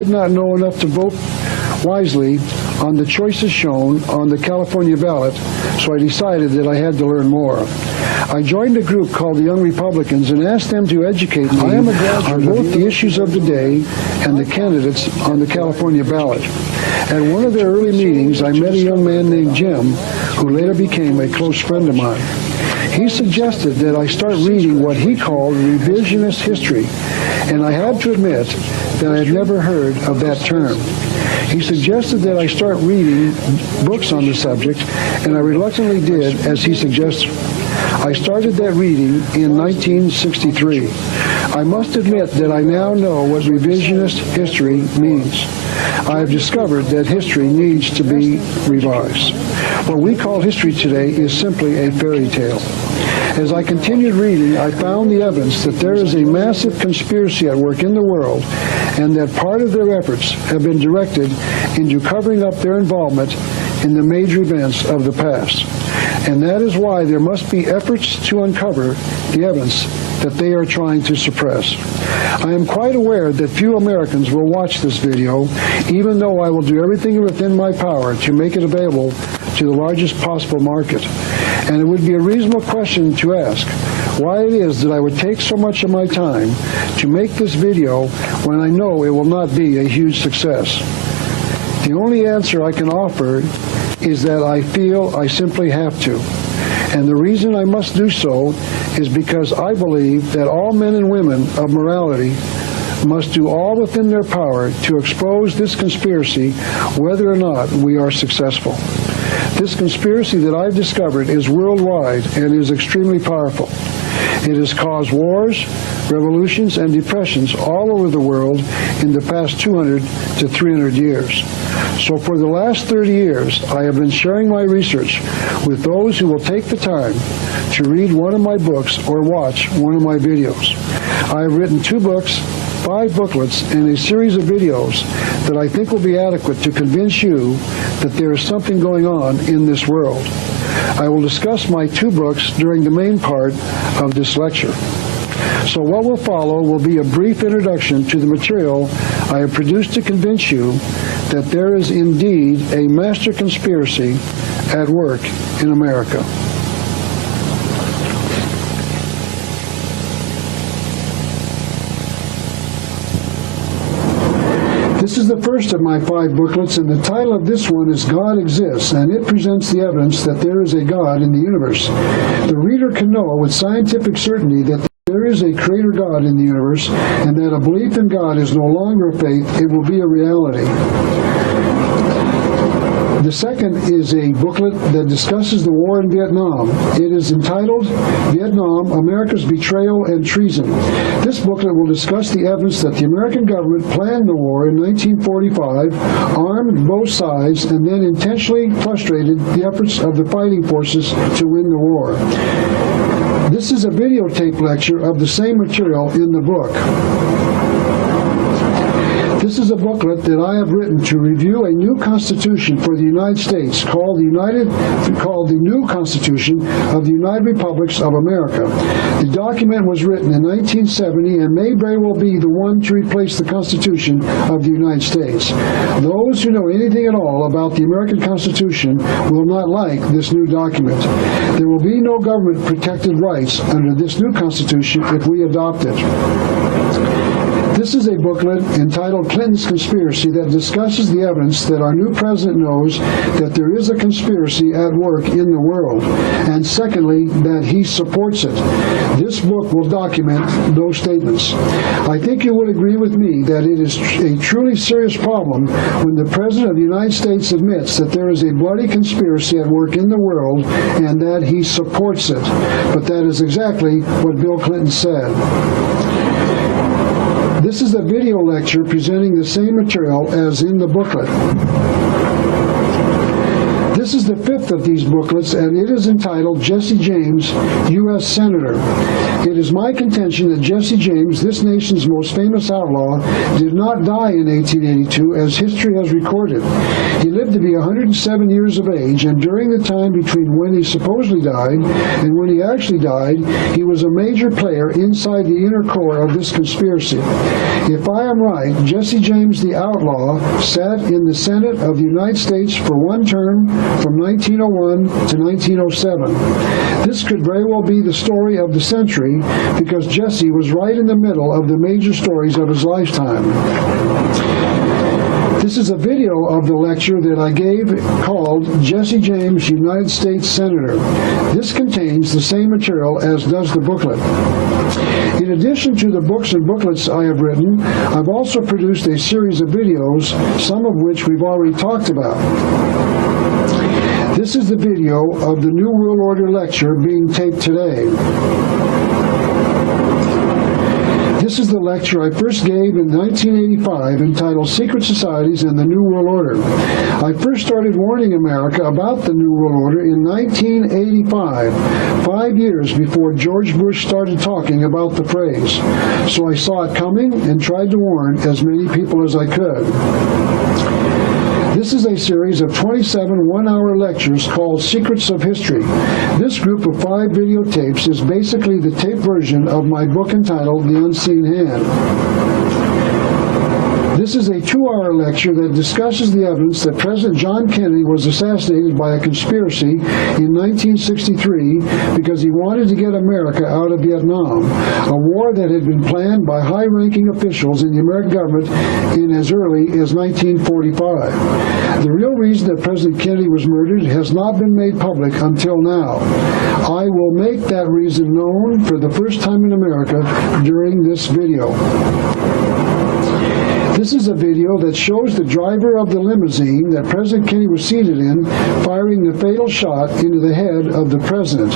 did not know enough to vote wisely on the choices shown on the California ballot, so I decided that I had to learn more. I joined a group called the Young Republicans and asked them to educate me on both the issues of the day and the candidates on the California ballot. At one of their early meetings, I met a young man named Jim, who later became a close friend of mine. He suggested that I start reading what he called revisionist history, and I had to admit that I had never heard of that term. He suggested that I start reading books on the subject, and I reluctantly did as he suggested. I started that reading in 1963. I must admit that I now know what revisionist history means. I have discovered that history needs to be revised. What we call history today is simply a fairy tale. As I continued reading, I found the evidence that there is a massive conspiracy at work in the world, and that part of their efforts have been directed into covering up their involvement in the major events of the past. And that is why there must be efforts to uncover the evidence that they are trying to suppress. I am quite aware that few Americans will watch this video, even though I will do everything within my power to make it available to the largest possible market. And it would be a reasonable question to ask why it is that I would take so much of my time to make this video when I know it will not be a huge success. The only answer I can offer is that I feel I simply have to. And the reason I must do so is because I believe that all men and women of morality must do all within their power to expose this conspiracy, whether or not we are successful. This conspiracy that I've discovered is worldwide and is extremely powerful. It has caused wars, revolutions, and depressions all over the world in the past 200 to 300 years. So for the last 30 years, I have been sharing my research with those who will take the time to read one of my books or watch one of my videos. I have written 2 books, 5 booklets, and a series of videos that I think will be adequate to convince you that there is something going on in this world. I will discuss my 2 books during the main part of this lecture. So what will follow will be a brief introduction to the material I have produced to convince you that there is indeed a master conspiracy at work in America. This is the first of my 5 booklets, and the title of this one is God Exists, and it presents the evidence that there is a God in the universe. The reader can know with scientific certainty that there is a creator God in the universe, and that a belief in God is no longer a faith, it will be a reality. The second is a booklet that discusses the war in Vietnam. It is entitled Vietnam, America's Betrayal and Treason. This booklet will discuss the evidence that the American government planned the war in 1945, armed both sides, and then intentionally frustrated the efforts of the fighting forces to win the war. This is a videotape lecture of the same material in the book. This is a booklet that I have written to review a new constitution for the United States called the New Constitution of the United Republics of America. The document was written in 1970 and may very well be the one to replace the Constitution of the United States. Those who know anything at all about the American Constitution will not like this new document. There will be no government-protected rights under this new Constitution if we adopt it. This is a booklet entitled Clinton's Conspiracy that discusses the evidence that our new president knows that there is a conspiracy at work in the world, and secondly, that he supports it. This book will document those statements. I think you would agree with me that it is a truly serious problem when the President of the United States admits that there is a bloody conspiracy at work in the world and that he supports it. But that is exactly what Bill Clinton said. This is a video lecture presenting the same material as in the booklet. This is the fifth of these booklets, and it is entitled Jesse James, U.S. Senator. It is my contention that Jesse James, this nation's most famous outlaw, did not die in 1882, as history has recorded. He lived to be 107 years of age, and during the time between when he supposedly died and when he actually died, he was a major player inside the inner core of this conspiracy. If I am right, Jesse James the outlaw sat in the Senate of the United States for one term from 1901 to 1907. This could very well be the story of the century, because Jesse was right in the middle of the major stories of his lifetime. This is a video of the lecture that I gave called Jesse James, United States Senator. This contains the same material as does the booklet. In addition to the books and booklets I have written, I've also produced a series of videos, some of which we've already talked about. This is the video of the New World Order lecture being taped today. This is the lecture I first gave in 1985 entitled Secret Societies and the New World Order. I first started warning America about the New World Order in 1985, 5 years before George Bush started talking about the phrase. So I saw it coming and tried to warn as many people as I could. This is a series of 27 one-hour lectures called Secrets of History. This group of 5 videotapes is basically the tape version of my book entitled The Unseen Hand. This is a 2-hour lecture that discusses the evidence that President John Kennedy was assassinated by a conspiracy in 1963 because he wanted to get America out of Vietnam, a war that had been planned by high-ranking officials in the American government in as early as 1945. The real reason that President Kennedy was murdered has not been made public until now. I will make that reason known for the first time in America during this video. This is a video that shows the driver of the limousine that President Kennedy was seated in firing the fatal shot into the head of the president.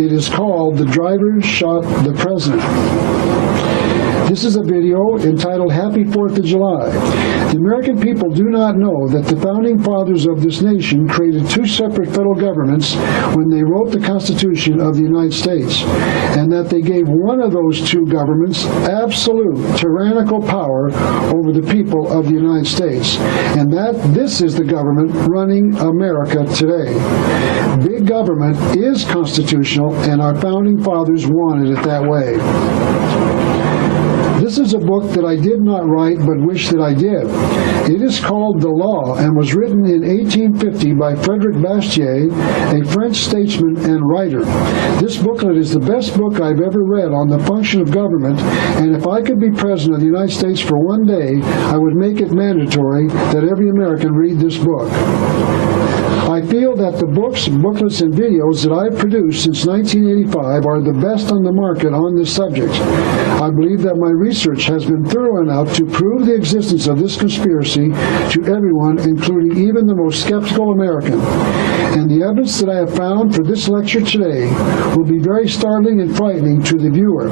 It is called The Driver Shot the President. This is a video entitled Happy 4th of July. The American people do not know that the founding fathers of this nation created 2 separate federal governments when they wrote the Constitution of the United States, and that they gave one of those 2 governments absolute tyrannical power over the people of the United States, and that this is the government running America today. Big government is constitutional, and our founding fathers wanted it that way. This is a book that I did not write but wish that I did. It is called The Law and was written in 1850 by Frederic Bastiat, a French statesman and writer. This booklet is the best book I've ever read on the function of government, and if I could be president of the United States for one day, I would make it mandatory that every American read this book. I feel that the books, booklets, and videos that I've produced since 1985 are the best on the market on this subject. I believe that my research has been thorough enough to prove the existence of this conspiracy to everyone, including even the most skeptical American. And the evidence that I have found for this lecture today will be very startling and frightening to the viewer.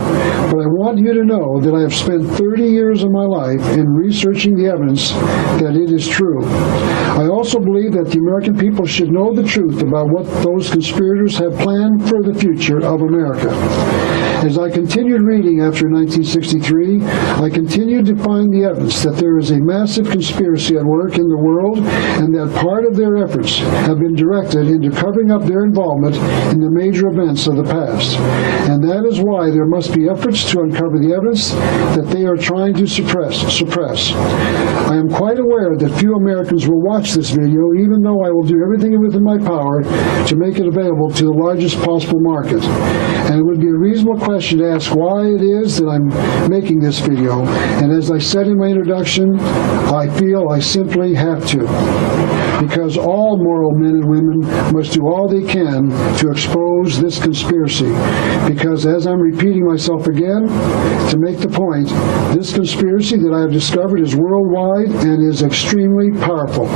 But I want you to know that I have spent 30 years of my life in researching the evidence that it is true. I also believe that the American people should know the truth about what those conspirators have planned for the future of America. As I continued reading after 1963, I continued to find the evidence that there is a massive conspiracy at work in the world, and that part of their efforts have been directed into covering up their involvement in the major events of the past. And that is why there must be efforts to uncover the evidence that they are trying to suppress. I am quite aware that few Americans will watch this video, even though I will do everything within my power to make it available to the largest possible market. And it would be a reasonable question to ask why it is that I'm making this video. And as I said in my introduction, I feel I simply have to. Because all moral men and women must do all they can to expose this conspiracy. Because, as I'm repeating myself again, to make the point, this conspiracy that I have discovered is worldwide and is extremely powerful.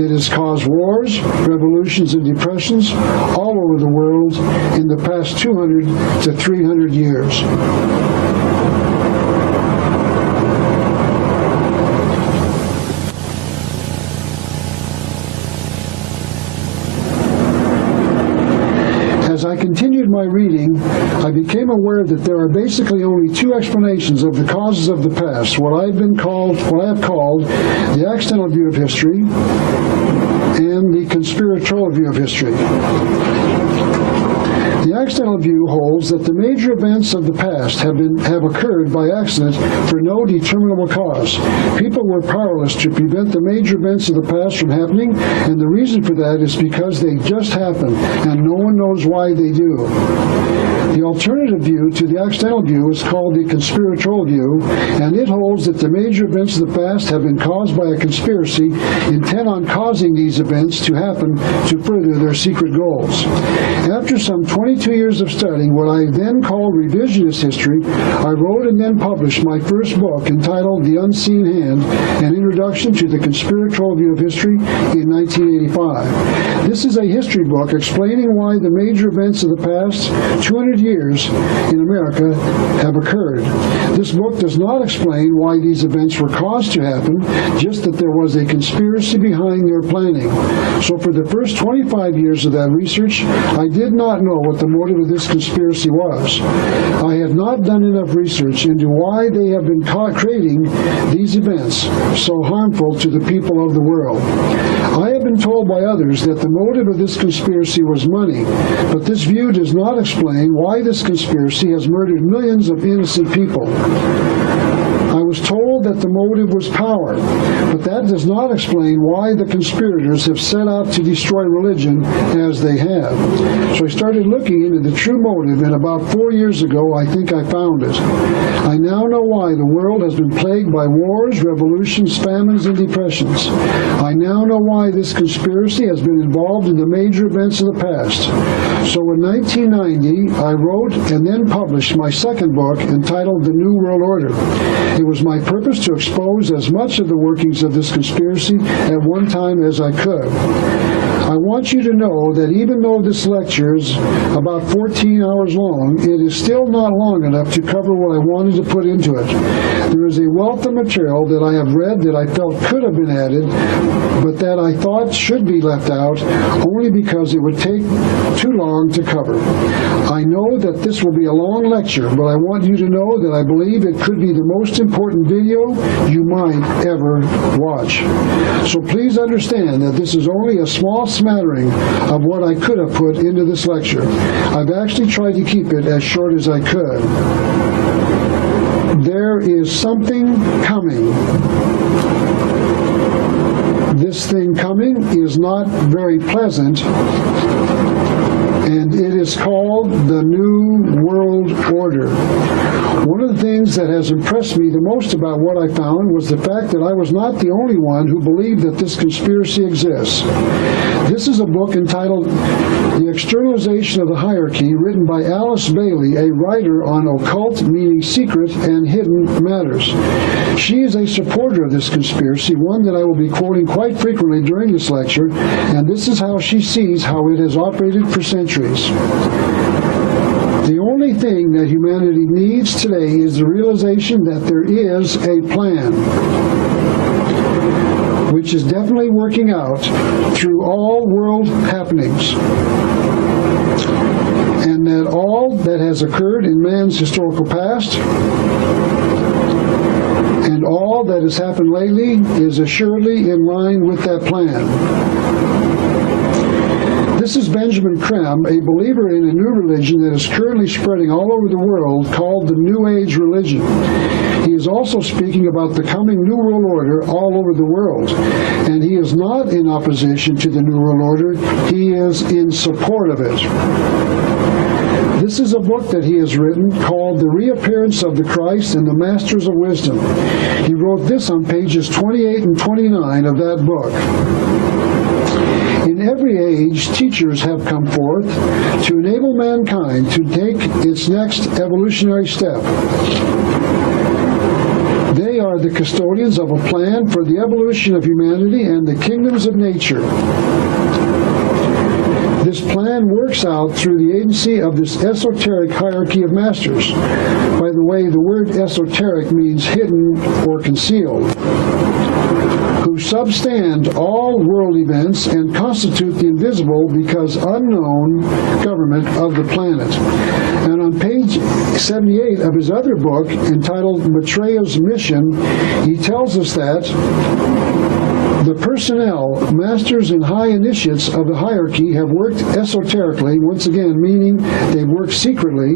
It has caused wars, revolutions, and depressions all over the world in the past 200 to 300 years. my reading, I became aware that there are basically only two explanations of the causes of the past, what I have called the accidental view of history and the conspiratorial view of history. The accidental view holds that the major events of the past have occurred by accident for no determinable cause. People were powerless to prevent the major events of the past from happening, and the reason for that is because they just happen, and no one knows why they do. The alternative view to the accidental view is called the conspiratorial view, and it holds that the major events of the past have been caused by a conspiracy intent on causing these events to happen to further their secret goals. After some 22 years of studying what I then called revisionist history, I wrote and then published my first book entitled The Unseen Hand, an Introduction to the Conspiratorial View of History in 1985. This is a history book explaining why the major events of the past 200 years in America have occurred. This book does not explain why these events were caused to happen, just that there was a conspiracy behind their planning. So for the first 25 years of that research, I did not know what the motive of this conspiracy was. I had not done enough research into why they have been creating these events so harmful to the people of the world. I have been told by others that the motive of this conspiracy was money, but this view does not explain why this conspiracy has murdered millions of innocent people. I was told that the motive was power, but that does not explain why the conspirators have set out to destroy religion as they have. So I started looking into the true motive, and about 4 years ago, I think I found it. I now know why the world has been plagued by wars, revolutions, famines, and depressions. I now know why this conspiracy has been involved in the major events of the past. So in 1990, I wrote and then published my second book entitled The New World Order. It was my purpose to expose as much of the workings of this conspiracy at one time as I could. I want you to know that even though this lecture is about 14 hours long, it is still not long enough to cover what I wanted to put into it. There is a wealth of material that I have read that I felt could have been added, but that I thought should be left out only because it would take too long to cover. I know that this will be a long lecture, but I want you to know that I believe it could be the most important video you might ever watch. So please understand that this is only a small smattering of what I could have put into this lecture. I've actually tried to keep it as short as I could. There is something coming. This thing coming is not very pleasant, and it is called the New World Order. One of the things that has impressed me the most about what I found was the fact that I was not the only one who believed that this conspiracy exists. This is a book entitled The Externalization of the Hierarchy, written by Alice Bailey, a writer on occult, meaning secret, and hidden matters. She is a supporter of this conspiracy, one that I will be quoting quite frequently during this lecture, and this is how she sees how it has operated for centuries. The only thing that humanity needs today is the realization that there is a plan, which is definitely working out through all world happenings, and that all that has occurred in man's historical past and all that has happened lately is assuredly in line with that plan. This is Benjamin Creme, a believer in a new religion that is currently spreading all over the world called the New Age religion. He is also speaking about the coming New World Order all over the world. And he is not in opposition to the New World Order. He is in support of it. This is a book that he has written called The Reappearance of the Christ and the Masters of Wisdom. He wrote this on pages 28 and 29 of that book. In every age, teachers have come forth to enable mankind to take its next evolutionary step. They are the custodians of a plan for the evolution of humanity and the kingdoms of nature. This plan works out through the agency of this esoteric hierarchy of masters. By the way, the word esoteric means hidden or concealed, whose substand all world events and constitute the invisible because unknown government of the planet. And on page 78 of his other book, entitled Maitreya's Mission, he tells us that the personnel, masters and high initiates of the hierarchy have worked esoterically, once again meaning they've worked secretly,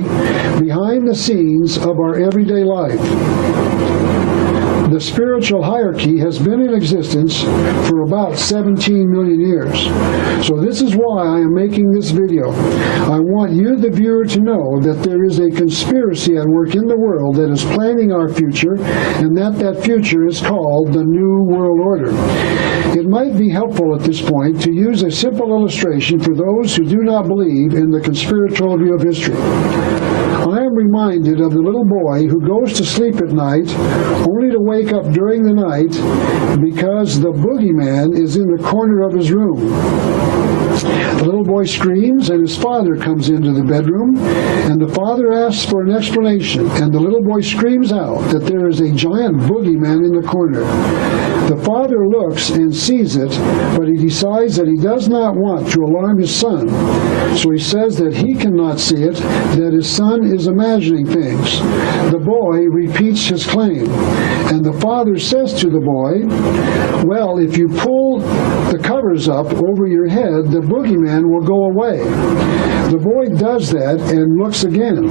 behind the scenes of our everyday life. The spiritual hierarchy has been in existence for about 17 million years. So this is why I am making this video. I want you, the viewer, to know that there is a conspiracy at work in the world that is planning our future, and that future is called the New World Order. It might be helpful at this point to use a simple illustration for those who do not believe in the conspiratorial view of history. I am reminded of the little boy who goes to sleep at night only to wake up during the night because the boogeyman is in the corner of his room. The little boy screams, and his father comes into the bedroom, and the father asks for an explanation, and the little boy screams out that there is a giant boogeyman in the corner. The father looks and sees it, but he decides that he does not want to alarm his son. So he says that he cannot see it, that his son is imagining things. The boy repeats his claim, and the father says to the boy, well, if you pull the covers up over your head, the boogeyman will go away. The boy does that and looks again.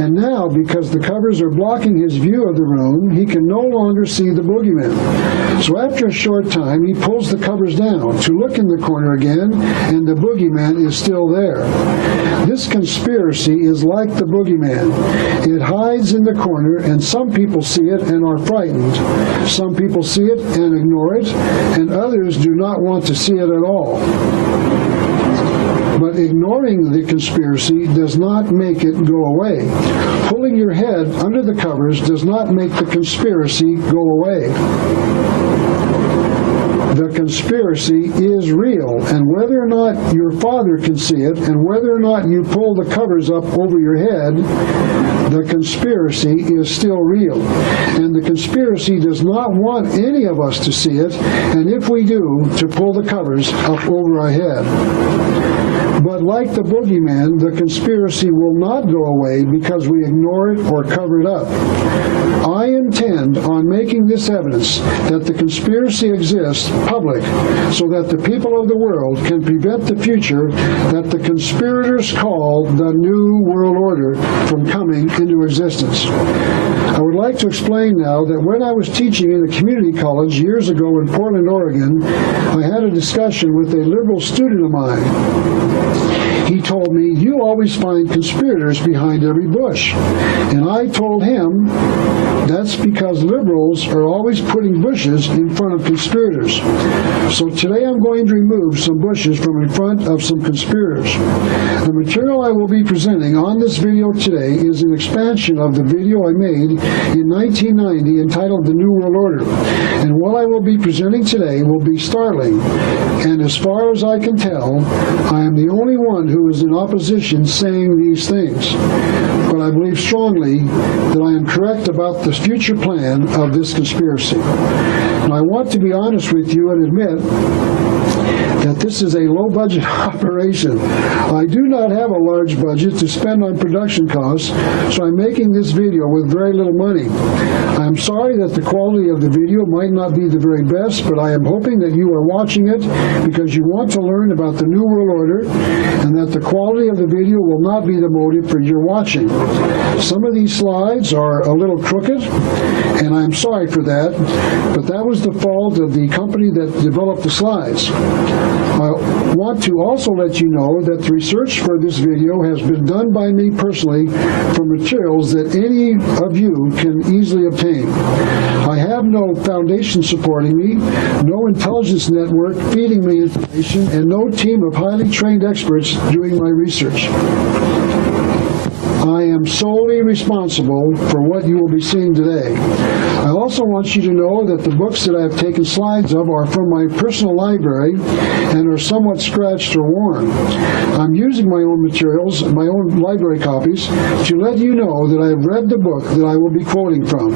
And now, because the covers are blocking his view of the room, he can no longer see the boogeyman. So after a short time, he pulls the covers down to look in the corner again, and the boogeyman is still there. This conspiracy is like the boogeyman. It hides in the corner, and some people see it and are frightened. Some people see it and ignore it, and others do not want to see it at all. But ignoring the conspiracy does not make it go away. Pulling your head under the covers does not make the conspiracy go away. The conspiracy is real, and whether or not your father can see it, and whether or not you pull the covers up over your head, the conspiracy is still real. And the conspiracy does not want any of us to see it, and if we do, to pull the covers up over our head. But like the boogeyman, the conspiracy will not go away because we ignore it or cover it up. I intend on making this evidence that the conspiracy exists public so that the people of the world can prevent the future that the conspirators call the New World Order from coming into existence. I would like to explain now that when I was teaching in a community college years ago in Portland, Oregon, I had a discussion with a liberal student of mine. He told me, you always find conspirators behind every bush. And I told him, that's because liberals are always putting bushes in front of conspirators. So today I'm going to remove some bushes from in front of some conspirators. The material I will be presenting on this video today is an expansion of the video I made in 1990 entitled The New World Order. And what I will be presenting today will be startling. And as far as I can tell, I am the only one who is in opposition saying these things. But I believe strongly that I am correct about the future plan of this conspiracy. And I want to be honest with you and admit that this is a low-budget operation. I do not have a large budget to spend on production costs, so I'm making this video with very little money. I'm sorry that the quality of the video might not be the very best, but I am hoping that you are watching it because you want to learn about the New World Order, and that the quality of the video will not be the motive for your watching. Some of these slides are a little crooked, and I'm sorry for that, but that was the fault of the company that developed the slides. I want to also let you know that the research for this video has been done by me personally from materials that any of you can easily obtain. I have no foundation supporting me, no intelligence network feeding me information, and no team of highly trained experts doing my research. I am solely responsible for what you will be seeing today. I also want you to know that the books that I have taken slides of are from my personal library and are somewhat scratched or worn. I'm using my own materials, my own library copies, to let you know that I have read the book that I will be quoting from.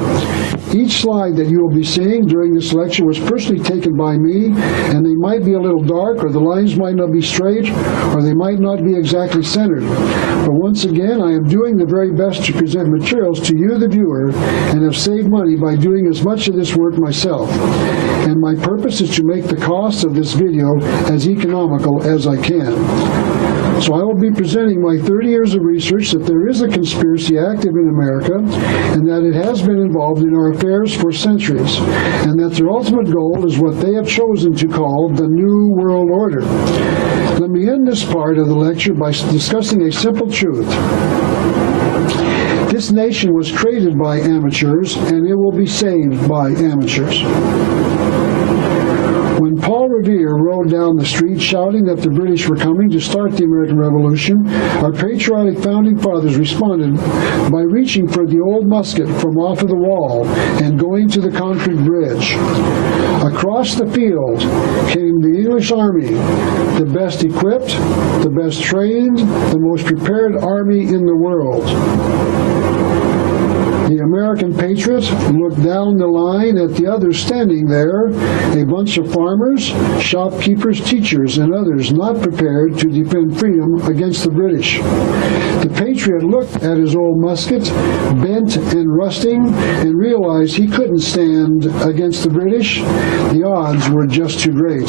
Each slide that you will be seeing during this lecture was personally taken by me, and they might be a little dark, or the lines might not be straight, or they might not be exactly centered. But once again, I am doing the very best to present materials to you, the viewer, and have saved money by doing as much of this work myself. And my purpose is to make the cost of this video as economical as I can. So I will be presenting my 30 years of research that there is a conspiracy active in America, and that it has been involved in our affairs for centuries, and that their ultimate goal is what they have chosen to call the New World Order. Let me end this part of the lecture by discussing a simple truth. This nation was created by amateurs, and it will be saved by amateurs. When Paul Revere rode down the street shouting that the British were coming to start the American Revolution, our patriotic founding fathers responded by reaching for the old musket from off of the wall and going to the concrete bridge. Across the field came the English army, the best equipped, the best trained, the most prepared army in the world. The American patriot looked down the line at the others standing there, a bunch of farmers, shopkeepers, teachers, and others not prepared to defend freedom against the British. The patriot looked at his old musket, bent and rusting, and realized he couldn't stand against the British. The odds were just too great.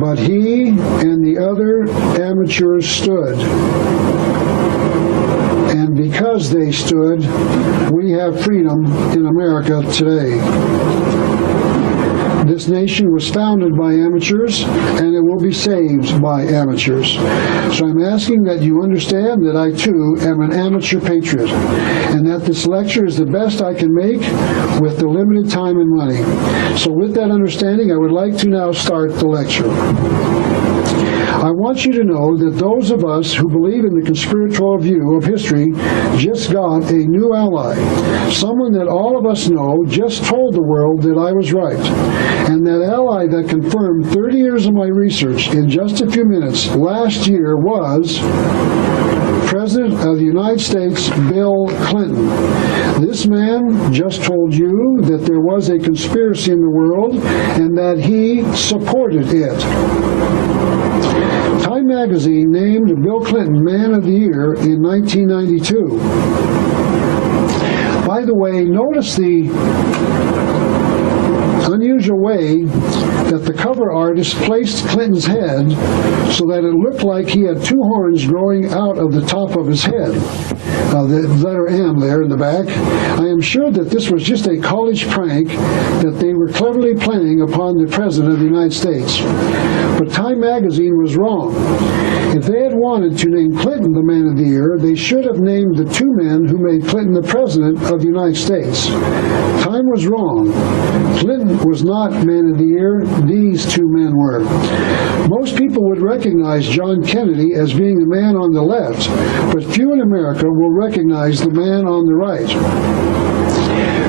But he and the other amateurs stood. And because they stood, we have freedom in America today. This nation was founded by amateurs, and it will be saved by amateurs. So I'm asking that you understand that I, too, am an amateur patriot, and that this lecture is the best I can make with the limited time and money. So with that understanding, I would like to now start the lecture. I want you to know that those of us who believe in the conspiratorial view of history just got a new ally. Someone that all of us know just told the world that I was right. And that ally that confirmed 30 years of my research in just a few minutes last year was President of the United States, Bill Clinton. This man just told you that there was a conspiracy in the world and that he supported it. Time magazine named Bill Clinton Man of the Year in 1992. By the way, notice the unusual way that the cover artist placed Clinton's head so that it looked like he had two horns growing out of the top of his head. The letter M there in the back. I am sure that this was just a college prank that they were cleverly playing upon the President of the United States. But Time magazine was wrong. If they had wanted to name Clinton the Man of the Year, they should have named the two men who made Clinton the President of the United States. Time was wrong. Clinton was not Man of the Year. These two men were. Most people would recognize John Kennedy as being the man on the left, but few in America will recognize the man on the right.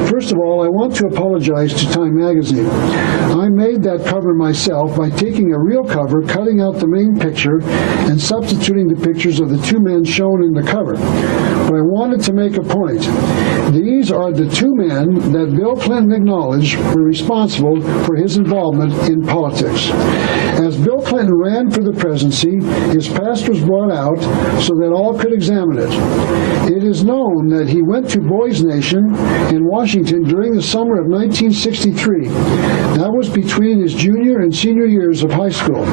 First of all, I want to apologize to Time magazine. I made that cover myself by taking a real cover, cutting out the main picture, and substituting the pictures of the two men shown in the cover. But I wanted to make a point. These are the two men that Bill Clinton acknowledged were responsible for his involvement in politics. As Bill Clinton ran for the presidency, his past was brought out so that all could examine it. It is known that he went to Boys Nation in Washington during the summer of 1963. That was between his junior and senior years of high school.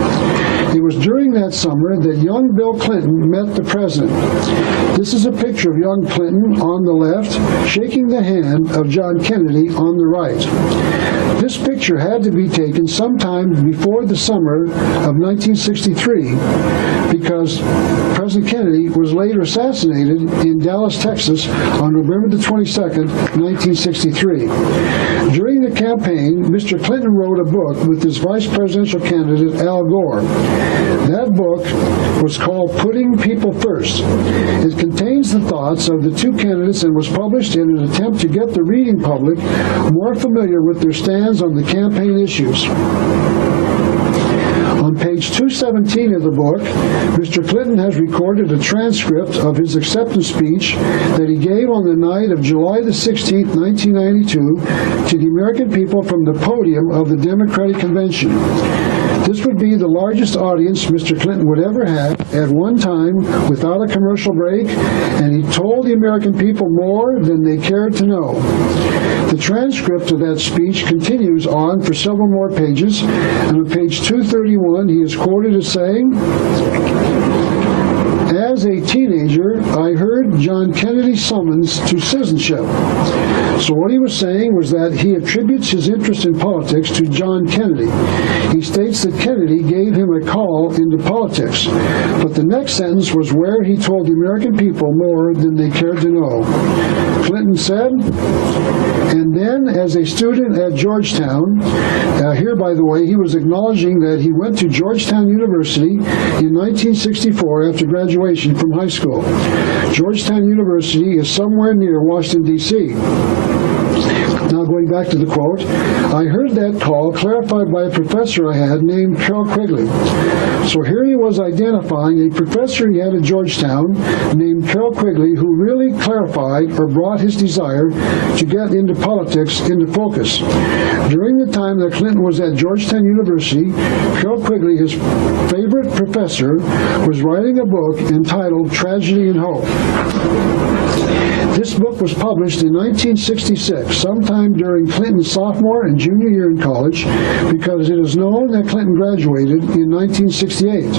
It was during that summer that young Bill Clinton met the president. This is a picture of young Clinton on the left, shaking the hand of John Kennedy on the right. This picture had to be taken sometime before the summer of 1963 because President Kennedy was later assassinated in Dallas, Texas on November the 22nd, 1963. During the campaign, Mr. Clinton wrote a book with his vice presidential candidate, Al Gore. That book was called Putting People First. It contains the thoughts of the two candidates and was published in an attempt to get the reading public more familiar with their stands on the campaign issues. On page 217 of the book, Mr. Clinton has recorded a transcript of his acceptance speech that he gave on the night of July the 16th, 1992, to the American people from the podium of the Democratic Convention. This would be the largest audience Mr. Clinton would ever have at one time without a commercial break, and he told the American people more than they cared to know. The transcript of that speech continues on for several more pages, and on page 231 he is quoted as saying, "As a teenager, I heard John Kennedy's summons to citizenship." So what he was saying was that he attributes his interest in politics to John Kennedy. He states that Kennedy gave him a call into politics. But the next sentence was where he told the American people more than they cared to know. Clinton said, "And then as a student at Georgetown," here by the way, he was acknowledging that he went to Georgetown University in 1964 after graduation from high school. Georgetown University is somewhere near Washington, D.C. Now going back to the quote, "I heard that call clarified by a professor I had named Carroll Quigley." So here he was identifying a professor he had at Georgetown named Carroll Quigley, who really clarified or brought his desire to get into politics into focus. During the time that Clinton was at Georgetown University, Carroll Quigley, his favorite professor, was writing a book entitled Tragedy and Hope. This book was published in 1966, sometime during Clinton's sophomore and junior year in college, because it is known that Clinton graduated in 1968.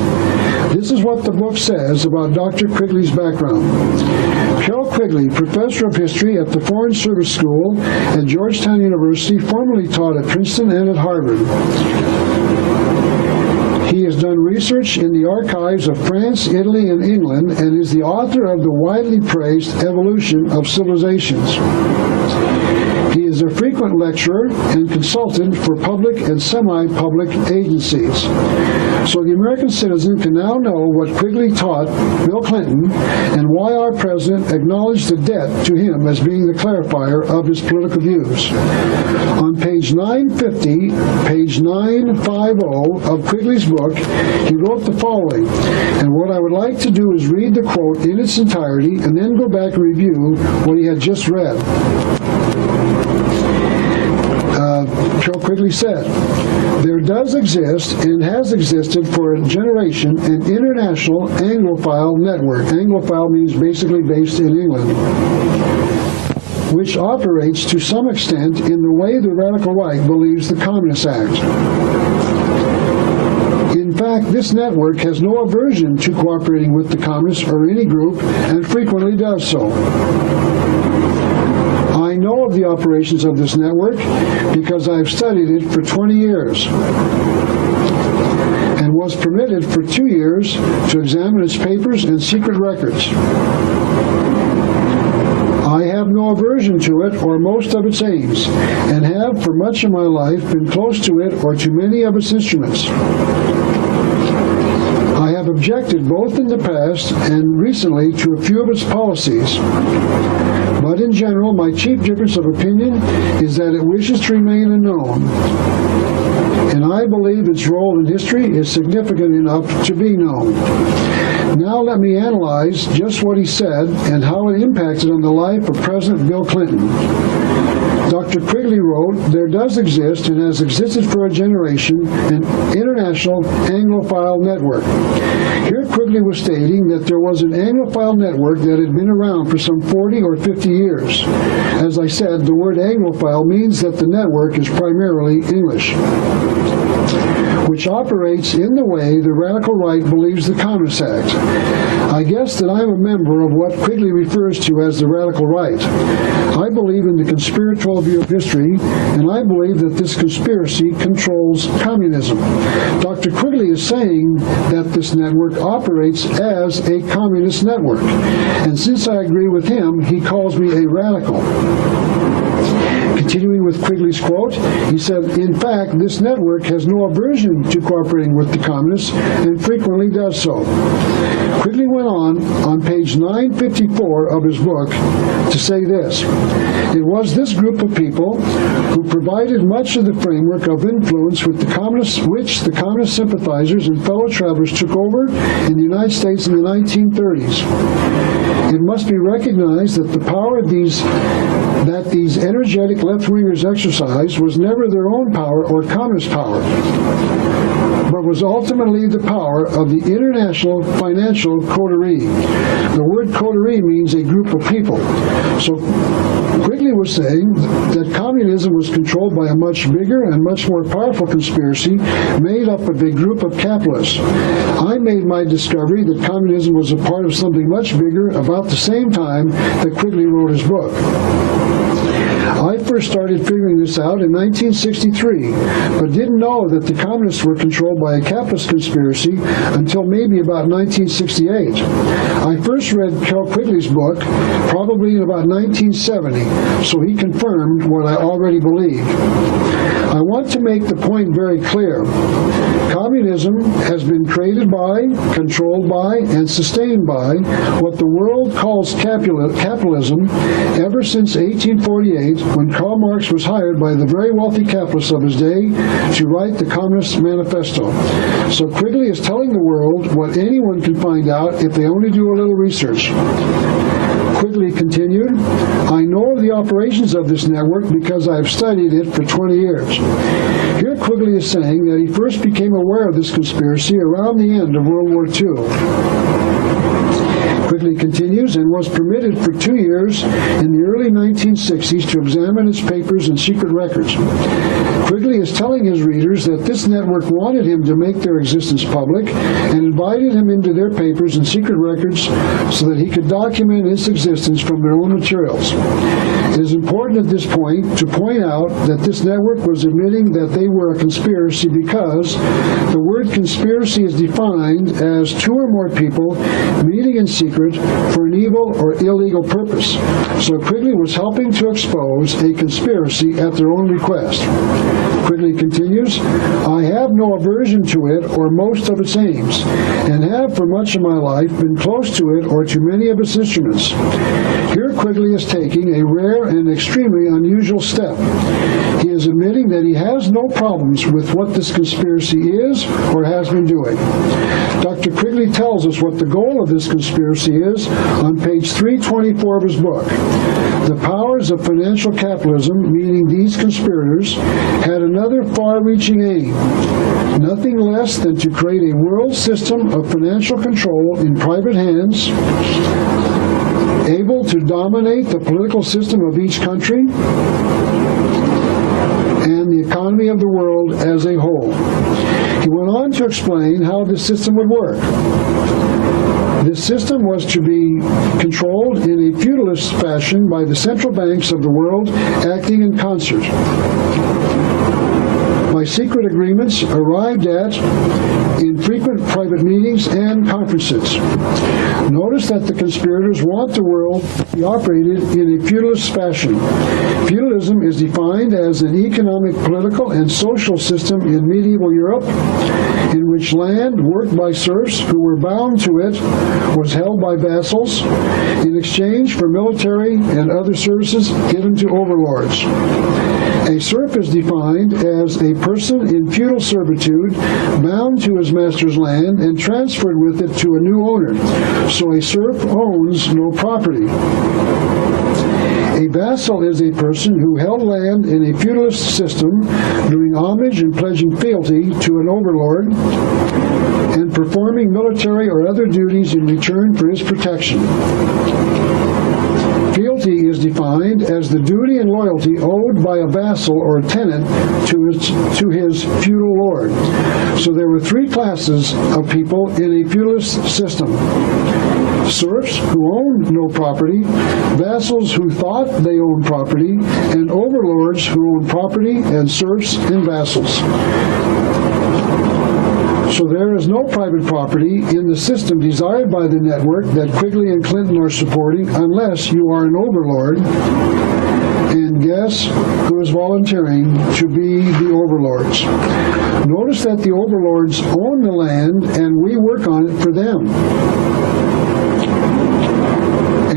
This is what the book says about Dr. Quigley's background. Carroll Quigley, professor of history at the Foreign Service School at Georgetown University, formerly taught at Princeton and at Harvard. He has done research in the archives of France, Italy, and England, and is the author of the widely praised Evolution of Civilizations. He is a frequent lecturer and consultant for public and semi-public agencies. So the American citizen can now know what Quigley taught Bill Clinton and why our president acknowledged the debt to him as being the clarifier of his political views. On page 950, page 950 of Quigley's book, he wrote the following, and what I would like to do is read the quote in its entirety and then go back and review what he had just read. Carroll Quigley said, "There does exist and has existed for a generation an international Anglophile network." Anglophile means basically based in England, which operates to some extent in the way the radical right believes the Communist Act. In fact, this network has no aversion to cooperating with the communists or any group, and frequently does so. I know of the operations of this network because I've studied it for 20 years and was permitted for 2 years to examine its papers and secret records. I have no aversion to it or most of its aims, and have for much of my life been close to it or to many of its instruments. I have objected both in the past and recently to a few of its policies. But in general, my chief difference of opinion is that it wishes to remain unknown, and I believe its role in history is significant enough to be known. Now let me analyze just what he said and how it impacted on the life of President Bill Clinton. Dr. Quigley wrote, "There does exist and has existed for a generation an international Anglophile network." Here Quigley was stating that there was an Anglophile network that had been around for some 40 or 50 years. As I said, the word Anglophile means that the network is primarily English, which operates in the way the radical right believes the Communist Act. I guess that I am a member of what Quigley refers to as the radical right. I believe in the conspiratorial view of history, and I believe that this conspiracy controls communism. Dr. Quigley is saying that this network operates as a communist network, and since I agree with him, he calls me a radical. Continuing with Quigley's quote, he said, "In fact, this network has no aversion to cooperating with the communists and frequently does so." Quigley went on page 954 of his book, to say this: "It was this group of people who provided much of the framework of influence with the communists, which the communist sympathizers and fellow travelers took over in the United States in the 1930s. It must be recognized that the power that these energetic left-wingers exercised was never their own power or communist power, but was ultimately the power of the international financial coterie." The word coterie means a group of people. So Quigley was saying that communism was controlled by a much bigger and much more powerful conspiracy made up of a group of capitalists. I made my discovery that communism was a part of something much bigger about the same time that Quigley wrote his book. I first started figuring this out in 1963, but didn't know that the communists were controlled by a capitalist conspiracy until maybe about 1968. I first read Kel Quigley's book probably in about 1970, so he confirmed what I already believed. I want to make the point very clear. Communism has been created by, controlled by, and sustained by what the world calls capitalism ever since 1848, when Karl Marx was hired by the very wealthy capitalists of his day to write the Communist Manifesto. So Quigley is telling the world what anyone can find out if they only do a little research. Quigley continued, "I know of the operations of this network because I have studied it for 20 years. Here Quigley is saying that he first became aware of this conspiracy around the end of World War II. Quigley continues, and was permitted for 2 years in the early 1960s to examine its papers and secret records. Quigley is telling his readers that this network wanted him to make their existence public and invited him into their papers and secret records so that he could document its existence from their own materials. It is important at this point to point out that this network was admitting that they were a conspiracy because the word conspiracy is defined as two or more people meeting in secret for an evil or illegal purpose. So Quigley was helping to expose a conspiracy at their own request." Quigley continues, "I have no aversion to it or most of its aims, and have for much of my life been close to it or to many of its instruments." Here Quigley is taking a rare and extremely unusual step. He is admitting that he has no problems with what this conspiracy is or has been doing. Dr. Quigley tells us what the goal of this conspiracy is on page 324 of his book. The powers of financial capitalism, meaning these conspirators, had another far-reaching aim, nothing less than to create a world system of financial control in private hands, able to dominate the political system of each country and the economy of the world as a whole. He went on to explain how this system would work. This system was to be controlled in a feudalist fashion by the central banks of the world acting in concert, by secret agreements arrived at in frequent private meetings and conferences. Notice that the conspirators want the world to be operated in a feudalist fashion. Feudalism is defined as an economic, political, and social system in medieval Europe in which land worked by serfs who were bound to it was held by vassals in exchange for military and other services given to overlords. A serf is defined as a person in feudal servitude bound to his master's land and transferred with it to a new owner. So a serf owns no property. A vassal is a person who held land in a feudalist system, doing homage and pledging fealty to an overlord and performing military or other duties in return for his protection. Fealty is defined as the duty and loyalty owed by a vassal or a tenant to his feudal lord. So there were three classes of people in a feudalist system: serfs who owned no property, vassals who thought they owned property, and overlords who owned property and serfs and vassals. So there is no private property in the system desired by the network that Quigley and Clinton are supporting unless you are an overlord. And guess who is volunteering to be the overlords? Notice that the overlords own the land and we work on it for them.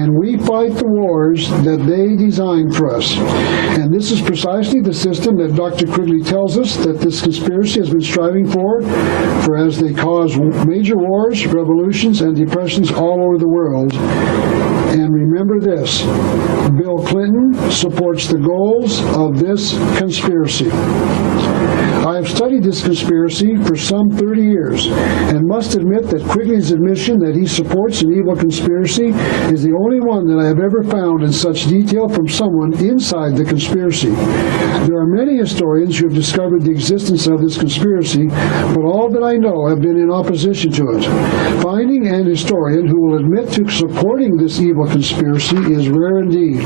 And we fight the wars that they designed for us. And this is precisely the system that Dr. Quigley tells us that this conspiracy has been striving for as they cause major wars, revolutions, and depressions all over the world. And remember this, Bill Clinton supports the goals of this conspiracy. I have studied this conspiracy for some 30 years and must admit that Quigley's admission that he supports an evil conspiracy is the only one that I have ever found in such detail from someone inside the conspiracy. There are many historians who have discovered the existence of this conspiracy, but all that I know have been in opposition to it. Finding an historian who will admit to supporting this evil conspiracy is rare indeed.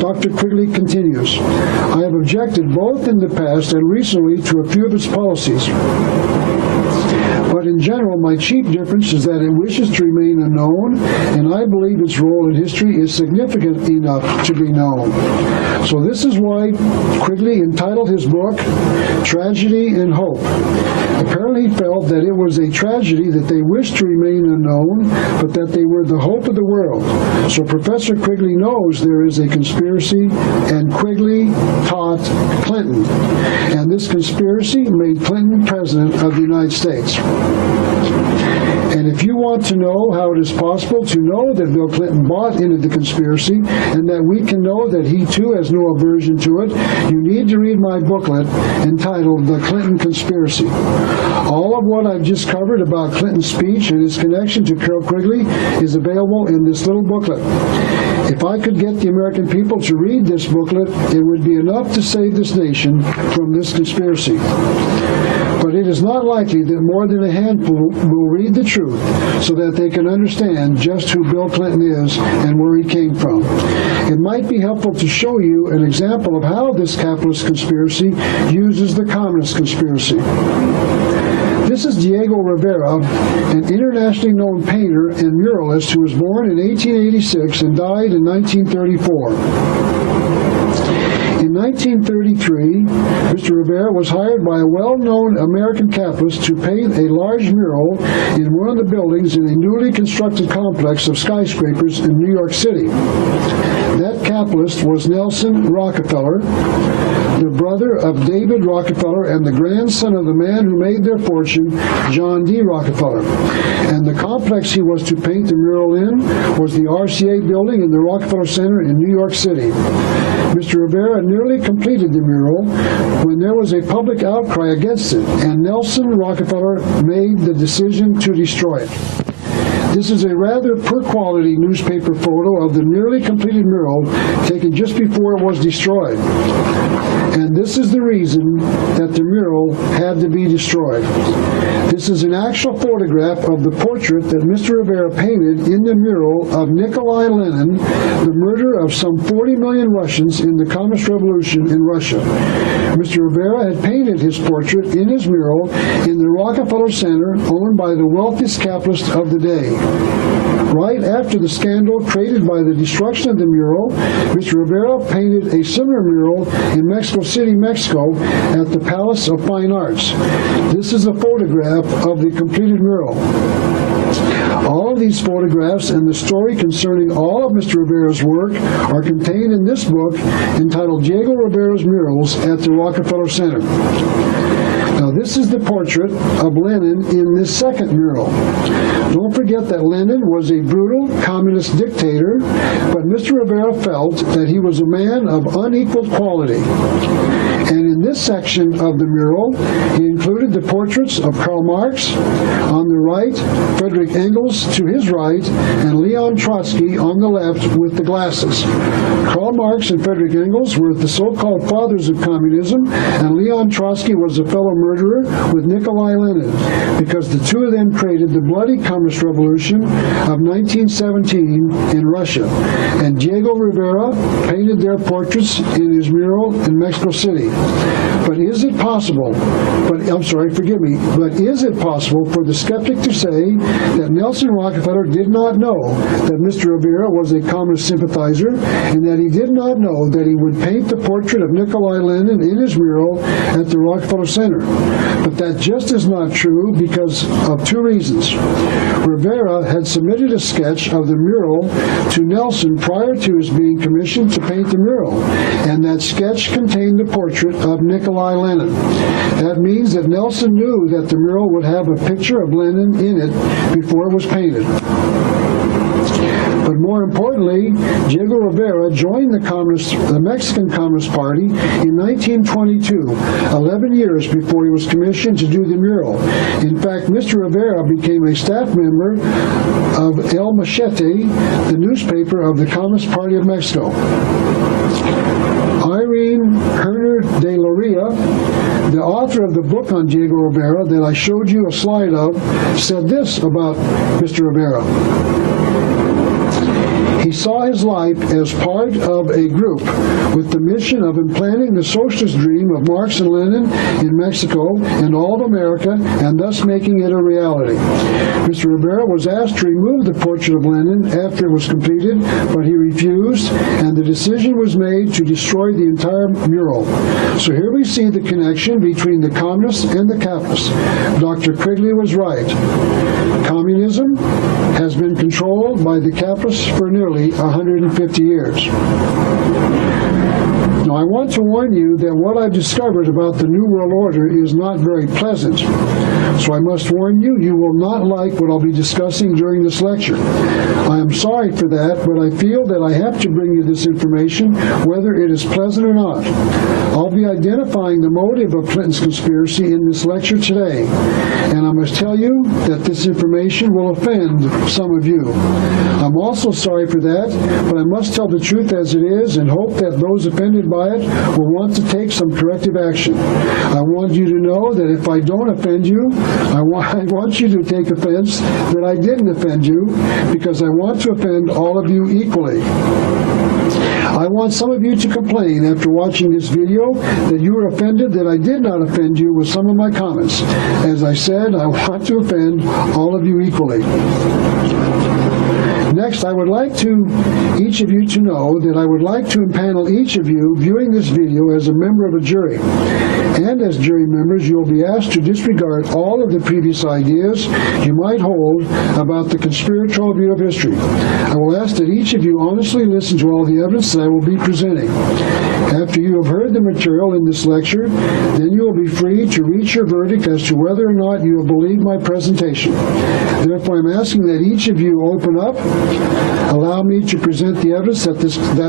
Dr. Quigley continues, I have objected both in the past and recently to a few of its policies. But in general, my chief difference is that it wishes to remain unknown, and I believe its role in history is significant enough to be known. So this is why Quigley entitled his book, Tragedy and Hope. Apparently he felt that it was a tragedy that they wished to remain unknown, but that they were the hope of the world. So Professor Quigley knows there is a conspiracy, and Quigley taught Clinton. And this conspiracy made Clinton president of the United States. And if you want to know how it is possible to know that Bill Clinton bought into the conspiracy and that we can know that he too has no aversion to it, you need to read my booklet entitled The Clinton Conspiracy. All of what I've just covered about Clinton's speech and his connection to Carroll Quigley is available in this little booklet. If I could get the American people to read this booklet, it would be enough to save this nation from this conspiracy. But it is not likely that more than a handful will read the truth so that they can understand just who Bill Clinton is and where he came from. It might be helpful to show you an example of how this capitalist conspiracy uses the communist conspiracy. This is Diego Rivera, an internationally known painter and muralist who was born in 1886 and died in 1934. In 1933, Mr. Rivera was hired by a well-known American capitalist to paint a large mural in one of the buildings in a newly constructed complex of skyscrapers in New York City. That capitalist was Nelson Rockefeller, the brother of David Rockefeller and the grandson of the man who made their fortune, John D. Rockefeller. And the complex he was to paint the mural in was the RCA building in the Rockefeller Center in New York City. Mr. Rivera nearly completed the mural when there was a public outcry against it, and Nelson Rockefeller made the decision to destroy it. This is a rather poor-quality newspaper photo of the nearly completed mural taken just before it was destroyed. And this is the reason that the mural had to be destroyed. This is an actual photograph of the portrait that Mr. Rivera painted in the mural of Nikolai Lenin, the murderer of some 40 million Russians in the Communist Revolution in Russia. Mr. Rivera had painted his portrait in his mural in the Rockefeller Center, owned by the wealthiest capitalist of the day. Right after the scandal created by the destruction of the mural, Mr. Rivera painted a similar mural in Mexico City, Mexico, at the Palace of Fine Arts. This is a photograph of the completed mural. All of these photographs and the story concerning all of Mr. Rivera's work are contained in this book entitled Diego Rivera's Murals at the Rockefeller Center. Now this is the portrait of Lenin in this second mural. Don't forget that Lenin was a brutal communist dictator, but Mr. Rivera felt that he was a man of unequaled quality. And in this section of the mural, he included the portraits of Karl Marx on the right, Frederick Engels to his right, and Leon Trotsky on the left with the glasses. Karl Marx and Frederick Engels were the so-called fathers of communism, and Leon Trotsky was a fellow murderer with Nikolai Lenin, because the two of them created the bloody Communist Revolution of 1917 in Russia. And Diego Rivera painted their portraits in his mural in Mexico City. But is it possible, but is it possible for the skeptic to say that Nelson Rockefeller did not know that Mr. Rivera was a communist sympathizer and that he did not know that he would paint the portrait of Nikolai Lenin in his mural at the Rockefeller Center? But that just is not true because of two reasons. Rivera had submitted a sketch of the mural to Nelson prior to his being commissioned to paint the mural, and that sketch contained the portrait of Nikolai Lenin. That means that Nelson knew that the mural would have a picture of Lenin in it before it was painted. But more importantly, Diego Rivera joined the Mexican Communist Party in 1922, 11 years before he was commissioned to do the mural. In fact, Mr. Rivera became a staff member of El Machete, the newspaper of the Communist Party of Mexico. Irene Herner de Loria, the author of the book on Diego Rivera that I showed you a slide of, said this about Mr. Rivera. He saw his life as part of a group with the mission of implanting the socialist dream of Marx and Lenin in Mexico and all of America, and thus making it a reality. Mr. Rivera was asked to remove the portrait of Lenin after it was completed, but he refused, and the decision was made to destroy the entire mural. So here we see the connection between the communists and the capitalists. Dr. Quigley was right. Communism has been controlled by the capitalists for nearly 150 years. Now, I want to warn you that what I've discovered about the New World Order is not very pleasant. So I must warn you, you will not like what I'll be discussing during this lecture. I am sorry for that, but I feel that I have to bring you this information, whether it is pleasant or not. I'll be identifying the motive of Clinton's conspiracy in this lecture today, and I must tell you that this information will offend some of you. I'm also sorry for that, but I must tell the truth as it is and hope that those offended by it will want to take some corrective action. I want you to know that if I don't offend you, I want you to take offense that I didn't offend you, because I want to offend all of you equally. I want some of you to complain after watching this video that you were offended that I did not offend you with some of my comments. As I said, I want to offend all of you equally. Next, I would like each of you to know that I would like to impanel each of you viewing this video as a member of a jury. And as jury members, you will be asked to disregard all of the previous ideas you might hold about the conspiratorial view of history. I will ask that each of you honestly listen to all the evidence that I will be presenting. After you have heard the material in this lecture, then you will be free to reach your verdict as to whether or not you have believed my presentation. Therefore, I'm asking that each of you open up, allow me to present the evidence that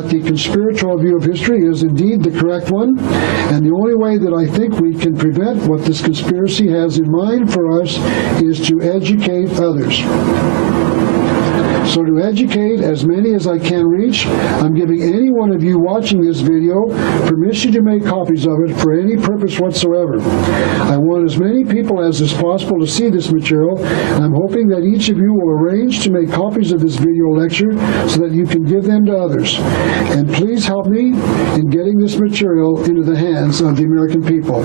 the conspiratorial view of history is indeed the correct one, and the only way that I think we can prevent what this conspiracy has in mind for us is to educate others. So to educate as many as I can reach, I'm giving any one of you watching this video permission to make copies of it for any purpose whatsoever. I want as many people as is possible to see this material, and I'm hoping that each of you will arrange to make copies of this video lecture so that you can give them to others. And please help me in getting this material into the hands of the American people.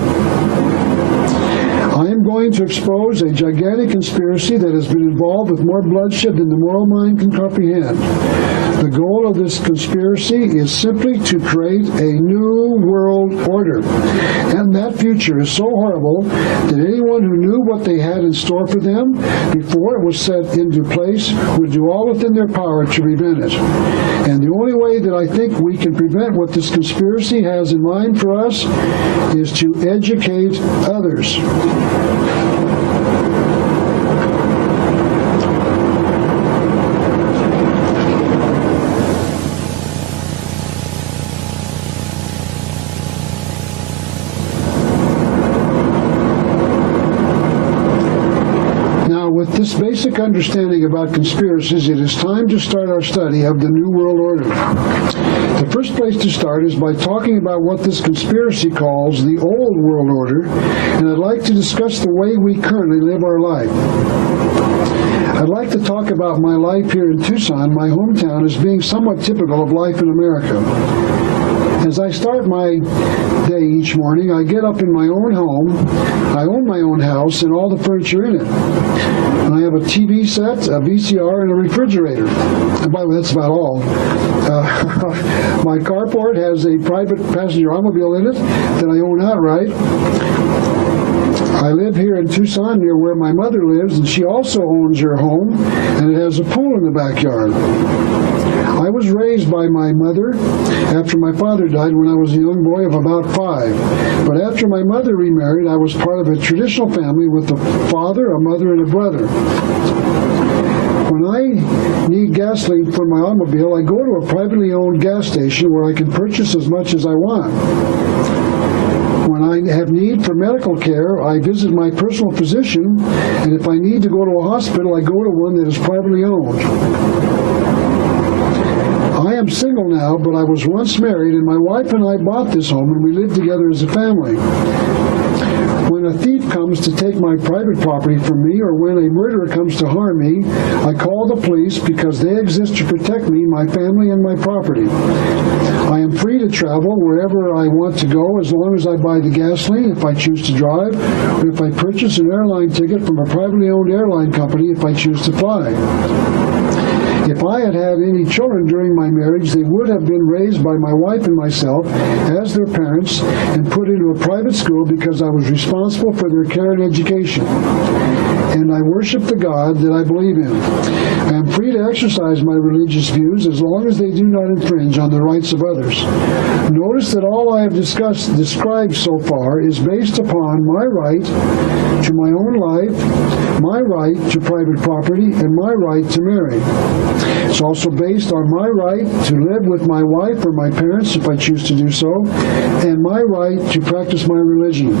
I am going to expose a gigantic conspiracy that has been involved with more bloodshed than the moral mind can comprehend. The goal of this conspiracy is simply to create a new world order. And that future is so horrible that anyone who knew what they had in store for them before it was set into place would do all within their power to prevent it. And the only way that I think we can prevent what this conspiracy has in mind for us is to educate others. With this basic understanding about conspiracies, it is time to start our study of the New World Order. The first place to start is by talking about what this conspiracy calls the Old World Order, and I'd like to discuss the way we currently live our life. I'd like to talk about my life here in Tucson, my hometown, as being somewhat typical of life in America. As I start my day each morning, I get up in my own home. I own my own house and all the furniture in it. And I have a TV set, a VCR, and a refrigerator. And by the way, that's about all. My carport has a private passenger automobile in it that I own outright. I live here in Tucson near where my mother lives, and she also owns her home, and it has a pool in the backyard. I was raised by my mother after my father died when I was a young boy of about 5. But after my mother remarried, I was part of a traditional family with a father, a mother, and a brother. When I need gasoline for my automobile, I go to a privately owned gas station where I can purchase as much as I want. When I have need for medical care, I visit my personal physician, and if I need to go to a hospital, I go to one that is privately owned. I am single now, but I was once married, and my wife and I bought this home, and we lived together as a family. When a thief comes to take my private property from me, or when a murderer comes to harm me, I call the police because they exist to protect me, my family, and my property. I am free to travel wherever I want to go as long as I buy the gasoline if I choose to drive, or if I purchase an airline ticket from a privately owned airline company if I choose to fly. If I had had any children during my marriage, they would have been raised by my wife and myself as their parents and put into a private school because I was responsible for their care and education. And I worship the God that I believe in. I am free to exercise my religious views as long as they do not infringe on the rights of others. Notice that all I have described so far is based upon my right to my own life, my right to private property, and my right to marry. It's also based on my right to live with my wife or my parents if I choose to do so, and my right to practice my religion.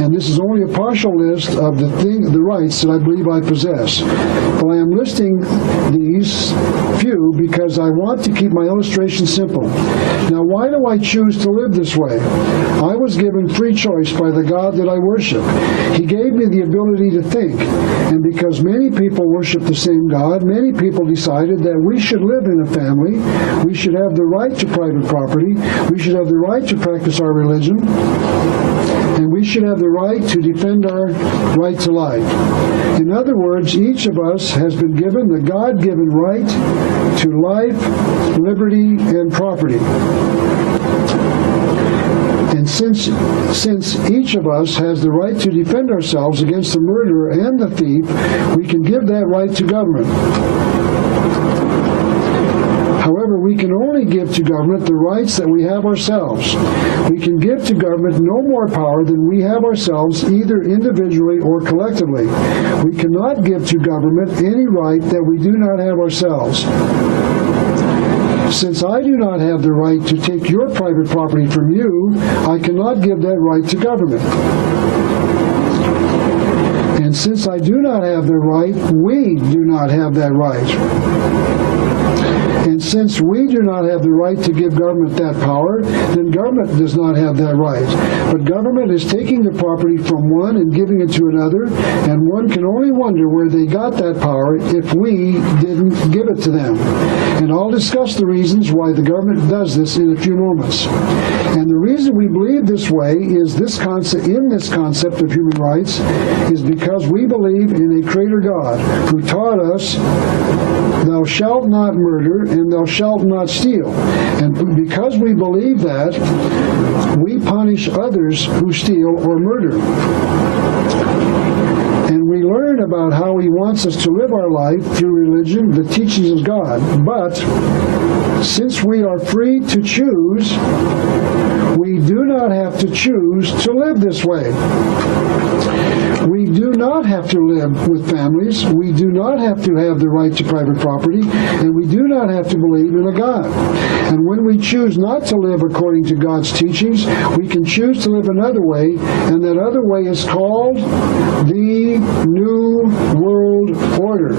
And this is only a partial list of the rights that I believe I possess. But I am listing these few because I want to keep my illustration simple. Now, why do I choose to live this way? I was given free choice by the God that I worship. He gave me the ability to think. And because many people worship the same God, many people decided that we should live in a family, we should have the right to private property, we should have the right to practice our religion, and we should have the right to defend our right to life. In other words, each of us has been given the God-given right to life, liberty, and property. And since each of us has the right to defend ourselves against the murderer and the thief, we can give that right to government. However, we can only give to government the rights that we have ourselves. We can give to government no more power than we have ourselves, either individually or collectively. We cannot give to government any right that we do not have ourselves. Since I do not have the right to take your private property from you, I cannot give that right to government. And since I do not have the right, we do not have that right. And since we do not have the right to give government that power, then government does not have that right. But government is taking the property from one and giving it to another, and one can only wonder where they got that power if we didn't give it to them. And I'll discuss the reasons why the government does this in a few moments. And the reason we believe this way is this concept of human rights is because we believe in a Creator God who taught us, "Thou shalt not murder, and thou shalt not steal." And because we believe that, we punish others who steal or murder. And we learn about how He wants us to live our life through religion, the teachings of God. But since we are free to choose, we do not have to choose to live this way. We do not have to live with families. We do not have to have the right to private property, and we do not have to believe in a God. And when we choose not to live according to God's teachings, we can choose to live another way, and that other way is called the New World Order.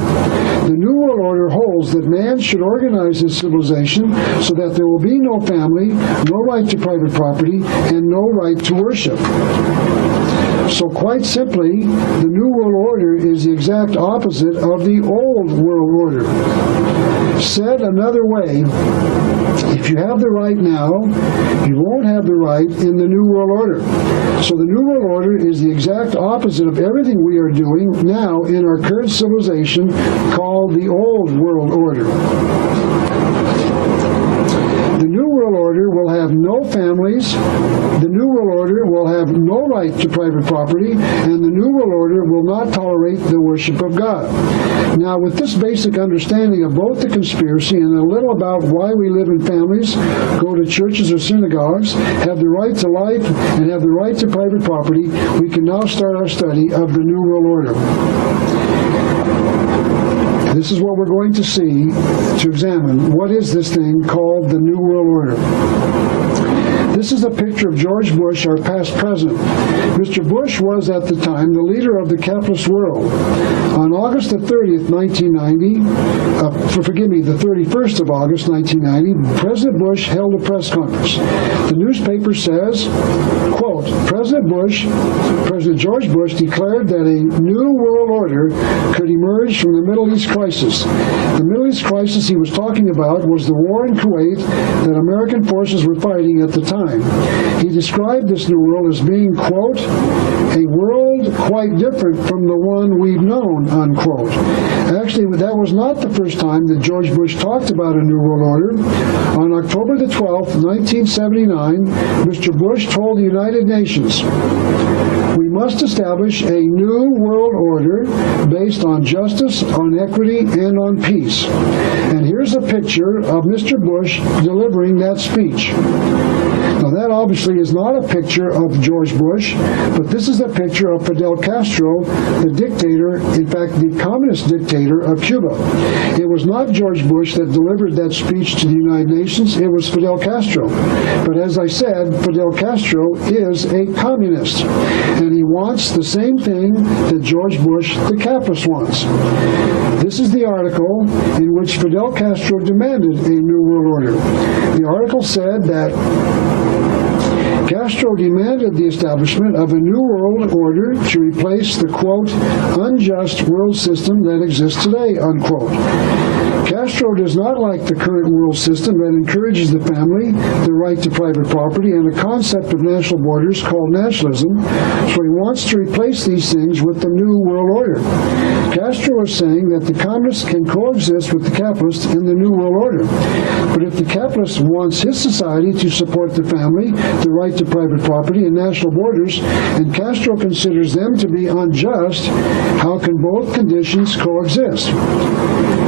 The New World Order holds that man should organize his civilization so that there will be no family, no right to private property, and no right to worship. So quite simply, the the New World Order is the exact opposite of the Old World Order. Said another way, if you have the right now, you won't have the right in the New World Order. So the New World Order is the exact opposite of everything we are doing now in our current civilization called the Old World Order. The New World Order will have no families, the New World Order will have no right to private property, and the New World Order will not tolerate the worship of God. Now, with this basic understanding of both the conspiracy and a little about why we live in families, go to churches or synagogues, have the right to life, and have the right to private property, we can now start our study of the New World Order. This is what we're going to see to examine. What is this thing called the New World Order? This is a picture of George Bush, our past president. Mr. Bush was at the time the leader of the capitalist world. On August the 30th, 1990, the 31st of August, 1990, President Bush held a press conference. The newspaper says, quote, President George Bush declared that a new world order could emerge from the Middle East crisis. The Middle East crisis he was talking about was the war in Kuwait that American forces were fighting at the time. He described this new world as being, quote, a world quite different from the one we've known, unquote. Actually, that was not the first time that George Bush talked about a new world order. On October the 12th, 1979, Mr. Bush told the United Nations, we must establish a new world order based on justice, on equity, and on peace. And here's a picture of Mr. Bush delivering that speech. Now that obviously is not a picture of George Bush, but this is a picture of Fidel Castro, the dictator, in fact the communist dictator of Cuba. It was not George Bush that delivered that speech to the United Nations, it was Fidel Castro. But as I said, Fidel Castro is a communist, and he wants the same thing that George Bush, the capitalist, wants. This is the article in which Fidel Castro demanded a new world order. The article said that Castro demanded the establishment of a new world order to replace the, quote, unjust world system that exists today, unquote. Castro does not like the current world system that encourages the family, the right to private property, and a concept of national borders called nationalism, so he wants to replace these things with the new world order. Castro is saying that the communists can coexist with the capitalists in the new world order. But if the capitalist wants his society to support the family, the right to private property, and national borders, and Castro considers them to be unjust, how can both conditions coexist?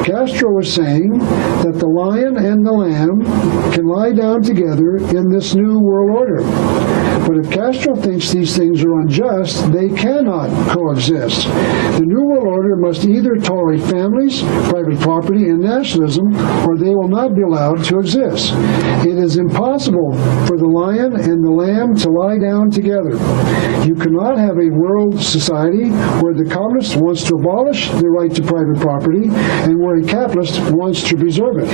Castro is saying that the lion and the lamb can lie down together in this new world order. But if Castro thinks these things are unjust, they cannot coexist. The new world order must either tolerate families, private property, and nationalism, or they will not be allowed to exist. It is impossible for the lion and the lamb to lie down together. You cannot have a world society where the communist wants to abolish the right to private property and where a capitalist wants to preserve it.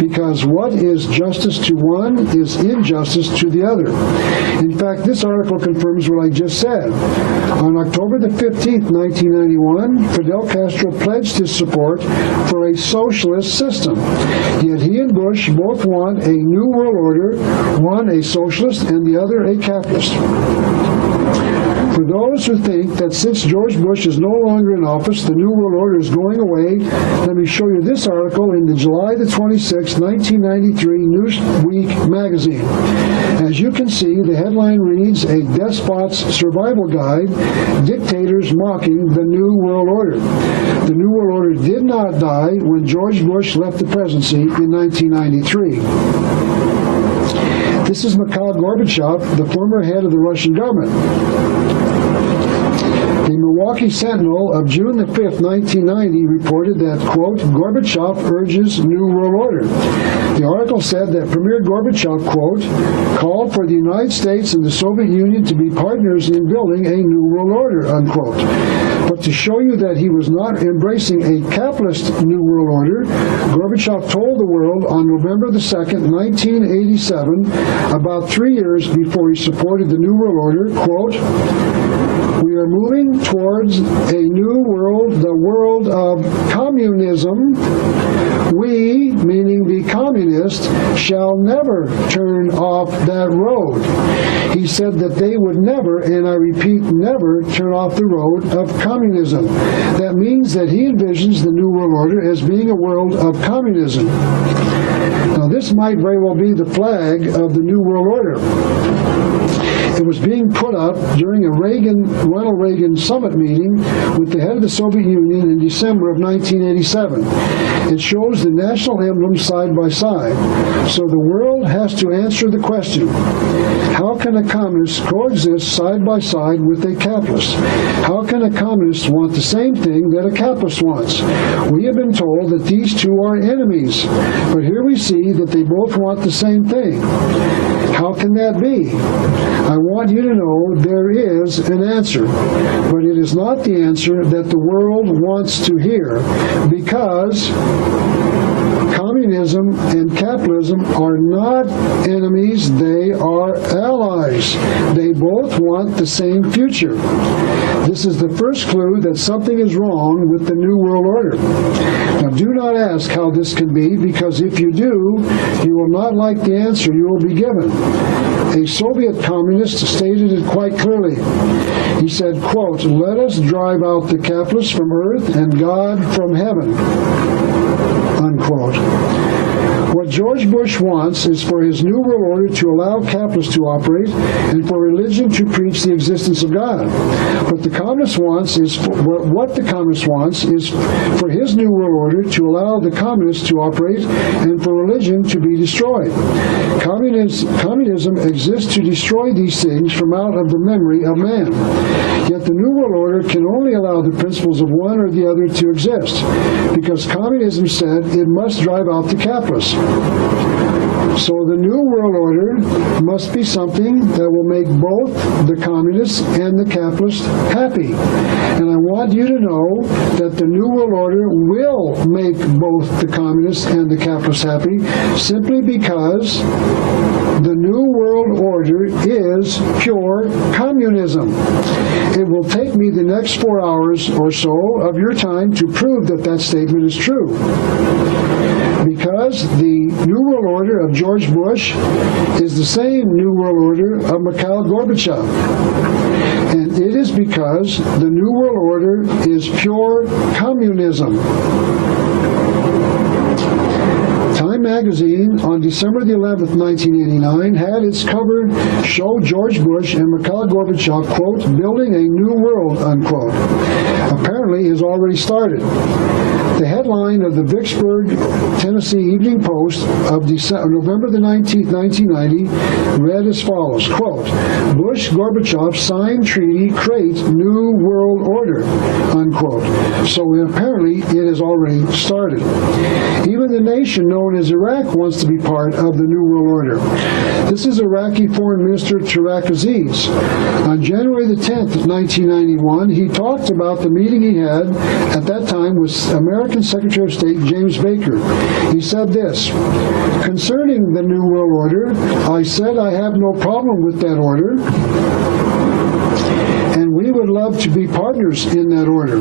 Because what is justice to one is injustice to the other. In fact, this article confirms what I just said. On October the 15th, 1991, Fidel Castro pledged his support for a socialist system. Yet he and Bush both want a new world order, one a socialist and the other a capitalist. For those who think that since George Bush is no longer in office, the New World Order is going away, let me show you this article in the July the 26th, 1993 Newsweek magazine. As you can see, the headline reads, A Despot's Survival Guide, Dictators Mocking the New World Order. The New World Order did not die when George Bush left the presidency in 1993. This is Mikhail Gorbachev, the former head of the Russian government. The Milwaukee Sentinel of June the 5th, 1990 reported that, quote, Gorbachev urges New World Order. The article said that Premier Gorbachev, quote, called for the United States and the Soviet Union to be partners in building a New World Order, unquote. But to show you that he was not embracing a capitalist New World Order, Gorbachev told the world on November the 2nd, 1987, about 3 years before he supported the New World Order, quote, we are moving towards a new world, the world of communism. We, meaning the communists, shall never turn off that road. He said that they would never, and I repeat, never turn off the road of communism. That means that he envisions the New World Order as being a world of communism. Now, this might very well be the flag of the New World Order. It was being put up during a Ronald Reagan summit meeting with the head of the Soviet Union in December of 1987. It shows the national emblems side by side. So the world has to answer the question, how can a communist coexist side by side with a capitalist? How can a communist want the same thing that a capitalist wants? We have been told that these two are enemies, but here we see that they both want the same thing. How can that be? I want you to know there is an answer, but it is not the answer that the world wants to hear, because communism and capitalism are not enemies, they are allies. They both want the same future. This is the first clue that something is wrong with the New World Order. Now, do not ask how this can be, because if you do, you will not like the answer you will be given. A Soviet communist stated it quite clearly. He said, quote, let us drive out the capitalists from earth and God from heaven, unquote. What George Bush wants is for his New World Order to allow capitalists to operate and for religion to preach the existence of God. What the communist wants is for his New World Order to allow the communists to operate and for religion to be destroyed. Communism exists to destroy these things from out of the memory of man. Yet the New World Order can only allow the principles of one or the other to exist, because communism said it must drive out the capitalists. So the New World Order must be something that will make both the communists and the capitalists happy. And I want you to know that the New World Order will make both the communists and the capitalists happy, simply because the New World Order is pure communism. It will take me the next 4 hours or so of your time to prove that that statement is true. Because the New World Order of George Bush is the same New World Order of Mikhail Gorbachev. And it is because the New World Order is pure communism. Time magazine on December the 11th, 1989 had its cover show George Bush and Mikhail Gorbachev, quote, building a new world, unquote. Apparently has already started. The headline of the Vicksburg, Tennessee Evening Post of November the 19th, 1990 read as follows, quote, Bush-Gorbachev signed treaty create new world order, unquote. So apparently it has already started. Even the nation known as Iraq wants to be part of the New World Order. This is Iraqi Foreign Minister Tariq Aziz. On January the 10th, 1991, he talked about the meeting he had at that time with American Secretary of State James Baker. He said this, concerning the New World Order, I said I have no problem with that order, and we would love to be partners in that order.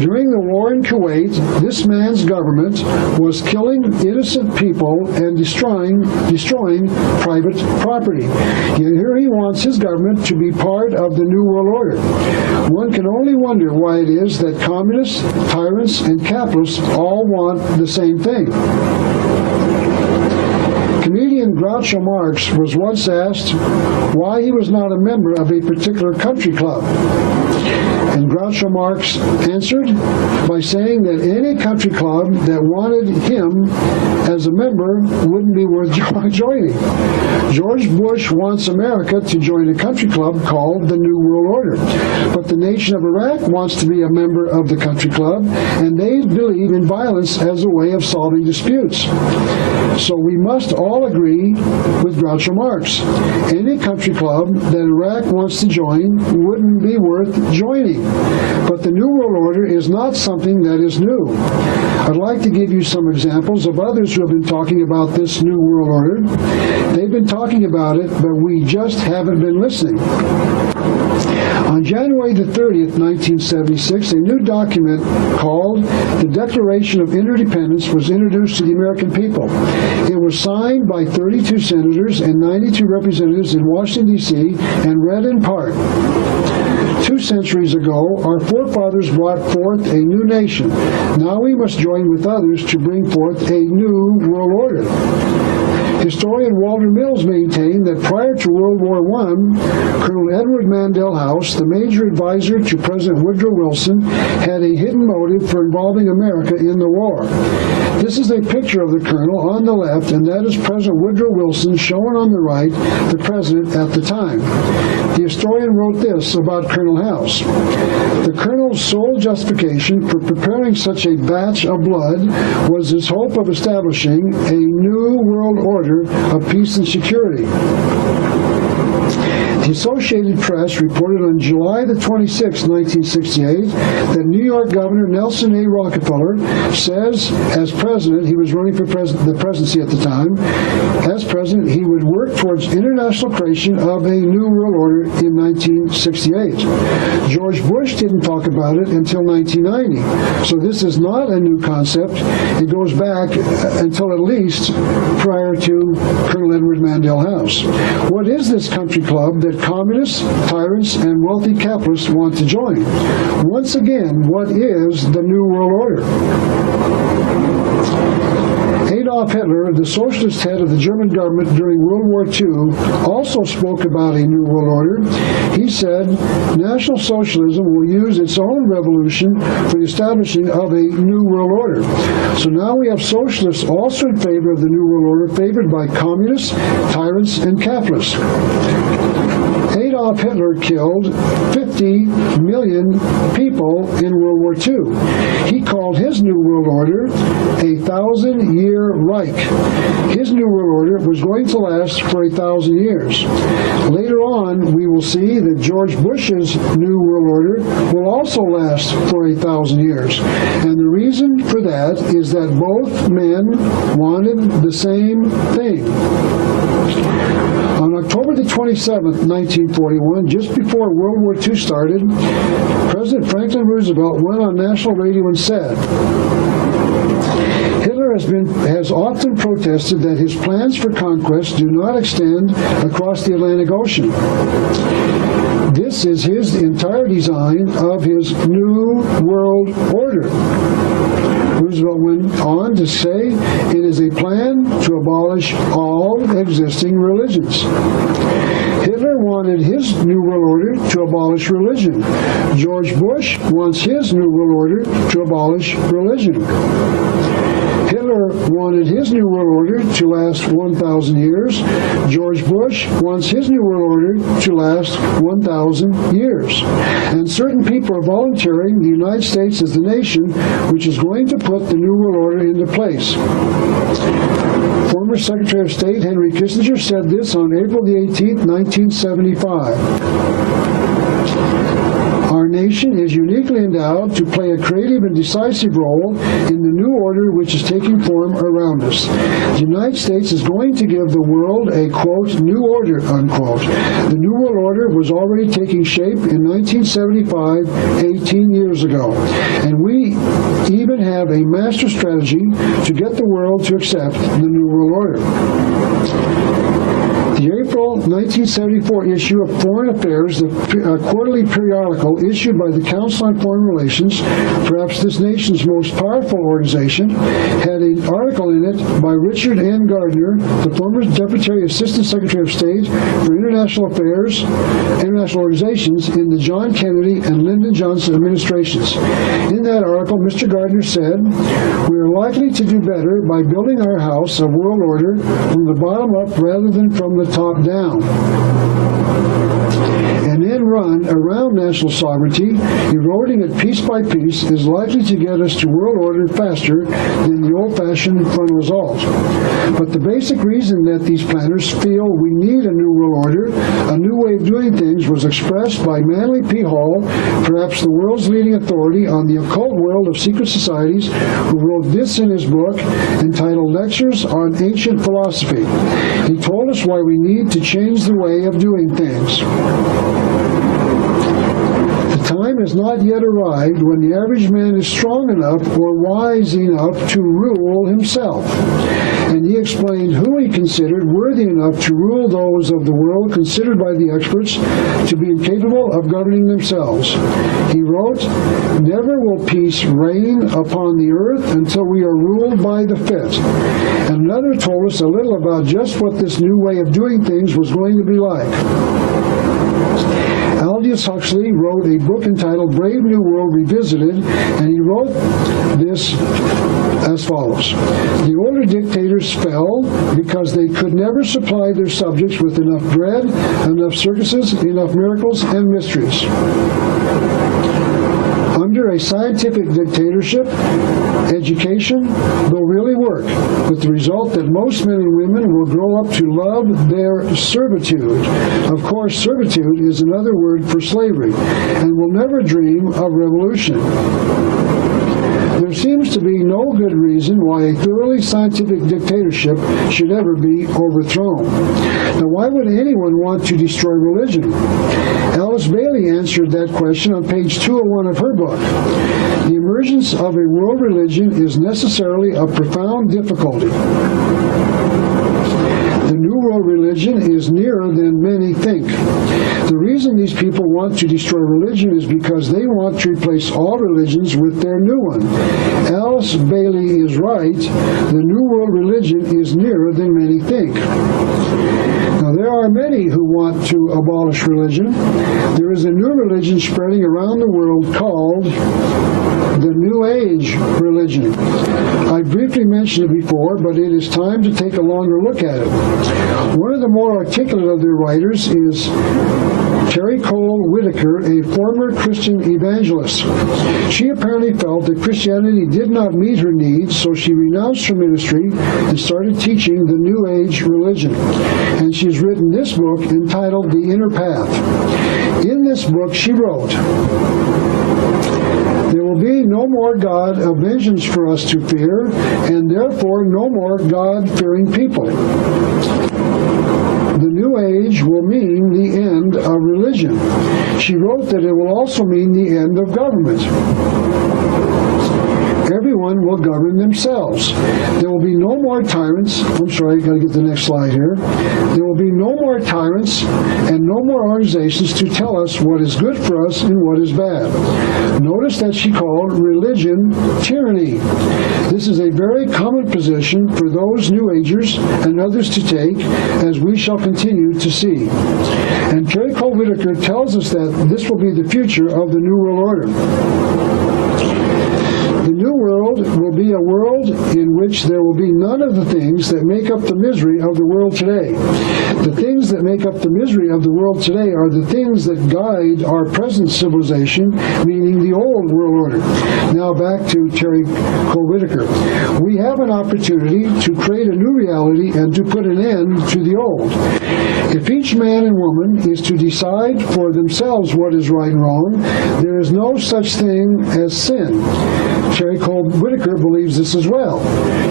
During the war in Kuwait, this man's government was killing innocent people and destroying private property. Yet here he wants his government to be part of the New World Order. One can only wonder why it is that communists, tyrants, and capitalists all want the same thing. Comedian Groucho Marx was once asked why he was not a member of a particular country club. And And Groucho Marx answered by saying that any country club that wanted him as a member wouldn't be worth joining. George Bush wants America to join a country club called the New World Order. But the nation of Iraq wants to be a member of the country club, and they believe in violence as a way of solving disputes. So we must all agree with Groucho Marx. Any country club that Iraq wants to join wouldn't be worth joining. But the New World Order is not something that is new. I'd like to give you some examples of others who have been talking about this New World Order. They've been talking about it, but we just haven't been listening. On January the 30th, 1976, a new document called the Declaration of Interdependence was introduced to the American people. It was signed by 32 senators and 92 representatives in Washington, D.C., and read in part. 2 centuries ago, our forefathers brought forth a new nation. Now we must join with others to bring forth a new world order. Historian Walter Mills maintained that prior to World War I, Colonel Edward Mandell House, the major advisor to President Woodrow Wilson, had a hidden motive for involving America in the war. This is a picture of the colonel on the left, and that is President Woodrow Wilson, shown on the right, the president at the time. The historian wrote this about Colonel House. The colonel's sole justification for preparing such a batch of blood was his hope of establishing a new world order of peace and security. The Associated Press reported on July the 26th, 1968, that New York Governor Nelson A. Rockefeller says, as president, he was running for the presidency at the time, as president, he would work towards international creation of a new world order in 1968. George Bush didn't talk about it until 1990, so this is not a new concept. It goes back until at least prior to Colonel Edward Mandell House. What is this country club that communists, tyrants, and wealthy capitalists want to join? Once again, what is the New World Order? Adolf Hitler, the socialist head of the German government during World War II, also spoke about a new world order. He said, National Socialism will use its own revolution for the establishing of a new world order. So now we have socialists also in favor of the new world order, favored by communists, tyrants, and capitalists. Adolf Hitler killed 50 million people in World War II. He called his New World Order a 1,000-year Reich. His New World Order was going to last for 1,000 years. Later on, we will see that George Bush's New World Order will also last for 1,000 years. And the reason for that is that both men wanted the same thing. On October the 27th, 1941, just before World War II started, President Franklin Roosevelt went on national radio and said, Hitler has often protested that his plans for conquest do not extend across the Atlantic Ocean. This is his entire design of his New World Order. Roosevelt went on to say, it is a plan to abolish all existing religions. Hitler wanted his New World Order to abolish religion. George Bush wants his New World Order to abolish religion. Hitler wanted his New World Order to last 1,000 years. George Bush wants his New World Order to last 1,000 years. And certain people are volunteering the United States as the nation which is going to put the New World Order into place. Former Secretary of State Henry Kissinger said this on April the 18th, 1975. Our nation is uniquely endowed to play a creative and decisive role in the new order which is taking form around us. The United States is going to give the world a, quote, new order, unquote. The New World Order was already taking shape in 1975, 18 years ago. And we even have a master strategy to get the world to accept the New World Order. The The April 1974 issue of Foreign Affairs, the quarterly periodical issued by the Council on Foreign Relations, perhaps this nation's most powerful organization, had an article in it by Richard N. Gardner, the former Deputy Assistant Secretary of State for International Affairs, International Organizations in the John Kennedy and Lyndon Johnson administrations. In that article, Mr. Gardner said, "We are likely to do better by building our house of world order from the bottom up rather than from the top down." An end run around national sovereignty, eroding it piece by piece, is likely to get us to world order faster than the old-fashioned frontal assault. But the basic reason that these planners feel we need a new world order, a new way of doing things, was expressed by Manly P. Hall, perhaps the world's leading authority on the occult world of secret societies, who wrote this in his book entitled Lectures on Ancient Philosophy. He told us why we need to change the way of doing things. The time has not yet arrived when the average man is strong enough or wise enough to rule himself. And he explained who he considered worthy enough to rule those of the world considered by the experts to be incapable of governing themselves. He wrote, "Never will peace reign upon the earth until we are ruled by the fit." And another told us a little about just what this new way of doing things was going to be like. Aldous Huxley wrote a book entitled Brave New World Revisited, and he wrote this as follows. "The older dictators fell because they could never supply their subjects with enough bread, enough circuses, enough miracles and mysteries. Under a scientific dictatorship, education will really work, with the result that most men and women will grow up to love their servitude." Of course, servitude is another word for slavery, and will never dream of revolution. There seems to be no good reason why a thoroughly scientific dictatorship should ever be overthrown. Now, why would anyone want to destroy religion? Alice Bailey answered that question on page 201 of her book. "The emergence of a world religion is necessarily a profound difficulty. The new world religion is nearer than many think. The reason these people want to destroy religion is because they want to replace all religions with their new one. Alice Bailey is right. The new world religion is nearer than many think." Now, there are many who want to abolish religion. There is a new religion spreading around the world called the New Age religion. I briefly mentioned it before, but it is time to take a longer look at it. One of the more articulate of their writers is Terry Cole Whitaker, a former Christian evangelist. She apparently felt that Christianity did not meet her needs, so she renounced her ministry and started teaching the New Age religion. And she's written this book entitled The Inner Path. In this book, she wrote, "There will be no more God of vengeance for us to fear, and therefore no more God-fearing people. The New Age will mean the end of religion." She wrote that it will also mean the end of government. Everyone will govern themselves. There will be no more tyrants. I'm sorry, I've got to get the next slide here. There will be no more tyrants and no more organizations to tell us what is good for us and what is bad. Notice that she called religion tyranny. This is a very common position for those New Agers and others to take, as we shall continue to see. And Terry Cole Whitaker tells us that this will be the future of the New World Order. The New World will be a world in which there will be none of the things that make up the misery of the world today. The things that make up the misery of the world today are the things that guide our present civilization, meaning the old world order. Now back to Terry Cole Whitaker. We have an opportunity to create a new reality and to put an end to the old. If each man and woman is to decide for themselves what is right and wrong, there is no such thing as sin. Terry Cole Whitaker believes this as well.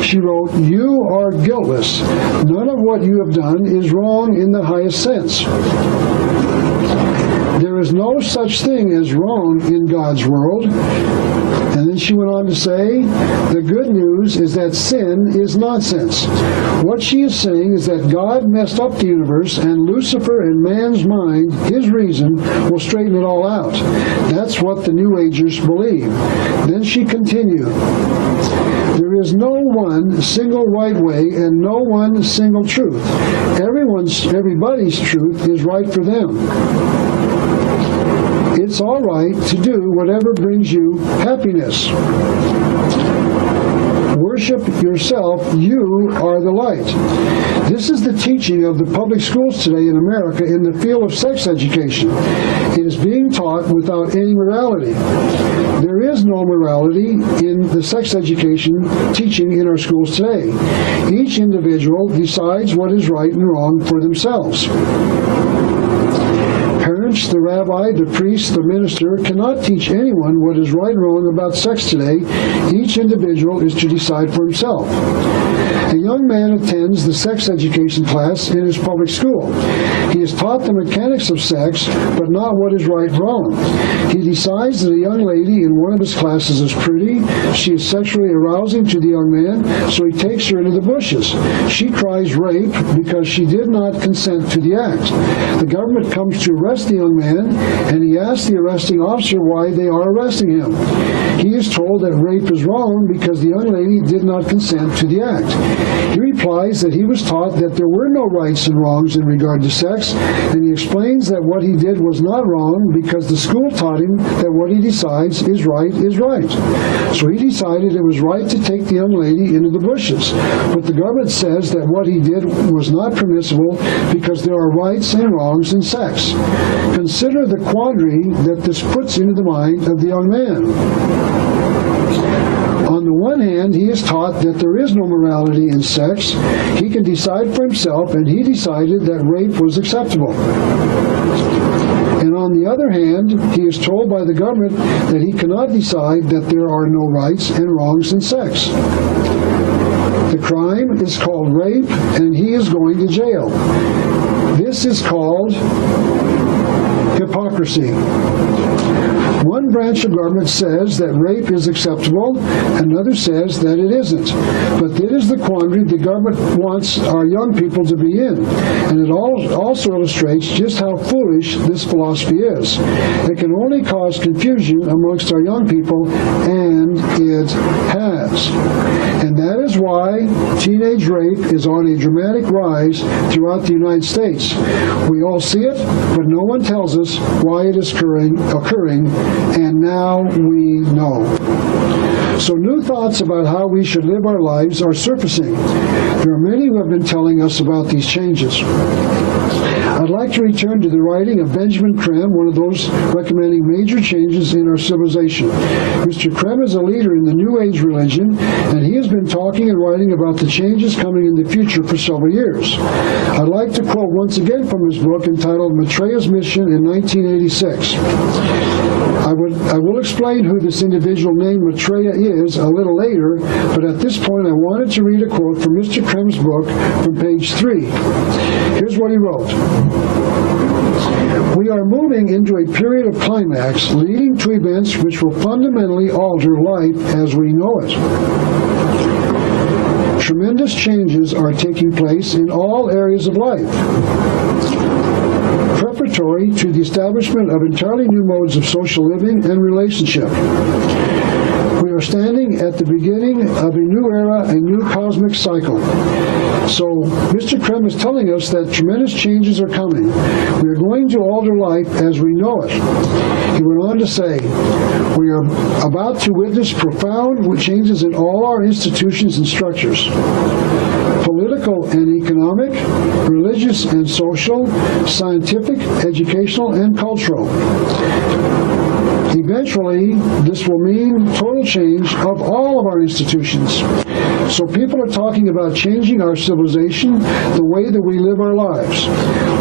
She wrote, "You are guiltless. None of what you have done is wrong in the highest sense. There is no such thing as wrong in God's world." And then she went on to say, the good news is that sin is nonsense. What she is saying is that God messed up the universe, and Lucifer in man's mind, his reason, will straighten it all out. That's what the New Agers believe. Then she continued, there is no one single right way and no one single truth. Everybody's truth is right for them. It's all right to do whatever brings you happiness. Worship yourself. You are the light. This is the teaching of the public schools today in America in the field of sex education. It is being taught without any morality. There is no morality in the sex education teaching in our schools today. Each individual decides what is right and wrong for themselves. Parents, the rabbi, the priest, the minister cannot teach anyone what is right and wrong about sex today. Each individual is to decide for himself. A young man attends the sex education class in his public school. He is taught the mechanics of sex, but not what is right and wrong. He decides that a young lady in one of his classes is pretty. She is sexually arousing to the young man, so he takes her into the bushes. She cries rape because she did not consent to the act. The government comes to arrest the young man, and he asks the arresting officer why they are arresting him. He is told that rape is wrong because the young lady did not consent to the act. He replies that he was taught that there were no rights and wrongs in regard to sex, and he explains that what he did was not wrong because the school taught him that what he decides is right is right. So he decided it was right to take the young lady into the bushes. But the government says that what he did was not permissible because there are rights and wrongs in sex. Consider the quandary that this puts into the mind of the young man. On the one hand, he is taught that there is no morality in sex. He can decide for himself, and he decided that rape was acceptable. And on the other hand, he is told by the government that he cannot decide that there are no rights and wrongs in sex. The crime is called rape, and he is going to jail. This is called hypocrisy. One branch of government says that rape is acceptable, another says that it isn't. But that is the quandary the government wants our young people to be in. And it also illustrates just how foolish this philosophy is. It can only cause confusion amongst our young people, and it has. And that is why teenage rape is on a dramatic rise throughout the United States. We all see it, but no one tells us why it is occurring, and now we know. So new thoughts about how we should live our lives are surfacing. There are many who have been telling us about these changes. I'd like to return to the writing of Benjamin Creme, one of those recommending major changes in our civilization. Mr. Creme is a leader in the New Age religion, and he has been talking and writing about the changes coming in the future for several years. I'd like to quote once again from his book entitled Maitreya's Mission in 1986. I will explain who this individual named Maitreya is a little later, but at this point I wanted to read a quote from Mr. Creme's book from page 3. Here's what he wrote. We are moving into a period of climax leading to events which will fundamentally alter life as we know it. Tremendous changes are taking place in all areas of life, preparatory to the establishment of entirely new modes of social living and relationship. We are standing at the beginning of a new era, a new cosmic cycle. So Mr. Creme is telling us that tremendous changes are coming. We are going to alter life as we know it. He went on to say, we are about to witness profound changes in all our institutions and structures. Political and economic, religious and social, scientific, educational, and cultural. Eventually, this will mean total change of all of our institutions. So people are talking about changing our civilization, the way that we live our lives.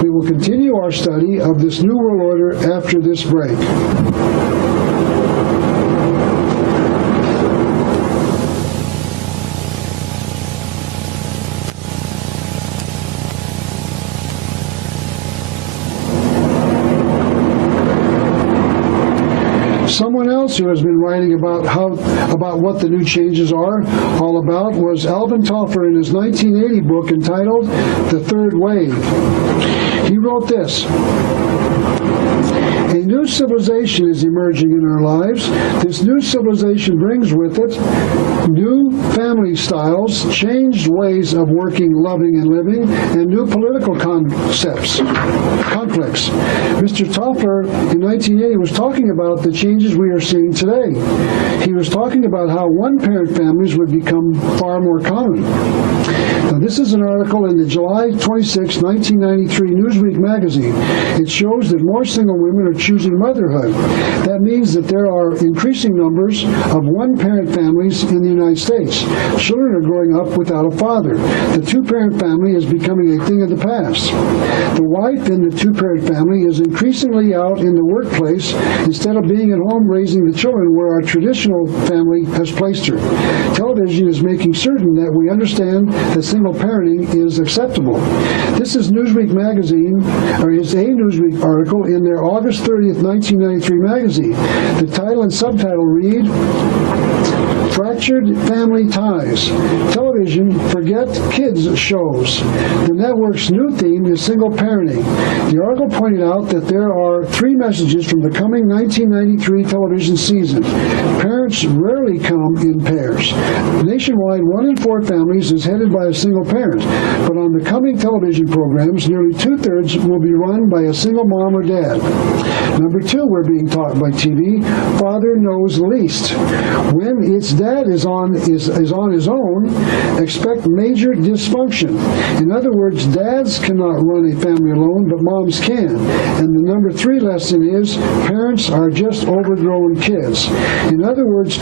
We will continue our study of this new world order after this break. Someone else who has been writing about what the new changes are all about was Alvin Toffler in his 1980 book entitled The Third Wave. He wrote this: a new civilization is emerging in our lives. This new civilization brings with it new family styles, changed ways of working, loving, and living, and new political conflicts. Mr. Toffler in 1980 was talking about the changes we are seeing today. He was talking about how one-parent families would become far more common. Now, this is an article in the July 26, 1993 Newsweek magazine. It shows that more single women are choosing motherhood. That means that there are increasing numbers of one-parent families in the United States. Children are growing up without a father. The two-parent family is becoming a thing of the past. The wife in the two-parent family is increasingly out in the workplace instead of being at home raising the children where our traditional family has placed her. Television is making certain that we understand that single parenting is acceptable. This is Newsweek magazine, or is a Newsweek article in their August 30th, 1993 magazine. The title and subtitle read, Fractured Family Ties. Television, Forget Kids Shows. The network's new theme is single parenting. The article pointed out that there are three messages from the coming 1993 television season. Parents rarely come in pairs. Nationwide, 1 in 4 families is headed by a single parent, but on the coming television programs, nearly 2/3 will be run by a single mom or dad. Number 2, we're being taught by TV, father knows least. When its dad is on his own, expect major dysfunction. In other words, dads cannot run a family alone, but moms can. And the number 3 lesson is parents are just overgrown kids. In other words,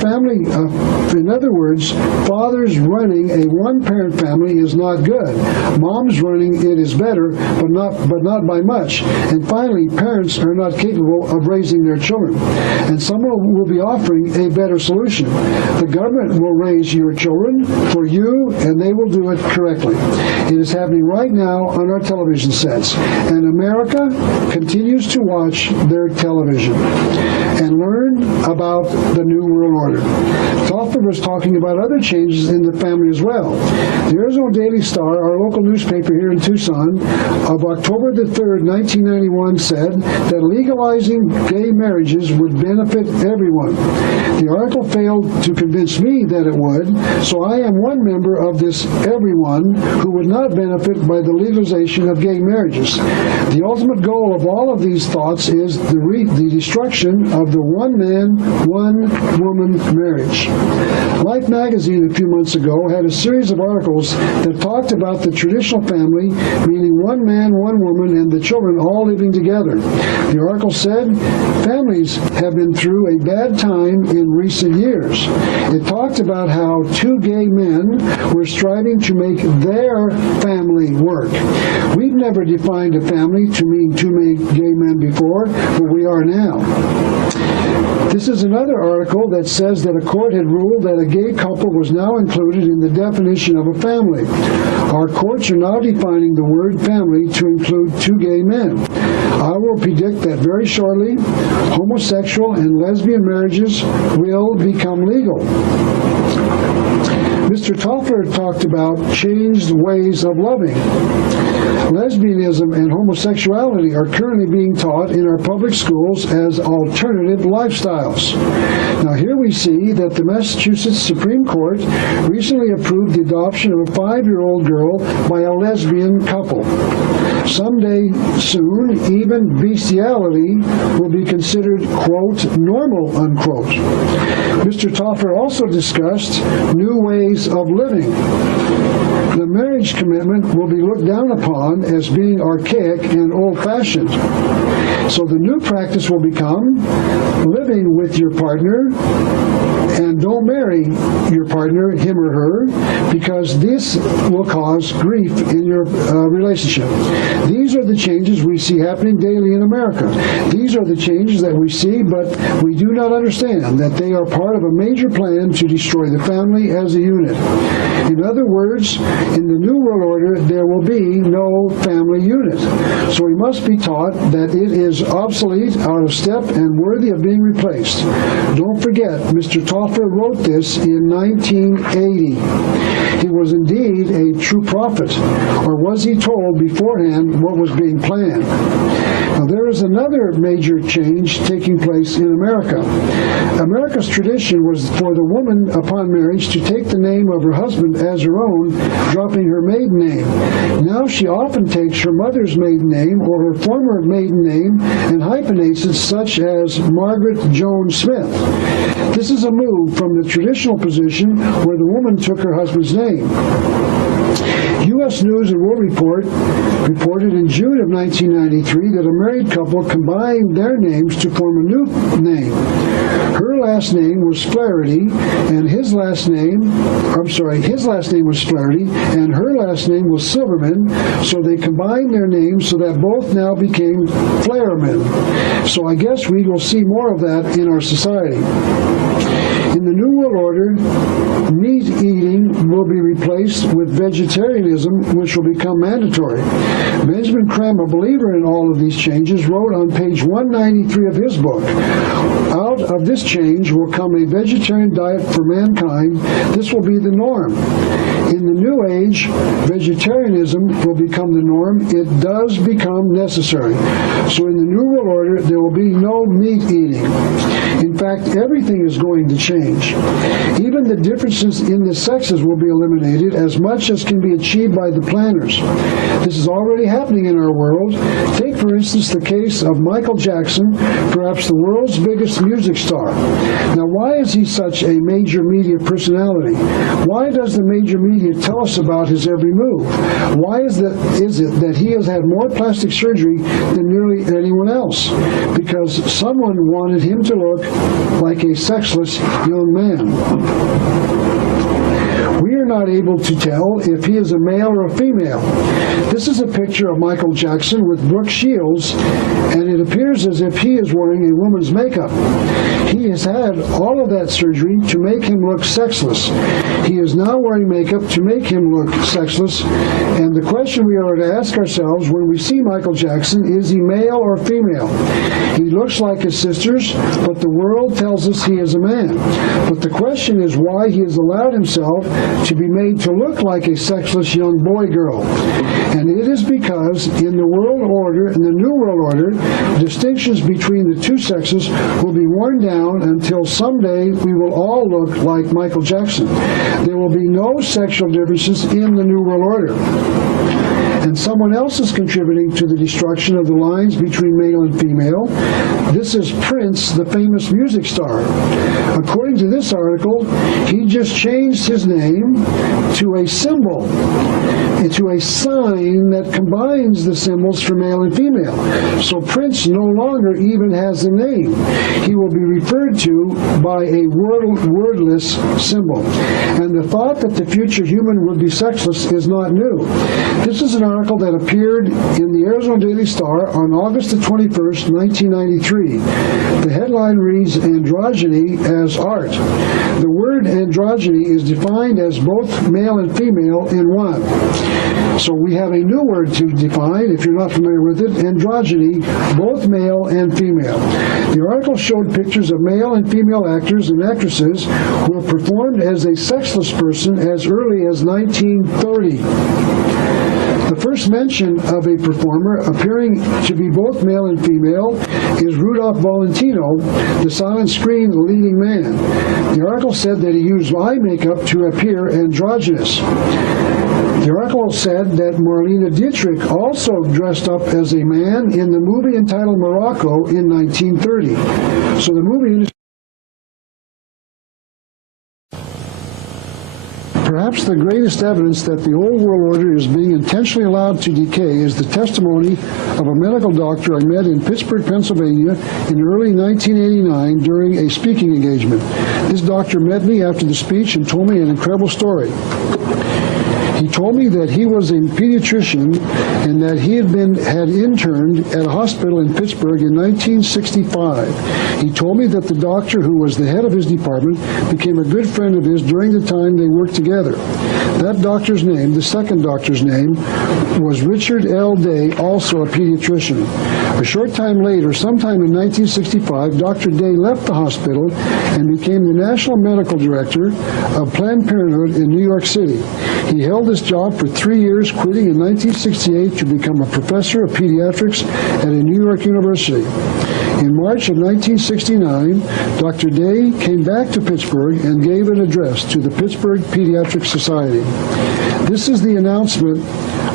fathers running a one-parent family is not good. Moms running it is better, but not by much. And finally, parents are not capable of raising their children. And someone will be offering a better solution. The government will raise your children for you, and they will do it correctly. It is happening right now on our television sets, and America continues to watch their television and learn about the New World Order. Toffler was talking about other changes in the family as well. The Arizona Daily Star, our local newspaper here in Tucson, of October the 3rd, 1991, said that legalizing gay marriages would benefit everyone. The article failed to convince me that it would, so I am one member of this everyone who would not benefit by the legalization of gay marriages. The ultimate goal of all of these thoughts is the destruction of the one-man, one-woman marriage. Life magazine a few months ago had a series of articles that talked about the traditional family, meaning one man, one woman, and the children all living together. The article said, families have been through a bad time in recent years. It talked about how 2 gay men were striving to make their family work. We've never defined a family to mean 2 gay men before, but we are now. This is another article that says that a court had ruled that a gay couple was now included in the definition of a family. Our courts are now defining the word family to include 2 gay men. I will predict that very shortly, homosexual and lesbian marriages will become legal. Mr. Toffler talked about changed ways of loving. Lesbianism and homosexuality are currently being taught in our public schools as alternative lifestyles. Now here we see that the Massachusetts Supreme Court recently approved the adoption of a 5-year-old girl by a lesbian couple. Someday soon, even bestiality will be considered, quote, normal, unquote. Mr. Toffler also discussed new ways of living. The marriage commitment will be looked down upon as being archaic and old-fashioned. So the new practice will become living with your partner, and don't marry your partner, him or her, because this will cause grief in your relationship. These are the changes we see happening daily in America. These are the changes that we see, but we do not understand that they are part of a major plan to destroy the family as a unit. In other words, in the New World Order, there will be no single family unit. So we must be taught that it is obsolete, out of step, and worthy of being replaced. Don't forget, Mr. Toffler wrote this in 1980. He was indeed a true prophet, or was he told beforehand what was being planned? Now, there is another major change taking place in America. America's tradition was for the woman upon marriage to take the name of her husband as her own, dropping her maiden name. Now she often takes her mother's maiden name or her former maiden name and hyphenates it, such as Margaret Joan Smith. This is a move from the traditional position where the woman took her husband's name. U.S. News and World Report reported in June of 1993 that a married couple combined their names to form a new name. Her last name was Flaherty, and his last name was Flaherty, and her last name was Silverman, so they combined their names so that both now became Flaherman. So I guess we will see more of that in our society. In the New World Order, meat eating will be replaced with vegetarianism, which will become mandatory. Benjamin Creme, a believer in all of these changes, wrote on page 193 of his book, "Out of this change will come a vegetarian diet for mankind. This will be the norm. In the New Age, vegetarianism will become the norm. It does become necessary. So in the New World Order, there will be no meat eating. In fact, everything is going to change. Even the differences in the sexes will be eliminated as much as can be achieved by the planners. This is already happening in our world. Take, for instance, the case of Michael Jackson, perhaps the world's biggest music star. Now, why is he such a major media personality? Why does the major media tell us about his every move? Why is it that he has had more plastic surgery than nearly anyone else? Because someone wanted him to look like a sexless young man. We are not able to tell if he is a male or a female. This is a picture of Michael Jackson with Brooke Shields, and it appears as if he is wearing a woman's makeup. He has had all of that surgery to make him look sexless. He is now wearing makeup to make him look sexless, and the question we are to ask ourselves when we see Michael Jackson, is he male or female? He looks like his sisters, but the world tells us he is a man. But the question is why he has allowed himself to be made to look like a sexless young boy-girl. And it is because in the world order, in the New World Order, distinctions between the two sexes will be worn down until someday we will all look like Michael Jackson. There will be no sexual differences in the New World Order. And someone else is contributing to the destruction of the lines between male and female. This is Prince, the famous music star. According to this article, he just changed his name to a symbol, to a sign that combines the symbols for male and female. So Prince no longer even has a name. He will be referred to by a wordless symbol. And the thought that the future human would be sexless is not new. This is an article that appeared in the Arizona Daily Star on August the 21st, 1993. The headline reads, "Androgyny as Art." The word androgyny is defined as both male and female in one. So we have a new word to define, if you're not familiar with it, androgyny, both male and female. The article showed pictures of male and female actors and actresses who have performed as a sexless person as early as 1930. The first mention of a performer appearing to be both male and female is Rudolph Valentino, the silent screen leading man. The article said that he used eye makeup to appear androgynous. The article said that Marlene Dietrich also dressed up as a man in the movie entitled Morocco in 1930. So the movie industry. Perhaps the greatest evidence that the old world order is being intentionally allowed to decay is the testimony of a medical doctor I met in Pittsburgh, Pennsylvania in early 1989 during a speaking engagement. This doctor met me after the speech and told me an incredible story. He told me that he was a pediatrician and that he had interned at a hospital in Pittsburgh in 1965. He told me that the doctor who was the head of his department became a good friend of his during the time they worked together. That doctor's name, the second doctor's name, was Richard L. Day, also a pediatrician. A short time later, sometime in 1965, Dr. Day left the hospital and became the National Medical Director of Planned Parenthood in New York City. He held this job for 3 years, quitting in 1968 to become a professor of pediatrics at a New York university. In March of 1969, Dr. Day came back to Pittsburgh and gave an address to the Pittsburgh Pediatric Society. This is the announcement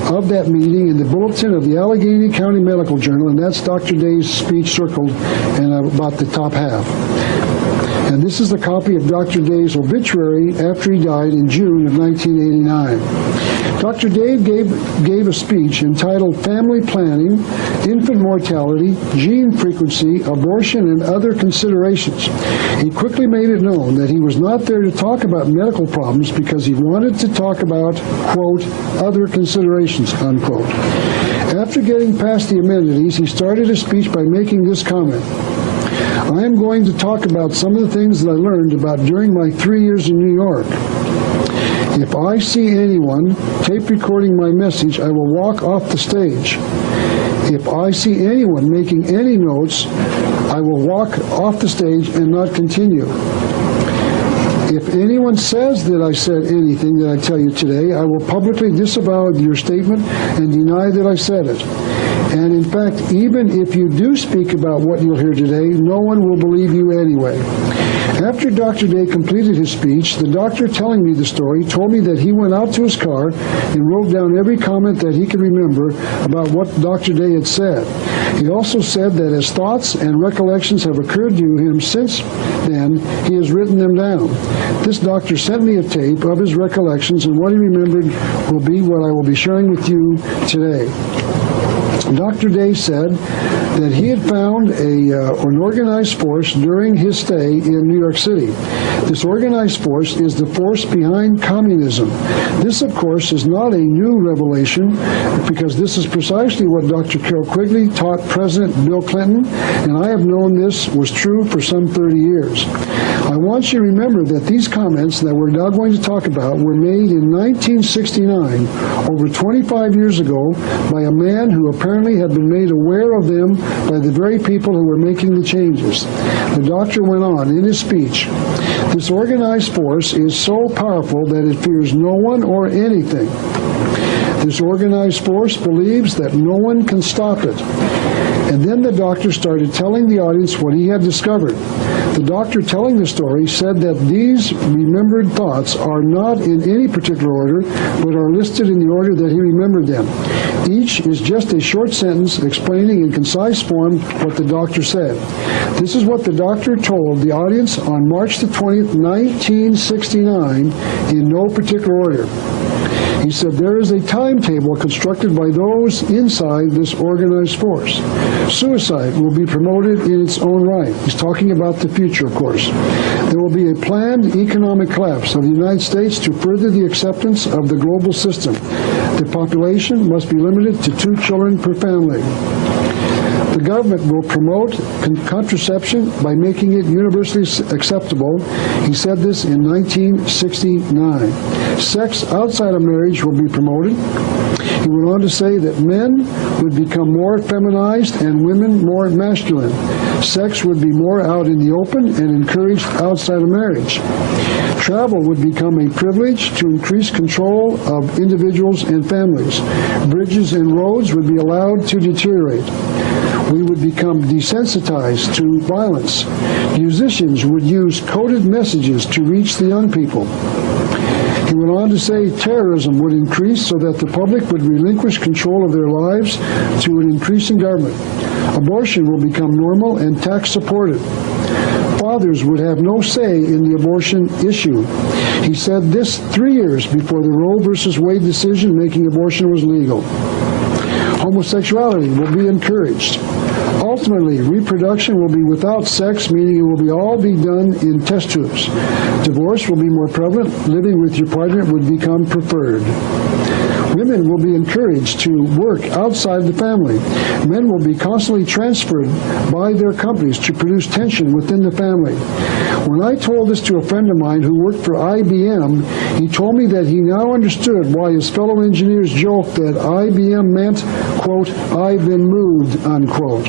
of that meeting in the bulletin of the Allegheny County Medical Journal, and that's Dr. Day's speech circled in about the top half. And this is a copy of Dr. Day's obituary after he died in June of 1989. Dr. Day gave a speech entitled Family Planning, Infant Mortality, Gene Frequency, Abortion, and Other Considerations. He quickly made it known that he was not there to talk about medical problems because he wanted to talk about, quote, other considerations, unquote. After getting past the amenities, he started his speech by making this comment. I am going to talk about some of the things that I learned about during my 3 years in New York. If I see anyone tape recording my message, I will walk off the stage. If I see anyone making any notes, I will walk off the stage and not continue. If anyone says that I said anything that I tell you today, I will publicly disavow your statement and deny that I said it. And in fact, even if you do speak about what you'll hear today, no one will believe you anyway. After Dr. Day completed his speech, the doctor telling me the story told me that he went out to his car and wrote down every comment that he could remember about what Dr. Day had said. He also said that as thoughts and recollections have occurred to him since then, he has written them down. This doctor sent me a tape of his recollections, and what he remembered will be what I will be sharing with you today. Dr. Day said that he had found an organized force during his stay in New York City. This organized force is the force behind communism. This, of course, is not a new revelation because this is precisely what Dr. Carroll Quigley taught President Bill Clinton, and I have known this was true for some 30 years. I want you to remember that these comments that we're now going to talk about were made in 1969, over 25 years ago, by a man who apparently had been made aware of them by the very people who were making the changes. The doctor went on in his speech, this organized force is so powerful that it fears no one or anything. This organized force believes that no one can stop it. And then the doctor started telling the audience what he had discovered. The doctor telling the story said that these remembered thoughts are not in any particular order, but are listed in the order that he remembered them. Each is just a short sentence explaining in concise form what the doctor said. This is what the doctor told the audience on March the 20th, 1969, in no particular order. He said, there is a timetable constructed by those inside this organized force. Suicide will be promoted in its own right. He's talking about the future, of course. There will be a planned economic collapse of the United States to further the acceptance of the global system. The population must be limited to 2 children per family. The government will promote contraception by making it universally acceptable. He said this in 1969. Sex outside of marriage will be promoted. He went on to say that men would become more feminized and women more masculine. Sex would be more out in the open and encouraged outside of marriage. Travel would become a privilege to increase control of individuals and families. Bridges and roads would be allowed to deteriorate. We would become desensitized to violence. Musicians would use coded messages to reach the young people. He went on to say terrorism would increase so that the public would relinquish control of their lives to an increasing government. Abortion will become normal and tax-supported. Fathers would have no say in the abortion issue. He said this 3 years before the Roe v. Wade decision making abortion was legal. Homosexuality will be encouraged. Ultimately, reproduction will be without sex, meaning it will all be done in test tubes. Divorce will be more prevalent. Living with your partner would become preferred. Women will be encouraged to work outside the family. Men will be constantly transferred by their companies to produce tension within the family. When I told this to a friend of mine who worked for IBM, he told me that he now understood why his fellow engineers joked that IBM meant, quote, "I've been moved," unquote.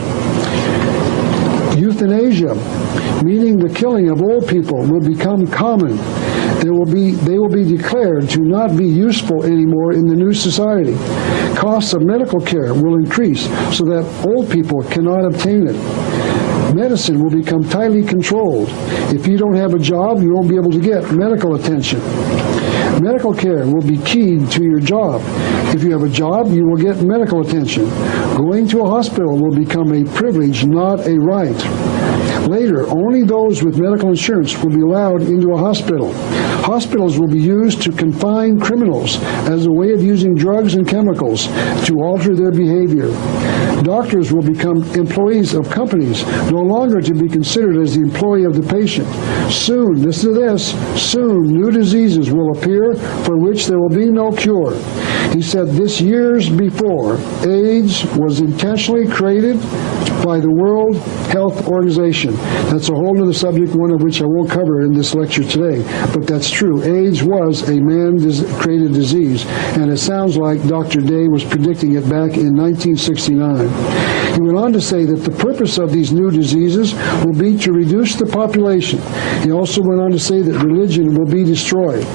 Euthanasia, meaning the killing of old people, will become common. They will be declared to not be useful anymore in the new society. Costs of medical care will increase so that old people cannot obtain it. Medicine will become tightly controlled. If you don't have a job, you won't be able to get medical attention. Medical care will be keyed to your job. If you have a job, you will get medical attention. Going to a hospital will become a privilege, not a right. Later, only those with medical insurance will be allowed into a hospital. Hospitals will be used to confine criminals as a way of using drugs and chemicals to alter their behavior. Doctors will become employees of companies, no longer to be considered as the employee of the patient. Soon, listen to this, soon new diseases will appear for which there will be no cure. He said this years before, AIDS was intentionally created by the World Health Organization. That's a whole other subject, one of which I won't cover in this lecture today, but that's true. AIDS was a man-created disease, and it sounds like Dr. Day was predicting it back in 1969. He went on to say that the purpose of these new diseases will be to reduce the population. He also went on to say that religion will be destroyed.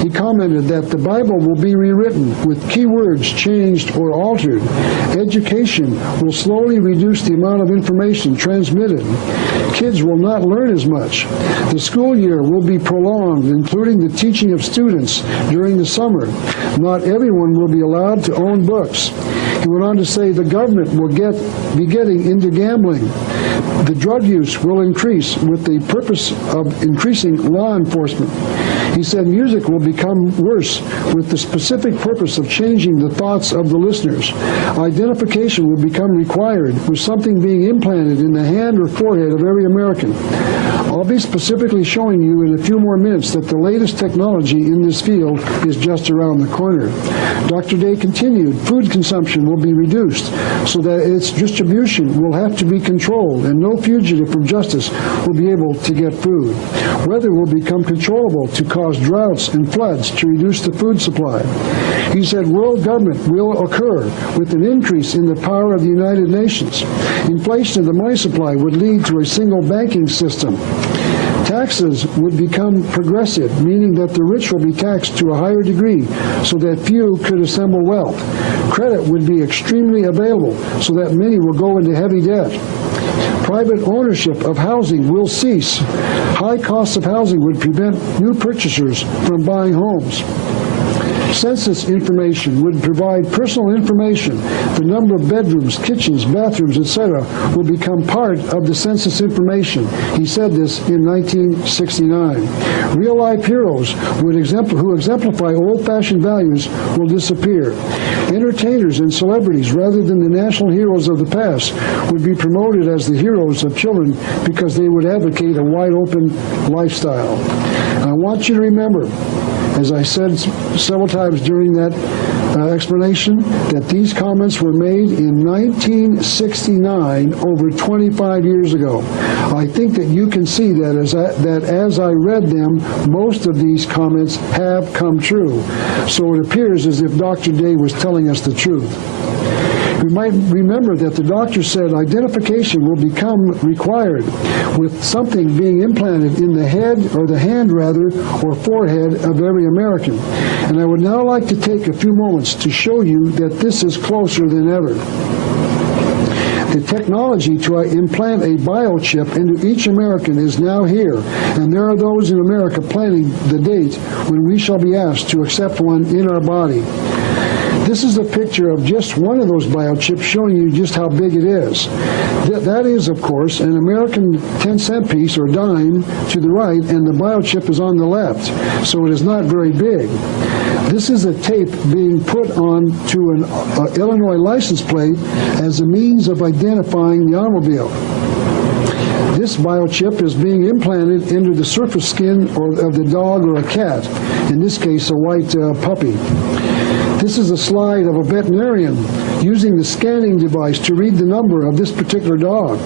He commented that the Bible will be rewritten with key words changed or altered. Education will slowly reduce the amount of information transmitted. Kids will not learn as much. The school year will be prolonged, including the teaching of students during the summer. Not everyone will be allowed to own books. He went on to say the government will be getting into gambling. The drug use will increase with the purpose of increasing law enforcement. He said music will become worse with the specific purpose of changing the thoughts of the listeners. Identification will become required with something being implanted in the hand or forehead of every American. I'll be specifically showing you in a few more minutes that the latest technology in this field is just around the corner. Dr. Day continued, food consumption will be reduced so that its distribution will have to be controlled and no fugitive from justice will be able to get food. Weather will become controllable to cause droughts and floods to reduce the food supply. He said world government will occur with an increase in the power of the United Nations. Inflation of the money supply would lead to a single banking system. Taxes would become progressive, meaning that the rich will be taxed to a higher degree so that few could assemble wealth. Credit would be extremely available so that many will go into heavy debt. Private ownership of housing will cease. High costs of housing would prevent new purchasers from buying homes. Census information would provide personal information. The number of bedrooms, kitchens, bathrooms, etc. will become part of the census information. He said this in 1969. Real-life heroes who exemplify old-fashioned values will disappear. Entertainers and celebrities, rather than the national heroes of the past, would be promoted as the heroes of children because they would advocate a wide-open lifestyle. And I want you to remember, as I said several times during that explanation, that these comments were made in 1969, over 25 years ago. I think that you can see that as I read them, most of these comments have come true. So it appears as if Dr. Day was telling us the truth. You might remember that the doctor said identification will become required with something being implanted in the head, or the hand rather, or forehead of every American. And I would now like to take a few moments to show you that this is closer than ever. The technology to implant a biochip into each American is now here, and there are those in America planning the date when we shall be asked to accept one in our body. This is a picture of just one of those biochips showing you just how big it is. That is, of course, an American 10-cent piece or dime to the right, and the biochip is on the left, so it is not very big. This is a tape being put on to an Illinois license plate as a means of identifying the automobile. This biochip is being implanted into the surface skin of the dog or a cat, in this case a white puppy. This is a slide of a veterinarian using the scanning device to read the number of this particular dog.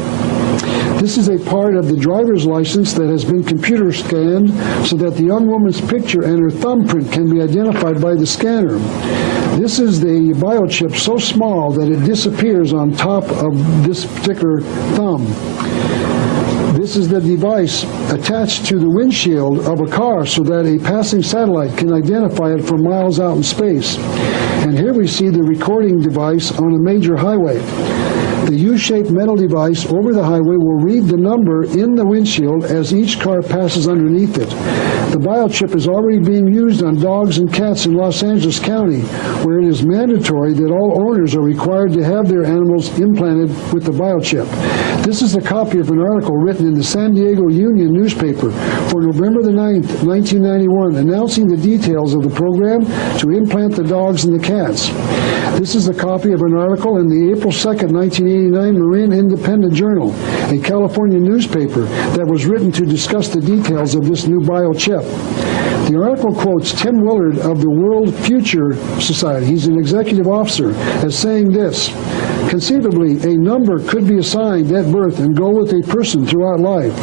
This is a part of the driver's license that has been computer scanned so that the young woman's picture and her thumbprint can be identified by the scanner. This is the biochip so small that it disappears on top of this particular thumb. This is the device attached to the windshield of a car so that a passing satellite can identify it from miles out in space. And here we see the recording device on a major highway. The U-shaped metal device over the highway will read the number in the windshield as each car passes underneath it. The biochip is already being used on dogs and cats in Los Angeles County, where it is mandatory that all owners are required to have their animals implanted with the biochip. This is a copy of an article written in the San Diego Union newspaper for November the 9th, 1991, announcing the details of the program to implant the dogs and the cats. This is a copy of an article in the April 2nd, 1989 Marin Independent Journal, a California newspaper that was written to discuss the details of this new biochip. The article quotes Tim Willard of the World Future Society, he's an executive officer, as saying this: conceivably, a number could be assigned at birth and go with a person throughout life.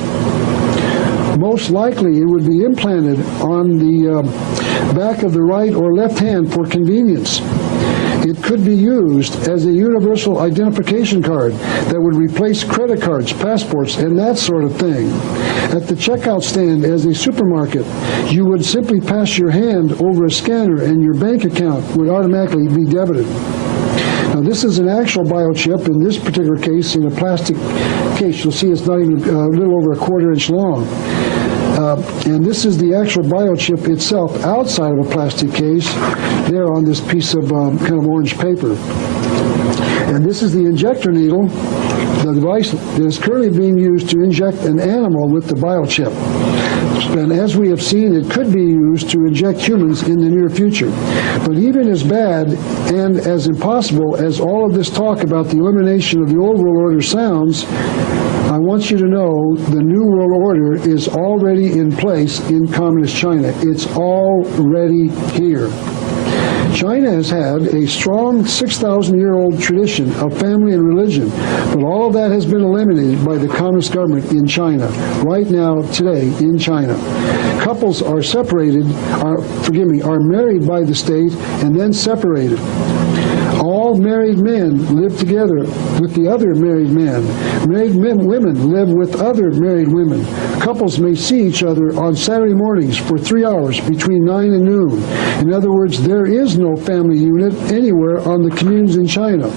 Most likely, it would be implanted on the back of the right or left hand for convenience. It could be used as a universal identification card that would replace credit cards, passports, and that sort of thing. At the checkout stand as a supermarket, you would simply pass your hand over a scanner and your bank account would automatically be debited. Now, this is an actual biochip, in this particular case, in a plastic case. You'll see it's not even a little over a quarter-inch long. And this is the actual biochip itself outside of a plastic case there on this piece of kind of orange paper. And this is the injector needle, the device that is currently being used to inject an animal with the biochip. And as we have seen, it could be used to inject humans in the near future. But even as bad and as impossible as all of this talk about the elimination of the old world order sounds, I want you to know the New World Order is already in place in Communist China. It's already here. China has had a strong 6,000-year-old tradition of family and religion, but all of that has been eliminated by the Communist government in China, right now, today, in China. Couples are separated, are married by the state and then separated. All married men live together with the other married men. Married women live with other married women. Couples may see each other on Saturday mornings for 3 hours between 9 and noon. In other words, there is no family unit anywhere on the communes in China.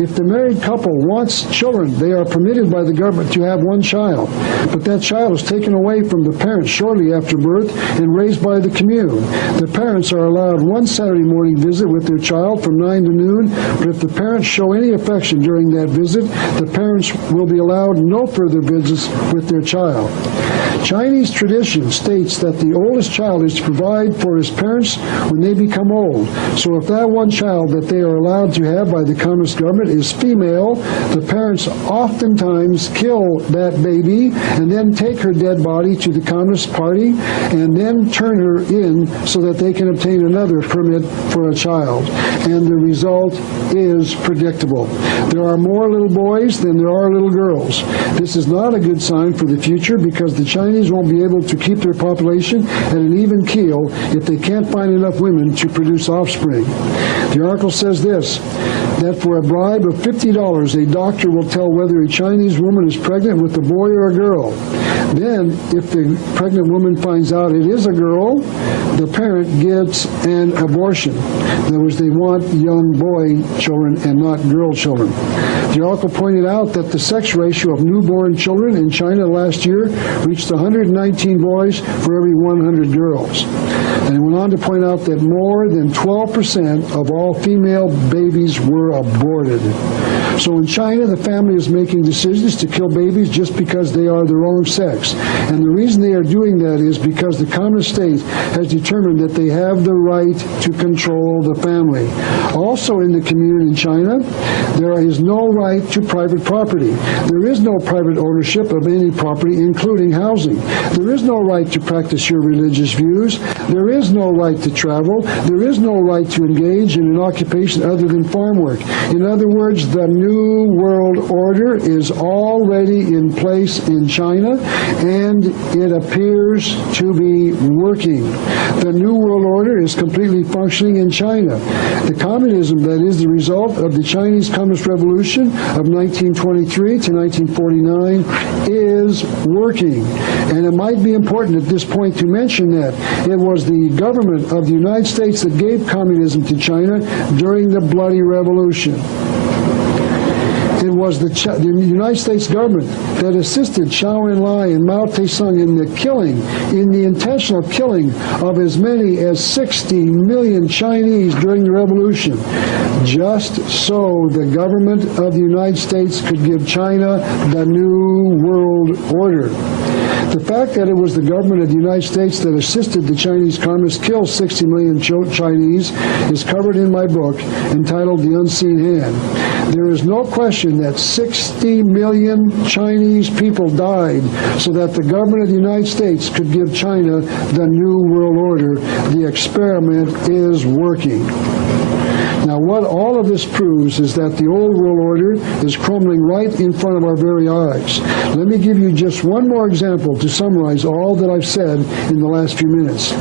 If the married couple wants children, they are permitted by the government to have one child. But that child is taken away from the parents shortly after birth and raised by the commune. The parents are allowed one Saturday morning visit with their child from 9 to noon, but if the parents show any affection during that visit, the parents will be allowed no further visits with their child. Chinese tradition states that the oldest child is to provide for his parents when they become old. So if that one child that they are allowed to have by the Communist government is female, the parents oftentimes kill that baby and then take her dead body to the Communist Party and then turn her in so that they can obtain another permit for a child. And the result is predictable. There are more little boys than there are little girls. This is not a good sign for the future because the Chinese won't be able to keep their population at an even keel if they can't find enough women to produce offspring. The article says this, that for a bribe of $50, a doctor will tell whether a Chinese woman is pregnant with a boy or a girl. Then, if the pregnant woman finds out it is a girl, the parent gets an abortion. In other words, they want young boy children and not girl children. The article pointed out that the sex ratio of newborn children in China last year reached 119 boys for every 100 girls. And it went on to point out that more than 12% of all female babies were were aborted. So in China, the family is making decisions to kill babies just because they are the wrong sex. And the reason they are doing that is because the communist state has determined that they have the right to control the family. Also in the community in China, there is no right to private property. There is no private ownership of any property, including housing. There is no right to practice your religious views. There is no right to travel. There is no right to engage in an occupation other than farm work. In other words, the New World Order is already in place in China, and it appears to be working. The New World Order is completely functioning in China. The communism that is the result of the Chinese Communist Revolution of 1923 to 1949 is working. And it might be important at this point to mention that it was the government of the United States that gave communism to China during the Bloody Revolution. It was the United States government that assisted Zhou Enlai and Mao Tse-tung in the intentional killing of as many as 60 million Chinese during the revolution, just so the government of the United States could give China the New World Order. The fact that it was the government of the United States that assisted the Chinese communists kill 60 million Chinese is covered in my book entitled The Unseen Hand. There is no question that 60 million Chinese people died so that the government of the United States could give China the New World Order. The experiment is working. Now, what all of this proves is that the old world order is crumbling right in front of our very eyes. Let me give you just one more example to summarize all that I've said in the last few minutes.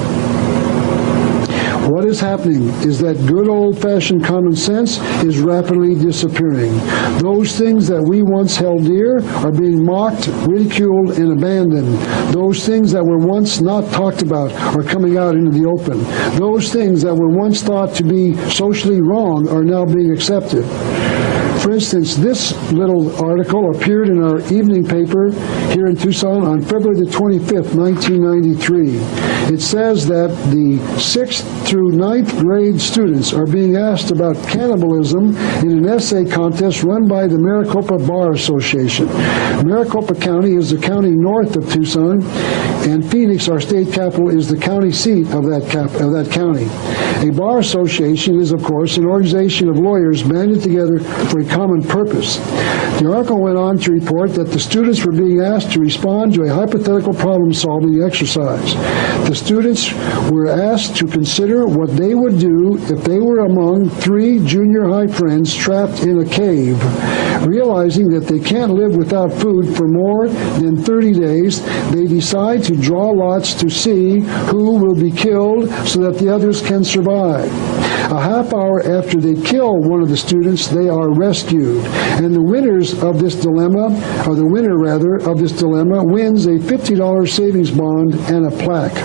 What is happening is that good old-fashioned common sense is rapidly disappearing. Those things that we once held dear are being mocked, ridiculed, and abandoned. Those things that were once not talked about are coming out into the open. Those things that were once thought to be socially wrong are now being accepted. For instance, this little article appeared in our evening paper here in Tucson on February the 25th, 1993. It says that the 6th through 9th grade students are being asked about cannibalism in an essay contest run by the Maricopa Bar Association. Maricopa County is the county north of Tucson, and Phoenix, our state capital, is the county seat of that county. A bar association is, of course, an organization of lawyers banded together for a common purpose. The article went on to report that the students were being asked to respond to a hypothetical problem-solving exercise. The students were asked to consider what they would do if they were among 3 junior high friends trapped in a cave. Realizing that they can't live without food for more than 30 days, they decide to draw lots to see who will be killed so that the others can survive. A half hour after they kill one of the students, they are rescued. And the winners of this dilemma, or the winner rather, of this dilemma wins a $50 savings bond and a plaque.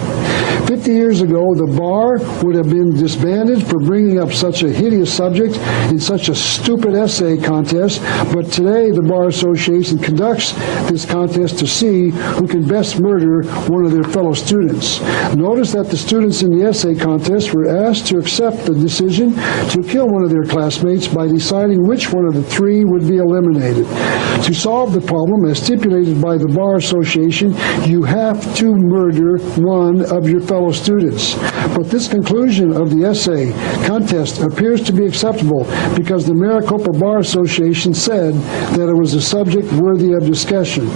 50 years ago, the bar would have been disbanded for bringing up such a hideous subject in such a stupid essay contest, but today the Bar Association conducts this contest to see who can best murder one of their fellow students. Notice that the students in the essay contest were asked to accept the decision to kill one of their classmates by deciding which one of the 3 would be eliminated. To solve the problem, as stipulated by the Bar Association, you have to murder one of your fellow students. But this conclusion of the essay contest appears to be acceptable because the Maricopa Bar Association said that it was a subject worthy of discussion.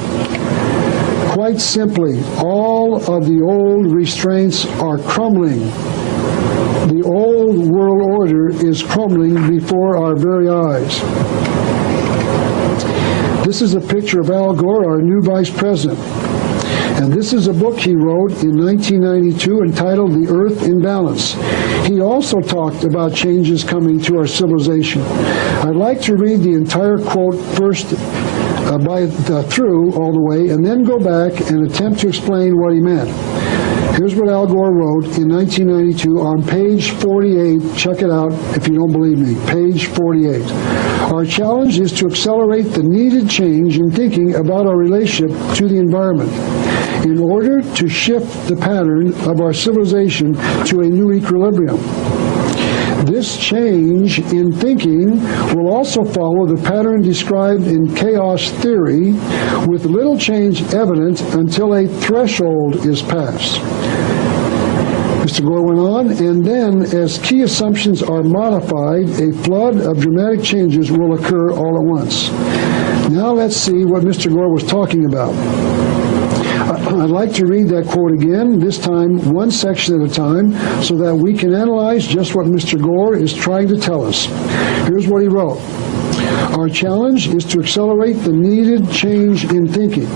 Quite simply, all of the old restraints are crumbling. The old world order is crumbling before our very eyes. This is a picture of Al Gore, our new vice president. And this is a book he wrote in 1992 entitled The Earth in Balance. He also talked about changes coming to our civilization. I'd like to read the entire quote first through all the way, and then go back and attempt to explain what he meant. Here's what Al Gore wrote in 1992 on page 48. Check it out if you don't believe me. Page 48. Our challenge is to accelerate the needed change in thinking about our relationship to the environment in order to shift the pattern of our civilization to a new equilibrium. This change in thinking will also follow the pattern described in chaos theory, with little change evident until a threshold is passed. Mr. Gore went on, and then as key assumptions are modified, a flood of dramatic changes will occur all at once. Now let's see what Mr. Gore was talking about. I'd like to read that quote again, this time one section at a time, so that we can analyze just what Mr. Gore is trying to tell us. Here's what he wrote. Our challenge is to accelerate the needed change in thinking.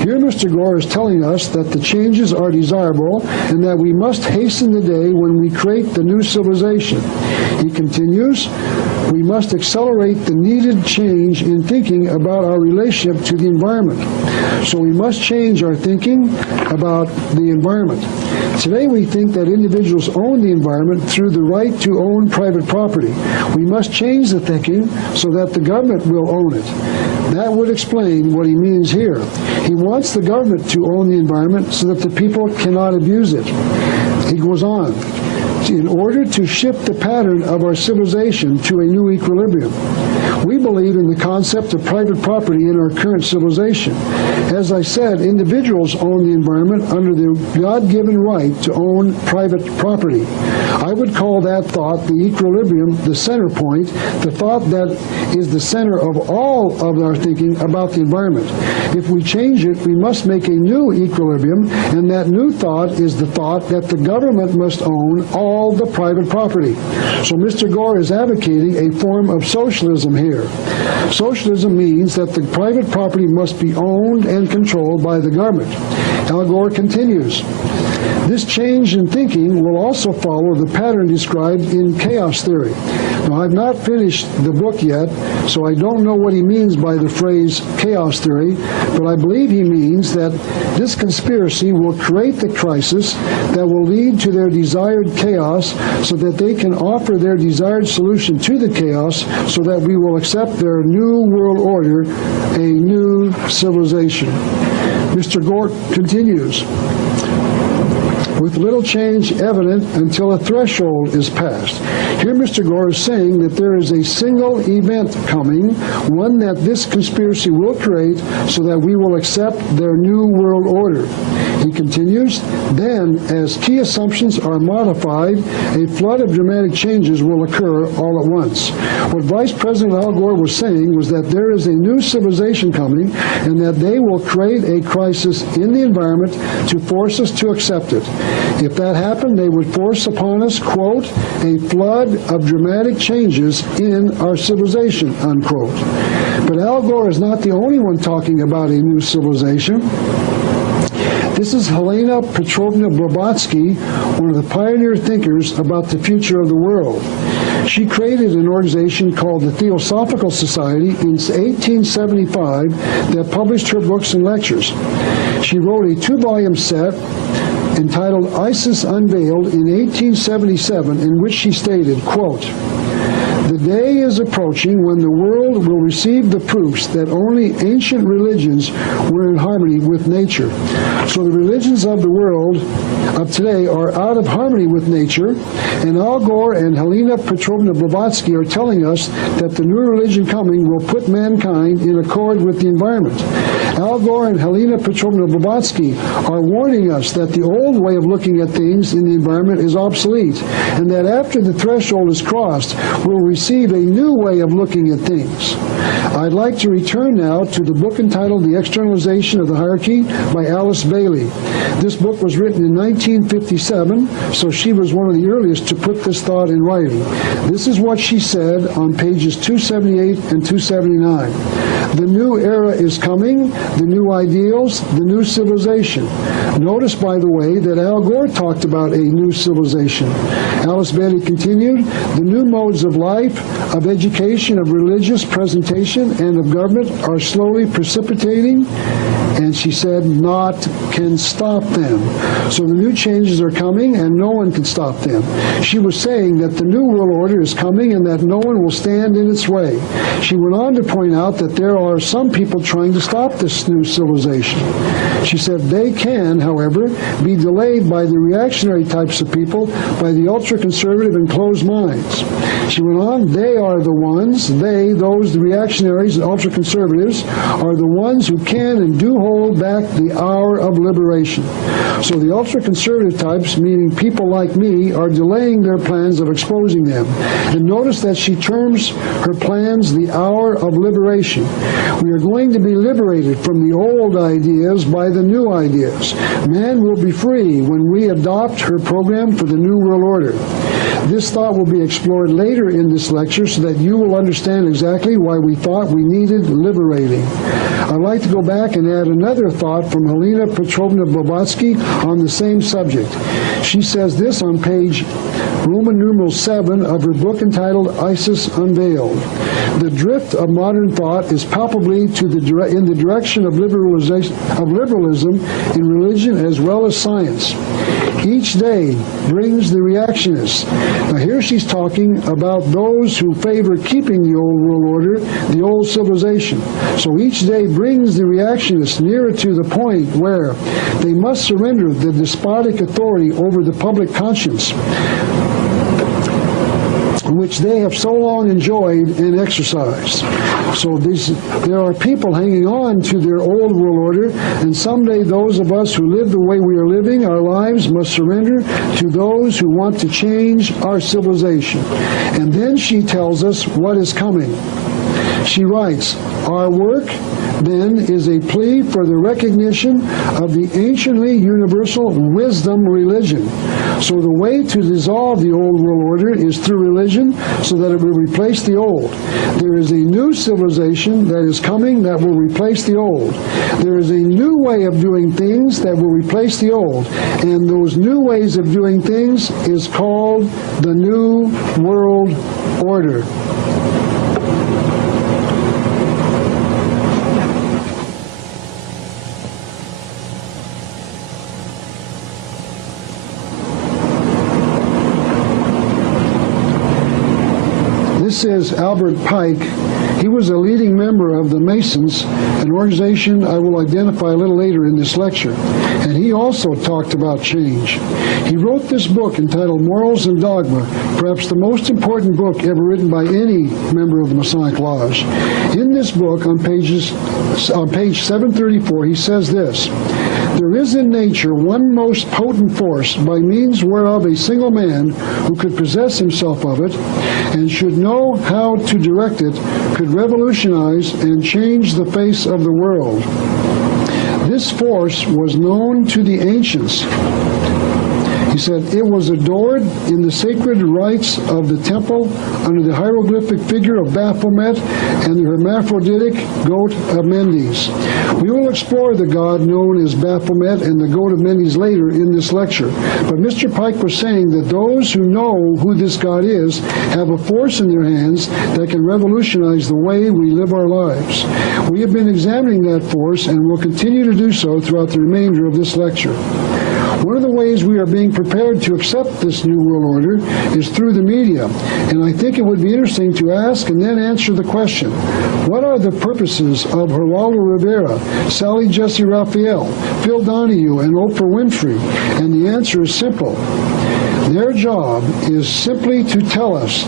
Here Mr. Gore is telling us that the changes are desirable and that we must hasten the day when we create the new civilization. He continues, we must accelerate the needed change in thinking about our relationship to the environment. So we must change our thinking about the environment. Today we think that individuals own the environment through the right to own private property. We must change the thinking so that the government will own it. That would explain what he means here. He wants the government to own the environment so that the people cannot abuse it. He goes on. In order to shift the pattern of our civilization to a new equilibrium, we believe in the concept of private property in our current civilization. As I said, individuals own the environment under the God-given right to own private property. I would call that thought the equilibrium, the center point, the thought that is the center of all of our thinking about the environment. If we change it, we must make a new equilibrium, and that new thought is the thought that the government must own all the private property. So Mr. Gore is advocating a form of socialism here. Socialism means that the private property must be owned and controlled by the government. Al Gore continues, this change in thinking will also follow the pattern described in chaos theory. Now, I've not finished the book yet, so I don't know what he means by the phrase chaos theory, but I believe he means that this conspiracy will create the crisis that will lead to their desired chaos so that they can offer their desired solution to the chaos so that we will accept their new world order, a new civilization. Mr. Gore continues, with little change evident until a threshold is passed. Here Mr. Gore is saying that there is a single event coming, one that this conspiracy will create so that we will accept their new world order. He continues, then, as key assumptions are modified, a flood of dramatic changes will occur all at once. What Vice President Al Gore was saying was that there is a new civilization coming and that they will create a crisis in the environment to force us to accept it. If that happened, they would force upon us, quote, a flood of dramatic changes in our civilization, unquote. But Al Gore is not the only one talking about a new civilization. This is Helena Petrovna Blavatsky, one of the pioneer thinkers about the future of the world. She created an organization called the Theosophical Society in 1875 that published her books and lectures. She wrote a 2-volume set entitled Isis Unveiled in 1877, in which she stated, quote, the day is approaching when the world will receive the proofs that only ancient religions were in harmony with nature. So the religions of the world of today are out of harmony with nature, and Al Gore and Helena Petrovna Blavatsky are telling us that the new religion coming will put mankind in accord with the environment. Al Gore and Helena Petrovna Blavatsky are warning us that the old way of looking at things in the environment is obsolete, and that after the threshold is crossed, we'll receive a new way of looking at things. I'd like to return now to the book entitled The Externalization of the Hierarchy by Alice Bailey. This book was written in 1957, so she was one of the earliest to put this thought in writing. This is what she said on pages 278 and 279. The new era is coming, the new ideals, the new civilization. Notice, by the way, that Al Gore talked about a new civilization. Alice Bailey continued, the new modes of life, of education, of religious presentation, and of government are slowly precipitating And she said, naught can stop them. So the new changes are coming, and no one can stop them. She was saying that the New World Order is coming and that no one will stand in its way. She went on to point out that there are some people trying to stop this new civilization. She said they can, however, be delayed by the reactionary types of people, by the ultra-conservative and closed minds. She went on, they are the ones, those, the reactionaries and ultra-conservatives, are the ones who can and do hold back the hour of liberation. So the ultra-conservative types, meaning people like me, are delaying their plans of exposing them. And notice that she terms her plans the hour of liberation. We are going to be liberated from the old ideas by the new ideas. Man will be free when we adopt her program for the New World Order. This thought will be explored later in this lecture so that you will understand exactly why we thought we needed liberating. I'd like to go back and add another thought from Helena Petrovna Blavatsky on the same subject. She says this on page Roman numeral 7 of her book entitled ISIS Unveiled. The drift of modern thought is palpably in the direction of liberalism in religion as well as science. Each day brings the reactionists. Now here she's talking about those who favor keeping the old world order, the old civilization. So each day brings the reactionists nearer to the point where they must surrender the despotic authority over the public conscience, which they have so long enjoyed and exercised. So there are people hanging on to their old world order, and someday those of us who live the way we are living our lives must surrender to those who want to change our civilization. And then she tells us what is coming. She writes, our work then is a plea for the recognition of the anciently universal wisdom religion. So the way to dissolve the old world order is through religion so that it will replace the old. There is a new civilization that is coming that will replace the old. There is a new way of doing things that will replace the old. And those new ways of doing things is called the New World Order. This is Albert Pike. He was a leading member of the Masons, an organization I will identify a little later in this lecture. And he also talked about change. He wrote this book entitled Morals and Dogma, perhaps the most important book ever written by any member of the Masonic Lodge. In this book, on page 734, he says this: there is in nature one most potent force, by means whereof a single man, who could possess himself of it, and should know how to direct it, could revolutionize and change the face of the world. This force was known to the ancients. He said, it was adored in the sacred rites of the temple under the hieroglyphic figure of Baphomet and the hermaphroditic goat of Mendes. We will explore the god known as Baphomet and the goat of Mendes later in this lecture. But Mr. Pike was saying that those who know who this god is have a force in their hands that can revolutionize the way we live our lives. We have been examining that force and will continue to do so throughout the remainder of this lecture. One of the ways we are being prepared to accept this New World Order is through the media, and I think it would be interesting to ask and then answer the question, what are the purposes of Geraldo Rivera, Sally Jesse Raphael, Phil Donahue, and Oprah Winfrey? And the answer is simple. Their job is simply to tell us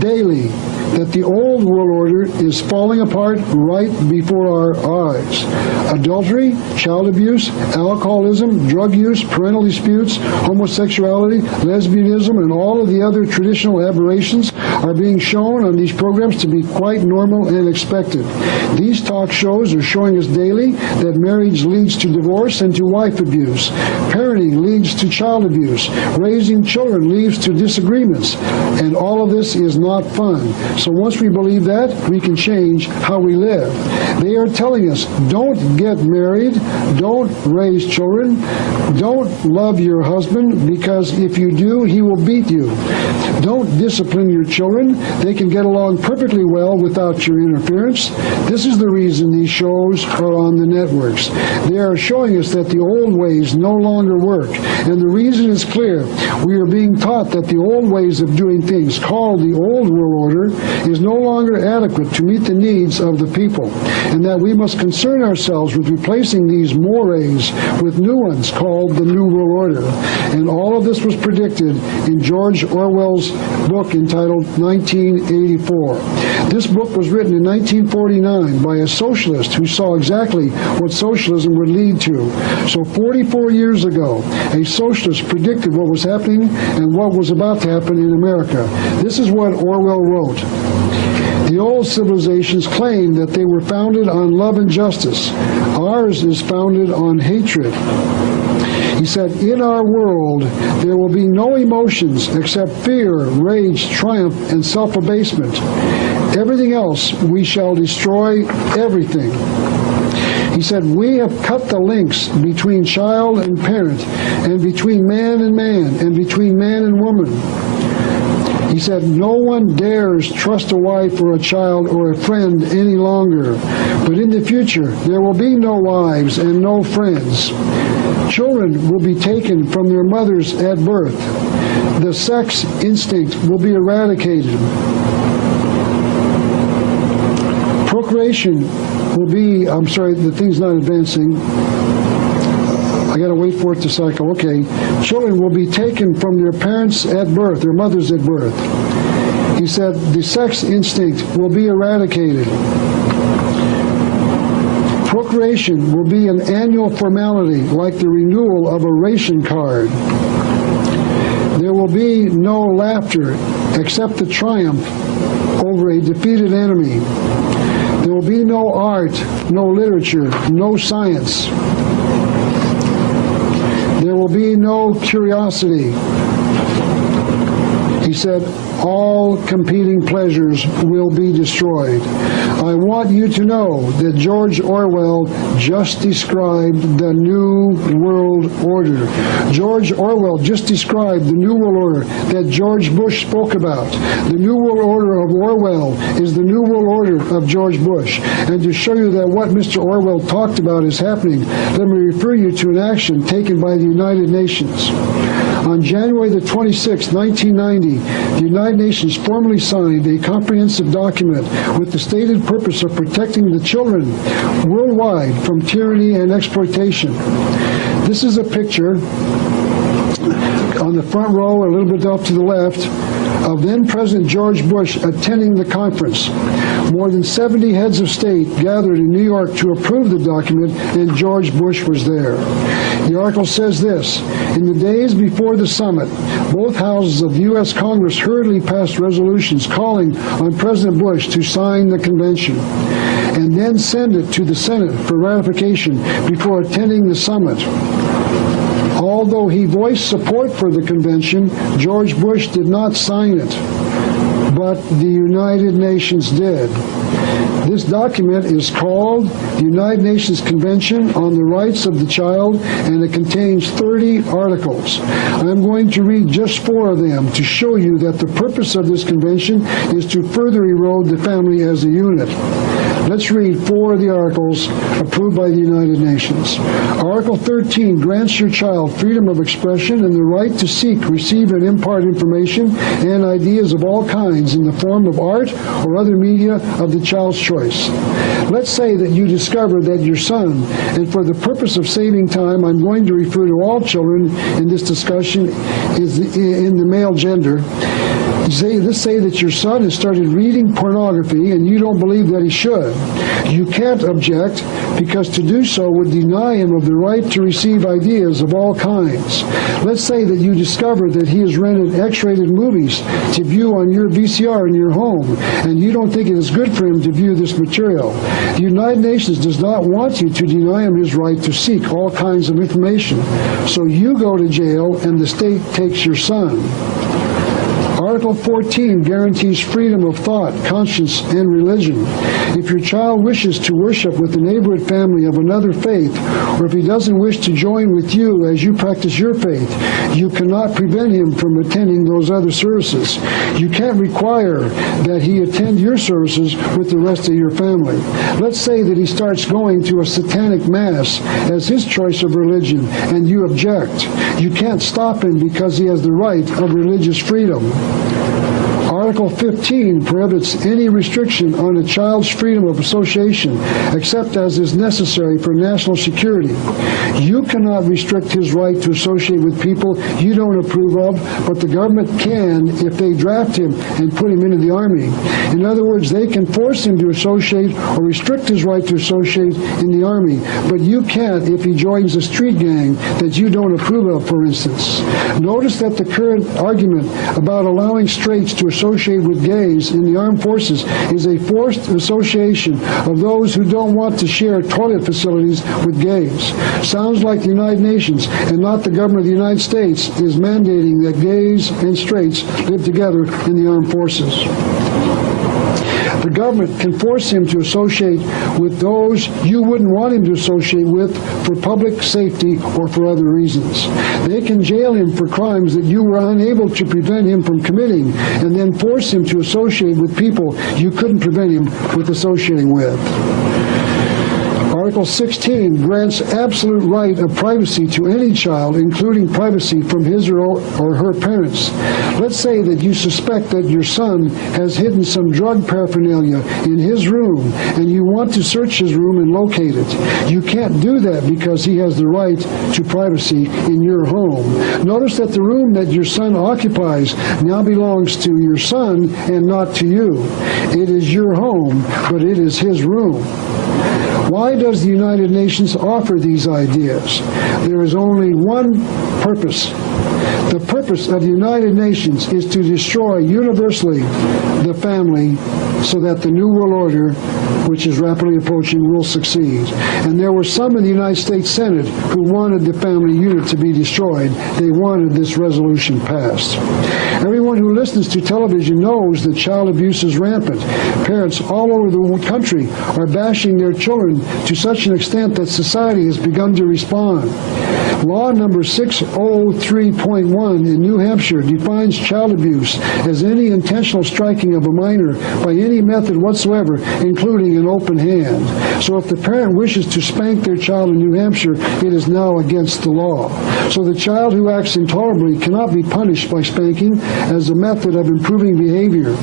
daily that the old world order is falling apart right before our eyes. Adultery, child abuse, alcoholism, drug use, parental disputes, homosexuality, lesbianism, and all of the other traditional aberrations are being shown on these programs to be quite normal and expected. These talk shows are showing us daily that marriage leads to divorce and to wife abuse. Parenting leads to child abuse. Raising children leads to disagreements. And all of this is not fun. So once we believe that, we can change how we live. They are telling us, don't get married, don't raise children, don't love your husband, because if you do, he will beat you. Don't discipline your children. They can get along perfectly well without your interference. This is the reason these shows are on the networks. They are showing us that the old ways no longer work. And the reason is clear. We are being taught that the old ways of doing things, called the old world order, is no longer adequate to meet the needs of the people, and that we must concern ourselves with replacing these mores with new ones called the New World Order. And all of this was predicted in George Orwell's book entitled 1984. This book was written in 1949 by a socialist who saw exactly what socialism would lead to. So 44 years ago, a socialist predicted what was happening and what was about to happen in America. This is what Orwell wrote. The old civilizations claimed that they were founded on love and justice. Ours is founded on hatred. He said, in our world, there will be no emotions except fear, rage, triumph, and self-abasement. Everything else, we shall destroy everything. He said, we have cut the links between child and parent, and between man, and between man and woman. He said, no one dares trust a wife or a child or a friend any longer. But in the future, there will be no wives and no friends. Children will be taken from their mothers at birth. The sex instinct will be eradicated. Procreation will be, I'm sorry, the thing's not advancing. I got to wait for it to cycle. Okay. Children will be taken from their parents at birth, their mothers at birth. He said the sex instinct will be eradicated. Procreation will be an annual formality like the renewal of a ration card. There will be no laughter except the triumph over a defeated enemy. There will be no art, no literature, no science. There will be no curiosity. He said, all competing pleasures will be destroyed. I want you to know that George Orwell just described the New World Order. George Orwell just described the New World Order that George Bush spoke about. The New World Order of Orwell is the New World Order of George Bush. And to show you that what Mr. Orwell talked about is happening, let me refer you to an action taken by the United Nations. On January the 26th, 1990, the United Nations formally signed a comprehensive document with the stated purpose of protecting the children worldwide from tyranny and exploitation. This is a picture on the front row, a little bit off to the left, of then-President George Bush attending the conference. More than 70 heads of state gathered in New York to approve the document, and George Bush was there. The article says this: in the days before the summit, both houses of the U.S. Congress hurriedly passed resolutions calling on President Bush to sign the convention and then send it to the Senate for ratification before attending the summit. Although he voiced support for the convention, George Bush did not sign it, but the United Nations did. This document is called the United Nations Convention on the Rights of the Child, and it contains 30 articles. I'm going to read just 4 of them to show you that the purpose of this convention is to further erode the family as a unit. Let's read 4 of the articles approved by the United Nations. Article 13 grants your child freedom of expression and the right to seek, receive, and impart information and ideas of all kinds in the form of art or other media of the child's choice. Let's say that you discover that your son, and for the purpose of saving time, I'm going to refer to all children in this discussion is in the male gender. Let's say that your son has started reading pornography and you don't believe that he should. You can't object because to do so would deny him of the right to receive ideas of all kinds. Let's say that you discover that he has rented X-rated movies to view on your VCR in your home, and you don't think it is good for him to view this material. The United Nations does not want you to deny him his right to seek all kinds of information. So you go to jail and the state takes your son. Article 14 guarantees freedom of thought, conscience, and religion. If your child wishes to worship with the neighborhood family of another faith, or if he doesn't wish to join with you as you practice your faith, you cannot prevent him from attending those other services. You can't require that he attend your services with the rest of your family. Let's say that he starts going to a satanic mass as his choice of religion, and you object. You can't stop him because he has the right of religious freedom. Article 15 prohibits any restriction on a child's freedom of association except as is necessary for national security. You cannot restrict his right to associate with people you don't approve of, but the government can if they draft him and put him into the Army. In other words, they can force him to associate or restrict his right to associate in the Army, but you can't if he joins a street gang that you don't approve of, for instance. Notice that the current argument about allowing straights to associate with gays in the armed forces is a forced association of those who don't want to share toilet facilities with gays. Sounds like the United Nations and not the government of the United States is mandating that gays and straights live together in the armed forces. The government can force him to associate with those you wouldn't want him to associate with for public safety or for other reasons. They can jail him for crimes that you were unable to prevent him from committing, and then force him to associate with people you couldn't prevent him with associating with. Article 16 grants absolute right of privacy to any child, including privacy from his or her parents. Let's say that you suspect that your son has hidden some drug paraphernalia in his room, and you want to search his room and locate it. You can't do that because he has the right to privacy in your home. Notice that the room that your son occupies now belongs to your son and not to you. It is your home, but it is his room. Why does the United Nations offer these ideas? There is only one purpose. The purpose of the United Nations is to destroy universally the family so that the New World Order, which is rapidly approaching, will succeed. And there were some in the United States Senate who wanted the family unit to be destroyed. They wanted this resolution passed. Everyone who listens to television knows that child abuse is rampant. Parents all over the country are bashing their children to such an extent that society has begun to respond. Law number 603.1 in New Hampshire defines child abuse as any intentional striking of a minor by any method whatsoever, including an open hand. So if the parent wishes to spank their child in New Hampshire, it is now against the law. So the child who acts intolerably cannot be punished by spanking as a method of improving behavior.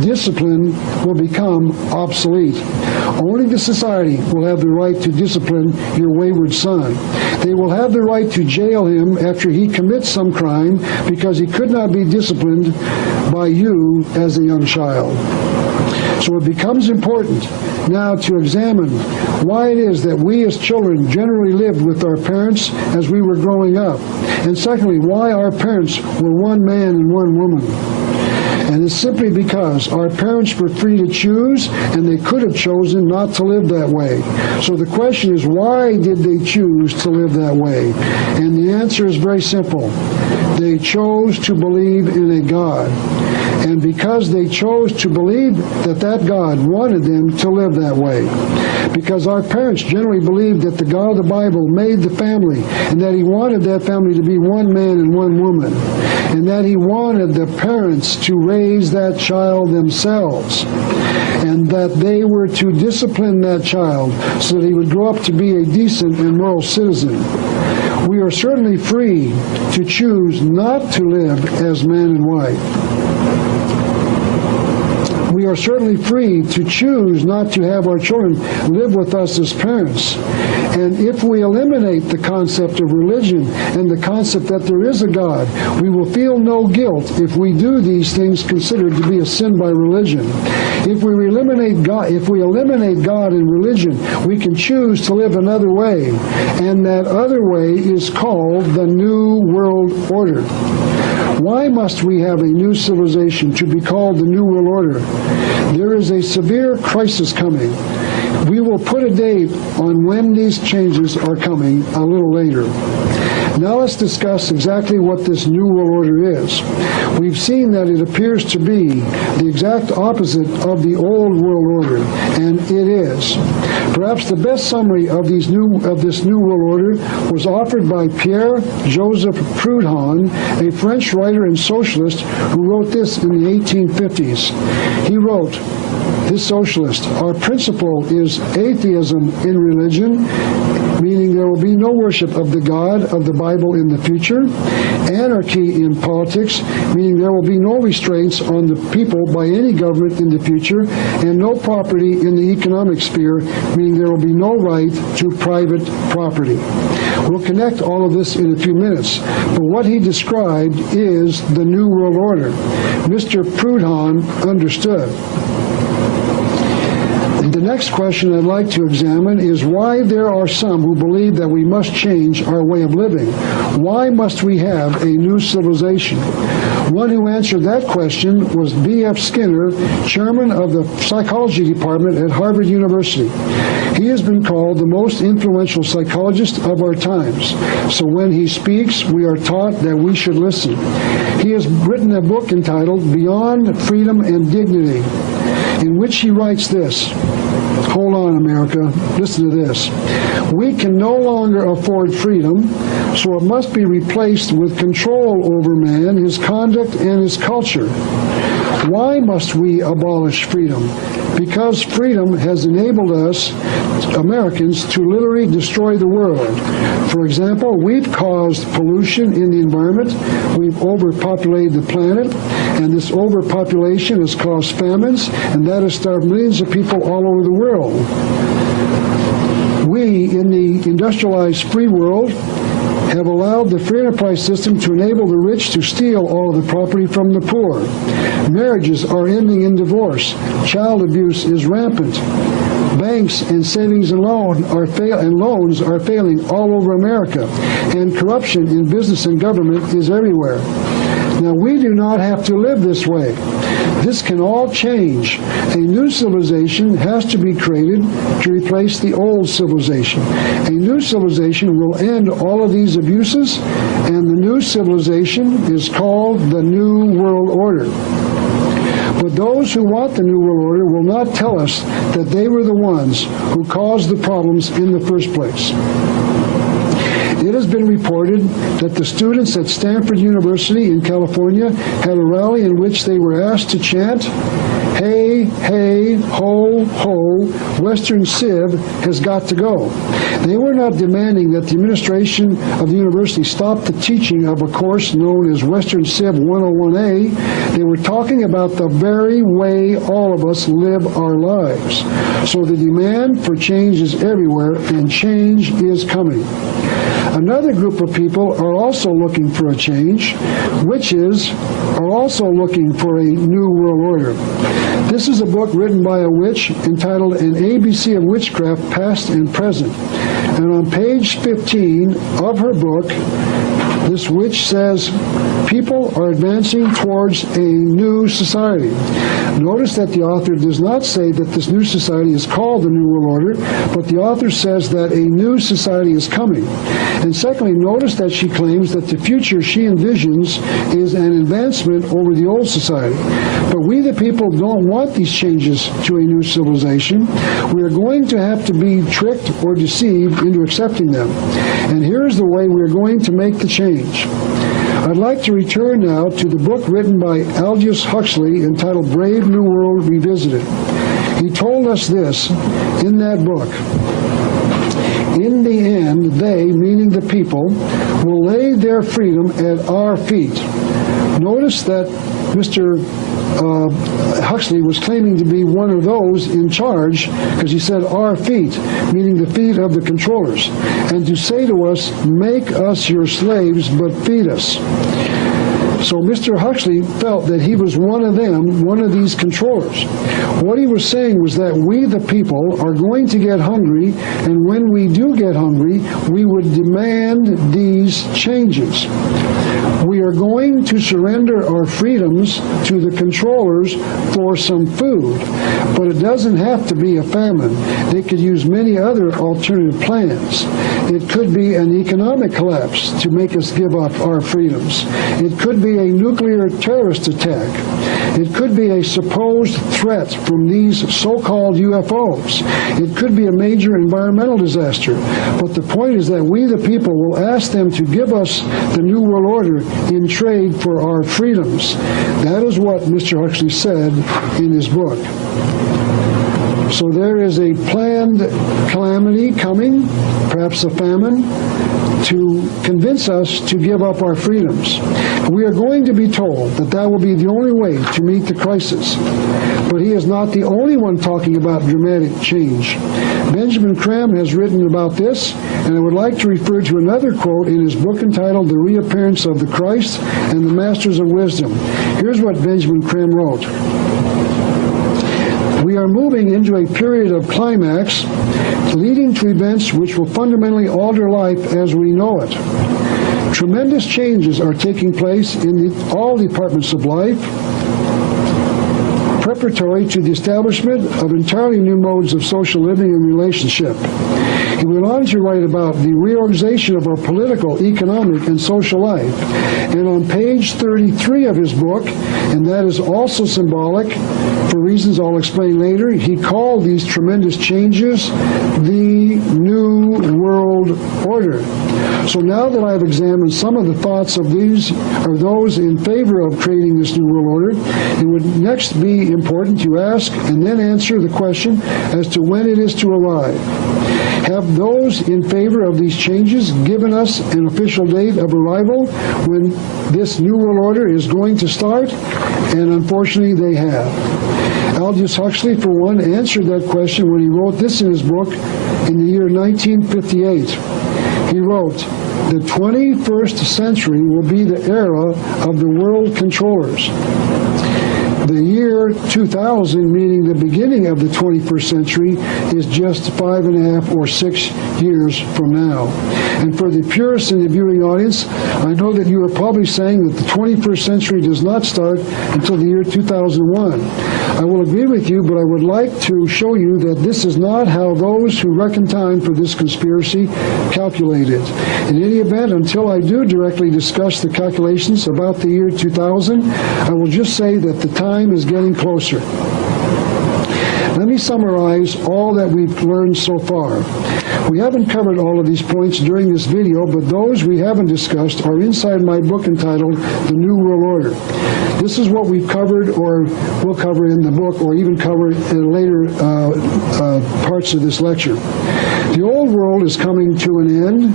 Discipline will become obsolete. Only the society will have the right to discipline your wayward son. They will have the right to jail him after he commits some crime because he could not be disciplined by you as a young child. So it becomes important now to examine why it is that we as children generally lived with our parents as we were growing up. And secondly, why our parents were one man and one woman. And it's simply because our parents were free to choose, and they could have chosen not to live that way. So the question is, why did they choose to live that way? And the answer is very simple. They chose to believe in a God. And because they chose to believe that that God wanted them to live that way. Because our parents generally believed that the God of the Bible made the family, and that he wanted that family to be one man and one woman, and that he wanted the parents to raise that child themselves, and that they were to discipline that child so that he would grow up to be a decent and moral citizen. We are certainly free to choose not to live as man and wife. We are certainly free to choose not to have our children live with us as parents. And if we eliminate the concept of religion and the concept that there is a God, we will feel no guilt if we do these things considered to be a sin by religion. If we eliminate God and religion, we can choose to live another way, and that other way is called the New World Order. Why must we have a new civilization to be called the New World Order? There is a severe crisis coming. We will put a date on when these changes are coming a little later. Now let's discuss exactly what this New World Order is. We've seen that it appears to be the exact opposite of the old world order, and it is. Perhaps the best summary of this New World Order was offered by Pierre-Joseph Proudhon, a French writer and socialist who wrote this in the 1850s. He wrote, this socialist, our principle is atheism in religion, meaning there will be no worship of the God of the Bible in the future, anarchy in politics, meaning there will be no restraints on the people by any government in the future, and no property in the economic sphere, meaning there will be no right to private property. We'll connect all of this in a few minutes, but what he described is the New World Order. Mr. Proudhon understood. The next question I'd like to examine is why there are some who believe that we must change our way of living. Why must we have a new civilization? One who answered that question was B.F. Skinner, chairman of the psychology department at Harvard University. He has been called the most influential psychologist of our times. So when he speaks, we are taught that we should listen. He has written a book entitled Beyond Freedom and Dignity, in which he writes this. Hold on, America. Listen to this. We can no longer afford freedom, so it must be replaced with control over man, his conduct, and his culture. Why must we abolish freedom? Because freedom has enabled us, Americans, to literally destroy the world. For example, we've caused pollution in the environment, we've overpopulated the planet, and this overpopulation has caused famines, and that has starved millions of people all over the world. We, in the industrialized free world, have allowed the free enterprise system to enable the rich to steal all of the property from the poor. Marriages are ending in divorce. Child abuse is rampant. Banks and savings and loans are failing all over America, and corruption in business and government is everywhere. Now, we do not have to live this way. This can all change. A new civilization has to be created to replace the old civilization. A new civilization will end all of these abuses, and the new civilization is called the New World Order. But those who want the New World Order will not tell us that they were the ones who caused the problems in the first place. It has been reported that the students at Stanford University in California had a rally in which they were asked to chant, "Hey, hey, ho, ho, Western Civ has got to go." They were not demanding that the administration of the university stop the teaching of a course known as Western Civ 101A. They were talking about the very way all of us live our lives. So the demand for change is everywhere, and change is coming. Another group of people are also looking for a change, are also looking for a new world order. This is a book written by a witch entitled An ABC of Witchcraft, Past and Present. And on page 15 of her book, this witch says, people are advancing towards a new society. Notice that the author does not say that this new society is called the New World Order, but the author says that a new society is coming. And secondly, notice that she claims that the future she envisions is an advancement over the old society. But we, the people, don't want these changes to a new civilization. We are going to have to be tricked or deceived into accepting them. And here's the way we're going to make the change. I'd like to return now to the book written by Aldous Huxley entitled Brave New World Revisited. He told us this in that book. In the end, they, meaning the people, will lay their freedom at our feet. Notice that Mr. Huxley was claiming to be one of those in charge because he said our feet, meaning the feet of the controllers, and to say to us, make us your slaves, but feed us. So Mr. Huxley felt that he was one of them, one of these controllers. What he was saying was that we, the people, are going to get hungry, and when we do get hungry, we would demand these changes. We are going to surrender our freedoms to the controllers for some food. But it doesn't have to be a famine. They could use many other alternative plans. It could be an economic collapse to make us give up our freedoms. It could be a nuclear terrorist attack. It could be a supposed threat from these so-called UFOs. It could be a major environmental disaster. But the point is that we, the people, will ask them to give us the New World Order in trade for our freedoms. That is what Mr. Huxley said in his book. So there is a planned calamity coming, perhaps a famine, to convince us to give up our freedoms. We are going to be told that that will be the only way to meet the crisis. But he is not the only one talking about dramatic change. Benjamin Creme has written about this, and I would like to refer to another quote in his book entitled The Reappearance of the Christ and the Masters of Wisdom. Here's what Benjamin Creme wrote. We are moving into a period of climax leading to events which will fundamentally alter life as we know it. Tremendous changes are taking place in all departments of life, preparatory to the establishment of entirely new modes of social living and relationship. He went on to write about the reorganization of our political, economic, and social life. And on page 33 of his book, and that is also symbolic for reasons I'll explain later, he called these tremendous changes the New World Order. So now that I've examined some of the thoughts of these or those in favor of creating this New World Order, it would next be important to ask and then answer the question as to when it is to arrive. Have those in favor of these changes given us an official date of arrival when this New World Order is going to start? And unfortunately, they have. Aldous Huxley, for one, answered that question when he wrote this in his book in the year 1958. He wrote, "The 21st century will be the era of the world controllers. The year 2000, meaning the beginning of the 21st century, is just 5.5 or 6 years from now." And for the purists in the viewing audience, I know that you are probably saying that the 21st century does not start until the year 2001. I will agree with you, but I would like to show you that this is not how those who reckon time for this conspiracy calculate it. In any event, until I do directly discuss the calculations about the year 2000, I will just say that the time is getting closer. Let me summarize all that we've learned so far. We haven't covered all of these points during this video, but those we haven't discussed are inside my book entitled The New World Order. This is what we've covered or will cover in the book or even cover in later parts of this lecture. The old world is coming to an end.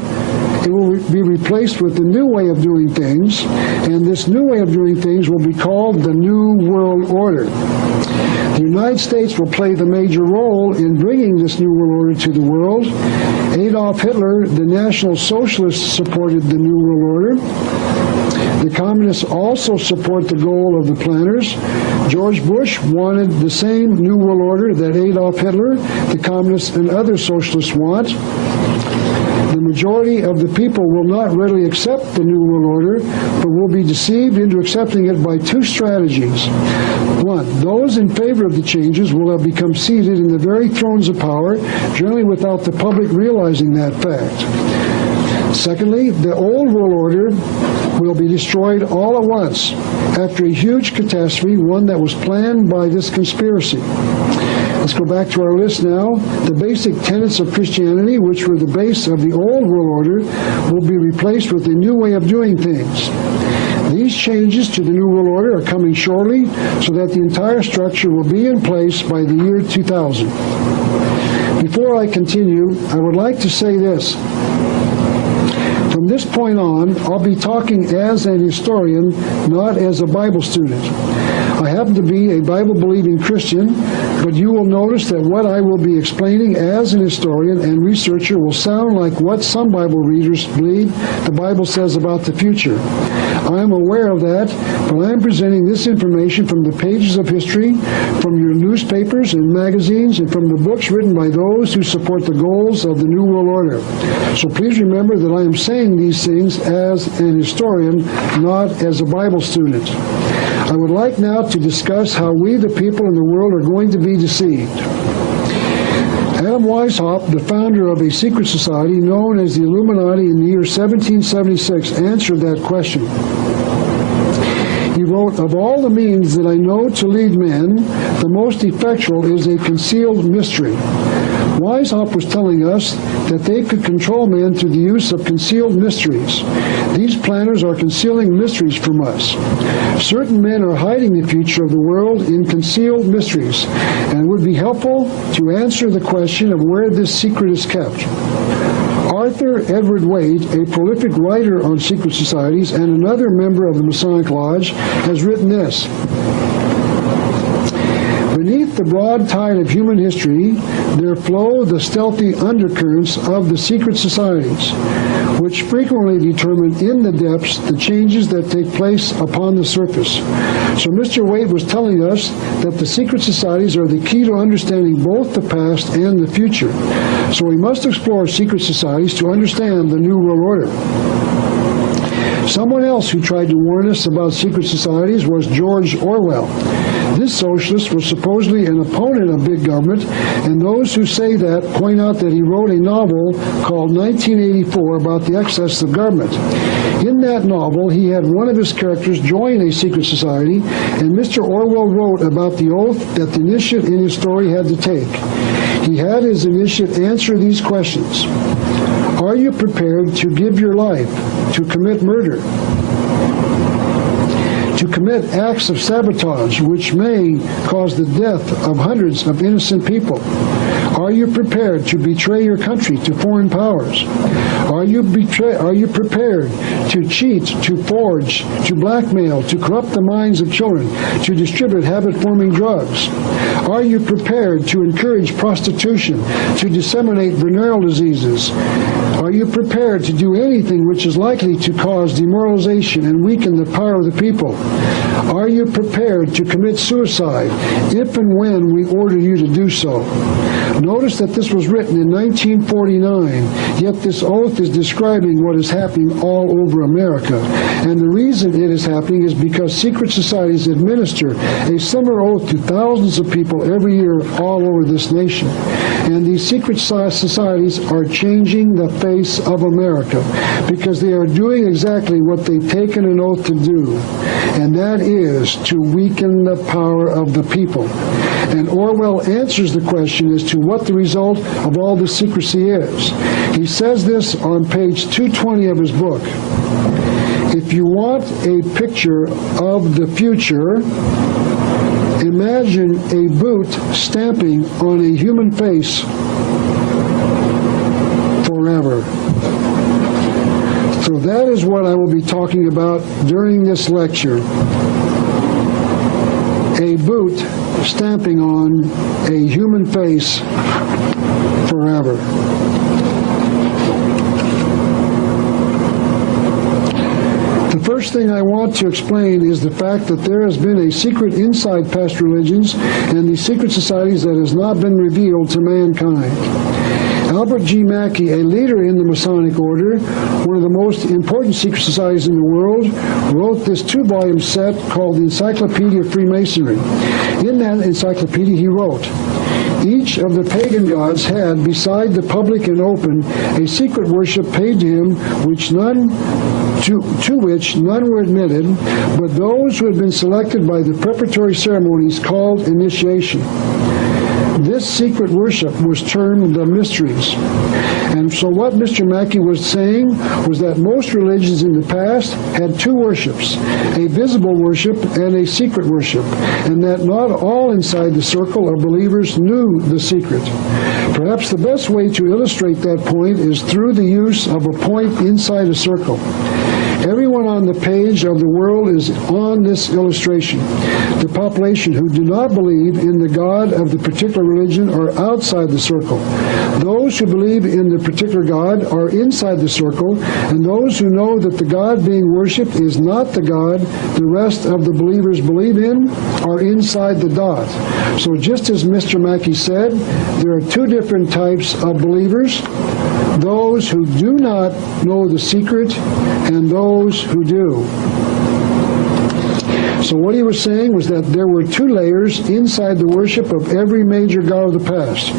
It will be replaced with the new way of doing things, and this new way of doing things will be called the New World Order. The United States will play the major role in bringing this New World Order to the world. Adolf Hitler, the National Socialists, supported the New World Order. The Communists also support the goal of the planners. George Bush wanted the same New World Order that Adolf Hitler, the Communists, and other socialists want. The majority of the people will not readily accept the New World Order, but will be deceived into accepting it by two strategies. One, those in favor of the changes will have become seated in the very thrones of power, generally without the public realizing that fact. Secondly, the old world order will be destroyed all at once after a huge catastrophe, one that was planned by this conspiracy. Let's go back to our list now. The basic tenets of Christianity, which were the base of the old world order, will be replaced with a new way of doing things. These changes to the New World Order are coming shortly, so that the entire structure will be in place by the year 2000. Before I continue, I would like to say this. From this point on, I'll be talking as an historian, not as a Bible student. I happen to be a Bible-believing Christian, but you will notice that what I will be explaining as an historian and researcher will sound like what some Bible readers believe the Bible says about the future. I am aware of that, but I am presenting this information from the pages of history, from your newspapers and magazines, and from the books written by those who support the goals of the New World Order. So please remember that I am saying these things as an historian, not as a Bible student. I would like now to discuss how we, the people in the world, are going to be deceived. Adam Weishaupt, the founder of a secret society known as the Illuminati in the year 1776, answered that question. He wrote, "Of all the means that I know to lead men, the most effectual is a concealed mystery." Weishaupt was telling us that they could control men through the use of concealed mysteries. These planners are concealing mysteries from us. Certain men are hiding the future of the world in concealed mysteries, and it would be helpful to answer the question of where this secret is kept. Arthur Edward Waite, a prolific writer on secret societies and another member of the Masonic Lodge, has written this: "Beneath the broad tide of human history, there flow the stealthy undercurrents of the secret societies, which frequently determine in the depths the changes that take place upon the surface." So Mr. Waite was telling us that the secret societies are the key to understanding both the past and the future. So we must explore secret societies to understand the New World Order. Someone else who tried to warn us about secret societies was George Orwell. This socialist was supposedly an opponent of big government, and those who say that point out that he wrote a novel called 1984 about the excess of government. In that novel, he had one of his characters join a secret society, and Mr. Orwell wrote about the oath that the initiate in his story had to take. He had his initiate answer these questions. Are you prepared to give your life, to commit murder, to commit acts of sabotage which may cause the death of hundreds of innocent people? Are you prepared to betray your country to foreign powers? Are you prepared to cheat, to forge, to blackmail, to corrupt the minds of children, to distribute habit-forming drugs? Are you prepared to encourage prostitution, to disseminate venereal diseases? Are you prepared to do anything which is likely to cause demoralization and weaken the power of the people? Are you prepared to commit suicide if and when we order you to do so? Notice that this was written in 1949, yet this oath is describing what is happening all over America. And the reason it is happening is because secret societies administer a similar oath to thousands of people every year all over this nation. And these secret societies are changing the face of America because they are doing exactly what they've taken an oath to do, and that is to weaken the power of the people. And Orwell answers the question as to what the result of all this secrecy is. He says this on page 220 of his book. If you want a picture of the future, imagine a boot stamping on a human face forever. So that is what I will be talking about during this lecture. A boot stamping on a human face forever. The first thing I want to explain is the fact that there has been a secret inside past religions and these secret societies that has not been revealed to mankind. Albert G. Mackey, a leader in the Masonic Order, one of the most important secret societies in the world, wrote this 2-volume set called the Encyclopedia of Freemasonry. In that encyclopedia, he wrote, each of the pagan gods had, beside the public and open, a secret worship paid to him to which none were admitted, but those who had been selected by the preparatory ceremonies called initiation. This secret worship was termed the mysteries. And so what Mr. Mackey was saying was that most religions in the past had two worships, a visible worship and a secret worship, and that not all inside the circle of believers knew the secret. Perhaps the best way to illustrate that point is through the use of a point inside a circle. Everyone everyone on the page of the world is on this illustration. The population who do not believe in the God of the particular religion are outside the circle. Those who believe in the particular God are inside the circle, and those who know that the God being worshipped is not the God the rest of the believers believe in are inside the dot. So just as Mr. Mackey said, there are two different types of believers: those who do not know the secret and those who do. So what he was saying was that there were two layers inside the worship of every major god of the past.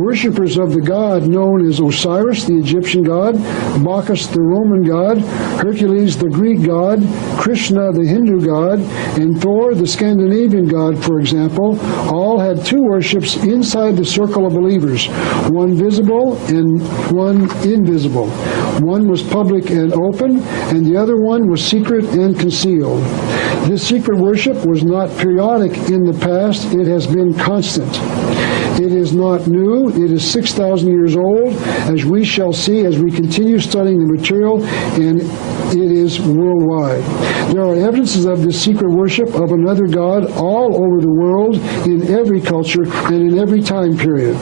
Worshippers of the god known as Osiris, the Egyptian god, Bacchus, the Roman god, Hercules, the Greek god, Krishna, the Hindu god, and Thor, the Scandinavian god, for example, all had two worships inside the circle of believers, one visible and one invisible. One was public and open, and the other one was secret and concealed. This secret worship was not periodic in the past, it has been constant. It is not new, it is 6,000 years old, as we shall see as we continue studying the material, and it is worldwide. There are evidences of this secret worship of another God all over the world, in every culture and in every time period.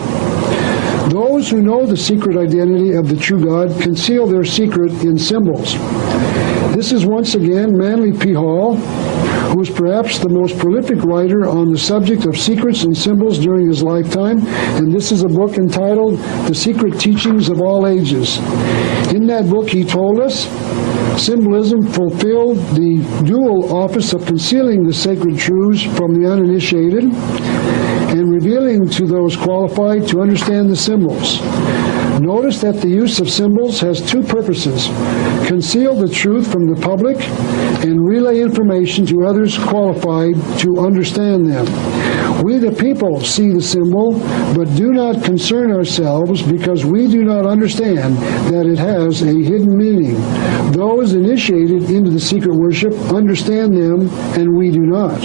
Those who know the secret identity of the true God conceal their secret in symbols. This is once again Manly P. Hall, who was perhaps the most prolific writer on the subject of secrets and symbols during his lifetime, and this is a book entitled The Secret Teachings of All Ages. In that book he told us symbolism fulfilled the dual office of concealing the sacred truths from the uninitiated and revealing to those qualified to understand the symbols. Notice that the use of symbols has two purposes: conceal the truth from the public and relay information to others qualified to understand them. We the people see the symbol, but do not concern ourselves because we do not understand that it has a hidden meaning. Those initiated into the secret worship understand them, and we do not.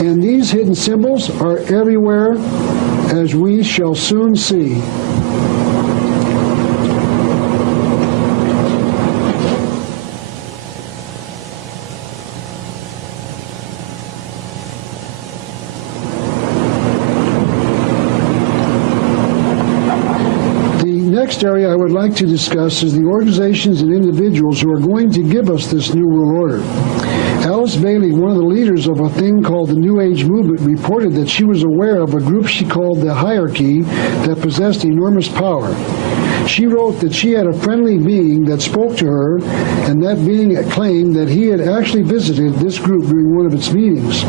And these hidden symbols are everywhere, as we shall soon see. The next area I would like to discuss is the organizations and individuals who are going to give us this New World Order. Alice Bailey, one of the leaders of a thing called the New Age movement, reported that she was aware of a group she called the Hierarchy that possessed enormous power. She wrote that she had a friendly being that spoke to her, and that being claimed that he had actually visited this group during one of its meetings.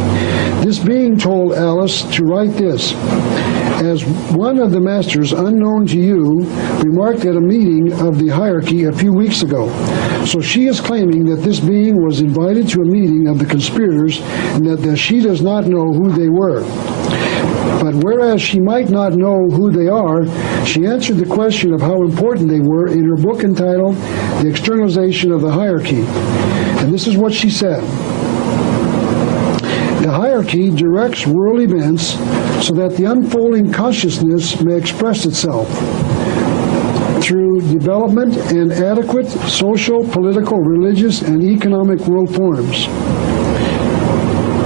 This being told Alice to write this: as one of the masters, unknown to you, remarked at a meeting of the Hierarchy a few weeks ago. So she is claiming that this being was invited to a meeting of the conspirators and that she does not know who they were. But whereas she might not know who they are, she answered the question of how important they were in her book entitled The Externalization of the Hierarchy. And this is what she said: the hierarchy directs world events so that the unfolding consciousness may express itself through development and adequate social, political, religious, and economic world forms.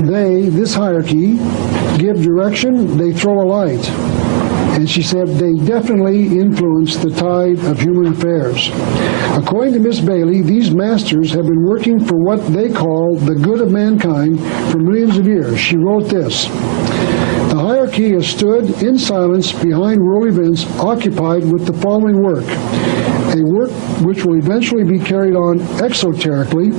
They, this hierarchy, give direction, they throw a light. And she said they definitely influence the tide of human affairs. According to Miss Bailey, these masters have been working for what they call the good of mankind for millions of years. She wrote this: the hierarchy has stood in silence behind world events, occupied with the following work, a work which will eventually be carried on exoterically,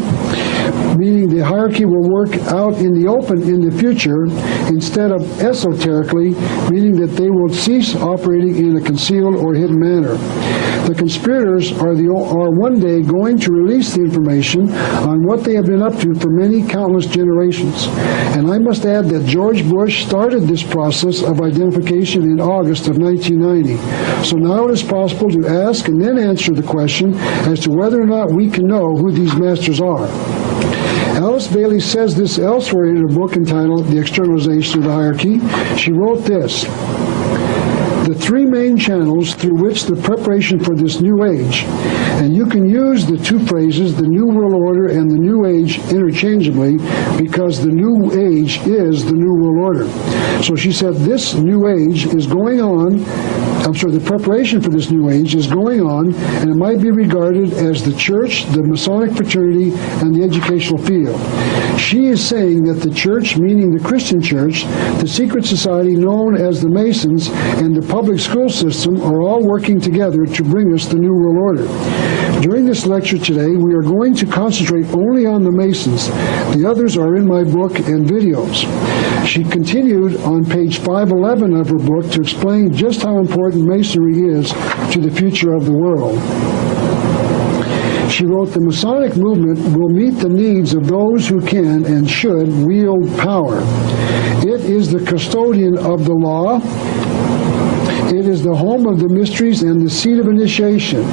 meaning the hierarchy will work out in the open in the future, instead of esoterically, meaning that they will cease operating in a concealed or hidden manner. The conspirators are one day going to release the information on what they have been up to for many countless generations. And I must add that George Bush started this process of identification in August of 1990. So now it is possible to ask and then answer the question as to whether or not we can know who these masters are. Alice Bailey says this elsewhere in her book entitled The Externalization of the Hierarchy. She wrote this: the three main channels through which the preparation for this new age, and you can use the two phrases, the New World Order and the New Age, interchangeably, because the New Age is the New World Order. So she said this New Age is going on, the preparation for this New Age is going on, and it might be regarded as the church, the Masonic fraternity, and the educational field. She is saying that the church, meaning the Christian church, the secret society known as the Masons, and the public school system are all working together to bring us the New World Order. During this lecture today, we are going to concentrate only on the Masons. The others are in my book and videos. She continued on page 511 of her book to explain just how important Masonry is to the future of the world. She wrote, "The Masonic movement will meet the needs of those who can and should wield power. It is the custodian of the law. It is the home of the mysteries and the seat of initiation.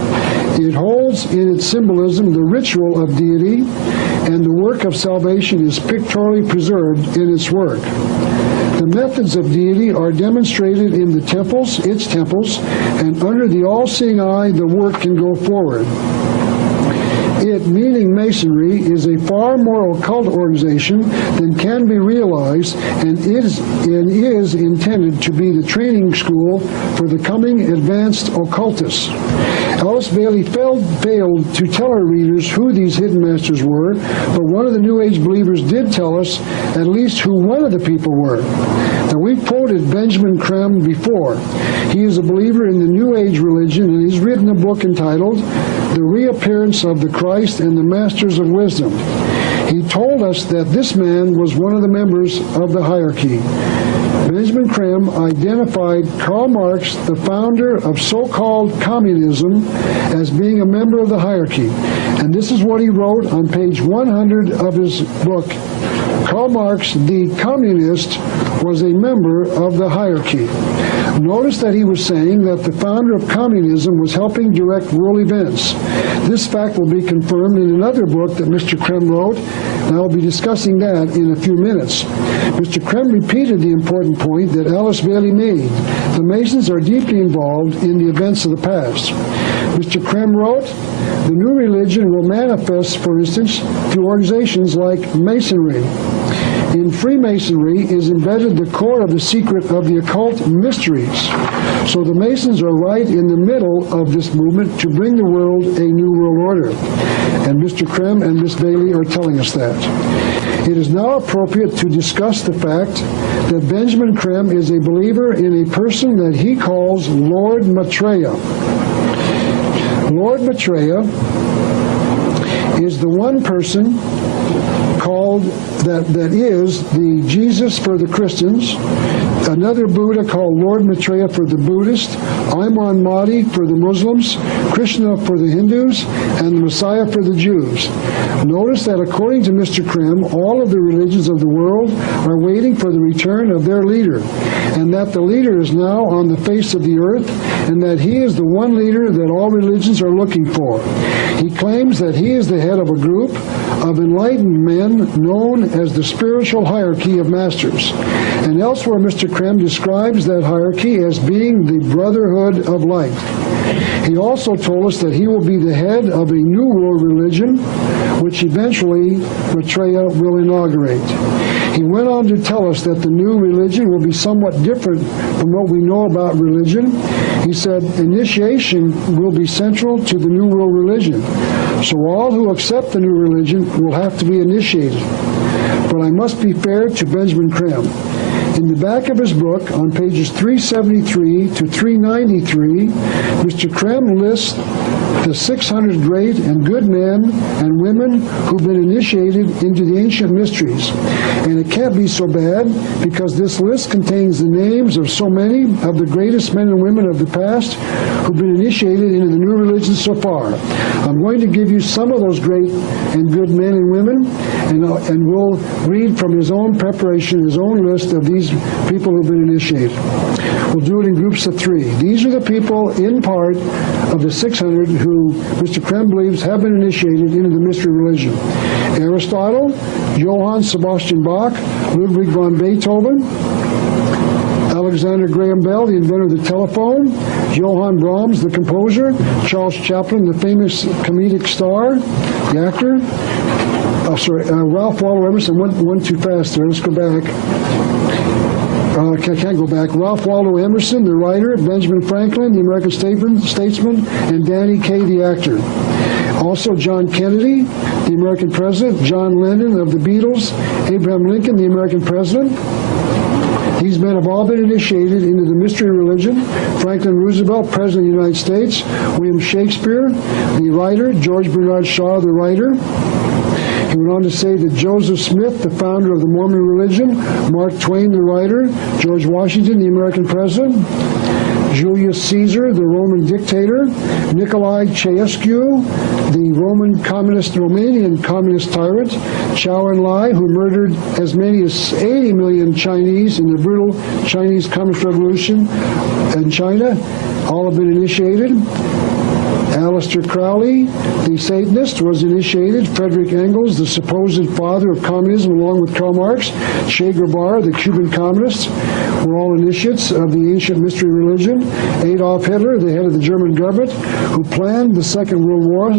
It holds in its symbolism the ritual of deity, and the work of salvation is pictorially preserved in its work. The methods of deity are demonstrated in the temples, its temples, and under the all-seeing eye, the work can go forward. It, meaning Masonry, is a far more occult organization than can be realized and is intended to be the training school for the coming advanced occultists." Alice Bailey failed to tell her readers who these hidden masters were, but one of the New Age believers did tell us at least who one of the people were. Now, we've quoted Benjamin Creme before. He is a believer in the New Age religion, and he's written a book entitled The Reappearance of the Christ and the Masters of Wisdom. He told us that this man was one of the members of the hierarchy. Benjamin Creme identified Karl Marx, the founder of so-called communism, as being a member of the hierarchy. And this is what he wrote on page 100 of his book. Karl Marx, the communist, was a member of the hierarchy. Notice that he was saying that the founder of communism was helping direct world events. This fact will be confirmed in another book that Mr. Creme wrote, and I'll be discussing that in a few minutes. Mr. Creme repeated the important point that Alice Bailey made. The Masons are deeply involved in the events of the past. Mr. Creme wrote, "The new religion will manifest, for instance, through organizations like Masonry. In Freemasonry is embedded the core of the secret of the occult mysteries. So the Masons are right in the middle of this movement to bring the world a new world order." And Mr. Creme and Miss Bailey are telling us that. It is now appropriate to discuss the fact that Benjamin Creme is a believer in a person that he calls Lord Maitreya. Lord Maitreya is the one person called that is the Jesus for the Christians, another Buddha called Lord Maitreya for the Buddhists, Imam Mahdi for the Muslims, Krishna for the Hindus, and the Messiah for the Jews. Notice that according to Mr. Creme, all of the religions of the world are waiting for the return of their leader, and that the leader is now on the face of the earth, and that he is the one leader that all religions are looking for. He claims that he is the head of a group of enlightened men known as the spiritual hierarchy of masters. And elsewhere, Mr. Creme describes that hierarchy as being the brotherhood of light. He also told us that he will be the head of a new world religion, which eventually Maitreya will inaugurate. He went on to tell us that the new religion will be somewhat different from what we know about religion. He said initiation will be central to the new world religion. So all who accept the new religion will have to be initiated. But I must be fair to Benjamin Creme. In the back of his book, on pages 373 to 393, Mr. Creme lists the 600 great and good men and women who've been initiated into the ancient mysteries. And it can't be so bad, because this list contains the names of so many of the greatest men and women of the past who've been initiated into the new religion so far. I'm going to give you some of those great and good men and women, and we'll read from his own preparation, his own list of these people who've been initiated. We'll do it in groups of 3. These are the people, in part, of the 600 who Mr. Creme believes have been initiated into the mystery religion. Aristotle, Johann Sebastian Bach, Ludwig von Beethoven, Alexander Graham Bell, the inventor of the telephone, Johann Brahms, the composer, Charles Chaplin, the famous comedic star, the actor, Ralph Waldo Emerson, one too fast there, let's go back. Can't go back. Ralph Waldo Emerson, the writer, Benjamin Franklin, the American statesman, and Danny Kaye, the actor. Also, John Kennedy, the American president, John Lennon of the Beatles, Abraham Lincoln, the American president. These men have all been initiated into the mystery religion. Franklin Roosevelt, President of the United States, William Shakespeare, the writer, George Bernard Shaw, the writer. He went on to say that Joseph Smith, the founder of the Mormon religion, Mark Twain, the writer, George Washington, the American president, Julius Caesar, the Roman dictator, Nicolae Ceausescu, the Romanian communist tyrant, Zhou Enlai, who murdered as many as 80 million Chinese in the brutal Chinese Communist Revolution in China, all have been initiated. Aleister Crowley, the Satanist, was initiated. Frederick Engels, the supposed father of communism, along with Karl Marx. Che Guevara, the Cuban communists, were all initiates of the ancient mystery religion. Adolf Hitler, the head of the German government, who planned the Second World War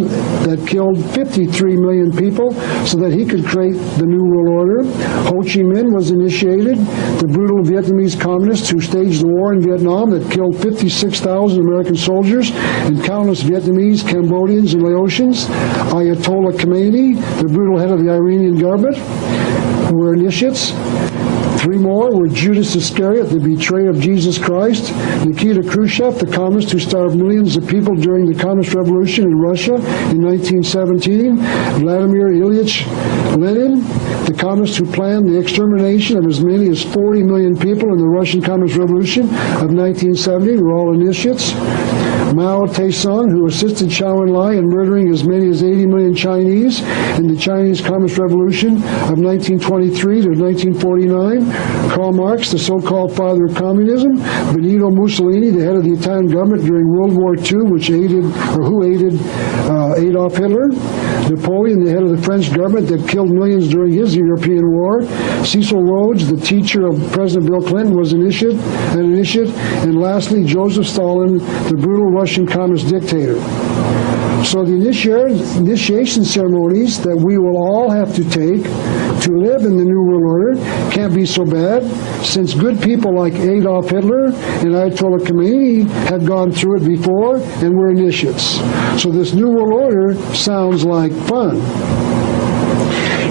that killed 53 million people so that he could create the New World Order. Ho Chi Minh was initiated, the brutal Vietnamese communists who staged the war in Vietnam that killed 56,000 American soldiers and countless Vietnamese, Cambodians, and Laotians. Ayatollah Khomeini, the brutal head of the Iranian government, were initiates. Three more were Judas Iscariot, the betrayer of Jesus Christ, Nikita Khrushchev, the communist who starved millions of people during the Communist Revolution in Russia in 1917, Vladimir Ilyich Lenin, the communist who planned the extermination of as many as 40 million people in the Russian Communist Revolution of 1970, were all initiates. Mao Tse-tung, who assisted Zhou Enlai in murdering as many as 80 million Chinese in the Chinese Communist Revolution of 1923 to 1949. Karl Marx, the so-called father of communism. Benito Mussolini, the head of the Italian government during World War II, who aided Adolf Hitler. Napoleon, the head of the French government that killed millions during his European war. Cecil Rhodes, the teacher of President Bill Clinton, was an initiate. And lastly, Joseph Stalin, the brutal Russian communist dictator. So the initiation ceremonies that we will all have to take to live in the New World Order can't be so bad, since good people like Adolf Hitler and Ayatollah Khomeini had gone through it before and were initiates. So this New World Order sounds like fun.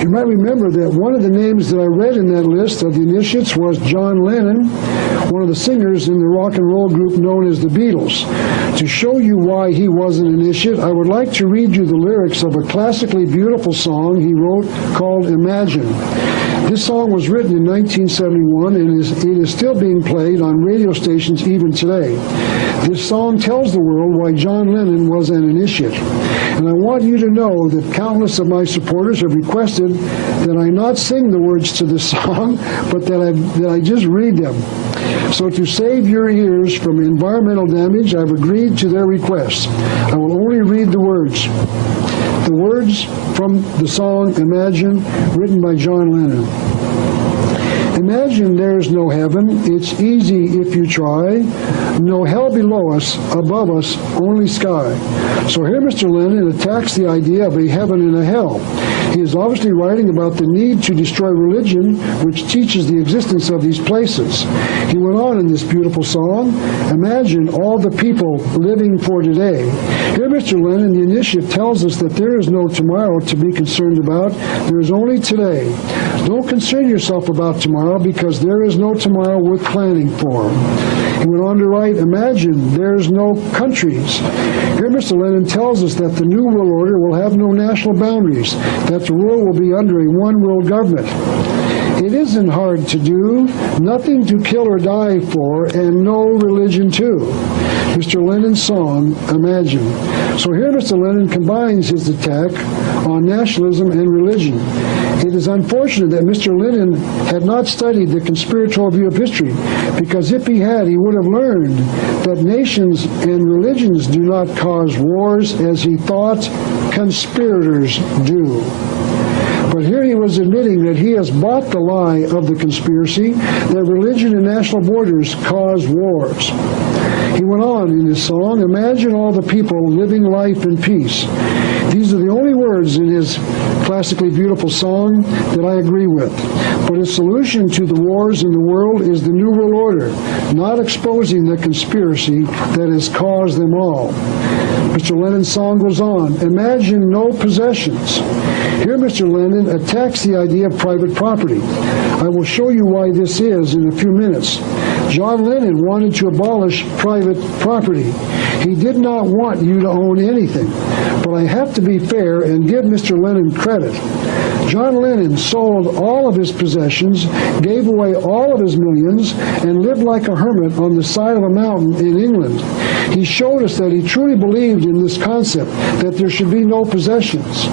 You might remember that one of the names that I read in that list of the initiates was John Lennon, one of the singers in the rock and roll group known as the Beatles. To show you why he was an initiate, I would like to read you the lyrics of a classically beautiful song he wrote called Imagine. This song was written in 1971 and it is still being played on radio stations even today. This song tells the world why John Lennon was an initiate. And I want you to know that countless of my supporters have requested that I not sing the words to this song, but that I just read them. So to save your ears from environmental damage, I've agreed to their request. I will only read the words. The words from the song Imagine, written by John Lennon. Imagine there's no heaven, it's easy if you try. No hell below us, above us, only sky. So here Mr. Lennon attacks the idea of a heaven and a hell. He is obviously writing about the need to destroy religion, which teaches the existence of these places. He went on in this beautiful song, imagine all the people living for today. Here Mr. Lennon, the initiate, tells us that there is no tomorrow to be concerned about. There is only today. Don't concern yourself about tomorrow, because there is no tomorrow worth planning for. He went on to write, imagine there's no countries. Here Mr. Lennon tells us that the New World Order will have no national boundaries, that the world will be under a one-world government. It isn't hard to do, nothing to kill or die for, and no religion too. Mr. Lennon's song, Imagine. So here Mr. Lennon combines his attack on nationalism and religion. It is unfortunate that Mr. Lennon had not studied the conspiratorial view of history, because if he had, he would have learned that nations and religions do not cause wars as he thought conspirators do. But here he was admitting that he has bought the lie of the conspiracy that religion and national borders cause wars. He went on in his song, imagine all the people living life in peace. These are the only words in his classically beautiful song that I agree with. But his solution to the wars in the world is the New World Order, not exposing the conspiracy that has caused them all. Mr. Lennon's song goes on, imagine no possessions. Here Mr. Lennon attacks the idea of private property. I will show you why this is in a few minutes. John Lennon wanted to abolish private property. He did not want you to own anything. But I have to be fair and give Mr. Lennon credit. John Lennon sold all of his possessions, gave away all of his millions, and lived like a hermit on the side of a mountain in England. He showed us that he truly believed in this concept, that there should be no possessions.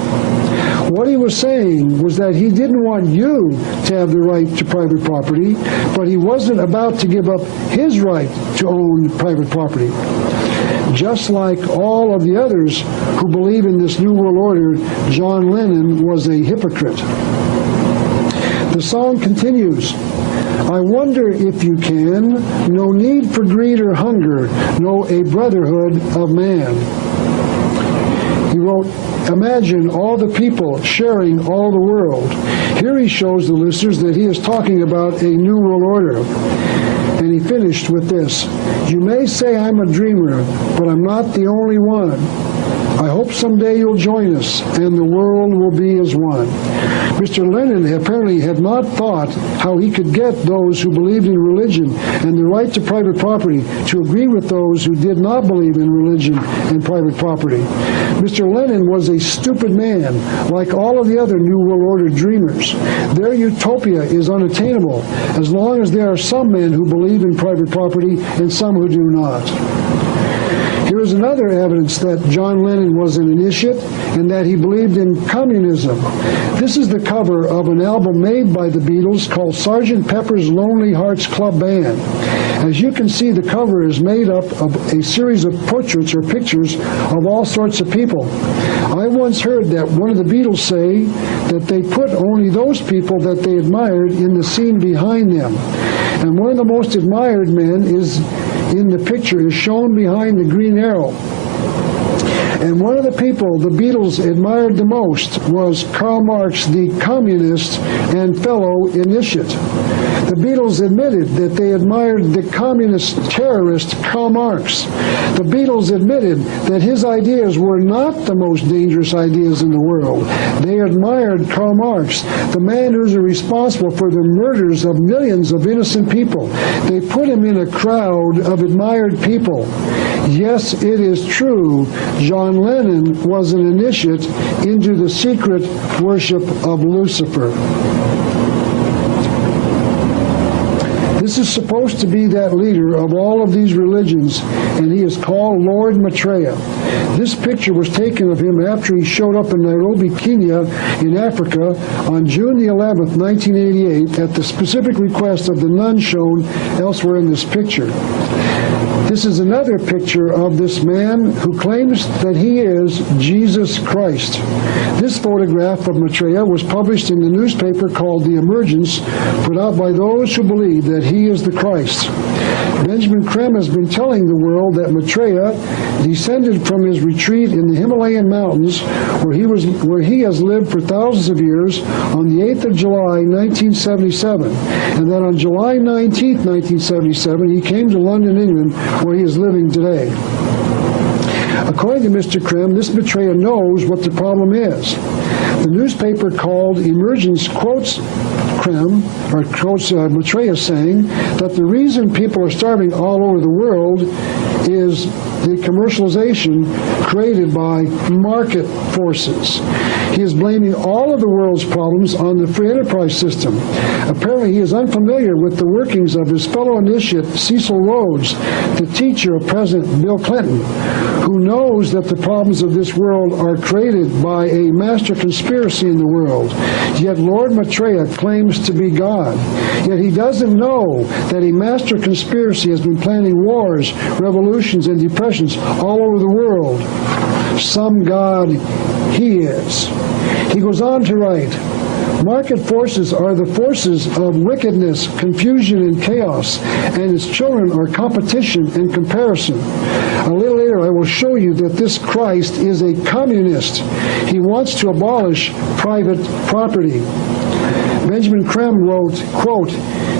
What he was saying was that he didn't want you to have the right to private property, but he wasn't about to give up his right to own private property. Just like all of the others who believe in this New World Order, John Lennon was a hypocrite. The song continues, I wonder if you can, no need for greed or hunger, know a brotherhood of man. He wrote, imagine all the people sharing all the world. Here he shows the listeners that he is talking about a New World Order. And he finished with this, you may say I'm a dreamer, but I'm not the only one. I hope someday you'll join us, and the world will be as one. Mr. Lennon apparently had not thought how he could get those who believed in religion and the right to private property to agree with those who did not believe in religion and private property. Mr. Lennon was a stupid man, like all of the other New World Order dreamers. Their utopia is unattainable as long as there are some men who believe in private property and some who do not. Here is another evidence that John Lennon was an initiate and that he believed in communism. This is the cover of an album made by the Beatles called Sgt. Pepper's Lonely Hearts Club Band. As you can see, the cover is made up of a series of portraits or pictures of all sorts of people. I once heard that one of the Beatles say that they put only those people that they admired in the scene behind them. And one of the most admired men in the picture is shown behind the green arrow. And one of the people the Beatles admired the most was Karl Marx, the communist and fellow initiate. The Beatles admitted that they admired the communist terrorist Karl Marx. The Beatles admitted that his ideas were not the most dangerous ideas in the world. They admired Karl Marx, the man who's responsible for the murders of millions of innocent people. They put him in a crowd of admired people. Yes, it is true, John Lennon was an initiate into the secret worship of Lucifer. This is supposed to be that leader of all of these religions, and he is called Lord Maitreya. This picture was taken of him after he showed up in Nairobi, Kenya, in Africa, on June the 11th, 1988, at the specific request of the nun shown elsewhere in this picture. This is another picture of this man who claims that he is Jesus Christ. This photograph of Maitreya was published in the newspaper called The Emergence, put out by those who believe that he is the Christ. Benjamin Creme has been telling the world that Maitreya descended from his retreat in the Himalayan mountains, where he has lived for thousands of years, on the 8th of July, 1977, and that on July 19th, 1977, he came to London, England, where he is living today. According to Mr. Creme, this Maitreya knows what the problem is. The newspaper called Emergence quotes Creme, or quotes Maitreya saying that the reason people are starving all over the world is the commercialization created by market forces. He is blaming all of the world's problems on the free enterprise system. Apparently, he is unfamiliar with the workings of his fellow initiate, Cecil Rhodes, the teacher of President Bill Clinton, who knows that the problems of this world are created by a master conspiracy in the world. Yet Lord Maitreya claims to be God. Yet he doesn't know that a master conspiracy has been planning wars, revolutions, and depressions all over the world. Some God he is. He goes on to write, Market forces are the forces of wickedness, confusion, and chaos, and its children are competition and comparison. A little later, I will show you that this Christ is a communist. He wants to abolish private property. Benjamin Creme wrote, quote,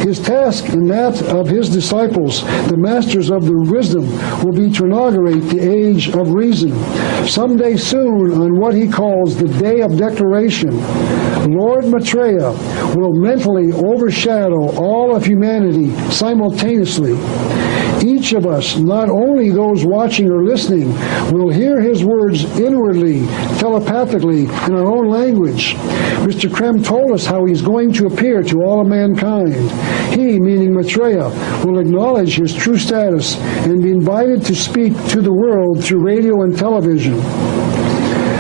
"His task and that of his disciples, the masters of the wisdom, will be to inaugurate the age of reason. Someday soon, on what he calls the Day of Declaration, Lord Maitreya will mentally overshadow all of humanity simultaneously. Each of us, not only those watching or listening, will hear his words inwardly, telepathically, in our own language. Mr. Creme told us how he's going to appear to all of mankind. He, meaning Maitreya, will acknowledge his true status and be invited to speak to the world through radio and television.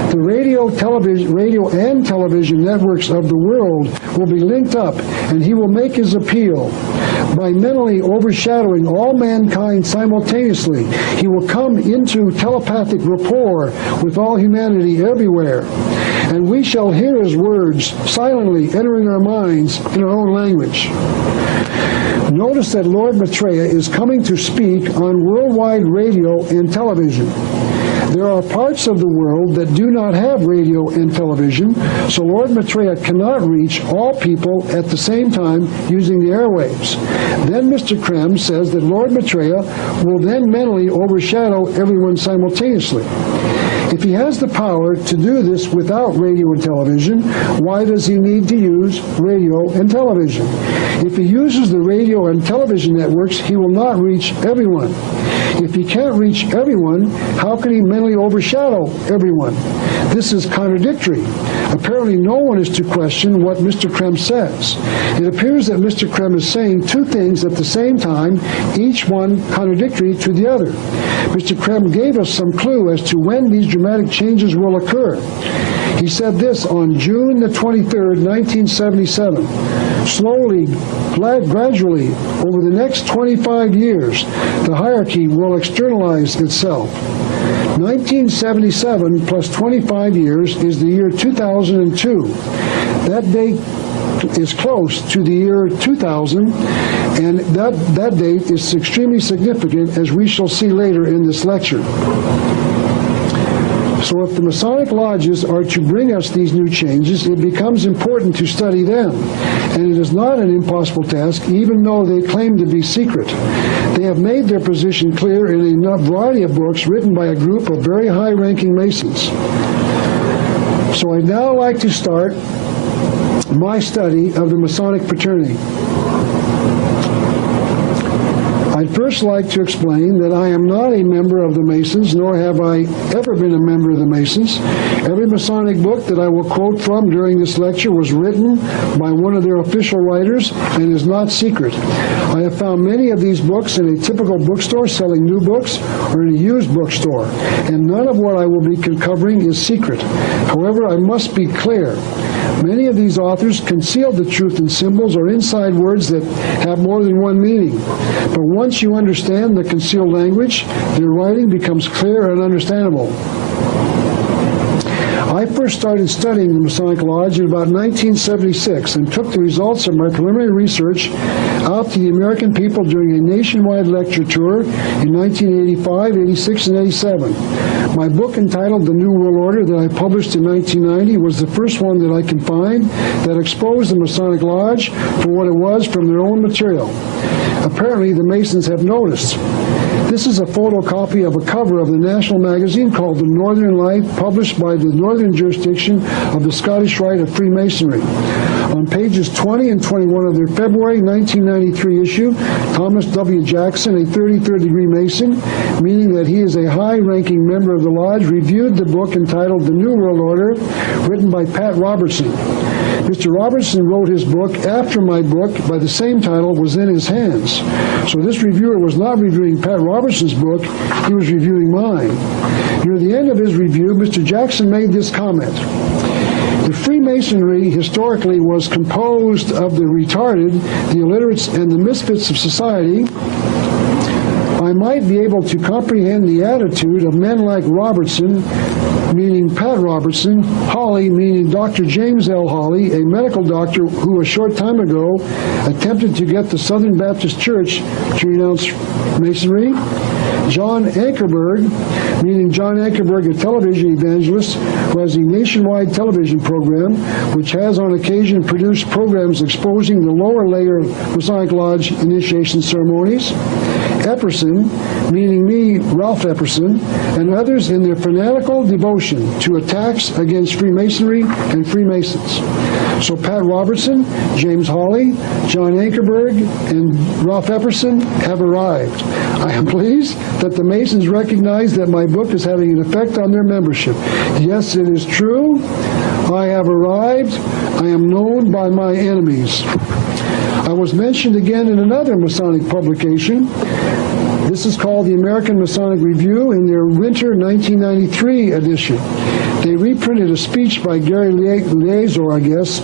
The radio and television networks of the world will be linked up, and he will make his appeal. By mentally overshadowing all mankind simultaneously, he will come into telepathic rapport with all humanity everywhere, and we shall hear his words silently entering our minds in our own language. Notice that Lord Maitreya is coming to speak on worldwide radio and television. There are parts of the world that do not have radio and television, so Lord Maitreya cannot reach all people at the same time using the airwaves. Then Mr. Creme says that Lord Maitreya will then mentally overshadow everyone simultaneously. If he has the power to do this without radio and television, why does he need to use radio and television? If he uses the radio and television networks, he will not reach everyone. If he can't reach everyone, how can he mentally overshadow everyone? This is contradictory. Apparently no one is to question what Mr. Creme says. It appears that Mr. Creme is saying two things at the same time, each one contradictory to the other. Mr. Creme gave us some clue as to when these dramatic changes will occur. He said this on June the 23rd, 1977. Slowly, gradually, over the next 25 years, the hierarchy will externalize itself. 1977 plus 25 years is the year 2002. That date is close to the year 2000, and that date is extremely significant, as we shall see later in this lecture. So if the Masonic lodges are to bring us these new changes, it becomes important to study them. And it is not an impossible task, even though they claim to be secret. They have made their position clear in a variety of books written by a group of very high-ranking Masons. So I'd now like to start my study of the Masonic fraternity. I'd first like to explain that I am not a member of the Masons, nor have I ever been a member of the Masons. Every Masonic book that I will quote from during this lecture was written by one of their official writers and is not secret. I have found many of these books in a typical bookstore selling new books or in a used bookstore, and none of what I will be covering is secret. However, I must be clear. Many of these authors conceal the truth in symbols or inside words that have more than one meaning. But once you understand the concealed language, their writing becomes clear and understandable. I first started studying the Masonic Lodge in about 1976 and took the results of my preliminary research out to the American people during a nationwide lecture tour in 1985, 86, and 87. My book entitled The New World Order that I published in 1990 was the first one that I can find that exposed the Masonic Lodge for what it was from their own material. Apparently the Masons have noticed. This is a photocopy of a cover of the national magazine called The Northern Light, published by the Northern Jurisdiction of the Scottish Rite of Freemasonry. On pages 20 and 21 of their February 1993 issue, Thomas W. Jackson, a 33rd degree Mason, meaning that he is a high-ranking member of the Lodge, reviewed the book entitled The New World Order, written by Pat Robertson. Mr. Robertson wrote his book after my book by the same title was in his hands. So this reviewer was not reviewing Pat Robertson's book, he was reviewing mine. Near the end of his review, Mr. Jackson made this comment. The Freemasonry historically was composed of the retarded, the illiterates, and the misfits of society. I I might be able to comprehend the attitude of men like Robertson, meaning Pat Robertson, Hawley, meaning Dr. James L. Hawley, a medical doctor who a short time ago attempted to get the Southern Baptist Church to renounce Masonry, John Ankerberg, meaning John Ankerberg, a television evangelist who has a nationwide television program, which has on occasion produced programs exposing the lower layer of Masonic Lodge initiation ceremonies, Epperson, meaning me, Ralph Epperson, and others in their fanatical devotion to attacks against Freemasonry and Freemasons. So Pat Robertson, James Hawley, John Ankerberg, and Ralph Epperson have arrived. I am pleased that the Masons recognize that my book is having an effect on their membership. Yes, it is true. I have arrived. I am known by my enemies. I was mentioned again in another Masonic publication. This is called the American Masonic Review in their winter 1993 edition. They reprinted a speech by Gary Liazor, I guess,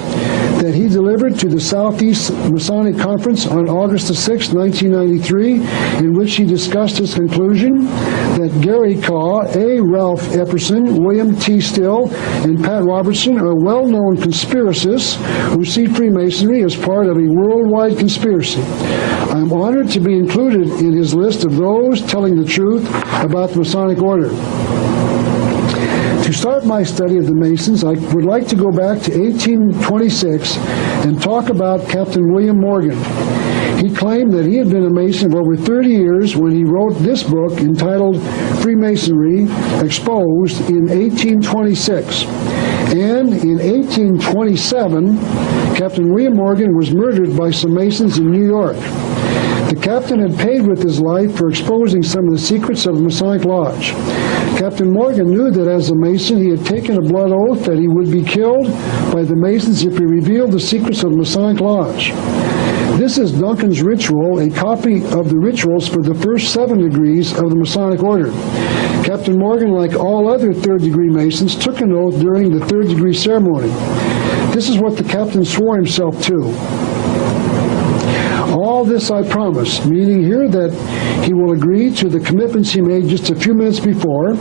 that he delivered to the Southeast Masonic Conference on August 6, 1993, in which he discussed his conclusion that Gary Kaw, A. Ralph Epperson, William T. Still, and Pat Robertson are well-known conspiracists who see Freemasonry as part of a worldwide conspiracy. I am honored to be included in his list of those telling the truth about the Masonic Order. To start my study of the Masons, I would like to go back to 1826 and talk about Captain William Morgan. He claimed that he had been a Mason for over 30 years when he wrote this book entitled Freemasonry Exposed in 1826. And in 1827, Captain William Morgan was murdered by some Masons in New York. The captain had paid with his life for exposing some of the secrets of the Masonic Lodge. Captain Morgan knew that as a Mason he had taken a blood oath that he would be killed by the Masons if he revealed the secrets of the Masonic Lodge. This is Duncan's ritual, a copy of the rituals for the first 7 degrees of the Masonic Order. Captain Morgan, like all other third-degree Masons, took an oath during the third-degree ceremony. This is what the captain swore himself to. All this I promise, meaning here that he will agree to the commitments he made just a few minutes before.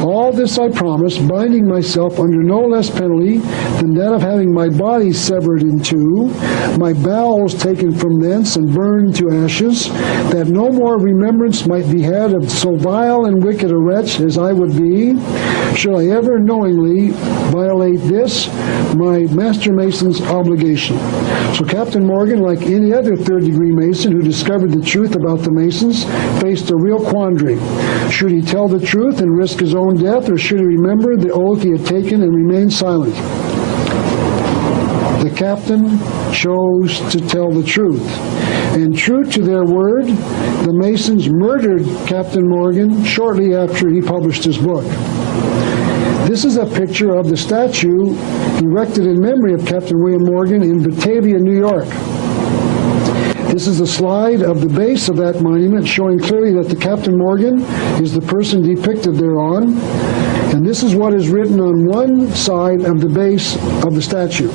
All this I promise, binding myself under no less penalty than that of having my body severed in two, my bowels taken from thence and burned to ashes, that no more remembrance might be had of so vile and wicked a wretch as I would be, should I ever knowingly violate this, my Master Mason's obligation. So Captain Morgan, like any other third-degree Mason who discovered the truth about the Masons, faced a real quandary. Should he tell the truth and risk his own death, or should he remember the oath he had taken and remain silent? The captain chose to tell the truth. And true to their word, the Masons murdered Captain Morgan shortly after he published his book. This is a picture of the statue erected in memory of Captain William Morgan in Batavia, New York. This is a slide of the base of that monument showing clearly that the Captain Morgan is the person depicted thereon. And this is what is written on one side of the base of the statue.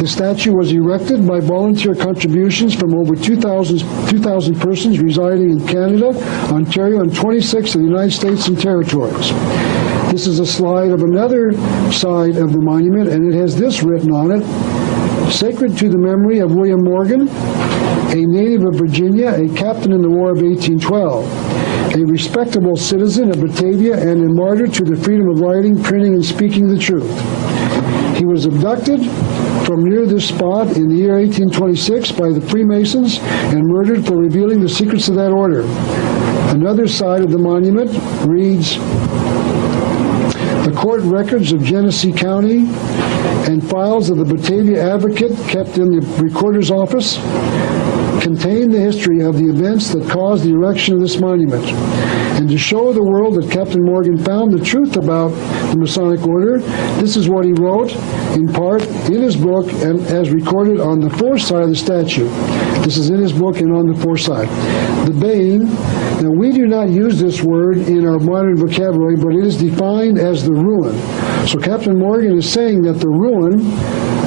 The statue was erected by volunteer contributions from over 2,000 persons residing in Canada, Ontario, and 26 of the United States and territories. This is a slide of another side of the monument, and it has this written on it: sacred to the memory of William Morgan, a native of Virginia, a captain in the War of 1812, a respectable citizen of Batavia, and a martyr to the freedom of writing, printing, and speaking the truth. He was abducted from near this spot in the year 1826 by the Freemasons and murdered for revealing the secrets of that order. Another side of the monument reads, the court records of Genesee County and files of the Batavia Advocate kept in the recorder's office contain the history of the events that caused the erection of this monument. And to show the world that Captain Morgan found the truth about the Masonic Order, this is what he wrote, in part, in his book and as recorded on the foreside of the statue. This is in his book and on the foreside. The bane, now we do not use this word in our modern vocabulary, but it is defined as the ruin. So Captain Morgan is saying that the ruin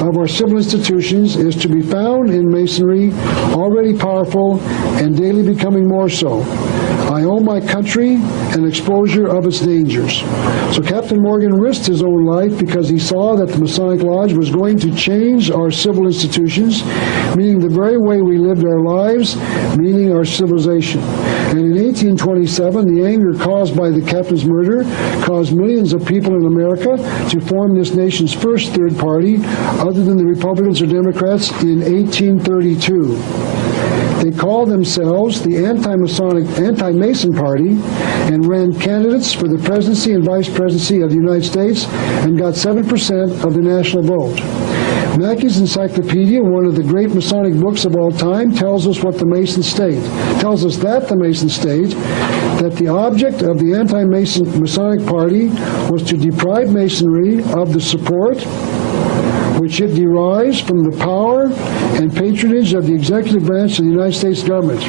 of our civil institutions is to be found in Masonry already already powerful and daily becoming more so. I owe my country an exposure of its dangers. So Captain Morgan risked his own life because he saw that the Masonic Lodge was going to change our civil institutions, meaning the very way we lived our lives, meaning our civilization. And in 1827, the anger caused by the captain's murder caused millions of people in America to form this nation's first third party, other than the Republicans or Democrats, in 1832. They called themselves the Anti-Mason Party and ran candidates for the presidency and vice presidency of the United States and got 7% of the national vote. Mackey's Encyclopedia, one of the great Masonic books of all time, tells us what the Masons state. Tells us that the Masons state that the object of the Anti-Masonic Party was to deprive Masonry of the support which it derives from the power and patronage of the executive branch of the United States government.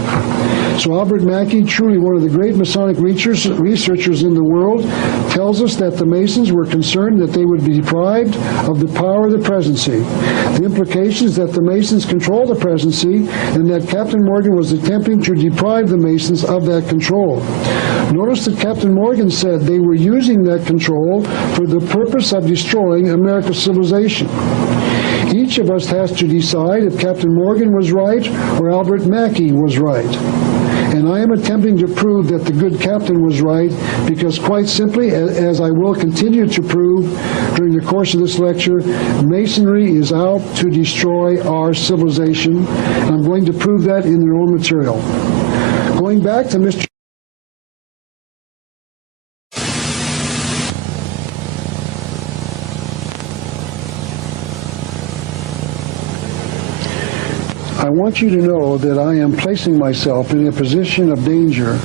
So Albert Mackey, truly one of the great Masonic researchers in the world, tells us that the Masons were concerned that they would be deprived of the power of the presidency. The implication is that the Masons control the presidency and that Captain Morgan was attempting to deprive the Masons of that control. Notice that Captain Morgan said they were using that control for the purpose of destroying America's civilization. Each of us has to decide if Captain Morgan was right or Albert Mackey was right. And I am attempting to prove that the good captain was right because, quite simply, as I will continue to prove during the course of this lecture, Masonry is out to destroy our civilization, and I'm going to prove that in their own material. Going back to Mr. I want you to know that I am placing myself in a position of danger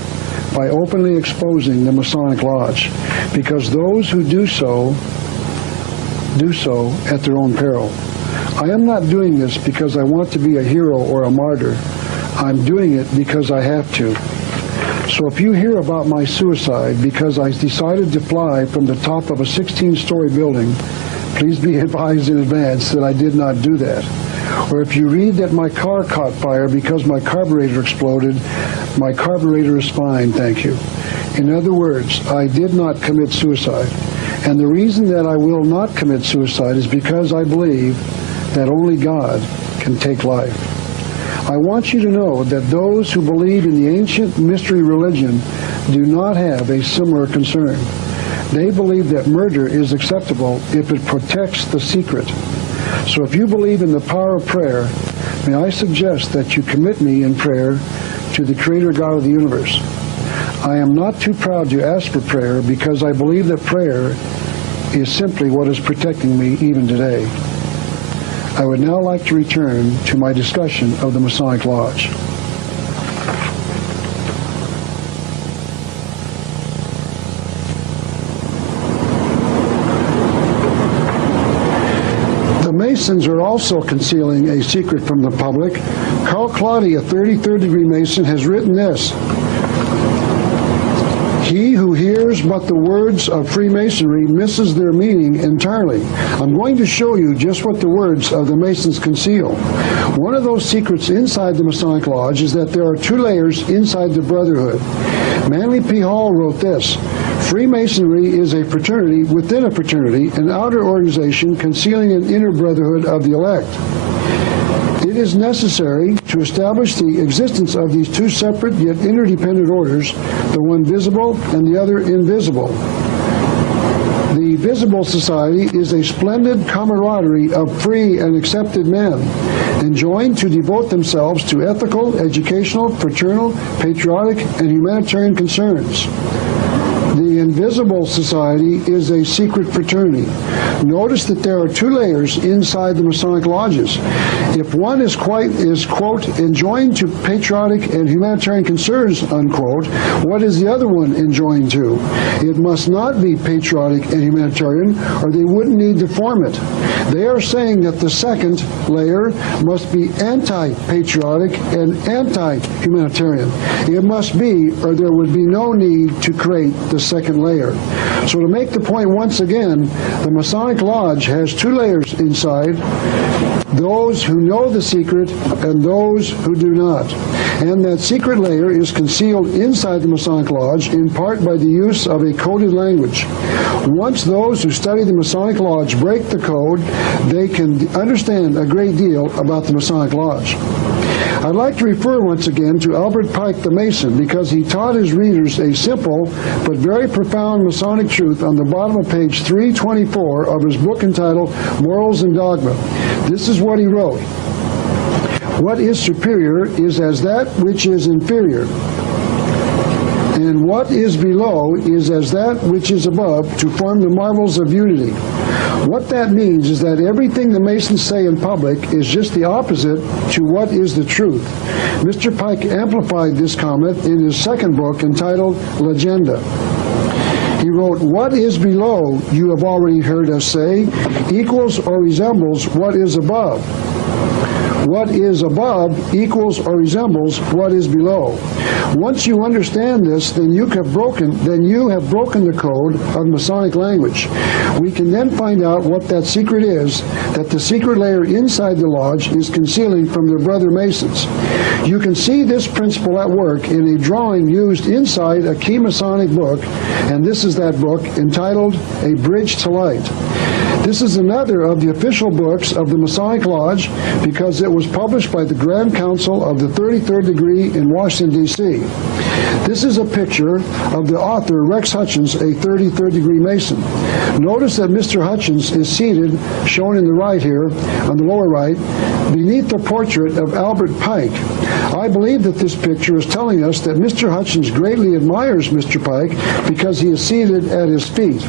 by openly exposing the Masonic Lodge, because those who do so at their own peril. I am not doing this because I want to be a hero or a martyr. I'm doing it because I have to. So if you hear about my suicide because I decided to fly from the top of a 16-story building, please be advised in advance that I did not do that. Or if you read that my car caught fire because my carburetor exploded, my carburetor is fine, thank you. In other words, I did not commit suicide. And the reason that I will not commit suicide is because I believe that only God can take life. I want you to know that those who believe in the ancient mystery religion do not have a similar concern. They believe that murder is acceptable if it protects the secret. So if you believe in the power of prayer, may I suggest that you commit me in prayer to the Creator God of the universe. I am not too proud to ask for prayer because I believe that prayer is simply what is protecting me even today. I would now like to return to my discussion of the Masonic Lodge. Masons are also concealing a secret from the public. Carl Claudy, a 33rd degree Mason, has written this: "He who hears but the words of Freemasonry misses their meaning entirely." I'm going to show you just what the words of the Masons conceal. One of those secrets inside the Masonic Lodge is that there are two layers inside the Brotherhood. Manly P. Hall wrote this: "Freemasonry is a fraternity within a fraternity, an outer organization concealing an inner brotherhood of the elect. It is necessary to establish the existence of these two separate yet interdependent orders, the one visible and the other invisible. The visible society is a splendid camaraderie of free and accepted men, enjoined to devote themselves to ethical, educational, fraternal, patriotic, and humanitarian concerns. The invisible society is a secret fraternity. Notice that there are two layers inside the Masonic lodges. If one is quote, enjoined to patriotic and humanitarian concerns, unquote, what is the other one enjoined to? It must not be patriotic and humanitarian, or they wouldn't need to form it. They are saying that the second layer must be anti-patriotic and anti-humanitarian. It must be, or there would be no need to create the second layer. So to make the point once again, the Masonic Lodge has two layers inside. those who know the secret and those who do not. And that secret layer is concealed inside the Masonic Lodge, in part by the use of a coded language. Once those who study the Masonic Lodge break the code, they can understand a great deal about the Masonic Lodge. I'd like to refer once again to Albert Pike the Mason, because he taught his readers a simple but very profound Masonic truth on the bottom of page 324 of his book entitled Morals and Dogma. This is what he wrote. What is superior is as that which is inferior, and what is below is as that which is above, to form the marvels of unity. What that means is that everything the Masons say in public is just the opposite to what is the truth. Mr. Pike amplified this comment in his second book entitled Legenda. He wrote, "What is below, you have already heard us say, equals or resembles what is above. What is above equals or resembles what is below." Once you understand this, then you have broken the code of Masonic language. We can then find out what that secret is that the secret layer inside the lodge is concealing from their brother Masons. You can see this principle at work in a drawing used inside a key Masonic book, and this is that book entitled A Bridge to Light. This is another of the official books of the Masonic Lodge because it was published by the Grand Council of the 33rd Degree in Washington, D.C. This is a picture of the author, Rex Hutchins, a 33rd Degree Mason. Notice that Mr. Hutchins is seated, shown in the right here, on the lower right, beneath the portrait of Albert Pike. I believe that this picture is telling us that Mr. Hutchins greatly admires Mr. Pike because he is seated at his feet.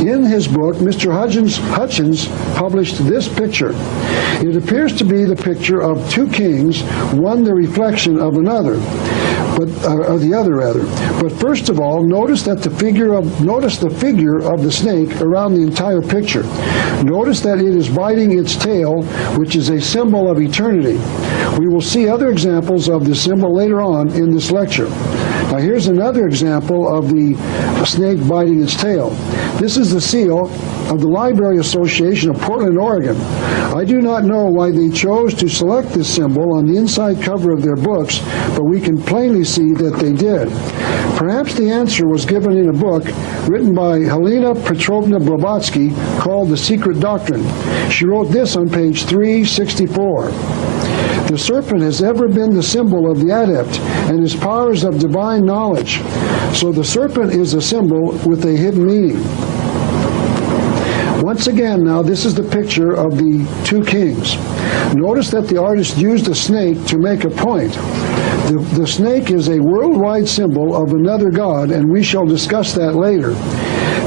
In his book, Mr. Hutchins published this picture. It appears to be the picture of two kings, one the reflection of another, of the other rather. But first of all, notice the figure of the snake around the entire picture. Notice that it is biting its tail, which is a symbol of eternity. We will see other examples of this symbol later on in this lecture. Now here's another example of the snake biting its tail. This is the seal of the Library Association of Portland, Oregon. I do not know why they chose to select this symbol on the inside cover of their books, but we can plainly see that they did. Perhaps the answer was given in a book written by Helena Petrovna Blavatsky called The Secret Doctrine. She wrote this on page 364. The serpent has ever been the symbol of the adept and his powers of divine knowledge. So the serpent is a symbol with a hidden meaning. Once again, now, this is the picture of the two kings. Notice that the artist used a snake to make a point. The snake is a worldwide symbol of another god, and we shall discuss that later.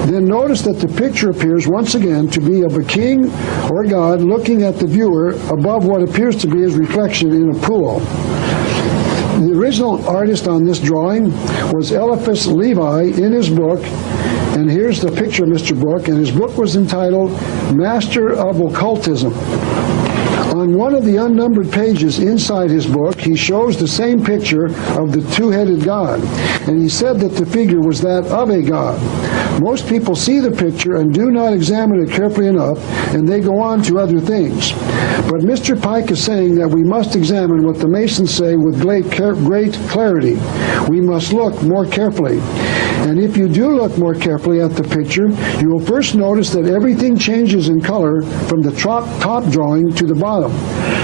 Then notice that the picture appears once again to be of a king or god looking at the viewer above what appears to be his reflection in a pool. The original artist on this drawing was Eliphas Levi in his book, and here's the picture of Mr. Book, and his book was entitled Master of Occultism. On one of the unnumbered pages inside his book, he shows the same picture of the two-headed god, and he said that the figure was that of a god. Most people see the picture and do not examine it carefully enough, and they go on to other things. But Mr. Pike is saying that we must examine what the Masons say with great clarity. We must look more carefully. And if you do look more carefully at the picture, you will first notice that everything changes in color from the top drawing to the bottom.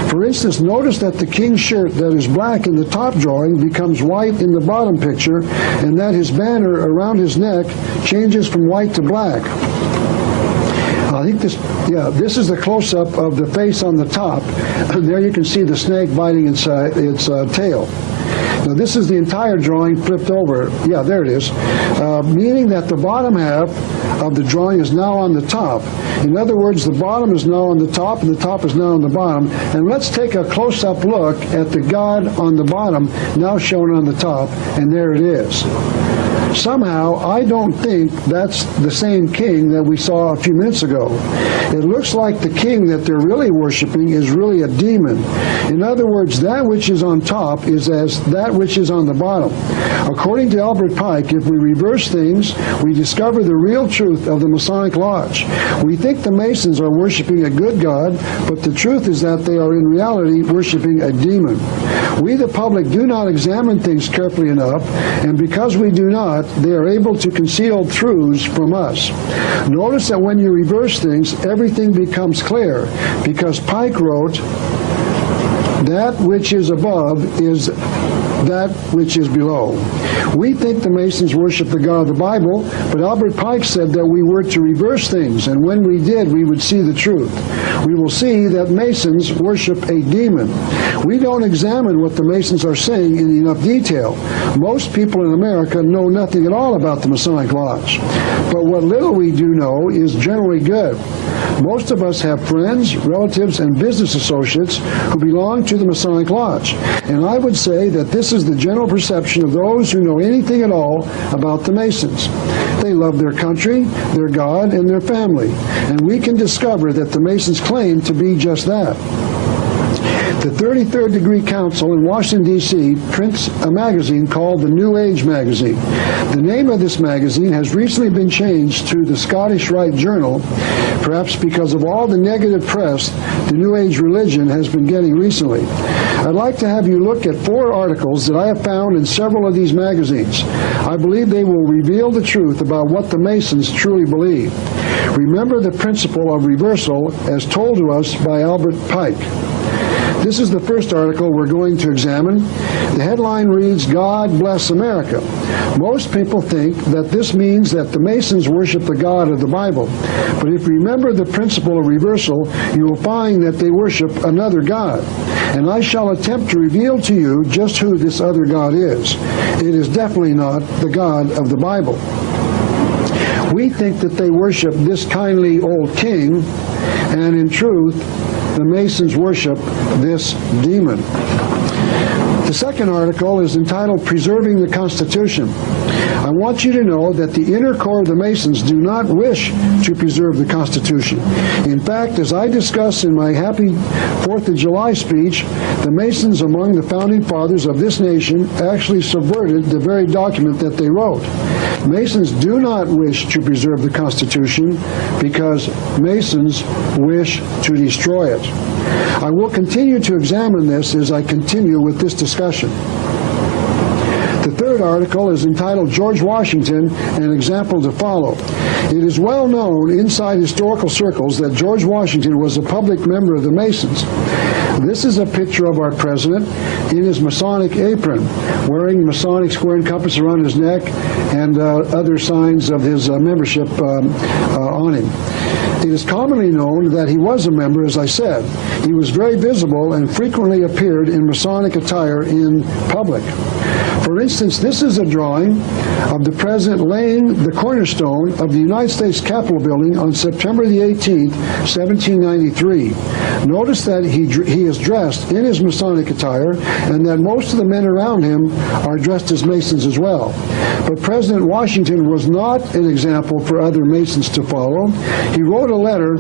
For instance, notice that the king's shirt that is black in the top drawing becomes white in the bottom picture, and that his banner around his neck changes from white to black. I think this is the close-up of the face on the top. And there you can see the snake biting its tail. Now this is the entire drawing flipped over. Yeah, there it is. Meaning that the bottom half of the drawing is now on the top. In other words, the bottom is now on the top and the top is now on the bottom. And let's take a close-up look at the god on the bottom, now shown on the top, and there it is. Somehow, I don't think that's the same king that we saw a few minutes ago. It looks like the king that they're really worshiping is really a demon. In other words, that which is on top is as that that which is on the bottom. According to Albert Pike, if we reverse things, we discover the real truth of the Masonic Lodge. We think the Masons are worshiping a good God, but the truth is that they are in reality worshiping a demon. We, the public, do not examine things carefully enough, and because we do not, they are able to conceal truths from us. Notice that when you reverse things, everything becomes clear, because Pike wrote, "That which is above is that which is below." We think the Masons worship the God of the Bible, but Albert Pike said that we were to reverse things, and when we did, we would see the truth. We will see that Masons worship a demon. We don't examine what the Masons are saying in enough detail. Most people in America know nothing at all about the Masonic Lodge, but what little we do know is generally good. Most of us have friends, relatives, and business associates who belong to the Masonic Lodge, and I would say that this is the general perception of those who know anything at all about the Masons. They love their country, their God, and their family, and we can discover that the Masons claim to be just that. The 33rd Degree Council in Washington, D.C. prints a magazine called the New Age magazine. The name of this magazine has recently been changed to the Scottish Rite Journal, perhaps because of all the negative press the New Age religion has been getting recently. I'd like to have you look at 4 articles that I have found in several of these magazines. I believe they will reveal the truth about what the Masons truly believe. Remember the principle of reversal as told to us by Albert Pike. This is the first article we're going to examine. The headline reads, "God Bless America." Most people think that this means that the Masons worship the God of the Bible. But if you remember the principle of reversal, you will find that they worship another God. And I shall attempt to reveal to you just who this other God is. It is definitely not the God of the Bible. We think that they worship this kindly old king, and in truth, the Masons worship this demon. The second article is entitled "Preserving the Constitution." I want you to know that the inner core of the Masons do not wish to preserve the Constitution. In fact, as I discussed in my Happy 4th of July speech, the Masons among the founding fathers of this nation actually subverted the very document that they wrote. Masons do not wish to preserve the Constitution because Masons wish to destroy it. I will continue to examine this as I continue with this discussion. The third article is entitled "George Washington, an Example to Follow." It is well known inside historical circles that George Washington was a public member of the Masons. This is a picture of our president in his Masonic apron, wearing Masonic square and compass around his neck and other signs of his membership on him. It is commonly known that he was a member, as I said. He was very visible and frequently appeared in Masonic attire in public. For instance, this is a drawing of the president laying the cornerstone of the United States Capitol building on September the 18th, 1793. Notice that he is dressed in his Masonic attire and that most of the men around him are dressed as Masons as well. But President Washington was not an example for other Masons to follow. He wrote a letter.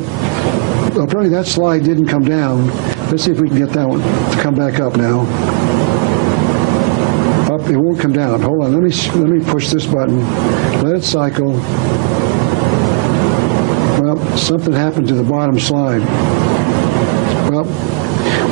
Apparently that slide didn't come down. Let's see if we can get that one to come back up now. It won't come down. Hold on. Let me push this button. Let it cycle. Well, something happened to the bottom slide. Well,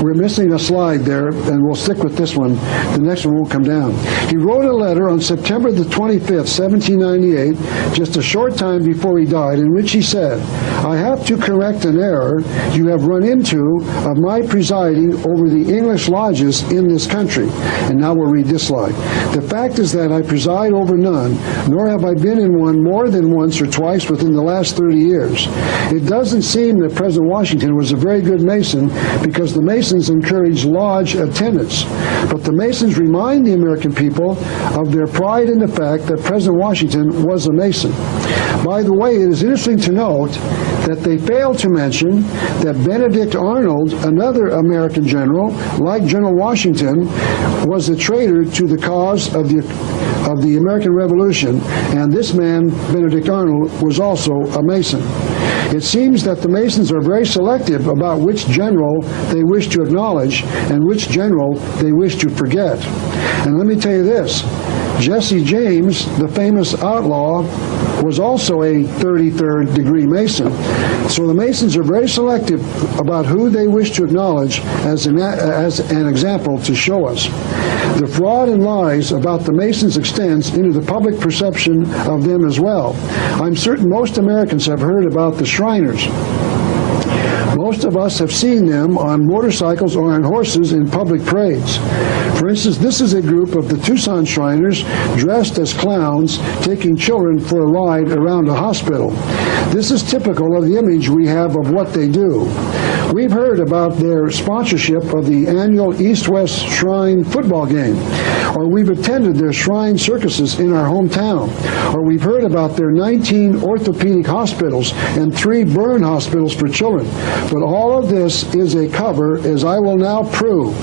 we're missing a slide there, and we'll stick with this one. The next one won't come down. He wrote a letter on September the 25th, 1798, just a short time before he died, in which he said, "I have to correct an error you have run into of my presiding over the English lodges in this country." And now we'll read this slide. "The fact is that I preside over none, nor have I been in one more than once or twice within the last 30 years. It doesn't seem that President Washington was a very good Mason because the Masons encourage lodge attendance. But the Masons remind the American people of their pride in the fact that President Washington was a Mason." By the way, it is interesting to note that they failed to mention that Benedict Arnold, another American general, like General Washington, was a traitor to the cause of the American Revolution, and this man, Benedict Arnold, was also a Mason. It seems that the Masons are very selective about which general they wish to acknowledge and which general they wish to forget. And let me tell you this, Jesse James, the famous outlaw, was also a 33rd degree Mason. So the Masons are very selective about who they wish to acknowledge as an example to show us. The fraud and lies about the Masons extends into the public perception of them as well. I'm certain most Americans have heard about the Shriners. Most of us have seen them on motorcycles or on horses in public parades. For instance, this is a group of the Tucson Shriners dressed as clowns taking children for a ride around a hospital. This is typical of the image we have of what they do. We've heard about their sponsorship of the annual East-West Shrine football game, or we've attended their shrine circuses in our hometown, or we've heard about their 19 orthopedic hospitals and 3 burn hospitals for children. But all of this is a cover, as I will now prove.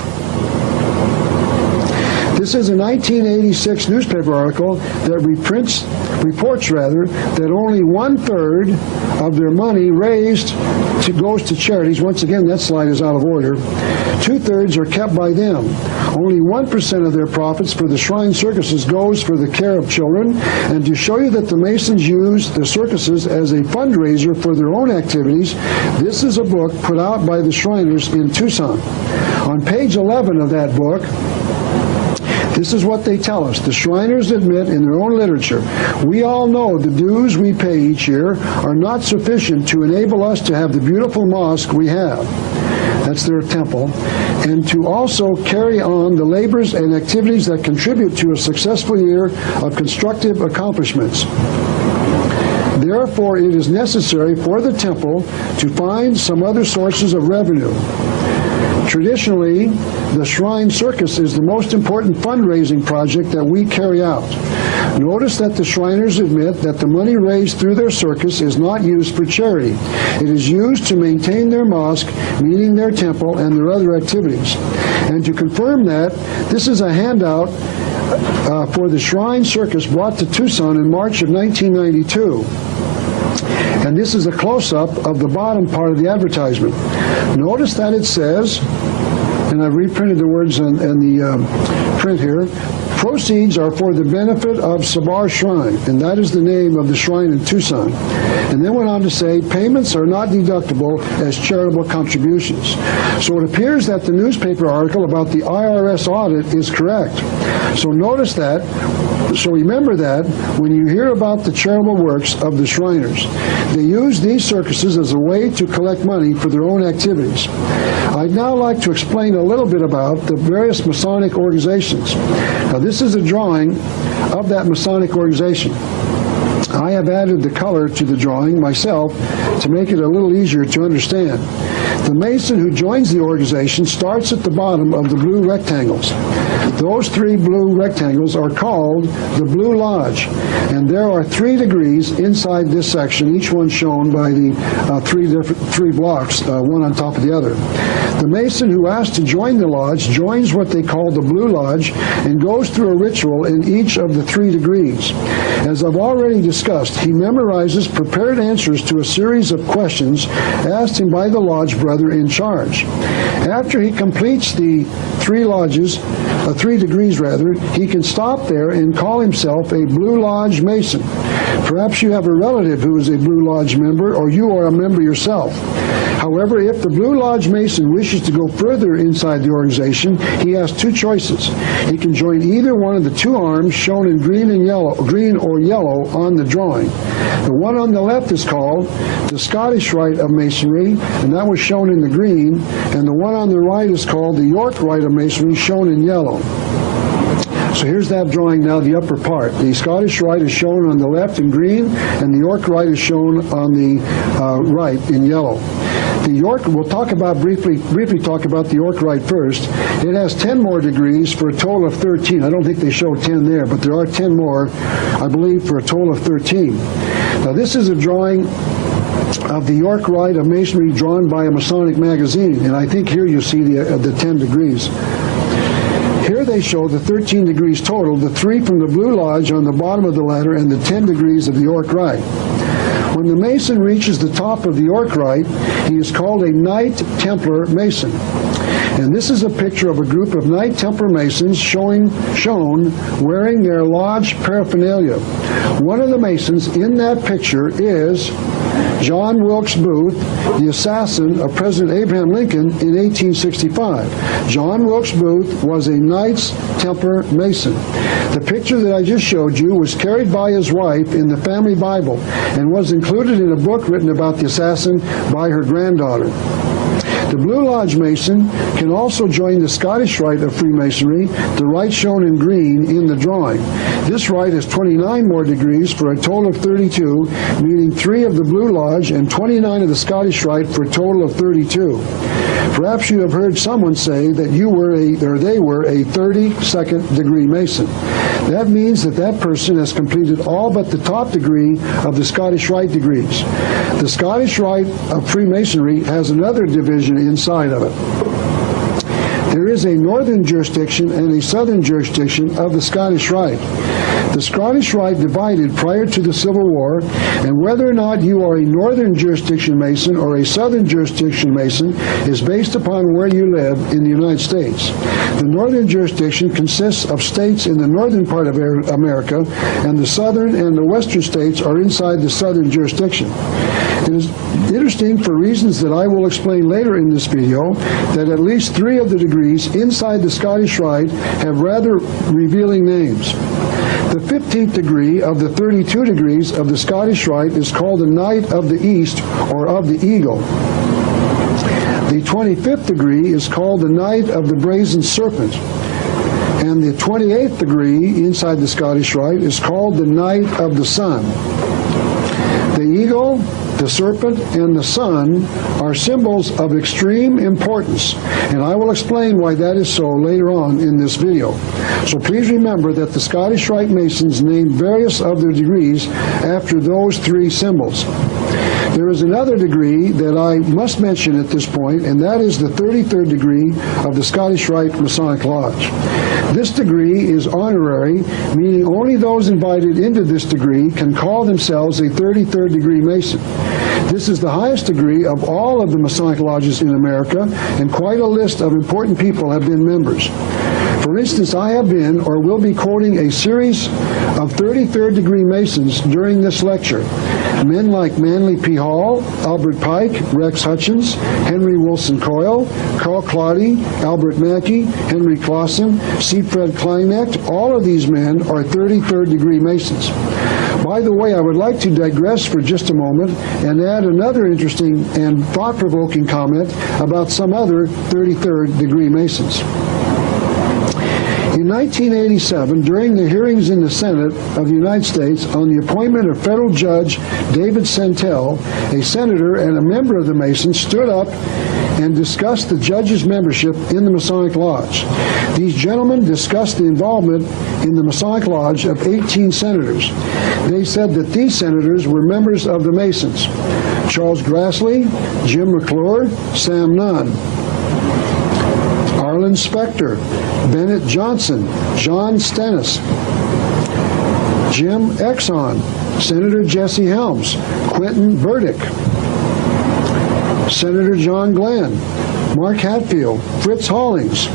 This is a 1986 newspaper article that reports that only 1/3 of their money raised goes to charities. Once again, that slide is out of order. 2/3 are kept by them. Only 1% of their profits for the shrine circuses goes for the care of children. And to show you that the Masons use the circuses as a fundraiser for their own activities, this is a book put out by the Shriners in Tucson. On page 11 of that book, this is what they tell us. The Shriners admit in their own literature, we all know the dues we pay each year are not sufficient to enable us to have the beautiful mosque we have. That's their temple. And to also carry on the labors and activities that contribute to a successful year of constructive accomplishments. Therefore, it is necessary for the temple to find some other sources of revenue. Traditionally, the Shrine Circus is the most important fundraising project that we carry out. Notice that the Shriners admit that the money raised through their circus is not used for charity. It is used to maintain their mosque, meaning their temple, and their other activities. And to confirm that, this is a handout for the Shrine Circus brought to Tucson in March of 1992. And this is a close-up of the bottom part of the advertisement. Notice that it says, and I've reprinted the words in the print here, proceeds are for the benefit of Sabar Shrine, and that is the name of the shrine in Tucson. And then went on to say, payments are not deductible as charitable contributions. So it appears that the newspaper article about the IRS audit is correct. So notice that. So remember that when you hear about the charitable works of the Shriners, they use these circuses as a way to collect money for their own activities. I'd now like to explain a little bit about the various Masonic organizations. Now, this is a drawing of that Masonic organization. I have added the color to the drawing myself to make it a little easier to understand. The Mason who joins the organization starts at the bottom of the blue rectangles. Those 3 blue rectangles are called the Blue Lodge, and there are 3 degrees inside this section, each one shown by the 3 blocks, one on top of the other. The Mason who asks to join the lodge joins what they call the Blue Lodge and goes through a ritual in each of the 3 degrees. As I've already discussed, he memorizes prepared answers to a series of questions asked him by the lodge brother in charge. After he completes the 3 degrees, he can stop there and call himself a Blue Lodge Mason. Perhaps you have a relative who is a Blue Lodge member, or you are a member yourself. However, if the Blue Lodge Mason wishes to go further inside the organization, he has 2 choices. He can join either one of the 2 arms shown in green or yellow on the drawing. The one on the left is called the Scottish Rite of Masonry, and that was shown in the green, and the one on the right is called the York Rite of Masonry, shown in yellow. So here's that drawing now, the upper part. The Scottish Rite is shown on the left in green, and the York Rite is shown on the right in yellow. The York, we'll talk about briefly talk about the York Rite first. It has 10 more degrees for a total of 13. I don't think they show 10 there, but there are 10 more, I believe, for a total of 13. Now this is a drawing of the York Rite of Masonry drawn by a Masonic magazine, and I think here you see the 10 degrees. Here they show the 13 degrees total, the 3 from the Blue Lodge on the bottom of the ladder, and the 10 degrees of the York Rite. When the Mason reaches the top of the Orcrite, he is called a Knight Templar Mason. And this is a picture of a group of Knight Templar Masons shown wearing their lodge paraphernalia. One of the Masons in that picture is John Wilkes Booth, the assassin of President Abraham Lincoln in 1865. John Wilkes Booth was a Knights Templar Mason. The picture that I just showed you was carried by his wife in the family Bible and was included in a book written about the assassin by her granddaughter. The Blue Lodge Mason can also join the Scottish Rite of Freemasonry, the rite shown in green in the drawing. This rite has 29 more degrees for a total of 32, meaning 3 of the Blue Lodge and 29 of the Scottish Rite for a total of 32. Perhaps you have heard someone say that they were a 32nd degree Mason. That means that that person has completed all but the top degree of the Scottish Rite degrees. The Scottish Rite of Freemasonry has another division inside of it. There is a northern jurisdiction and a southern jurisdiction of the Scottish Rite. The Scottish Rite divided prior to the Civil War, and whether or not you are a northern jurisdiction Mason or a southern jurisdiction Mason is based upon where you live in the United States. The northern jurisdiction consists of states in the northern part of America, and the southern and the western states are inside the southern jurisdiction. It is interesting, for reasons that I will explain later in this video, that at least 3 of the degrees inside the Scottish Rite have rather revealing names. The 15th degree of the 32 degrees of the Scottish Rite is called the Knight of the East, or of the Eagle. The 25th degree is called the Knight of the Brazen Serpent. And the 28th degree inside the Scottish Rite is called the Knight of the Sun. The eagle, the serpent, and the sun are symbols of extreme importance, and I will explain why that is so later on in this video. So please remember that the Scottish Rite Masons named various of their degrees after those 3 symbols. There is another degree that I must mention at this point, and that is the 33rd degree of the Scottish Rite Masonic Lodge. This degree is honorary, meaning only those invited into this degree can call themselves a 33rd degree Mason. This is the highest degree of all of the Masonic lodges in America, and quite a list of important people have been members. For instance, I have been or will be quoting a series of 33rd degree Masons during this lecture. Men like Manly P. Hall, Albert Pike, Rex Hutchins, Henry Wilson Coyle, Carl Claudy, Albert Mackey, Henry Clausen, C. Fred Kleinecht, all of these men are 33rd degree Masons. By the way, I would like to digress for just a moment and add another interesting and thought-provoking comment about some other 33rd degree Masons. In 1987, during the hearings in the Senate of the United States on the appointment of federal judge David Sentel, a senator and a member of the Masons stood up and discussed the judge's membership in the Masonic Lodge. These gentlemen discussed the involvement in the Masonic Lodge of 18 senators. They said that these senators were members of the Masons: Charles Grassley, Jim McClure, Sam Nunn, Arlen Specter, Bennett Johnson, John Stennis, Jim Exon, Senator Jesse Helms, Quentin Burdick, Senator John Glenn, Mark Hatfield, Fritz Hollings,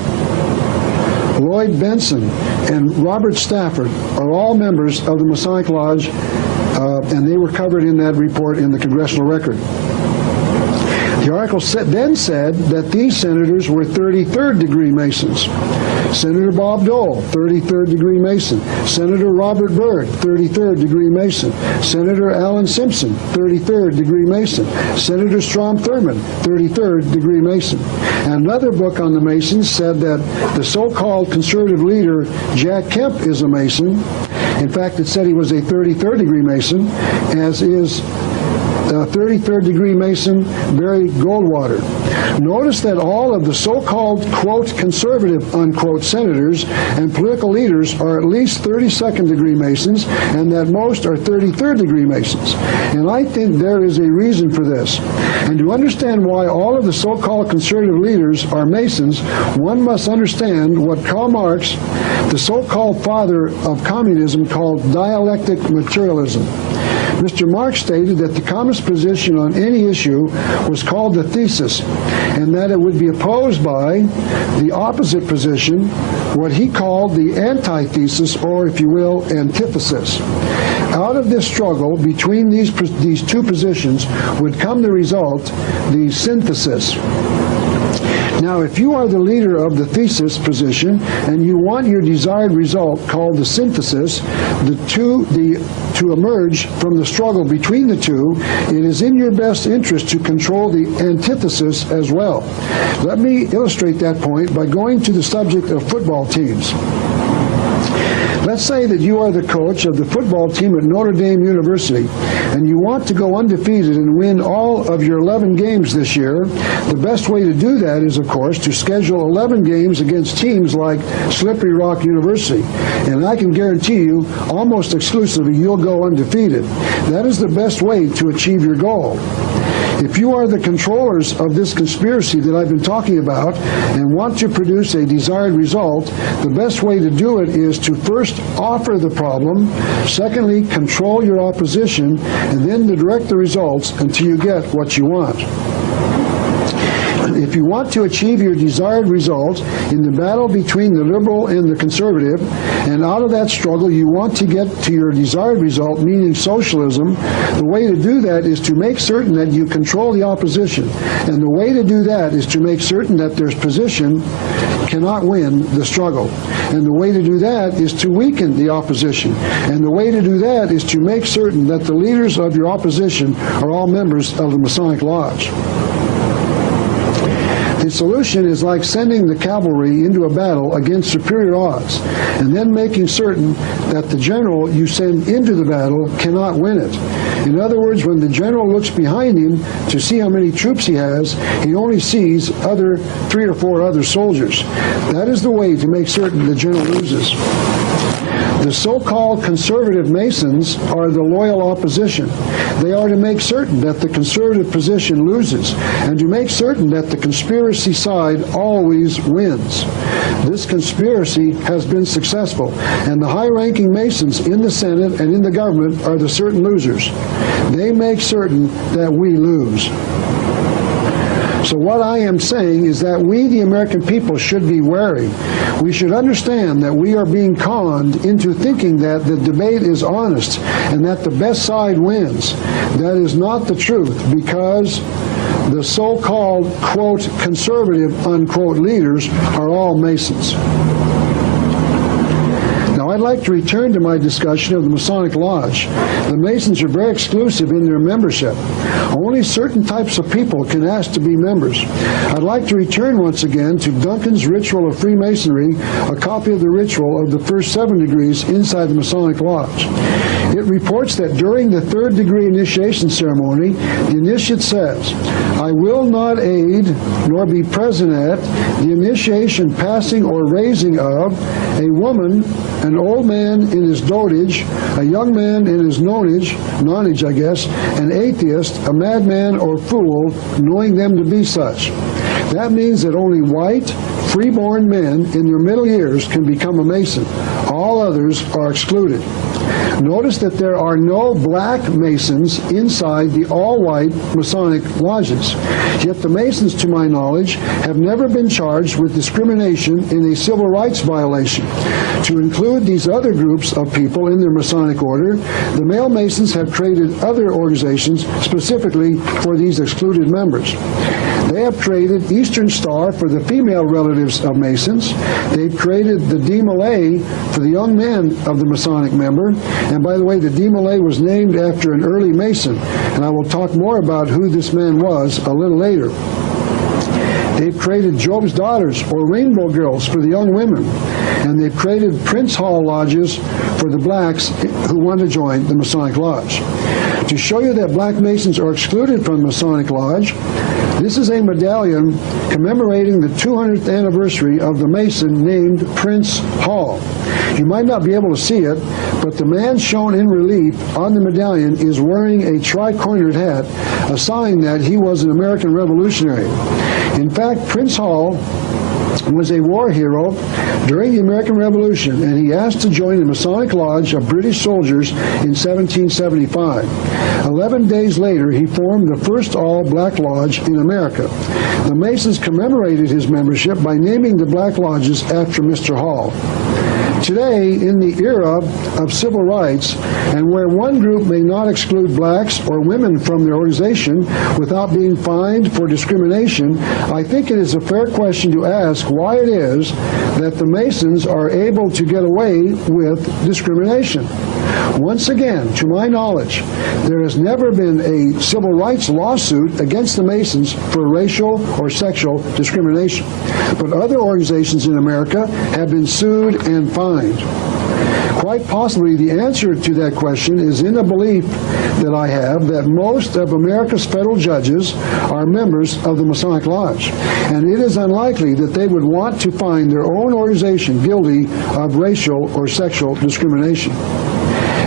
Lloyd Benson, and Robert Stafford are all members of the Masonic Lodge, and they were covered in that report in the Congressional Record. The article then said that these senators were 33rd degree Masons. Senator Bob Dole, 33rd degree Mason. Senator Robert Byrd, 33rd degree Mason. Senator Alan Simpson, 33rd degree Mason. Senator Strom Thurmond, 33rd degree Mason. And another book on the Masons said that the so-called conservative leader Jack Kemp is a Mason. In fact, it said he was a 33rd degree Mason, as is 33rd degree Mason Barry Goldwater. Notice that all of the so-called, quote, conservative, unquote, senators and political leaders are at least 32nd degree Masons, and that most are 33rd degree Masons. And I think there is a reason for this. And to understand why all of the so-called conservative leaders are Masons, one must understand what Karl Marx, the so-called father of communism, called dialectic materialism. Mr. Marx stated that the communist position on any issue was called the thesis, and that it would be opposed by the opposite position, what he called the antithesis, or, if you will, antithesis. Out of this struggle between these two positions would come the result, the synthesis. Now, if you are the leader of the thesis position and you want your desired result, called the synthesis, to emerge from the struggle between the two, it is in your best interest to control the antithesis as well. Let me illustrate that point by going to the subject of football teams. Let's say that you are the coach of the football team at Notre Dame University, and you want to go undefeated and win all of your 11 games this year. The best way to do that is, of course, to schedule 11 games against teams like Slippery Rock University. And I can guarantee you, almost exclusively, you'll go undefeated. That is the best way to achieve your goal. If you are the controllers of this conspiracy that I've been talking about and want to produce a desired result, the best way to do it is to first offer the problem, secondly, control your opposition, and then to direct the results until you get what you want. If you want to achieve your desired result in the battle between the liberal and the conservative, and out of that struggle you want to get to your desired result, meaning socialism, the way to do that is to make certain that you control the opposition. And the way to do that is to make certain that their position cannot win the struggle. And the way to do that is to weaken the opposition. And the way to do that is to make certain that the leaders of your opposition are all members of the Masonic Lodge. The solution is like sending the cavalry into a battle against superior odds, and then making certain that the general you send into the battle cannot win it. In other words, when the general looks behind him to see how many troops he has, he only sees 3 or 4 other soldiers. That is the way to make certain the general loses. The so-called conservative Masons are the loyal opposition. They are to make certain that the conservative position loses, and to make certain that the conspiracy side always wins. This conspiracy has been successful, and the high-ranking Masons in the Senate and in the government are the certain losers. They make certain that we lose. So what I am saying is that we, the American people, should be wary. We should understand that we are being conned into thinking that the debate is honest and that the best side wins. That is not the truth, because the so-called, quote, conservative, unquote, leaders are all Masons. Now, I'd like to return to my discussion of the Masonic Lodge. The Masons are very exclusive in their membership. Only certain types of people can ask to be members. I'd like to return once again to Duncan's Ritual of Freemasonry, a copy of the ritual of the first 7 degrees inside the Masonic Lodge. It reports that during the 3rd degree initiation ceremony, the initiate says, "I will not aid nor be present at the initiation, passing, or raising of a woman, an old man in his dotage, a young man in his nonage, I guess, an atheist, a madman or fool, knowing them to be such." That means that only white, freeborn men in their middle years can become a Mason. All others are excluded. Notice that there are no black Masons inside the all-white Masonic lodges. Yet the Masons, to my knowledge, have never been charged with discrimination in a civil rights violation. To include these other groups of people in their Masonic order, the male Masons have created other organizations specifically for these excluded members. They have created Eastern Star for the female relatives of Masons. They've created the Demolay for the young men of the Masonic member. And by the way, the Demolay was named after an early Mason, and I will talk more about who this man was a little later. They've created Job's Daughters, or Rainbow Girls, for the young women. And they've created Prince Hall lodges for the blacks who want to join the Masonic Lodge. To show you that black Masons are excluded from the Masonic Lodge, this is a medallion commemorating the 200th anniversary of the Mason named Prince Hall. You might not be able to see it, but the man shown in relief on the medallion is wearing a tri-cornered hat, a sign that he was an American revolutionary. In fact, Prince Hall was a war hero during the American Revolution, and he asked to join the Masonic Lodge of British soldiers in 1775. 11 days later, he formed the first all-black lodge in America. The Masons commemorated his membership by naming the black lodges after Mr. Hall. Today, in the era of civil rights, and where one group may not exclude blacks or women from their organization without being fined for discrimination, I think it is a fair question to ask why it is that the Masons are able to get away with discrimination. Once again, to my knowledge, there has never been a civil rights lawsuit against the Masons for racial or sexual discrimination, but other organizations in America have been sued and fined. Quite possibly the answer to that question is in a belief that I have that most of America's federal judges are members of the Masonic Lodge, and it is unlikely that they would want to find their own organization guilty of racial or sexual discrimination.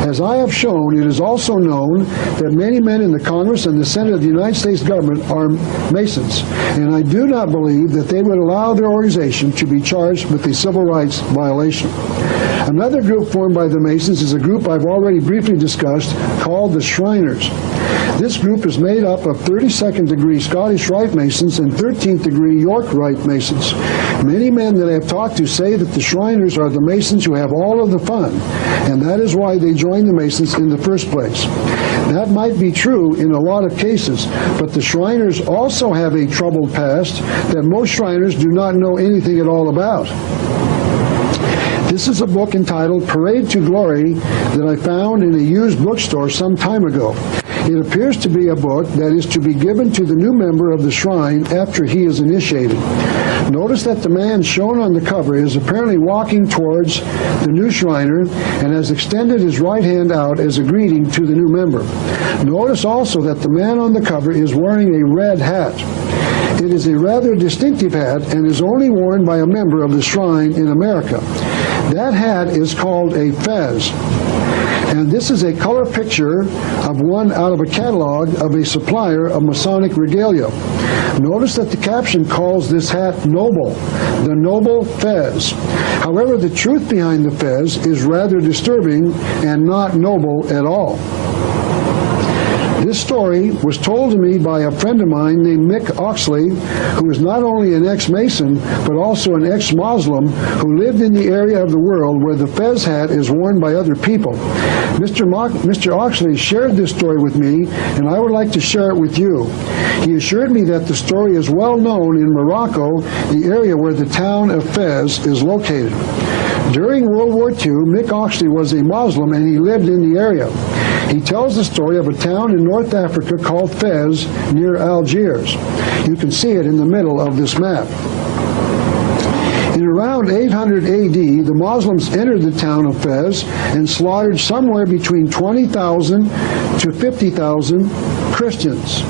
As I have shown, it is also known that many men in the Congress and the Senate of the United States government are Masons, and I do not believe that they would allow their organization to be charged with a civil rights violation. Another group formed by the Masons is a group I've already briefly discussed called the Shriners. This group is made up of 32nd degree Scottish Rite Masons and 13th degree York Rite Masons. Many men that I have talked to say that the Shriners are the Masons who have all of the fun, and that is why they joined the Masons in the first place. That might be true in a lot of cases, but the Shriners also have a troubled past that most Shriners do not know anything at all about. This is a book entitled Parade to Glory that I found in a used bookstore some time ago. It appears to be a book that is to be given to the new member of the shrine after he is initiated. Notice that the man shown on the cover is apparently walking towards the new Shriner and has extended his right hand out as a greeting to the new member. Notice also that the man on the cover is wearing a red hat. It is a rather distinctive hat and is only worn by a member of the shrine in America. That hat is called a fez. And this is a color picture of one out of a catalog of a supplier of Masonic regalia. Notice that the caption calls this hat noble, the noble fez. However, the truth behind the fez is rather disturbing and not noble at all. This story was told to me by a friend of mine named Mick Oxley, who is not only an ex-Mason, but also an ex-Muslim who lived in the area of the world where the fez hat is worn by other people. Mr. Oxley shared this story with me, and I would like to share it with you. He assured me that the story is well known in Morocco, the area where the town of Fez is located. During World War II, Mick Oxley was a Muslim and he lived in the area. He tells the story of a town in North Africa called Fez near Algiers. You can see it in the middle of this map. In around 800 AD, the Muslims entered the town of Fez and slaughtered somewhere between 20,000 to 50,000 Christians.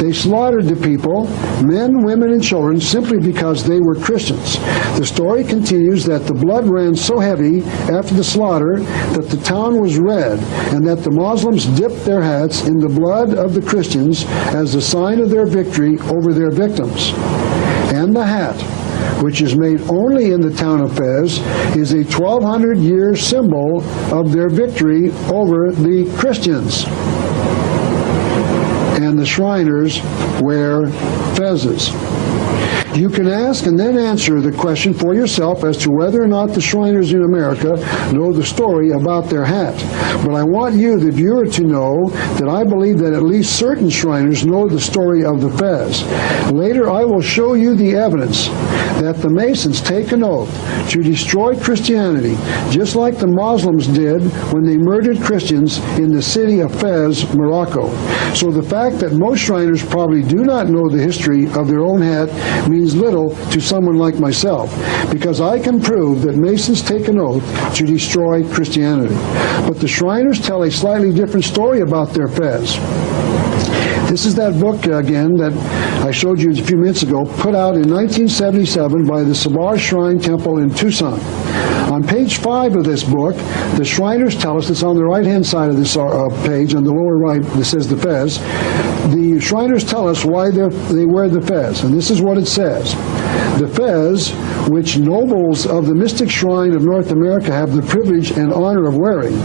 They slaughtered the people, men, women, and children, simply because they were Christians. The story continues that the blood ran so heavy after the slaughter that the town was red, and that the Muslims dipped their hats in the blood of the Christians as a sign of their victory over their victims. And the hat, which is made only in the town of Fez, is a 1,200-year symbol of their victory over the Christians. And the Shriners wear fezzes. You can ask and then answer the question for yourself as to whether or not the Shriners in America know the story about their hat. But I want you, the viewer, to know that I believe that at least certain Shriners know the story of the fez. Later, I will show you the evidence that the Masons take an oath to destroy Christianity, just like the Muslims did when they murdered Christians in the city of Fez, Morocco. So the fact that most Shriners probably do not know the history of their own hat means little to someone like myself, because I can prove that Masons take an oath to destroy Christianity. But the Shriners tell a slightly different story about their fez. This is that book, again, that I showed you a few minutes ago, put out in 1977 by the Sabar Shrine Temple in Tucson. On page 5 of this book, the Shriners tell us, it's on the right-hand side of this page, on the lower right, that says the fez. The Shriners tell us why they wear the fez, and this is what it says. The fez, which nobles of the mystic shrine of North America have the privilege and honor of wearing.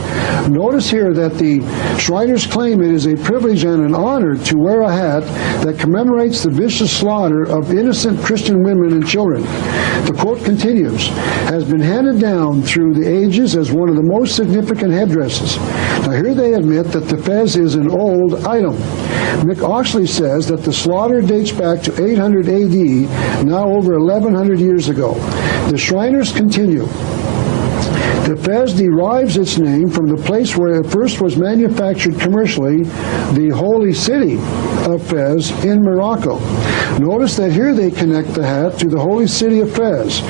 Notice here that the Shriners claim it is a privilege and an honor to wear a hat that commemorates the vicious slaughter of innocent Christian women and children. The quote continues, has been handed down through the ages as one of the most significant headdresses. Now here they admit that the fez is an old item. Mick Oxley says that the slaughter dates back to 800 AD, now over 1100 years ago. The Shriners continue. The fez derives its name from the place where it first was manufactured commercially, the holy city of Fez in Morocco. Notice that here they connect the hat to the holy city of Fez.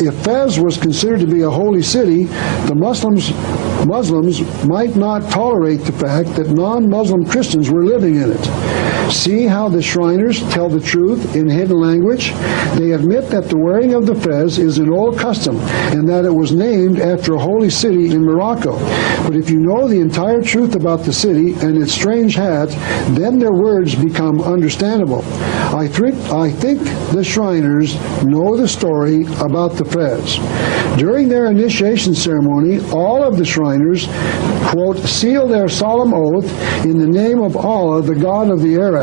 If Fez was considered to be a holy city, the Muslims might not tolerate the fact that non-Muslim Christians were living in it. See how the Shriners tell the truth in hidden language? They admit that the wearing of the fez is an old custom and that it was named after a holy city in Morocco. But if you know the entire truth about the city and its strange hat, then their words become understandable. I think the Shriners know the story about the fez. During their initiation ceremony, all of the Shriners, quote, seal their solemn oath in the name of Allah, the God of the Arab,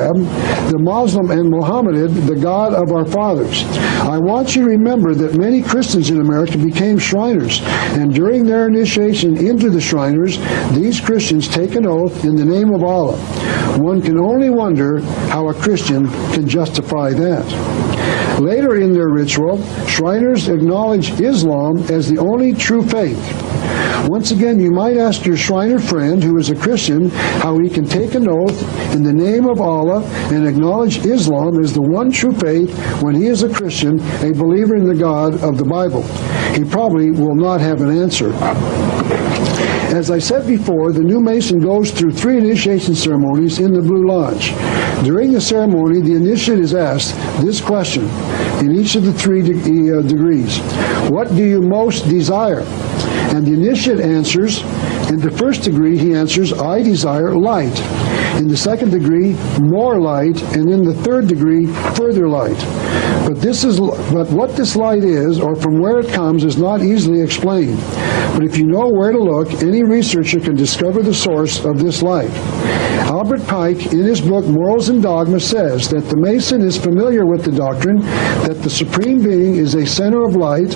the Muslim, and Mohammedan, the God of our fathers. I want you to remember that many Christians in America became Shriners, and during their initiation into the Shriners, these Christians take an oath in the name of Allah. One can only wonder how a Christian can justify that. Later in their ritual, Shriners acknowledge Islam as the only true faith. Once again, you might ask your Shriner friend who is a Christian how he can take an oath in the name of Allah and acknowledge Islam as the one true faith when he is a Christian, a believer in the God of the Bible. He probably will not have an answer. As I said before, the new Mason goes through 3 initiation ceremonies in the Blue Lodge. During the ceremony, the initiate is asked this question in each of the 3 degrees. What do you most desire? And the initiate answers, in the first degree, he answers, I desire light. In the second degree, more light, and in the third degree, further light. But what this light is, or from where it comes, is not easily explained. But if you know where to look, any researcher can discover the source of this light. Albert Pike, in his book Morals and Dogma, says that the Mason is familiar with the doctrine that the Supreme Being is a center of light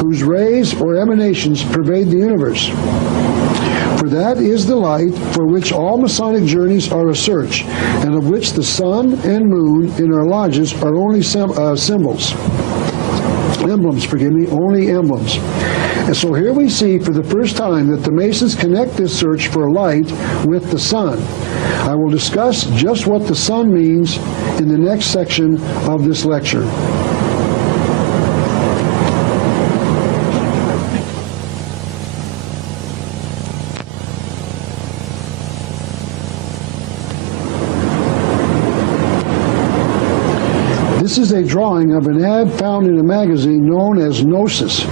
whose rays or emanations pervade the universe. For that is the light for which all Masonic journeys are a search, and of which the sun and moon in our lodges are only only emblems. And so here we see for the first time that the Masons connect this search for light with the sun. I will discuss just what the sun means in the next section of this lecture. This is a drawing of an ad found in a magazine known as Gnosis.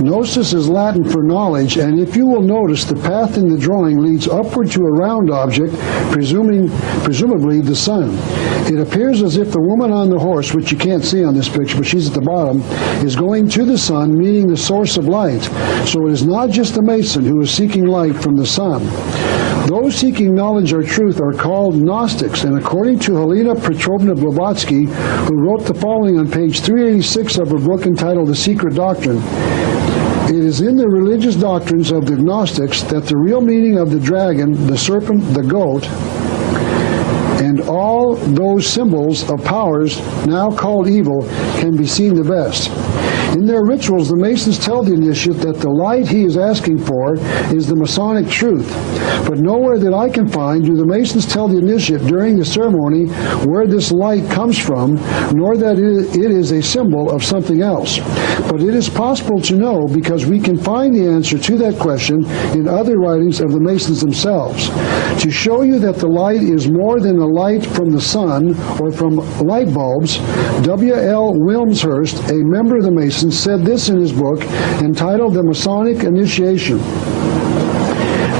Gnosis is Latin for knowledge, and if you will notice, the path in the drawing leads upward to a round object, presumably the sun. It appears as if the woman on the horse, which you can't see on this picture, but she's at the bottom, is going to the sun, meaning the source of light. So it is not just the Mason who is seeking light from the sun. Those seeking knowledge or truth are called Gnostics, and according to Helena Petrovna Blavatsky, who wrote the following on page 386 of her book entitled The Secret Doctrine, it is in the religious doctrines of the Gnostics that the real meaning of the dragon, the serpent, the goat, and all those symbols of powers now called evil can be seen the best. In their rituals, the Masons tell the initiate that the light he is asking for is the Masonic truth. But nowhere that I can find do the Masons tell the initiate during the ceremony where this light comes from, nor that it is a symbol of something else. But it is possible to know because we can find the answer to that question in other writings of the Masons themselves. To show you that the light is more than a light from the sun or from light bulbs, W.L. Wilmshurst, a member of the Masons, Mason said this in his book entitled The Masonic Initiation.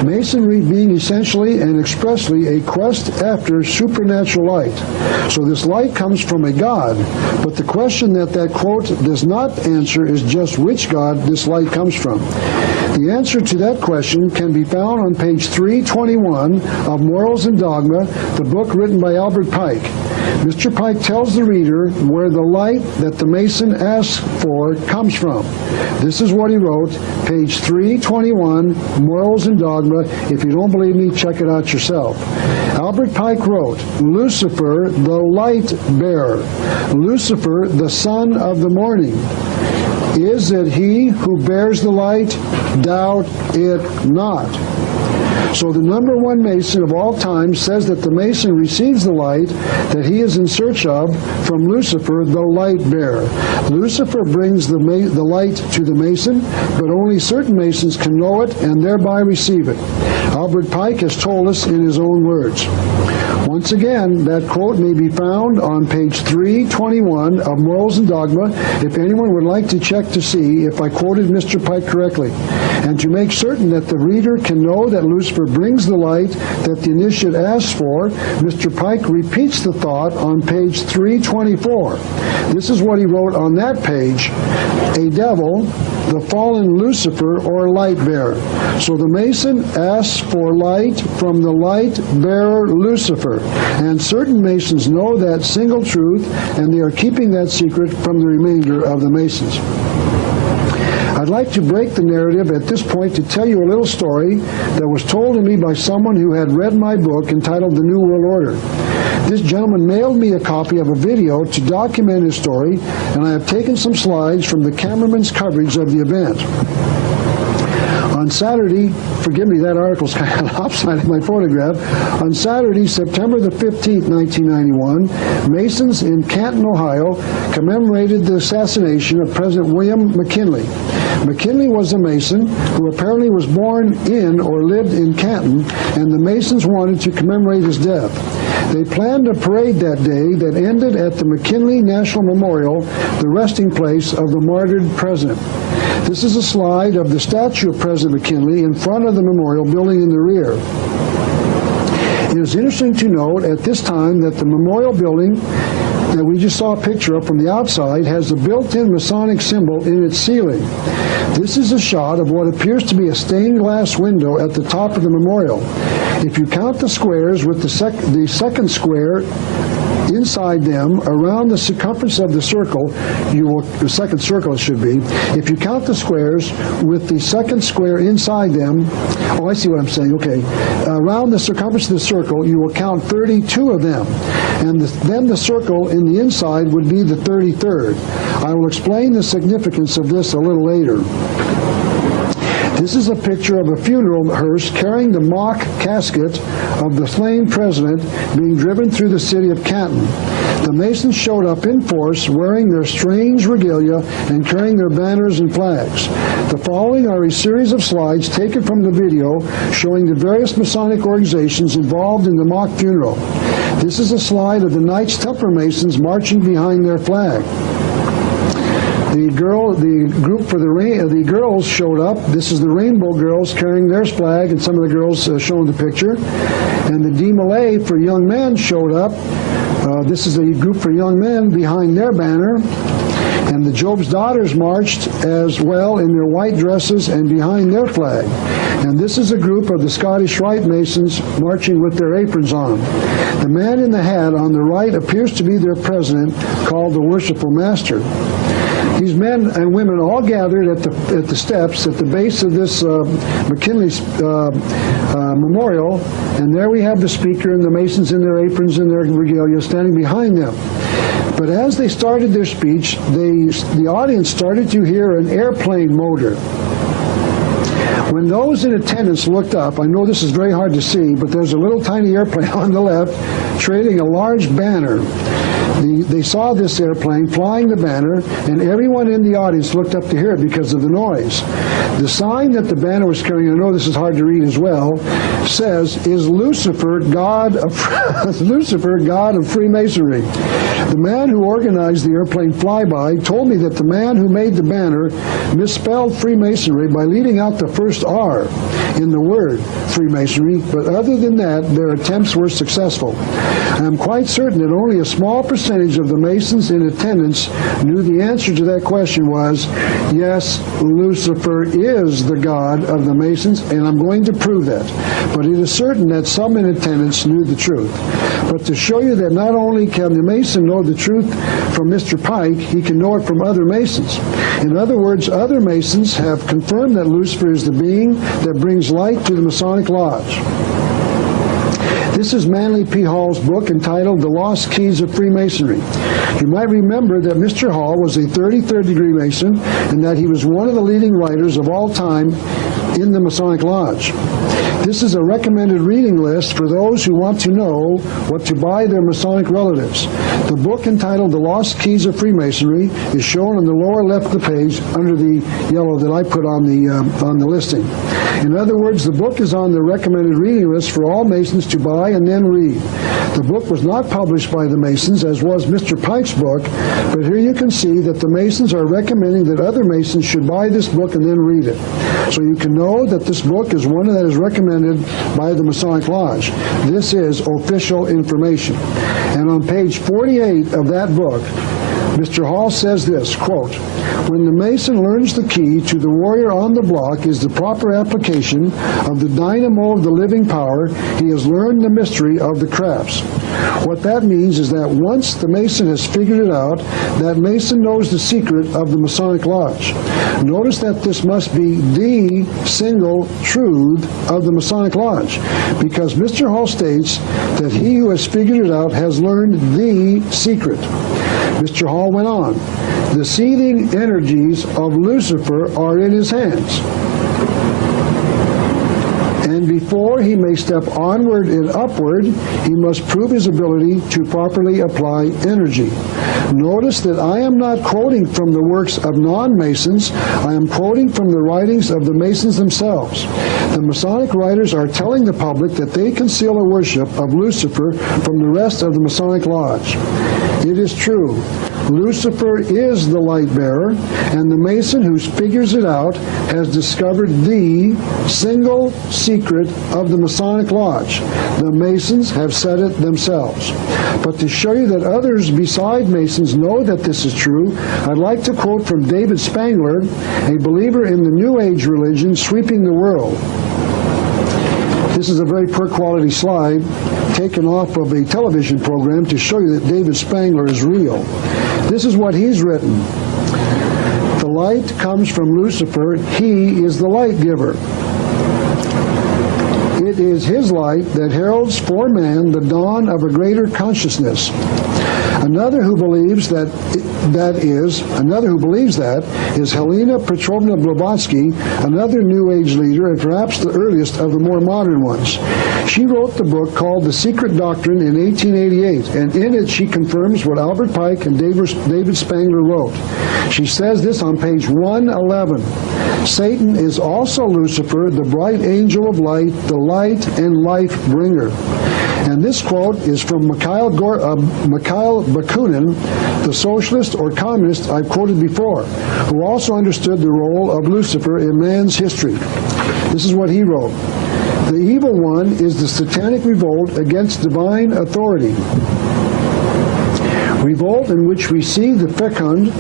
Masonry being essentially and expressly a quest after supernatural light. So this light comes from a God, but the question that quote does not answer is just which God this light comes from. The answer to that question can be found on page 321 of Morals and Dogma, the book written by Albert Pike. Mr. Pike tells the reader where the light that the Mason asks for comes from. This is what he wrote, page 321, Morals and Dogma. If you don't believe me, check it out yourself. Albert Pike wrote, Lucifer, the light bearer. Lucifer, the son of the morning. Is it he who bears the light? Doubt it not. So the number one Mason of all time says that the Mason receives the light that he is in search of from Lucifer, the light bearer. Lucifer brings the light to the Mason, but only certain Masons can know it and thereby receive it. Albert Pike has told us in his own words. Once again, that quote may be found on page 321 of Morals and Dogma, if anyone would like to check to see if I quoted Mr. Pike correctly. And to make certain that the reader can know that Lucifer brings the light that the initiate asks for, Mr. Pike repeats the thought on page 324. This is what he wrote on that page, a devil, the fallen Lucifer or light bearer. So the Mason asks for light from the light bearer Lucifer. And certain Masons know that single truth, and they are keeping that secret from the remainder of the Masons. I'd like to break the narrative at this point to tell you a little story that was told to me by someone who had read my book entitled The New World Order. This gentleman mailed me a copy of a video to document his story, and I have taken some slides from the cameraman's coverage of the event. On Saturday, forgive me, that article's kind of lopsided, my photograph. On Saturday, September the 15th, 1991, Masons in Canton, Ohio, commemorated the assassination of President William McKinley. McKinley was a Mason who apparently was born in or lived in Canton, and the Masons wanted to commemorate his death. They planned a parade that day that ended at the McKinley National Memorial, the resting place of the martyred president. This is a slide of the statue of President McKinley in front of the memorial building in the rear. It is interesting to note at this time that the memorial building that we just saw a picture of from the outside has a built-in Masonic symbol in its ceiling. This is a shot of what appears to be a stained glass window at the top of the memorial. If you count the squares with the second square inside them, around the circumference of the circle, the second circle it should be, if you count the squares with the second square inside them, oh, I see what I'm saying, okay, around the circumference of the circle, you will count 32 of them. And then the circle in the inside would be the 33rd. I will explain the significance of this a little later. This is a picture of a funeral hearse carrying the mock casket of the slain president being driven through the city of Canton. The Masons showed up in force wearing their strange regalia and carrying their banners and flags. The following are a series of slides taken from the video showing the various Masonic organizations involved in the mock funeral. This is a slide of the Knights Templar Masons marching behind their flag. The group for the girls showed up. This is the Rainbow Girls carrying their flag, and some of the girls shown in the picture. And the DeMolay for young men showed up. This is a group for young men behind their banner. And the Job's Daughters marched as well in their white dresses and behind their flag. And this is a group of the Scottish Rite Masons marching with their aprons on. The man in the hat on the right appears to be their president, called the Worshipful Master. These men and women all gathered at the steps at the base of this McKinley's memorial, and there we have the speaker and the Masons in their aprons and their regalia standing behind them. But as they started their speech, the audience started to hear an airplane motor. When those in attendance looked up, I know this is very hard to see, but there's a little tiny airplane on the left trailing a large banner. They saw this airplane flying the banner, and everyone in the audience looked up to hear it because of the noise. The sign that the banner was carrying, I know this is hard to read as well, says, "Is Lucifer God of Lucifer, God of Freemasonry?" The man who organized the airplane flyby told me that the man who made the banner misspelled Freemasonry by leaving out the first R in the word Freemasonry, but other than that, their attempts were successful. I am quite certain that only a small percentage of the Masons in attendance knew the answer to that question was, yes, Lucifer is the god of the Masons, and I'm going to prove that. But it is certain that some in attendance knew the truth. But to show you that not only can the Mason know the truth from Mr. Pike, he can know it from other Masons. In other words, other Masons have confirmed that Lucifer is the being that brings light to the Masonic Lodge. This is Manly P. Hall's book entitled The Lost Keys of Freemasonry. You might remember that Mr. Hall was a 33rd degree Mason and that he was one of the leading writers of all time in the Masonic Lodge. This is a recommended reading list for those who want to know what to buy their Masonic relatives. The book entitled The Lost Keys of Freemasonry is shown on the lower left of the page under the yellow that I put on the listing. In other words, the book is on the recommended reading list for all Masons to buy and then read. The book was not published by the Masons, as was Mr. Pike's book, but here you can see that the Masons are recommending that other Masons should buy this book and then read it. So you can know that this book is one that is recommended by the Masonic Lodge. This is official information. And on page 48 of that book, Mr. Hall says this, quote, "When the Mason learns the key to the warrior on the block is the proper application of the dynamo of the living power, he has learned the mystery of the crafts." What that means is that once the Mason has figured it out, that Mason knows the secret of the Masonic Lodge. Notice that this must be the single truth of the Masonic Lodge, because Mr. Hall states that he who has figured it out has learned the secret. Mr. Hall went on, "The seething energies of Lucifer are in his hands. And before he may step onward and upward, he must prove his ability to properly apply energy." Notice that I am not quoting from the works of non-Masons. I am quoting from the writings of the Masons themselves. The Masonic writers are telling the public that they conceal a worship of Lucifer from the rest of the Masonic Lodge. It is true. Lucifer is the light bearer, and the Mason who figures it out has discovered the single secret of the Masonic Lodge. The Masons have said it themselves. But to show you that others beside Masons know that this is true, I'd like to quote from David Spangler, a believer in the New Age religion sweeping the world. This is a very poor quality slide taken off of a television program to show you that David Spangler is real. This is what he's written. "The light comes from Lucifer. He is the light giver. It is his light that heralds for man the dawn of a greater consciousness. Another who believes that is Helena Petrovna Blavatsky, another New Age leader and perhaps the earliest of the more modern ones. She wrote the book called The Secret Doctrine in 1888, and in it she confirms what Albert Pike and David Spangler wrote. She says this on page 111. Satan is also Lucifer, the bright angel of light, the light and life bringer. And this quote is from Mikhail Bakunin, the socialist or communist I've quoted before, who also understood the role of Lucifer in man's history. This is what he wrote. The evil one is the satanic revolt against divine authority. Revolt in which we see the fecund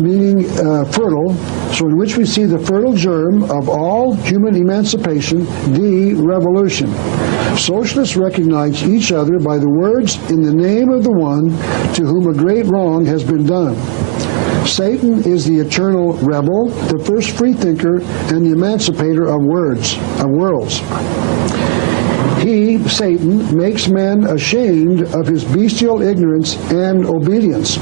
meaning fertile, so in which we see the fertile germ of all human emancipation, the revolution. Socialists recognize each other by the words in the name of the one to whom a great wrong has been done. Satan is the eternal rebel, the first freethinker, and the emancipator of worlds. He, Satan, makes men ashamed of his bestial ignorance and obedience.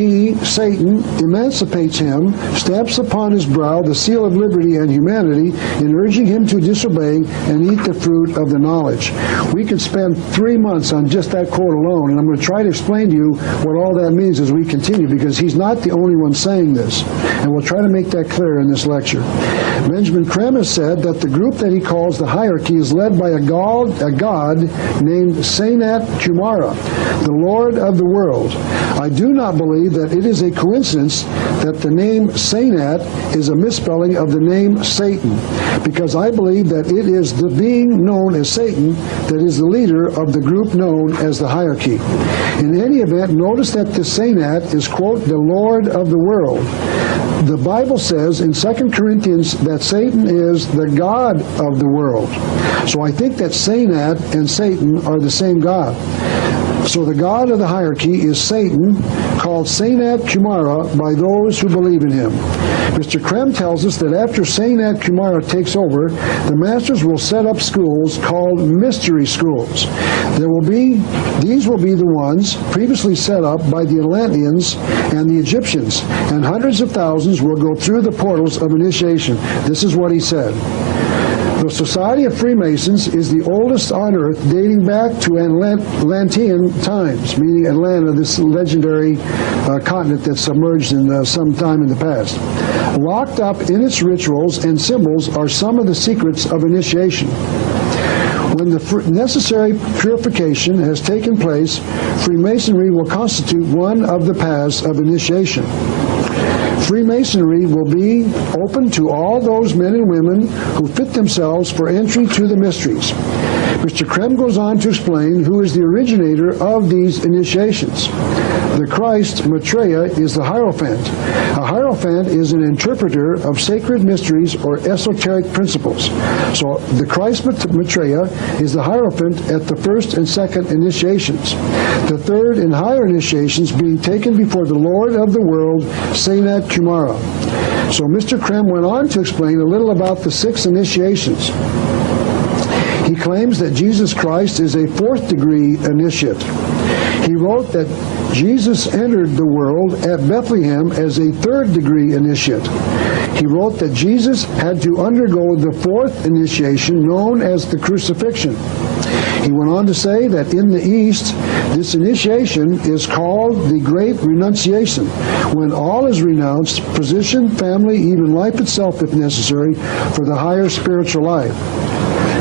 he, Satan, emancipates him, stamps upon his brow the seal of liberty and humanity in urging him to disobey and eat the fruit of the knowledge. We could spend 3 months on just that quote alone, and I'm going to try to explain to you what all that means as we continue, because he's not the only one saying this, and we'll try to make that clear in this lecture. Benjamin Creme has said that the group that he calls the hierarchy is led by a god named Sanat Kumara, the Lord of the world. I do not believe that it is a coincidence that the name Sanat is a misspelling of the name Satan, because I believe that it is the being known as Satan that is the leader of the group known as the hierarchy. In any event, notice that the Sanat is, quote, the Lord of the world. The Bible says in 2 Corinthians that Satan is the God of the world. So I think that Sanat and Satan are the same God. So the god of the hierarchy is Satan, called Sanat Kumara by those who believe in him. Mr. Creme tells us that after Sanat Kumara takes over, the masters will set up schools called mystery schools. These will be the ones previously set up by the Atlanteans and the Egyptians, and hundreds of thousands will go through the portals of initiation. This is what he said. The Society of Freemasons is the oldest on earth, dating back to Atlantean times, meaning Atlanta, this legendary continent that submerged in some time in the past. Locked up in its rituals and symbols are some of the secrets of initiation. When the necessary purification has taken place, Freemasonry will constitute one of the paths of initiation. Freemasonry will be open to all those men and women who fit themselves for entry to the mysteries. Mr. Creme goes on to explain who is the originator of these initiations. The Christ, Maitreya, is the Hierophant. A Hierophant is an interpreter of sacred mysteries or esoteric principles. So the Christ, Maitreya, is the Hierophant at the first and second initiations. The third and higher initiations being taken before the Lord of the world, Sanat Kumara. So Mr. Creme went on to explain a little about the 6 initiations. He claims that Jesus Christ is a 4th degree initiate. He wrote that Jesus entered the world at Bethlehem as a 3rd degree initiate. He wrote that Jesus had to undergo the 4th initiation known as the crucifixion. He went on to say that in the East, this initiation is called the Great Renunciation, when all is renounced, position, family, even life itself if necessary, for the higher spiritual life.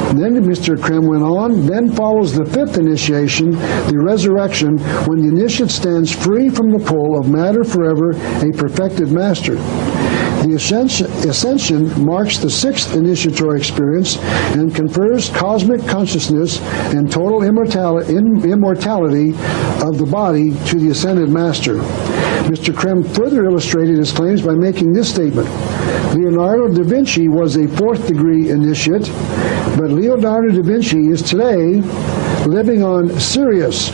And then Mr. Creme went on, then follows the 5th initiation, the resurrection, when the initiate stands free from the pull of matter forever, a perfected master. The ascension marks the 6th initiatory experience and confers cosmic consciousness and total immortality of the body to the ascended master. Mr. Creme further illustrated his claims by making this statement. Leonardo da Vinci was a 4th degree initiate, but Leonardo da Vinci is today living on Sirius.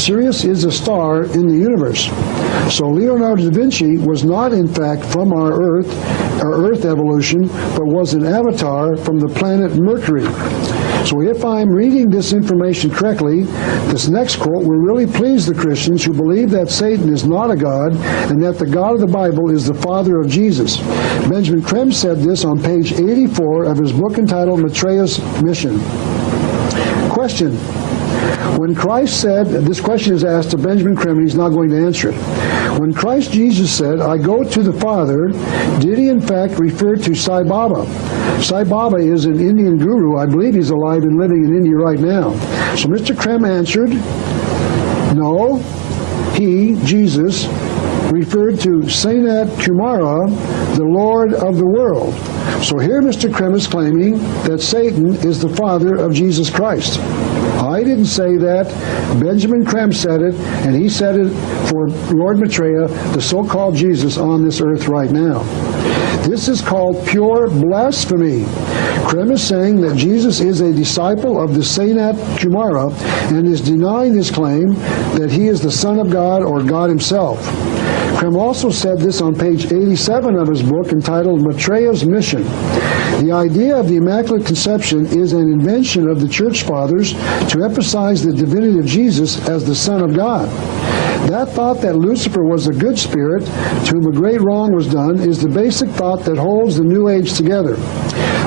Sirius is a star in the universe. So Leonardo da Vinci was not, in fact, from our Earth evolution, but was an avatar from the planet Mercury. So if I'm reading this information correctly, this next quote will really please the Christians who believe that Satan is not a god and that the God of the Bible is the Father of Jesus. Benjamin Creme said this on page 84 of his book entitled Maitreya's Mission. Question. When Christ said, this question is asked to Benjamin Creme, and he's not going to answer it. When Christ Jesus said, I go to the Father, did he in fact refer to Sai Baba? Sai Baba is an Indian guru. I believe he's alive and living in India right now. So Mr. Creme answered, no, he, Jesus, referred to Sanat Kumara, the Lord of the world. So here Mr. Creme is claiming that Satan is the father of Jesus Christ. I didn't say that. Benjamin Creme said it, and he said it for Lord Maitreya, the so-called Jesus on this earth right now. This is called pure blasphemy. Creme is saying that Jesus is a disciple of the Sanat Kumara and is denying his claim that he is the Son of God or God himself. Creme also said this on page 87 of his book entitled Maitreya's Mission. The idea of the Immaculate Conception is an invention of the Church Fathers to emphasize the divinity of Jesus as the Son of God. That thought that Lucifer was a good spirit to whom a great wrong was done is the basic thought that holds the New Age together.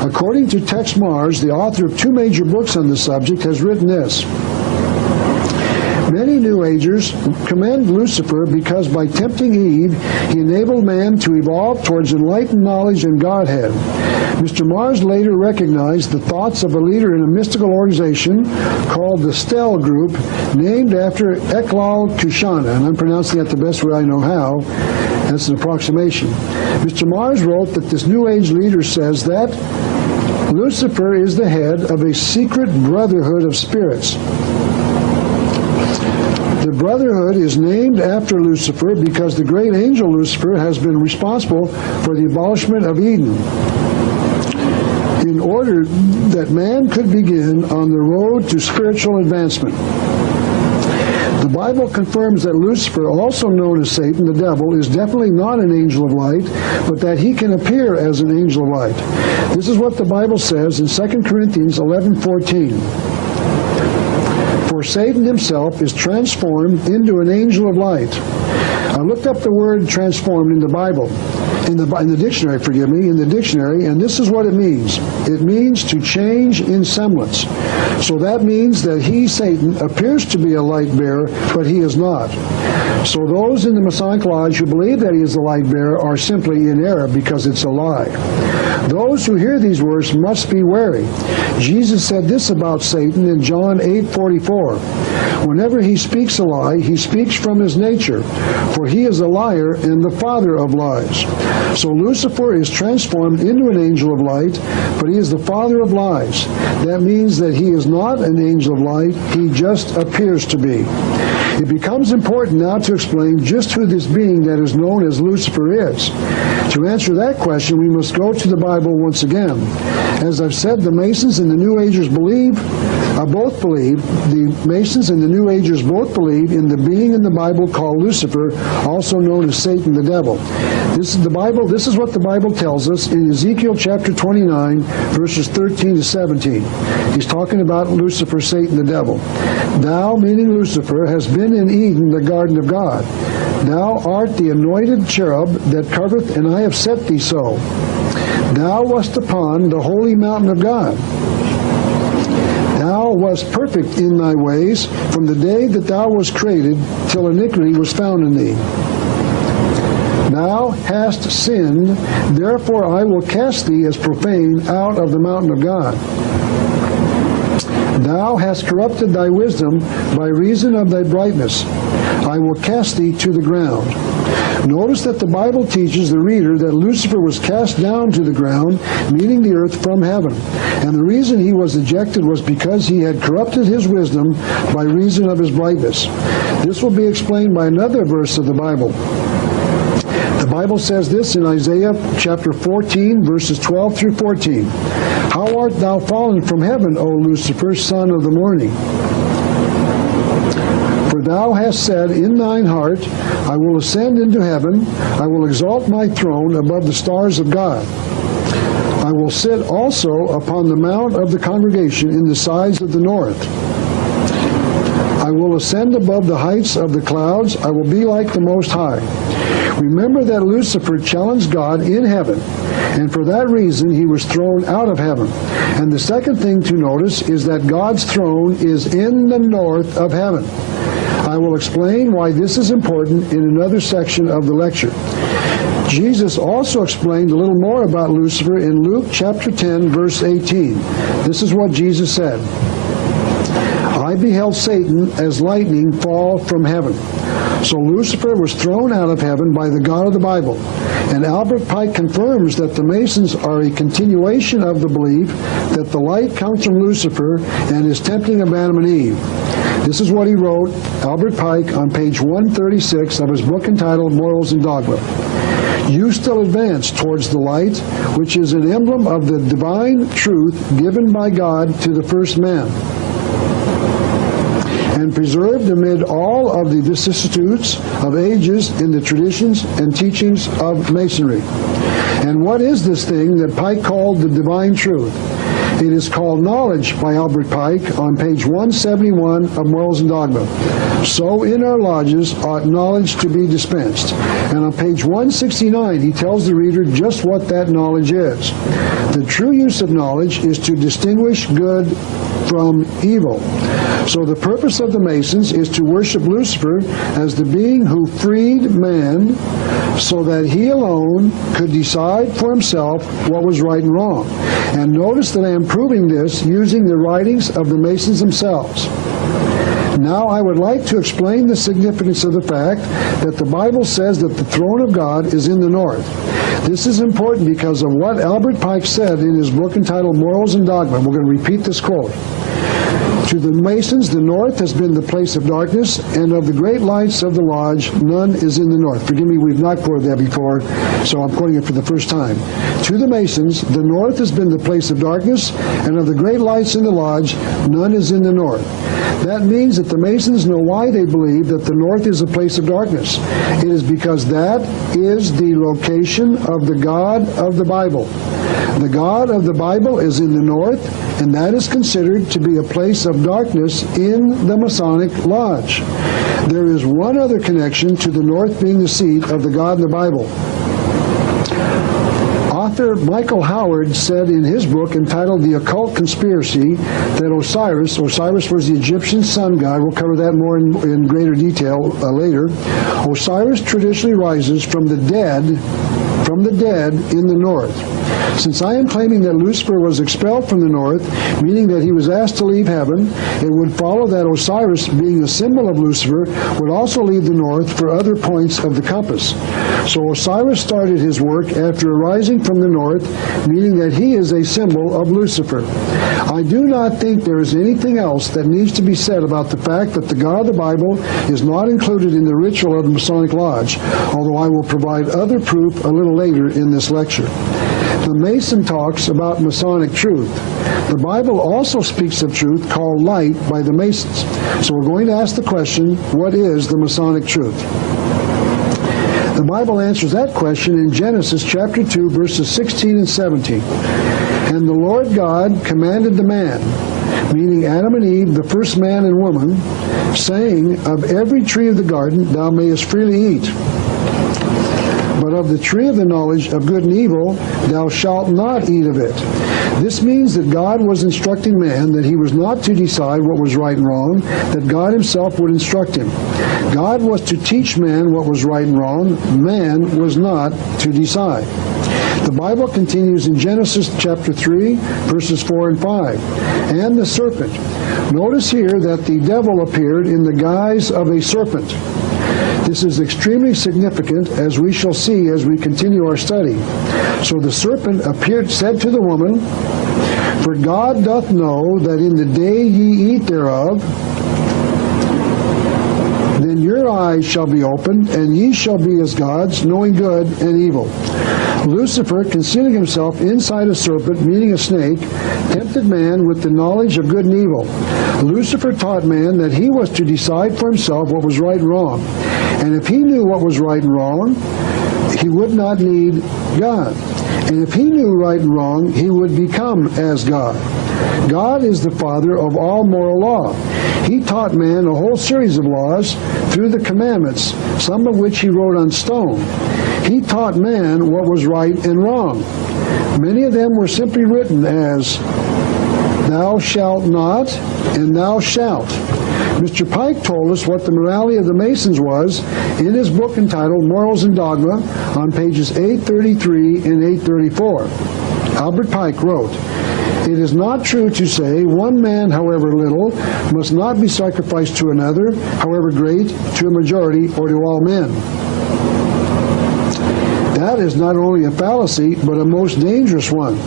According to Tex Mars, the author of 2 major books on the subject, has written this: many New Agers commend Lucifer because by tempting Eve, he enabled man to evolve towards enlightened knowledge and Godhead. Mr. Mars later recognized the thoughts of a leader in a mystical organization called the Stell Group, named after Eklal Kushana, and I'm pronouncing that the best way I know how. That's an approximation. Mr. Mars wrote that this New Age leader says that Lucifer is the head of a secret brotherhood of spirits. The brotherhood is named after Lucifer because the great angel Lucifer has been responsible for the abolishment of Eden, in order that man could begin on the road to spiritual advancement. The Bible confirms that Lucifer, also known as Satan, the devil, is definitely not an angel of light, but that he can appear as an angel of light. This is what the Bible says in 2 Corinthians 11:14. For Satan himself is transformed into an angel of light. I looked up the word transformed in the Bible, in the dictionary, and this is what it means. It means to change in semblance. So that means that he, Satan, appears to be a light bearer, but he is not. So those in the Masonic Lodge who believe that he is the light bearer are simply in error because it's a lie. Those who hear these words must be wary. Jesus said this about Satan in John 8:44. Whenever he speaks a lie, he speaks from his nature, for he is a liar and the father of lies. So Lucifer is transformed into an angel of light, but he is the father of lies. That means that he is not an angel of light, he just appears to be. It becomes important now to explain just who this being that is known as Lucifer is. To answer that question, we must go to the Bible once again. As I've said, the Masons and the New Agers the Masons and the New Agers both believe in the being in the Bible called Lucifer, also known as Satan the devil. This is what the Bible tells us in Ezekiel chapter 29, verses 13 to 17. He's talking about Lucifer, Satan the devil. Thou, meaning Lucifer, has been in Eden, the garden of God. Thou art the anointed cherub that covereth, and I have set thee so. Thou wast upon the holy mountain of God. Thou wast perfect in thy ways from the day that thou wast created till iniquity was found in thee. Thou hast sinned, therefore I will cast thee as profane out of the mountain of God. Thou hast corrupted thy wisdom by reason of thy brightness. I will cast thee to the ground. Notice that the Bible teaches the reader that Lucifer was cast down to the ground, meaning the earth, from heaven. And the reason he was ejected was because he had corrupted his wisdom by reason of his brightness. This will be explained by another verse of the Bible. The Bible says this in Isaiah chapter 14, verses 12 through 14. How art thou fallen from heaven, O Lucifer, son of the morning? For thou hast said in thine heart, I will ascend into heaven, I will exalt my throne above the stars of God. I will sit also upon the mount of the congregation in the sides of the north. I will ascend above the heights of the clouds, I will be like the Most High. Remember that Lucifer challenged God in heaven, and for that reason he was thrown out of heaven. And the second thing to notice is that God's throne is in the north of heaven. I will explain why this is important in another section of the lecture. Jesus also explained a little more about Lucifer in Luke chapter 10, verse 18. This is what Jesus said. I beheld Satan as lightning fall from heaven. So Lucifer was thrown out of heaven by the God of the Bible. And Albert Pike confirms that the Masons are a continuation of the belief that the light comes from Lucifer and is tempting of Adam and Eve. This is what he wrote, Albert Pike, on page 136 of his book entitled Morals and Dogma. You still advance towards the light, which is an emblem of the divine truth given by God to the first man, and preserved amid all of the vicissitudes of ages in the traditions and teachings of Masonry. And what is this thing that Pike called the divine truth? It is called Knowledge by Albert Pike on page 171 of Morals and Dogma. So in our lodges ought knowledge to be dispensed. And on page 169, he tells the reader just what that knowledge is. The true use of knowledge is to distinguish good from evil. So the purpose of the Masons is to worship Lucifer as the being who freed man so that he alone could decide for himself what was right and wrong. And notice that I am proving this using the writings of the Masons themselves. Now I would like to explain the significance of the fact that the Bible says that the throne of God is in the north. This is important because of what Albert Pike said in his book entitled Morals and Dogma. We're going to repeat this quote. To the Masons, the north has been the place of darkness, and of the great lights of the lodge, none is in the north. Forgive me, we've not quoted that before, so I'm quoting it for the first time. To the Masons, the north has been the place of darkness, and of the great lights in the lodge, none is in the north. That means that the Masons know why they believe that the north is a place of darkness. It is because that is the location of the God of the Bible. The God of the Bible is in the north, and that is considered to be a place of darkness in the Masonic Lodge. There is one other connection to the north being the seat of the God in the Bible. Author Michael Howard said in his book entitled The Occult Conspiracy that Osiris was the Egyptian sun god. We'll cover that more in greater detail later. Osiris traditionally rises from the dead in the north. Since I am claiming that Lucifer was expelled from the north, meaning that he was asked to leave heaven, it would follow that Osiris, being a symbol of Lucifer, would also leave the north for other points of the compass. So Osiris started his work after arising from the north, meaning that he is a symbol of Lucifer. I do not think there is anything else that needs to be said about the fact that the God of the Bible is not included in the ritual of the Masonic Lodge, although I will provide other proof a little later in this lecture. The Mason talks about Masonic truth. The Bible also speaks of truth called light by the Masons. So we're going to ask the question, what is the Masonic truth? The Bible answers that question in Genesis chapter 2, verses 16 and 17. And the Lord God commanded the man, meaning Adam and Eve, the first man and woman, saying, of every tree of the garden thou mayest freely eat. But of the tree of the knowledge of good and evil, thou shalt not eat of it. This means that God was instructing man that he was not to decide what was right and wrong, that God himself would instruct him. God was to teach man what was right and wrong. Man was not to decide. The Bible continues in Genesis chapter 3, verses 4 and 5. And the serpent. Notice here that the devil appeared in the guise of a serpent. This is extremely significant, as we shall see as we continue our study. So the serpent said to the woman, for God doth know that in the day ye eat thereof, then your eyes shall be opened, and ye shall be as gods, knowing good and evil. Lucifer, concealing himself inside a serpent, meaning a snake, tempted man with the knowledge of good and evil. Lucifer taught man that he was to decide for himself what was right and wrong. And if he knew what was right and wrong, he would not need God. And if he knew right and wrong, he would become as God. God is the father of all moral law. He taught man a whole series of laws through the commandments, some of which he wrote on stone. He taught man what was right and wrong. Many of them were simply written as, thou shalt not, and thou shalt. Mr. Pike told us what the morality of the Masons was in his book entitled Morals and Dogma on pages 833 and 834. Albert Pike wrote, it is not true to say one man, however little, must not be sacrificed to another, however great, to a majority, or to all men. That is not only a fallacy, but a most dangerous one.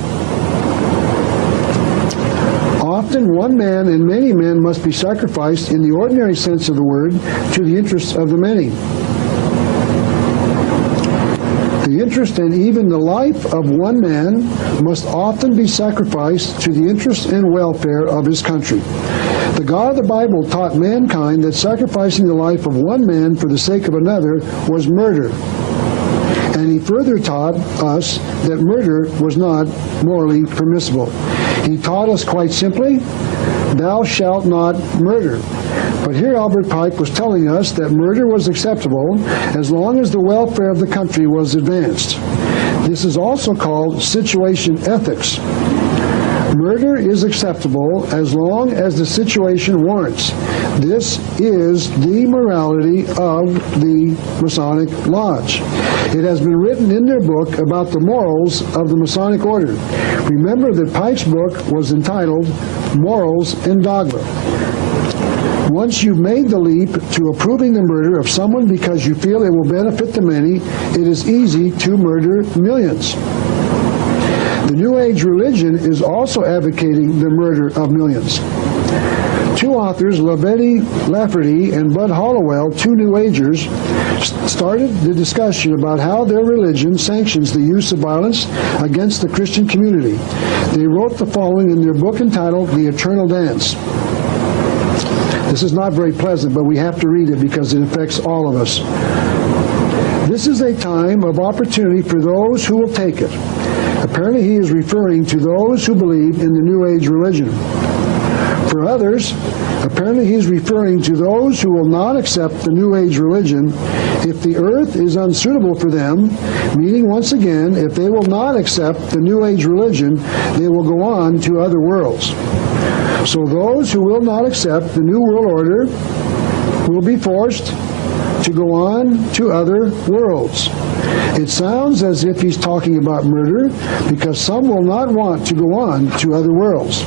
Often one man and many men must be sacrificed in the ordinary sense of the word to the interests of the many. The interest and even the life of one man must often be sacrificed to the interest and welfare of his country. The God of the Bible taught mankind that sacrificing the life of one man for the sake of another was murder. And he further taught us that murder was not morally permissible. He taught us quite simply, thou shalt not murder. But here Albert Pike was telling us that murder was acceptable as long as the welfare of the country was advanced. This is also called situation ethics. Murder is acceptable as long as the situation warrants. This is the morality of the Masonic Lodge. It has been written in their book about the morals of the Masonic Order. Remember that Pike's book was entitled Morals and Dogma. Once you've made the leap to approving the murder of someone because you feel it will benefit the many, it is easy to murder millions. The New Age religion is also advocating the murder of millions. Two authors, LaBetty Lafferty and Bud Hollowell, two New Agers, started the discussion about how their religion sanctions the use of violence against the Christian community. They wrote the following in their book entitled The Eternal Dance. This is not very pleasant, but we have to read it because it affects all of us. This is a time of opportunity for those who will take it. Apparently he is referring to those who believe in the New Age religion. For others, apparently he is referring to those who will not accept the New Age religion if the earth is unsuitable for them, meaning once again, if they will not accept the New Age religion, they will go on to other worlds. So those who will not accept the New World Order will be forced to go on to other worlds. It sounds as if he's talking about murder because some will not want to go on to other worlds.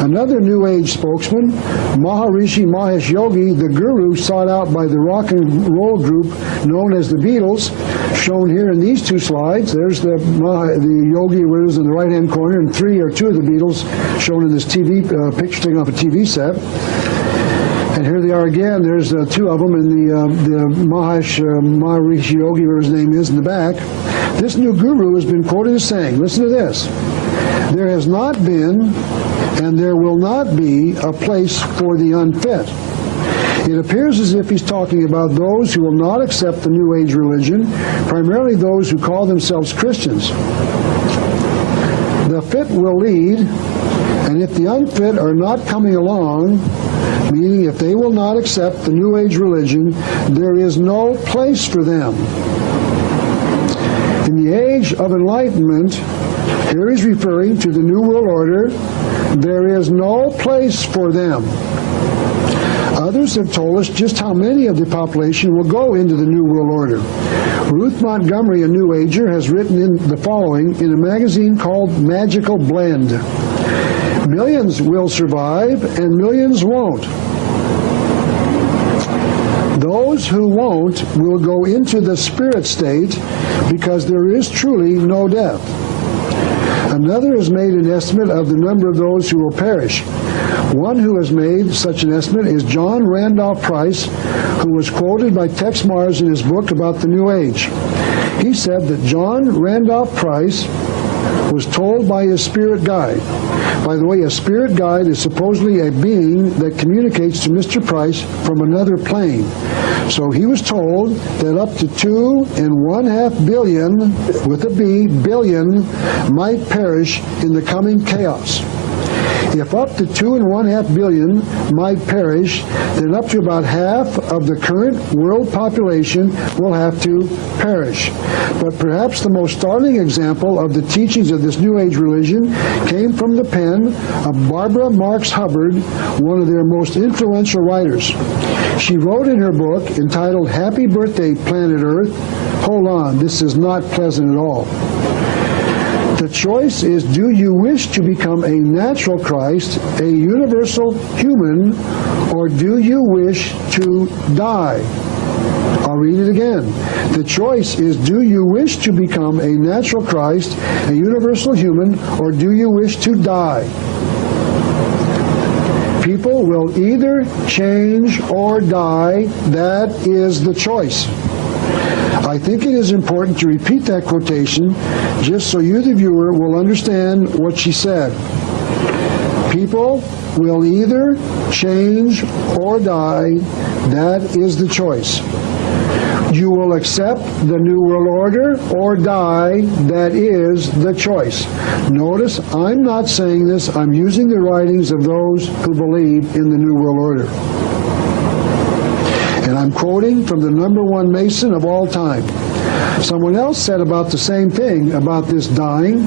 Another New Age spokesman, Maharishi Mahesh Yogi, the guru sought out by the rock and roll group known as the Beatles, shown here in these two slides. There's the Yogi was in the right-hand corner, and two of the Beatles shown in this TV picture taken off a TV set. And here they are again. There's two of them, and the Maharishi Yogi, whatever his name is, in the back. This new guru has been quoted as saying, listen to this, there has not been and there will not be a place for the unfit. It appears as if he's talking about those who will not accept the New Age religion, primarily those who call themselves Christians. The fit will lead, and if the unfit are not coming along, meaning if they will not accept the New Age religion, there is no place for them. In the age of enlightenment, here he's referring to the New World Order, there is no place for them. Others have told us just how many of the population will go into the New World Order. Ruth Montgomery, a New Ager, has written in the following in a magazine called Magical Blend. Millions will survive and millions won't. Those who won't will go into the spirit state because there is truly no death. Another has made an estimate of the number of those who will perish. One who has made such an estimate is John Randolph Price, who was quoted by Tex Mars in his book about the New Age. He said that John Randolph Price was told by his spirit guide. By the way, a spirit guide is supposedly a being that communicates to Mr. Price from another plane. So he was told that up to 2.5 billion, with a B, billion, might perish in the coming chaos. If up to 2.5 billion might perish, then up to about half of the current world population will have to perish. But perhaps the most startling example of the teachings of this New Age religion came from the pen of Barbara Marx Hubbard, one of their most influential writers. She wrote in her book entitled Happy Birthday, Planet Earth, hold on, this is not pleasant at all. The choice is, do you wish to become a natural Christ, a universal human, or do you wish to die? I'll read it again. The choice is, do you wish to become a natural Christ, a universal human, or do you wish to die? People will either change or die. That is the choice. I think it is important to repeat that quotation just so you, the viewer, will understand what she said. People will either change or die. That is the choice. You will accept the New World Order or die. That is the choice. Notice, I'm not saying this. I'm using the writings of those who believe in the New World Order. And I'm quoting from the #1 Mason of all time. Someone else said about the same thing, about this dying.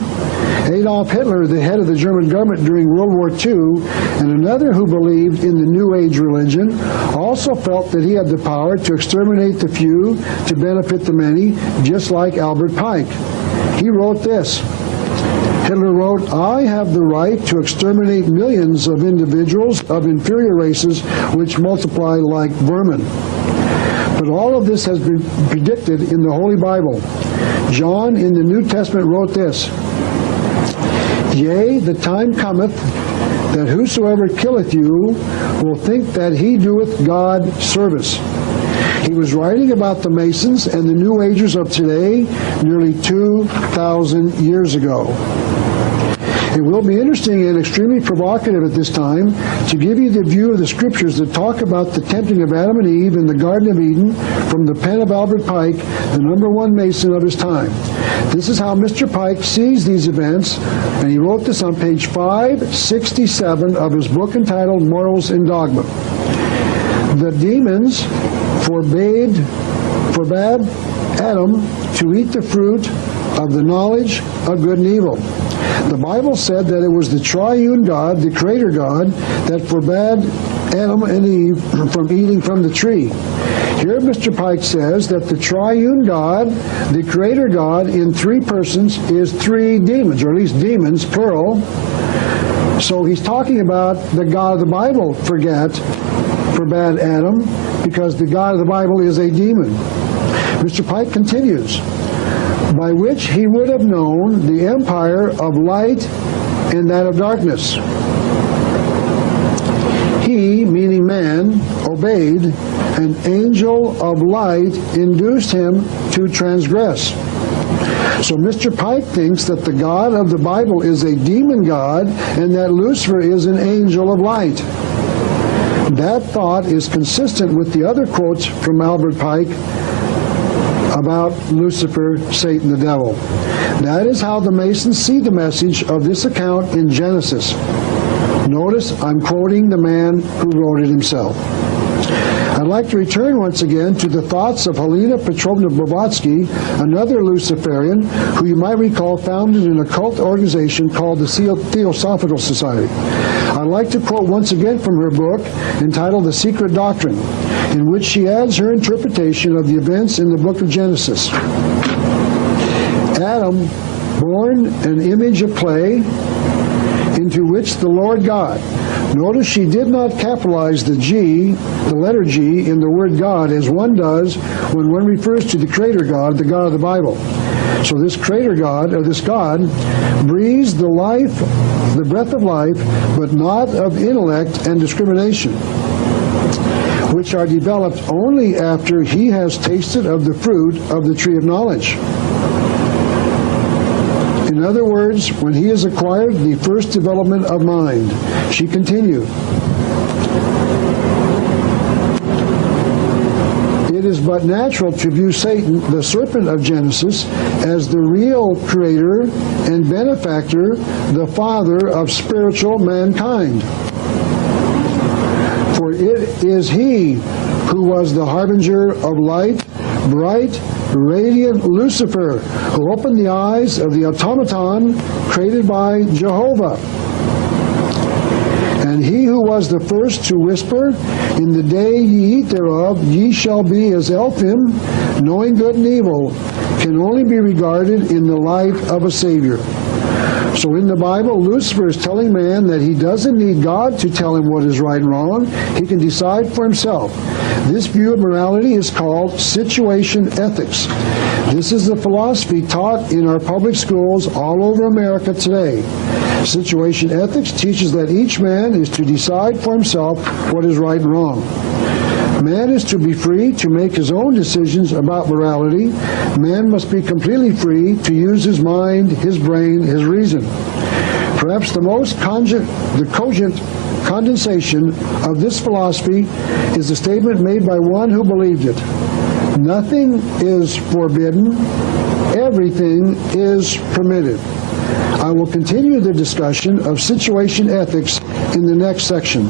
Adolf Hitler, the head of the German government during World War II, and another who believed in the New Age religion, also felt that he had the power to exterminate the few to benefit the many, just like Albert Pike. He wrote this. Hitler wrote, "I have the right to exterminate millions of individuals of inferior races which multiply like vermin." But all of this has been predicted in the Holy Bible. John in the New Testament wrote this, "Yea, the time cometh that whosoever killeth you will think that he doeth God service." He was writing about the Masons and the New Agers of today nearly 2,000 years ago. It will be interesting and extremely provocative at this time to give you the view of the scriptures that talk about the tempting of Adam and Eve in the Garden of Eden from the pen of Albert Pike, the #1 Mason of his time. This is how Mr. Pike sees these events, and he wrote this on page 567 of his book entitled Morals and Dogma. The demons forbade Adam to eat the fruit of the knowledge of good and evil. The Bible said that it was the triune God, the Creator God, that forbade Adam and Eve from eating from the tree. Here Mr. Pike says that the triune God, the Creator God, in three persons is three demons, or at least demons, plural. So he's talking about the God of the Bible forbade Adam, because the God of the Bible is a demon. Mr. Pike continues, "By which he would have known the empire of light and that of darkness. He," meaning man, "obeyed, an angel of light induced him to transgress." So Mr. Pike thinks that the God of the Bible is a demon God and that Lucifer is an angel of light. That thought is consistent with the other quotes from Albert Pike about Lucifer, Satan, the devil. That is how the Masons see the message of this account in Genesis. Notice I'm quoting the man who wrote it himself. I'd like to return once again to the thoughts of Helena Petrovna Blavatsky, another Luciferian, who you might recall founded an occult organization called the Theosophical Society. I'd like to quote once again from her book entitled The Secret Doctrine, in which she adds her interpretation of the events in the book of Genesis. Adam, born an image of clay, into which the Lord God. Notice she did not capitalize the G, the letter G, in the word God as one does when one refers to the Creator God, the God of the Bible. So this Creator God, or this God, breathes the life, the breath of life, but not of intellect and discrimination, which are developed only after he has tasted of the fruit of the tree of knowledge. In other words, when he has acquired the first development of mind. She continued, "It is but natural to view Satan, the serpent of Genesis, as the real creator and benefactor, the father of spiritual mankind. For it is he who was the harbinger of light, bright, radiant Lucifer, who opened the eyes of the automaton created by Jehovah. And he who was the first to whisper, in the day ye eat thereof, ye shall be as Elphim, knowing good and evil, can only be regarded in the light of a Savior." So in the Bible, Lucifer is telling man that he doesn't need God to tell him what is right and wrong. He can decide for himself. This view of morality is called situation ethics. This is the philosophy taught in our public schools all over America today. Situation ethics teaches that each man is to decide for himself what is right and wrong. Man is to be free to make his own decisions about morality. Man must be completely free to use his mind, his brain, his reason. Perhaps the most cogent condensation of this philosophy is the statement made by one who believed it. Nothing is forbidden. Everything is permitted. I will continue the discussion of situation ethics in the next section.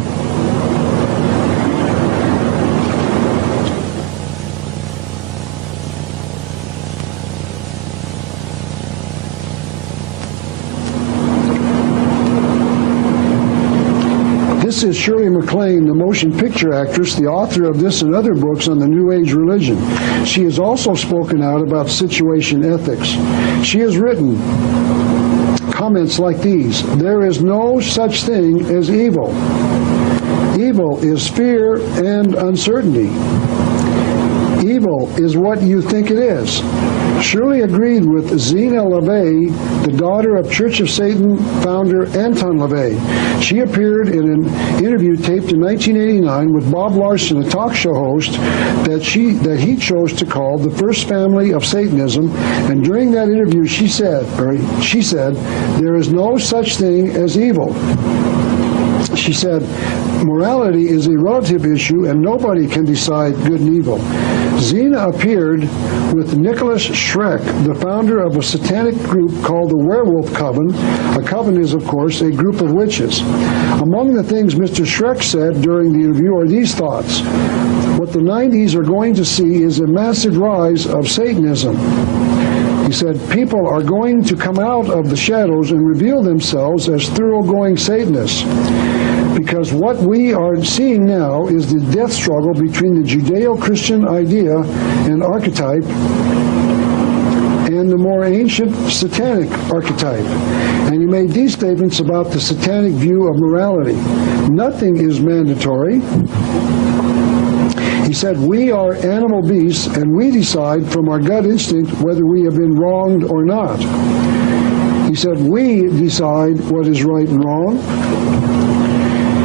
This is Shirley MacLaine, the motion picture actress, the author of this and other books on the New Age religion. She has also spoken out about situation ethics. She has written comments like these: there is no such thing as evil. Evil is fear and uncertainty. Evil is what you think it is. Shirley agreed with Zena LaVey, the daughter of Church of Satan founder Anton LaVey. She appeared in an interview taped in 1989 with Bob Larson, a talk show host that he chose to call the First Family of Satanism. And during that interview, she said, there is no such thing as evil. She said, morality is a relative issue and nobody can decide good and evil. Zena appeared with Nicholas Schreck, the founder of a satanic group called the Werewolf Coven. A coven is, of course, a group of witches. Among the things Mr. Schreck said during the interview are these thoughts: what the 90s are going to see is a massive rise of Satanism. He said, people are going to come out of the shadows and reveal themselves as thoroughgoing Satanists. Because what we are seeing now is the death struggle between the Judeo-Christian idea and archetype and the more ancient satanic archetype. And he made these statements about the satanic view of morality. Nothing is mandatory. He said, we are animal beasts and we decide from our gut instinct whether we have been wronged or not. He said, we decide what is right and wrong.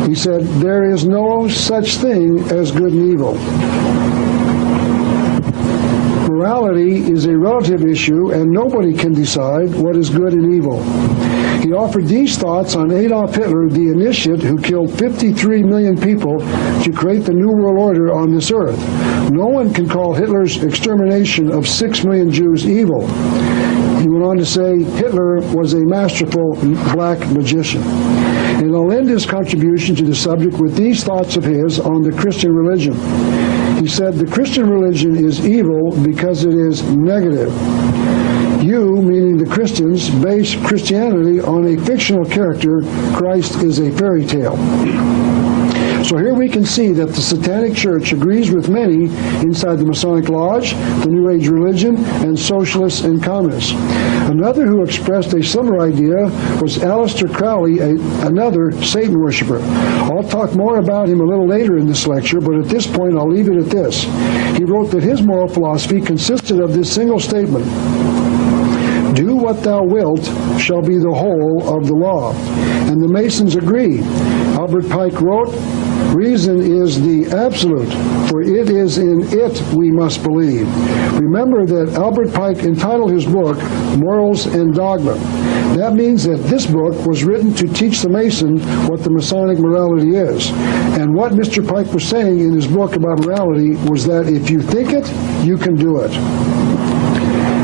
He said, there is no such thing as good and evil. Morality is a relative issue, and nobody can decide what is good and evil. He offered these thoughts on Adolf Hitler, the initiate who killed 53 million people to create the New World Order on this earth. No one can call Hitler's extermination of 6 million Jews evil. He went on to say Hitler was a masterful black magician. And I'll end his contribution to the subject with these thoughts of his on the Christian religion. He said, the Christian religion is evil because it is negative. You, meaning the Christians, base Christianity on a fictional character. Christ is a fairy tale. So here we can see that the Satanic Church agrees with many inside the Masonic Lodge, the New Age religion, and socialists and communists. Another who expressed a similar idea was Aleister Crowley, another Satan worshiper. I'll talk more about him a little later in this lecture, but at this point I'll leave it at this. He wrote that his moral philosophy consisted of this single statement: do what thou wilt shall be the whole of the law. And the Masons agreed. Albert Pike wrote, reason is the absolute, for it is in it we must believe. Remember that Albert Pike entitled his book, Morals and Dogma. That means that this book was written to teach the Mason what the Masonic morality is. And what Mr. Pike was saying in his book about morality was that if you think it, you can do it.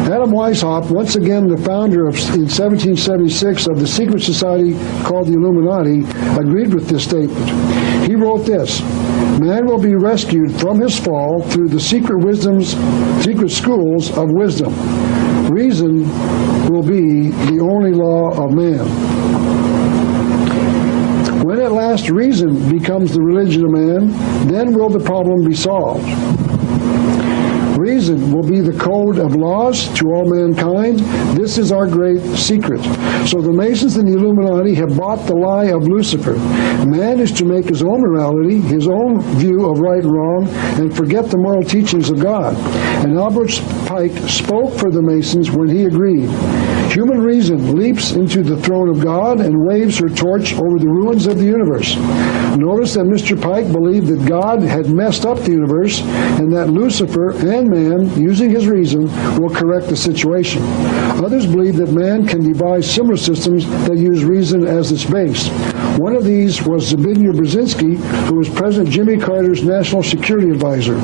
Adam Weishaupt, once again the founder in 1776 of the secret society called the Illuminati, agreed with this statement. He wrote this: man will be rescued from his fall through the secret schools of wisdom. Reason will be the only law of man. When at last reason becomes the religion of man, then will the problem be solved. Reason will be the code of laws to all mankind. This is our great secret. So the Masons and the Illuminati have bought the lie of Lucifer. Man is to make his own morality, his own view of right and wrong, and forget the moral teachings of God. And Albert Pike spoke for the Masons when he agreed. Human reason leaps into the throne of God and waves her torch over the ruins of the universe. Notice that Mr. Pike believed that God had messed up the universe and that Lucifer and man, using his reason, will correct the situation. Others believe that man can devise similar systems that use reason as its base. One of these was Zbigniew Brzezinski, who was President Jimmy Carter's national security advisor.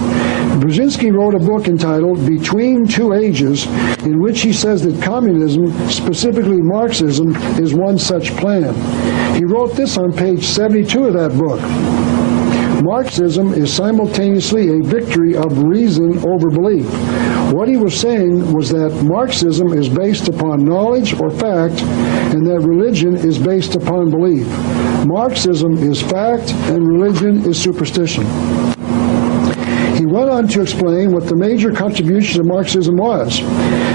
Brzezinski wrote a book entitled Between Two Ages, in which he says that communism, specifically Marxism, is one such plan. He wrote this on page 72 of that book. Marxism is simultaneously a victory of reason over belief. What he was saying was that Marxism is based upon knowledge or fact, and that religion is based upon belief. Marxism is fact, and religion is superstition. He went on to explain what the major contribution of Marxism was.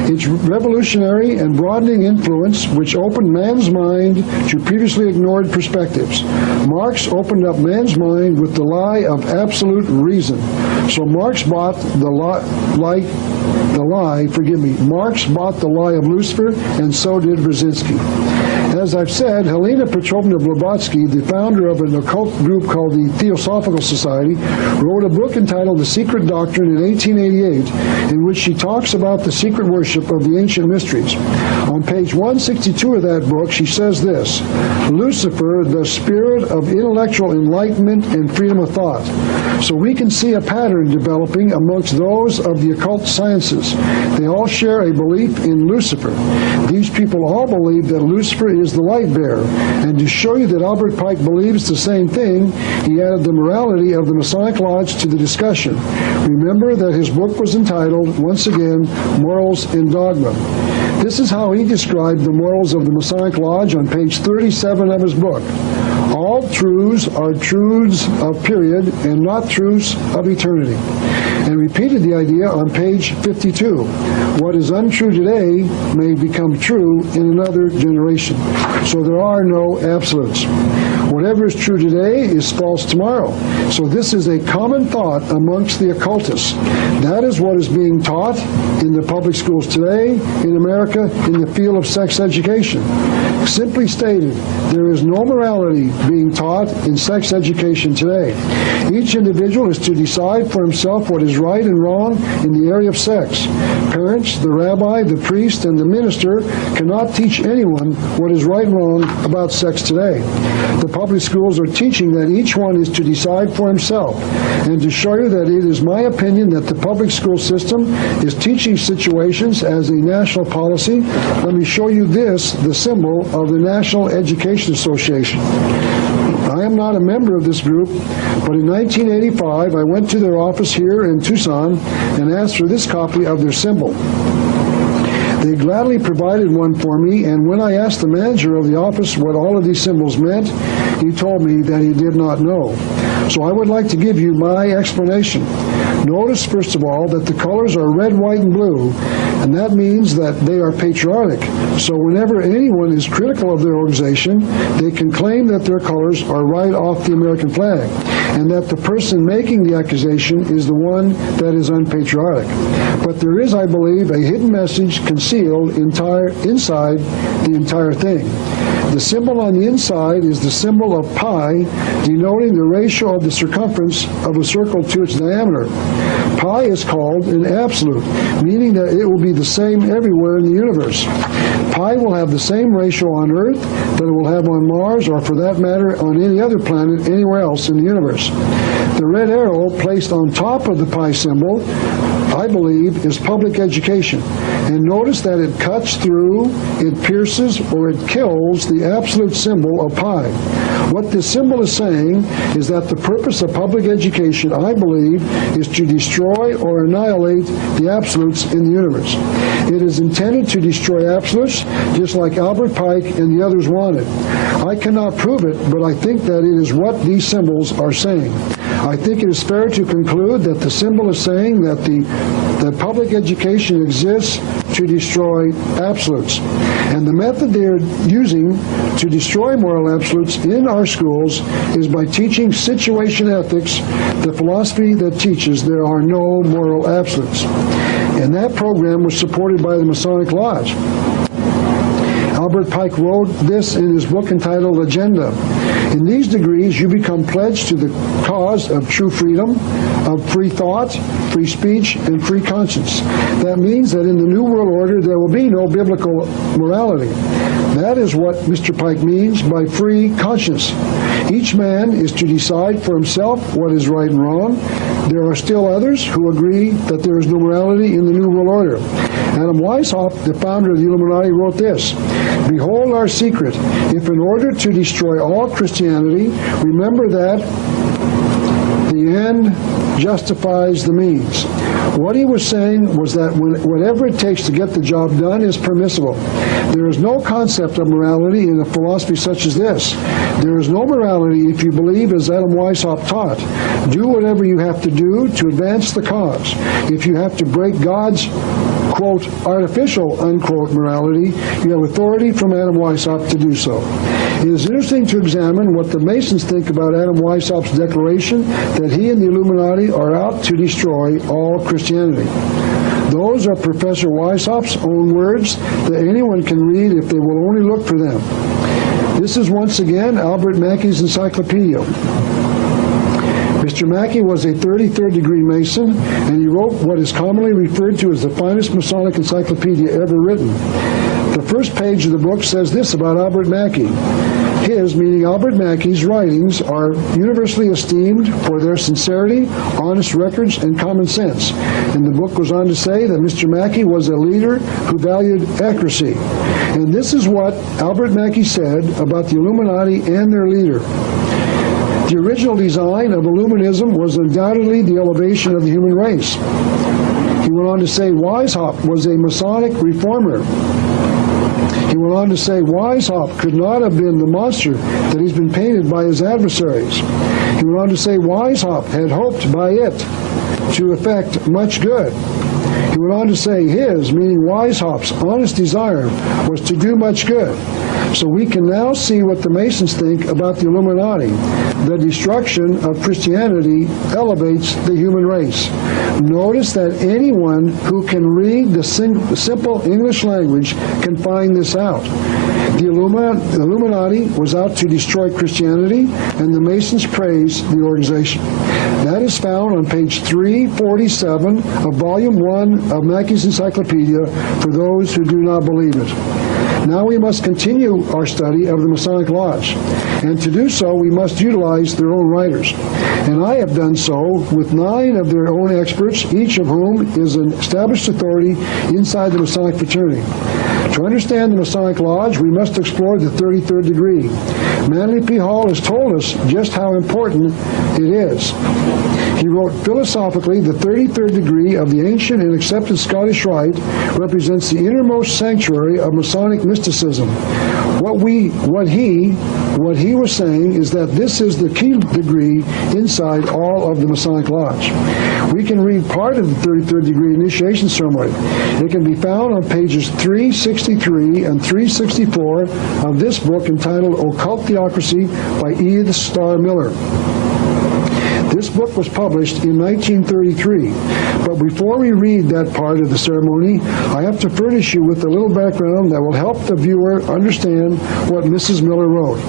Its revolutionary and broadening influence, which opened man's mind to previously ignored perspectives. Marx opened up man's mind with the lie of absolute reason. So Marx bought the lie, Marx bought the lie of Lucifer, and so did Brzezinski. As I've said, Helena Petrovna Blavatsky, the founder of an occult group called the Theosophical Society, wrote a book entitled The Secret Doctrine in 1888, in which she talks about the secret worship of the ancient mysteries. On page 162 of that book, she says this: Lucifer, the spirit of intellectual enlightenment and freedom of thought. So we can see a pattern developing amongst those of the occult sciences. They all share a belief in Lucifer. These people all believe that Lucifer is the light bearer. And to show you that Albert Pike believes the same thing, he added the morality of the Masonic Lodge to the discussion. Remember that his book was entitled, once again, Morals in Dogma. This is how he described the morals of the Masonic Lodge on page 37 of his book. All truths are truths of period and not truths of eternity. And repeated the idea on page 52. What is untrue today may become true in another generation. So there are no absolutes. Whatever is true today is false tomorrow. So this is a common thought amongst the occultists. That is what is being taught in the public schools today, in America, in the field of sex education. Simply stated, there is no morality being taught in sex education today. Each individual is to decide for himself what is right and wrong in the area of sex. Parents, the rabbi, the priest, and the minister cannot teach anyone what is right and wrong about sex today. The public schools are teaching that each one is to decide for himself. And to show you that it is my opinion that the public school system is teaching situations as a national policy, let me show you this, the symbol of the National Education Association. I am not a member of this group, but in 1985 I went to their office here in Tucson and asked for this copy of their symbol. They gladly provided one for me, and when I asked the manager of the office what all of these symbols meant, he told me that he did not know. So I would like to give you my explanation. Notice, first of all, that the colors are red, white, and blue, and that means that they are patriotic. So whenever anyone is critical of their organization, they can claim that their colors are right off the American flag, and that the person making the accusation is the one that is unpatriotic. But there is, I believe, a hidden message concealed inside the entire thing. The symbol on the inside is the symbol of pi, denoting the ratio of the circumference of a circle to its diameter. Pi is called an absolute, meaning that it will be the same everywhere in the universe. Pi will have the same ratio on Earth that it will have on Mars, or for that matter, on any other planet anywhere else in the universe. The red arrow placed on top of the pi symbol, I believe, is public education. And notice that it cuts through, it pierces, or it kills the absolute symbol of pi. What this symbol is saying is that the purpose of public education, I believe, is to destroy or annihilate the absolutes in the universe. It is intended to destroy absolutes, just like Albert Pike and the others wanted. I cannot prove it, but I think that it is what these symbols are saying. I think it is fair to conclude that the symbol is saying that that public education exists to destroy absolutes. And the method they are using to destroy moral absolutes in our schools is by teaching situation ethics, the philosophy that teaches there are no moral absolutes. And that program was supported by the Masonic Lodge. Albert Albert Pike wrote this in his book entitled Agenda. In these degrees, you become pledged to the cause of true freedom, of free thought, free speech, and free conscience. That means that in the New World Order, there will be no biblical morality. That is what Mr. Pike means by free conscience. Each man is to decide for himself what is right and wrong. There are still others who agree that there is no morality in the New World Order. Adam Weishaupt, the founder of the Illuminati, wrote this: "Behold our secret. If in order to destroy all Christianity, remember that the end justifies the means." What he was saying was that whatever it takes to get the job done is permissible. There is no concept of morality in a philosophy such as this. There is no morality if you believe as Adam Weishaupt taught. Do whatever you have to do to advance the cause. If you have to break God's, quote, artificial, unquote, morality, you have authority from Adam Weishaupt to do so. It is interesting to examine what the Masons think about Adam Weishaupt's declaration that he and the Illuminati are out to destroy all Christianity. Those are Professor Weishaupt's own words that anyone can read if they will only look for them. This is once again Albert Mackey's encyclopedia. Mr. Mackey was a 33rd degree Mason, and he wrote what is commonly referred to as the finest Masonic encyclopedia ever written. The first page of the book says this about Albert Mackey. His, meaning Albert Mackey's, writings are universally esteemed for their sincerity, honest records, and common sense. And the book goes on to say that Mr. Mackey was a leader who valued accuracy. And this is what Albert Mackey said about the Illuminati and their leader. The original design of Illuminism was undoubtedly the elevation of the human race. He went on to say Weishaupt was a Masonic reformer. He went on to say Weishaupt could not have been the monster that he's been painted by his adversaries. He went on to say Weishaupt had hoped by it to effect much good. He went on to say his, meaning Weishaupt's, honest desire was to do much good. So we can now see what the Masons think about the Illuminati. The destruction of Christianity elevates the human race. Notice that anyone who can read the simple English language can find this out. The Illuminati was out to destroy Christianity, and the Masons praise the organization. That is found on page 347 of Volume 1 of Mackey's Encyclopedia for those who do not believe it. Now we must continue our study of the Masonic Lodge, and to do so we must utilize their own writers. And I have done so with 9 of their own experts, each of whom is an established authority inside the Masonic fraternity. To understand the Masonic Lodge, we must explore the 33rd degree. Manly P. Hall has told us just how important it is. He wrote, philosophically, the 33rd degree of the ancient and accepted Scottish Rite represents the innermost sanctuary of Masonic mysticism. What he was saying is that this is the key degree inside all of the Masonic Lodge. We can read part of the 33rd degree initiation ceremony. It can be found on pages 363 and 364 of this book entitled Occult Theocracy by Edith Starr Miller. This book was published in 1933, but before we read that part of the ceremony, I have to furnish you with a little background that will help the viewer understand what Mrs. Miller wrote.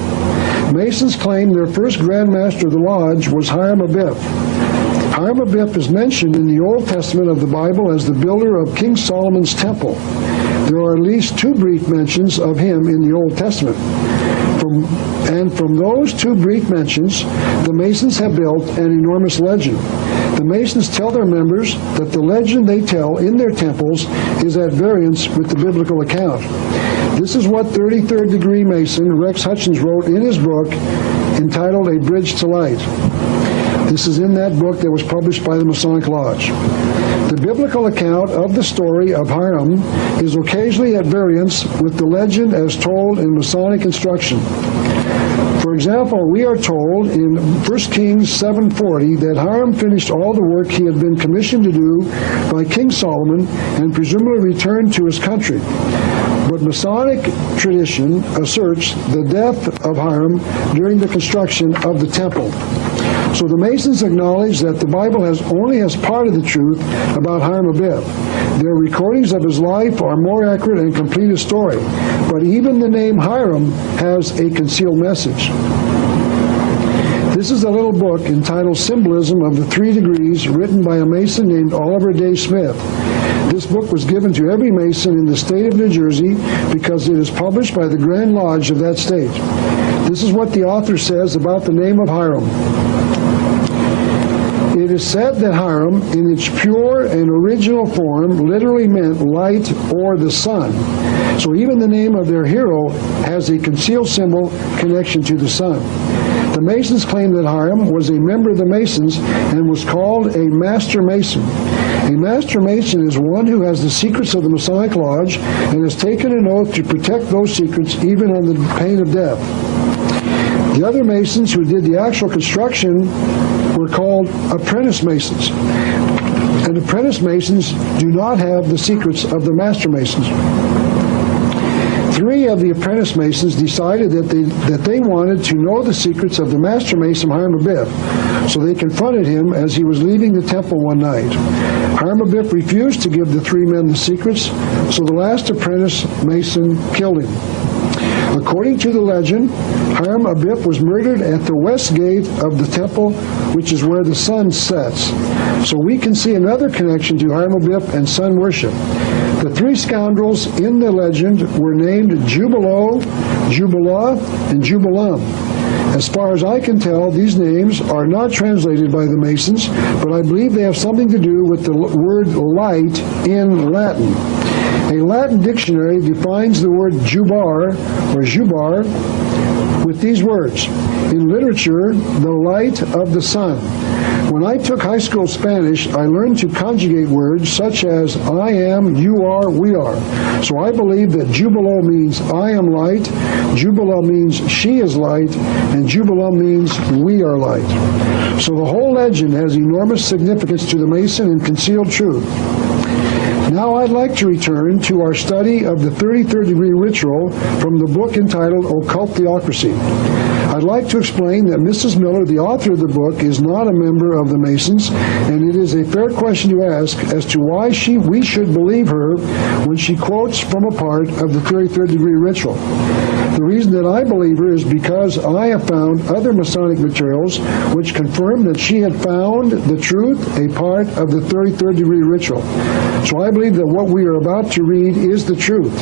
Masons claim their first Grand Master of the Lodge was Hiram Abiff. Hiram Abiff is mentioned in the Old Testament of the Bible as the builder of King Solomon's temple. There are at least 2 brief mentions of him in the Old Testament. From those 2 brief mentions, the Masons have built an enormous legend. The Masons tell their members that the legend they tell in their temples is at variance with the biblical account. This is what 33rd degree Mason Rex Hutchins wrote in his book entitled A Bridge to Light. This is in that book that was published by the Masonic Lodge. The biblical account of the story of Hiram is occasionally at variance with the legend as told in Masonic instruction. For example, we are told in 1 Kings 7:40 that Hiram finished all the work he had been commissioned to do by King Solomon and presumably returned to his country. But Masonic tradition asserts the death of Hiram during the construction of the temple. So the Masons acknowledge that the Bible only has part of the truth about Hiram Abiff. Their recordings of his life are more accurate and complete a story. But even the name Hiram has a concealed message. This is a little book entitled Symbolism of the Three Degrees, written by a Mason named Oliver Day Smith. This book was given to every Mason in the state of New Jersey because it is published by the Grand Lodge of that state. This is what the author says about the name of Hiram. It is said that Hiram, in its pure and original form, literally meant light or the sun. So even the name of their hero has a concealed symbol connection to the sun. The Masons claim that Hiram was a member of the Masons and was called a Master Mason. A Master Mason is one who has the secrets of the Masonic Lodge and has taken an oath to protect those secrets even on the pain of death. The other Masons who did the actual construction were called Apprentice Masons. And Apprentice Masons do not have the secrets of the Master Masons. 3 of the Apprentice Masons decided that they wanted to know the secrets of the Master Mason, Hiram Abiff, so they confronted him as he was leaving the temple one night. Hiram Abiff refused to give the 3 men the secrets, so the last Apprentice Mason killed him. According to the legend, Hiram Abiff was murdered at the west gate of the temple, which is where the sun sets. So we can see another connection to Hiram Abiff and sun worship. The 3 scoundrels in the legend were named Jubilo, Jubilah, and Jubilam. As far as I can tell, these names are not translated by the Masons, but I believe they have something to do with the word light in Latin. A Latin dictionary defines the word jubar, or jubar, with these words: in literature, the light of the sun. When I took high school Spanish, I learned to conjugate words such as I am, you are, we are. So I believe that Jubilo means I am light, Jubila means she is light, and Jubilah means we are light. So the whole legend has enormous significance to the Mason and concealed truth. Now I'd like to return to our study of the 33rd degree ritual from the book entitled Occult Theocracy. I'd like to explain that Mrs. Miller, the author of the book, is not a member of the Masons, and it is a fair question to ask as to why we should believe her when she quotes from a part of the 33rd degree ritual. The reason that I believe her is because I have found other Masonic materials which confirm that she had found the truth, a part of the 33rd degree ritual. So I believe that what we are about to read is the truth.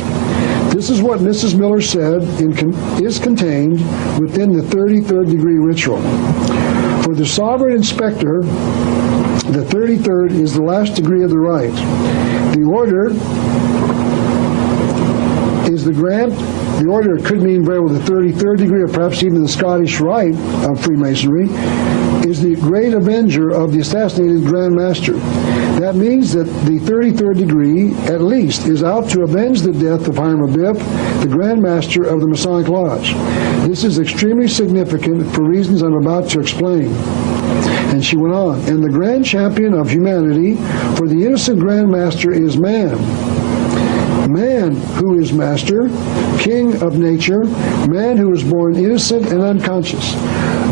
This is what Mrs. Miller said is contained within the 33rd degree ritual. For the sovereign inspector, the 33rd is the last degree of the rite. The order is the grant. The order could mean very well the 33rd degree, or perhaps even the Scottish Rite of Freemasonry, is the great avenger of the assassinated Grand Master. That means that the 33rd degree, at least, is out to avenge the death of Hiram Abiff, the Grand Master of the Masonic Lodge. This is extremely significant for reasons I'm about to explain. And she went on, and the Grand Champion of humanity, for the innocent Grand Master is man. Man who is master, king of nature, man who is born innocent and unconscious.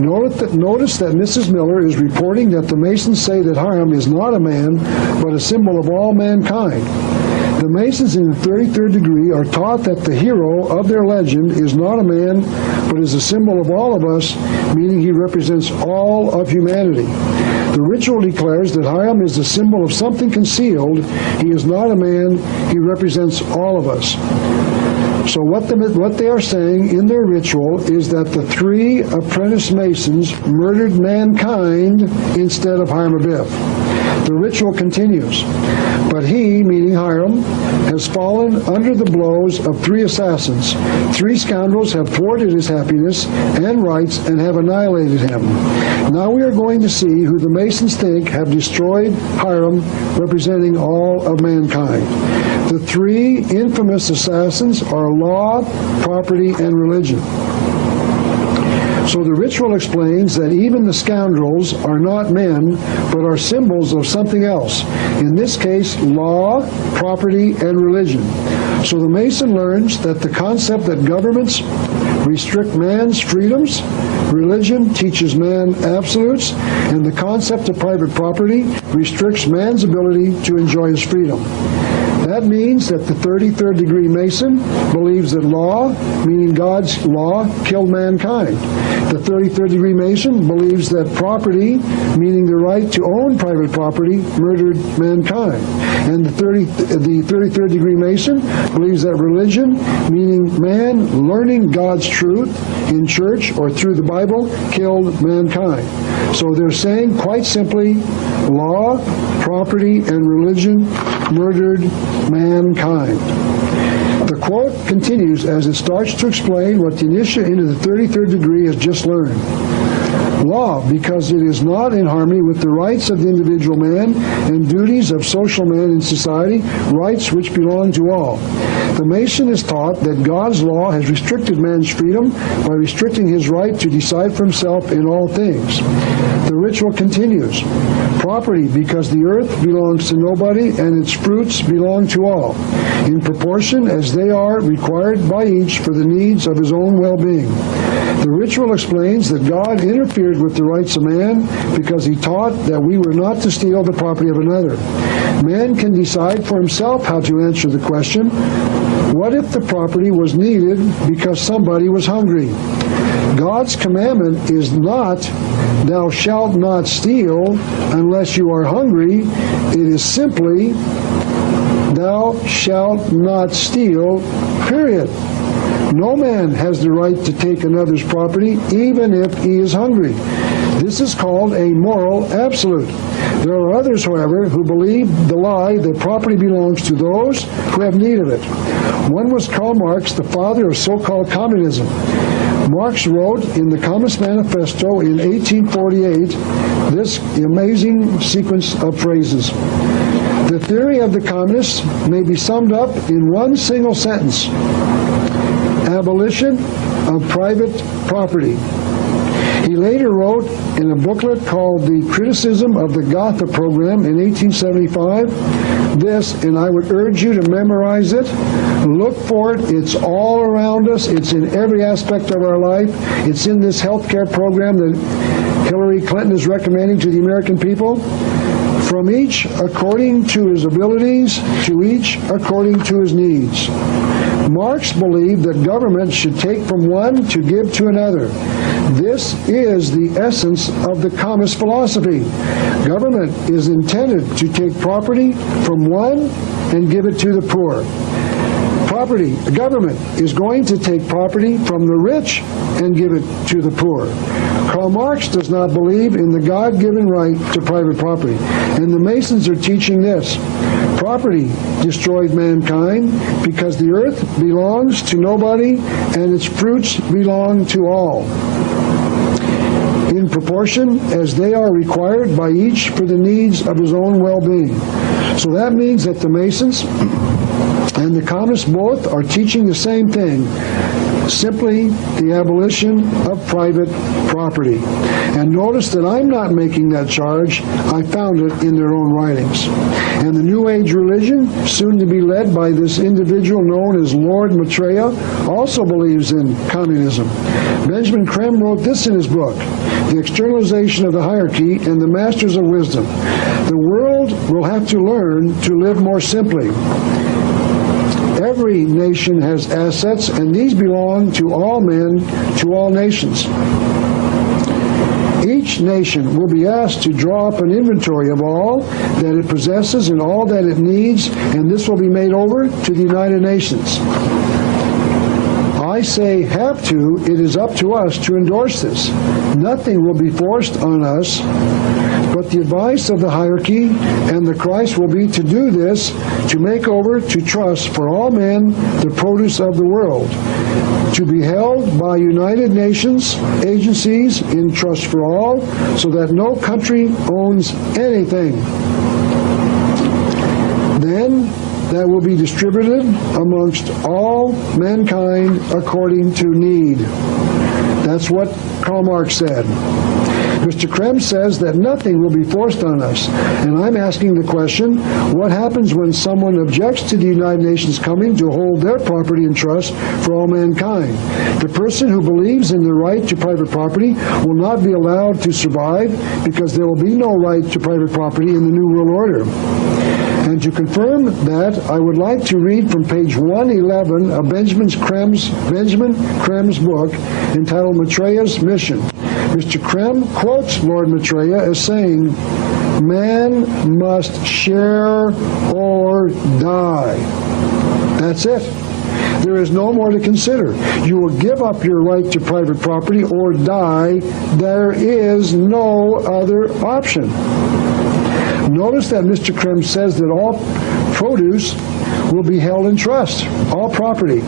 Notice that Mrs. Miller is reporting that the Masons say that Hiram is not a man, but a symbol of all mankind. The Masons in the 33rd degree are taught that the hero of their legend is not a man, but is a symbol of all of us, meaning he represents all of humanity. The ritual declares that Hiram is the symbol of something concealed. He is not a man. He represents all of us. So what they are saying in their ritual is that the 3 apprentice Masons murdered mankind instead of Hiram Abiff. The ritual continues. But he, meaning Hiram, has fallen under the blows of 3 assassins. 3 scoundrels have thwarted his happiness and rights and have annihilated him. Now we are going to see who the Masons think have destroyed Hiram, representing all of mankind. The 3 infamous assassins are law, property, and religion. So the ritual explains that even the scoundrels are not men, but are symbols of something else. In this case, law, property, and religion. So the Mason learns that the concept that governments, restrict man's freedoms. Religion teaches man absolutes, and the concept of private property restricts man's ability to enjoy his freedom. That means that the 33rd degree Mason believes that law, meaning God's law, killed mankind. The 33rd degree Mason believes that property, meaning the right to own private property, murdered mankind. And the 33rd degree Mason believes that religion, meaning man learning God's truth in church or through the Bible, killed mankind. So they're saying, quite simply, law, property, and religion murdered mankind. The quote continues as it starts to explain what the initiate into the 33rd degree has just learned. Law, because it is not in harmony with the rights of the individual man and duties of social man in society, rights which belong to all. The Mason is taught that God's law has restricted man's freedom by restricting his right to decide for himself in all things. The ritual continues. Property, because the earth belongs to nobody and its fruits belong to all, in proportion as they are required by each for the needs of his own well-being. The ritual explains that God interfered with the rights of man because he taught that we were not to steal the property of another. Man can decide for himself how to answer the question, what if the property was needed because somebody was hungry? God's commandment is not, thou shalt not steal unless you are hungry. It is simply, thou shalt not steal, period. No man has the right to take another's property, even if he is hungry. This is called a moral absolute. There are others, however, who believe the lie that property belongs to those who have need of it. One was Karl Marx, the father of so-called communism. Marx wrote in the Communist Manifesto in 1848 this amazing sequence of phrases. The theory of the communists may be summed up in one single sentence: abolition of private property. He later wrote in a booklet called The Criticism of the Gotha Program in 1875 this, and I would urge you to memorize it. Look for it. It's all around us. It's in every aspect of our life. It's in this health care program that Hillary Clinton is recommending to the American people. From each according to his abilities, to each according to his needs. Marx believed that government should take from one to give to another. This is the essence of the communist philosophy. Government is intended to take property from one and give it to the poor. Government is going to take property from the rich and give it to the poor. Karl Marx does not believe in the God-given right to private property, and the Masons are teaching this. Property destroyed mankind because the earth belongs to nobody and its fruits belong to all, in proportion as they are required by each for the needs of his own well-being. So that means that the Masons and the communists both are teaching the same thing, simply the abolition of private property. And notice that I'm not making that charge. I found it in their own writings. And the New Age religion, soon to be led by this individual known as Lord Maitreya, also believes in communism. Benjamin Creme wrote this in his book, The Externalization of the Hierarchy and the Masters of Wisdom. The world will have to learn to live more simply. Every nation has assets, and these belong to all men, to all nations. Each nation will be asked to draw up an inventory of all that it possesses and all that it needs, and this will be made over to the United Nations. I say have to, it is up to us to endorse this. Nothing will be forced on us, but the advice of the hierarchy and the Christ will be to do this, to make over to trust for all men the produce of the world, to be held by United Nations agencies in trust for all, so that no country owns anything. Then that will be distributed amongst all mankind according to need. That's what Karl Marx said. Mr. Krem says that nothing will be forced on us, and I'm asking the question, what happens when someone objects to the United Nations coming to hold their property in trust for all mankind? The person who believes in the right to private property will not be allowed to survive because there will be no right to private property in the New World Order. And to confirm that, I would like to read from page 111 of Benjamin Krem's book entitled Maitreya's Mission. Mr. Krem quotes Lord Maitreya as saying, "Man must share or die." That's it. There is no more to consider. You will give up your right to private property or die. There is no other option. Notice that Mr. Krem says that all produce will be held in trust, all property,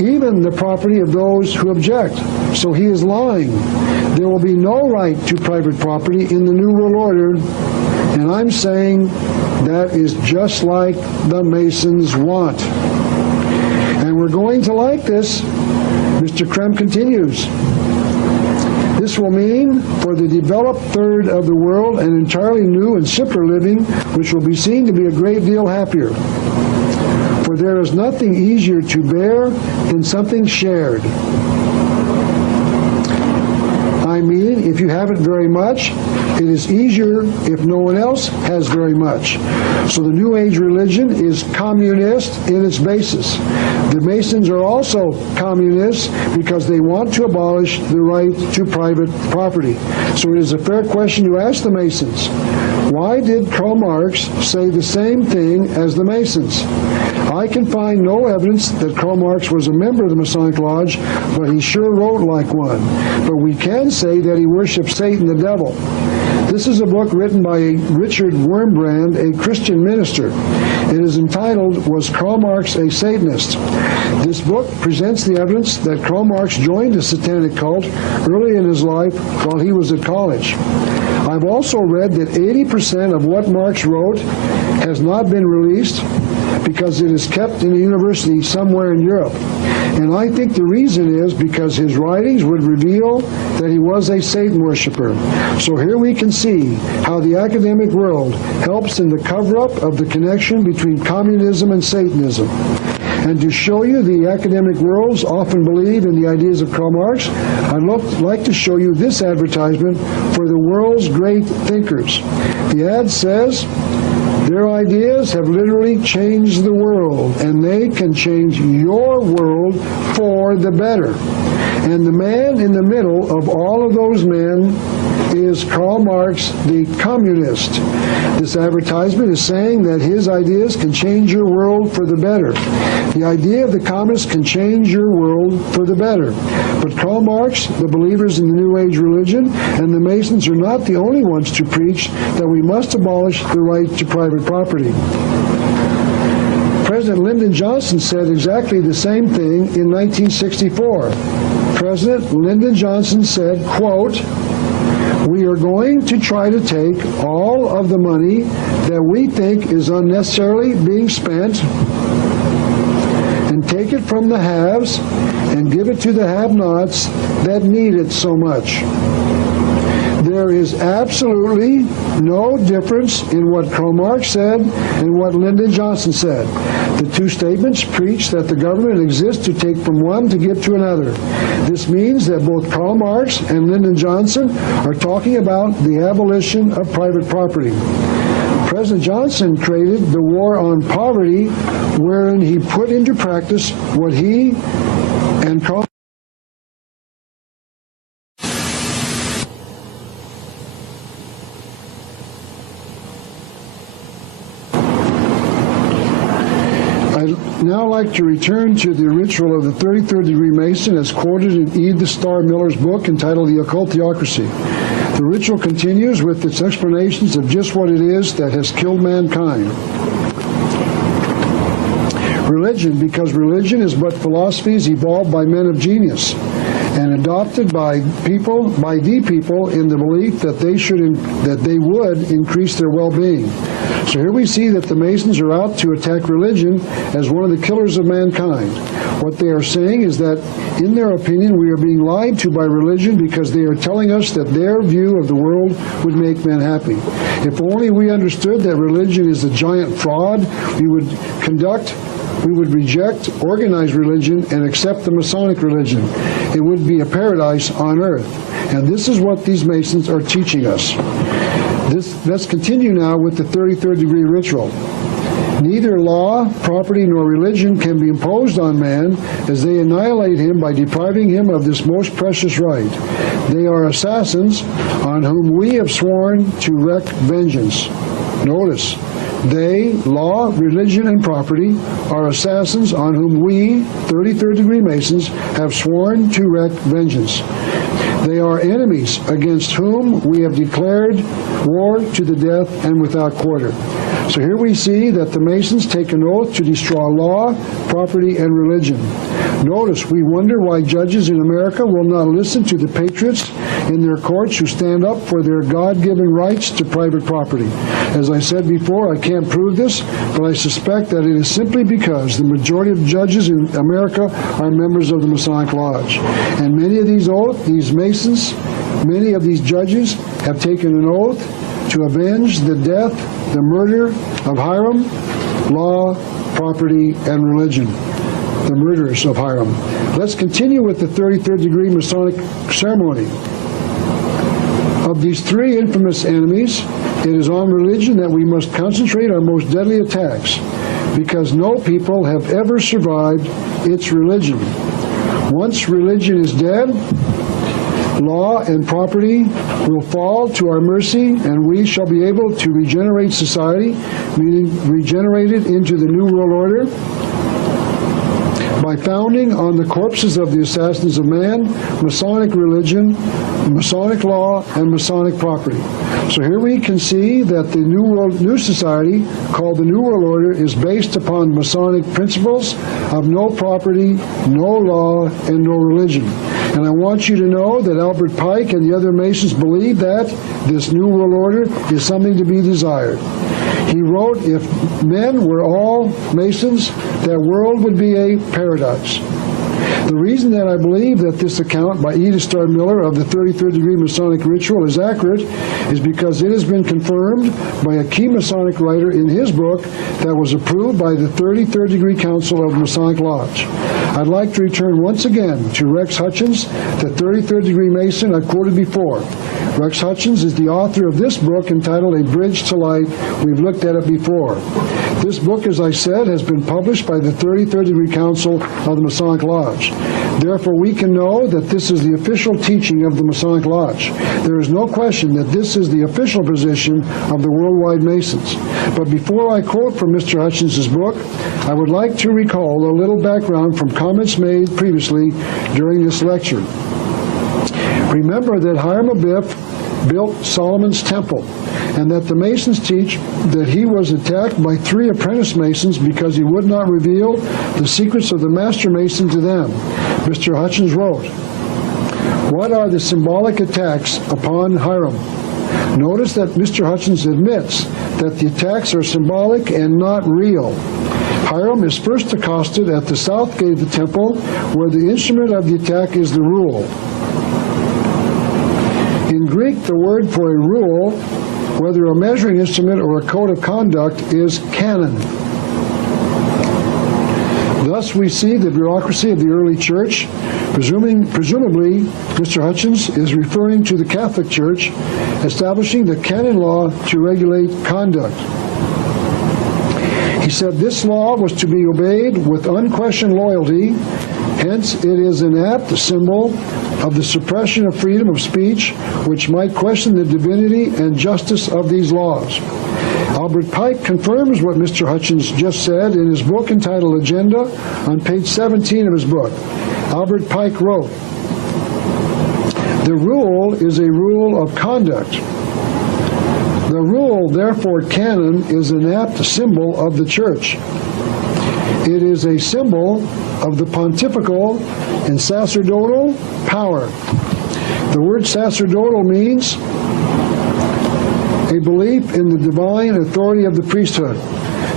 even the property of those who object. So he is lying. There will be no right to private property in the New World Order, and I'm saying that is just like the Masons want. And we're going to like this. Mr. Krem continues. This will mean for the developed third of the world an entirely new and simpler living, which will be seen to be a great deal happier. For there is nothing easier to bear than something shared. I mean, if you haven't very much, it is easier if no one else has very much. So the New Age religion is communist in its basis. The Masons are also communists because they want to abolish the right to private property. So it is a fair question to ask the Masons. Why did Karl Marx say the same thing as the Masons? I can find no evidence that Karl Marx was a member of the Masonic Lodge, but he sure wrote like one. But we can say that he worshipped Satan, the devil. This is a book written by Richard Wurmbrand, a Christian minister. It is entitled, Was Karl Marx a Satanist? This book presents the evidence that Karl Marx joined a satanic cult early in his life while he was at college. I've also read that 80% of what Marx wrote has not been released because it is kept in a university somewhere in Europe. And I think the reason is because his writings would reveal that he was a Satan worshiper. So here we can see how the academic world helps in the cover-up of the connection between communism and Satanism. And to show you the academic worlds often believe in the ideas of Karl Marx, I'd like to show you this advertisement for the world's great thinkers. The ad says, their ideas have literally changed the world, and they can change your world for the better. And the man in the middle of all of those men is Karl Marx, the communist. This advertisement is saying that his ideas can change your world for the better. The idea of the communist can change your world for the better. But Karl Marx, the believers in the New Age religion, and the Masons are not the only ones to preach that we must abolish the right to private property. President Lyndon Johnson said exactly the same thing in 1964. President Lyndon Johnson said, quote, "We are going to try to take all of the money that we think is unnecessarily being spent and take it from the haves and give it to the have-nots that need it so much." There is absolutely no difference in what Karl Marx said and what Lyndon Johnson said. The two statements preach that the government exists to take from one to give to another. This means that both Karl Marx and Lyndon Johnson are talking about the abolition of private property. President Johnson created the War on Poverty, wherein he put into practice what he and Karl I'd now like to return to the ritual of the 33rd degree Mason as quoted in Edith Starr Miller's book entitled The Occult Theocracy. The ritual continues with its explanations of just what it is that has killed mankind. Religion, because religion is but philosophies evolved by men of genius. and adopted by the people in the belief that they would increase their well-being. So here we see that the Masons are out to attack religion as one of the killers of mankind. What they are saying is that, in their opinion, we are being lied to by religion because they are telling us that their view of the world would make men happy. If only we understood that religion is a giant fraud, we would reject organized religion and accept the Masonic religion. It would be a paradise on earth. And this is what these Masons are teaching us. Let's continue now with the 33rd degree ritual. Neither law, property, nor religion can be imposed on man, as they annihilate him by depriving him of this most precious right. They are assassins on whom we have sworn to wreak vengeance. Notice, they, law, religion, and property, are assassins on whom we, 33rd degree Masons, have sworn to wreak vengeance. They are enemies against whom we have declared war to the death and without quarter. So here we see that the Masons take an oath to destroy law, property, and religion. Notice, we wonder why judges in America will not listen to the patriots in their courts who stand up for their God-given rights to private property. As I said before, I can't prove this, but I suspect that it is simply because the majority of judges in America are members of the Masonic Lodge. And many of these Masons, many of these judges have taken an oath to avenge the death, the murder of Hiram, law, property, and religion. The murderers of Hiram. Let's continue with the 33rd degree Masonic ceremony. Of these three infamous enemies, it is on religion that we must concentrate our most deadly attacks, because no people have ever survived its religion. Once religion is dead, law and property will fall to our mercy, and we shall be able to regenerate society, meaning regenerate it into the New World Order, by founding on the corpses of the assassins of man, Masonic religion, Masonic law, and Masonic property. So here we can see that the new society, called the New World Order, is based upon Masonic principles of no property, no law, and no religion. And I want you to know that Albert Pike and the other Masons believe that this New World Order is something to be desired. He wrote, if men were all Masons, that world would be a paradise. The reason that I believe that this account by Edith Starr Miller of the 33rd degree Masonic ritual is accurate is because it has been confirmed by a key Masonic writer in his book that was approved by the 33rd degree Council of the Masonic Lodge. I'd like to return once again to Rex Hutchins, the 33rd degree Mason I quoted before. Rex Hutchins is the author of this book entitled A Bridge to Light. We've looked at it before. This book, as I said, has been published by the 33rd degree Council of the Masonic Lodge. Therefore, we can know that this is the official teaching of the Masonic Lodge. There is no question that this is the official position of the Worldwide Masons. But before I quote from Mr. Hutchins' book, I would like to recall a little background from comments made previously during this lecture. Remember that Hiram Abiff built Solomon's Temple, and that the Masons teach that he was attacked by 3 apprentice Masons because he would not reveal the secrets of the Master Mason to them. Mr. Hutchins wrote, "What are the symbolic attacks upon Hiram?" Notice that Mr. Hutchins admits that the attacks are symbolic and not real. Hiram is first accosted at the south gate of the temple, where the instrument of the attack is the rule. In Greek, the word for a rule, whether a measuring instrument or a code of conduct, is canon. Thus, we see the bureaucracy of the early church. Presumably, Mr. Hutchins is referring to the Catholic Church, establishing the canon law to regulate conduct. He said this law was to be obeyed with unquestioned loyalty, hence it is an apt symbol of the suppression of freedom of speech, which might question the divinity and justice of these laws. Albert Pike confirms what Mr. Hutchins just said in his book entitled Agenda on page 17 of his book. Albert Pike wrote, "The rule is a rule of conduct. The rule, therefore canon, is an apt symbol of the church. It is a symbol of the pontifical and sacerdotal power. The word sacerdotal means a belief in the divine authority of the priesthood.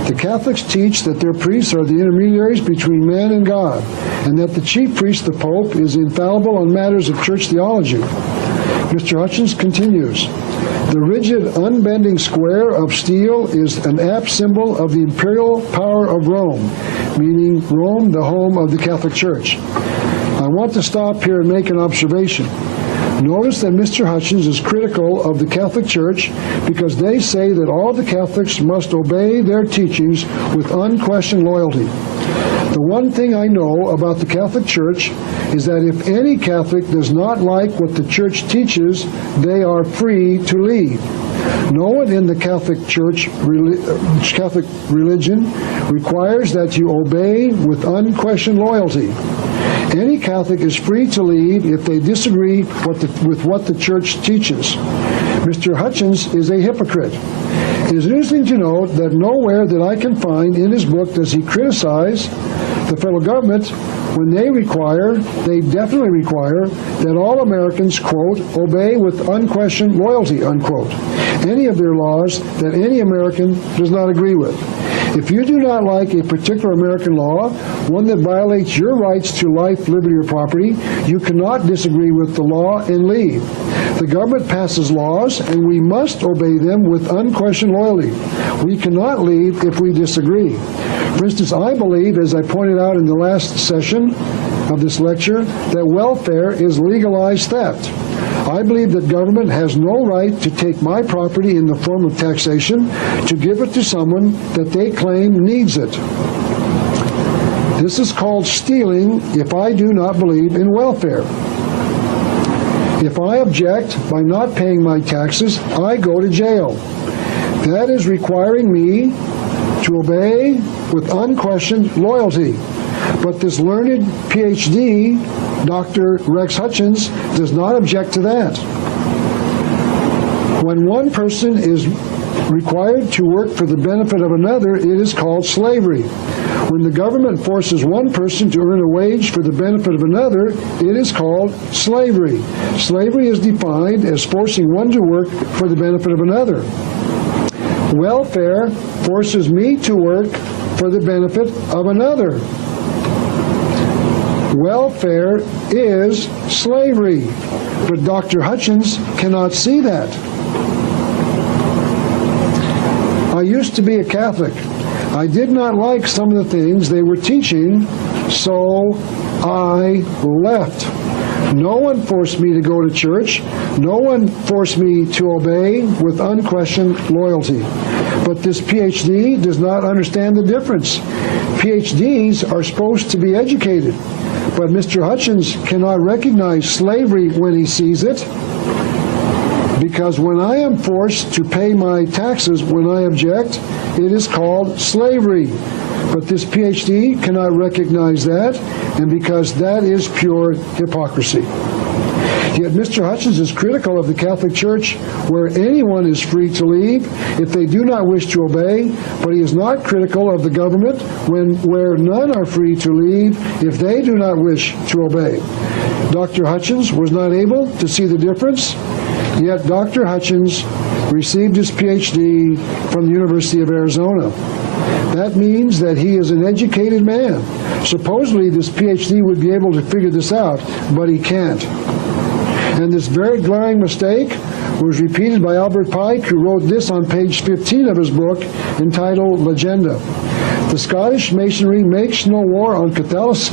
The Catholics teach that their priests are the intermediaries between man and God, and that the chief priest, the Pope, is infallible on matters of church theology. Mr. Hutchins continues, the rigid, unbending square of steel is an apt symbol of the imperial power of Rome, meaning Rome, the home of the Catholic Church. I want to stop here and make an observation. Notice that Mr. Hutchins is critical of the Catholic Church because they say that all the Catholics must obey their teachings with unquestioned loyalty. The one thing I know about the Catholic Church is that if any Catholic does not like what the Church teaches, they are free to leave. No one in the Catholic Church, Catholic religion, requires that you obey with unquestioned loyalty. Any Catholic is free to leave if they disagree with what the Church teaches. Mr. Hutchins is a hypocrite. It is interesting to note that nowhere that I can find in his book does he criticize the federal government when they definitely require that all Americans, quote, obey with unquestioned loyalty, unquote, any of their laws that any American does not agree with. If you do not like a particular American law, one that violates your rights to life, liberty, or property, you cannot disagree with the law and leave. The government passes laws, and we must obey them with unquestioned loyalty. We cannot leave if we disagree. For instance, I believe, as I pointed out in the last session of this lecture, that welfare is legalized theft. I believe that government has no right to take my property in the form of taxation to give it to someone that they claim needs it. This is called stealing if I do not believe in welfare. If I object by not paying my taxes, I go to jail. That is requiring me to obey with unquestioned loyalty. But this learned PhD, Dr. Rex Hutchins, does not object to that. When one person is required to work for the benefit of another, it is called slavery. When the government forces one person to earn a wage for the benefit of another, it is called slavery. Slavery is defined as forcing one to work for the benefit of another. Welfare forces me to work for the benefit of another. Welfare is slavery, but Dr. Hutchins cannot see that. I used to be a Catholic. I did not like some of the things they were teaching, so I left. No one forced me to go to church. No one forced me to obey with unquestioned loyalty. But this PhD does not understand the difference. PhDs are supposed to be educated, but Mr. Hutchins cannot recognize slavery when he sees it, because when I am forced to pay my taxes when I object, it is called slavery. But this PhD cannot recognize that, and because that is pure hypocrisy. Yet Mr. Hutchins is critical of the Catholic Church, where anyone is free to leave if they do not wish to obey, but he is not critical of the government where none are free to leave if they do not wish to obey. Dr. Hutchins was not able to see the difference, yet Dr. Hutchins received his PhD from the University of Arizona. That means that he is an educated man. Supposedly this PhD would be able to figure this out, but he can't. And this very glaring mistake was repeated by Albert Pike, who wrote this on page 15 of his book entitled Legenda. The Scottish Masonry makes no war on Catholicism,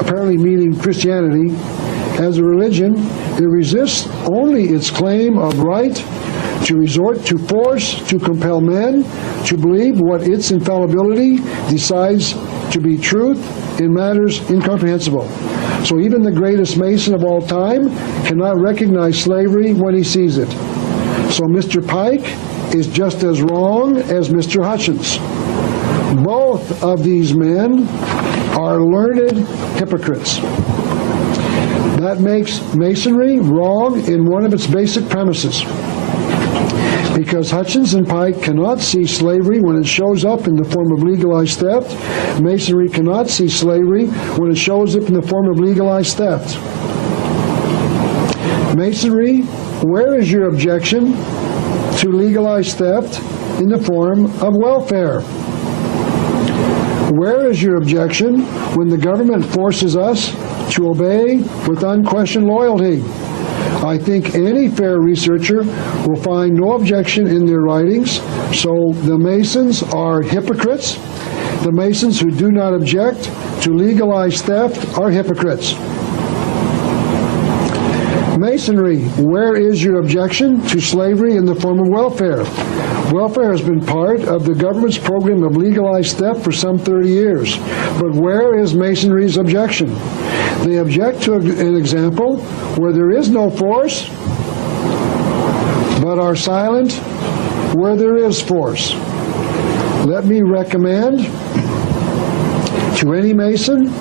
apparently meaning Christianity, as a religion. It resists only its claim of right to resort to force to compel men to believe what its infallibility decides to be truth in matters incomprehensible. So even the greatest Mason of all time cannot recognize slavery when he sees it. So Mr. Pike is just as wrong as Mr. Hutchins. Both of these men are learned hypocrites. That makes Masonry wrong in one of its basic premises. Because Hutchins and Pike cannot see slavery when it shows up in the form of legalized theft, Masonry cannot see slavery when it shows up in the form of legalized theft. Masonry, where is your objection to legalized theft in the form of welfare? Where is your objection when the government forces us to obey with unquestioned loyalty? I think any fair researcher will find no objection in their writings, so the Masons are hypocrites. The Masons who do not object to legalized theft are hypocrites. Masonry, where is your objection to slavery in the form of welfare? Welfare has been part of the government's program of legalized theft for some 30 years. But where is Masonry's objection? They object to an example where there is no force, but are silent where there is force. Let me recommend to any Mason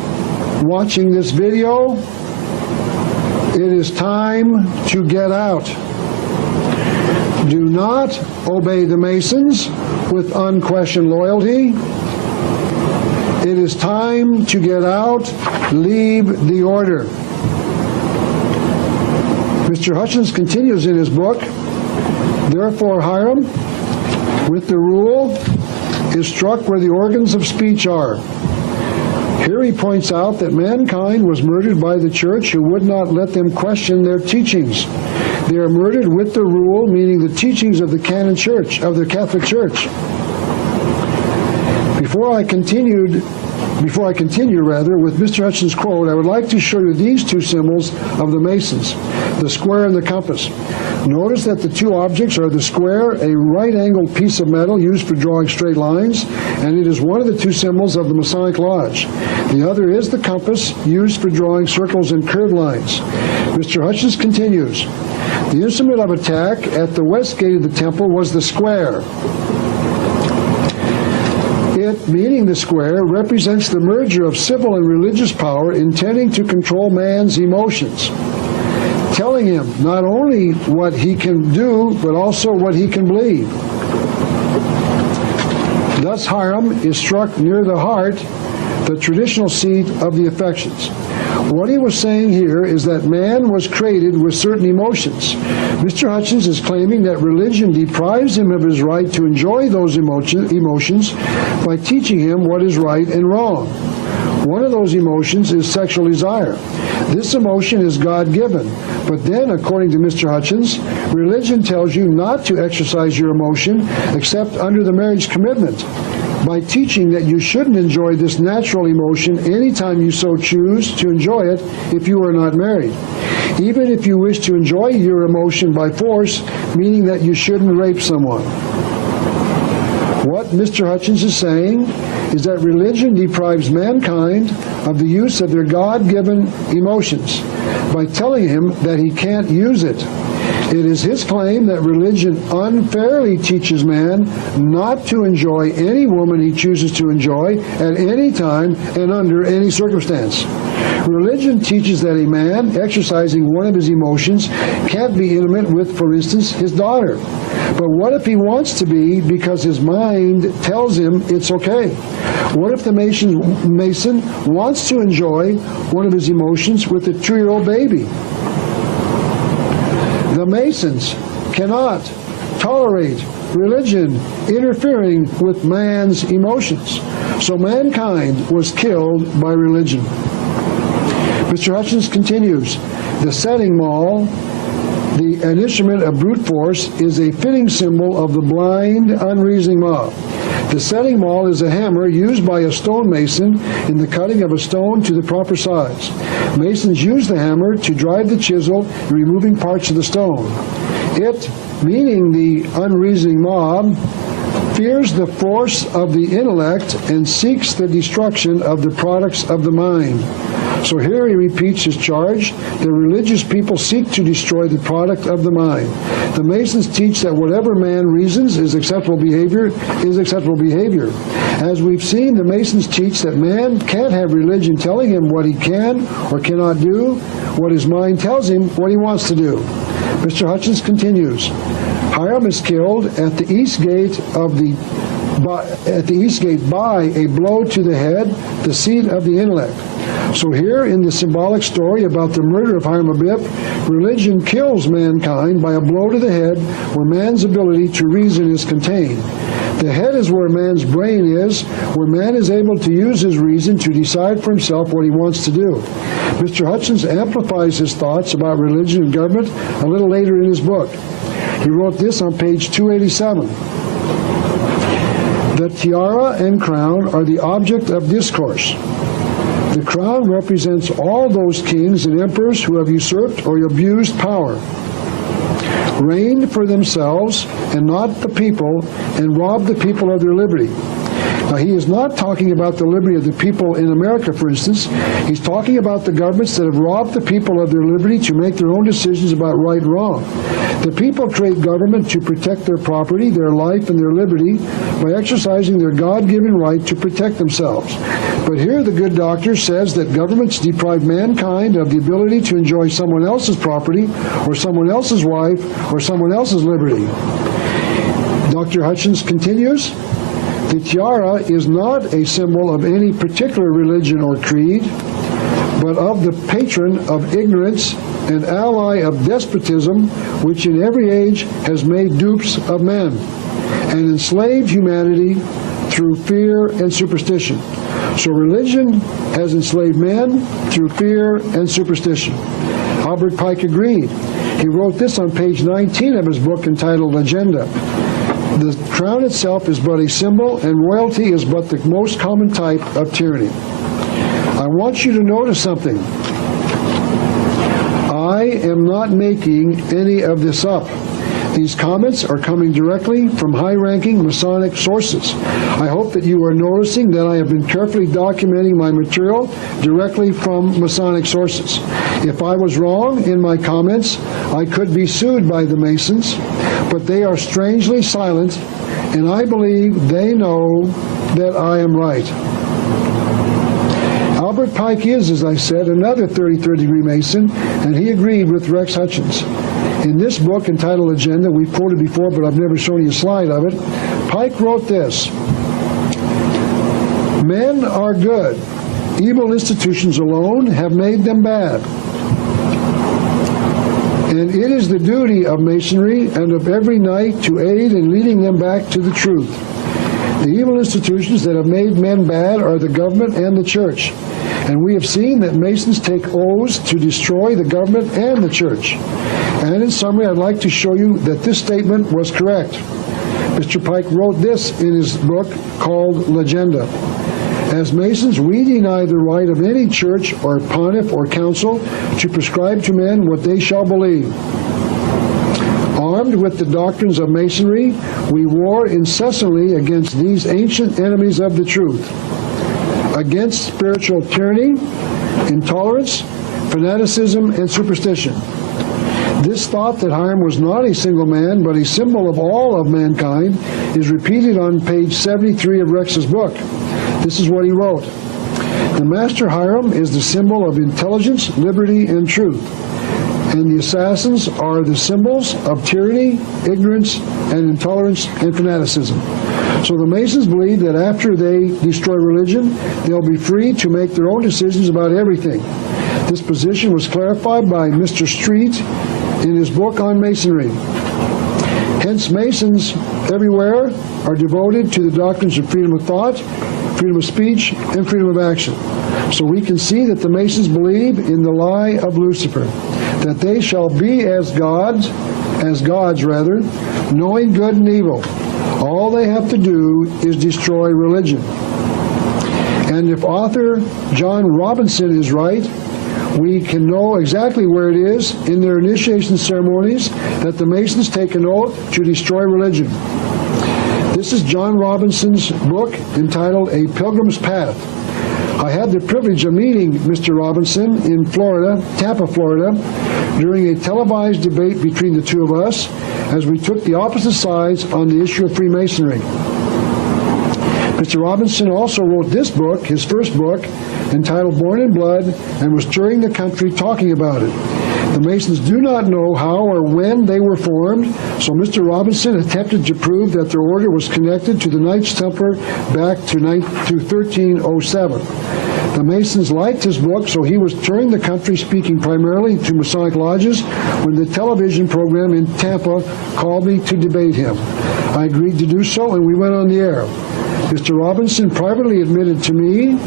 watching this video, it is time to get out. Do not obey the Masons with unquestioned loyalty. It is time to get out. Leave the order. Mr. Hutchins continues in his book, therefore Hiram, with the rule, is struck where the organs of speech are. Here he points out that mankind was murdered by the church who would not let them question their teachings. They are murdered with the rule, meaning the teachings of the canon church, of the Catholic Church. Before I continue with Mr. Hutchins' quote, I would like to show you these two symbols of the Masons, the square and the compass. Notice that the two objects are the square, a right-angled piece of metal used for drawing straight lines, and it is one of the two symbols of the Masonic Lodge. The other is the compass, used for drawing circles and curved lines. Mr. Hutchins continues, the instrument of attack at the west gate of the temple was the square. It, meaning the square, represents the merger of civil and religious power intending to control man's emotions, telling him not only what he can do, but also what he can believe. Thus Hiram is struck near the heart, the traditional seat of the affections. What he was saying here is that man was created with certain emotions. Mr. Hutchins is claiming that religion deprives him of his right to enjoy those emotions by teaching him what is right and wrong. One of those emotions is sexual desire. This emotion is God-given, but then, according to Mr. Hutchins, religion tells you not to exercise your emotion except under the marriage commitment, by teaching that you shouldn't enjoy this natural emotion anytime you so choose to enjoy it if you are not married, even if you wish to enjoy your emotion by force, meaning that you shouldn't rape someone. What Mr. Hutchins is saying is that religion deprives mankind of the use of their God-given emotions by telling him that he can't use it. It is his claim that religion unfairly teaches man not to enjoy any woman he chooses to enjoy at any time and under any circumstance. Religion teaches that a man exercising one of his emotions can't be intimate with, for instance, his daughter. But what if he wants to be because his mind tells him it's okay? What if the Mason wants to enjoy one of his emotions with a 2-year-old baby? The Masons cannot tolerate religion interfering with man's emotions. So mankind was killed by religion. Mr. Hutchins continues, the setting maul, an instrument of brute force, is a fitting symbol of the blind, unreasoning mob. The setting maul is a hammer used by a stonemason in the cutting of a stone to the proper size. Masons use the hammer to drive the chisel in removing parts of the stone. It, meaning the unreasoning mob, fears the force of the intellect and seeks the destruction of the products of the mind. So here he repeats his charge. The religious people seek to destroy the product of the mind. The Masons teach that whatever man reasons is acceptable behavior. As we've seen, the Masons teach that man can't have religion telling him what he can or cannot do, what his mind tells him what he wants to do. Mr. Hutchins continues, Hiram is killed at the east gate by a blow to the head, the seat of the intellect. So here in the symbolic story about the murder of Hiram Abiff, religion kills mankind by a blow to the head where man's ability to reason is contained. The head is where man's brain is, where man is able to use his reason to decide for himself what he wants to do. Mr. Hutchins amplifies his thoughts about religion and government a little later in his book. He wrote this on page 287. The tiara and crown are the object of discourse. The crown represents all those kings and emperors who have usurped or abused power, reigned for themselves and not the people, and robbed the people of their liberty. Now, he is not talking about the liberty of the people in America, for instance. He's talking about the governments that have robbed the people of their liberty to make their own decisions about right and wrong. The people create government to protect their property, their life, and their liberty by exercising their God-given right to protect themselves. But here the good doctor says that governments deprive mankind of the ability to enjoy someone else's property or someone else's wife or someone else's liberty. Dr. Hutchins continues, the tiara is not a symbol of any particular religion or creed, but of the patron of ignorance and ally of despotism, which in every age has made dupes of men and enslaved humanity through fear and superstition. So religion has enslaved men through fear and superstition. Albert Pike agreed. He wrote this on page 19 of his book entitled Agenda. The crown itself is but a symbol, and royalty is but the most common type of tyranny. I want you to notice something. I am not making any of this up. These comments are coming directly from high-ranking Masonic sources. I hope that you are noticing that I have been carefully documenting my material directly from Masonic sources. If I was wrong in my comments, I could be sued by the Masons, but they are strangely silent, and I believe they know that I am right. Albert Pike is, as I said, another 33rd degree Mason, and he agreed with Rex Hutchins. In this book entitled Agenda, we've quoted before, but I've never shown you a slide of it, Pike wrote this: men are good. Evil institutions alone have made them bad. And it is the duty of Masonry and of every knight to aid in leading them back to the truth. The evil institutions that have made men bad are the government and the church. And we have seen that Masons take oaths to destroy the government and the church. And in summary, I'd like to show you that this statement was correct. Mr. Pike wrote this in his book called Legenda. As Masons, we deny the right of any church or pontiff or council to prescribe to men what they shall believe. Armed with the doctrines of Masonry, we war incessantly against these ancient enemies of the truth, against spiritual tyranny, intolerance, fanaticism, and superstition. This thought that Hiram was not a single man, but a symbol of all of mankind, is repeated on page 73 of Rex's book. This is what he wrote. The Master Hiram is the symbol of intelligence, liberty, and truth. And the assassins are the symbols of tyranny, ignorance, and intolerance and fanaticism. So the Masons believe that after they destroy religion, they'll be free to make their own decisions about everything. This position was clarified by Mr. Street in his book on Masonry. Hence, Masons everywhere are devoted to the doctrines of freedom of thought, freedom of speech, and freedom of action. So we can see that the Masons believe in the lie of Lucifer, that they shall be as gods, knowing good and evil. All they have to do is destroy religion. And if author John Robinson is right, we can know exactly where it is in their initiation ceremonies that the Masons take an oath to destroy religion. This is John Robinson's book entitled A Pilgrim's Path. I had the privilege of meeting Mr. Robinson in Florida, Tampa, Florida, during a televised debate between the two of us as we took the opposite sides on the issue of Freemasonry. Mr. Robinson also wrote this book, his first book, entitled Born in Blood, and was touring the country talking about it. The Masons do not know how or when they were formed, so Mr. Robinson attempted to prove that their order was connected to the Knights Templar back to 1307. The Masons liked his book, so he was touring the country speaking primarily to Masonic lodges when the television program in Tampa called me to debate him. I agreed to do so, and we went on the air. Mr. Robinson privately admitted to me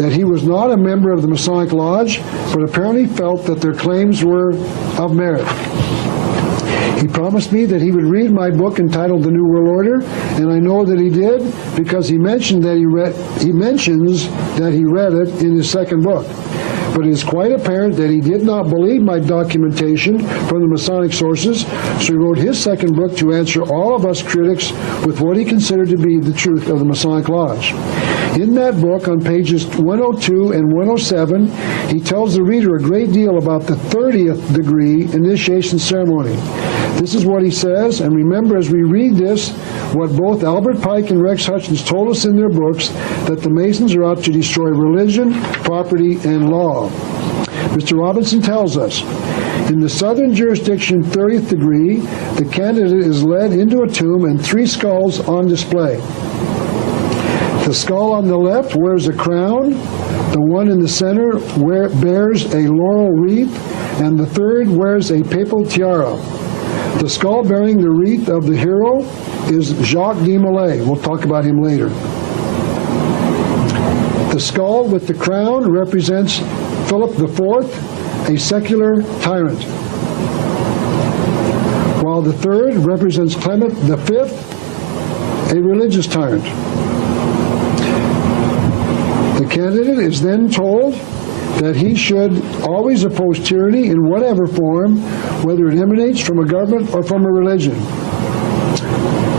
that he was not a member of the Masonic Lodge, but apparently felt that their claims were of merit. He promised me that he would read my book entitled The New World Order, and I know that he did because he mentions that he read it in his second book. But it is quite apparent that he did not believe my documentation from the Masonic sources, so he wrote his second book to answer all of us critics with what he considered to be the truth of the Masonic Lodge. In that book, on pages 102 and 107, he tells the reader a great deal about the 30th degree initiation ceremony. This is what he says, and remember as we read this, what both Albert Pike and Rex Hutchins told us in their books, that the Masons are out to destroy religion, property, and law. Mr. Robinson tells us, in the southern jurisdiction 30th degree, the candidate is led into a tomb and 3 skulls on display. The skull on the left wears a crown, the one in the center bears a laurel wreath, and the third wears a papal tiara. The skull bearing the wreath of the hero is Jacques de Molay. We'll talk about him later. The skull with the crown represents Philip IV, a secular tyrant, while the third represents Clement V, a religious tyrant. The candidate is then told that he should always oppose tyranny in whatever form, whether it emanates from a government or from a religion.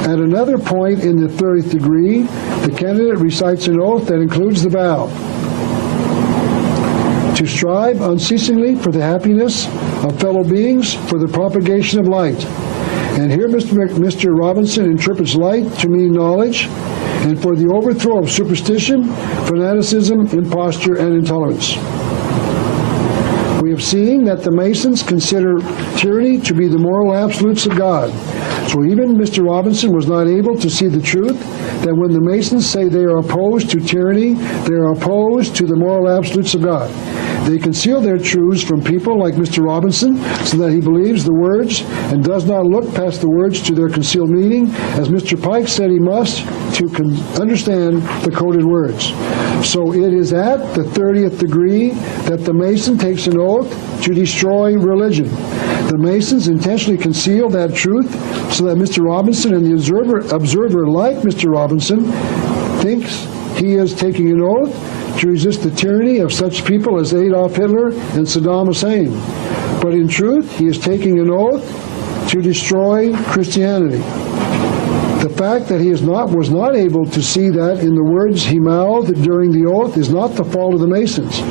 At another point in the 30th degree, the candidate recites an oath that includes the vow to strive unceasingly for the happiness of fellow beings, for the propagation of light. And here Mr. Robinson interprets light to mean knowledge, and for the overthrow of superstition, fanaticism, imposture, and intolerance. We have seen that the Masons consider tyranny to be the moral absolutes of God. So even Mr. Robinson was not able to see the truth that when the Masons say they are opposed to tyranny, they are opposed to the moral absolutes of God. They conceal their truths from people like Mr. Robinson so that he believes the words and does not look past the words to their concealed meaning, as Mr. Pike said he must to understand the coded words. So it is at the 30th degree that the Mason takes an oath to destroy religion. The Masons intentionally conceal that truth so that Mr. Robinson and the observer like Mr. Robinson thinks he is taking an oath to resist the tyranny of such people as Adolf Hitler and Saddam Hussein. But in truth, he is taking an oath to destroy Christianity. The fact that he was not able to see that in the words he mouthed during the oath is not the fault of the Masons.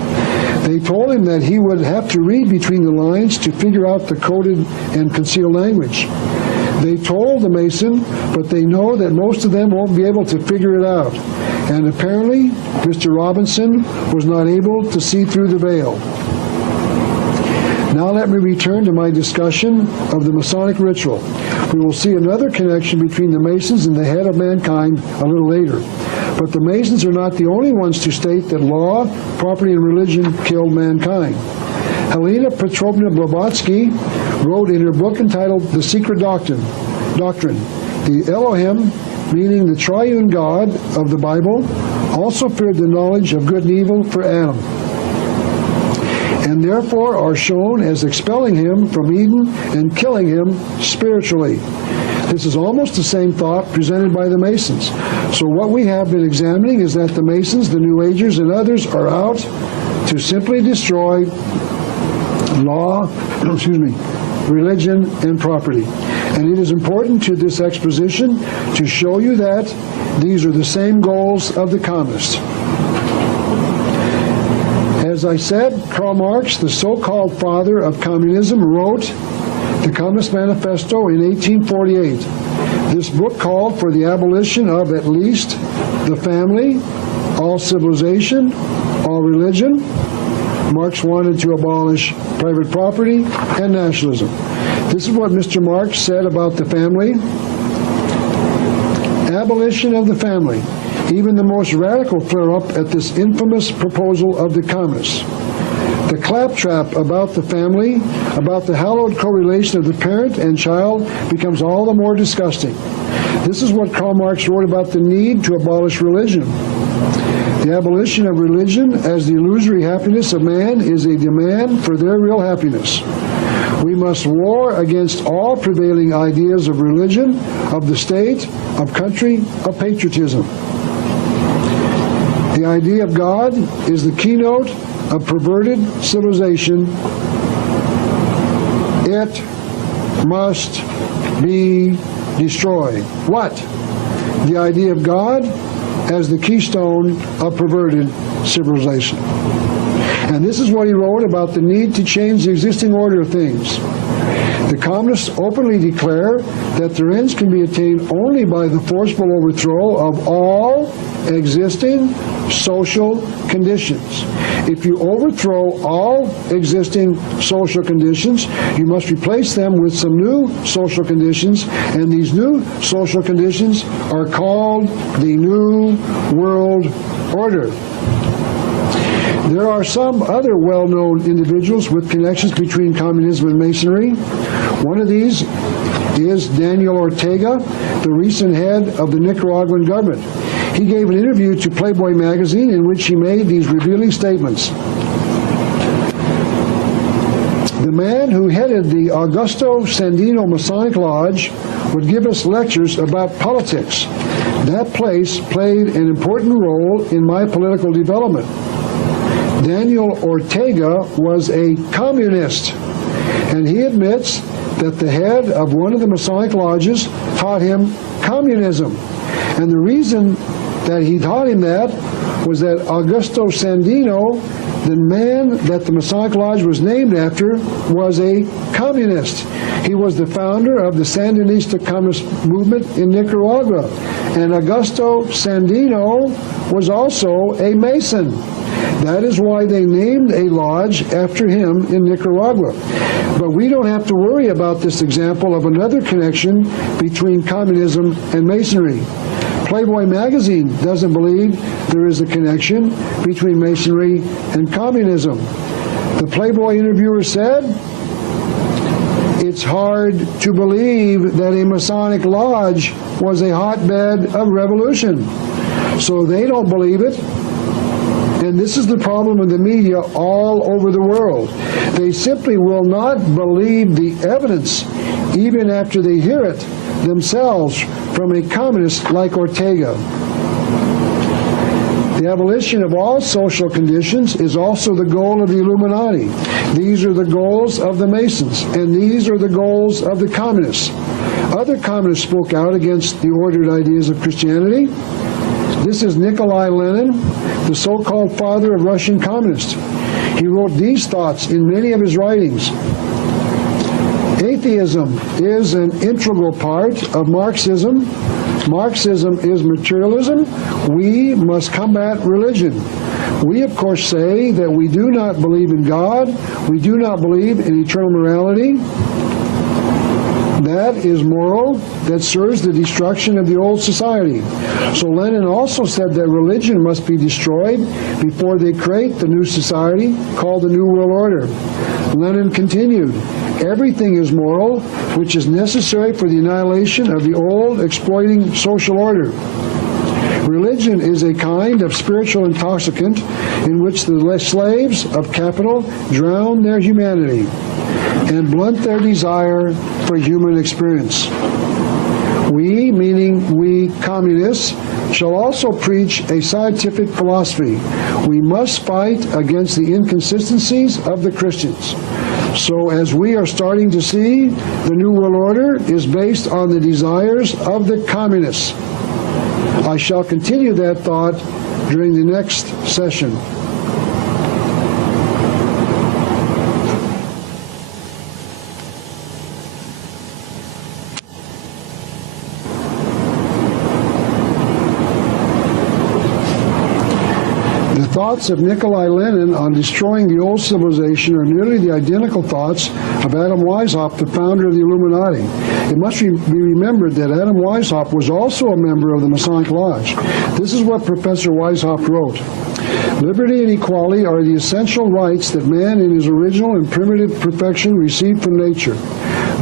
They told him that he would have to read between the lines to figure out the coded and concealed language. They told the Mason, but they know that most of them won't be able to figure it out. And apparently, Mr. Robinson was not able to see through the veil. Now let me return to my discussion of the Masonic ritual. We will see another connection between the Masons and the head of mankind a little later. But the Masons are not the only ones to state that law, property, and religion killed mankind. Helena Petrovna Blavatsky wrote in her book entitled The Secret Doctrine, the Elohim, meaning the triune God of the Bible, also feared the knowledge of good and evil for Adam, and therefore are shown as expelling him from Eden and killing him spiritually. This is almost the same thought presented by the Masons. So what we have been examining is that the Masons, the New Agers, and others are out to simply destroy law, religion, and property. And it is important to this exposition to show you that these are the same goals of the communists. As I said, Karl Marx, the so-called father of communism, wrote the Communist Manifesto in 1848. This book called for the abolition of at least the family, all civilization, all religion. Marx wanted to abolish private property and nationalism. This is what Mr. Marx said about the family. Abolition of the family. Even the most radical flare-up at this infamous proposal of the communists. The claptrap about the family, about the hallowed correlation of the parent and child, becomes all the more disgusting. This is what Karl Marx wrote about the need to abolish religion. The abolition of religion as the illusory happiness of man is a demand for their real happiness. We must war against all prevailing ideas of religion, of the state, of country, of patriotism. The idea of God is the keynote of perverted civilization. It must be destroyed. What? The idea of God as the keystone of perverted civilization. And this is what he wrote about the need to change the existing order of things. The communists openly declare that their ends can be attained only by the forceful overthrow of all existing social conditions. If you overthrow all existing social conditions, you must replace them with some new social conditions, and these new social conditions are called the New World Order. There are some other well-known individuals with connections between communism and Masonry. One of these is Daniel Ortega, the recent head of the Nicaraguan government. He gave an interview to Playboy magazine in which he made these revealing statements. The man who headed the Augusto Sandino Masonic Lodge would give us lectures about politics. That place played an important role in my political development. Daniel Ortega was a communist, and he admits that the head of one of the Masonic lodges taught him communism. And the reason that he taught him that was that Augusto Sandino, the man that the Masonic Lodge was named after, was a communist. He was the founder of the Sandinista communist movement in Nicaragua. And Augusto Sandino was also a Mason. That is why they named a lodge after him in Nicaragua. But we don't have to worry about this example of another connection between communism and Masonry. Playboy magazine doesn't believe there is a connection between Masonry and communism. The Playboy interviewer said, "It's hard to believe that a Masonic lodge was a hotbed of revolution." So they don't believe it. And this is the problem in the media all over the world. They simply will not believe the evidence, even after they hear it themselves from a communist like Ortega. The abolition of all social conditions is also the goal of the Illuminati. These are the goals of the Masons, and these are the goals of the communists. Other communists spoke out against the ordered ideas of Christianity. This is Nikolai Lenin, the so-called father of Russian communists. He wrote these thoughts in many of his writings. Atheism is an integral part of Marxism. Marxism is materialism. We must combat religion. We, of course, say that we do not believe in God. We do not believe in eternal morality. That is moral. That serves the destruction of the old society. So Lenin also said that religion must be destroyed before they create the new society called the New World Order. Lenin continued, "Everything is moral, which is necessary for the annihilation of the old exploiting social order. Religion is a kind of spiritual intoxicant in which the slaves of capital drown their humanity and blunt their desire for human experience. We, meaning we communists, shall also preach a scientific philosophy. We must fight against the inconsistencies of the Christians." So as we are starting to see, the New World Order is based on the desires of the communists. I shall continue that thought during the next session. thoughts of Nikolai Lenin on destroying the old civilization are nearly the identical thoughts of Adam Weishaupt, the founder of the Illuminati. It must be remembered that Adam Weishaupt was also a member of the Masonic Lodge. This is what Professor Weishaupt wrote. Liberty and equality are the essential rights that man in his original and primitive perfection received from nature.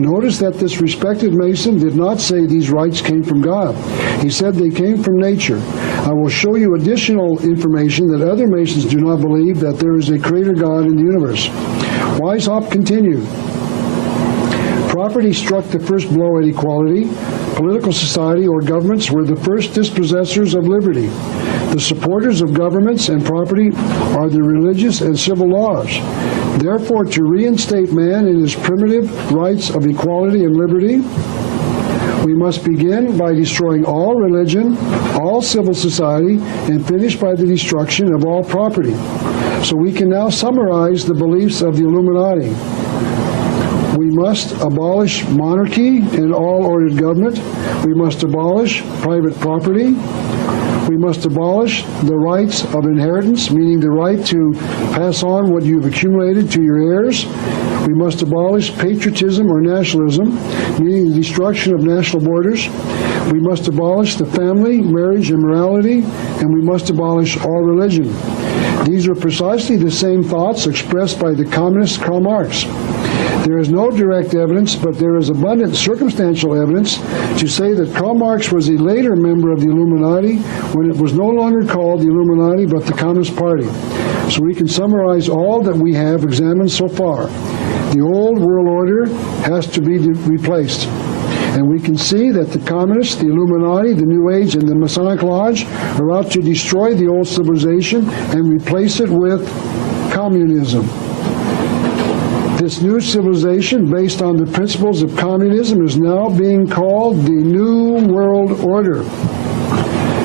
Notice that this respected Mason did not say these rights came from God. He said they came from nature. I will show you additional information that other Masons do not believe that there is a creator God in the universe. Weishaupt continued. Property struck the first blow at equality. Political society or governments were the first dispossessors of liberty. The supporters of governments and property are the religious and civil laws. Therefore, to reinstate man in his primitive rights of equality and liberty, we must begin by destroying all religion, all civil society, and finish by the destruction of all property. So we can now summarize the beliefs of the Illuminati. We must abolish monarchy and all ordered government. We must abolish private property. We must abolish the rights of inheritance, meaning the right to pass on what you've accumulated to your heirs. We must abolish patriotism or nationalism, meaning the destruction of national borders. We must abolish the family, marriage, and morality, and we must abolish all religion. These are precisely the same thoughts expressed by the communist Karl Marx. There is no direct evidence, but there is abundant circumstantial evidence to say that Karl Marx was a later member of the Illuminati when it was no longer called the Illuminati but the Communist Party. So we can summarize all that we have examined so far. The old world order has to be replaced. And we can see that the Communists, the Illuminati, the New Age, and the Masonic Lodge are out to destroy the old civilization and replace it with communism. This new civilization, based on the principles of communism, is now being called the New World Order.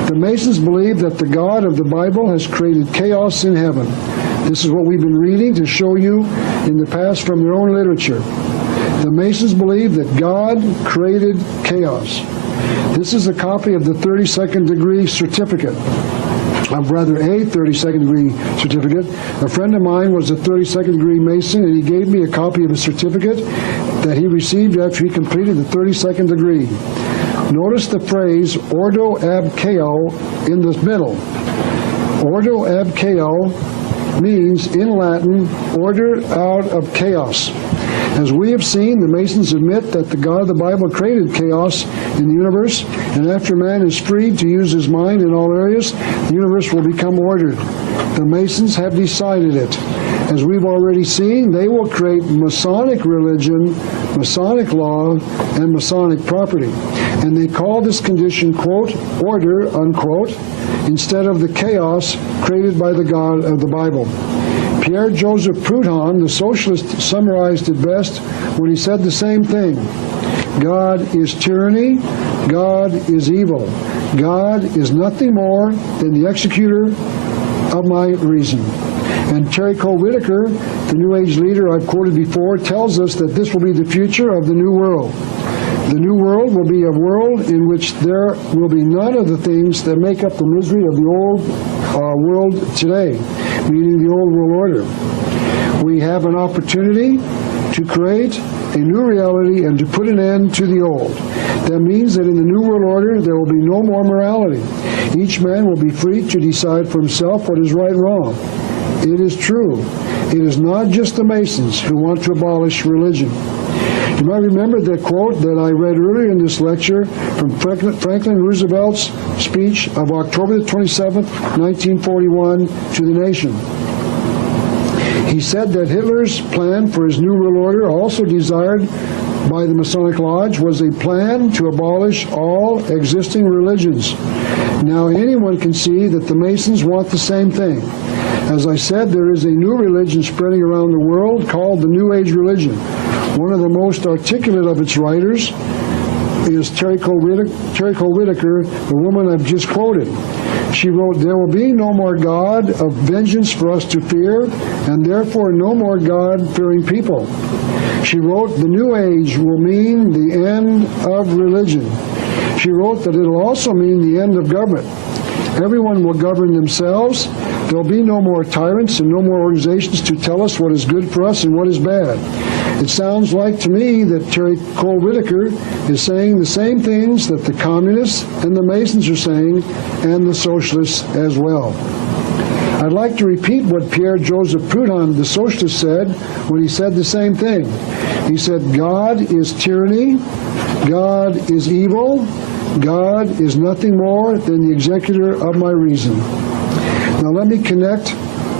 The Masons believe that the God of the Bible has created chaos in heaven. This is what we've been reading to show you in the past from their own literature. The Masons believe that God created chaos. This is a copy of the 32nd degree certificate. A 32nd degree certificate. A friend of mine was a 32nd degree Mason, and he gave me a copy of a certificate that he received after he completed the 32nd degree. Notice the phrase ordo ab chaos in the middle. Ordo ab chaos means, in Latin, order out of chaos. As we have seen, the Masons admit that the God of the Bible created chaos in the universe, and after man is freed to use his mind in all areas, the universe will become ordered. The Masons have decided it. As we've already seen, they will create Masonic religion, Masonic law, and Masonic property. And they call this condition, quote, order, unquote, instead of the chaos created by the God of the Bible. Pierre-Joseph Proudhon, the socialist, summarized it best when he said the same thing. God is tyranny. God is evil. God is nothing more than the executor of my reason. And Terry Cole Whitaker, the New Age leader I've quoted before, tells us that this will be the future of the New World. The New World will be a world in which there will be none of the things that make up the misery of the old world today, meaning the old world order. We have an opportunity to create a new reality and to put an end to the old. That means that in the New World Order there will be no more morality. Each man will be free to decide for himself what is right and wrong. It is true. It is not just the Masons who want to abolish religion. You might remember the quote that I read earlier in this lecture from Franklin Roosevelt's speech of October the 27th, 1941, to the nation. He said that Hitler's plan for his New World Order, also desired by the Masonic Lodge, was a plan to abolish all existing religions. Now anyone can see that the Masons want the same thing. As I said, there is a new religion spreading around the world called the New Age religion. One of the most articulate of its writers is Terry Cole Whitaker, the woman I've just quoted. She wrote, "There will be no more God of vengeance for us to fear, and therefore no more God-fearing people." She wrote, "The New Age will mean the end of religion." She wrote that it will also mean the end of government. Everyone will govern themselves. There'll be no more tyrants and no more organizations to tell us what is good for us and what is bad. It sounds like to me that Terry Cole Whitaker is saying the same things that the communists and the Masons are saying, and the socialists as well. I'd like to repeat what Pierre-Joseph Proudhon, the socialist, said when he said the same thing. He said, God is tyranny, God is evil, God is nothing more than the executor of my reason. Now let me connect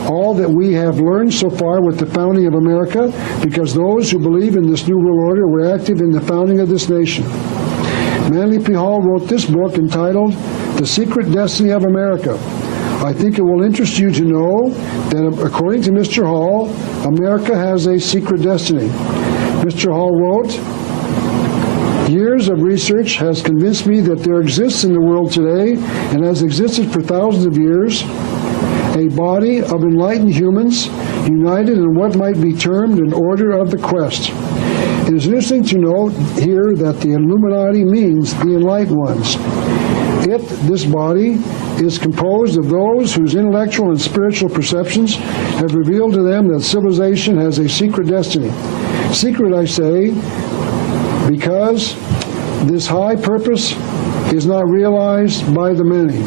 all that we have learned so far with the founding of America, because those who believe in this new world order were active in the founding of this nation. Manly P. Hall wrote this book entitled The Secret Destiny of America. I think it will interest you to know that according to Mr. Hall, America has a secret destiny. Mr. Hall wrote, years of research has convinced me that there exists in the world today, and has existed for thousands of years, a body of enlightened humans united in what might be termed an order of the quest. It is interesting to note here that the Illuminati means the enlightened ones. This body, is composed of those whose intellectual and spiritual perceptions have revealed to them that civilization has a secret destiny. Secret, I say, because this high purpose is not realized by the many.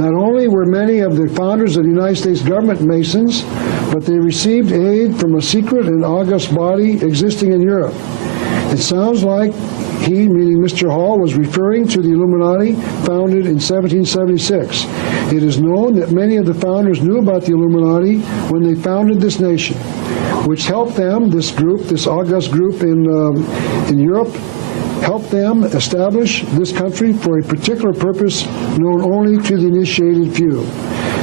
Not only were many of the founders of the United States government Masons, but they received aid from a secret and august body existing in Europe. It sounds like he, meaning Mr. Hall, was referring to the Illuminati founded in 1776. It is known that many of the founders knew about the Illuminati when they founded this nation, which helped them, this group, this august group in Europe, helped them establish this country for a particular purpose known only to the initiated few.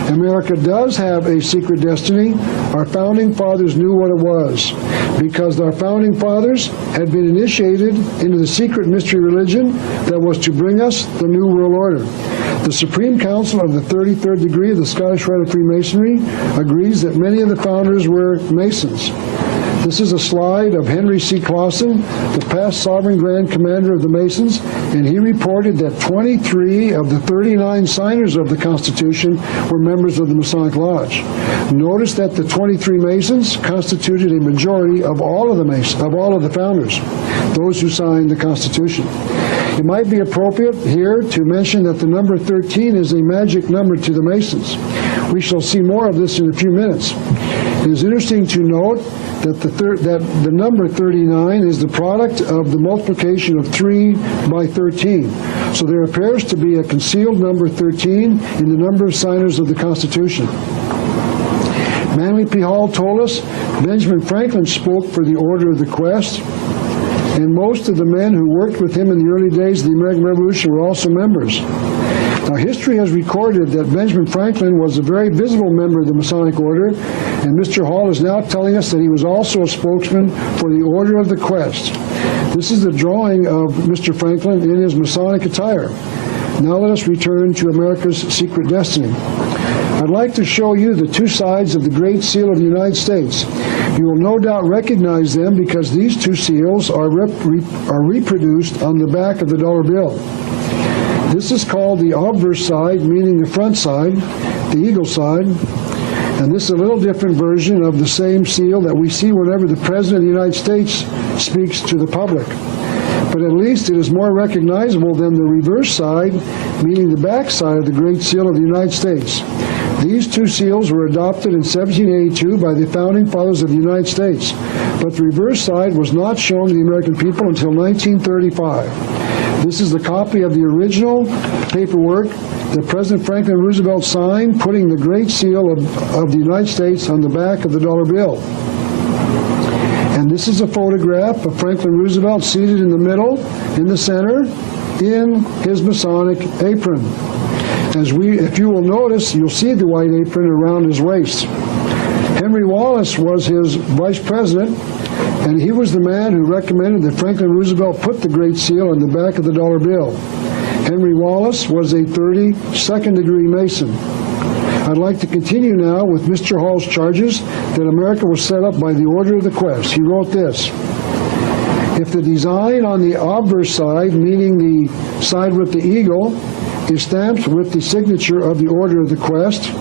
America does have a secret destiny. Our founding fathers knew what it was, because our founding fathers had been initiated into the secret mystery religion that was to bring us the New World Order. The Supreme Council of the 33rd degree of the Scottish Rite of Freemasonry agrees that many of the founders were Masons. This is a slide of Henry C. Clausen, the past Sovereign Grand Commander of the Masons, and he reported that 23 of the 39 signers of the Constitution were members of the Masonic Lodge. Notice that the 23 Masons constituted a majority of all of the Masons, of all of the founders, those who signed the Constitution. It might be appropriate here to mention that the number 13 is a magic number to the Masons. We shall see more of this in a few minutes. It is interesting to note that the number 39 is the product of the multiplication of 3 by 13. So there appears to be a concealed number 13 in the number of signers of the Constitution. Manly P. Hall told us Benjamin Franklin spoke for the Order of the Quest, and most of the men who worked with him in the early days of the American Revolution were also members. Now, history has recorded that Benjamin Franklin was a very visible member of the Masonic Order, and Mr. Hall is now telling us that he was also a spokesman for the Order of the Quest. This is the drawing of Mr. Franklin in his Masonic attire. Now let us return to America's secret destiny. I'd like to show you the two sides of the Great Seal of the United States. You will no doubt recognize them because these two seals are reproduced on the back of the dollar bill. This is called the obverse side, meaning the front side, the eagle side, and this is a little different version of the same seal that we see whenever the President of the United States speaks to the public. But at least it is more recognizable than the reverse side, meaning the back side of the Great Seal of the United States. These two seals were adopted in 1782 by the founding fathers of the United States, but the reverse side was not shown to the American people until 1935. This is the copy of the original paperwork that President Franklin Roosevelt signed, putting the Great Seal of the United States on the back of the dollar bill. And this is a photograph of Franklin Roosevelt seated in the middle, in the center, in his Masonic apron. If you will notice, you'll see the white apron around his waist. Henry Wallace was his vice president, and he was the man who recommended that Franklin Roosevelt put the Great Seal on the back of the dollar bill. Henry Wallace was a 32nd degree Mason. I'd like to continue now with Mr. Hall's charges that America was set up by the Order of the Quest. He wrote this: if the design on the obverse side, meaning the side with the eagle, is stamped with the signature of the Order of the Quest.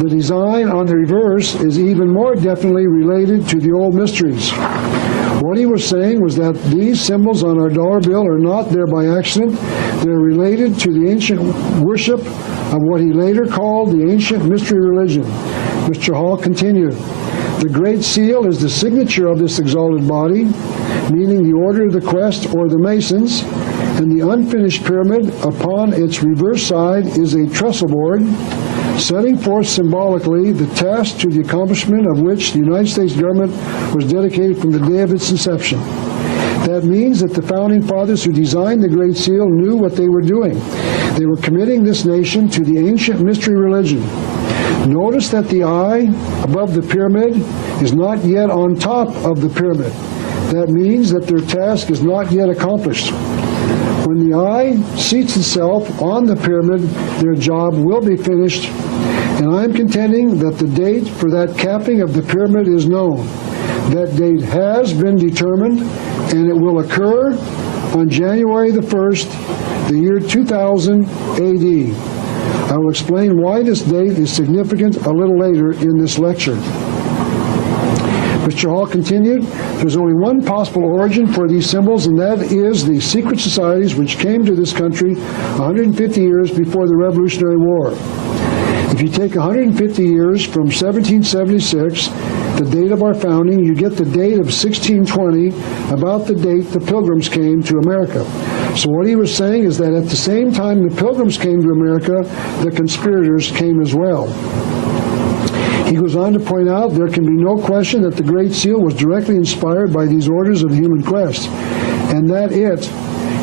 The design on the reverse is even more definitely related to the old mysteries. What he was saying was that these symbols on our dollar bill are not there by accident. They're related to the ancient worship of what he later called the ancient mystery religion. Mr. Hall continued, the Great Seal is the signature of this exalted body, meaning the Order of the Quest or the Masons, and the unfinished pyramid upon its reverse side is a trestle board, setting forth symbolically the task to the accomplishment of which the United States government was dedicated from the day of its inception. That means that the Founding Fathers who designed the Great Seal knew what they were doing. They were committing this nation to the ancient mystery religion. Notice that the eye above the pyramid is not yet on top of the pyramid. That means that their task is not yet accomplished. When the eye seats itself on the pyramid, their job will be finished, and I am contending that the date for that capping of the pyramid is known. That date has been determined, and it will occur on January the 1st, the year 2000 AD. I will explain why this date is significant a little later in this lecture. Mr. Hall continued, there's only one possible origin for these symbols, and that is the secret societies which came to this country 150 years before the Revolutionary War. If you take 150 years from 1776, the date of our founding, you get the date of 1620, about the date the Pilgrims came to America. So what he was saying is that at the same time the Pilgrims came to America, the conspirators came as well. He goes on to point out there can be no question that the Great Seal was directly inspired by these orders of the human quest, and that it,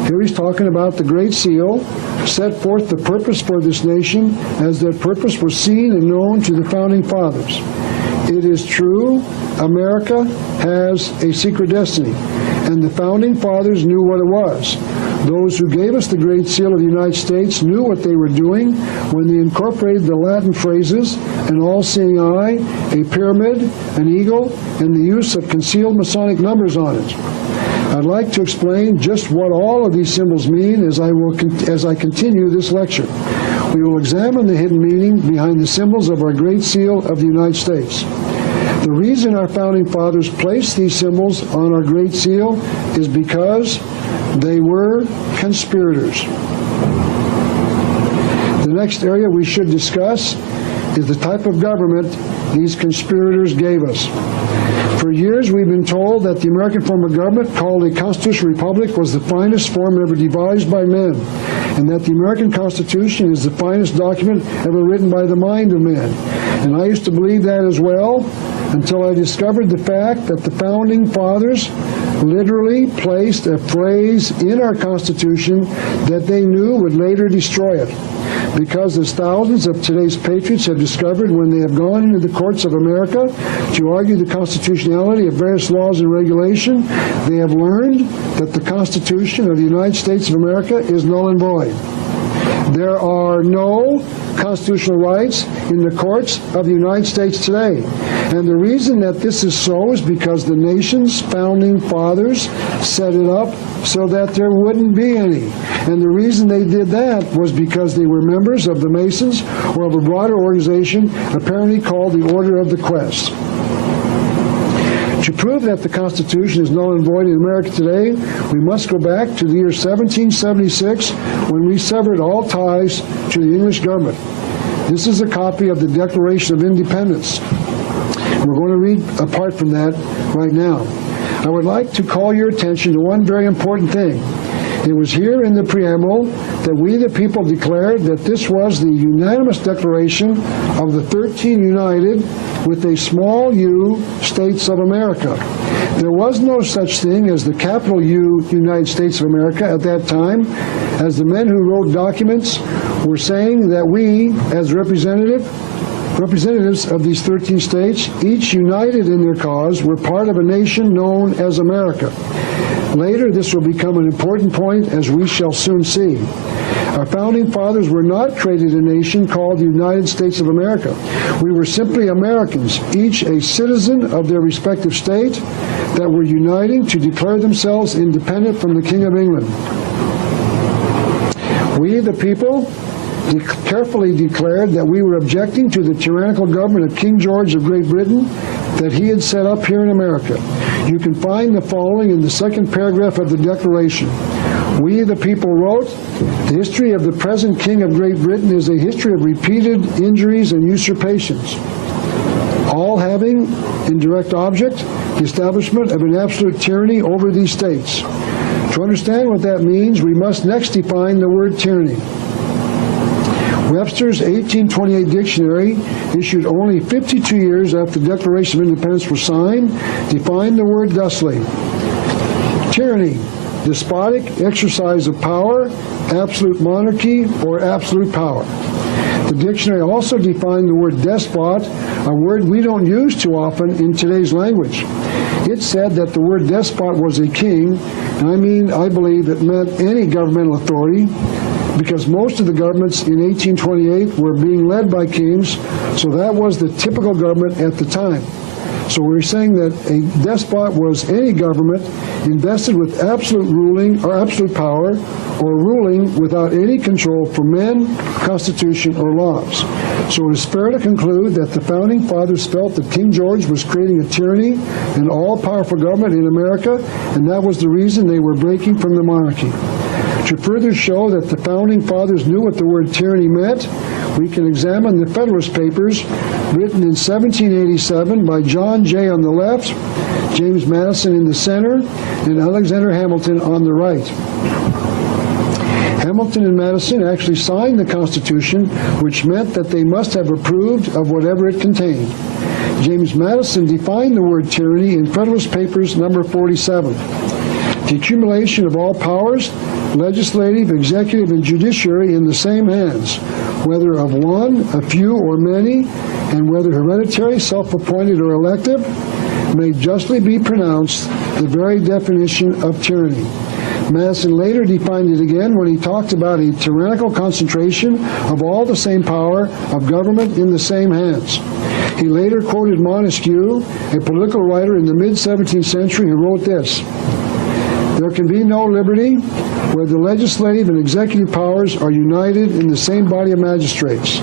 here he's talking about the Great Seal, set forth the purpose for this nation as that purpose was seen and known to the Founding Fathers. It is true, America has a secret destiny, and the Founding Fathers knew what it was. Those who gave us the Great Seal of the United States knew what they were doing when they incorporated the Latin phrases, an all-seeing eye, a pyramid, an eagle, and the use of concealed Masonic numbers on it. I'd like to explain just what all of these symbols mean as I continue this lecture. We will examine the hidden meaning behind the symbols of our Great Seal of the United States. The reason our Founding Fathers placed these symbols on our Great Seal is because they were conspirators. The next area we should discuss is the type of government these conspirators gave us. For years we've been told that the American form of government, called a constitutional republic, was the finest form ever devised by men, and that the American Constitution is the finest document ever written by the mind of man. And I used to believe that as well, until I discovered the fact that the Founding Fathers literally placed a phrase in our Constitution that they knew would later destroy it. Because as thousands of today's patriots have discovered when they have gone into the courts of America to argue the constitutionality of various laws and regulation, they have learned that the Constitution of the United States of America is null and void. There are no constitutional rights in the courts of the United States today. And the reason that this is so is because the nation's Founding Fathers set it up so that there wouldn't be any. And the reason they did that was because they were members of the Masons or of a broader organization apparently called the Order of the Quest. To prove that the Constitution is null and void in America today, we must go back to the year 1776 when we severed all ties to the English government. This is a copy of the Declaration of Independence. We're going to read a part from that right now. I would like to call your attention to one very important thing. It was here in the preamble that we, the people, declared that this was the unanimous declaration of the 13 united with a small u states of America. There was no such thing as the capital U United States of America at that time, as the men who wrote documents were saying that we, as representatives of these 13 states, each united in their cause, were part of a nation known as America. Later, this will become an important point, as we shall soon see. Our Founding Fathers were not created a nation called the United States of America. We were simply Americans, each a citizen of their respective state, that were uniting to declare themselves independent from the King of England. We, the people, carefully declared that we were objecting to the tyrannical government of King George of Great Britain that he had set up here in America. You can find the following in the second paragraph of the Declaration. We, the people, wrote, the history of the present King of Great Britain is a history of repeated injuries and usurpations, all having in direct object the establishment of an absolute tyranny over these states. To understand what that means, we must next define the word tyranny. Webster's 1828 dictionary, issued only 52 years after the Declaration of Independence was signed, defined the word thusly: tyranny, despotic exercise of power, absolute monarchy, or absolute power. The dictionary also defined the word despot, a word we don't use too often in today's language. It said that the word despot was a king, and I believe it meant any governmental authority, because most of the governments in 1828 were being led by kings, so that was the typical government at the time. So we're saying that a despot was any government invested with absolute ruling or absolute power, or ruling without any control from men, constitution, or laws. So it is fair to conclude that the Founding Fathers felt that King George was creating a tyranny, an all-powerful government in America, and that was the reason they were breaking from the monarchy. To further show that the Founding Fathers knew what the word tyranny meant, we can examine the Federalist Papers written in 1787 by John Jay on the left, James Madison in the center, and Alexander Hamilton on the right. Hamilton and Madison actually signed the Constitution, which meant that they must have approved of whatever it contained. James Madison defined the word tyranny in Federalist Papers number 47. The accumulation of all powers, legislative, executive, and judiciary in the same hands, whether of one, a few, or many, and whether hereditary, self-appointed, or elective, may justly be pronounced the very definition of tyranny. Madison later defined it again when he talked about a tyrannical concentration of all the same power of government in the same hands. He later quoted Montesquieu, a political writer in the mid-17th century, who wrote this: "There can be no liberty where the legislative and executive powers are united in the same body of magistrates."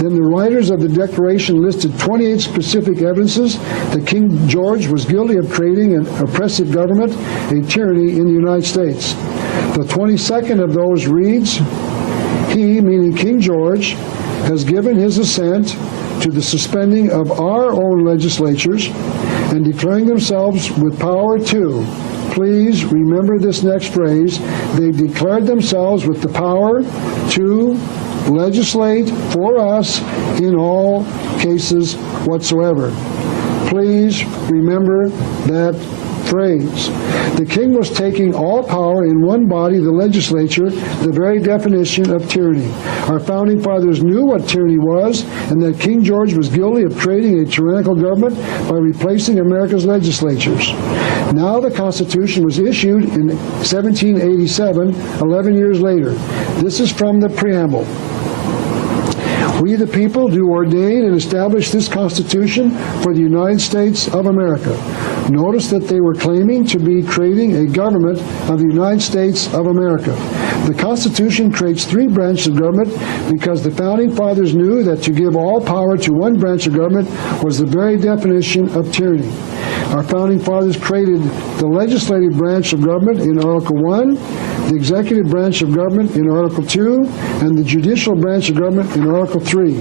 Then the writers of the Declaration listed 28 specific evidences that King George was guilty of creating an oppressive government, a tyranny in the United States. The 22nd of those reads, "He," meaning King George, "has given his assent to the suspending of our own legislatures and declaring themselves with power to," please remember this next phrase, "they declared themselves with the power to legislate for us in all cases whatsoever." Please remember that phrase. The king was taking all power in one body, the legislature, the very definition of tyranny. Our founding fathers knew what tyranny was, and that King George was guilty of creating a tyrannical government by replacing America's legislatures. Now the Constitution was issued in 1787, 11 years later. This is from the preamble. "We, the people, do ordain and establish this Constitution for the United States of America." Notice that they were claiming to be creating a government of the United States of America. The Constitution creates three branches of government because the Founding Fathers knew that to give all power to one branch of government was the very definition of tyranny. Our Founding Fathers created the legislative branch of government in Article 1, the executive branch of government in Article 2, and the judicial branch of government in Article 3.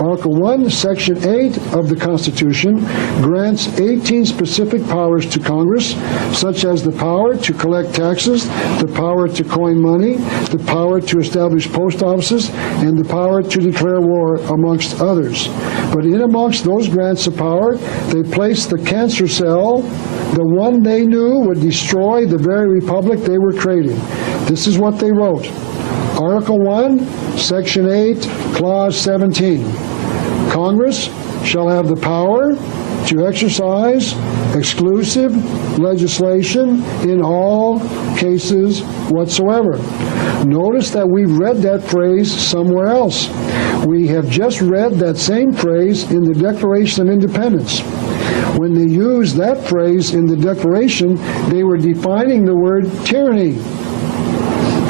Article 1, Section 8 of the Constitution grants 18 specific powers to Congress, such as the power to collect taxes, the power to coin money, the power to establish post offices, and the power to declare war, amongst others. But in amongst those grants of power, they placed the cancer cell, the one they knew would destroy the very republic they were creating. This is what they wrote. Article 1, Section 8, Clause 17. Congress shall have the power to exercise exclusive legislation in all cases whatsoever. Notice that we've read that phrase somewhere else. We have just read that same phrase in the Declaration of Independence. When they used that phrase in the Declaration, they were defining the word tyranny.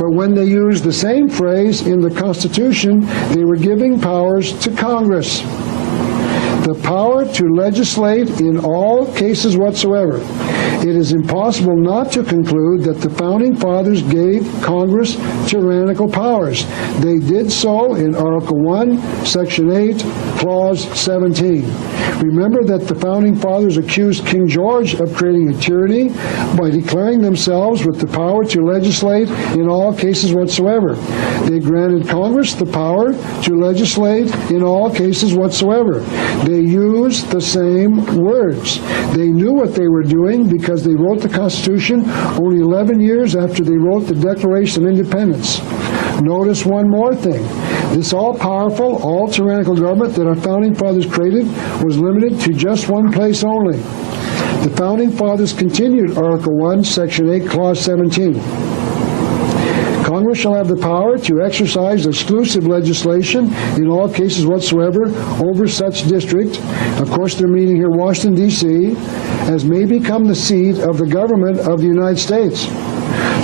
But when they used the same phrase in the Constitution, they were giving powers to Congress. The power to legislate in all cases whatsoever. It is impossible not to conclude that the Founding Fathers gave Congress tyrannical powers. They did so in Article 1, Section 8, Clause 17. Remember that the Founding Fathers accused King George of creating a tyranny by declaring themselves with the power to legislate in all cases whatsoever. They granted Congress the power to legislate in all cases whatsoever. They used the same words. They knew what they were doing because they wrote the Constitution only 11 years after they wrote the Declaration of Independence. Notice one more thing. This all-powerful, all-tyrannical government that our Founding Fathers created was limited to just one place only. The Founding Fathers continued Article 1, Section 8, Clause 17. Congress shall have the power to exercise exclusive legislation in all cases whatsoever over such district, of course they're meaning here Washington, D.C., as may become the seat of the government of the United States.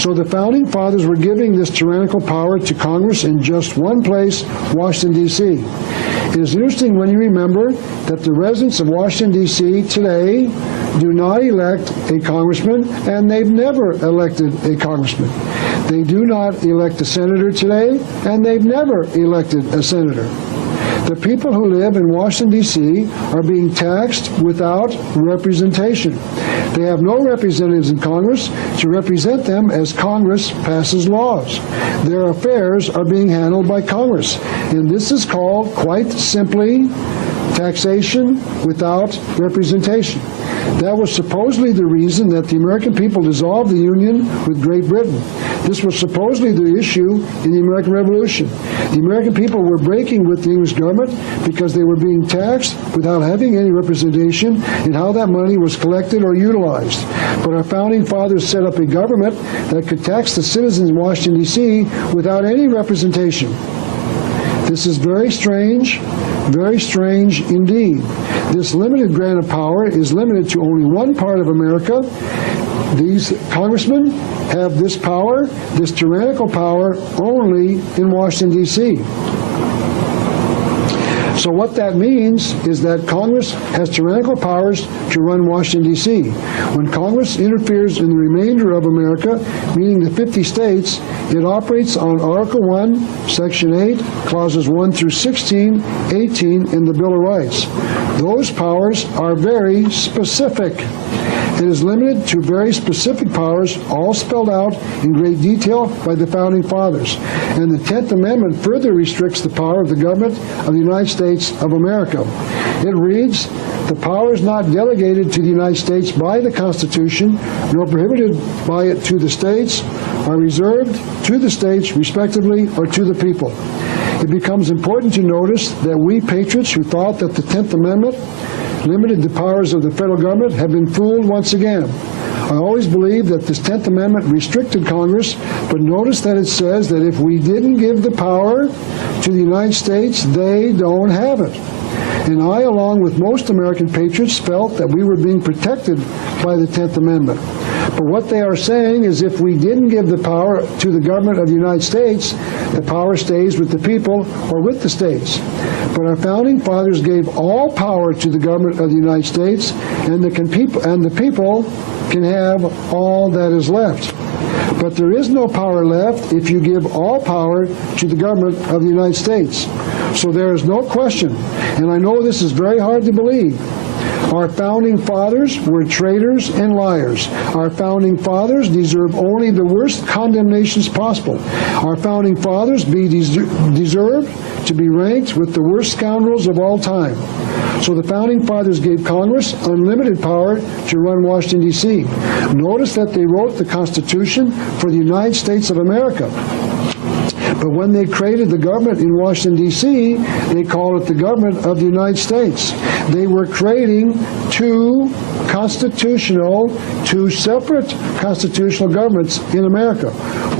So the Founding Fathers were giving this tyrannical power to Congress in just one place, Washington, D.C. It is interesting when you remember that the residents of Washington, D.C. today do not elect a congressman, and they've never elected a congressman. They do not elect a senator today, and they've never elected a senator. The people who live in Washington, D.C. are being taxed without representation. They have no representatives in Congress to represent them as Congress passes laws. Their affairs are being handled by Congress, and this is called, quite simply, taxation without representation. That was supposedly the reason that the American people dissolved the Union with Great Britain. This was supposedly the issue in the American Revolution. The American people were breaking with the English government because they were being taxed without having any representation in how that money was collected or utilized. But our Founding Fathers set up a government that could tax the citizens in Washington, D.C. without any representation. This is very strange indeed. This limited grant of power is limited to only one part of America. These congressmen have this power, this tyrannical power, only in Washington, D.C. So what that means is that Congress has tyrannical powers to run Washington, D.C. When Congress interferes in the remainder of America, meaning the 50 states, it operates on Article 1, Section 8, Clauses 1 through 16, 18 in the Bill of Rights. Those powers are very specific. It is limited to very specific powers, all spelled out in great detail by the Founding Fathers. And the 10th Amendment further restricts the power of the government of the United States of America. It reads, "The power is not delegated to the United States by the Constitution, nor prohibited by it to the states, are reserved to the states, respectively, or to the people." It becomes important to notice that we patriots who thought that the 10th Amendment limited the powers of the federal government have been fooled once again. I always believed that this 10th Amendment restricted Congress, but notice that it says that if we didn't give the power to the United States, they don't have it. And I, along with most American patriots, felt that we were being protected by the 10th Amendment. But what they are saying is if we didn't give the power to the government of the United States, the power stays with the people or with the states. But our Founding Fathers gave all power to the government of the United States, and the people can have all that is left. But there is no power left if you give all power to the government of the United States. So there is no question, and I know this is very hard to believe, our Founding Fathers were traitors and liars. Our Founding Fathers deserve only the worst condemnations possible. Our Founding Fathers deserve to be ranked with the worst scoundrels of all time. So the Founding Fathers gave Congress unlimited power to run Washington, D.C. Notice that they wrote the Constitution for the United States of America. But when they created the government in Washington, D.C., they called it the government of the United States. They were creating two separate constitutional governments in America.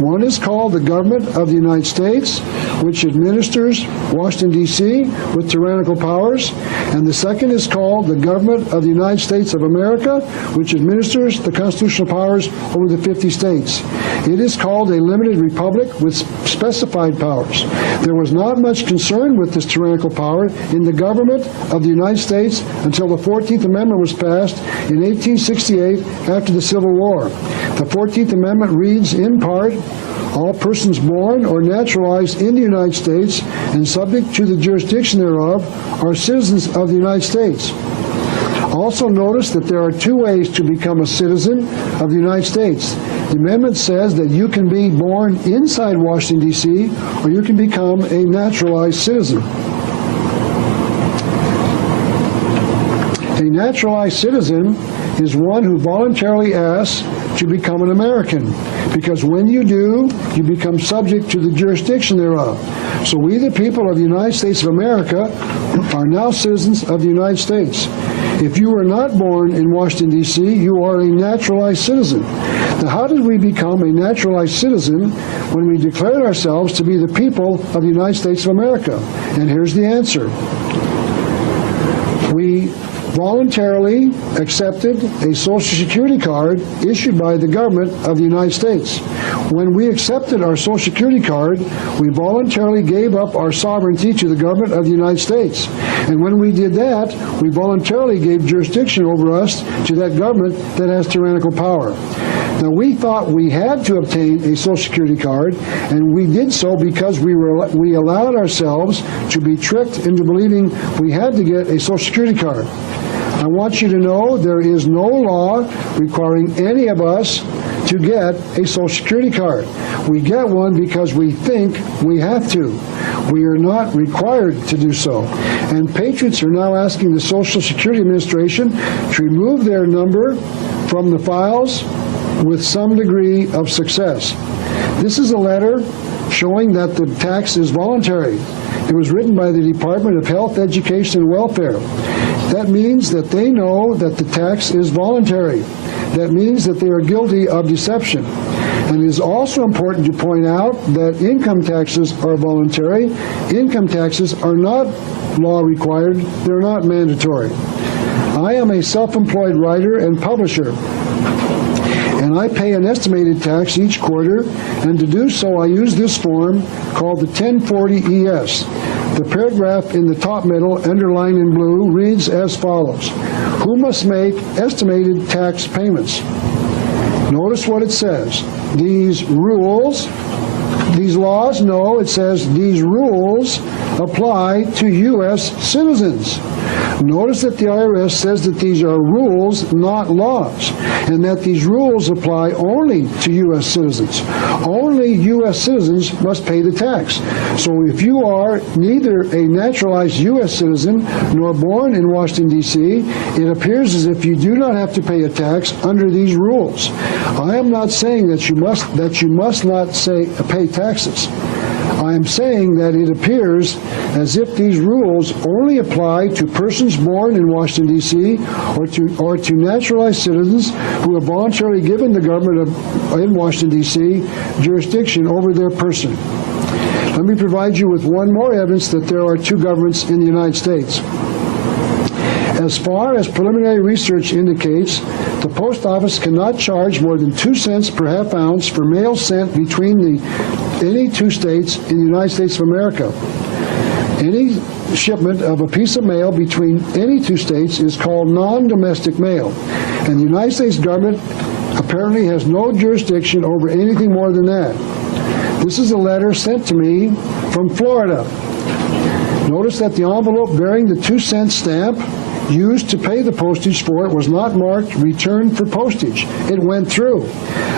One is called the government of the United States, which administers Washington, D.C. with tyrannical powers, and the second is called the government of the United States of America, which administers the constitutional powers over the 50 states. It is called a limited republic with specified powers. There was not much concern with this tyrannical power in the government of the United States until the 14th Amendment was passed in 1868 after the Civil War. The 14th Amendment reads in part, "All persons born or naturalized in the United States and subject to the jurisdiction thereof are citizens of the United States." Also notice that there are two ways to become a citizen of the United States. The amendment says that you can be born inside Washington, D.C., or you can become a naturalized citizen. A naturalized citizen is one who voluntarily asks to become an American, because when you do, you become subject to the jurisdiction thereof. So we, the people of the United States of America, are now citizens of the United States. If you were not born in Washington, D.C., you are a naturalized citizen. Now, how did we become a naturalized citizen when we declared ourselves to be the people of the United States of America? And here's the answer. We voluntarily accepted a Social Security card issued by the government of the United States. When we accepted our Social Security card, we voluntarily gave up our sovereignty to the government of the United States. And when we did that, we voluntarily gave jurisdiction over us to that government that has tyrannical power. Now, we thought we had to obtain a Social Security card, and we did so because we allowed ourselves to be tricked into believing we had to get a Social Security card. I want you to know there is no law requiring any of us to get a Social Security card. We get one because we think we have to. We are not required to do so. And patriots are now asking the Social Security Administration to remove their number from the files with some degree of success. This is a letter showing that the tax is voluntary. It was written by the Department of Health, Education, and Welfare. That means that they know that the tax is voluntary. That means that they are guilty of deception. And it is also important to point out that income taxes are voluntary. Income taxes are not law required. They're not mandatory. I am a self-employed writer and publisher, and I pay an estimated tax each quarter, and to do so I use this form called the 1040-ES. The paragraph in the top middle, underlined in blue, reads as follows: Who must make estimated tax payments? Notice what it says. These rules, these laws, no, it says these rules apply to U.S. citizens. Notice that the IRS says that these are rules, not laws, and that these rules apply only to U.S. citizens. Only U.S. citizens must pay the tax. So if you are neither a naturalized U.S. citizen nor born in Washington, D.C., it appears as if you do not have to pay a tax under these rules. I am not saying that you must not pay taxes. I am saying that it appears as if these rules only apply to persons born in Washington, D.C., or to naturalized citizens who have voluntarily given the government in Washington, D.C. jurisdiction over their person. Let me provide you with one more evidence that there are two governments in the United States. As far as preliminary research indicates, the post office cannot charge more than 2 cents per half ounce for mail sent between any two states in the United States of America. Any shipment of a piece of mail between any two states is called non-domestic mail, and the United States government apparently has no jurisdiction over anything more than that. This is a letter sent to me from Florida. Notice that the envelope bearing the 2-cent stamp used to pay the postage for it was not marked "Return for Postage." It went through.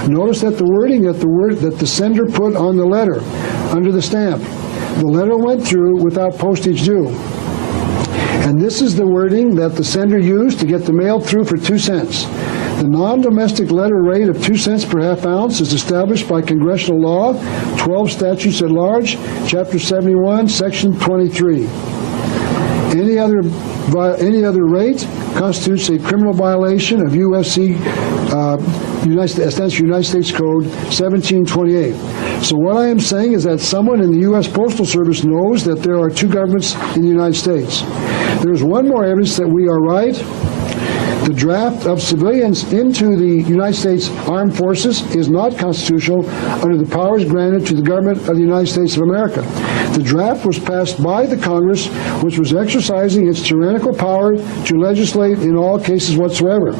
Notice that the wording that the sender put on the letter under the stamp. The letter went through without postage due. And this is the wording that the sender used to get the mail through for 2 cents. The non-domestic letter rate of 2 cents per half ounce is established by congressional law, 12 statutes at large, Chapter 71, Section 23. Any other rate constitutes a criminal violation of USC, United States Code 1728. So what I am saying is that someone in the U.S. Postal Service knows that there are two governments in the United States. There's one more evidence that we are right. The draft of civilians into the United States Armed Forces is not constitutional under the powers granted to the government of the United States of America. The draft was passed by the Congress, which was exercising its tyrannical power to legislate in all cases whatsoever.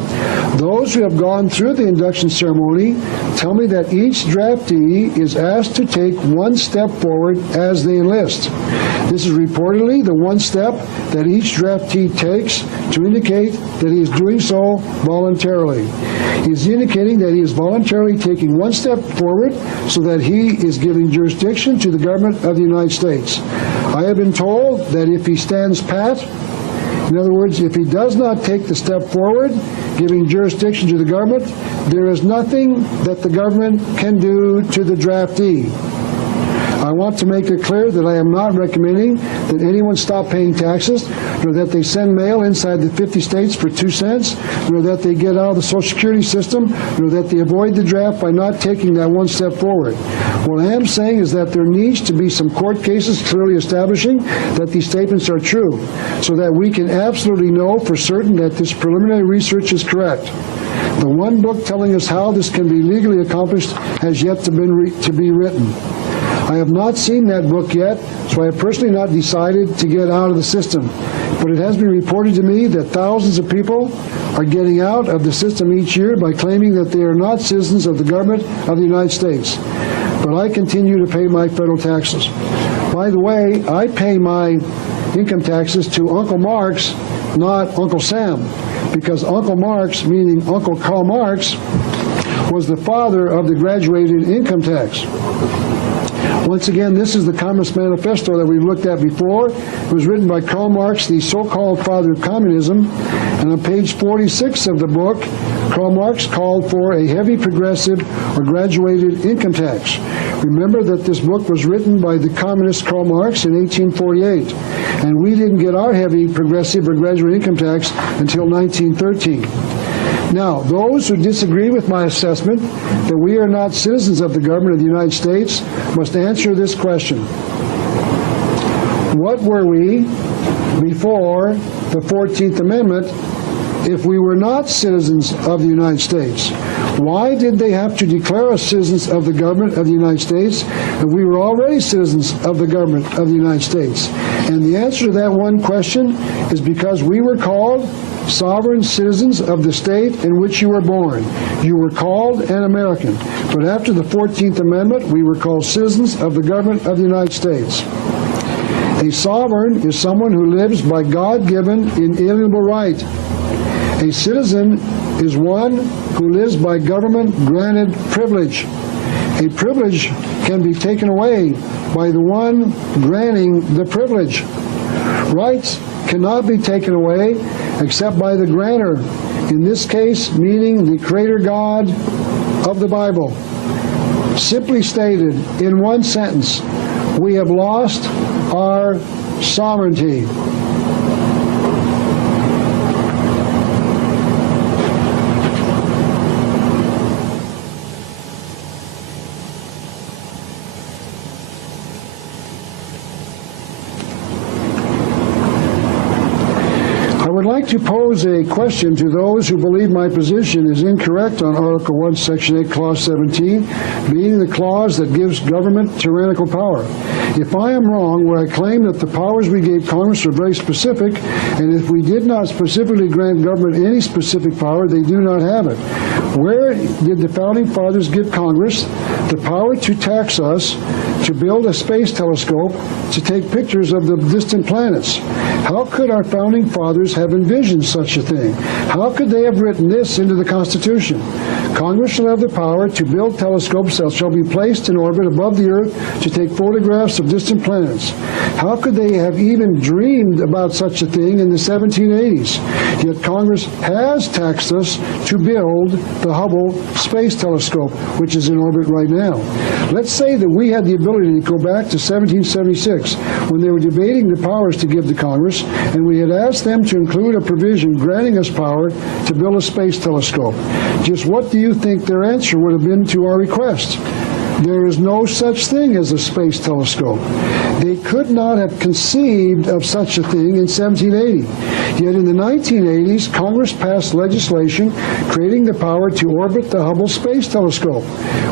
Those who have gone through the induction ceremony tell me that each draftee is asked to take one step forward as they enlist. This is reportedly the one step that each draftee takes to indicate that he is doing so voluntarily. He is indicating that he is voluntarily taking one step forward so that he is giving jurisdiction to the government of the United States. I have been told that if he stands pat, in other words, if he does not take the step forward, giving jurisdiction to the government, there is nothing that the government can do to the draftee. I want to make it clear that I am not recommending that anyone stop paying taxes, nor that they send mail inside the 50 states for 2 cents, nor that they get out of the Social Security system, nor that they avoid the draft by not taking that one step forward. What I am saying is that there needs to be some court cases clearly establishing that these statements are true, so that we can absolutely know for certain that this preliminary research is correct. The one book telling us how this can be legally accomplished has yet to be written. I have not seen that book yet, so I have personally not decided to get out of the system. But it has been reported to me that thousands of people are getting out of the system each year by claiming that they are not citizens of the government of the United States. But I continue to pay my federal taxes. By the way, I pay my income taxes to Uncle Marx, not Uncle Sam, because Uncle Marx, meaning Uncle Karl Marx, was the father of the graduated income tax. Once again, this is the Communist Manifesto that we've looked at before. It was written by Karl Marx, the so-called father of communism. And on page 46 of the book, Karl Marx called for a heavy progressive or graduated income tax. Remember that this book was written by the communist Karl Marx in 1848. And we didn't get our heavy progressive or graduated income tax until 1913. Now, those who disagree with my assessment that we are not citizens of the government of the United States must answer this question. What were we before the 14th Amendment if we were not citizens of the United States? Why did they have to declare us citizens of the government of the United States if we were already citizens of the government of the United States? And the answer to that one question is because we were called sovereign citizens of the state in which you were born. You were called an American. But after the 14th Amendment, we were called citizens of the government of the United States. A sovereign is someone who lives by God-given inalienable right. A citizen is one who lives by government-granted privilege. A privilege can be taken away by the one granting the privilege. Rights cannot be taken away except by the grantor, in this case meaning the Creator God of the Bible. Simply stated, in one sentence, we have lost our sovereignty. To pose a question to those who believe my position is incorrect on Article 1, Section 8, Clause 17, being the clause that gives government tyrannical power. If I am wrong where I claim that the powers we gave Congress are very specific, and if we did not specifically grant government any specific power, they do not have it. Where did the Founding Fathers give Congress the power to tax us, to build a space telescope, to take pictures of the distant planets? How could our Founding Fathers have envisioned such such a thing. How could they have written this into the Constitution? Congress shall have the power to build telescopes that shall be placed in orbit above the Earth to take photographs of distant planets. How could they have even dreamed about such a thing in the 1780s? Yet Congress has taxed us to build the Hubble Space Telescope, which is in orbit right now. Let's say that we had the ability to go back to 1776, when they were debating the powers to give to Congress, and we had asked them to include a provision granting us power to build a space telescope. Just what do you think their answer would have been to our request? There is no such thing as a space telescope. They could not have conceived of such a thing in 1780. Yet in the 1980s, Congress passed legislation creating the power to orbit the Hubble Space Telescope.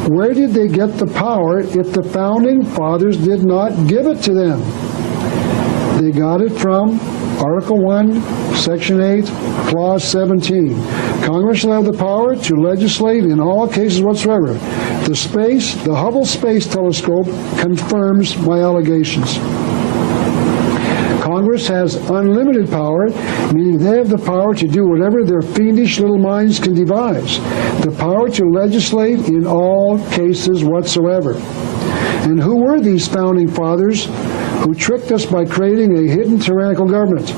Where did they get the power if the founding fathers did not give it to them? They got it from Article 1, Section 8, Clause 17. Congress shall have the power to legislate in all cases whatsoever. The Hubble Space Telescope confirms my allegations. Congress has unlimited power, meaning they have the power to do whatever their fiendish little minds can devise. The power to legislate in all cases whatsoever. And who were these founding fathers who tricked us by creating a hidden tyrannical government?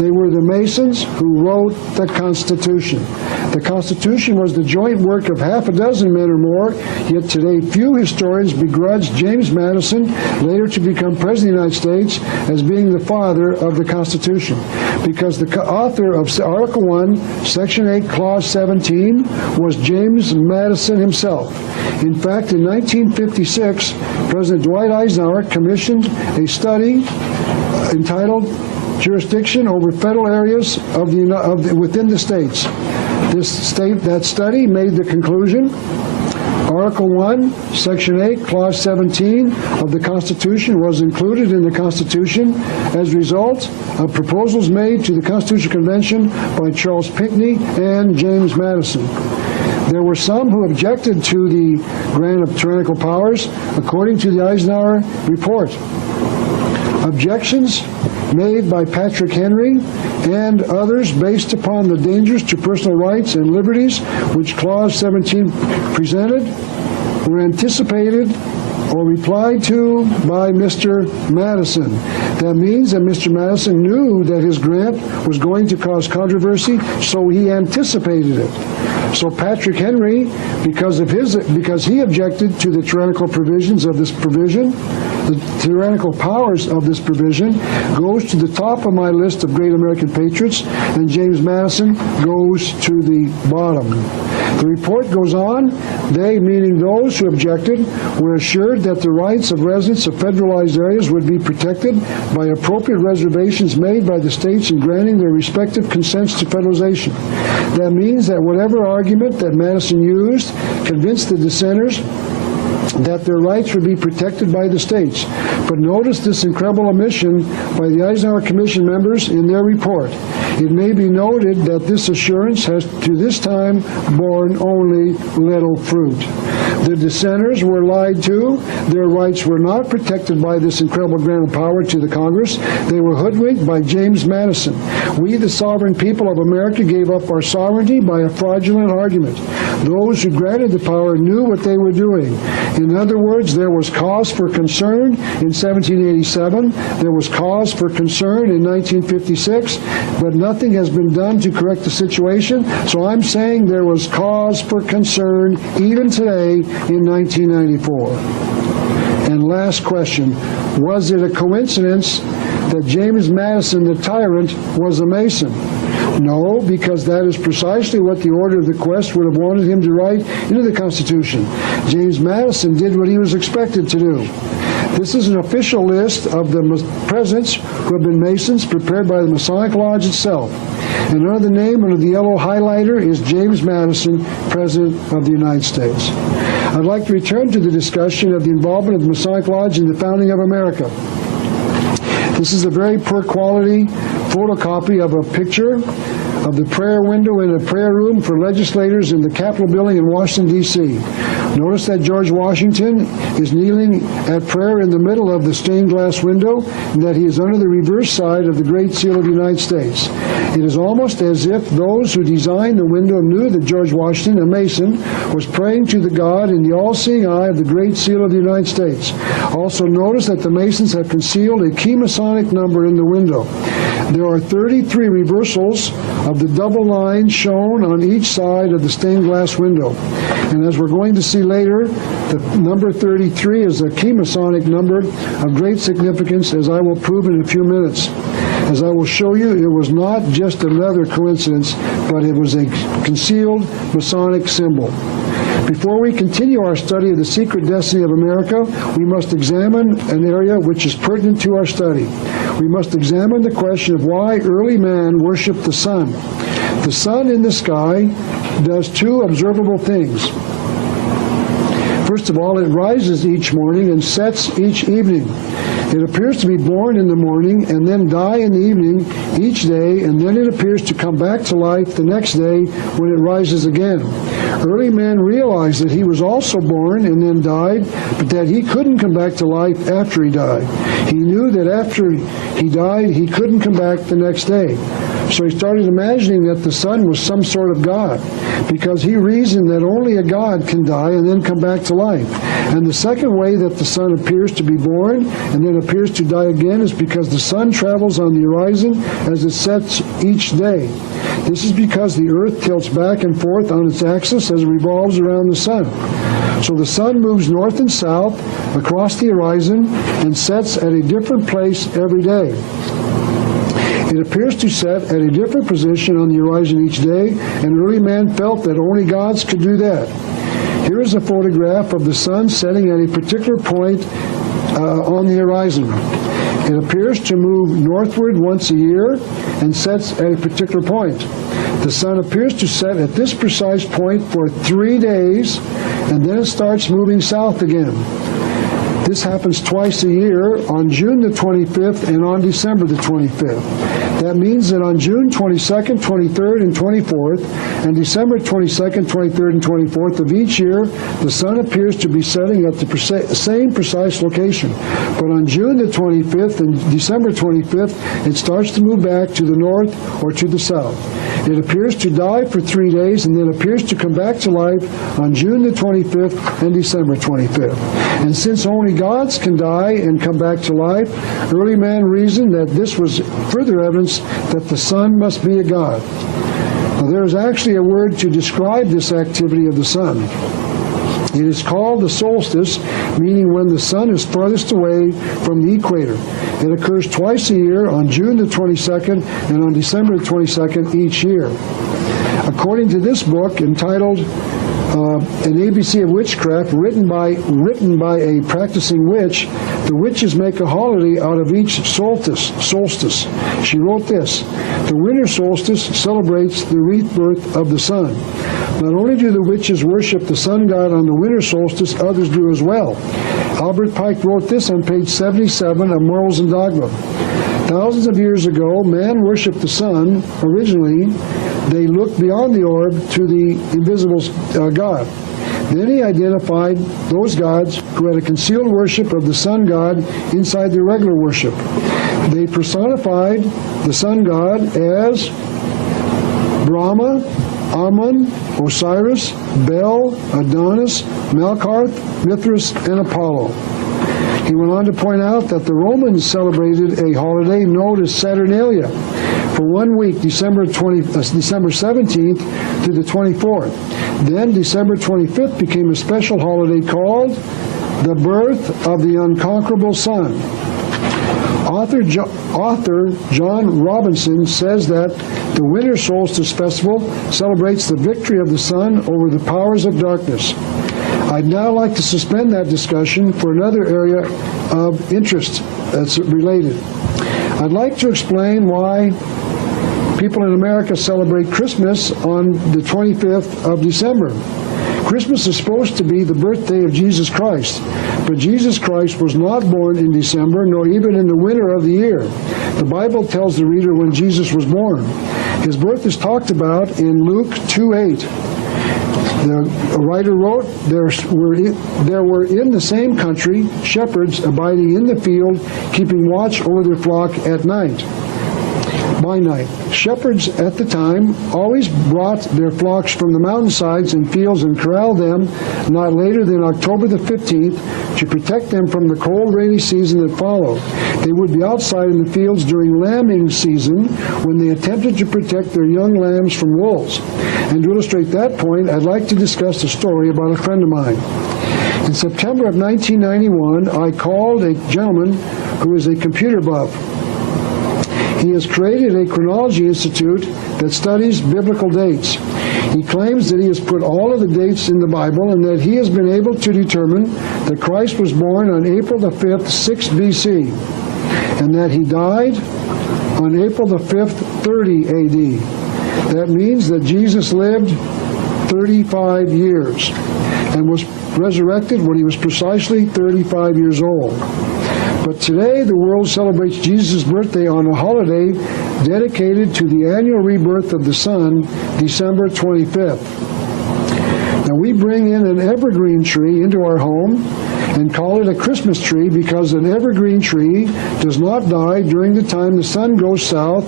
They were the Masons who wrote the Constitution. The Constitution was the joint work of half a dozen men or more, yet today few historians begrudge James Madison, later to become President of the United States, as being the father of the Constitution. Because the author of Article 1, Section 8, Clause 17 was James Madison himself. In fact, in 1956, President Dwight Eisenhower commissioned a study entitled Jurisdiction over Federal Areas within the States. That study made the conclusion, Article 1, Section 8, Clause 17 of the Constitution was included in the Constitution as a result of proposals made to the Constitutional Convention by Charles Pinckney and James Madison. There were some who objected to the grant of tyrannical powers, according to the Eisenhower Report. Objections made by Patrick Henry and others based upon the dangers to personal rights and liberties which Clause 17 presented were anticipated or replied to by Mr. Madison. That means that Mr. Madison knew that his grant was going to cause controversy, so he anticipated it. So Patrick Henry, because he objected to the tyrannical provisions of this provision, the tyrannical powers of this provision, goes to the top of my list of great American patriots, and James Madison goes to the bottom. The report goes on, they, meaning those who objected, were assured that the rights of residents of federalized areas would be protected by appropriate reservations made by the states in granting their respective consents to federalization. That means that whatever argument that Madison used convinced the dissenters that their rights would be protected by the states. But notice this incredible omission by the Eisenhower Commission members in their report. It may be noted that this assurance has to this time borne only little fruit. The dissenters were lied to. Their rights were not protected by this incredible grant of power to the Congress. They were hoodwinked by James Madison. We, the sovereign people of America, gave up our sovereignty by a fraudulent argument. Those who granted the power knew what they were doing. In other words, there was cause for concern in 1787. There was cause for concern in 1956, but nothing has been done to correct the situation. So I'm saying there was cause for concern even today in 1994. And last question, was it a coincidence that James Madison, the tyrant, was a Mason? No, because that is precisely what the order of the quest would have wanted him to write into the Constitution. James Madison did what he was expected to do. This is an official list of the presidents who have been Masons prepared by the Masonic Lodge itself. And under the name, under the yellow highlighter, is James Madison, President of the United States. I'd like to return to the discussion of the involvement of the Masonic Lodge in the founding of America. This is a very poor quality photocopy of a picture of the prayer window in a prayer room for legislators in the Capitol building in Washington, D.C. Notice that George Washington is kneeling at prayer in the middle of the stained glass window, and that he is under the reverse side of the Great Seal of the United States. It is almost as if those who designed the window knew that George Washington, a Mason, was praying to the God in the all-seeing eye of the Great Seal of the United States. Also notice that the Masons have concealed a key Masonic number in the window. There are 33 reversals of the double lines shown on each side of the stained glass window. And as we're going to see later, the number 33 is a key Masonic number of great significance, as I will prove in a few minutes. As I will show you, it was not just another coincidence, but it was a concealed Masonic symbol. Before we continue our study of the secret destiny of America, we must examine an area which is pertinent to our study. We must examine the question of why early man worshipped the sun. The sun in the sky does two observable things. First of all, it rises each morning and sets each evening. It appears to be born in the morning and then die in the evening each day, and then it appears to come back to life the next day when it rises again. Early man realized that he was also born and then died, but that he couldn't come back to life after he died. He knew that after he died, he couldn't come back the next day. So he started imagining that the sun was some sort of God, because he reasoned that only a God can die and then come back to life. And the second way that the sun appears to be born and then appears to die again is because the sun travels on the horizon as it sets each day. This is because the earth tilts back and forth on its axis as it revolves around the sun. So the sun moves north and south across the horizon and sets at a different place every day. It appears to set at a different position on the horizon each day, and early man felt that only gods could do that. Here is a photograph of the sun setting at a particular point on the horizon. It appears to move northward once a year and sets at a particular point. The sun appears to set at this precise point for 3 days, and then it starts moving south again. This happens twice a year, on June the 25th and on December the 25th. That means that on June 22nd, 23rd, and 24th, and December 22nd, 23rd, and 24th of each year, the sun appears to be setting at the same precise location. But on June the 25th and December 25th, it starts to move back to the north or to the south. It appears to die for 3 days and then appears to come back to life on June the 25th and December 25th. And since only gods can die and come back to life, early man reasoned that this was further evidence that the sun must be a god. Now, there is actually a word to describe this activity of the sun. It is called the solstice, meaning when the sun is farthest away from the equator. It occurs twice a year, on June the 22nd and on December the 22nd each year. According to this book, entitled An ABC of Witchcraft, written by a practicing witch, the witches make a holiday out of each solstice. She wrote this: the winter solstice celebrates the rebirth of the sun. Not only do the witches worship the sun god on the winter solstice, others do as well. Albert Pike wrote this on page 77 of Morals and Dogma. Thousands of years ago, man worshipped the sun. Originally, they looked beyond the orb to the invisible God. Then he identified those gods who had a concealed worship of the sun god inside their regular worship. They personified the sun god as Brahma, Amun, Osiris, Bel, Adonis, Melkarth, Mithras, and Apollo. He went on to point out that the Romans celebrated a holiday known as Saturnalia for 1 week, December 17th to the 24th. Then December 25th became a special holiday called the birth of the unconquerable sun. Author John Robinson says that the Winter Solstice Festival celebrates the victory of the sun over the powers of darkness. I'd now like to suspend that discussion for another area of interest that's related. I'd like to explain why people in America celebrate Christmas on the 25th of December. Christmas is supposed to be the birthday of Jesus Christ, but Jesus Christ was not born in December, nor even in the winter of the year. The Bible tells the reader when Jesus was born. His birth is talked about in Luke 2:8. The writer wrote, there were in the same country shepherds abiding in the field, keeping watch over their flock at night. By night. Shepherds at the time always brought their flocks from the mountainsides and fields and corralled them not later than October the 15th to protect them from the cold, rainy season that followed. They would be outside in the fields during lambing season when they attempted to protect their young lambs from wolves. And to illustrate that point, I'd like to discuss a story about a friend of mine. In September of 1991, I called a gentleman who is a computer buff. He has created a chronology institute that studies biblical dates. He claims that he has put all of the dates in the Bible and that he has been able to determine that Christ was born on April the 5th, 6 BC, and that he died on April the 5th, 30 AD. That means that Jesus lived 35 years and was resurrected when he was precisely 35 years old. But today, the world celebrates Jesus' birthday on a holiday dedicated to the annual rebirth of the sun, December 25th. Now, we bring in an evergreen tree into our home and call it a Christmas tree because an evergreen tree does not die during the time the sun goes south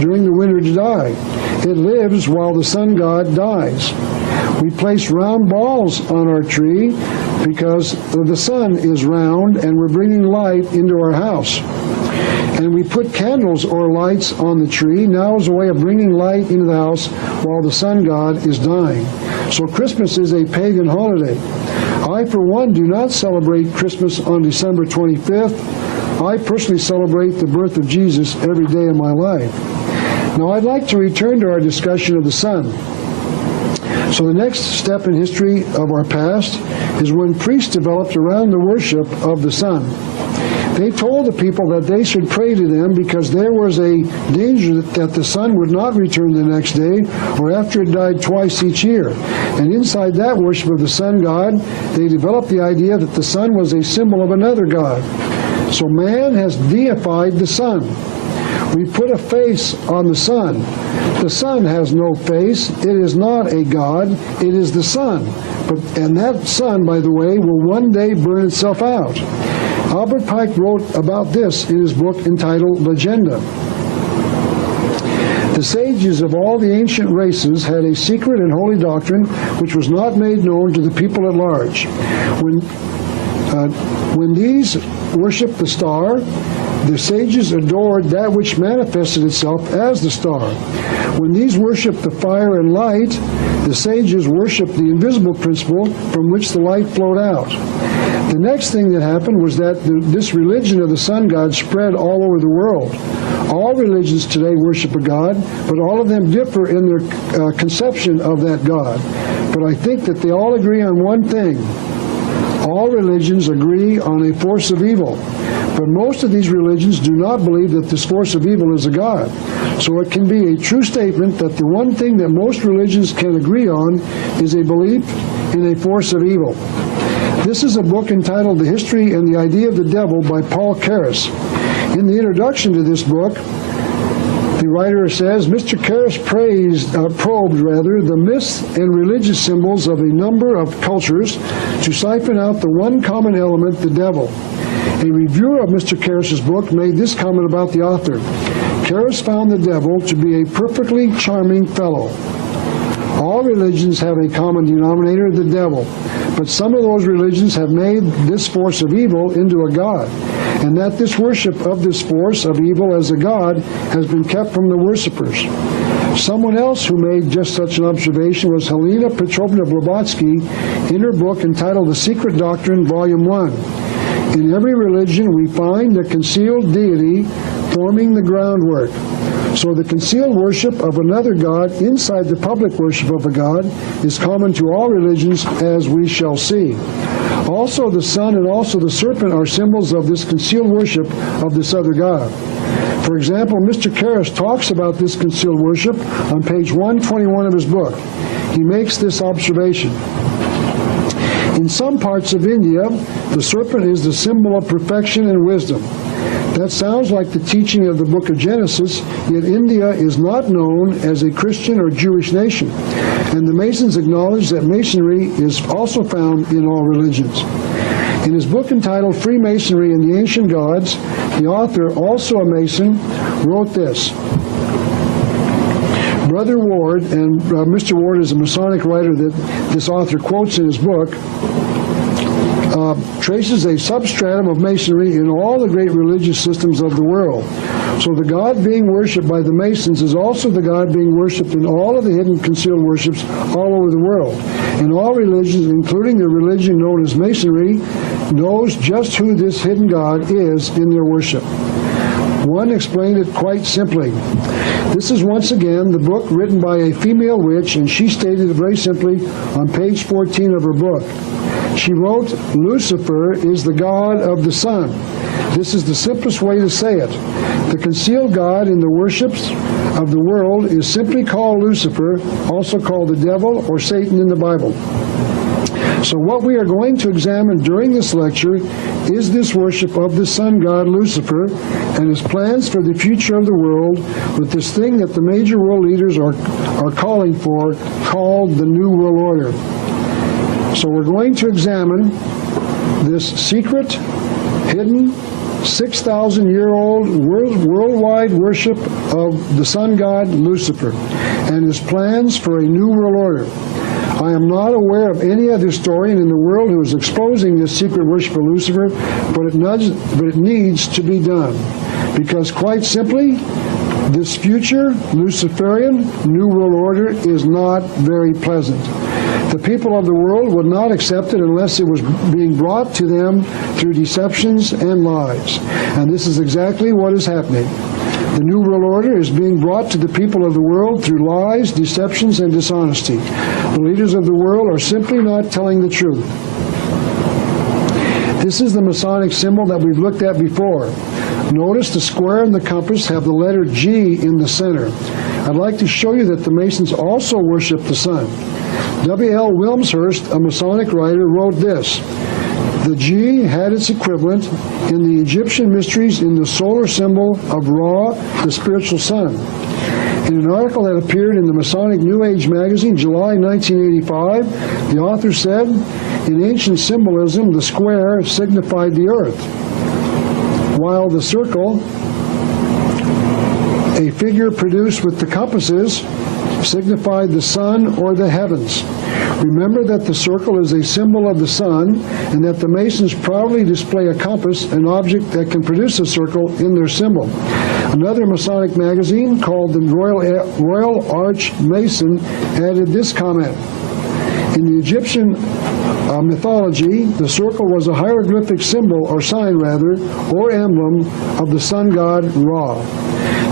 during the winter to die. It lives while the sun god dies. We place round balls on our tree because the sun is round and we're bringing light into our house. And we put candles or lights on the tree now as a way of bringing light into the house while the sun god is dying. So Christmas is a pagan holiday. I, for one, do not celebrate Christmas on December 25th. I personally celebrate the birth of Jesus every day of my life. Now, I'd like to return to our discussion of the sun. So the next step in history of our past is when priests developed around the worship of the sun. They told the people that they should pray to them because there was a danger that the sun would not return the next day or after it died twice each year. And inside that worship of the sun god, they developed the idea that the sun was a symbol of another god. So man has deified the sun. We put a face on the sun. The sun has no face. It is not a god. It is the sun. And that sun, by the way, will one day burn itself out. Albert Pike wrote about this in his book entitled Legenda. The sages of all the ancient races had a secret and holy doctrine which was not made known to the people at large. When these worshipped the star, the sages adored that which manifested itself as the star. When these worshipped the fire and light, the sages worshipped the invisible principle from which the light flowed out. The next thing that happened was that this religion of the sun god spread all over the world. All religions today worship a god, but all of them differ in their conception of that god. But I think that they all agree on one thing. All religions agree on a force of evil. But most of these religions do not believe that this force of evil is a god. So it can be a true statement that the one thing that most religions can agree on is a belief in a force of evil. This is a book entitled The History and the Idea of the Devil by Paul Karras. In the introduction to this book, the writer says, Mr. Karras probed the myths and religious symbols of a number of cultures to siphon out the one common element, the devil. A reviewer of Mr. Karras' book made this comment about the author. Karras found the devil to be a perfectly charming fellow. All religions have a common denominator, the devil, but some of those religions have made this force of evil into a god, and that this worship of this force of evil as a god has been kept from the worshippers. Someone else who made just such an observation was Helena Petrovna Blavatsky in her book entitled The Secret Doctrine, Volume 1. In every religion, we find the concealed deity forming the groundwork. So the concealed worship of another god inside the public worship of a god is common to all religions, as we shall see. Also, the sun and also the serpent are symbols of this concealed worship of this other god. For example, Mr. Karras talks about this concealed worship on page 121 of his book. He makes this observation. In some parts of India, the serpent is the symbol of perfection and wisdom. That sounds like the teaching of the book of Genesis, yet India is not known as a Christian or Jewish nation. And the Masons acknowledge that Masonry is also found in all religions. In his book entitled Freemasonry and the Ancient Gods, the author, also a Mason, wrote this. Brother Ward, and Mr. Ward is a Masonic writer that this author quotes in his book, traces a substratum of Masonry in all the great religious systems of the world. So the God being worshipped by the Masons is also the God being worshipped in all of the hidden concealed worships all over the world. And all religions, including the religion known as Masonry, knows just who this hidden God is in their worship. One explained it quite simply. This is once again the book written by a female witch, and she stated it very simply on page 14 of her book. She wrote, Lucifer is the god of the sun. This is the simplest way to say it. The concealed god in the worships of the world is simply called Lucifer, also called the devil or Satan in the Bible. So what we are going to examine during this lecture is this worship of the sun god Lucifer and his plans for the future of the world with this thing that the major world leaders are calling for, called the New World Order. So we're going to examine this secret, hidden, 6,000-year-old worldwide worship of the sun god Lucifer and his plans for a new world order. I am not aware of any other historian in the world who is exposing this secret worship of Lucifer, but it needs to be done. Because quite simply, this future Luciferian New World Order is not very pleasant. The people of the world would not accept it unless it was being brought to them through deceptions and lies. And this is exactly what is happening. The New World Order is being brought to the people of the world through lies, deceptions, and dishonesty. The leaders of the world are simply not telling the truth. This is the Masonic symbol that we've looked at before. Notice the square and the compass have the letter G in the center. I'd like to show you that the Masons also worship the sun. W.L. Wilmshurst, a Masonic writer, wrote this. The G had its equivalent in the Egyptian mysteries in the solar symbol of Ra, the spiritual sun. In an article that appeared in the Masonic New Age magazine, July 1985, the author said, in ancient symbolism, the square signified the earth, while the circle, a figure produced with the compasses, signified the sun or the heavens. Remember that the circle is a symbol of the sun, and that the Masons proudly display a compass, an object that can produce a circle, in their symbol. Another Masonic magazine called the Royal Arch Mason added this comment. In the Egyptian mythology, the circle was a hieroglyphic symbol, or sign rather, or emblem of the sun god Ra.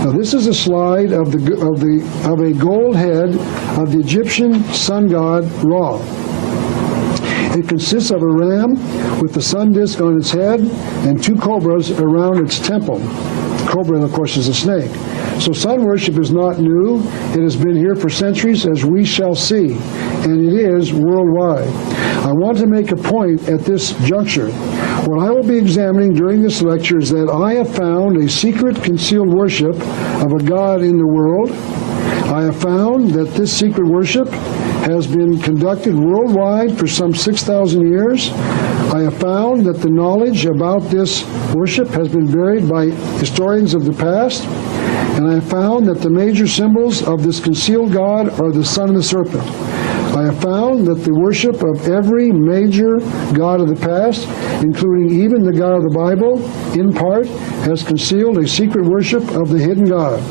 Now this is a slide of a gold head of the Egyptian sun god Ra. It consists of a ram with the sun disk on its head and two cobras around its temple. The cobra, of course, is a snake. So sun worship is not new. It has been here for centuries, as we shall see, and it is worldwide. I want to make a point at this juncture. What I will be examining during this lecture is that I have found a secret concealed worship of a god in the world. I have found that this secret worship has been conducted worldwide for some 6,000 years. I have found that the knowledge about this worship has been buried by historians of the past, and I have found that the major symbols of this concealed god are the sun and the serpent. I have found that the worship of every major god of the past, including even the God of the Bible, in part, has concealed a secret worship of the hidden God.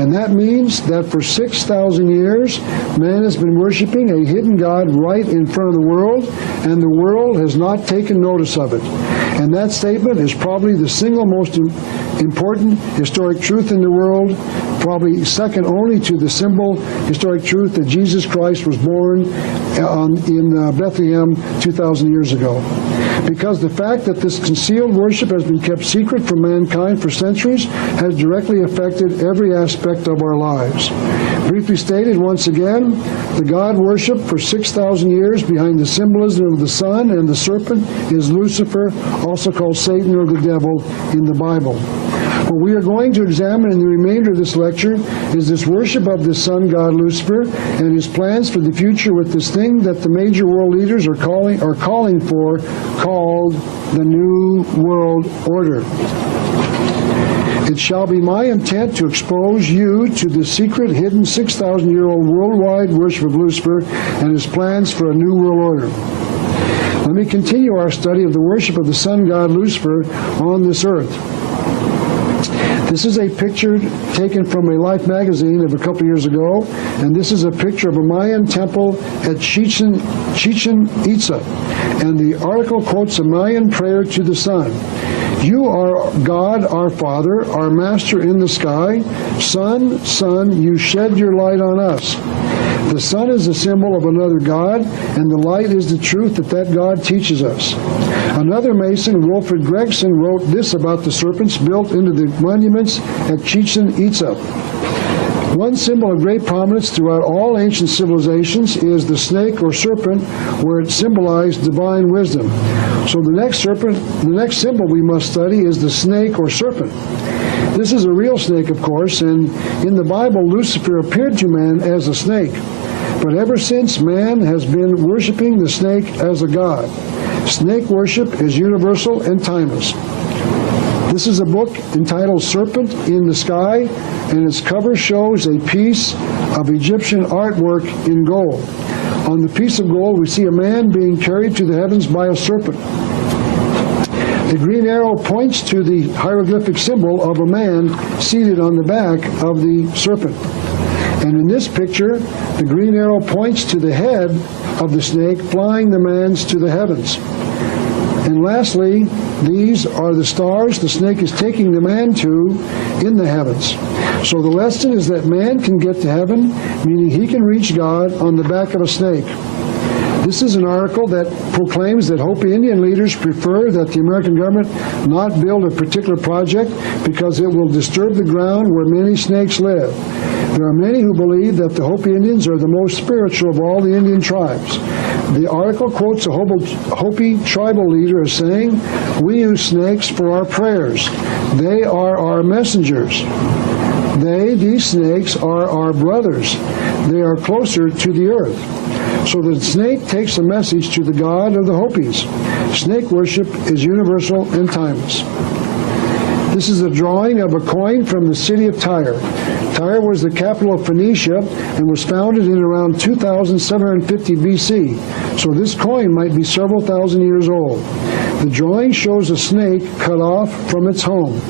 And that means that for 6,000 years, man has been worshiping a hidden God right in front of the world, and the world has not taken notice of it. And that statement is probably the single most important historic truth in the world, probably second only to the simple historic truth that Jesus Christ was born in Bethlehem 2,000 years ago. because the fact that this concealed worship has been kept secret from mankind for centuries has directly affected every aspect of our lives. Briefly stated once again, the God worship for 6,000 years behind the symbolism of the sun and the serpent is Lucifer, also called Satan or the devil in the Bible. What we are going to examine in the remainder of this lecture is this worship of the sun god Lucifer and his plans for the future with this thing that the major world leaders are calling for, called the New World Order. It shall be my intent to expose you to the secret, hidden, 6,000-year-old worldwide worship of Lucifer and his plans for a new world order. Let me continue our study of the worship of the sun god Lucifer on this earth. This is a picture taken from a Life magazine of a couple years ago, and this is a picture of a Mayan temple at Chichen Itza. And the article quotes a Mayan prayer to the sun. You are God, our Father, our Master in the sky. Sun, sun, you shed your light on us. The sun is a symbol of another God, and the light is the truth that God teaches us. Another Mason, Wilfred Gregson, wrote this about the serpents built into the monuments at Chichen Itza. One symbol of great prominence throughout all ancient civilizations is the snake or serpent, where it symbolized divine wisdom. So the next symbol we must study is the snake or serpent. This is a real snake, of course, and in the Bible, Lucifer appeared to man as a snake. But ever since, man has been worshiping the snake as a god. Snake worship is universal and timeless. This is a book entitled Serpent in the Sky, and its cover shows a piece of Egyptian artwork in gold. On the piece of gold, we see a man being carried to the heavens by a serpent. The green arrow points to the hieroglyphic symbol of a man seated on the back of the serpent. And in this picture, the green arrow points to the head of the snake flying the man's to the heavens. And lastly, these are the stars the snake is taking the man to in the heavens. So the lesson is that man can get to heaven, meaning he can reach God on the back of a snake. This is an article that proclaims that Hopi Indian leaders prefer that the American government not build a particular project because it will disturb the ground where many snakes live. There are many who believe that the Hopi Indians are the most spiritual of all the Indian tribes. The article quotes a Hopi tribal leader as saying, "We use snakes for our prayers. They are our messengers. These snakes, are our brothers. They are closer to the earth." So the snake takes a message to the god of the Hopis. Snake worship is universal and timeless. This is a drawing of a coin from the city of Tyre. Tyre was the capital of Phoenicia and was founded in around 2750 BC. So this coin might be several thousand years old. The drawing shows a snake cut off from its home.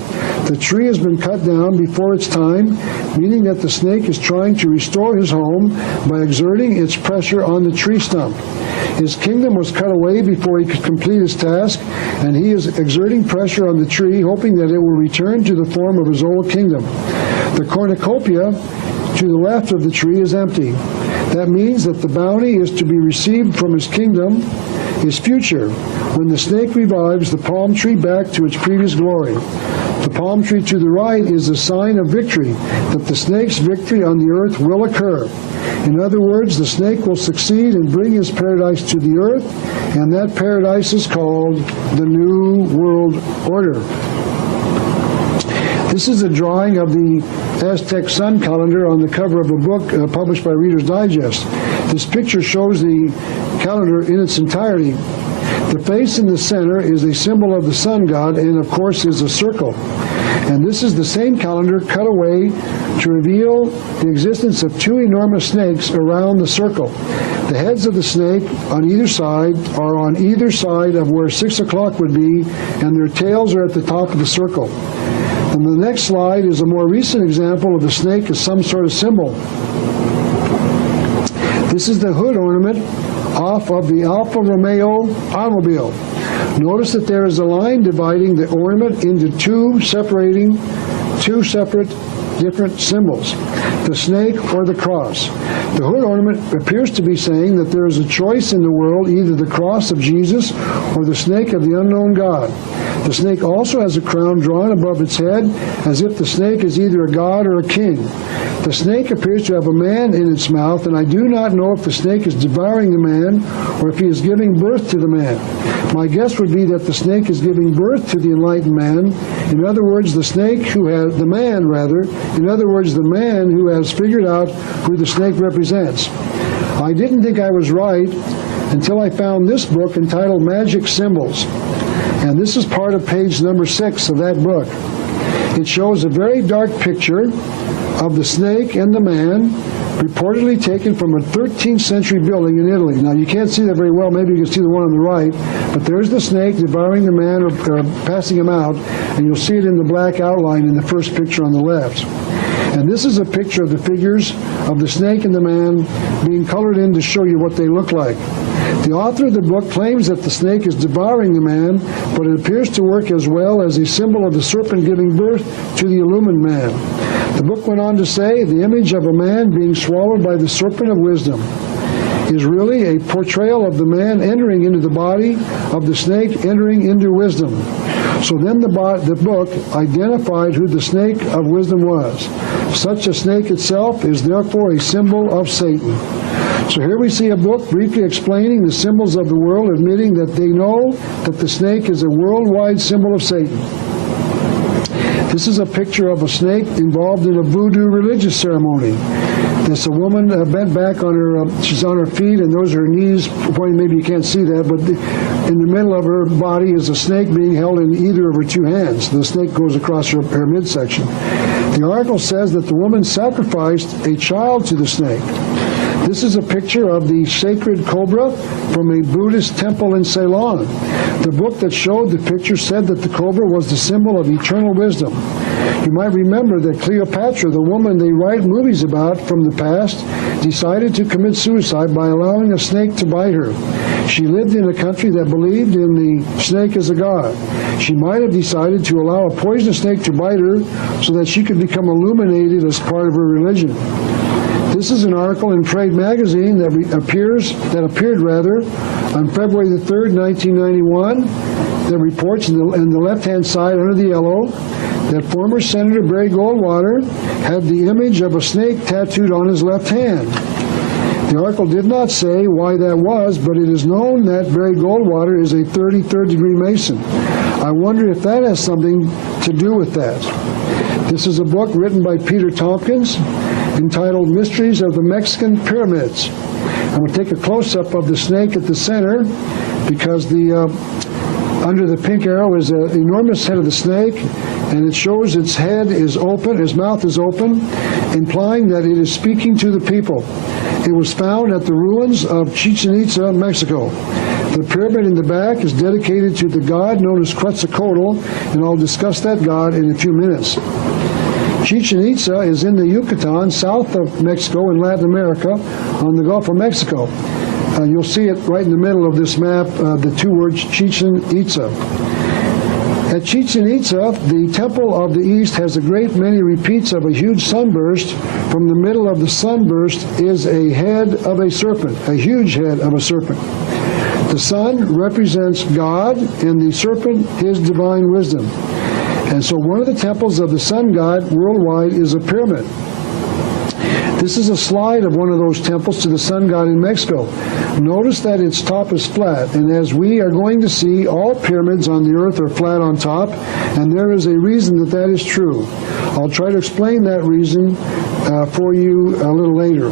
The tree has been cut down before its time, meaning that the snake is trying to restore his home by exerting its pressure on the tree stump. His kingdom was cut away before he could complete his task, and he is exerting pressure on the tree, hoping that it will return to the form of his old kingdom. The cornucopia to the left of the tree is empty. That means that the bounty is to be received from his kingdom, his future, when the snake revives the palm tree back to its previous glory. The palm tree to the right is a sign of victory, that the snake's victory on the earth will occur. In other words, the snake will succeed in bringing his paradise to the earth, and that paradise is called the New World Order. This is a drawing of the Aztec sun calendar on the cover of a book published by Reader's Digest. This picture shows the calendar in its entirety. The face in the center is a symbol of the sun god and, of course, is a circle. And this is the same calendar cut away to reveal the existence of two enormous snakes around the circle. The heads of the snake on either side are on either side of where 6 o'clock would be, and their tails are at the top of the circle. And the next slide is a more recent example of the snake as some sort of symbol. This is the hood ornament off of the Alfa Romeo automobile. Notice that there is a line dividing the ornament into two separate different symbols, the snake or the cross. The hood ornament appears to be saying that there is a choice in the world, either the cross of Jesus or the snake of the unknown God. The snake also has a crown drawn above its head, as if the snake is either a god or a king. The snake appears to have a man in its mouth, and I do not know if the snake is devouring the man or if he is giving birth to the man. My guess would be that the snake is giving birth to the enlightened man. In other words, the man who has figured out who the snake represents. I didn't think I was right until I found this book entitled Magic Symbols. And this is part of page number 6 of that book. It shows a very dark picture of the snake and the man, reportedly taken from a 13th century building in Italy. Now, you can't see that very well. Maybe you can see the one on the right. But there's the snake devouring the man or passing him out, and you'll see it in the black outline in the first picture on the left. And this is a picture of the figures of the snake and the man being colored in to show you what they look like. The author of the book claims that the snake is devouring the man, but it appears to work as well as a symbol of the serpent giving birth to the illumined man. The book went on to say, the image of a man being swallowed by the serpent of wisdom is really a portrayal of the man entering into the body of the snake entering into wisdom. So then the book identified who the snake of wisdom was. Such a snake itself is therefore a symbol of Satan. So here we see a book briefly explaining the symbols of the world, admitting that they know that the snake is a worldwide symbol of Satan. This is a picture of a snake involved in a voodoo religious ceremony. There's a woman bent back on her, she's on her feet, and those are her knees pointing. Maybe you can't see that, but in the middle of her body is a snake being held in either of her two hands. The snake goes across her midsection. The article says that the woman sacrificed a child to the snake. This is a picture of the sacred cobra from a Buddhist temple in Ceylon. The book that showed the picture said that the cobra was the symbol of eternal wisdom. You might remember that Cleopatra, the woman they write movies about from the past, decided to commit suicide by allowing a snake to bite her. She lived in a country that believed in the snake as a god. She might have decided to allow a poisonous snake to bite her so that she could become illuminated as part of her religion. This is an article in Trade magazine that appeared on February the 3rd, 1991, that reports in the left-hand side under the yellow that former Senator Barry Goldwater had the image of a snake tattooed on his left hand. The article did not say why that was, but it is known that Barry Goldwater is a 33rd degree Mason. I wonder if that has something to do with that. This is a book written by Peter Tompkins entitled Mysteries of the Mexican Pyramids. I'm going to take a close-up of the snake at the center because under the pink arrow is an enormous head of the snake, and it shows its head is open, its mouth is open, implying that it is speaking to the people. It was found at the ruins of Chichen Itza, Mexico. The pyramid in the back is dedicated to the god known as Quetzalcoatl, and I'll discuss that god in a few minutes. Chichen Itza is in the Yucatan, south of Mexico in Latin America, on the Gulf of Mexico. You'll see it right in the middle of this map, the two words Chichen Itza. At Chichen Itza, the Temple of the East has a great many repeats of a huge sunburst. From the middle of the sunburst is a head of a serpent, a huge head of a serpent. The sun represents God, and the serpent his divine wisdom. And so one of the temples of the sun god worldwide is a pyramid. This is a slide of one of those temples to the sun god in Mexico. Notice that its top is flat, and as we are going to see, all pyramids on the earth are flat on top, and there is a reason that is true. I'll try to explain that reason for you a little later.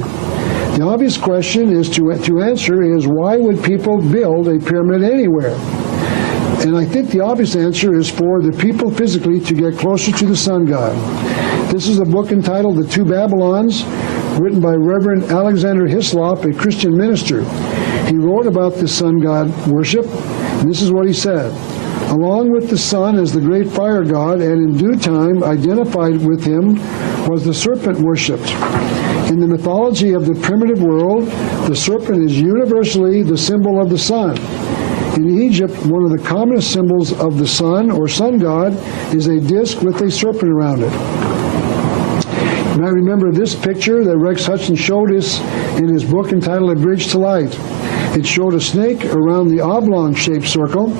The obvious question is to answer is, why would people build a pyramid anywhere? And I think the obvious answer is for the people physically to get closer to the sun god. This is a book entitled The Two Babylons, written by Reverend Alexander Hislop, a Christian minister. He wrote about the sun god worship, and this is what he said. Along with the sun as the great fire god, and in due time identified with him, was the serpent worshipped. In the mythology of the primitive world, the serpent is universally the symbol of the sun. In Egypt, one of the commonest symbols of the sun or sun god is a disk with a serpent around it. And I remember this picture that Rex Hudson showed us in his book entitled A Bridge to Light. It showed a snake around the oblong-shaped circle,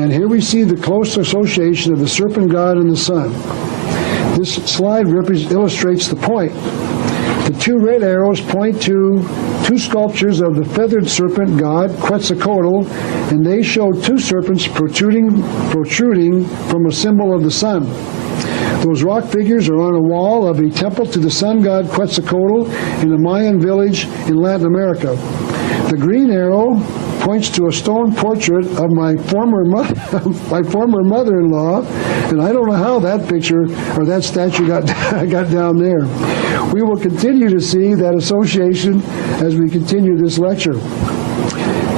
and here we see the close association of the serpent god and the sun. This slide illustrates the point. The two red arrows point to two sculptures of the feathered serpent god, Quetzalcoatl, and they show two serpents protruding from a symbol of the sun. Those rock figures are on a wall of a temple to the sun god Quetzalcoatl in a Mayan village in Latin America. The green arrow points to a stone portrait of my former mother-in-law, and I don't know how that picture or that statue got down there. We will continue to see that association as we continue this lecture.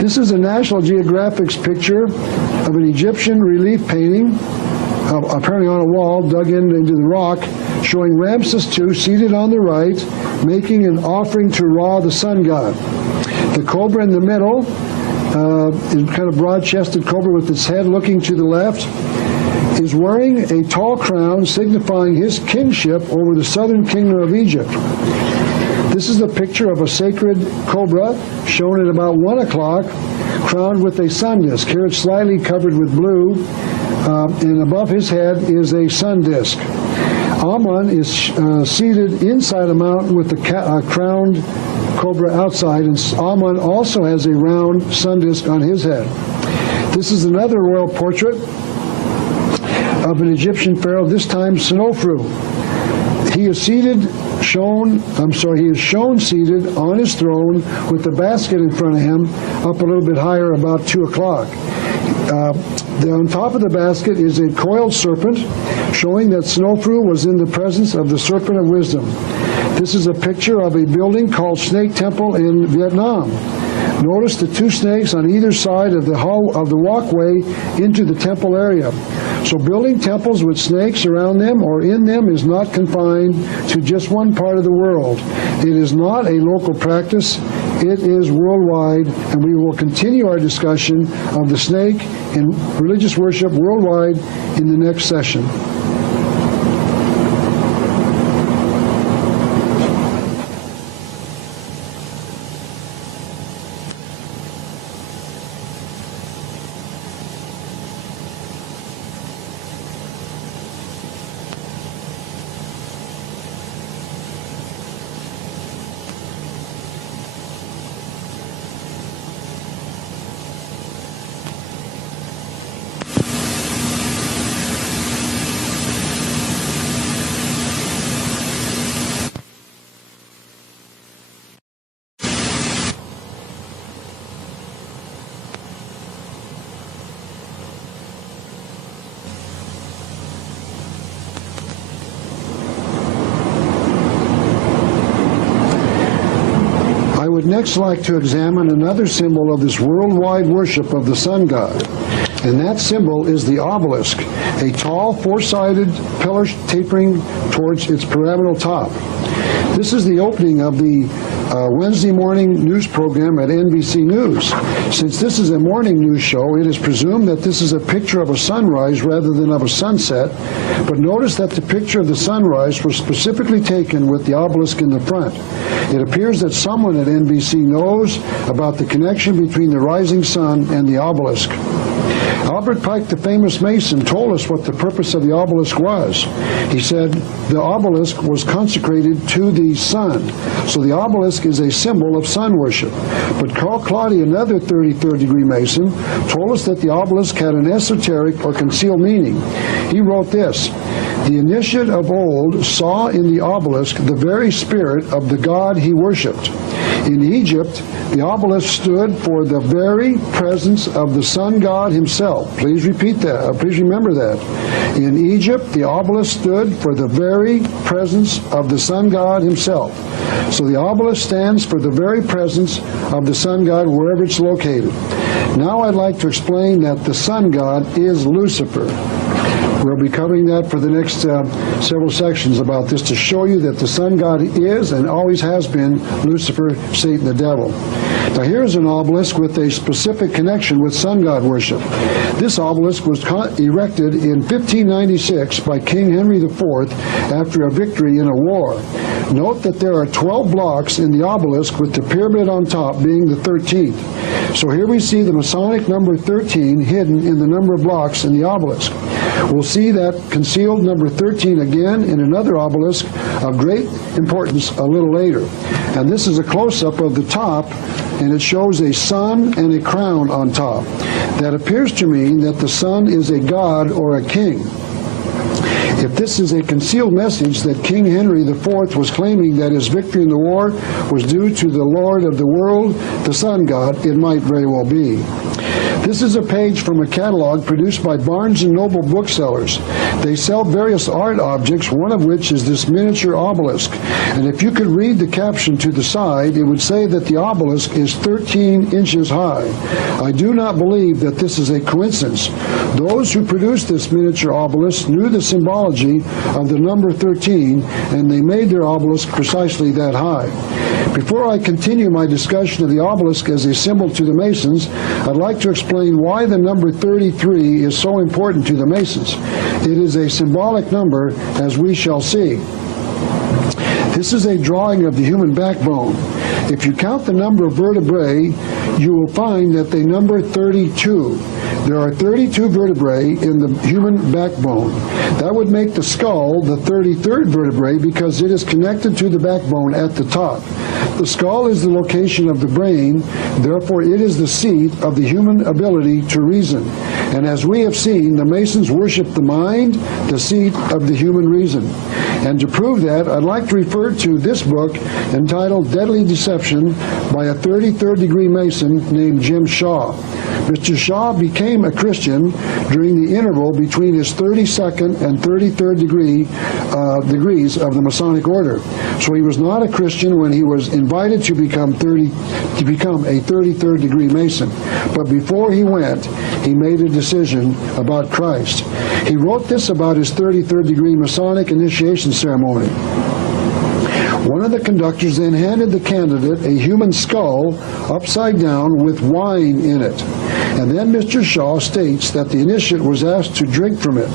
This is a National Geographic's picture of an Egyptian relief painting, apparently on a wall dug into the rock, showing Ramses II seated on the right, making an offering to Ra, the sun god. The cobra in the middle is kind of broad-chested cobra with its head looking to the left, is wearing a tall crown signifying his kingship over the southern kingdom of Egypt. This is a picture of a sacred cobra shown at about 1 o'clock, crowned with a sun disk. Here it's slightly covered with blue, and above his head is a sun disk. Amun is seated inside a mountain with the crowned cobra outside, and Amun also has a round sun disk on his head. This is another royal portrait of an Egyptian pharaoh, this time Snofru. He is shown seated on his throne with the basket in front of him, up a little bit higher, about 2 o'clock. On top of the basket is a coiled serpent, showing that Snofru was in the presence of the serpent of wisdom. This is a picture of a building called Snake Temple in Vietnam. Notice the two snakes on either side of the walkway into the temple area. So building temples with snakes around them or in them is not confined to just one part of the world. It is not a local practice. It is worldwide, and we will continue our discussion of the snake in religious worship worldwide in the next session. Next, like to examine another symbol of this worldwide worship of the sun god, and that symbol is the obelisk, a tall four-sided pillar tapering towards its pyramidal top. This is the opening of the Wednesday morning news program at NBC News. Since this is a morning news show, it is presumed that this is a picture of a sunrise rather than of a sunset, but notice that the picture of the sunrise was specifically taken with the obelisk in the front. It appears that someone at NBC knows about the connection between the rising sun and the obelisk. Albert Pike, the famous Mason, told us what the purpose of the obelisk was. He said the obelisk was consecrated to the sun. So the obelisk is a symbol of sun worship. But Carl Claudy, another 33rd degree Mason, told us that the obelisk had an esoteric or concealed meaning. He wrote this: "The initiate of old saw in the obelisk the very spirit of the god he worshipped. In Egypt, the obelisk stood for the very presence of the sun god himself." Please repeat that. Please remember that. In Egypt, the obelisk stood for the very presence of the sun god himself. So the obelisk stands for the very presence of the sun god wherever it's located. Now I'd like to explain that the sun god is Lucifer. We'll be covering that for the next several sections about this to show you that the sun god is and always has been Lucifer, Satan, the devil. Now here's an obelisk with a specific connection with sun god worship. This obelisk was erected in 1596 by King Henry IV after a victory in a war. Note that there are 12 blocks in the obelisk, with the pyramid on top being the 13th. So here we see the Masonic number 13 hidden in the number of blocks in the obelisk. We'll see that concealed number 13 again in another obelisk of great importance a little later. And this is a close-up of the top, and it shows a sun and a crown on top. That appears to mean that the sun is a god or a king. If this is a concealed message that King Henry IV was claiming that his victory in the war was due to the Lord of the world, the sun god, it might very well be. This is a page from a catalog produced by Barnes & Noble booksellers. They sell various art objects, one of which is this miniature obelisk. And if you could read the caption to the side, it would say that the obelisk is 13 inches high. I do not believe that this is a coincidence. Those who produced this miniature obelisk knew the symbology of the number 13, and they made their obelisk precisely that high. Before I continue my discussion of the obelisk as a symbol to the Masons, I'd like to explain why the number 33 is so important to the Masons. It is a symbolic number, as we shall see. This is a drawing of the human backbone. If you count the number of vertebrae, you will find that they number 32. There are 32 vertebrae in the human backbone. That would make the skull the 33rd vertebrae because it is connected to the backbone at the top. The skull is the location of the brain, therefore it is the seat of the human ability to reason. And as we have seen, the Masons worship the mind, the seat of the human reason. And to prove that, I'd like to refer to this book entitled Deadly Deception by a 33rd degree Mason named Jim Shaw. Mr. Shaw became a Christian during the interval between his 32nd and 33rd degrees of the Masonic Order. So he was not a Christian when he was invited to become a 33rd degree Mason. But before he went, he made a decision about Christ. He wrote this about his 33rd degree Masonic initiation ceremony. One of the conductors then handed the candidate a human skull upside down with wine in it. And then Mr. Shaw states that the initiate was asked to drink from it.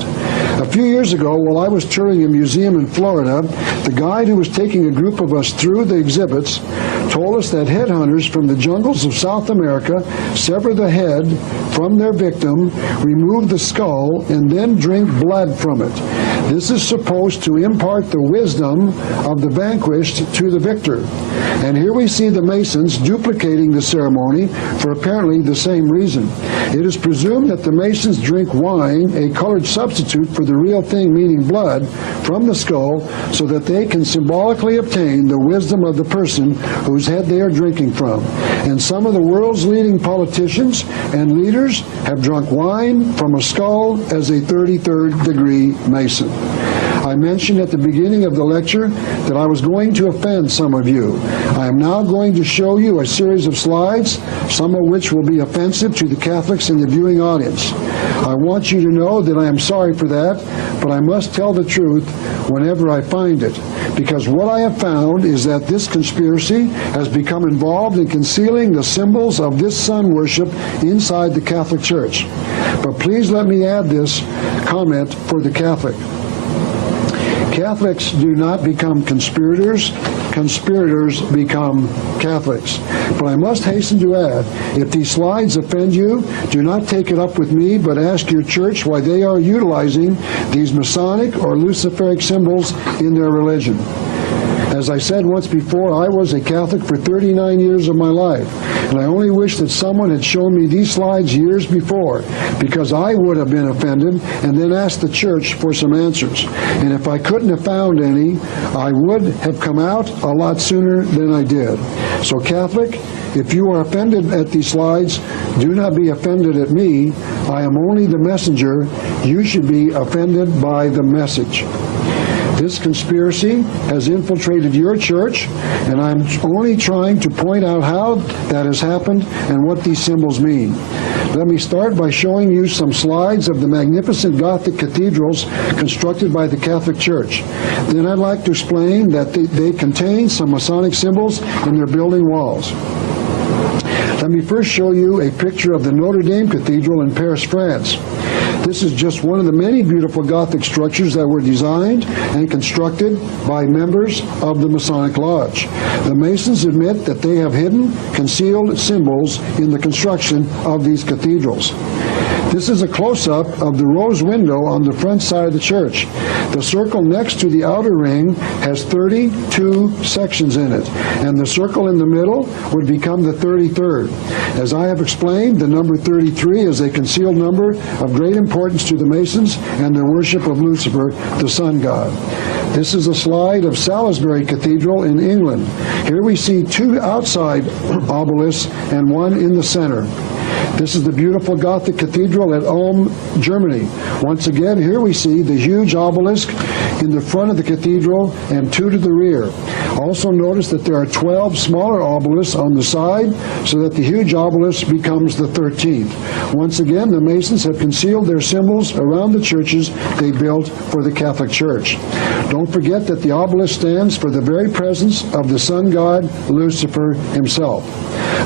A few years ago, while I was touring a museum in Florida, the guide who was taking a group of us through the exhibits told us that headhunters from the jungles of South America sever the head from their victim, remove the skull, and then drink blood from it. This is supposed to impart the wisdom of the vanquished to the victor. And here we see the Masons duplicating the ceremony for apparently the same reason. It is presumed that the Masons drink wine, a colored substitute for the real thing, meaning blood, from the skull so that they can symbolically obtain the wisdom of the person whose head they are drinking from. And some of the world's leading politicians and leaders have drunk wine from a skull as a 33rd degree Mason. I mentioned at the beginning of the lecture that I was going to offend some of you. I am now going to show you a series of slides, some of which will be offensive to the Catholics in the viewing audience. I want you to know that I am sorry for that, but I must tell the truth whenever I find it, because what I have found is that this conspiracy has become involved in concealing the symbols of this sun worship inside the Catholic Church. But please let me add this comment for the Catholic. Catholics do not become conspirators. Conspirators become Catholics. But I must hasten to add, if these slides offend you, do not take it up with me, but ask your church why they are utilizing these Masonic or Luciferic symbols in their religion. As I said once before, I was a Catholic for 39 years of my life, and I only wish that someone had shown me these slides years before, because I would have been offended and then asked the church for some answers. And if I couldn't have found any, I would have come out a lot sooner than I did. So Catholic, if you are offended at these slides, do not be offended at me. I am only the messenger. You should be offended by the message. This conspiracy has infiltrated your church, and I'm only trying to point out how that has happened and what these symbols mean. Let me start by showing you some slides of the magnificent Gothic cathedrals constructed by the Catholic Church. Then I'd like to explain that they contain some Masonic symbols in their building walls. Let me first show you a picture of the Notre Dame Cathedral in Paris, France. This is just one of the many beautiful Gothic structures that were designed and constructed by members of the Masonic Lodge. The Masons admit that they have hidden, concealed symbols in the construction of these cathedrals. This is a close-up of the rose window on the front side of the church. The circle next to the outer ring has 32 sections in it, and the circle in the middle would become the 33rd. As I have explained, the number 33 is a concealed number of great importance to the Masons and their worship of Lucifer, the sun god. This is a slide of Salisbury Cathedral in England. Here we see two outside obelisks and one in the center. This is the beautiful Gothic cathedral at Ulm, Germany. Once again, here we see the huge obelisk in the front of the cathedral and two to the rear. Also notice that there are 12 smaller obelisks on the side, so that the huge obelisk becomes the 13th. Once again, the Masons have concealed their symbols around the churches they built for the Catholic Church. Don't forget that the obelisk stands for the very presence of the sun god, Lucifer himself.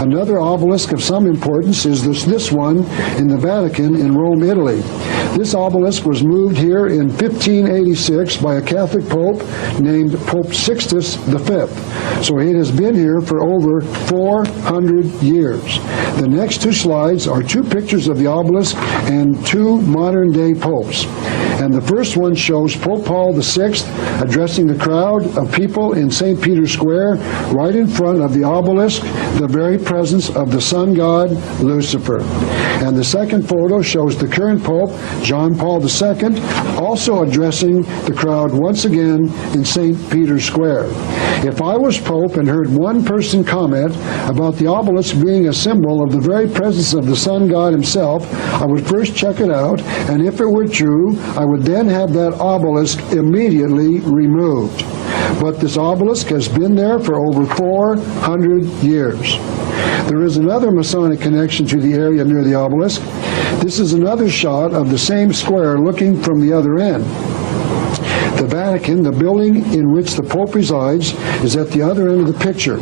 Another obelisk of some importance is this one in the Vatican in Rome, Italy. This obelisk was moved here in 1586 by a Catholic pope named Pope Sixtus V. So it has been here for over 400 years. The next two slides are two pictures of the obelisk and two modern-day popes. And the first one shows Pope Paul VI addressing the crowd of people in St. Peter's Square right in front of the obelisk, the very presence of the sun god, Lucifer. And the second photo shows the current Pope, John Paul II, also addressing the crowd once again in St. Peter's Square. If I was Pope and heard one person comment about the obelisk being a symbol of the very presence of the sun god himself, I would first check it out, and if it were true, I would then have that obelisk immediately removed. But this obelisk has been there for over 400 years. There is another Masonic connection to the area near the obelisk. This is another shot of the same square looking from the other end. The Vatican, the building in which the Pope resides, is at the other end of the picture.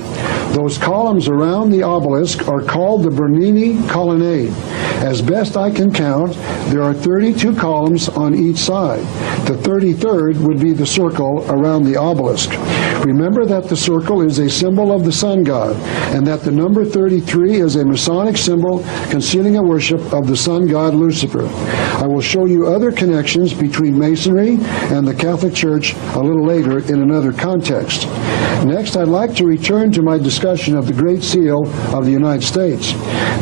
Those columns around the obelisk are called the Bernini Colonnade. As best I can count, there are 32 columns on each side. The 33rd would be the circle around the obelisk. Remember that the circle is a symbol of the sun god, and that the number 33 is a Masonic symbol concealing a worship of the sun god Lucifer. I will show you other connections between Masonry and the Catholic Church a little later in another context. Next, I'd like to return to my discussion of the Great Seal of the United States.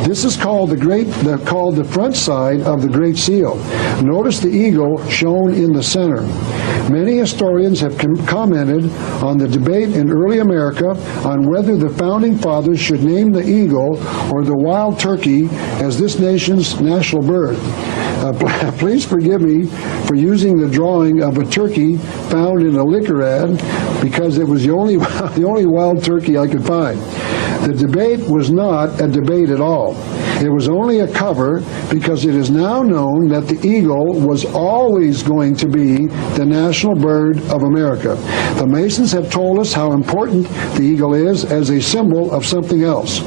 This is called the front side of the Great Seal. Notice the eagle shown in the center. Many historians have commented on the debate in early America on whether the founding fathers should name the eagle or the wild turkey as this nation's national bird. Please forgive me for using the drawing of a turkey found in a liquor ad, because it was the only wild turkey I could find. The debate was not a debate at all. It was only a cover, because it is now known that the eagle was always going to be the national bird of America. The Masons have told us how important the eagle is as a symbol of something else.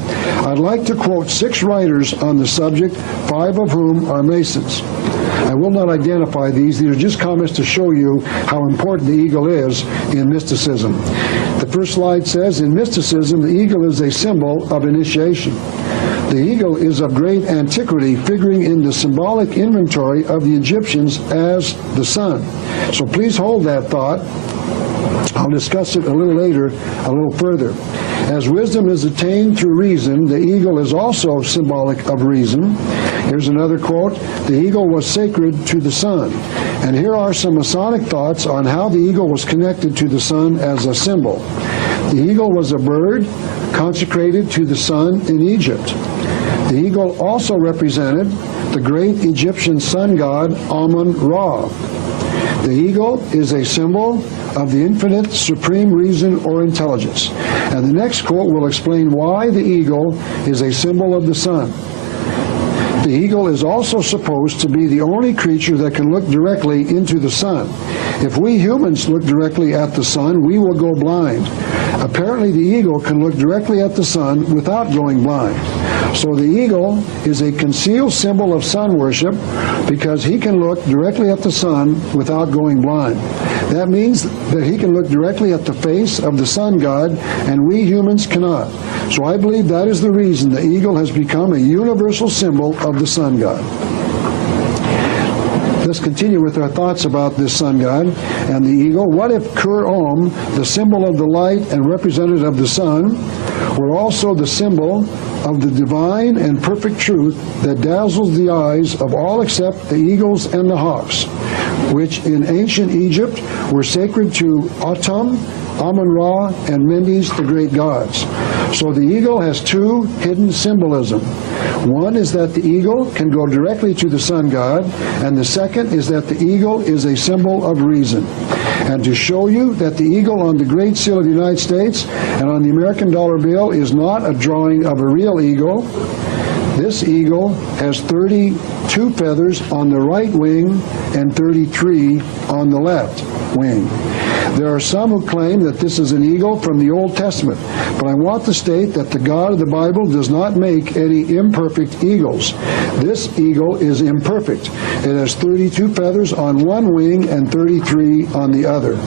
I'd like to quote 6 writers on the subject, 5 of whom are Masons. I will not identify these. These are just comments to show you how important the eagle is in mysticism. The first slide says, in mysticism, the eagle is a symbol of initiation. The eagle is of great antiquity, figuring in the symbolic inventory of the Egyptians as the sun. So please hold that thought. I'll discuss it a little later, a little further. As wisdom is attained through reason, the eagle is also symbolic of reason. Here's another quote, the eagle was sacred to the sun. And here are some Masonic thoughts on how the eagle was connected to the sun as a symbol. The eagle was a bird consecrated to the sun in Egypt. The eagle also represented the great Egyptian sun god Amun-Ra. The eagle is a symbol of the infinite supreme reason or intelligence. And the next quote will explain why the eagle is a symbol of the sun. The eagle is also supposed to be the only creature that can look directly into the sun. If we humans look directly at the sun, we will go blind. Apparently, the eagle can look directly at the sun without going blind. So the eagle is a concealed symbol of sun worship because he can look directly at the sun without going blind. That means that he can look directly at the face of the sun god, and we humans cannot. So I believe that is the reason the eagle has become a universal symbol of the sun god. Let's continue with our thoughts about this sun god and the eagle. What if Kur-Om, the symbol of the light and representative of the sun, were also the symbol of the divine and perfect truth that dazzles the eyes of all except the eagles and the hawks, which in ancient Egypt were sacred to Atum, Amun-Ra, and Mendes, the great gods. So the eagle has two hidden symbolism. One is that the eagle can go directly to the sun god, and the second is that the eagle is a symbol of reason. And to show you that the eagle on the Great Seal of the United States and on the American dollar bill is not a drawing of a real eagle, this eagle has 32 feathers on the right wing and 33 on the left wing. There are some who claim that this is an eagle from the Old Testament, but I want to state that the God of the Bible does not make any imperfect eagles. This eagle is imperfect. It has 32 feathers on one wing and 33 on the other.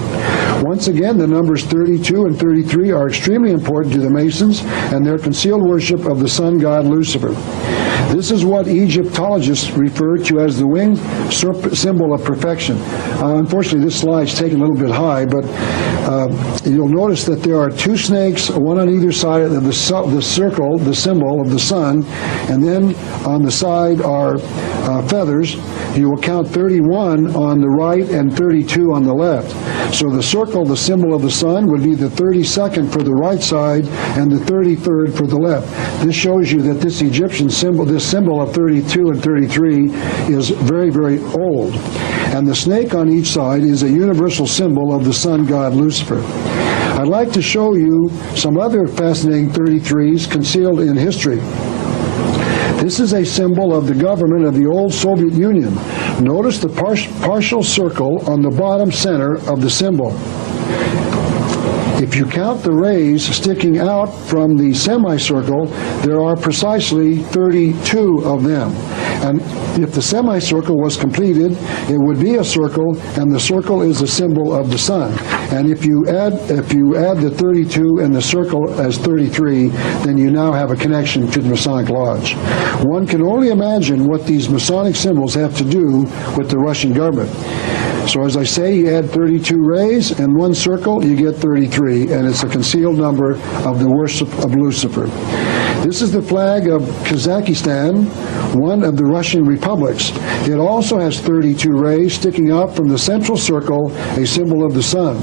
Once again, the numbers 32 and 33 are extremely important to the Masons and their concealed worship of the sun god Lucifer. This is what Egyptologists refer to as the winged symbol of perfection. Unfortunately, this slide's taken a little bit high, but you'll notice that there are two snakes, one on either side of the circle, the symbol of the sun, and then on the side are feathers. You will count 31 on the right and 32 on the left. So the circle, the symbol of the sun, would be the 32nd for the right side and the 33rd for the left. This shows you that this Egyptian symbol, this symbol of 32 and 33, is very, very old. And the snake on each side is a universal symbol of the sun god Lucifer. I'd like to show you some other fascinating 33s concealed in history. This is a symbol of the government of the old Soviet Union. Notice the partial circle on the bottom center of the symbol. If you count the rays sticking out from the semicircle, there are precisely 32 of them. And if the semicircle was completed, it would be a circle, and the circle is a symbol of the sun. And if you add the 32 and the circle as 33, then you now have a connection to the Masonic Lodge. One can only imagine what these Masonic symbols have to do with the Russian government. So as I say, you add 32 rays and one circle, you get 33, and it's a concealed number of the worship of Lucifer. This is the flag of Kazakhstan, one of the Russian republics. It also has 32 rays sticking out from the central circle, a symbol of the sun.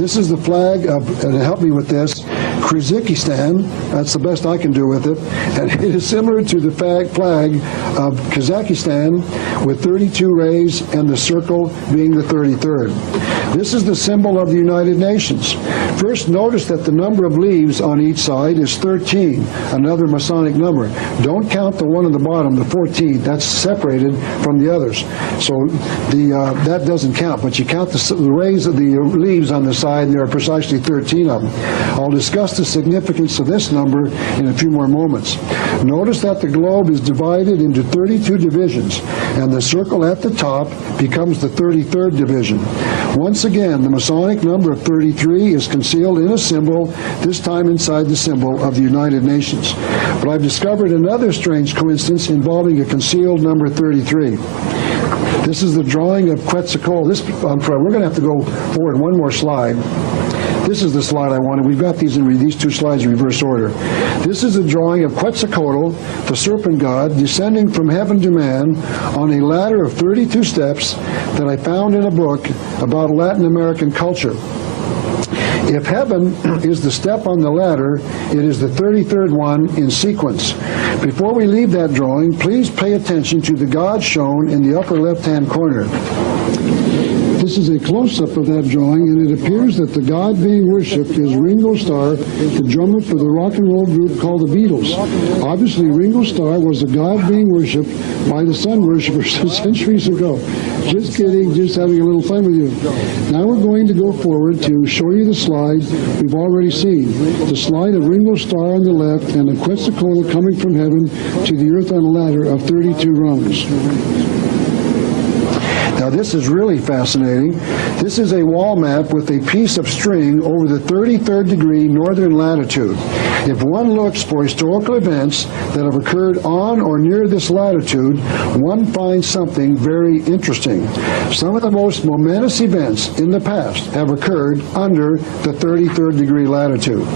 This is the flag of, and help me with this, Kyrgyzstan. That's the best I can do with it. And it is similar to the flag of Kazakhstan with 32 rays and the circle being the 33rd. This is the symbol of the United Nations. First, notice that the number of leaves on each side is 13, another Masonic number. Don't count the one on the bottom, the 14th. That's separated from the others. So that doesn't count, but you count the rays of the leaves on the side, and there are precisely 13 of them. I'll discuss the significance of this number in a few more moments. Notice that the globe is divided into 32 divisions, and the circle at the top becomes the 33rd division. Once again, the Masonic number of 33 is concealed in a symbol, this time inside the symbol of the United Nations. But I've discovered another strange coincidence involving a concealed number 33. This is the drawing of Quetzalcoatl. We're going to have to go forward one more slide. This is the slide I wanted. We've got these two slides in reverse order. This is a drawing of Quetzalcoatl, the serpent god, descending from heaven to man on a ladder of 32 steps that I found in a book about Latin American culture. If heaven is the step on the ladder, it is the 33rd one in sequence. Before we leave that drawing, please pay attention to the god shown in the upper left-hand corner. This This is a close-up of that drawing, and it appears that the god being worshipped is Ringo Starr, the drummer for the rock and roll group called the Beatles. Obviously, Ringo Starr was the god being worshipped by the sun worshippers centuries ago. Just kidding, just having a little fun with you. Now we're going to go forward to show you the slide we've already seen. The slide of Ringo Starr on the left and the Quetzalcoatl coming from heaven to the earth on a ladder of 32 rungs. Now this is really fascinating. This is a wall map with a piece of string over the 33rd degree northern latitude. If one looks for historical events that have occurred on or near this latitude, one finds something very interesting. Some of the most momentous events in the past have occurred under the 33rd degree latitude.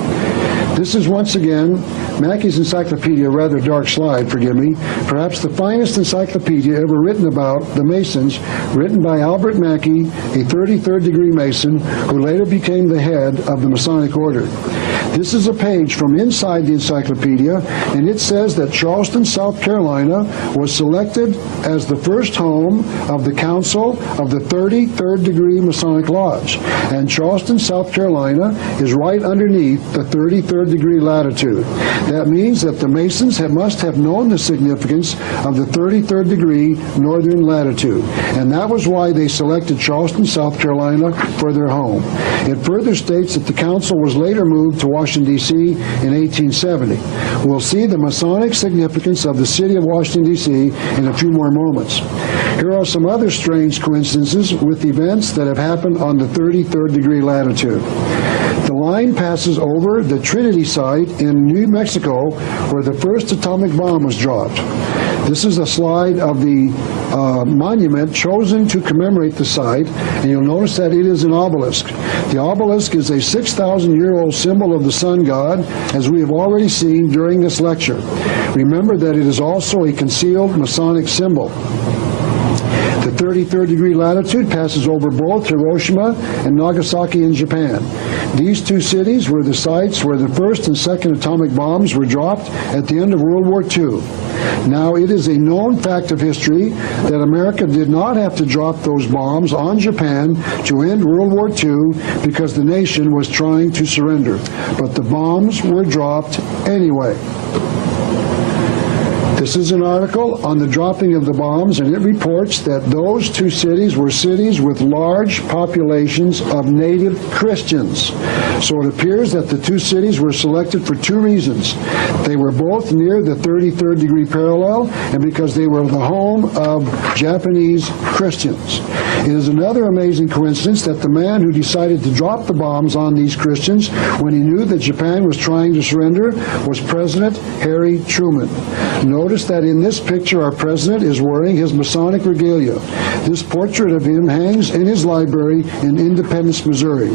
This is once again Mackey's Encyclopedia, a rather dark slide, forgive me, perhaps the finest encyclopedia ever written about the Masons, written by Albert Mackey, a 33rd degree Mason, who later became the head of the Masonic Order. This is a page from inside the encyclopedia, and it says that Charleston, South Carolina was selected as the first home of the Council of the 33rd degree Masonic Lodge. And Charleston, South Carolina is right underneath the 33rd degree latitude. That means that the Masons must have known the significance of the 33rd degree northern latitude. And that was why they selected Charleston, South Carolina for their home. It further states that the Council was later moved to Washington, D.C. in 1870. We'll see the Masonic significance of the city of Washington, D.C. in a few more moments. Here are some other strange coincidences with events that have happened on the 33rd degree latitude. The line passes over the Trinity site in New Mexico where the first atomic bomb was dropped. This is a slide of the monument chosen to commemorate the site, and you'll notice that it is an obelisk. The obelisk is a 6,000-year-old symbol of the sun god, as we have already seen during this lecture. Remember that it is also a concealed Masonic symbol. The 33rd degree latitude passes over both Hiroshima and Nagasaki in Japan. These two cities were the sites where the first and second atomic bombs were dropped at the end of World War II. Now, it is a known fact of history that America did not have to drop those bombs on Japan to end World War II because the nation was trying to surrender. But the bombs were dropped anyway. This is an article on the dropping of the bombs, and it reports that those two cities were cities with large populations of native Christians. So it appears that the two cities were selected for two reasons. They were both near the 33rd degree parallel, and because they were the home of Japanese Christians. It is another amazing coincidence that the man who decided to drop the bombs on these Christians when he knew that Japan was trying to surrender was President Harry Truman. Notice that in this picture our president is wearing his Masonic regalia. This portrait of him hangs in his library in Independence, Missouri.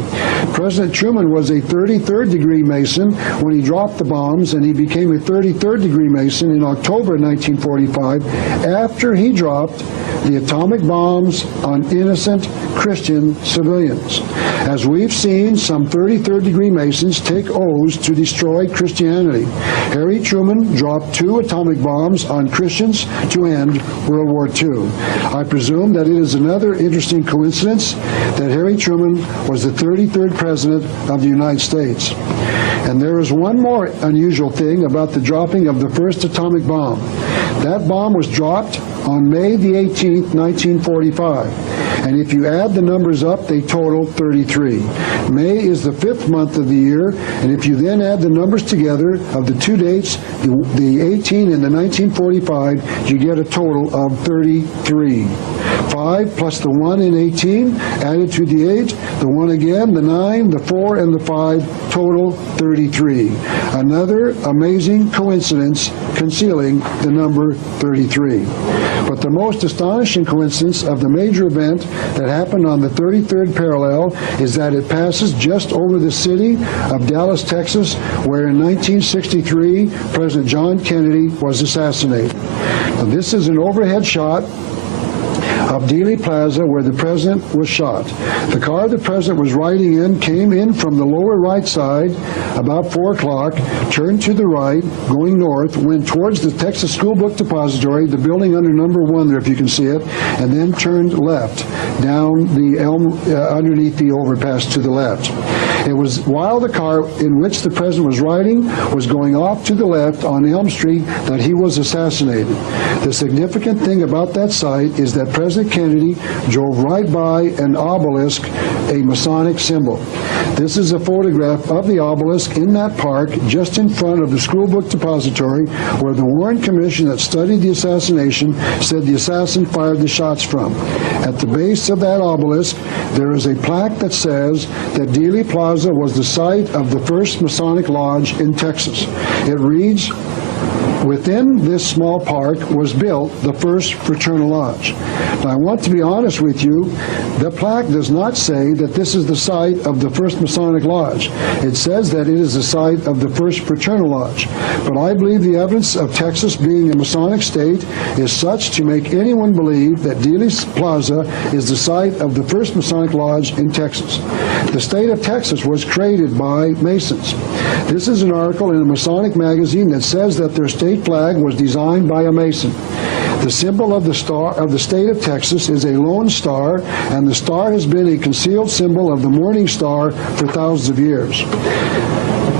President Truman was a 33rd degree Mason when he dropped the bombs, and he became a 33rd degree Mason in October 1945 after he dropped the atomic bombs on innocent Christian civilians. As we've seen, some 33rd degree Masons take oaths to destroy Christianity. Harry Truman dropped 2 atomic bombs on Christians to end World War II. I presume that it is another interesting coincidence that Harry Truman was the 33rd President of the United States. And there is one more unusual thing about the dropping of the first atomic bomb. That bomb was dropped on May the 18th, 1945. And if you add the numbers up, they total 33. May is the 5th month of the year, and if you then add the numbers together of the two dates, the 18 and the 1945, you get a total of 33. 5 plus the 1 in 18, added to the 8, the 1 again, the 9, the 4, and the 5, total 33. Another amazing coincidence concealing the number 33. But the most astonishing coincidence of the major event that happened on the 33rd parallel is that it passes just over the city of Dallas, Texas, where in 1963 President John Kennedy was assassinated. Now, this is an overhead shot of Dealey Plaza where the president was shot. The car the president was riding in came in from the lower right side about 4 o'clock, turned to the right, going north, went towards the Texas School Book Depository, the building under number 1 there if you can see it, and then turned left down the elm underneath the overpass to the left. It was while the car in which the president was riding was going off to the left on Elm Street that he was assassinated. The significant thing about that site is that President Kennedy drove right by an obelisk, a Masonic symbol. This is a photograph of the obelisk in that park just in front of the School Book Depository where the Warren Commission that studied the assassination said the assassin fired the shots from. At the base of that obelisk, there is a plaque that says that Dealey Plaza was the site of the first Masonic Lodge in Texas. It reads, "Within this small park was built the first fraternal lodge." Now, I want to be honest with you, the plaque does not say that this is the site of the first Masonic Lodge. It says that it is the site of the first fraternal lodge. But I believe the evidence of Texas being a Masonic state is such to make anyone believe that Dealey Plaza is the site of the first Masonic Lodge in Texas. The state of Texas was created by Masons. This is an article in a Masonic magazine that says that their state flag was designed by a Mason. The symbol of the star of the state of Texas is a lone star, and the star has been a concealed symbol of the morning star for thousands of years.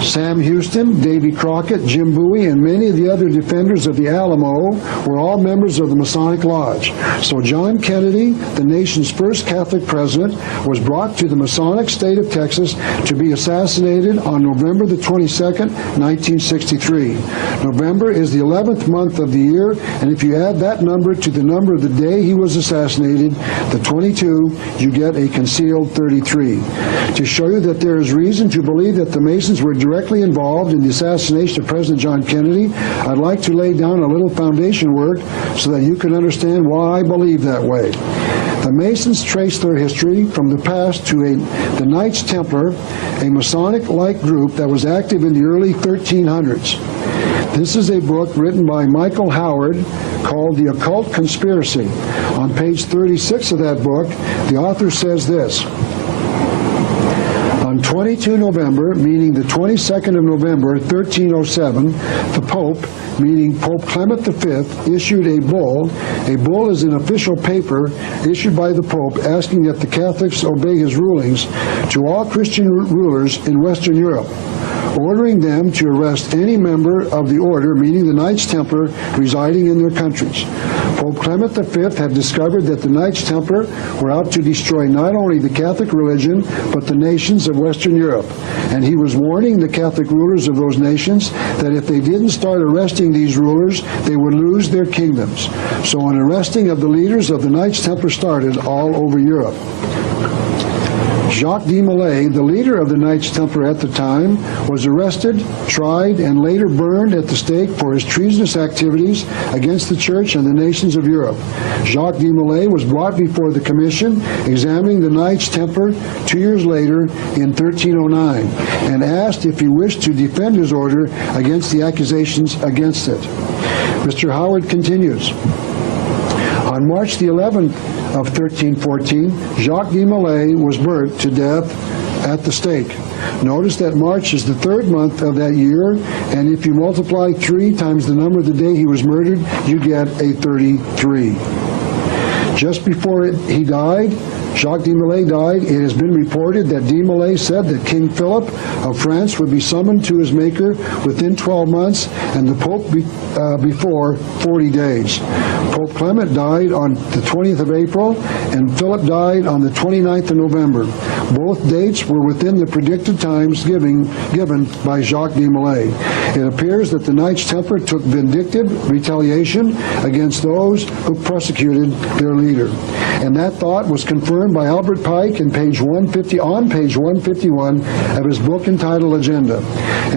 Sam Houston, Davy Crockett, Jim Bowie, and many of the other defenders of the Alamo were all members of the Masonic Lodge. So John Kennedy, the nation's first Catholic president, was brought to the Masonic state of Texas to be assassinated on November the 22nd, 1963. November is the 11th month of the year, and if you add that number to the number of the day he was assassinated, the 22, you get a concealed 33. To show you that there is reason to believe that the Masons were directly involved in the assassination of President John Kennedy, I'd like to lay down a little foundation work so that you can understand why I believe that way. The Masons trace their history from the past to the Knights Templar, a Masonic-like group that was active in the early 1300s. This is a book written by Michael Howard called The Occult Conspiracy. On page 36 of that book, the author says this: on 22 November, meaning the 22nd of November, 1307, the Pope, meaning Pope Clement V, issued a bull. A bull is an official paper issued by the Pope asking that the Catholics obey his rulings to all Christian rulers in Western Europe, ordering them to arrest any member of the order, meaning the Knights Templar, residing in their countries. Pope Clement V had discovered that the Knights Templar were out to destroy not only the Catholic religion, but the nations of Western Europe. And he was warning the Catholic rulers of those nations that if they didn't start arresting these rulers, they would lose their kingdoms. So an arresting of the leaders of the Knights Templar started all over Europe. Jacques de Molay, the leader of the Knights Templar at the time, was arrested, tried, and later burned at the stake for his treasonous activities against the Church and the nations of Europe. Jacques de Molay was brought before the Commission examining the Knights Templar 2 years later in 1309 and asked if he wished to defend his order against the accusations against it. Mr. Howard continues. On March the 11th of 1314, Jacques de Molay was burnt to death at the stake. Notice that March is the 3rd month of that year, and if you multiply 3 times the number of the day he was murdered, you get a 33. Just before he died, Jacques de Molay died. It has been reported that de Molay said that King Philip of France would be summoned to his maker within 12 months and the Pope before 40 days. Pope Clement died on the 20th of April and Philip died on the 29th of November. Both dates were within the predicted times given by Jacques de Molay. It appears that the Knights Templar took vindictive retaliation against those who persecuted their leader. And that thought was confirmed learned by Albert Pike on page 151 of his book entitled Agenda.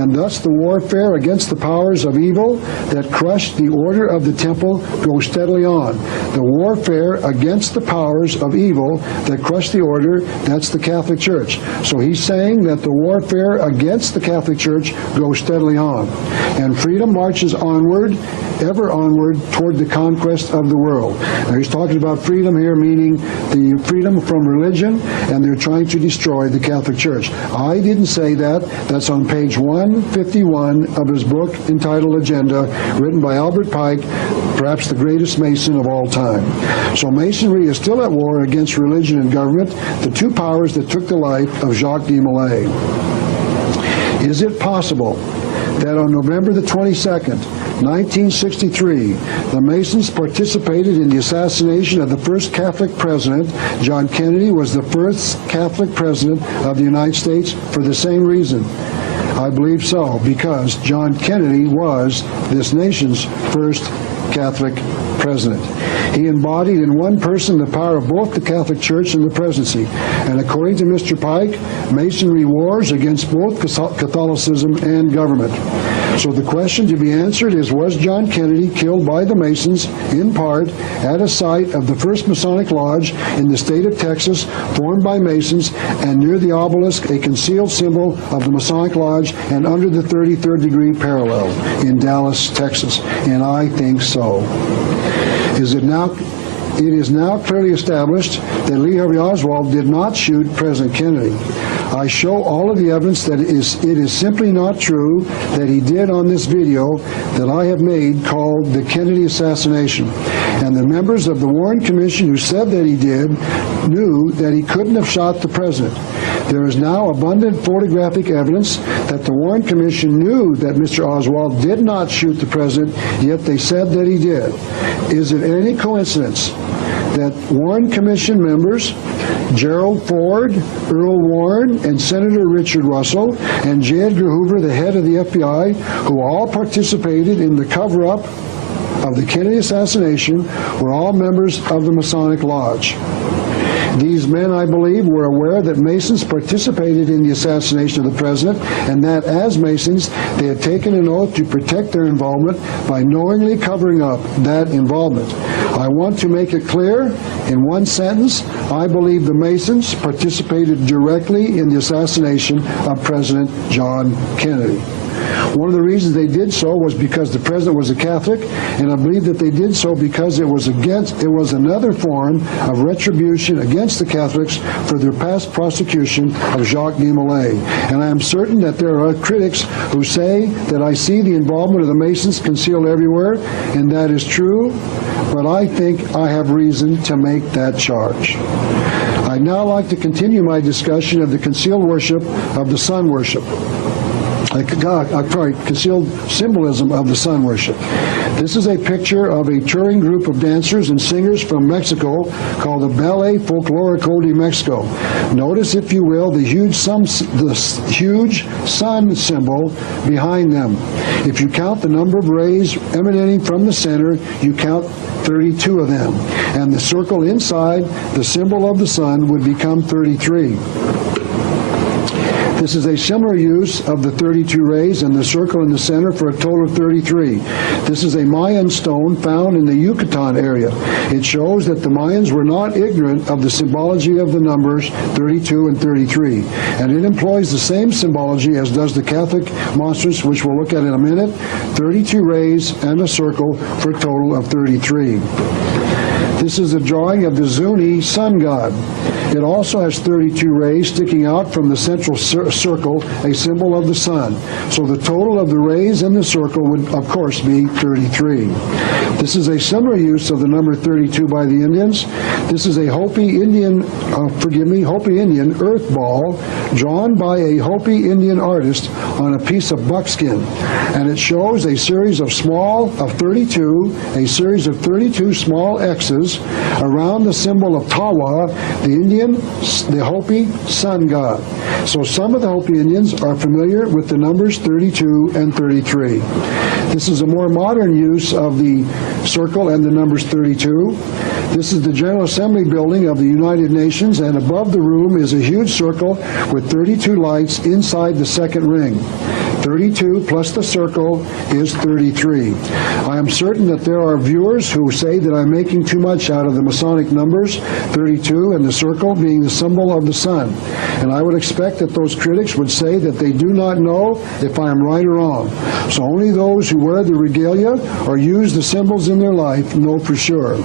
And thus the warfare against the powers of evil that crushed the order of the temple goes steadily on. The warfare against the powers of evil that crushed the order, that's the Catholic Church. So he's saying that the warfare against the Catholic Church goes steadily on. And freedom marches onward, ever onward, toward the conquest of the world. Now he's talking about freedom here, meaning the freedom from religion, and they're trying to destroy the Catholic Church. I didn't say that. That's on page 151 of his book entitled Agenda, written by Albert Pike, perhaps the greatest Mason of all time. So Masonry is still at war against religion and government, the two powers that took the life of Jacques de Molay. Is it possible that on November the 22nd, 1963, the Masons participated in the assassination of the first Catholic president? John Kennedy was the first Catholic president of the United States for the same reason. I believe so, because John Kennedy was this nation's first Catholic president. He embodied in one person the power of both the Catholic Church and the presidency. And according to Mr. Pike, Masonry wars against both Catholicism and government. So the question to be answered is, was John Kennedy killed by the Masons, in part, at a site of the first Masonic Lodge in the state of Texas, formed by Masons, and near the obelisk, a concealed symbol of the Masonic Lodge, and under the 33rd degree parallel in Dallas, Texas? And I think so. It is now clearly established that Lee Harvey Oswald did not shoot President Kennedy. I show all of the evidence that it is simply not true that he did on this video that I have made called the Kennedy assassination. And the members of the Warren Commission who said that he did knew that he couldn't have shot the president. There is now abundant photographic evidence that the Warren Commission knew that Mr. Oswald did not shoot the president, yet they said that he did. Is it any coincidence that Warren Commission members, Gerald Ford, Earl Warren, and Senator Richard Russell, and J. Edgar Hoover, the head of the FBI, who all participated in the cover-up of the Kennedy assassination, were all members of the Masonic Lodge? These men, I believe, were aware that Masons participated in the assassination of the president, and that as Masons, they had taken an oath to protect their involvement by knowingly covering up that involvement. I want to make it clear in one sentence: I believe the Masons participated directly in the assassination of President John Kennedy. One of the reasons they did so was because the president was a Catholic, and I believe that they did so because it was another form of retribution against the Catholics for their past prosecution of Jacques de Molay. And I am certain that there are critics who say that I see the involvement of the Masons concealed everywhere, and that is true, but I think I have reason to make that charge. I'd now like to continue my discussion of the concealed worship of the sun worship. Concealed symbolism of the sun worship. This is a picture of a touring group of dancers and singers from Mexico called the Ballet Folklorico de Mexico. Notice, if you will, the huge sun symbol behind them. If you count the number of rays emanating from the center, you count 32 of them. And the circle inside the symbol of the sun would become 33. This is a similar use of the 32 rays and the circle in the center for a total of 33. This is a Mayan stone found in the Yucatan area. It shows that the Mayans were not ignorant of the symbology of the numbers 32 and 33. And it employs the same symbology as does the Catholic monstrance, which we'll look at in a minute: 32 rays and a circle for a total of 33. This is a drawing of the Zuni sun god. It also has 32 rays sticking out from the central circle, a symbol of the sun. So the total of the rays in the circle would, of course, be 33. This is a similar use of the number 32 by the Indians. This is a Hopi Indian earth ball drawn by a Hopi Indian artist on a piece of buckskin. And it shows a series of 32 small X's around the symbol of Tawa, the Hopi sun god. So some of the Hopi Indians are familiar with the numbers 32 and 33. This is a more modern use of the circle and the numbers 32. This is the General Assembly building of the United Nations, and above the room is a huge circle with 32 lights inside the second ring. 32 plus the circle is 33. I am certain that there are viewers who say that I'm making too much out of the Masonic numbers, 32 and the circle being the symbol of the sun. And I would expect that those critics would say that they do not know if I am right or wrong. So only those who wear the regalia or use the symbols in their life know for sure.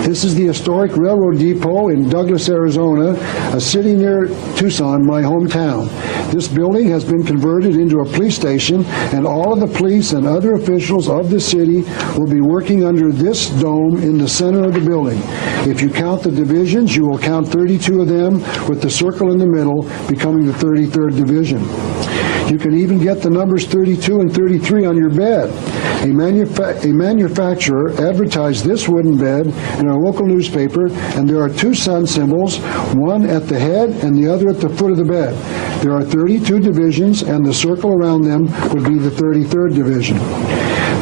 This is the historic railroad depot in Douglas, Arizona, a city near Tucson, my hometown. This building has been converted into a police station, and all of the police and other officials of the city will be working under this dome in the center of the building. If you count the divisions, you will count 32 of them, with the circle in the middle becoming the 33rd division. You can even get the numbers 32 and 33 on your bed. A manufacturer advertised this wooden bed in our local newspaper, and there are two sun symbols, one at the head and the other at the foot of the bed. There are 32 divisions, and the circle around them would be the 33rd division.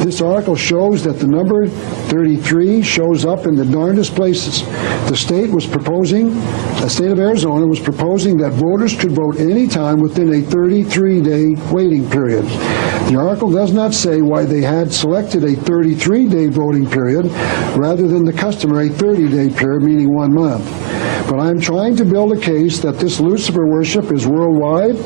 This article shows that the number 33 shows up in the darndest places. The state of Arizona was proposing that voters could vote any time within a 33-day waiting period. The article does not say why they had selected a 33-day voting period rather than the customary 30-day period, meaning 1 month. But I am trying to build a case that this Lucifer worship is worldwide,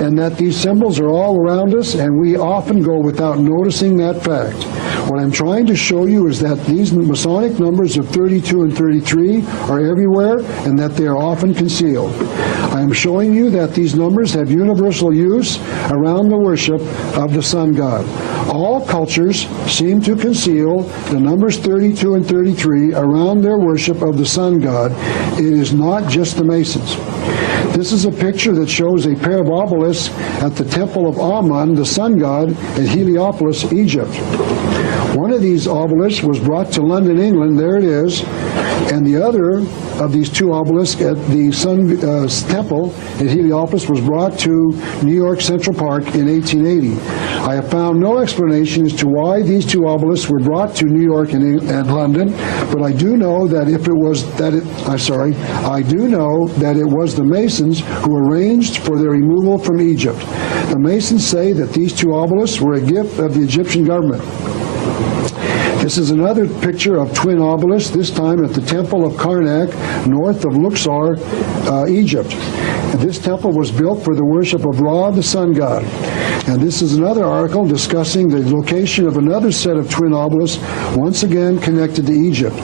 and that these symbols are all around us, and we often go without noticing that fact. What I'm trying to show you is that these Masonic numbers of 32 and 33 are everywhere, and that they are often concealed. I am showing you that these numbers have universal use around the worship of the sun god. All cultures seem to conceal the numbers 32 and 33 around their worship of the sun god. It is not just the Masons. This is a picture that shows a pair of obelisks at the Temple of Amun, the sun god, at Heliopolis, Egypt. One of these obelisks was brought to London, England. There it is. And the other of these two obelisks at the Sun Temple at Heliopolis was brought to New York Central Park in 1880. I have found no explanation as to why these two obelisks were brought to New York and London, but I do know that it was the Masons who arranged for their removal from Egypt. The Masons say that these two obelisks were a gift of the Egyptian government. This is another picture of twin obelisks, this time at the Temple of Karnak, north of Luxor, Egypt. And this temple was built for the worship of Ra, the sun god. And this is another article discussing the location of another set of twin obelisks, once again connected to Egypt.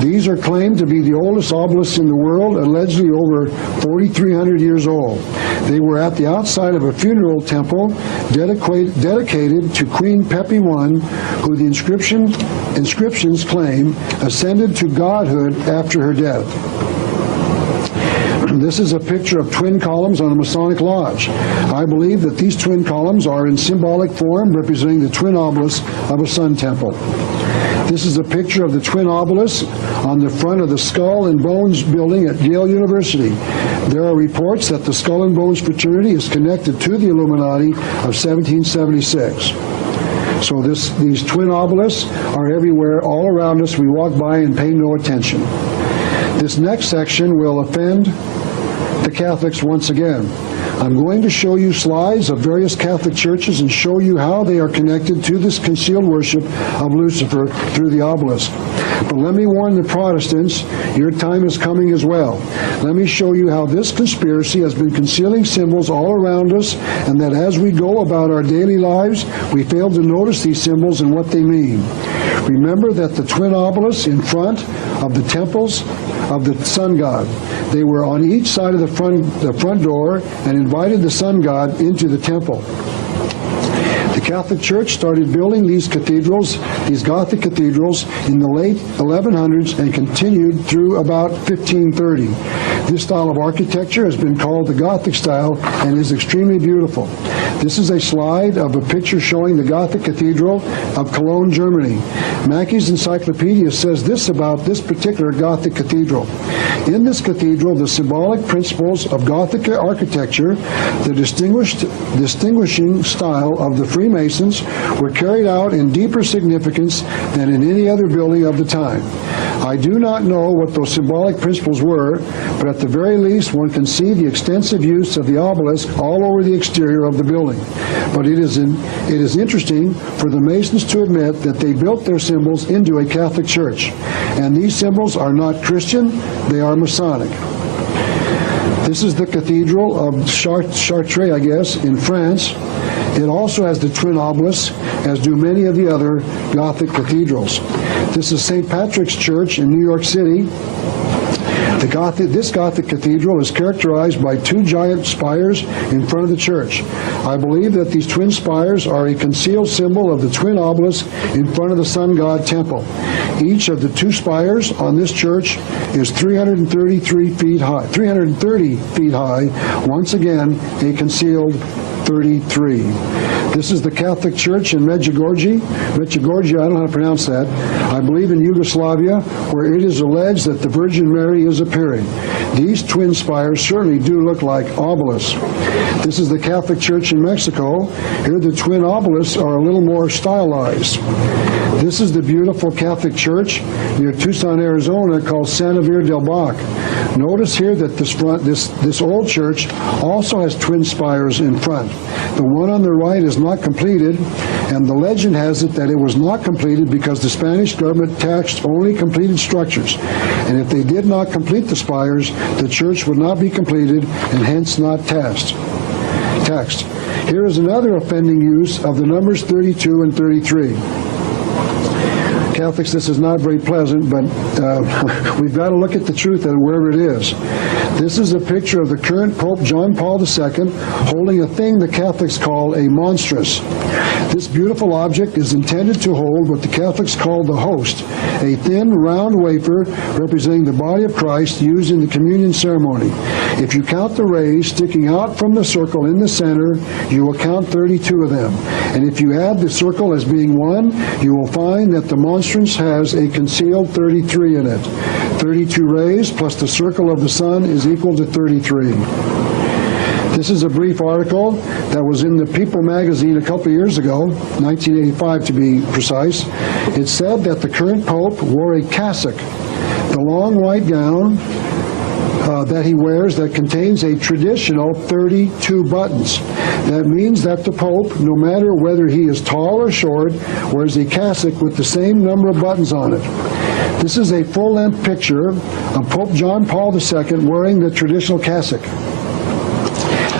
These are claimed to be the oldest obelisks in the world, allegedly over 4,300 years old. They were at the outside of a funeral temple dedicated to Queen Pepi I, who the inscriptions claim ascended to godhood after her death. This is a picture of twin columns on a Masonic lodge. I believe that these twin columns are in symbolic form, representing the twin obelisks of a sun temple. This is a picture of the twin obelisks on the front of the Skull and Bones building at Yale University. There are reports that the Skull and Bones fraternity is connected to the Illuminati of 1776. So these twin obelisks are everywhere, all around us. We walk by and pay no attention. This next section will offend the Catholics once again. I'm going to show you slides of various Catholic churches and show you how they are connected to this concealed worship of Lucifer through the obelisk. But let me warn the Protestants, your time is coming as well. Let me show you how this conspiracy has been concealing symbols all around us, and that as we go about our daily lives, we fail to notice these symbols and what they mean. Remember that the twin obelisks in front of the temples of the sun god, they were on each side of the front door and invited the sun god into the temple. The Catholic Church started building these cathedrals, these Gothic cathedrals, in the late 1100s and continued through about 1530. This style of architecture has been called the Gothic style and is extremely beautiful. This is a slide of a picture showing the Gothic Cathedral of Cologne, Germany. Mackey's Encyclopedia says this about this particular Gothic cathedral. In this cathedral, the symbolic principles of Gothic architecture, the distinguishing style of the Freemasons, were carried out in deeper significance than in any other building of the time. I do not know what those symbolic principles were, but at the very least one can see the extensive use of the obelisk all over the exterior of the building. But it is interesting for the Masons to admit that they built their symbols into a Catholic church. And these symbols are not Christian, they are Masonic. This is the Cathedral of Chartres, I guess, in France. It also has the twin obelisks, as do many of the other Gothic cathedrals. This is St. Patrick's Church in New York City. This Gothic cathedral is characterized by two giant spires in front of the church. I believe that these twin spires are a concealed symbol of the twin obelisk in front of the sun god temple. Each of the two spires on this church is 330 feet high. Once again, a concealed 33. This is the Catholic Church in Medjugorje. Medjugorje, I don't know how to pronounce that. I believe in Yugoslavia, where it is alleged that the Virgin Mary is appearing. These twin spires certainly do look like obelisks. This is the Catholic Church in Mexico. Here the twin obelisks are a little more stylized. This is the beautiful Catholic church near Tucson, Arizona, called San Javier del Bac. Notice here that this old church also has twin spires in front. The one on the right is not completed, and the legend has it that it was not completed because the Spanish government taxed only completed structures. And if they did not complete the spires, the church would not be completed and hence not taxed. Here is another offending use of the numbers 32 and 33. Catholics, this is not very pleasant, but we've got to look at the truth and wherever it is. This is a picture of the current Pope John Paul II holding a thing the Catholics call a monstrance. This beautiful object is intended to hold what the Catholics call the host, a thin, round wafer representing the body of Christ used in the communion ceremony. If you count the rays sticking out from the circle in the center, you will count 32 of them. And if you add the circle as being one, you will find that the monstrance has a concealed 33 in it. 32 rays plus the circle of the sun is equal to 33. This is a brief article that was in the People magazine a couple years ago, 1985 to be precise. It said that the current Pope wore a cassock, the long white gown that he wears that contains a traditional 32 buttons. That means that the Pope, no matter whether he is tall or short, wears a cassock with the same number of buttons on it. This is a full-length picture of Pope John Paul II wearing the traditional cassock.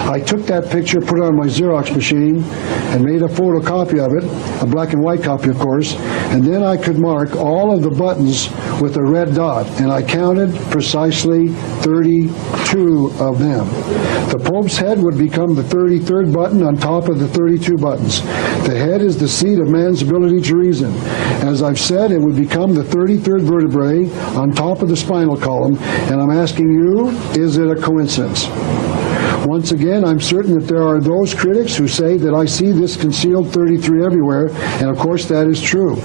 I took that picture, put it on my Xerox machine, and made a photocopy of it, a black and white copy, of course, and then I could mark all of the buttons with a red dot, and I counted precisely 32 of them. The Pope's head would become the 33rd button on top of the 32 buttons. The head is the seat of man's ability to reason. As I've said, it would become the 33rd vertebrae on top of the spinal column, and I'm asking you, is it a coincidence? Once again, I'm certain that there are those critics who say that I see this concealed 33 everywhere, and of course that is true.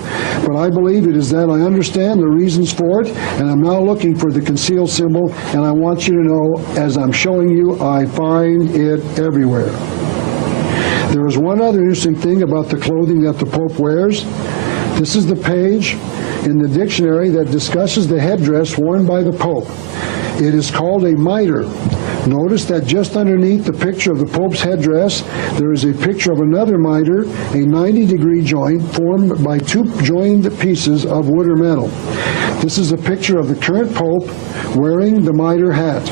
But I believe it is that I understand the reasons for it, and I'm now looking for the concealed symbol, and I want you to know, as I'm showing you, I find it everywhere. There is one other interesting thing about the clothing that the Pope wears. This is the page in the dictionary that discusses the headdress worn by the Pope. It is called a mitre. Notice that just underneath the picture of the Pope's headdress, there is a picture of another mitre, a 90-degree joint formed by two joined pieces of wood or metal. This is a picture of the current Pope wearing the mitre hat.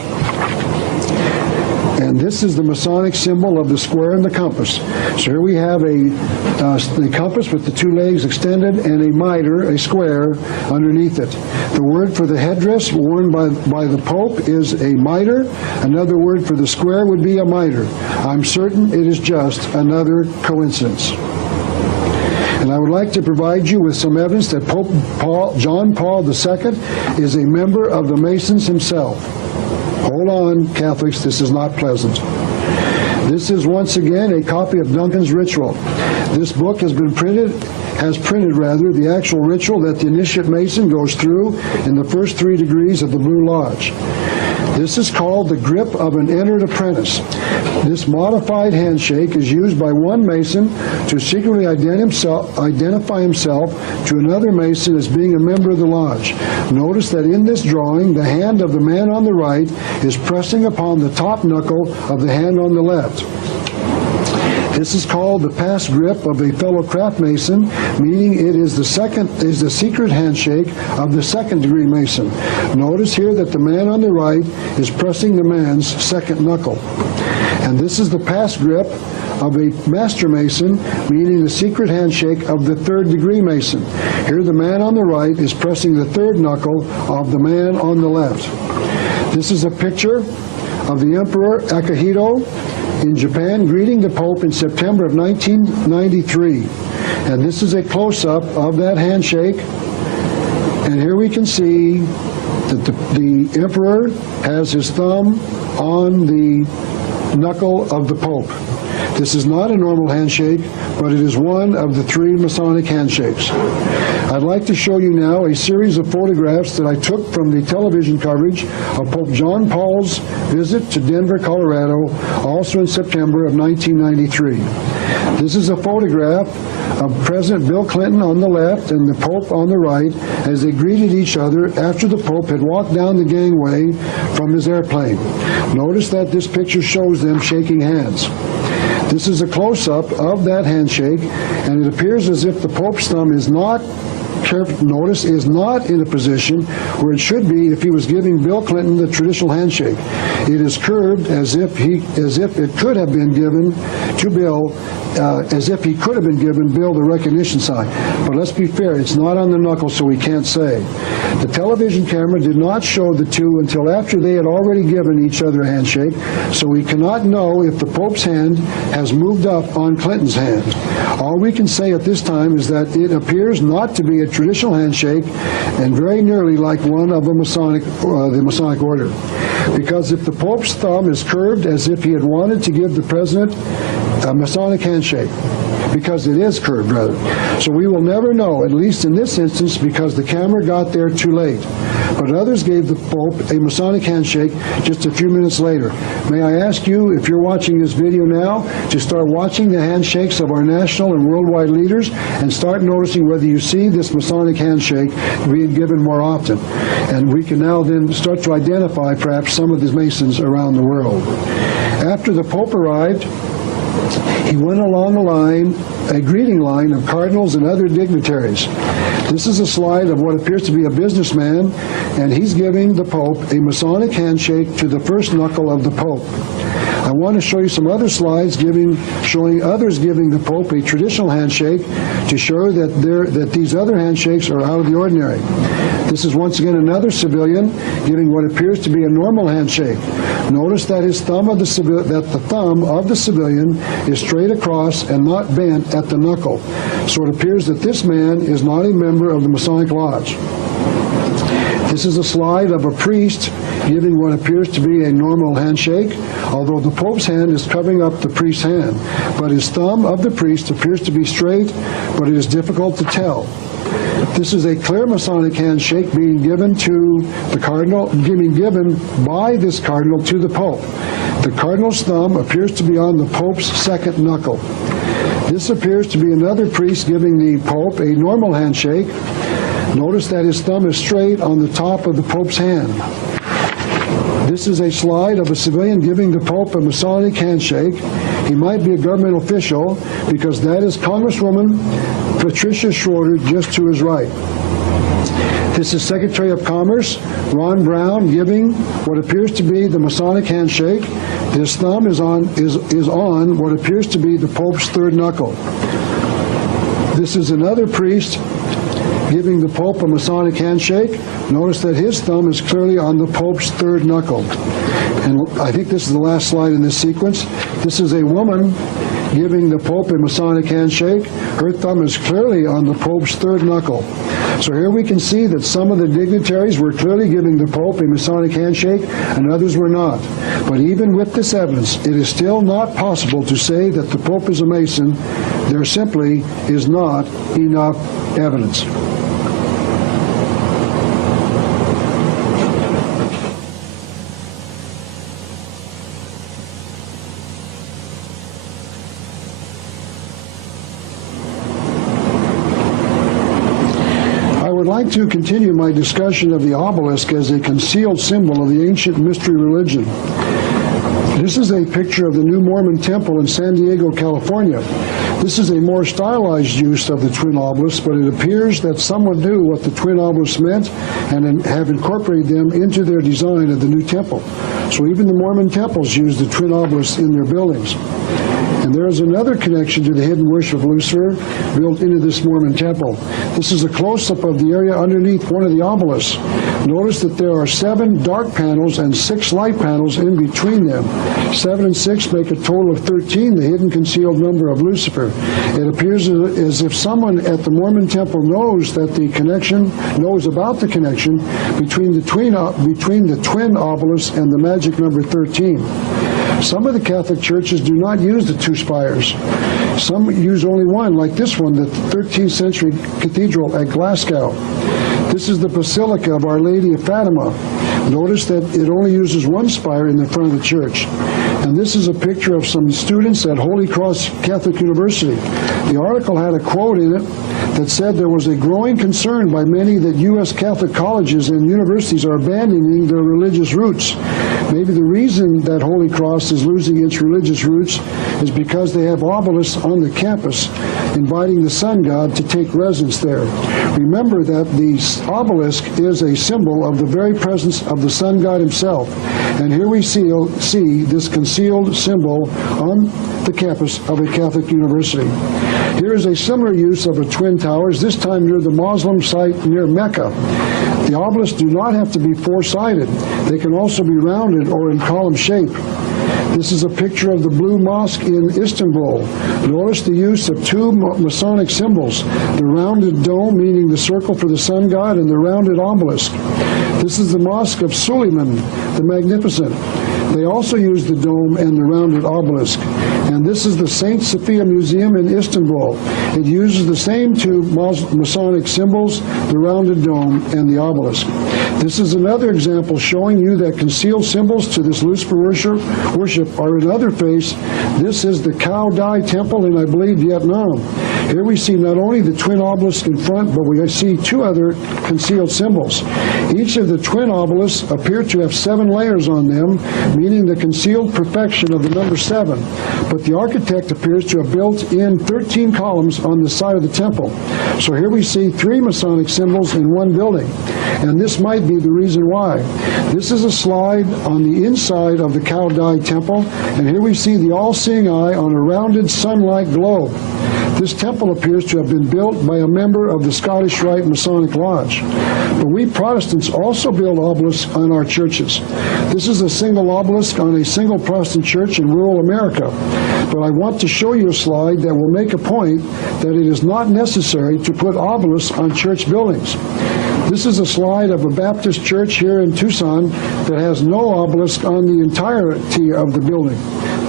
And this is the Masonic symbol of the square and the compass. So here we have the compass with the two legs extended and a mitre, a square, underneath it. The word for the headdress worn by the Pope is a mitre. Another word for the square would be a mitre. I'm certain it is just another coincidence. And I would like to provide you with some evidence that Pope John Paul II is a member of the Masons himself. Hold on, Catholics, this is not pleasant. This is once again a copy of Duncan's ritual. This book has printed the actual ritual that the initiate Mason goes through in the first 3 degrees of the Blue Lodge. This is called the grip of an entered apprentice. This modified handshake is used by one Mason to secretly identify himself to another Mason as being a member of the lodge. Notice that in this drawing, the hand of the man on the right is pressing upon the top knuckle of the hand on the left. This is called the pass grip of a fellow craft Mason, meaning it is the secret handshake of the 2nd degree Mason. Notice here that the man on the right is pressing the man's second knuckle. And this is the pass grip of a Master Mason, meaning the secret handshake of the 3rd degree Mason. Here the man on the right is pressing the 3rd knuckle of the man on the left. This is a picture of the Emperor Akihito in Japan greeting the Pope in September of 1993. And this is a close-up of that handshake. And here we can see that the Emperor has his thumb on the knuckle of the Pope. This is not a normal handshake, but it is one of the 3 Masonic handshakes. I'd like to show you now a series of photographs that I took from the television coverage of Pope John Paul's visit to Denver, Colorado, also in September of 1993. This is a photograph of President Bill Clinton on the left and the Pope on the right as they greeted each other after the Pope had walked down the gangway from his airplane. Notice that this picture shows them shaking hands. This is a close-up of that handshake, and it appears as if the Pope's thumb is not, notice, is not in a position where it should be if he was giving Bill Clinton the traditional handshake. It is curved as if it could have been given to Bill, as if he could have been given Bill the recognition sign. But let's be fair, it's not on the knuckle, so we can't say. The television camera did not show the two until after they had already given each other a handshake, so we cannot know if the Pope's hand has moved up on Clinton's hand. All we can say at this time is that it appears not to be a traditional handshake and very nearly like one of the Masonic order. Because if the Pope's thumb is curved as if he had wanted to give the President a Masonic handshake, because it is curved, rather. So we will never know, at least in this instance, because the camera got there too late. But others gave the Pope a Masonic handshake just a few minutes later. May I ask you, if you're watching this video now, to start watching the handshakes of our national and worldwide leaders and start noticing whether you see this Masonic handshake being given more often. And we can now then start to identify perhaps some of the Masons around the world. After the Pope arrived, he went along a greeting line of cardinals and other dignitaries. This is a slide of what appears to be a businessman, and he's giving the Pope a Masonic handshake to the first knuckle of the Pope. I want to show you some other slides showing others giving the Pope a traditional handshake to show that these other handshakes are out of the ordinary. This is once again another civilian giving what appears to be a normal handshake. Notice that the thumb of the civilian is straight across and not bent at the knuckle. So it appears that this man is not a member of the Masonic Lodge. This is a slide of a priest giving what appears to be a normal handshake, although the Pope's hand is covering up the priest's hand. But his thumb of the priest appears to be straight, but it is difficult to tell. This is a clear Masonic handshake being given to the cardinal, given by this cardinal to the Pope. The cardinal's thumb appears to be on the Pope's second knuckle. This appears to be another priest giving the Pope a normal handshake. Notice that his thumb is straight on the top of the Pope's hand. This is a slide of a civilian giving the Pope a Masonic handshake. He might be a government official because that is Congresswoman Patricia Schroeder just to his right. This is Secretary of Commerce Ron Brown giving what appears to be the Masonic handshake. His thumb is on what appears to be the Pope's third knuckle. This is another priest giving the Pope a Masonic handshake. Notice that his thumb is clearly on the Pope's third knuckle. And I think this is the last slide in this sequence. This is a woman giving the Pope a Masonic handshake. Her thumb is clearly on the Pope's third knuckle. So here we can see that some of the dignitaries were clearly giving the Pope a Masonic handshake and others were not. But even with this evidence, it is still not possible to say that the Pope is a Mason. There simply is not enough evidence. I would like to continue my discussion of the obelisk as a concealed symbol of the ancient mystery religion. This is a picture of the New Mormon Temple in San Diego, California. This is a more stylized use of the twin obelisks, but it appears that someone knew what the twin obelisks meant and have incorporated them into their design of the new temple. So even the Mormon temples use the twin obelisks in their buildings. And there is another connection to the hidden worship of Lucifer built into this Mormon temple. This is a close-up of the area underneath one of the obelisks. Notice that there are 7 dark panels and 6 light panels in between them. 7 and 6 make a total of 13, the hidden concealed number of Lucifer. It appears as if someone at the Mormon temple knows about the connection between the twin obelisks and the magic number 13. Some of the Catholic churches do not use the 2 spires. Some use only one, like this one, the 13th century cathedral at Glasgow. This is the Basilica of Our Lady of Fatima. Notice that it only uses 1 spire in the front of the church. And this is a picture of some students at Holy Cross Catholic University. The article had a quote in it that said there was a growing concern by many that U.S. Catholic colleges and universities are abandoning their religious roots. Maybe the reason that Holy Cross is losing its religious roots is because they have obelisks on the campus inviting the sun god to take residence there. Remember that the obelisk is a symbol of the very presence of the sun god himself. And here we see this concealed symbol on the campus of a Catholic university. Here is a similar use of a twin towers, this time near the Muslim site near Mecca. The obelisks do not have to be 4-sided. They can also be rounded or in column shape. This is a picture of the Blue Mosque in Istanbul. Notice the use of 2 Masonic symbols, the rounded dome, meaning the circle for the sun god, and the rounded obelisk. This is the Mosque of Suleiman the Magnificent. They also use the dome and the rounded obelisk. And this is the St. Sophia Museum in Istanbul. It uses the same 2 Masonic symbols, the rounded dome and the obelisk. This is another example showing you that concealed symbols to this Lucifer worship are another face. This is the Cao Dai Temple in, I believe, Vietnam. Here we see not only the twin obelisk in front, but we see 2 other concealed symbols. Each of the twin obelisks appear to have 7 layers on them, meaning the concealed perfection of the number 7. But the architect appears to have built in 13 columns on the side of the temple. So here we see 3 Masonic symbols in one building. And this might be the reason why. This is a slide on the inside of the Cao Dai Temple, and here we see the all-seeing eye on a rounded sun-like globe. This temple appears to have been built by a member of the Scottish Rite Masonic Lodge. But we Protestants also build obelisks on our churches. This is a single obelisk on a single Protestant church in rural America. But I want to show you a slide that will make a point that it is not necessary to put obelisks on church buildings. This is a slide of a Baptist church here in Tucson that has no obelisk on the entirety of the building,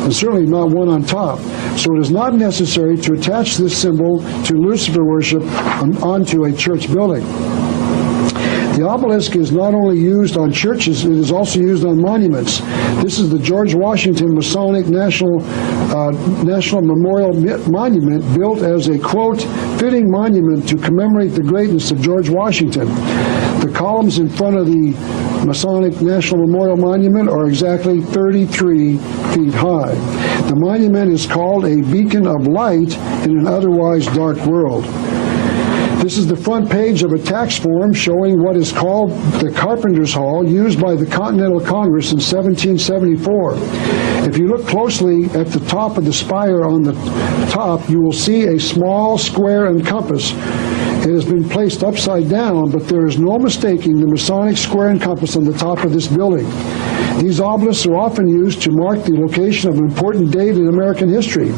and certainly not one on top. So it is not necessary to attach this symbol to Lucifer worship onto a church building. The obelisk is not only used on churches, it is also used on monuments. This is the George Washington Masonic National Memorial Monument, built as a, quote, fitting monument to commemorate the greatness of George Washington. The columns in front of the Masonic National Memorial Monument are exactly 33 feet high. The monument is called a beacon of light in an otherwise dark world. This is the front page of a tax form showing what is called the Carpenter's Hall, used by the Continental Congress in 1774. If you look closely at the top of the spire on the top, you will see a small square and compass. It has been placed upside down, but there is no mistaking the Masonic square and compass on the top of this building. These obelisks are often used to mark the location of an important date in American history.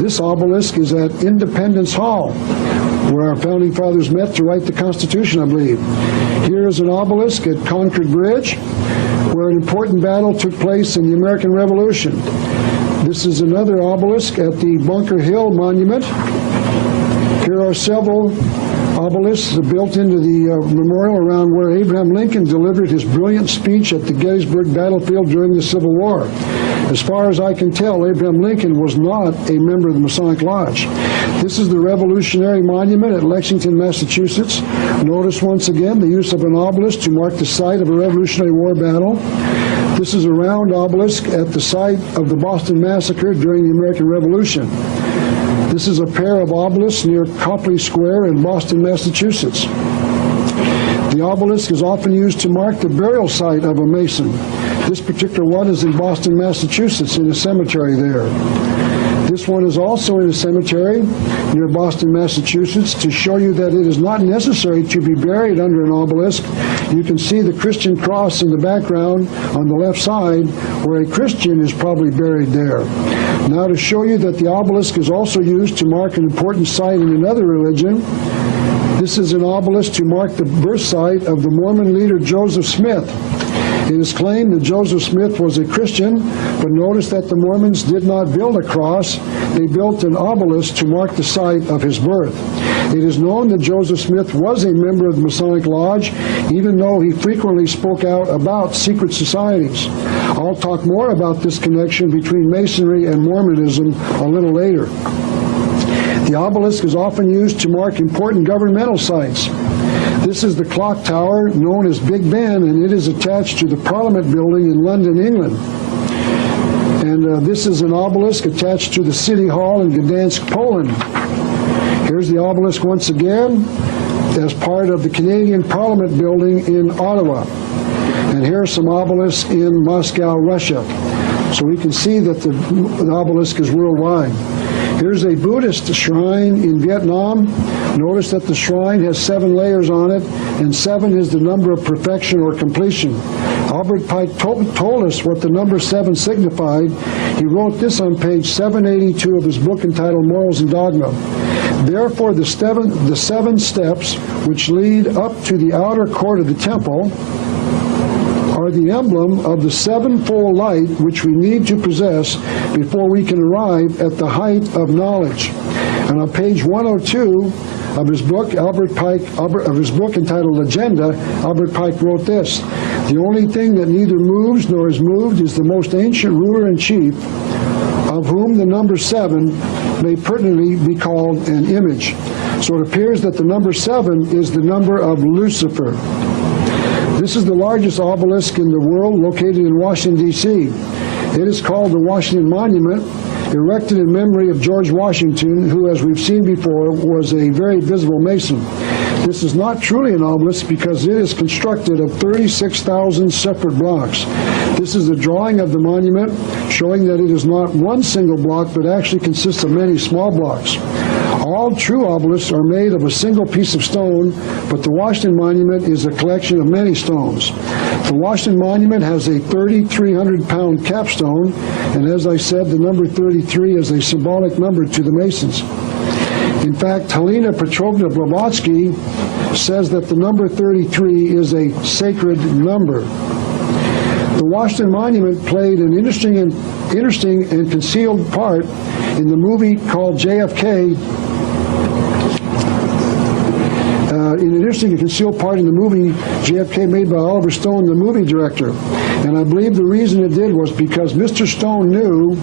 This obelisk is at Independence Hall, where our founding fathers met to write the Constitution, I believe. Here is an obelisk at Concord Bridge, where an important battle took place in the American Revolution. This is another obelisk at the Bunker Hill Monument. Here are several obelisks built into the memorial around where Abraham Lincoln delivered his brilliant speech at the Gettysburg battlefield during the Civil War. As far as I can tell, Abraham Lincoln was not a member of the Masonic Lodge. This is the Revolutionary Monument at Lexington, Massachusetts. Notice once again the use of an obelisk to mark the site of a Revolutionary War battle. This is a round obelisk at the site of the Boston Massacre during the American Revolution. This is a pair of obelisks near Copley Square in Boston, Massachusetts. The obelisk is often used to mark the burial site of a Mason. This particular one is in Boston, Massachusetts, in a cemetery there. This one is also in a cemetery near Boston, Massachusetts, to show you that it is not necessary to be buried under an obelisk. You can see the Christian cross in the background on the left side, where a Christian is probably buried there. Now, to show you that the obelisk is also used to mark an important site in another religion, this is an obelisk to mark the birth site of the Mormon leader Joseph Smith. It is claimed that Joseph Smith was a Christian, but notice that the Mormons did not build a cross. They built an obelisk to mark the site of his birth. It is known that Joseph Smith was a member of the Masonic Lodge, even though he frequently spoke out about secret societies. I'll talk more about this connection between Masonry and Mormonism a little later. The obelisk is often used to mark important governmental sites. This is the clock tower known as Big Ben, and it is attached to the Parliament building in London, England. And this is an obelisk attached to the City Hall in Gdansk, Poland. Here's the obelisk once again as part of the Canadian Parliament building in Ottawa. And here are some obelisks in Moscow, Russia. So we can see that the obelisk is worldwide. Here's a Buddhist shrine in Vietnam. Notice that the shrine has 7 layers on it, and 7 is the number of perfection or completion. Albert Pike told us what the number 7 signified. He wrote this on page 782 of his book entitled Morals and Dogma. Therefore, the 7 steps which lead up to the outer court of the temple are the emblem of the 7-fold light which we need to possess before we can arrive at the height of knowledge. And on page 102 of his book, entitled Agenda, Albert Pike wrote this: "The only thing that neither moves nor is moved is the most ancient ruler in chief, of whom the number 7 may pertinently be called an image." So it appears that the number 7 is the number of Lucifer. This is the largest obelisk in the world, located in Washington, D.C. It is called the Washington Monument, erected in memory of George Washington, who, as we've seen before, was a very visible Mason. This is not truly an obelisk because it is constructed of 36,000 separate blocks. This is a drawing of the monument showing that it is not one single block, but actually consists of many small blocks. All true obelisks are made of a single piece of stone, but the Washington Monument is a collection of many stones. The Washington Monument has a 3,300-pound capstone, and as I said, the number 33 is a symbolic number to the Masons. In fact, Helena Petrovna Blavatsky says that the number 33 is a sacred number. The Washington Monument played an interesting and concealed part in the movie called JFK. JFK, made by Oliver Stone, the movie director. And I believe the reason it did was because Mr. Stone knew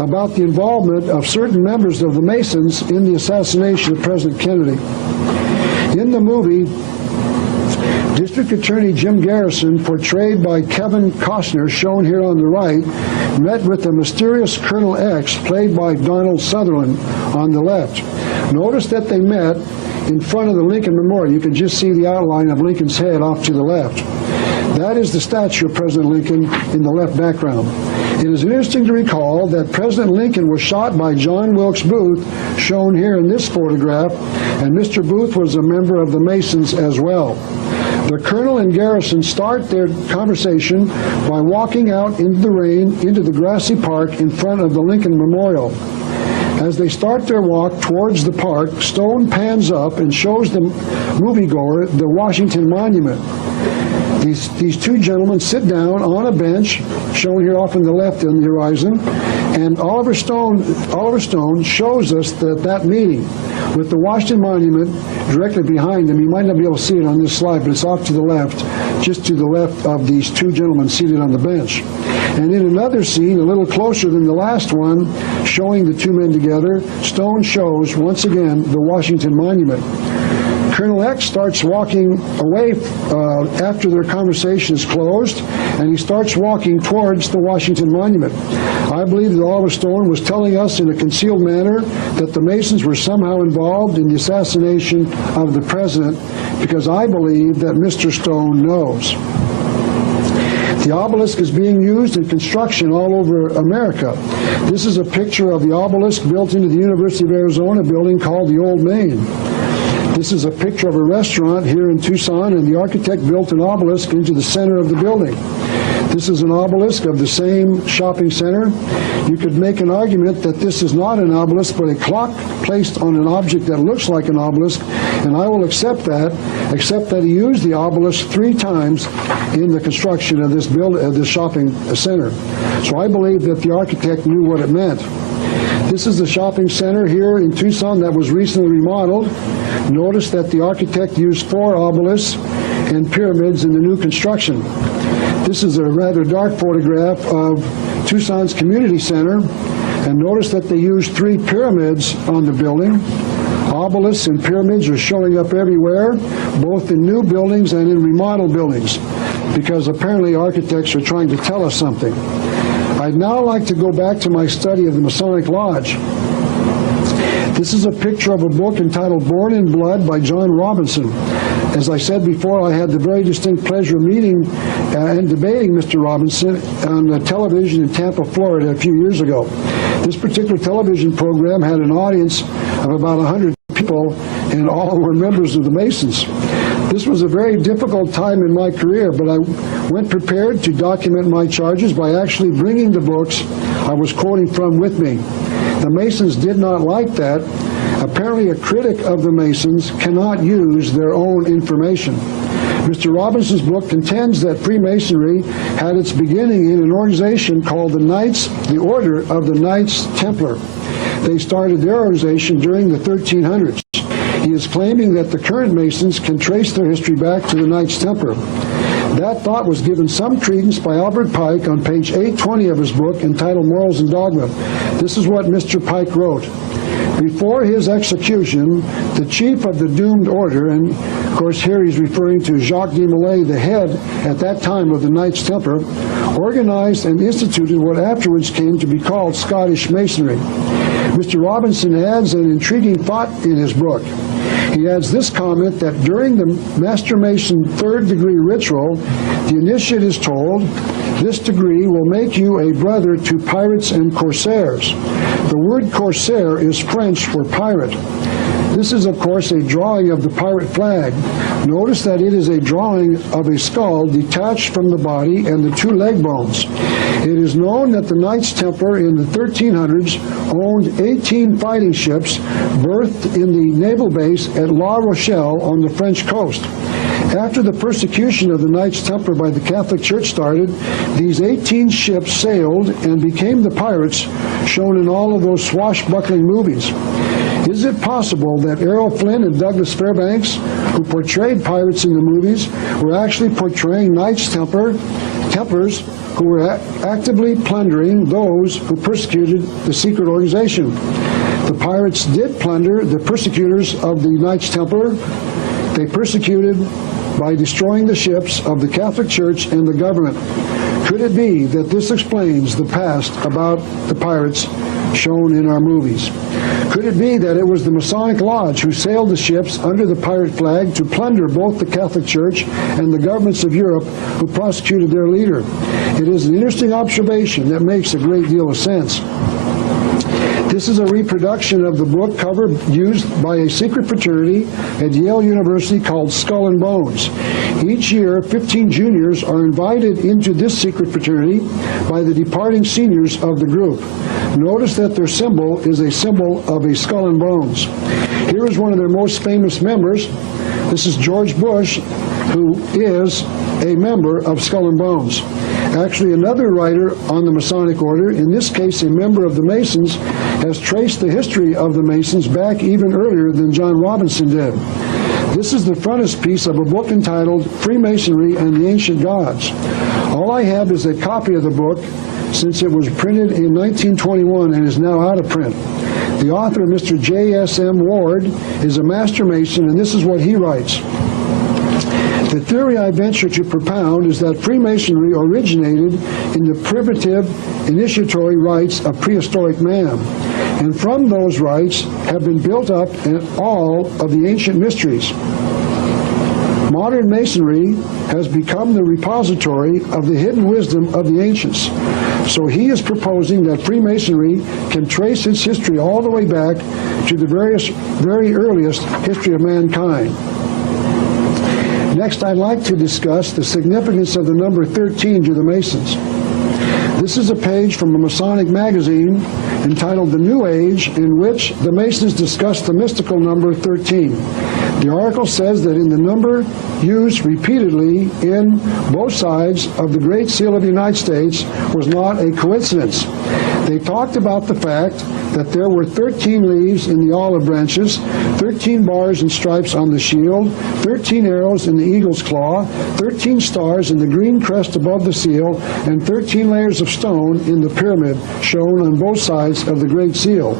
about the involvement of certain members of the Masons in the assassination of President Kennedy. In the movie, District Attorney Jim Garrison, portrayed by Kevin Costner, shown here on the right, met with the mysterious Colonel X, played by Donald Sutherland, on the left. Notice that they met in front of the Lincoln Memorial. You can just see the outline of Lincoln's head off to the left. That is the statue of President Lincoln in the left background. It is interesting to recall that President Lincoln was shot by John Wilkes Booth, shown here in this photograph, and Mr. Booth was a member of the Masons as well. The Colonel and Garrison start their conversation by walking out into the rain into the grassy park in front of the Lincoln Memorial. As they start their walk towards the park, Stone pans up and shows the moviegoer the Washington Monument. These two gentlemen sit down on a bench, shown here off on the left on the horizon, and Oliver Stone shows us that meeting with the Washington Monument directly behind them. You might not be able to see it on this slide, but it's off to the left, just to the left of these two gentlemen seated on the bench. And in another scene, a little closer than the last one, showing the two men together, Stone shows, once again, the Washington Monument. Colonel X starts walking away after their conversation is closed, and he starts walking towards the Washington Monument. I believe that Oliver Stone was telling us in a concealed manner that the Masons were somehow involved in the assassination of the president, because I believe that Mr. Stone knows. The obelisk is being used in construction all over America. This is a picture of the obelisk built into the University of Arizona building called the Old Main. This is a picture of a restaurant here in Tucson, and the architect built an obelisk into the center of the building. This is an obelisk of the same shopping center. You could make an argument that this is not an obelisk, but a clock placed on an object that looks like an obelisk, and I will accept that, except that he used the obelisk 3 times in the construction of this shopping center. So I believe that the architect knew what it meant. This is the shopping center here in Tucson that was recently remodeled. Notice that the architect used 4 obelisks and pyramids in the new construction. This is a rather dark photograph of Tucson's community center, and notice that they used 3 pyramids on the building. Obelisks and pyramids are showing up everywhere, both in new buildings and in remodeled buildings, because apparently architects are trying to tell us something. I'd now like to go back to my study of the Masonic Lodge. This is a picture of a book entitled Born in Blood by John Robinson. As I said before, I had the very distinct pleasure of meeting and debating Mr. Robinson on the television in Tampa, Florida, a few years ago. This particular television program had an audience of about 100 people, and all were members of the Masons. This was a very difficult time in my career, but I went prepared to document my charges by actually bringing the books I was quoting from with me. The Masons did not like that. Apparently, a critic of the Masons cannot use their own information. Mr. Robinson's book contends that Freemasonry had its beginning in an organization called the Order of the Knights Templar. They started their organization during the 1300s. He is claiming that the current Masons can trace their history back to the Knights Templar. That thought was given some credence by Albert Pike on page 820 of his book entitled Morals and Dogma. This is what Mr. Pike wrote. Before his execution, the chief of the doomed order, and of course here he's referring to Jacques de Molay, the head at that time of the Knights Templar, organized and instituted what afterwards came to be called Scottish Masonry. Mr. Robinson adds an intriguing thought in his book. He adds this comment that during the Master Mason third degree ritual, the initiate is told, this degree will make you a brother to pirates and corsairs. The word corsair is French for pirate. This is, of course, a drawing of the pirate flag. Notice that it is a drawing of a skull detached from the body and the 2 leg bones. It is known that the Knights Templar in the 1300s owned 18 fighting ships berthed in the naval base at La Rochelle on the French coast. After the persecution of the Knights Templar by the Catholic Church started, these 18 ships sailed and became the pirates shown in all of those swashbuckling movies. Is it possible that Errol Flynn and Douglas Fairbanks, who portrayed pirates in the movies, were actually portraying Knights Templars who were actively plundering those who persecuted the secret organization? The pirates did plunder the persecutors of the Knights Templar. They persecuted by destroying the ships of the Catholic Church and the government. Could it be that this explains the past about the pirates shown in our movies? Could it be that it was the Masonic Lodge who sailed the ships under the pirate flag to plunder both the Catholic Church and the governments of Europe who prosecuted their leader? It is an interesting observation that makes a great deal of sense. This is a reproduction of the book cover used by a secret fraternity at Yale University called Skull and Bones. Each year, 15 juniors are invited into this secret fraternity by the departing seniors of the group. Notice that their symbol is a symbol of a skull and bones. Here is one of their most famous members. This is George Bush, who is a member of Skull and Bones. Actually, another writer on the Masonic Order, in this case a member of the Masons, has traced the history of the Masons back even earlier than John Robinson did. This is the frontispiece of a book entitled Freemasonry and the Ancient Gods. All I have is a copy of the book, since it was printed in 1921 and is now out of print. The author, Mr. J.S.M. Ward, is a master Mason, and this is what he writes. The theory I venture to propound is that Freemasonry originated in the primitive initiatory rites of prehistoric man, and from those rites have been built up in all of the ancient mysteries. Modern Masonry has become the repository of the hidden wisdom of the ancients. So he is proposing that Freemasonry can trace its history all the way back to the very earliest history of mankind. Next, I'd like to discuss the significance of the number 13 to the Masons. This is a page from a Masonic magazine entitled The New Age, in which the Masons discuss the mystical number 13. The article says that in the number used repeatedly in both sides of the Great Seal of the United States was not a coincidence. They talked about the fact that there were 13 leaves in the olive branches, 13 bars and stripes on the shield, 13 arrows in the eagle's claw, 13 stars in the green crest above the seal, and 13 layers of stone in the pyramid shown on both sides of the Great Seal.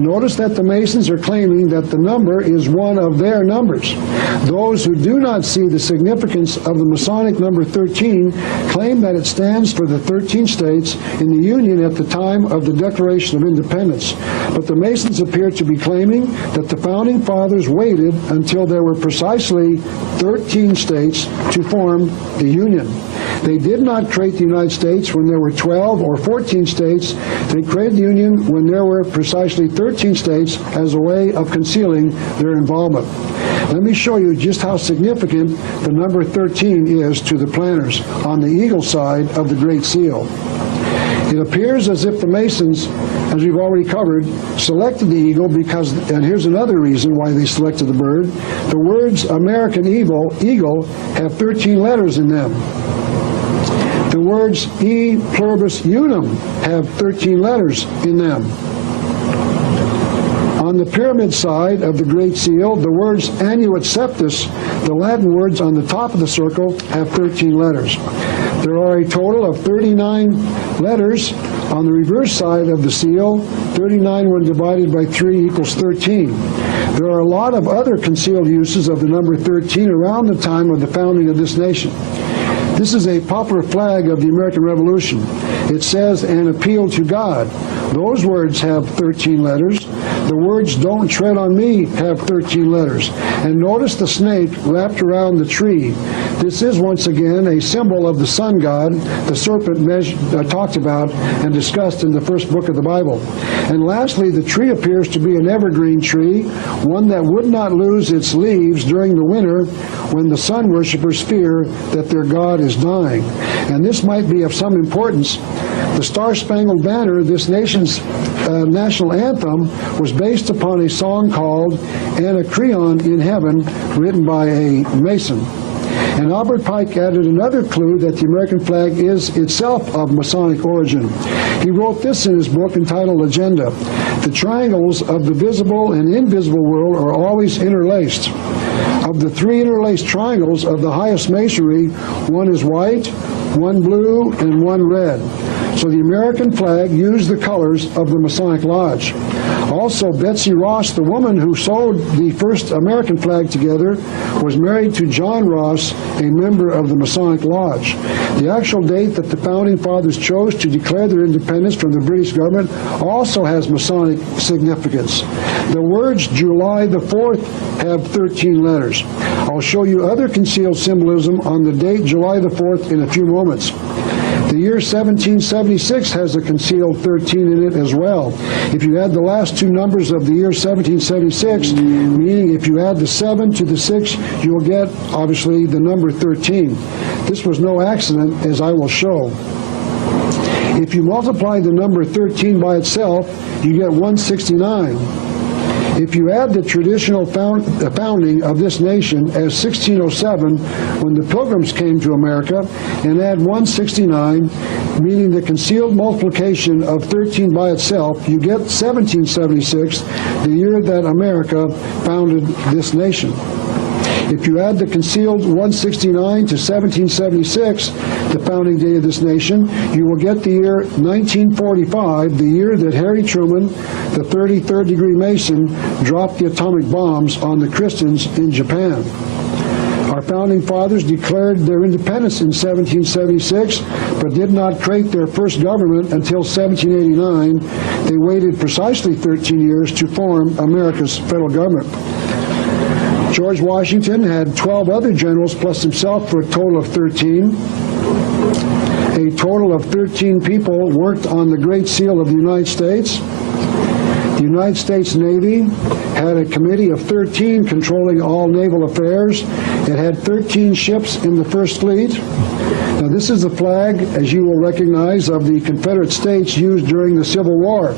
Notice that the Masons are claiming that the number is one of their numbers. Those who do not see the significance of the Masonic number 13 claim that it stands for the 13 states in the Union at the time of the Declaration of Independence. But the Masons appear to be claiming that the Founding Fathers waited until there were precisely 13 states to form the Union. They did not create the United States when there were 12 or 14 states. They created the Union when there were precisely 13 states as a way of concealing their involvement. Let me show you just how significant the number 13 is to the planners on the eagle side of the Great Seal. It appears as if the Masons, as we've already covered, selected the eagle because, and here's another reason why they selected the bird, the words American Eagle have 13 letters in them. The words E pluribus unum have 13 letters in them. On the pyramid side of the Great Seal, the words Annuit Septus, the Latin words on the top of the circle, have 13 letters. There are a total of 39 letters on the reverse side of the seal. 39 when divided by 3 equals 13. There are a lot of other concealed uses of the number 13 around the time of the founding of this nation. This is a popular flag of the American Revolution. It says, an appeal to God. Those words have 13 letters. The words, don't tread on me, have 13 letters. And notice the snake wrapped around the tree. This is, once again, a symbol of the sun god, the serpent talked about and discussed in the first book of the Bible. And lastly, the tree appears to be an evergreen tree, one that would not lose its leaves during the winter when the sun worshippers fear that their god is dying. And this might be of some importance. The Star-Spangled Banner, this nation's national anthem, was based upon a song called Anacreon in Heaven, written by a Mason. And Albert Pike added another clue that the American flag is itself of Masonic origin. He wrote this in his book entitled Agenda. The triangles of the visible and invisible world are always interlaced. Of the 3 interlaced triangles of the highest masonry, one is white, one blue, and one red. So the American flag used the colors of the Masonic Lodge. Also, Betsy Ross, the woman who sewed the first American flag together, was married to John Ross, a member of the Masonic Lodge. The actual date that the Founding Fathers chose to declare their independence from the British government also has Masonic significance. The words July the 4th have 13 letters. I'll show you other concealed symbolism on the date July the 4th in a few moments. The year 1776 has a concealed 13 in it as well. If you add the last two numbers of the year 1776, meaning if you add the 7 to the 6, you'll get, obviously, the number 13. This was no accident, as I will show. If you multiply the number 13 by itself, you get 169. If you add the traditional founding of this nation as 1607, when the Pilgrims came to America, and add 169, meaning the concealed multiplication of 13 by itself, you get 1776, the year that America founded this nation. If you add the concealed 169 to 1776, the founding day of this nation, you will get the year 1945, the year that Harry Truman, the 33rd degree Mason, dropped the atomic bombs on the Christians in Japan. Our founding fathers declared their independence in 1776, but did not create their first government until 1789. They waited precisely 13 years to form America's federal government. George Washington had 12 other generals plus himself for a total of 13. A total of 13 people worked on the Great Seal of the United States. The United States Navy had a committee of 13 controlling all naval affairs. It had 13 ships in the First Fleet. Now, this is the flag, as you will recognize, of the Confederate States used during the Civil War.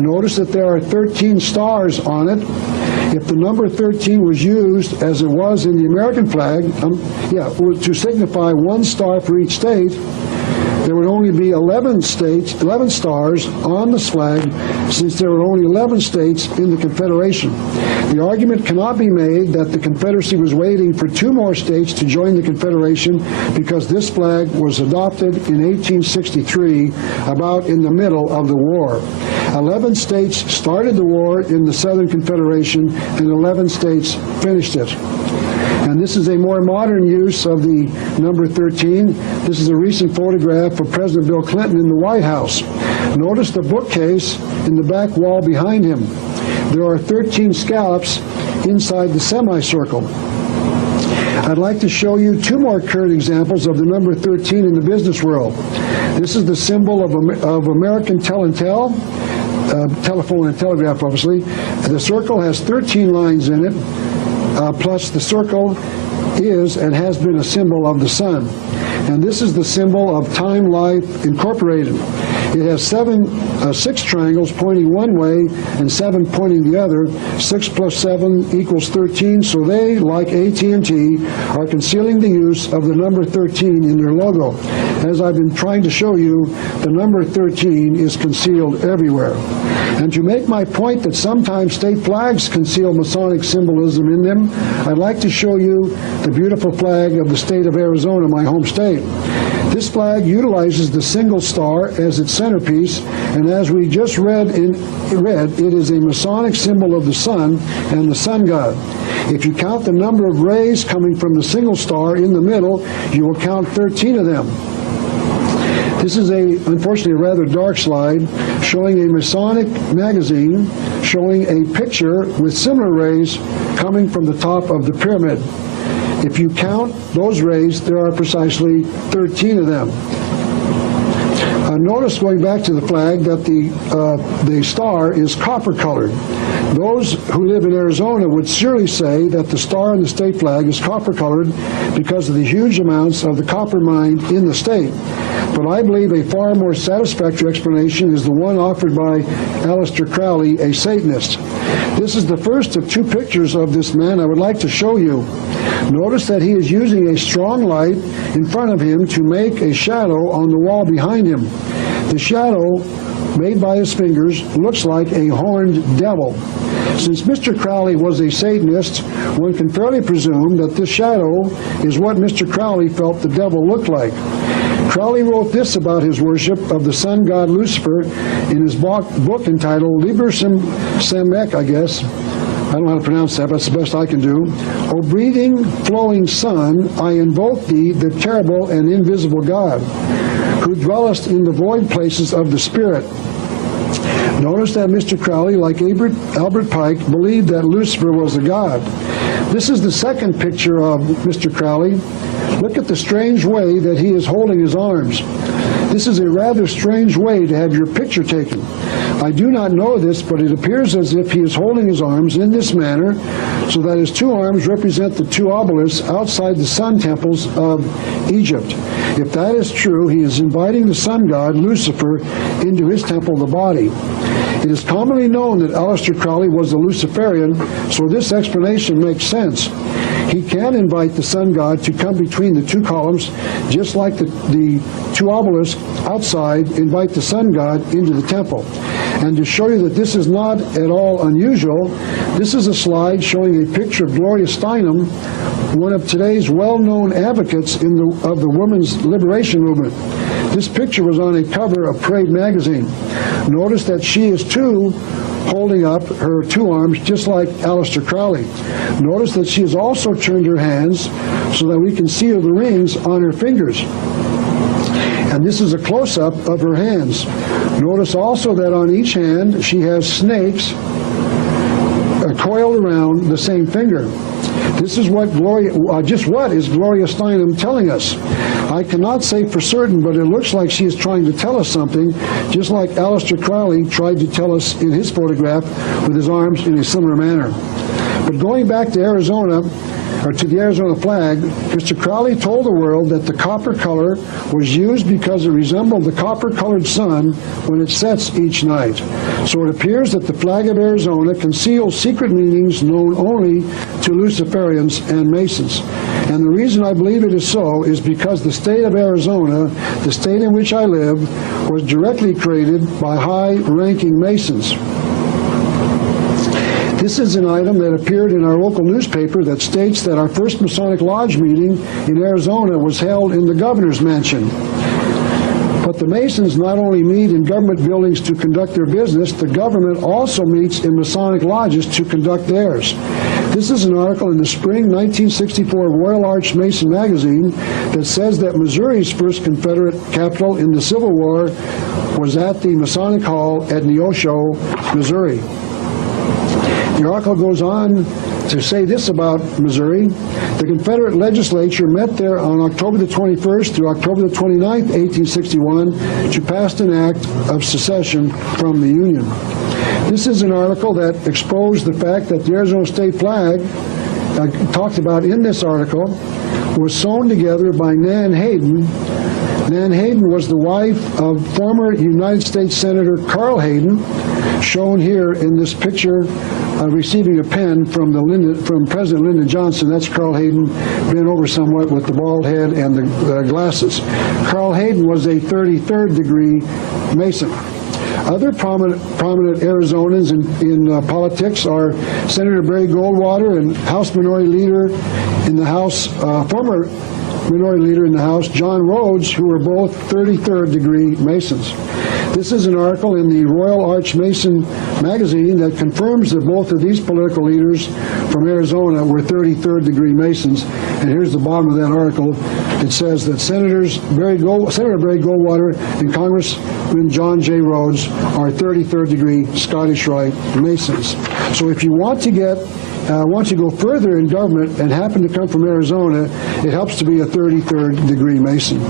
Notice that there are 13 stars on it. If the number 13 was used, as it was in the American flag, to signify one star for each state, there would only be 11 stars on this flag, since there were only 11 states in the Confederation. The argument cannot be made that the Confederacy was waiting for 2 more states to join the Confederation, because this flag was adopted in 1863, about in the middle of the war. 11 states started the war in the Southern Confederation, and 11 states finished it. And this is a more modern use of the number 13. This is a recent photograph of President Bill Clinton in the White House. Notice the bookcase in the back wall behind him. There are 13 scallops inside the semicircle. I'd like to show you 2 more current examples of the number 13 in the business world. This is the symbol of American Tel-and-Tel, telephone and telegraph, obviously. The circle has 13 lines in it. Plus the circle is and has been a symbol of the sun. And this is the symbol of Time Life Incorporated. It has 6 triangles pointing one way and 7 pointing the other. 6 plus 7 equals 13, so they, like AT&T, are concealing the use of the number 13 in their logo. As I've been trying to show you, the number 13 is concealed everywhere. And to make my point that sometimes state flags conceal Masonic symbolism in them, I'd like to show you the beautiful flag of the state of Arizona, my home state. This flag utilizes the single star as its centerpiece, and as we just read, it is a Masonic symbol of the sun and the sun god. If you count the number of rays coming from the single star in the middle, you will count 13 of them. This is unfortunately, a rather dark slide showing a Masonic magazine showing a picture with similar rays coming from the top of the pyramid. If you count those rays, there are precisely 13 of them. Notice, going back to the flag, that the star is copper-colored. Those who live in Arizona would surely say that the star in the state flag is copper-colored because of the huge amounts of the copper mined in the state. But I believe a far more satisfactory explanation is the one offered by Aleister Crowley, a Satanist. This is the first of 2 pictures of this man I would like to show you. Notice that he is using a strong light in front of him to make a shadow on the wall behind him. The shadow, made by his fingers, looks like a horned devil. Since Mr. Crowley was a Satanist, one can fairly presume that this shadow is what Mr. Crowley felt the devil looked like. Crowley wrote this about his worship of the sun god Lucifer in his book entitled Liber Semek, I guess. I don't know how to pronounce that, but it's the best I can do. O breathing, flowing sun, I invoke thee, the terrible and invisible God, who dwellest in the void places of the spirit. Notice that Mr. Crowley, like Albert Pike, believed that Lucifer was a god. This is the second picture of Mr. Crowley. Look at the strange way that he is holding his arms. This is a rather strange way to have your picture taken. I do not know this, but it appears as if he is holding his arms in this manner, so that his two arms represent the two obelisks outside the sun temples of Egypt. If that is true, he is inviting the sun god, Lucifer, into his temple, the body. It is commonly known that Aleister Crowley was a Luciferian, so this explanation makes sense. He can invite the sun god to come between the two columns, just like the two obelisks outside invite the sun god into the temple. And to show you that this is not at all unusual, this is a slide showing a picture of Gloria Steinem, one of today's well-known advocates of the women's liberation movement. This picture was on a cover of Parade magazine. Notice that she is too holding up her two arms just like Aleister Crowley. Notice that she has also turned her hands so that we can see the rings on her fingers. And this is a close-up of her hands. Notice also that on each hand she has snakes coiled around the same finger. This is what what is Gloria Steinem telling us? I cannot say for certain, but it looks like she is trying to tell us something, just like Aleister Crowley tried to tell us in his photograph with his arms in a similar manner. But going back to Arizona, or to the Arizona flag, Mr. Crowley told the world that the copper color was used because it resembled the copper-colored sun when it sets each night. So it appears that the flag of Arizona conceals secret meanings known only to Luciferians and Masons. And the reason I believe it is so is because the state of Arizona, the state in which I live, was directly created by high-ranking Masons. This is an item that appeared in our local newspaper that states that our first Masonic Lodge meeting in Arizona was held in the governor's mansion. But the Masons not only meet in government buildings to conduct their business, the government also meets in Masonic lodges to conduct theirs. This is an article in the spring 1964 Royal Arch Mason magazine that says that Missouri's first Confederate capital in the Civil War was at the Masonic Hall at Neosho, Missouri. The article goes on to say this about Missouri. The Confederate legislature met there on October the 21st through October the 29th, 1861, to pass an act of secession from the Union. This is an article that exposed the fact that the Arizona state flag, talked about in this article, was sewn together by Nan Hayden. Nan Hayden was the wife of former United States Senator Carl Hayden, shown here in this picture receiving a pen from President Lyndon Johnson. That's Carl Hayden, bent over somewhat with the bald head and the glasses. Carl Hayden was a 33rd degree Mason. Other prominent Arizonans in politics are Senator Barry Goldwater and House Minority Leader in the House, former Minority Leader in the House, John Rhodes, who were both 33rd degree Masons. This is an article in the Royal Arch Mason magazine that confirms that both of these political leaders from Arizona were 33rd degree Masons. And here's the bottom of that article. It says that Senator Barry Goldwater and Congressman John J. Rhodes are 33rd degree Scottish Rite Masons. So if you want to once you go further in government and happen to come from Arizona, it helps to be a 33rd degree Mason.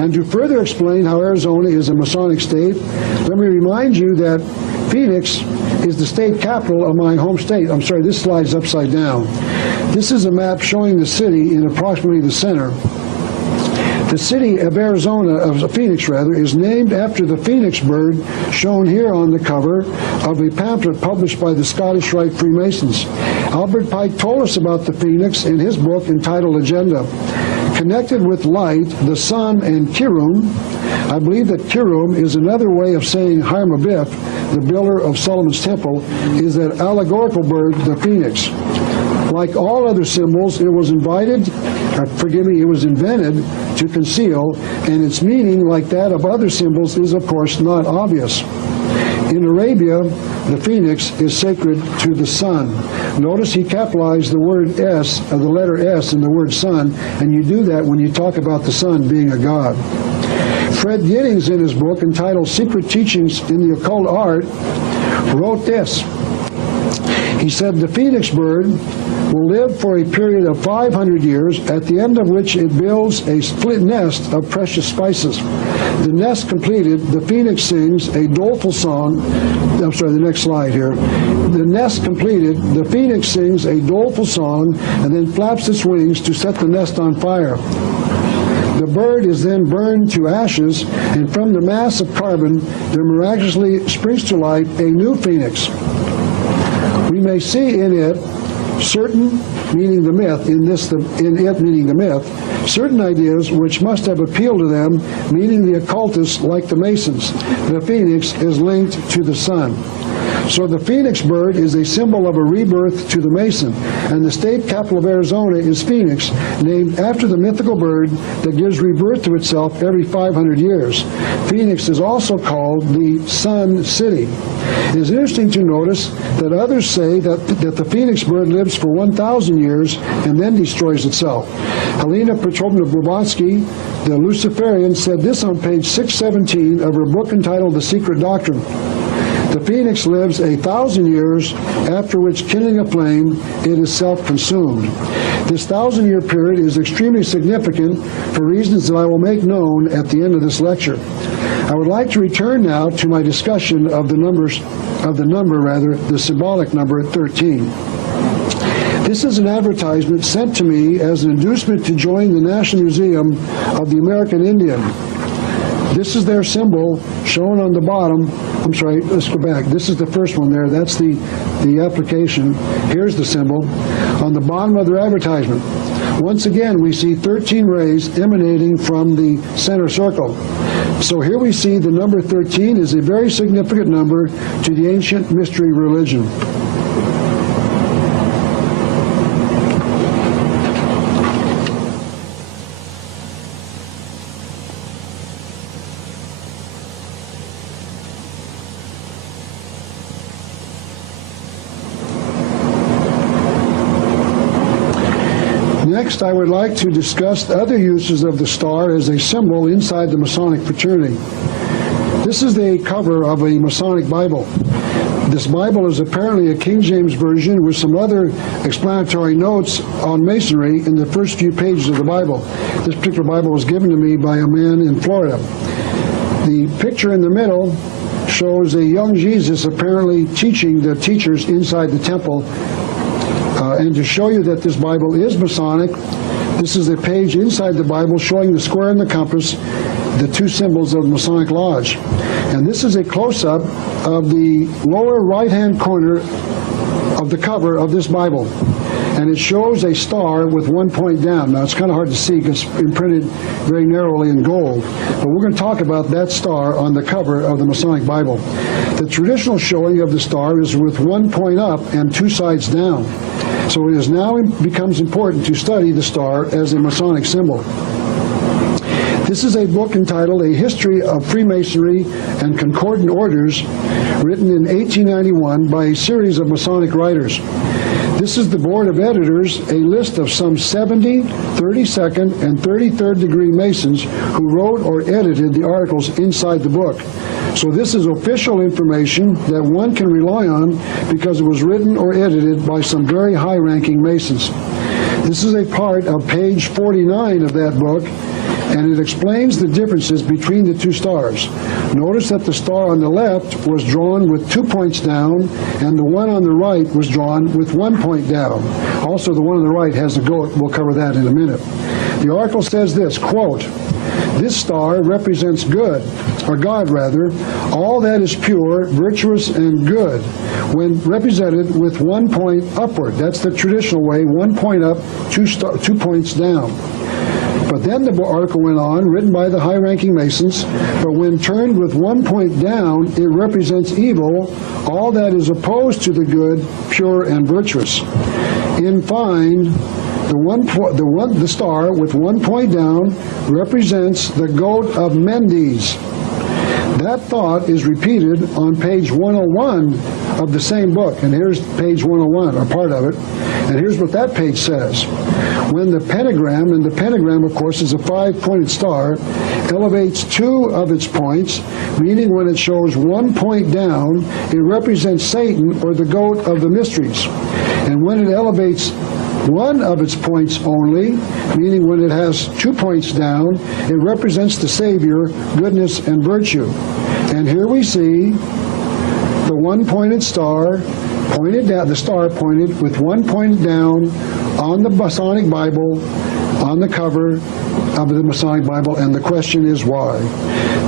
And to further explain how Arizona is a Masonic state, let me remind you that Phoenix is the state capital of my home state. I'm sorry, this slide's upside down. This is a map showing the city in approximately the center. The city of Arizona, of Phoenix rather, is named after the phoenix bird shown here on the cover of a pamphlet published by the Scottish Rite Freemasons. Albert Pike told us about the phoenix in his book entitled Agenda. Connected with light, the sun, and Kirum, I believe that Kirum is another way of saying Har-Mabith, the builder of Solomon's temple, is that allegorical bird, the phoenix. Like all other symbols, it was invented to conceal, and its meaning, like that of other symbols, is of course not obvious. In Arabia, the phoenix is sacred to the sun. Notice he capitalized the word S, the letter S in the word sun, and you do that when you talk about the sun being a god. Fred Giddings, in his book entitled Secret Teachings in the Occult Art, wrote this. He said, the phoenix bird will live for a period of 500 years, at the end of which it builds a split nest of precious spices. The nest completed, the phoenix sings a doleful song. I'm sorry, the next slide here. The nest completed, the phoenix sings a doleful song and then flaps its wings to set the nest on fire. The bird is then burned to ashes, and from the mass of carbon there miraculously springs to light a new phoenix. We may see in it certain, meaning the myth, in it meaning the myth, certain ideas which must have appealed to them, meaning the occultists like the Masons. The phoenix is linked to the sun. So the phoenix bird is a symbol of a rebirth to the Mason, and the state capital of Arizona is Phoenix, named after the mythical bird that gives rebirth to itself every 500 years. Phoenix is also called the Sun City. It is interesting to notice that others say that the phoenix bird lives for 1,000 years and then destroys itself. Helena Petrovna Blavatsky, the Luciferian, said this on page 617 of her book entitled The Secret Doctrine. The phoenix lives 1,000 years, after which, kindling a flame, it is self-consumed. This 1,000-year period is extremely significant for reasons that I will make known at the end of this lecture. I would like to return now to my discussion of the symbolic number 13. This is an advertisement sent to me as an inducement to join the National Museum of the American Indian. This is their symbol shown on the bottom. I'm sorry, let's go back. This is the first one there. That's the application. Here's the symbol on the bottom of their advertisement. Once again, we see 13 rays emanating from the center circle. So here we see the number 13 is a very significant number to the ancient mystery religion. Next, I would like to discuss other uses of the star as a symbol inside the Masonic fraternity. This is the cover of a Masonic Bible. This Bible is apparently a King James Version with some other explanatory notes on Masonry in the first few pages of the Bible. This particular Bible was given to me by a man in Florida. The picture in the middle shows a young Jesus apparently teaching the teachers inside the temple. And to show you that this Bible is Masonic, this is a page inside the Bible showing the square and the compass, the two symbols of the Masonic Lodge. And this is a close-up of the lower right-hand corner of the cover of this Bible. And it shows a star with one point down. Now, it's kind of hard to see because it's imprinted very narrowly in gold. But we're going to talk about that star on the cover of the Masonic Bible. The traditional showing of the star is with one point up and two sides down. So it is now becomes important to study the star as a Masonic symbol. This is a book entitled A History of Freemasonry and Concordant Orders, written in 1891 by a series of Masonic writers. This is the Board of Editors, a list of some 70 32nd and 33rd degree Masons who wrote or edited the articles inside the book. So this is official information that one can rely on because it was written or edited by some very high-ranking Masons. This is a part of page 49 of that book, and it explains the differences between the two stars. Notice that the star on the left was drawn with 2 points down, and the one on the right was drawn with 1 point down. Also, the one on the right has a goat. We'll cover that in a minute. The article says this, quote, "This star represents good, or God rather, all that is pure, virtuous, and good, when represented with 1 point upward." That's the traditional way, 1 point up, 2 points down. But then the article went on, written by the high-ranking Masons, but when turned with 1 point down, it represents evil, all that is opposed to the good, pure, and virtuous. In fine, the star with 1 point down represents the goat of Mendes. That thought is repeated on page 101 of the same book. And here's page 101, or part of it. And here's what that page says. When the pentagram, and the pentagram, of course, is a 5-pointed star, elevates 2 of its points, meaning when it shows 1 point down, it represents Satan, or the goat of the mysteries. And when it elevates 1 of its points only, meaning when it has 2 points down, it represents the Savior, goodness, and virtue. And here we see the 1-pointed star pointed down, the star pointed with 1 point down on the Masonic Bible, on the cover of the Masonic Bible, and the question is why.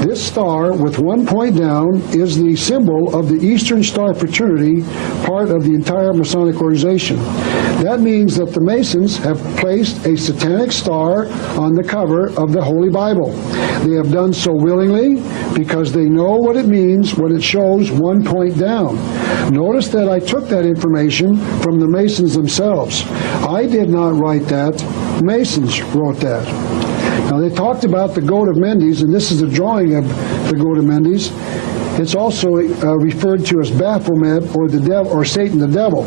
This star with 1 point down is the symbol of the Eastern Star Fraternity, part of the entire Masonic organization. That means that the Masons have placed a satanic star on the cover of the Holy Bible. They have done so willingly because they know what it means when it shows 1 point down. Notice that I took that information from the Masons themselves. I did not write that. Masons wrote that. Now, they talked about the goat of Mendes, and this is a drawing of the goat of Mendes. It's also referred to as Baphomet, or the devil, or Satan the devil.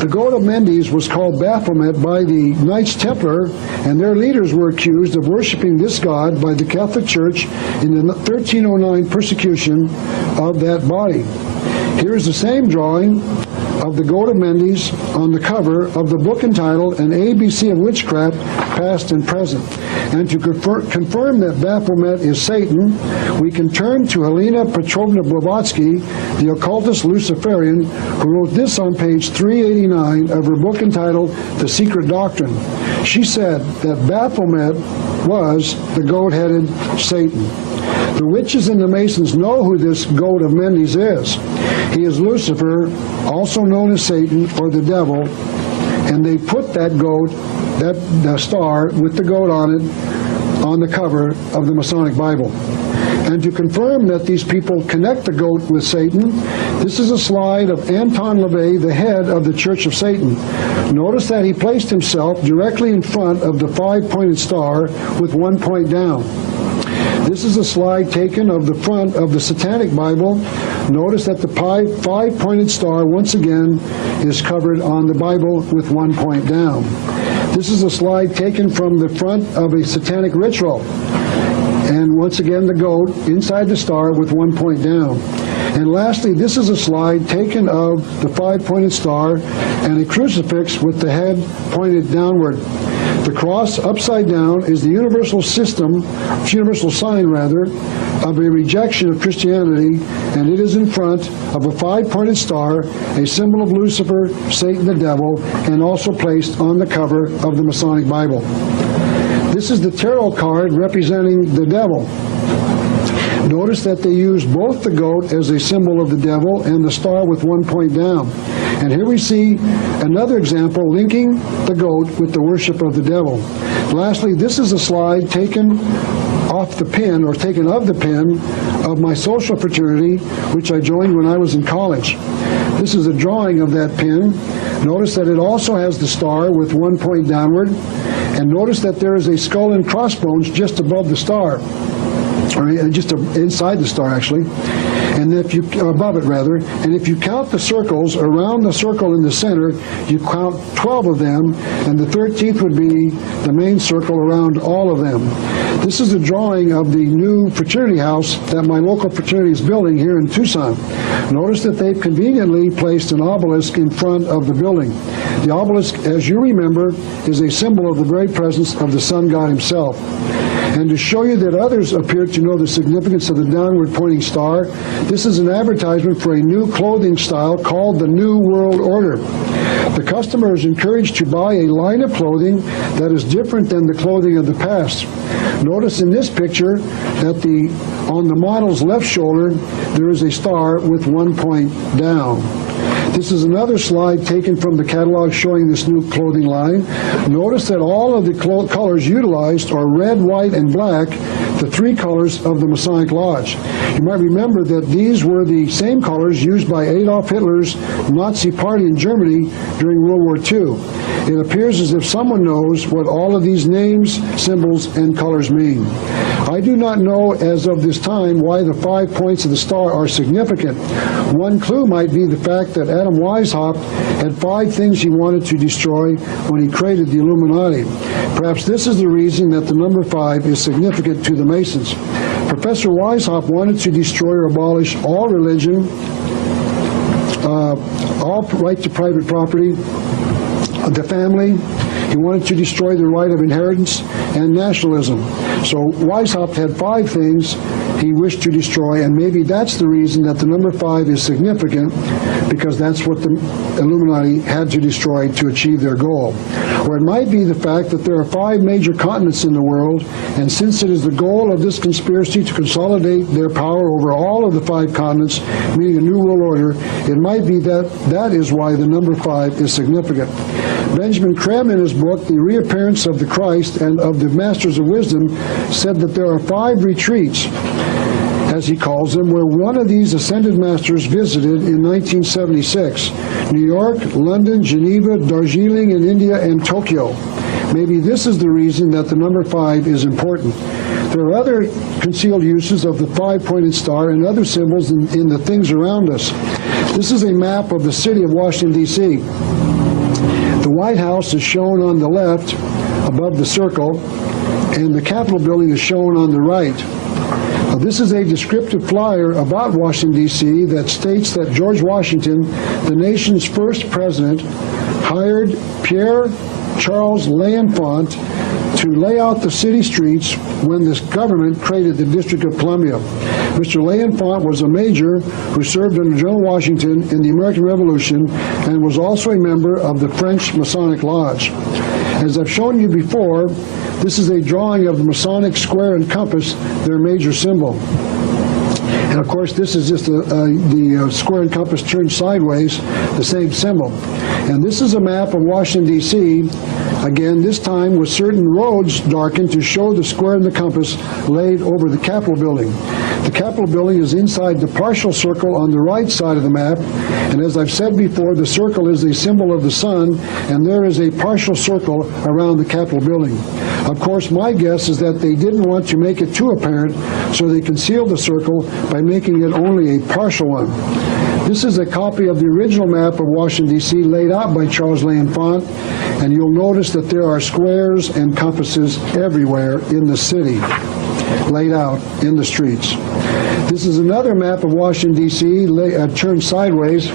The goat of Mendes was called Baphomet by the Knights Templar, and their leaders were accused of worshiping this god by the Catholic Church in the 1309 persecution of that body. Here's the same drawing of the goat of Mendes on the cover of the book entitled An ABC of Witchcraft, Past and Present. And to confirm that Baphomet is Satan, we can turn to Helena Petrovna Blavatsky, the occultist Luciferian, who wrote this on page 389 of her book entitled The Secret Doctrine. She said that Baphomet was the goat-headed Satan. The witches and the Masons know who this goat of Mendes is. He is Lucifer, also known as Satan, or the devil, and they put that goat, that star with the goat on it, on the cover of the Masonic Bible. And to confirm that these people connect the goat with Satan, this is a slide of Anton LaVey, the head of the Church of Satan. Notice that he placed himself directly in front of the 5-pointed star with 1 point down. This is a slide taken of the front of the Satanic Bible. Notice that the 5-pointed star, once again, is covered on the Bible with 1 point down. This is a slide taken from the front of a Satanic ritual. And once again, the goat inside the star with 1 point down. And lastly, this is a slide taken of the 5-pointed star and a crucifix with the head pointed downward. The cross upside down is the universal sign of a rejection of Christianity, and it is in front of a 5-pointed star, a symbol of Lucifer, Satan the devil, and also placed on the cover of the Masonic Bible. This is the tarot card representing the devil. Notice that they use both the goat as a symbol of the devil and the star with 1 point down. And here we see another example linking the goat with the worship of the devil. Lastly, this is a slide taken off the pin, or taken of the pin, of my social fraternity, which I joined when I was in college. This is a drawing of that pin. Notice that it also has the star with 1 point downward. And notice that there is a skull and crossbones just above the star. Or just inside the star, actually, and if you above it rather, and if you count the circles around the circle in the center, you count 12 of them, and the 13th would be the main circle around all of them. This is a drawing of the new fraternity house that my local fraternity is building here in Tucson. Notice that they've conveniently placed an obelisk in front of the building. The obelisk, as you remember, is a symbol of the very presence of the sun god himself. And to show you that others appear to know the significance of the downward pointing star, this is an advertisement for a new clothing style called the New World Order. The customer is encouraged to buy a line of clothing that is different than the clothing of the past. Notice in this picture that on the model's left shoulder, there is a star with 1 point down. This is another slide taken from the catalog showing this new clothing line. Notice that all of the colors utilized are red, white, and black. the three colors of the Masonic Lodge. You might remember that these were the same colors used by Adolf Hitler's Nazi Party in Germany during World War II. It appears as if someone knows what all of these names, symbols, and colors mean. I do not know as of this time why the 5 points of the star are significant. One clue might be the fact that Adam Weishaupt had 5 things he wanted to destroy when he created the Illuminati. Perhaps this is the reason that the number 5 is significant to the Masons. Professor Weishaupt wanted to destroy or abolish all religion, all right to private property, the family. He wanted to destroy the right of inheritance and nationalism. So Weishaupt had 5 things he wished to destroy, and maybe that's the reason that the number 5 is significant, because that's what the Illuminati had to destroy to achieve their goal. Or it might be the fact that there are 5 major continents in the world, and since it is the goal of this conspiracy to consolidate their power over all of the 5 continents, meaning a new world order, it might be that that is why the number 5 is significant. Benjamin Creme, in his book, The Reappearance of the Christ and of the Masters of Wisdom, said that there are 5 retreats, as he calls them, where one of these ascended masters visited in 1976. New York, London, Geneva, Darjeeling in India, and Tokyo. Maybe this is the reason that the number 5 is important. There are other concealed uses of the 5-pointed star and other symbols in the things around us. This is a map of the city of Washington, D.C. The White House is shown on the left above the circle, and the Capitol building is shown on the right. This is a descriptive flyer about Washington, D.C. that states that George Washington, the nation's first president, hired Pierre Charles L'Enfant to lay out the city streets when this government created the District of Columbia. Mr. L'Enfant was a major who served under General Washington in the American Revolution and was also a member of the French Masonic Lodge. As I've shown you before, this is a drawing of the Masonic square and compass, their major symbol. And of course, this is just the square and compass turned sideways, the same symbol. And this is a map of Washington, D.C., again, this time with certain roads darkened to show the square and the compass laid over the Capitol building. The Capitol building is inside the partial circle on the right side of the map, and as I've said before, the circle is a symbol of the sun, and there is a partial circle around the Capitol building. Of course, my guess is that they didn't want to make it too apparent, so they concealed the circle by making it only a partial one. This is a copy of the original map of Washington, D.C. laid out by Charles L'Enfant, and you'll notice that there are squares and compasses everywhere in the city, laid out in the streets. This is another map of Washington, D.C. Turned sideways.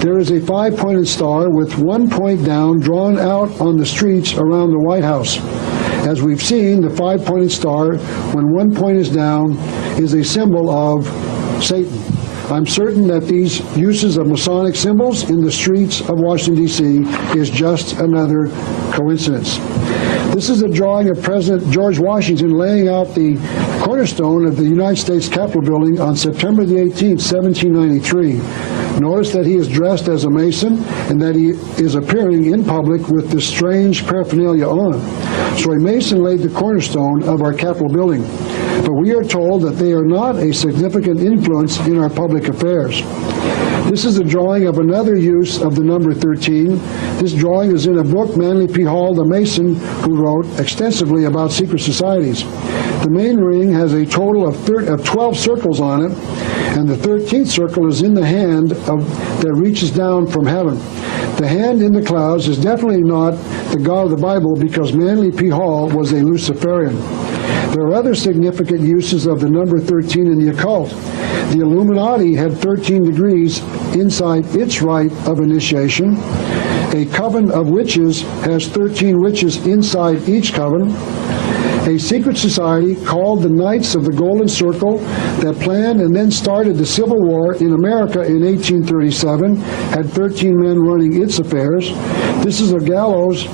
There is a 5-pointed star with 1 point down drawn out on the streets around the White House. As we've seen, the 5-pointed star, when 1 point is down, is a symbol of Satan. I'm certain that these uses of Masonic symbols in the streets of Washington, D.C. is just another coincidence. This is a drawing of President George Washington laying out the cornerstone of the United States Capitol building on September the 18th, 1793. Notice that he is dressed as a Mason and that he is appearing in public with this strange paraphernalia on. So a Mason laid the cornerstone of our Capitol building. But we are told that they are not a significant influence in our public affairs. This is a drawing of another use of the number 13. This drawing is in a book Manly P. Hall, the Mason, who wrote extensively about secret societies. The main ring has a total of 12 circles on it, and the 13th circle is in the hand that reaches down from heaven. The hand in the clouds is definitely not the God of the Bible, because Manly P. Hall was a Luciferian. There are other significant uses of the number 13 in the occult. The Illuminati had 13 degrees inside its rite of initiation. A coven of witches has 13 witches inside each coven. A secret society called the Knights of the Golden Circle that planned and then started the Civil War in America in 1837 had 13 men running its affairs. This is a gallows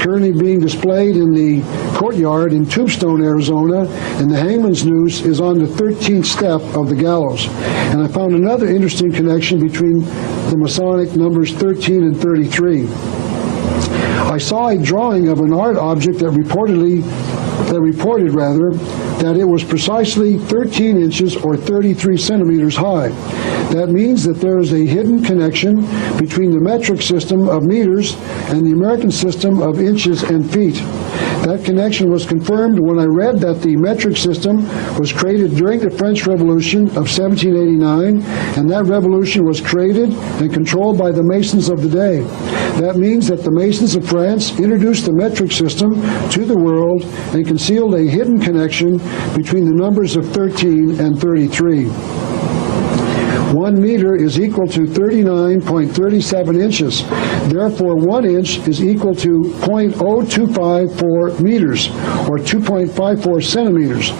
currently being displayed in the courtyard in Tombstone, Arizona, and the hangman's noose is on the 13th step of the gallows. And I found another interesting connection between the Masonic numbers 13 and 33. I saw a drawing of an art object that reportedly reported that it was precisely 13 inches or 33 centimeters high. That means that there is a hidden connection between the metric system of meters and the American system of inches and feet. That connection was confirmed when I read that the metric system was created during the French Revolution of 1789, and that revolution was created and controlled by the Masons of the day. That means that the Masons of France introduced the metric system to the world and concealed a hidden connection between the numbers of 13 and 33. 1 meter is equal to 39.37 inches. Therefore, 1 inch is equal to 0.0254 meters, or 2.54 centimeters.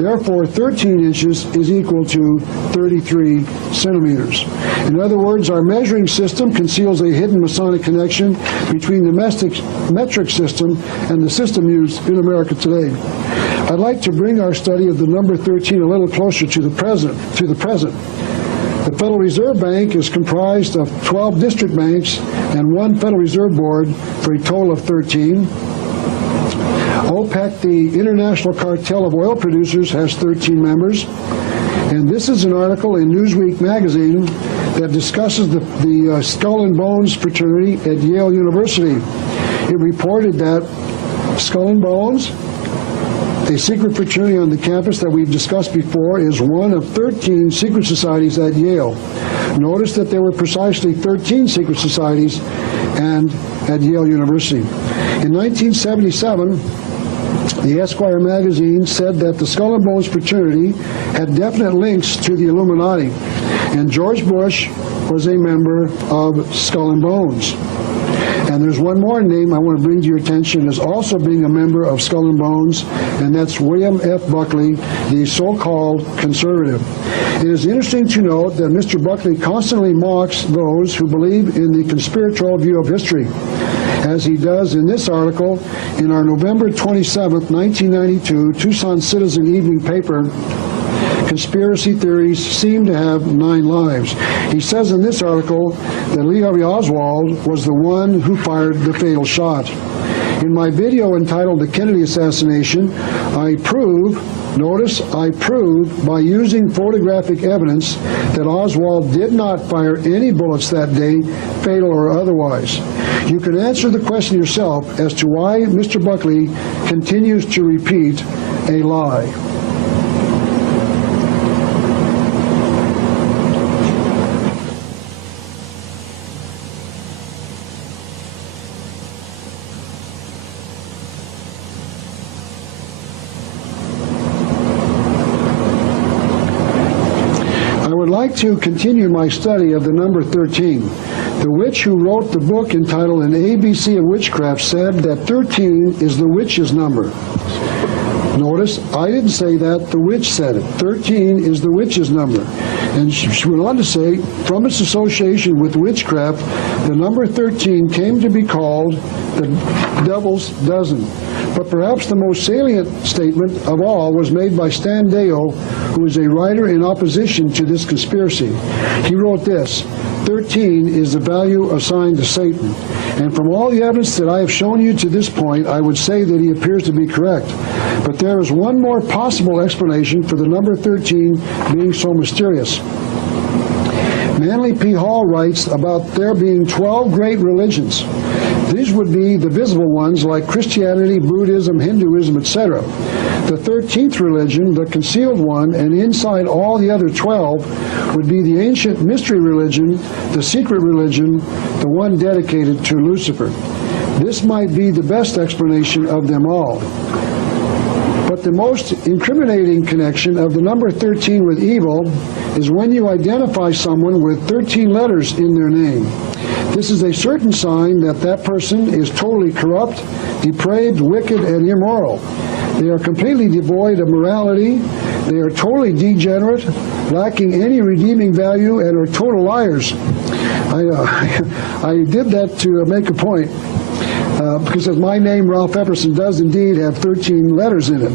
Therefore, 13 inches is equal to 33 centimeters. In other words, our measuring system conceals a hidden Masonic connection between the metric system and the system used in America today. I'd like to bring our study of the number 13 a little closer to the present. The Federal Reserve Bank is comprised of 12 district banks and 1 Federal Reserve Board for a total of 13. OPEC, the International Cartel of Oil Producers, has 13 members. And this is an article in Newsweek magazine that discusses the Skull and Bones fraternity at Yale University. It reported that Skull and Bones, a secret fraternity on the campus that we've discussed before, is one of 13 secret societies at Yale. Notice that there were precisely 13 secret societies at Yale University. In 1977, the Esquire magazine said that the Skull and Bones fraternity had definite links to the Illuminati, and George Bush was a member of Skull and Bones. And there's one more name I want to bring to your attention as also being a member of Skull and Bones, and that's William F. Buckley, the so-called conservative. It is interesting to note that Mr. Buckley constantly mocks those who believe in the conspiratorial view of history, as he does in this article in our November 27, 1992 Tucson Citizen evening paper, Conspiracy Theories Seem to Have 9 Lives. He says in this article that Lee Harvey Oswald was the one who fired the fatal shot. In my video entitled The Kennedy Assassination, I prove by using photographic evidence that Oswald did not fire any bullets that day, fatal or otherwise. You can answer the question yourself as to why Mr. Buckley continues to repeat a lie. I would like to continue my study of the number 13. The witch who wrote the book entitled An ABC of Witchcraft said that 13 is the witch's number. Notice, I didn't say that, the witch said it. 13 is the witch's number. And she went on to say, from its association with witchcraft, the number 13 came to be called the Devil's Dozen. But perhaps the most salient statement of all was made by Stan Deyo, who is a writer in opposition to this conspiracy. He wrote this: 13 is the value assigned to Satan. And from all the evidence that I have shown you to this point, I would say that he appears to be correct. But there is one more possible explanation for the number 13 being so mysterious. Manly P. Hall writes about there being 12 great religions. These would be the visible ones like Christianity, Buddhism, Hinduism, etc. The 13th religion, the concealed one, and inside all the other 12 would be the ancient mystery religion, the secret religion, the one dedicated to Lucifer. This might be the best explanation of them all. But the most incriminating connection of the number 13 with evil is when you identify someone with 13 letters in their name. This is a certain sign that that person is totally corrupt, depraved, wicked, and immoral. They are completely devoid of morality. They are totally degenerate, lacking any redeeming value, and are total liars. I did that to make a point. Because my name, Ralph Epperson, does indeed have 13 letters in it.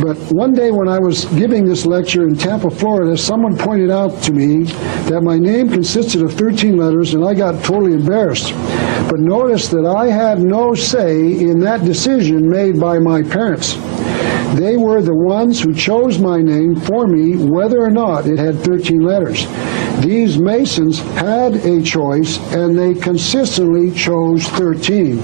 But one day when I was giving this lecture in Tampa, Florida, someone pointed out to me that my name consisted of 13 letters, and I got totally embarrassed. But notice that I had no say in that decision made by my parents. They were the ones who chose my name for me, whether or not it had 13 letters. These Masons had a choice, and they consistently chose 13.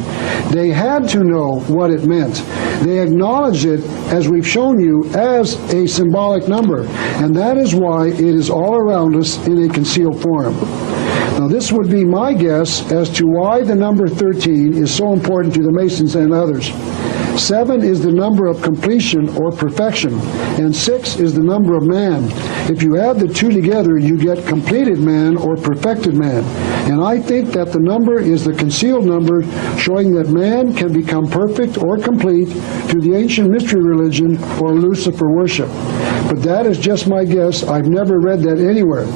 They had to know what it meant. They acknowledged it, as we've shown you, as a symbolic number, and that is why it is all around us in a concealed form. Now, this would be my guess as to why the number 13 is so important to the Masons and others. 7 is the number of completion or perfection, and 6 is the number of man. If you add the two together, you get completed man or perfected man. And I think that the number is the concealed number, showing that man can become perfect or complete through the ancient mystery religion or Lucifer worship. But that is just my guess. I've never read that anywhere.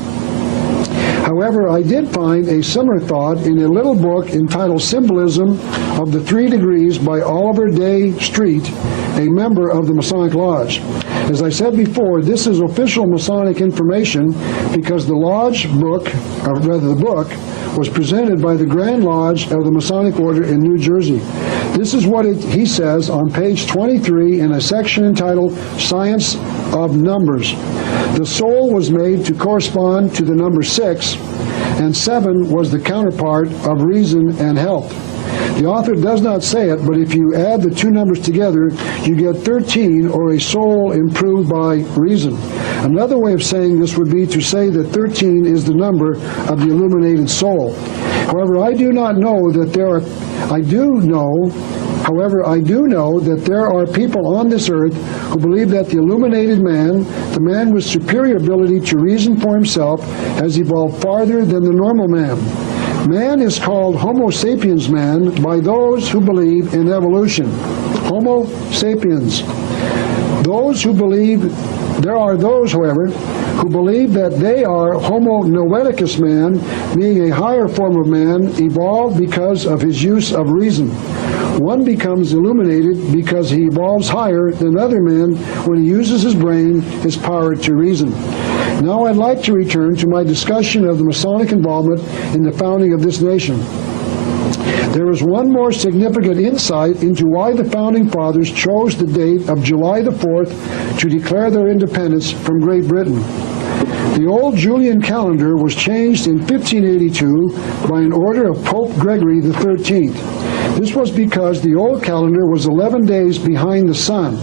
However, I did find a similar thought in a little book entitled Symbolism of the Three Degrees by Oliver Day Street, a member of the Masonic Lodge. As I said before, this is official Masonic information because the Lodge book, or rather the book, was presented by the Grand Lodge of the Masonic Order in New Jersey. This is what he says on page 23 in a section entitled Science of Numbers. The soul was made to correspond to the number 6, and 7 was the counterpart of reason and health. The author does not say it, but if you add the two numbers together, you get 13, or a soul improved by reason. Another way of saying this would be to say that 13 is the number of the illuminated soul. However, I do know that there are people on this earth who believe that the illuminated man, the man with superior ability to reason for himself, has evolved farther than the normal man. Man is called Homo sapiens man by those who believe in evolution. Homo sapiens. There are those, however, who believe that they are Homo noeticus man, meaning a higher form of man, evolved because of his use of reason. One becomes illuminated because he evolves higher than other men when he uses his brain, his power to reason. Now I'd like to return to my discussion of the Masonic involvement in the founding of this nation. There is one more significant insight into why the Founding Fathers chose the date of July the 4th to declare their independence from Great Britain. The old Julian calendar was changed in 1582 by an order of Pope Gregory XIII. This was because the old calendar was 11 days behind the sun.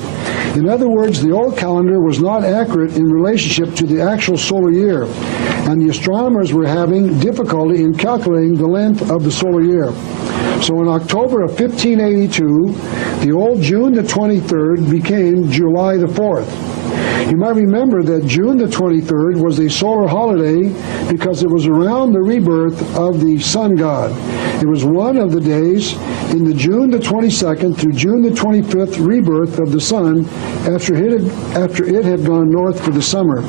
In other words, the old calendar was not accurate in relationship to the actual solar year, and the astronomers were having difficulty in calculating the length of the solar year. So in October of 1582, the old June the 23rd became July the 4th. You might remember that June the 23rd was a solar holiday because it was around the rebirth of the sun god. It was one of the days in the June the 22nd through June the 25th rebirth of the sun after it had gone north for the summer.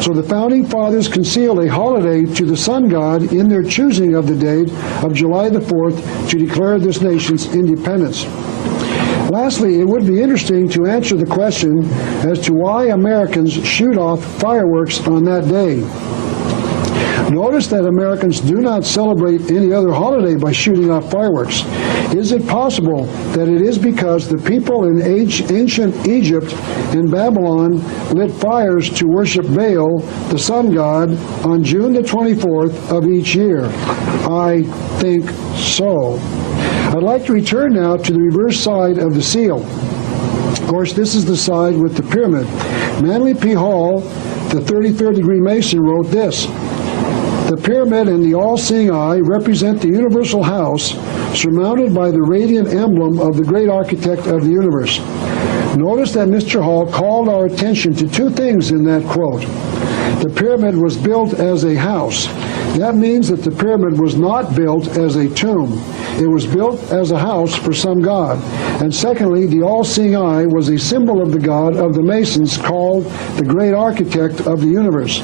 So the Founding Fathers concealed a holiday to the sun god in their choosing of the date of July the 4th to declare this nation's independence. Lastly, it would be interesting to answer the question as to why Americans shoot off fireworks on that day. Notice that Americans do not celebrate any other holiday by shooting off fireworks. Is it possible that it is because the people in ancient Egypt and Babylon lit fires to worship Baal, the sun god, on June the 24th of each year? I think so. I'd like to return now to the reverse side of the seal. Of course, this is the side with the pyramid. Manly P. Hall, the 33rd degree Mason, wrote this: "The pyramid and the all-seeing eye represent the universal house surmounted by the radiant emblem of the great architect of the universe." Notice that Mr. Hall called our attention to two things in that quote. The pyramid was built as a house. That means that the pyramid was not built as a tomb. It was built as a house for some god. And secondly, the all-seeing eye was a symbol of the God of the Masons called the great architect of the universe.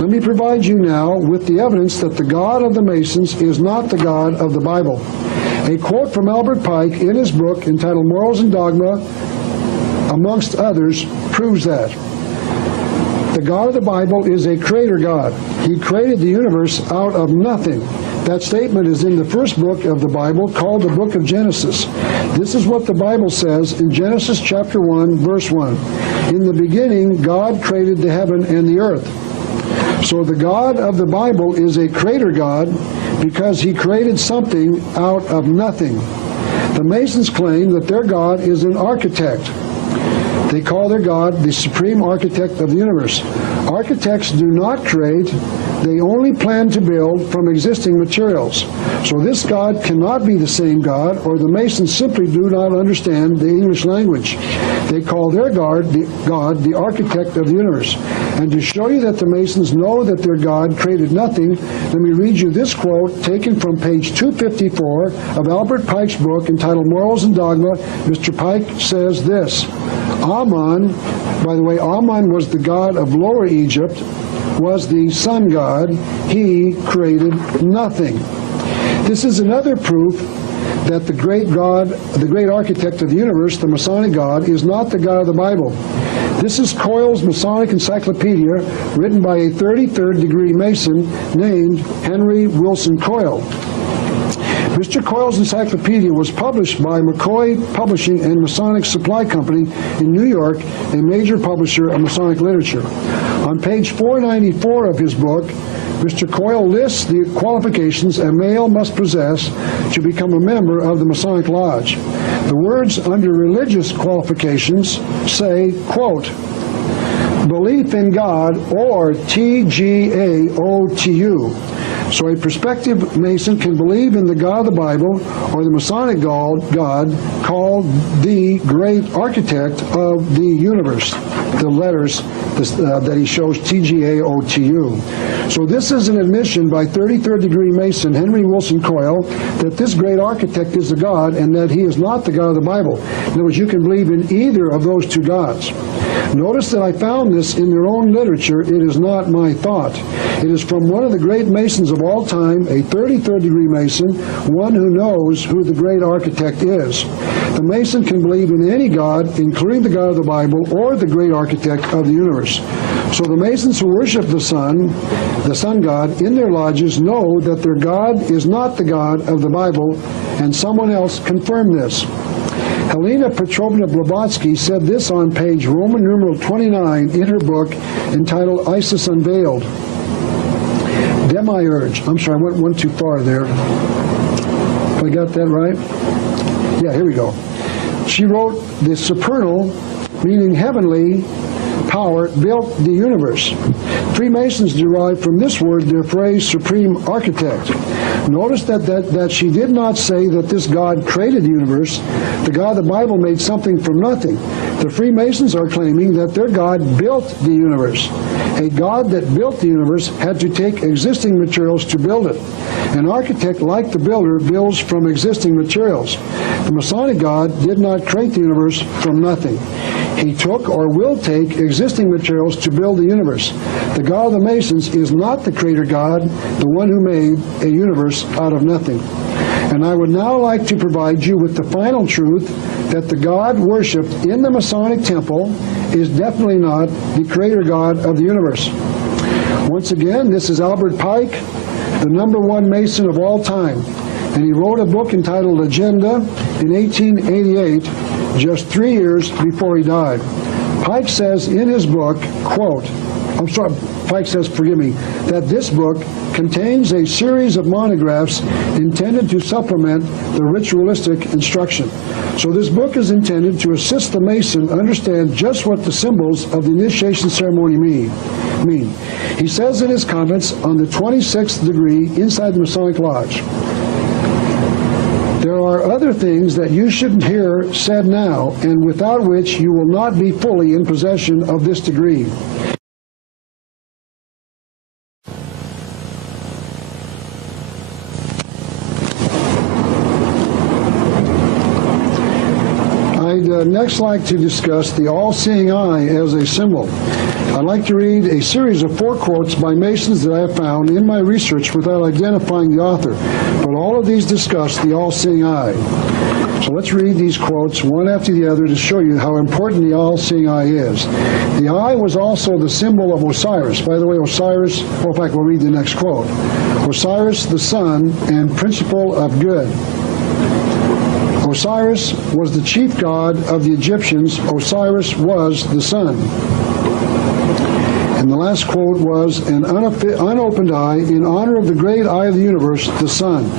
Let me provide you now with the evidence that the God of the Masons is not the God of the Bible. A quote from Albert Pike in his book entitled Morals and Dogma, amongst others, proves that. The God of the Bible is a creator God. He created the universe out of nothing. That statement is in the first book of the Bible, called the book of Genesis. This is what the Bible says in Genesis chapter 1, verse 1. In the beginning, God created the heaven and the earth. So the God of the Bible is a creator God because he created something out of nothing. The Masons claim that their God is an architect. They call their God the supreme architect of the universe. Architects do not create, they only plan to build from existing materials. So this God cannot be the same God, or the Masons simply do not understand the English language. They call their God the architect of the universe. And to show you that the Masons know that their God created nothing, let me read you this quote taken from page 254 of Albert Pike's book entitled Morals and Dogma. Mr. Pike says this: Amun, by the way, Amun was the god of Lower Egypt, was the sun god. He created nothing. This is another proof that the great God, the great architect of the universe, the Masonic God, is not the God of the Bible. This is Coyle's Masonic Encyclopedia, written by a 33rd degree Mason named Henry Wilson Coyle. Mr. Coyle's encyclopedia was published by McCoy Publishing and Masonic Supply Company in New York, a major publisher of Masonic literature. On page 494 of his book, Mr. Coyle lists the qualifications a male must possess to become a member of the Masonic Lodge. The words under religious qualifications say, quote, belief in God, or TGAOTU. So a prospective Mason can believe in the God of the Bible, or the Masonic God called the great architect of the universe. The letters that he shows, TGAOTU. So this is an admission by 33rd degree Mason Henry Wilson Coyle that this great architect is the God and that he is not the God of the Bible. In other words, you can believe in either of those two gods. Notice that I found this in their own literature. It is not my thought. It is from one of the great Masons of all time, a 33rd degree Mason, one who knows who the great architect is. The Mason can believe in any God, including the God of the Bible, or the great architect of the universe. So the Masons who worship the sun God, in their lodges know that their God is not the God of the Bible, and someone else confirmed this. Helena Petrovna Blavatsky said this on page Roman numeral 29 in her book entitled Isis Unveiled. Demiurge. I'm sorry, I went one too far there. Have I got that right? Yeah, here we go. She wrote, the supernal, meaning heavenly, power built the universe. Freemasons derive from this word their phrase supreme architect. Notice that she did not say that this God created the universe. The God of the Bible made something from nothing. The Freemasons are claiming that their God built the universe. A God that built the universe had to take existing materials to build it. An architect, like the builder, builds from existing materials. The Masonic God did not create the universe from nothing. He took or will take existing materials to build the universe. The God of the Masons is not the creator God, the one who made a universe out of nothing. And I would now like to provide you with the final truth that the God worshipped in the Masonic temple is definitely not the creator God of the universe. Once again, this is Albert Pike, the #1 Mason of all time. And he wrote a book entitled Agenda in 1888, just 3 years before he died. Pike says in his book, quote, Pike says, forgive me, that this book contains a series of monographs intended to supplement the ritualistic instruction. So this book is intended to assist the Mason understand just what the symbols of the initiation ceremony mean. He says in his comments on the 26th degree inside the Masonic Lodge, there are other things that you shouldn't hear said now, and without which you will not be fully in possession of this degree. I'd next like to discuss the all-seeing eye as a symbol. I'd like to read a series of 4 quotes by Masons that I have found in my research without identifying the author, but all of these discuss the all-seeing eye. So let's read these quotes one after the other to show you how important the all-seeing eye is. The eye was also the symbol of Osiris. By the way, Osiris, well, in fact, we'll read the next quote. Osiris, the sun and principle of good. Osiris was the chief god of the Egyptians. Osiris was the sun. And the last quote was, an unopened eye in honor of the great eye of the universe, the sun.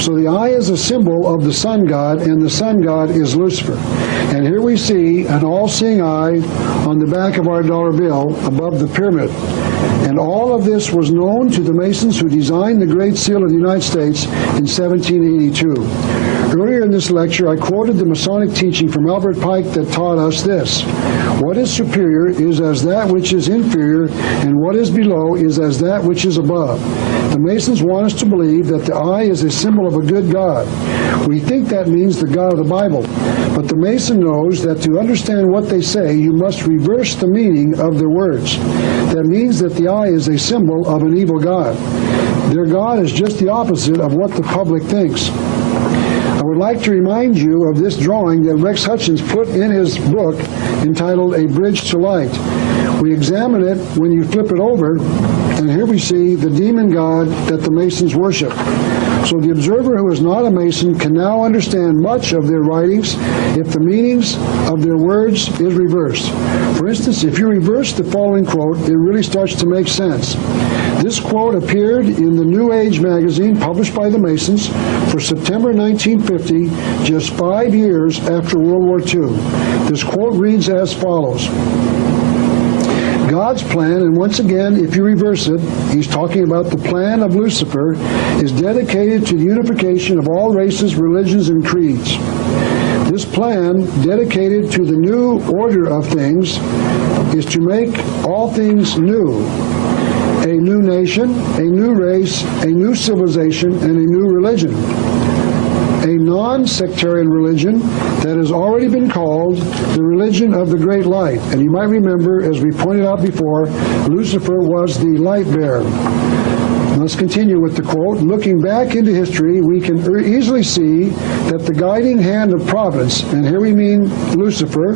So the eye is a symbol of the sun god, and the sun god is Lucifer. And here we see an all-seeing eye on the back of our dollar bill above the pyramid. And all of this was known to the Masons who designed the Great Seal of the United States in 1782. Earlier in this lecture, I quoted the Masonic teaching from Albert Pike that taught us this: what is superior is as that which is inferior, and what is below is as that which is above. The Masons want us to believe that the eye is a symbol of a good God. We think that means the God of the Bible, but the Mason knows that to understand what they say, you must reverse the meaning of their words. That means that the eye is a symbol of an evil God. Their God is just the opposite of what the public thinks. I would like to remind you of this drawing that Rex Hutchins put in his book entitled A Bridge to Light. We examine it when you flip it over, and here we see the demon god that the Masons worship. So the observer who is not a Mason can now understand much of their writings if the meanings of their words is reversed. For instance, if you reverse the following quote, it really starts to make sense. This quote appeared in the New Age magazine published by the Masons for September 1950, just 5 years after World War II. This quote reads as follows: God's plan, and once again, if you reverse it, he's talking about the plan of Lucifer, is dedicated to the unification of all races, religions, and creeds. This plan, dedicated to the new order of things, is to make all things new. A new nation, a new race, a new civilization, and a new religion. A non-sectarian religion that has already been called the religion of the great light. And you might remember, as we pointed out before, Lucifer was the light bearer. Let's continue with the quote. Looking back into history, we can easily see that the guiding hand of providence, and here we mean Lucifer,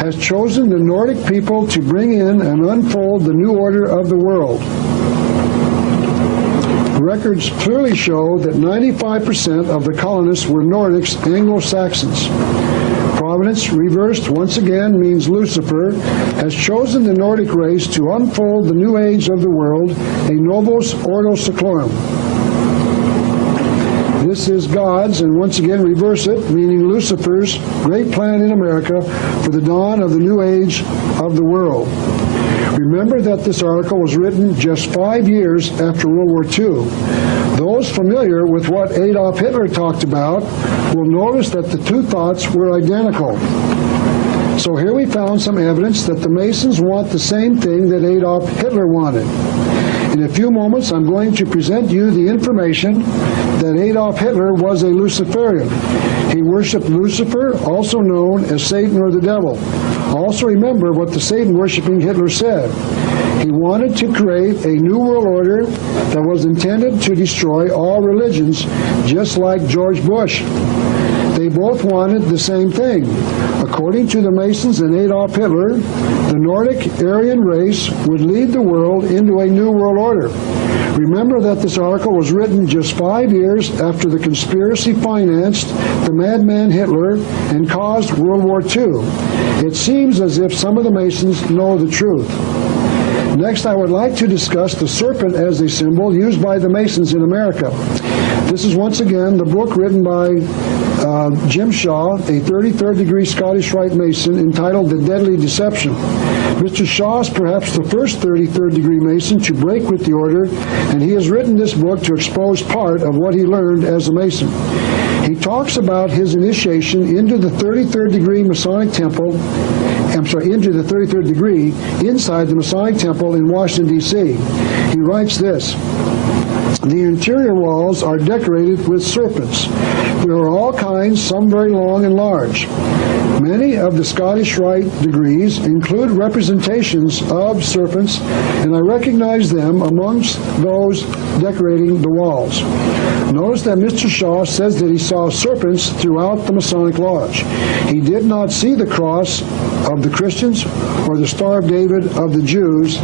has chosen the Nordic people to bring in and unfold the new order of the world. Records clearly show that 95% of the colonists were Nordics, Anglo-Saxons. Providence, reversed once again, means Lucifer has chosen the Nordic race to unfold the new age of the world, a novus ordo seclorum. This is God's, and once again reverse it, meaning Lucifer's great plan in America for the dawn of the new age of the world. Remember that this article was written just 5 years after World War II. Those familiar with what Adolf Hitler talked about will notice that the two thoughts were identical. So here we found some evidence that the Masons want the same thing that Adolf Hitler wanted. In a few moments, I'm going to present you the information that Adolf Hitler was a Luciferian. He worshipped Lucifer, also known as Satan or the devil. Also remember what the Satan-worshipping Hitler said. He wanted to create a new world order that was intended to destroy all religions, just like George Bush. They both wanted the same thing. According to the Masons and Adolf Hitler, the Nordic Aryan race would lead the world into a new world order. Remember that this article was written just 5 years after the conspiracy financed the madman Hitler and caused World War II. It seems as if some of the Masons know the truth. Next, I would like to discuss the serpent as a symbol used by the Masons in America. This is once again the book written by Jim Shaw, a 33rd degree Scottish Rite Mason, entitled The Deadly Deception. Mr. Shaw is perhaps the first 33rd degree Mason to break with the order, and he has written this book to expose part of what he learned as a Mason. He talks about his initiation into the 33rd degree Masonic Temple, into the 33rd degree inside the Masonic Temple in Washington, D.C. He writes this: the interior walls are decorated with serpents. There are all kinds, some very long and large. Many of the Scottish Rite degrees include representations of serpents, and I recognize them amongst those decorating the walls. Notice that Mr. Shaw says that he saw serpents throughout the Masonic Lodge. He did not see the cross of the Christians or the Star of David of the Jews.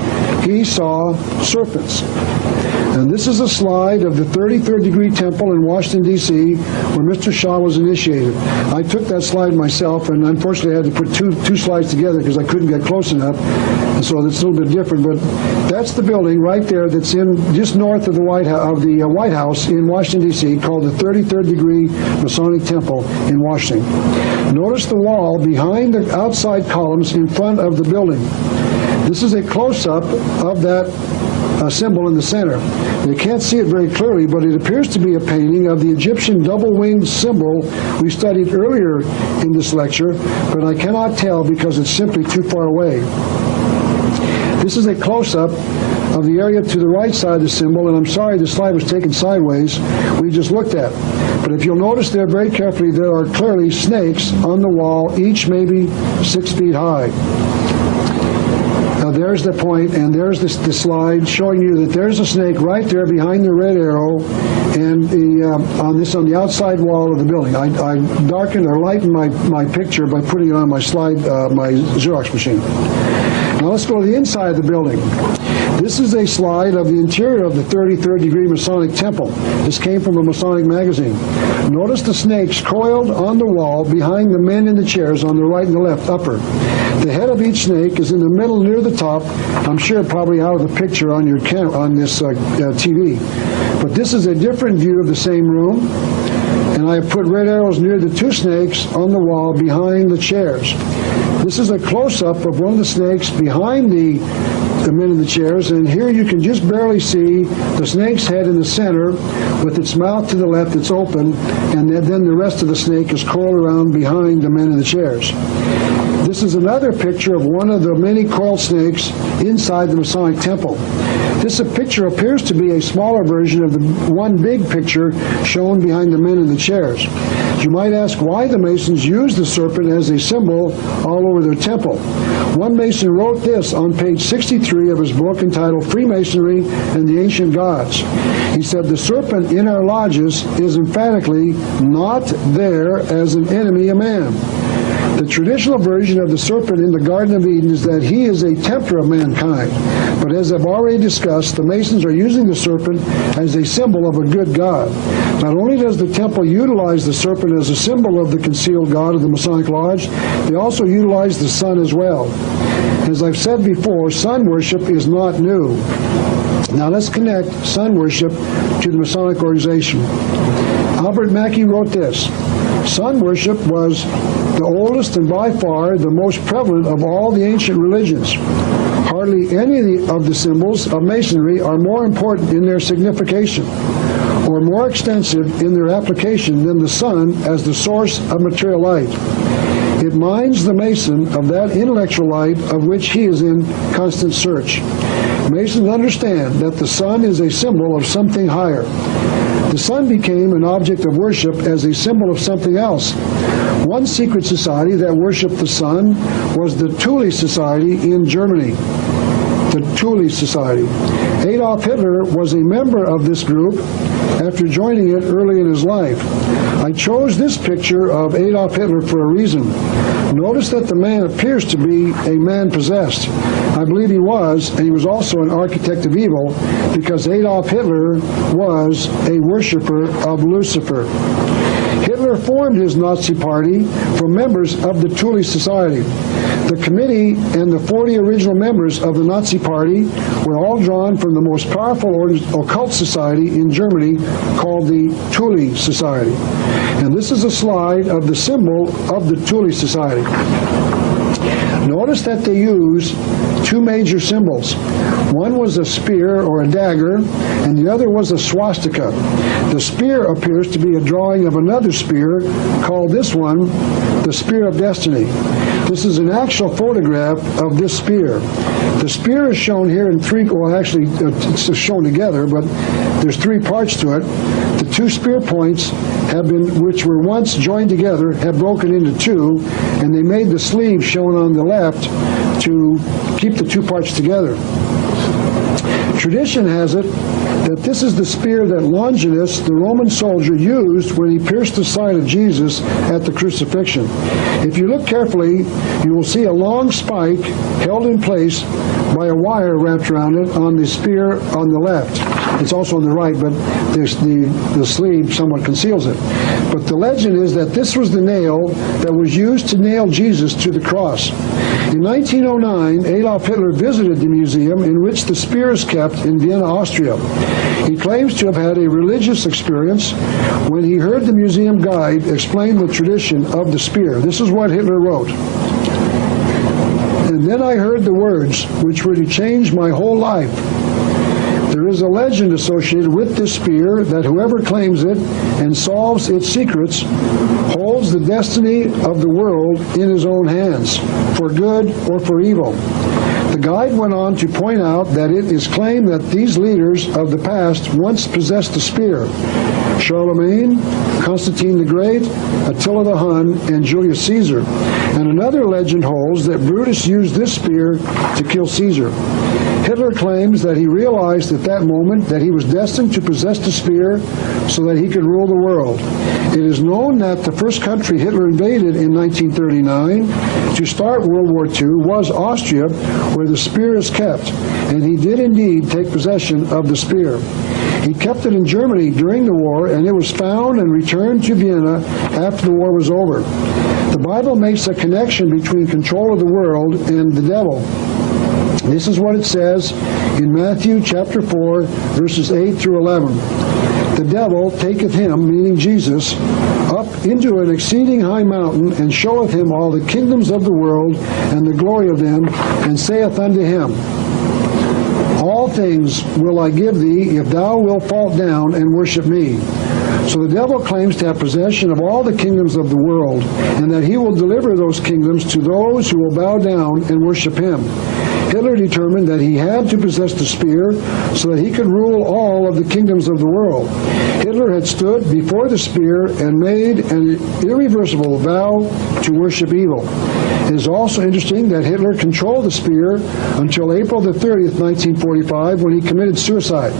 He saw serpents. And this is a slide of the 33rd degree temple in Washington, D.C., where Mr. Shaw was initiated. I took that slide myself, and unfortunately I had to put two slides together because I couldn't get close enough. And so it's a little bit different. But that's the building right there that's in just north of the White House in Washington, D.C., called the 33rd degree Masonic Temple in Washington. Notice the wall behind the outside columns in front of the building. This is a close-up of that symbol in the center. You can't see it very clearly, but it appears to be a painting of the Egyptian double-winged symbol we studied earlier in this lecture, but I cannot tell because it's simply too far away. This is a close-up of the area to the right side of the symbol, and I'm sorry the slide was taken sideways. We just looked at it. But if you'll notice there very carefully, there are clearly snakes on the wall, each maybe 6 feet high. There's the point, and there's the slide showing you that there's a snake right there behind the red arrow, and on the outside wall of the building. I darkened or lightened my picture by putting it on my slide, my Xerox machine. Now let's go to the inside of the building. This is a slide of the interior of the 33rd degree Masonic Temple. This came from a Masonic magazine. Notice the snakes coiled on the wall behind the men in the chairs on the right and the left upper. The head of each snake is in the middle near the top. I'm sure probably out of the picture on your on this TV. But this is a different view of the same room. And I have put red arrows near the 2 snakes on the wall behind the chairs. This is a close-up of one of the snakes behind the men in the chairs, and here you can just barely see the snake's head in the center with its mouth to the left. It's open, and then the rest of the snake is coiled around behind the men in the chairs. This is another picture of one of the many coiled snakes inside the Masonic Temple. This picture appears to be a smaller version of the one big picture shown behind the men in the chairs. You might ask why the Masons use the serpent as a symbol all over their temple. One Mason wrote this on page 63 of his book entitled Freemasonry and the Ancient Gods. He said, "The serpent in our lodges is emphatically not there as an enemy of man. The traditional version of the serpent in the Garden of Eden is that he is a tempter of mankind. But as I've already discussed, the Masons are using the serpent as a symbol of a good God. Not only does the temple utilize the serpent as a symbol of the concealed God of the Masonic Lodge, they also utilize the sun as well. As I've said before, sun worship is not new. Now let's connect sun worship to the Masonic organization. Albert Mackey wrote this: sun worship was the oldest and by far the most prevalent of all the ancient religions. Hardly any of the symbols of Masonry are more important in their signification or more extensive in their application than the sun as the source of material light. It minds the Mason of that intellectual light of which he is in constant search. Masons understand that the sun is a symbol of something higher. The sun became an object of worship as a symbol of something else. One secret society that worshipped the sun was the Thule Society in Germany. The Thule Society. Adolf Hitler was a member of this group after joining it early in his life. I chose this picture of Adolf Hitler for a reason. Notice that the man appears to be a man possessed. I believe he was, and he was also an architect of evil, because Adolf Hitler was a worshiper of Lucifer. Hitler formed his Nazi party from members of the Thule Society. The committee and the 40 original members of the Nazi party were all drawn from the most powerful occult society in Germany called the Thule Society. And this is a slide of the symbol of the Thule Society. Notice that they use 2 major symbols. One was a spear or a dagger, and the other was a swastika. The spear appears to be a drawing of another spear, called this one the Spear of Destiny. This is an actual photograph of this spear. The spear is shown here in three, well actually it's shown together, but there's three parts to it. The two spear points have been, which were once joined together, have broken into two, and they made the sleeve shown on the left to keep the two parts together. Tradition has it that this is the spear that Longinus, the Roman soldier, used when he pierced the side of Jesus at the crucifixion. If you look carefully, you will see a long spike held in place by a wire wrapped around it on the spear on the left. It's also on the right, but the sleeve somewhat conceals it. But the legend is that this was the nail that was used to nail Jesus to the cross. In 1909, Adolf Hitler visited the museum in which the spear is kept in Vienna, Austria. He claims to have had a religious experience when he heard the museum guide explain the tradition of the spear. This is what Hitler wrote. And then I heard the words which were to change my whole life. There is a legend associated with this spear that whoever claims it and solves its secrets holds the destiny of the world in his own hands, for good or for evil. The guide went on to point out that it is claimed that these leaders of the past once possessed the spear. Charlemagne, Constantine the Great, Attila the Hun, and Julius Caesar. And another legend holds that Brutus used this spear to kill Caesar. Hitler claims that he realized at that moment that he was destined to possess the spear so that he could rule the world. It is known that the first country Hitler invaded in 1939 to start World War II was Austria, where the spear is kept, and he did indeed take possession of the spear. He kept it in Germany during the war, and it was found and returned to Vienna after the war was over. The Bible makes a connection between control of the world and the devil. This is what it says in Matthew chapter 4, verses 8 through 11. The devil taketh him, meaning Jesus, up into an exceeding high mountain, and showeth him all the kingdoms of the world and the glory of them, and saith unto him, All things will I give thee, if thou wilt fall down and worship me. So the devil claims to have possession of all the kingdoms of the world, and that he will deliver those kingdoms to those who will bow down and worship him. Hitler determined that he had to possess the spear so that he could rule all of the kingdoms of the world. Hitler had stood before the spear and made an irreversible vow to worship evil. It is also interesting that Hitler controlled the spear until April the 30th, 1945, when he committed suicide.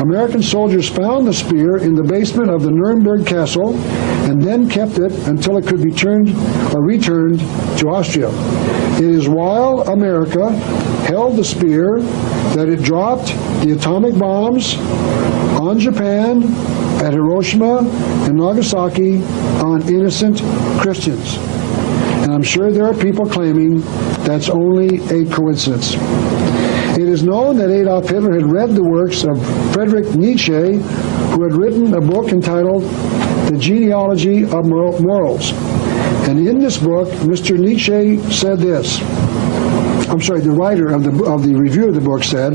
American soldiers found the spear in the basement of the Nuremberg Castle and then kept it until it could be returned to Austria. It is while America held the spear that it dropped the atomic bombs on Japan, at Hiroshima and Nagasaki, on innocent Christians. And I'm sure there are people claiming that's only a coincidence. It is known that Adolf Hitler had read the works of Friedrich Nietzsche, who had written a book entitled The Genealogy of Morals. And in this book, Mr. Nietzsche said this. The writer of the review of the book said,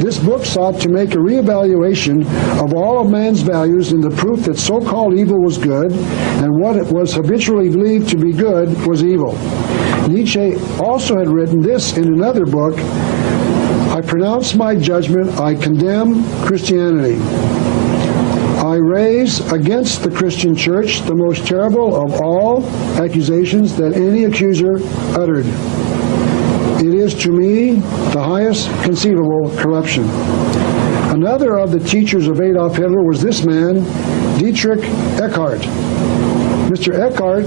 this book sought to make a reevaluation of all of man's values in the proof that so-called evil was good, and what it was habitually believed to be good was evil. Nietzsche also had written this in another book, I pronounce my judgment, I condemn Christianity. I raise against the Christian church the most terrible of all accusations that any accuser uttered. It is to me the highest conceivable corruption. Another of the teachers of Adolf Hitler was this man, Dietrich Eckart. Mr. Eckart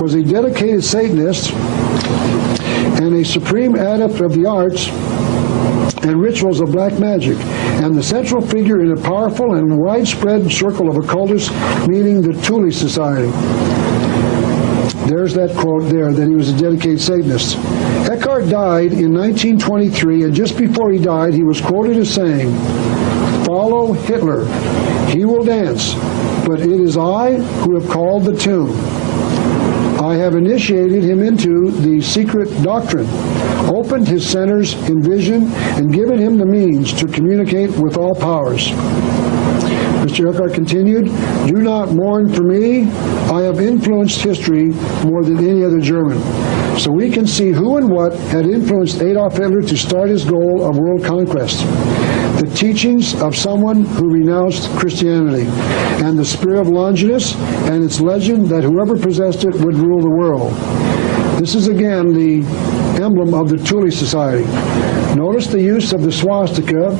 was a dedicated Satanist and a supreme adept of the arts and rituals of black magic, and the central figure in a powerful and widespread circle of occultists, meaning the Thule Society. There's that quote there, that he was a dedicated Satanist. Eckart died in 1923, and just before he died, he was quoted as saying, "Follow Hitler. He will dance, but it is I who have called the tune. I I have initiated him into the secret doctrine, opened his centers in vision, and given him the means to communicate with all powers. Mr. Eckhart continued, do not mourn for me. I have influenced history more than any other German. So we can see who and what had influenced Adolf Hitler to start his goal of world conquest. The teachings of someone who renounced Christianity, and the Spear of Longinus, and its legend that whoever possessed it would rule the world. This is again the emblem of the Thule Society. Notice the use of the swastika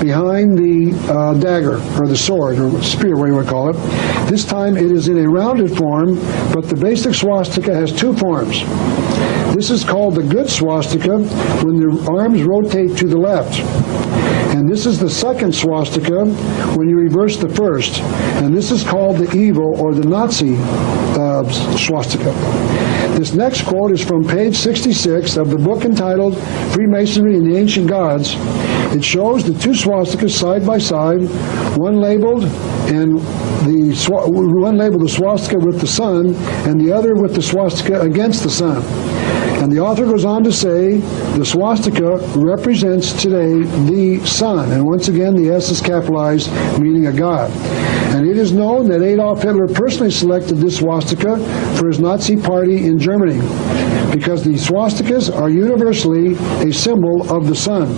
behind the dagger, or the sword, or spear, whatever you want to call it. This time it is in a rounded form, but the basic swastika has two forms. This is called the good swastika when the arms rotate to the left. And this is the second swastika when you reverse the first. And this is called the evil or the Nazi swastika. This next quote is from page 66 of the book entitled Freemasonry and the Ancient Gods. It shows the two swastikas side by side, one labeled the swastika with the sun, and the other with the swastika against the sun. And the author goes on to say, the swastika represents today the sun. And once again, the S is capitalized, meaning a god. And it is known that Adolf Hitler personally selected this swastika for his Nazi party in Germany, because the swastikas are universally a symbol of the sun.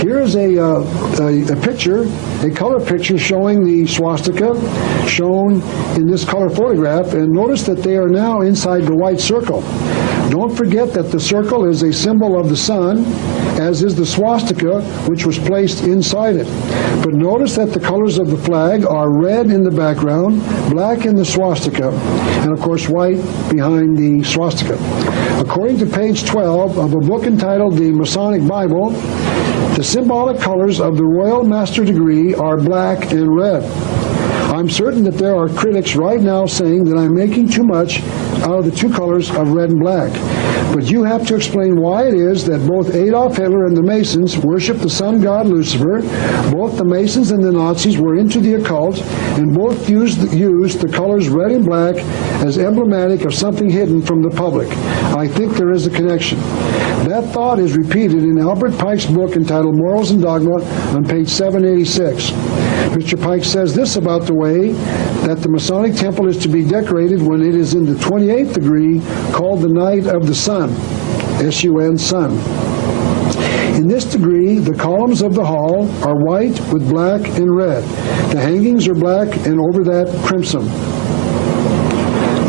Here is a picture, a color picture showing the swastika shown in this color photograph, and notice that they are now inside the white circle. Don't forget that the circle is a symbol of the sun, as is the swastika, which was placed inside it. But notice that the colors of the flag are red in the background, black in the swastika, and of course white behind the swastika. According to page 12 of a book entitled The Masonic Bible, the symbolic colors of the Royal Master Degree are black and red. I'm certain that there are critics right now saying that I'm making too much out of the two colors of red and black. But you have to explain why it is that both Adolf Hitler and the Masons worship the sun god Lucifer, both the Masons and the Nazis were into the occult, and both used the colors red and black as emblematic of something hidden from the public. I think there is a connection. That thought is repeated in Albert Pike's book entitled Morals and Dogma on page 786. Mr. Pike says this about the way that the Masonic temple is to be decorated when it is in the 28th degree, called the Night of the Sun, S-U-N, sun. In this degree, the columns of the hall are white with black and red. The hangings are black and over that crimson.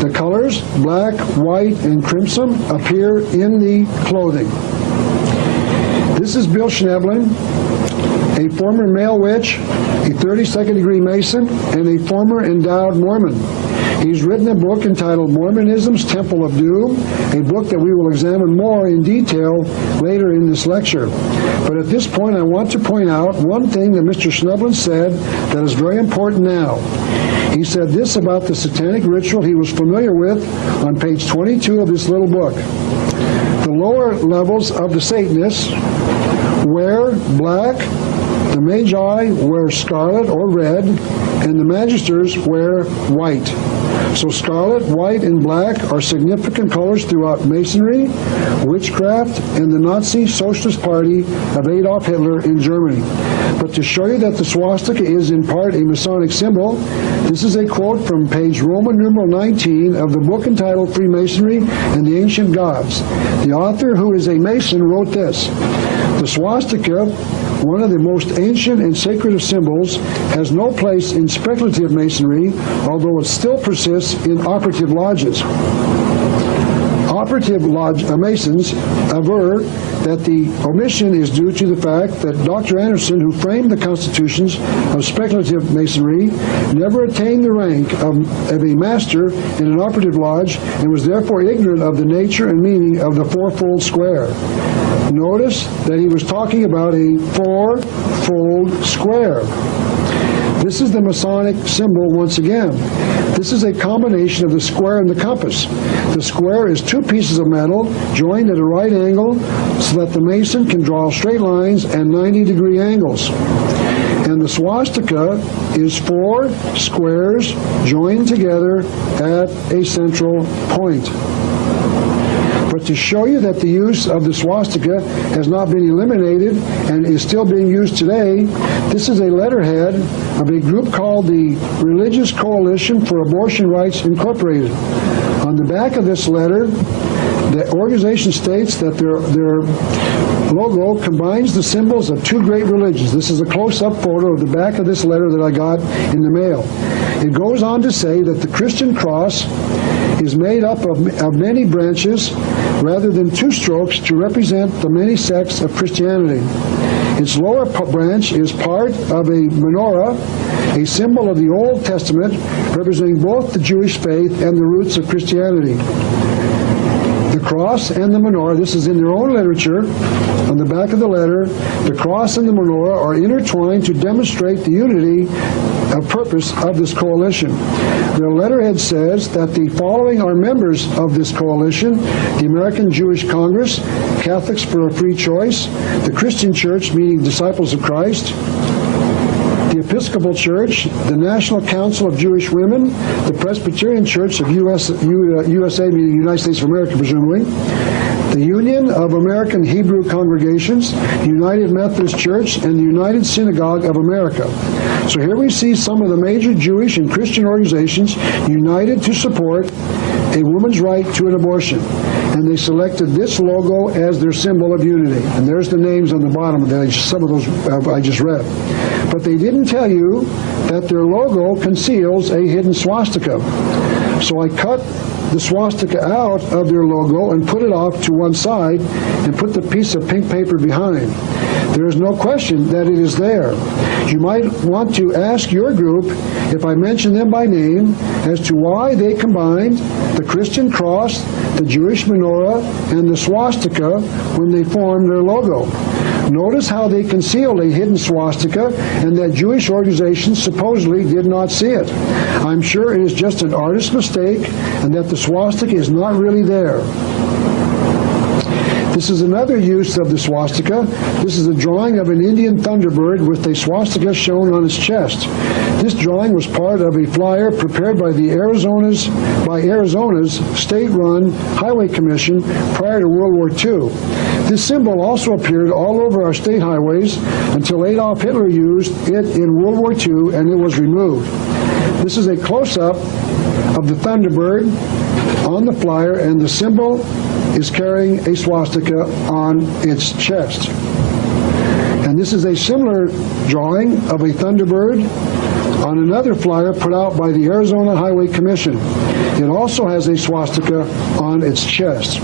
The colors, black, white, and crimson, appear in the clothing. This is Bill Schneblin, a former male witch, a 32nd degree Mason, and a former endowed Mormon. He's written a book entitled Mormonism's Temple of Doom, a book that we will examine more in detail later in this lecture. But at this point, I want to point out one thing that Mr. Schneblin said that is very important now. He said this about the satanic ritual he was familiar with on page 22 of this little book. The lower levels of the Satanists wear black, the Magi wear scarlet or red, and the Magisters wear white. So scarlet, white, and black are significant colors throughout Masonry, witchcraft, and the Nazi Socialist Party of Adolf Hitler in Germany. But to show you that the swastika is in part a Masonic symbol, this is a quote from page Roman numeral 19 of the book entitled Freemasonry and the Ancient Gods. The author, who is a Mason, wrote this: "The swastika, one of the most ancient and sacred of symbols, has no place in speculative Masonry, although it still persists in operative lodges. Operative Masons aver that the omission is due to the fact that Dr. Anderson, who framed the constitutions of speculative Masonry, never attained the rank of a master in an operative lodge and was therefore ignorant of the nature and meaning of the fourfold square." Notice that he was talking about a fourfold square. This is the Masonic symbol once again. This is a combination of the square and the compass. The square is two pieces of metal joined at a right angle so that the Mason can draw straight lines and 90-degree angles. And the swastika is 4 squares joined together at a central point. But to show you that the use of the swastika has not been eliminated and is still being used today, this is a letterhead of a group called the Religious Coalition for Abortion Rights Incorporated. On the back of this letter, the organization states that their logo combines the symbols of 2 great religions. This is a close-up photo of the back of this letter that I got in the mail. It goes on to say that the Christian cross is made up of many branches rather than 2 strokes to represent the many sects of Christianity. Its lower branch is part of a menorah, a symbol of the Old Testament representing both the Jewish faith and the roots of Christianity. The cross and the menorah, this is in their own literature, on the back of the letter, the cross and the menorah are intertwined to demonstrate the unity of purpose of this coalition. Their letterhead says that the following are members of this coalition: the American Jewish Congress, Catholics for a Free Choice, the Christian Church, meaning Disciples of Christ, the Episcopal Church, the National Council of Jewish Women, the Presbyterian Church of USA, meaning United States of America, presumably, the Union of American Hebrew Congregations, the United Methodist Church, and the United Synagogue of America. So here we see some of the major Jewish and Christian organizations united to support a woman's right to an abortion. And they selected this logo as their symbol of unity. And there's the names on the bottom of that. Some of those I just read. But they didn't tell you that their logo conceals a hidden swastika. So I cut the swastika out of their logo and put it off to one side and put the piece of pink paper behind. There is no question that it is there. You might want to ask your group, if I mention them by name, as to why they combined the Christian cross, the Jewish menorah, and the swastika when they formed their logo. Notice how they concealed a hidden swastika and that Jewish organizations supposedly did not see it. I'm sure it is just an artist's mistake and that the swastika is not really there. This is another use of the swastika. This is a drawing of an Indian thunderbird with a swastika shown on its chest. This drawing was part of a flyer prepared by Arizona's state-run Highway Commission prior to World War II. This symbol also appeared all over our state highways until Adolf Hitler used it in World War II and it was removed. This is a close-up of the thunderbird on the flyer, and the symbol is carrying a swastika on its chest. And this is a similar drawing of a thunderbird on another flyer put out by the Arizona Highway Commission. It also has a swastika on its chest.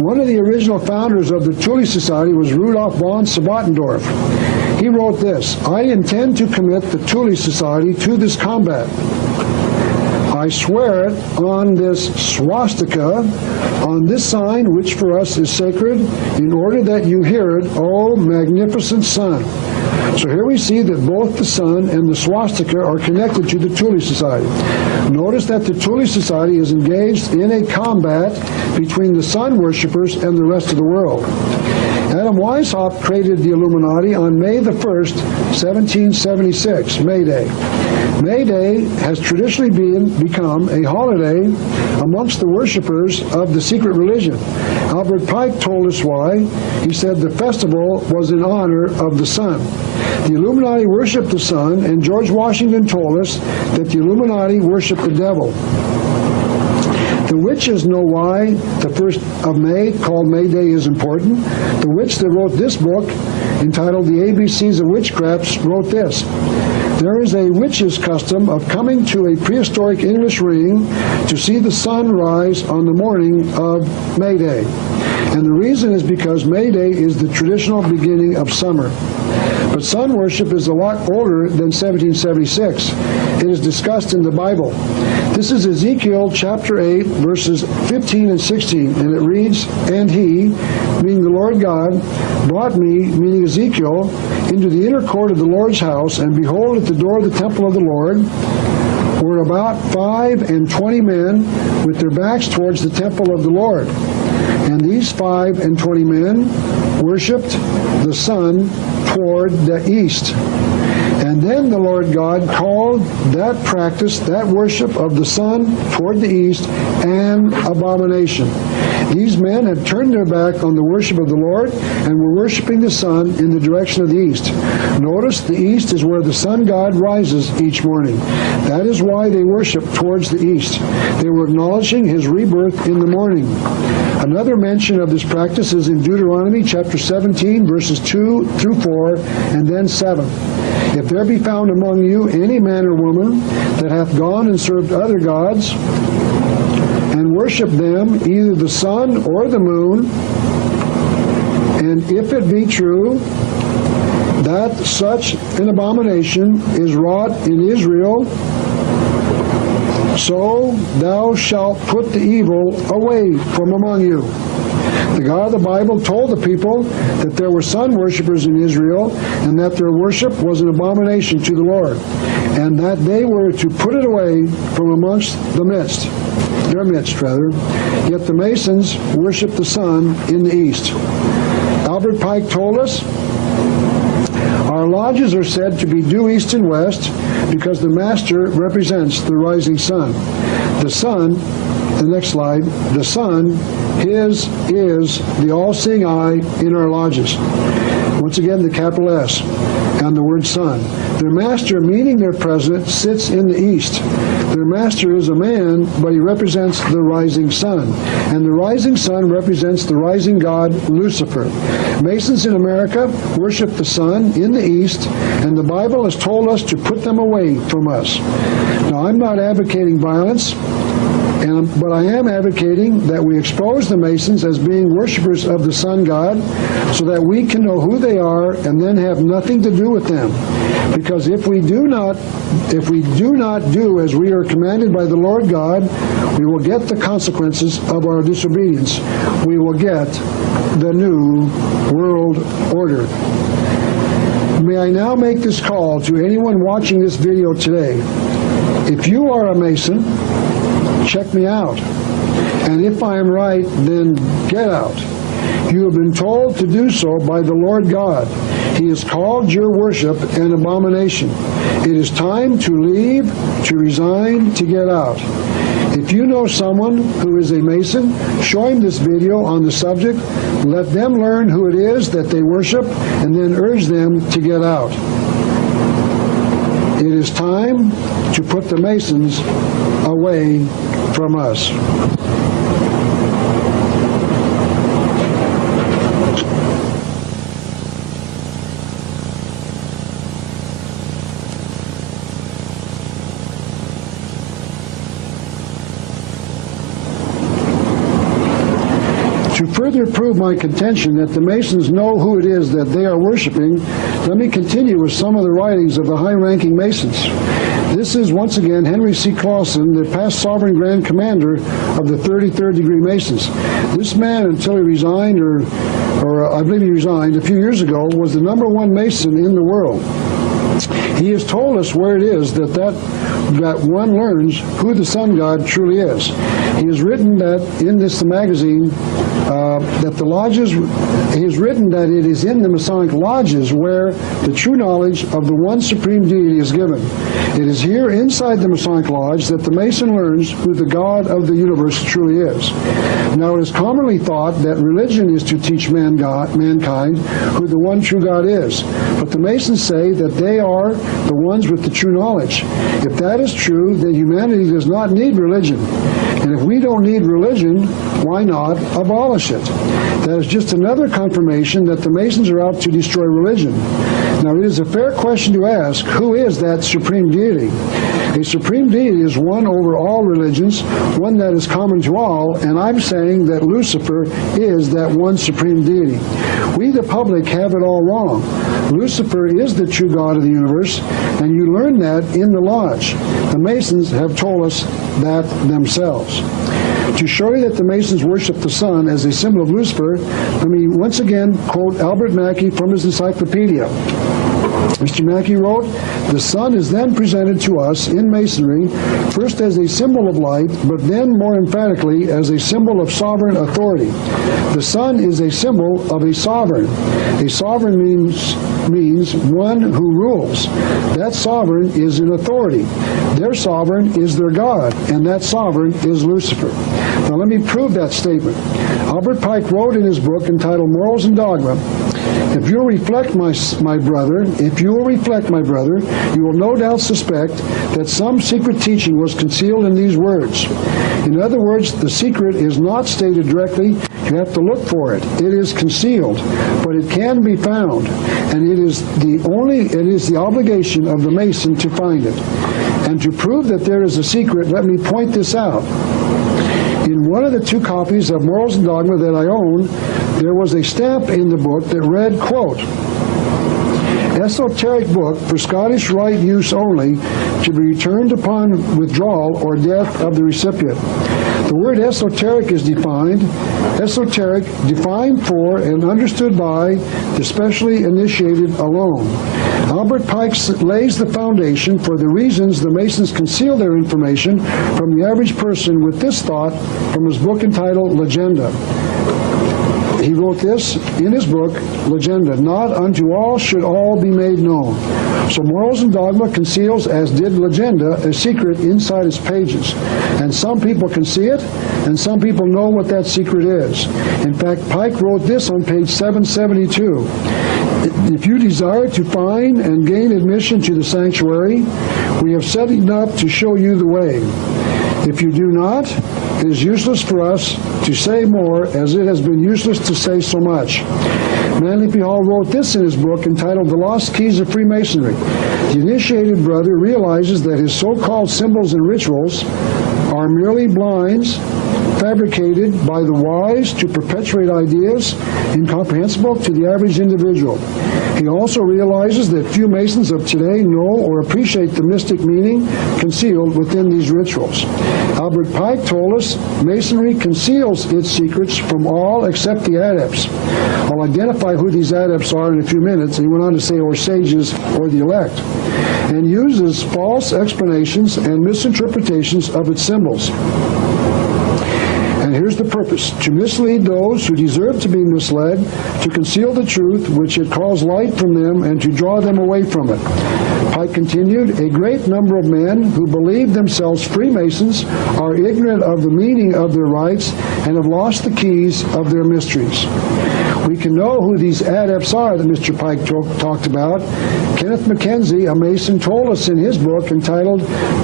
One of the original founders of the Thule Society was Rudolf von Sabbatendorf. He wrote this: "I intend to commit the Thule Society to this combat. I swear it on this swastika, on this sign which for us is sacred, in order that you hear it, O magnificent sun." So here we see that both the sun and the swastika are connected to the Thule Society. Notice that the Thule Society is engaged in a combat between the sun worshippers and the rest of the world. Adam Weishaupt created the Illuminati on May the 1st, 1776, May Day. May Day has traditionally become a holiday amongst the worshippers of the secret religion. Albert Pike told us why. He said the festival was in honor of the sun. The Illuminati worshiped the sun, and George Washington told us that the Illuminati worshiped the devil. The witches know why the 1st of May, called May Day, is important. The witch that wrote this book, entitled The ABCs of Witchcraft, wrote this: "There is a witch's custom of coming to a prehistoric English ring to see the sun rise on the morning of May Day. And the reason is because May Day is the traditional beginning of summer." But sun worship is a lot older than 1776. It is discussed in the Bible. This is Ezekiel chapter 8, verses 15 and 16, and it reads, "And he," meaning the Lord God, "brought me," meaning Ezekiel, "into the inner court of the Lord's house, and behold, at the door of the temple of the Lord were about 25 men with their backs towards the temple of the Lord. And these 25 men worshipped the sun toward the east. Then the Lord God called that practice, that worship of the sun toward the east, an abomination. These men had turned their back on the worship of the Lord and were worshiping the sun in the direction of the east. Notice the east is where the sun god rises each morning. That is why they worship towards the east. They were acknowledging his rebirth in the morning. Another mention of this practice is in Deuteronomy chapter 17, verses 2 through 4, and then 7. If there be found among you any man or woman that hath gone and served other gods, and worship them, either the sun or the moon, and if it be true that such an abomination is wrought in Israel, so thou shalt put the evil away from among you. The God of the Bible told the people that there were sun worshippers in Israel and that their worship was an abomination to the Lord, and that they were to put it away from amongst their midst. Yet the Masons worship the sun in the east. Albert Pike told us, our lodges are said to be due east and west because the master represents the rising sun. The sun, the next slide, the sun, his is the all-seeing eye in our lodges. Once again, the capital S and the word sun. Their master, meaning their president, sits in the east. Their master is a man, but he represents the rising sun. And the rising sun represents the rising god, Lucifer. Masons in America worship the sun in the east, and the Bible has told us to put them away from us. Now, I'm not advocating violence, but I am advocating that we expose the Masons as being worshipers of the sun god so that we can know who they are and then have nothing to do with them. Because if we do not do as we are commanded by the Lord God, we will get the consequences of our disobedience. We will get the new world order. May I now make this call to anyone watching this video today. If you are a Mason, check me out. And if I am right, then get out. You have been told to do so by the Lord God. He has called your worship an abomination. It is time to leave, to resign, to get out. If you know someone who is a Mason, show him this video on the subject. Let them learn who it is that they worship, and then urge them to get out. It is time to put the Masons away from us. To further prove my contention that the Masons know who it is that they are worshiping, let me continue with some of the writings of the high-ranking Masons. This is, once again, Henry C. Clausen, the past Sovereign Grand Commander of the 33rd Degree Masons. This man, until he resigned, or I believe he resigned a few years ago, was the #1 Mason in the world. He has told us where it is that one learns who the sun god truly is. He has written that in this magazine that the lodges, he has written that it is in the Masonic lodges where the true knowledge of the one supreme deity is given. It is here inside the Masonic lodge that the Mason learns who the God of the universe truly is. Now, it is commonly thought that religion is to teach mankind who the one true God is. But the Masons say that they are the ones with the true knowledge. If that is true, then humanity does not need religion. And if we don't need religion, why not abolish it? That is just another confirmation that the Masons are out to destroy religion. Now, it is a fair question to ask, who is that supreme deity? A supreme deity is one over all religions, one that is common to all, and I'm saying that Lucifer is that one supreme deity. We, the public, have it all wrong. Lucifer is the true God of the universe, and you learn that in the lodge. The Masons have told us that themselves. To show you that the Masons worship the sun as a symbol of Lucifer, let me once again quote Albert Mackey from his encyclopedia. Mr. Mackey wrote, "The sun is then presented to us in Masonry, first as a symbol of light, but then more emphatically as a symbol of sovereign authority. The sun is a symbol of a sovereign. A sovereign means means one who rules. That sovereign is in authority. Their sovereign is their God, and that sovereign is Lucifer. Now let me prove that statement. Albert Pike wrote in his book entitled Morals and Dogma, if you'll reflect, my brother, you will no doubt suspect that some secret teaching was concealed in these words. In other words, the secret is not stated directly. You have to look for it. It is concealed, but it can be found, and it is the obligation of the Mason to find it. And to prove that there is a secret, let me point this out. In one of the 2 copies of Morals and Dogma that I own, there was a stamp in the book that read, quote, esoteric book for Scottish Rite use only, to be returned upon withdrawal or death of the recipient. The word esoteric is defined for and understood by the specially initiated alone. Albert Pike lays the foundation for the reasons the Masons conceal their information from the average person with this thought from his book entitled Legenda. He wrote this in his book, Legenda, not unto all should all be made known. So Morals and Dogma conceals, as did Legenda, a secret inside its pages. And some people can see it, and some people know what that secret is. In fact, Pike wrote this on page 772. If you desire to find and gain admission to the sanctuary, we have set enough to show you the way. If you do not, it is useless for us to say more, as it has been useless to say so much. Manly P. Hall wrote this in his book entitled The Lost Keys of Freemasonry. The initiated brother realizes that his so-called symbols and rituals are merely blinds fabricated by the wise to perpetuate ideas incomprehensible to the average individual. He also realizes that few Masons of today know or appreciate the mystic meaning concealed within these rituals. Albert Pike told us Masonry conceals its secrets from all except the adepts. I'll identify who these adepts are in a few minutes. He went on to say, or sages, or the elect, and uses false explanations and misinterpretations of its symbols. And here's the purpose: to mislead those who deserve to be misled, to conceal the truth which it calls light from them, and to draw them away from it. Pike continued, a great number of men who believe themselves Freemasons are ignorant of the meaning of their rites and have lost the keys of their mysteries. We can know who these adepts are that Mr. Pike talked about. Kenneth Mackenzie, a Mason, told us in his book entitled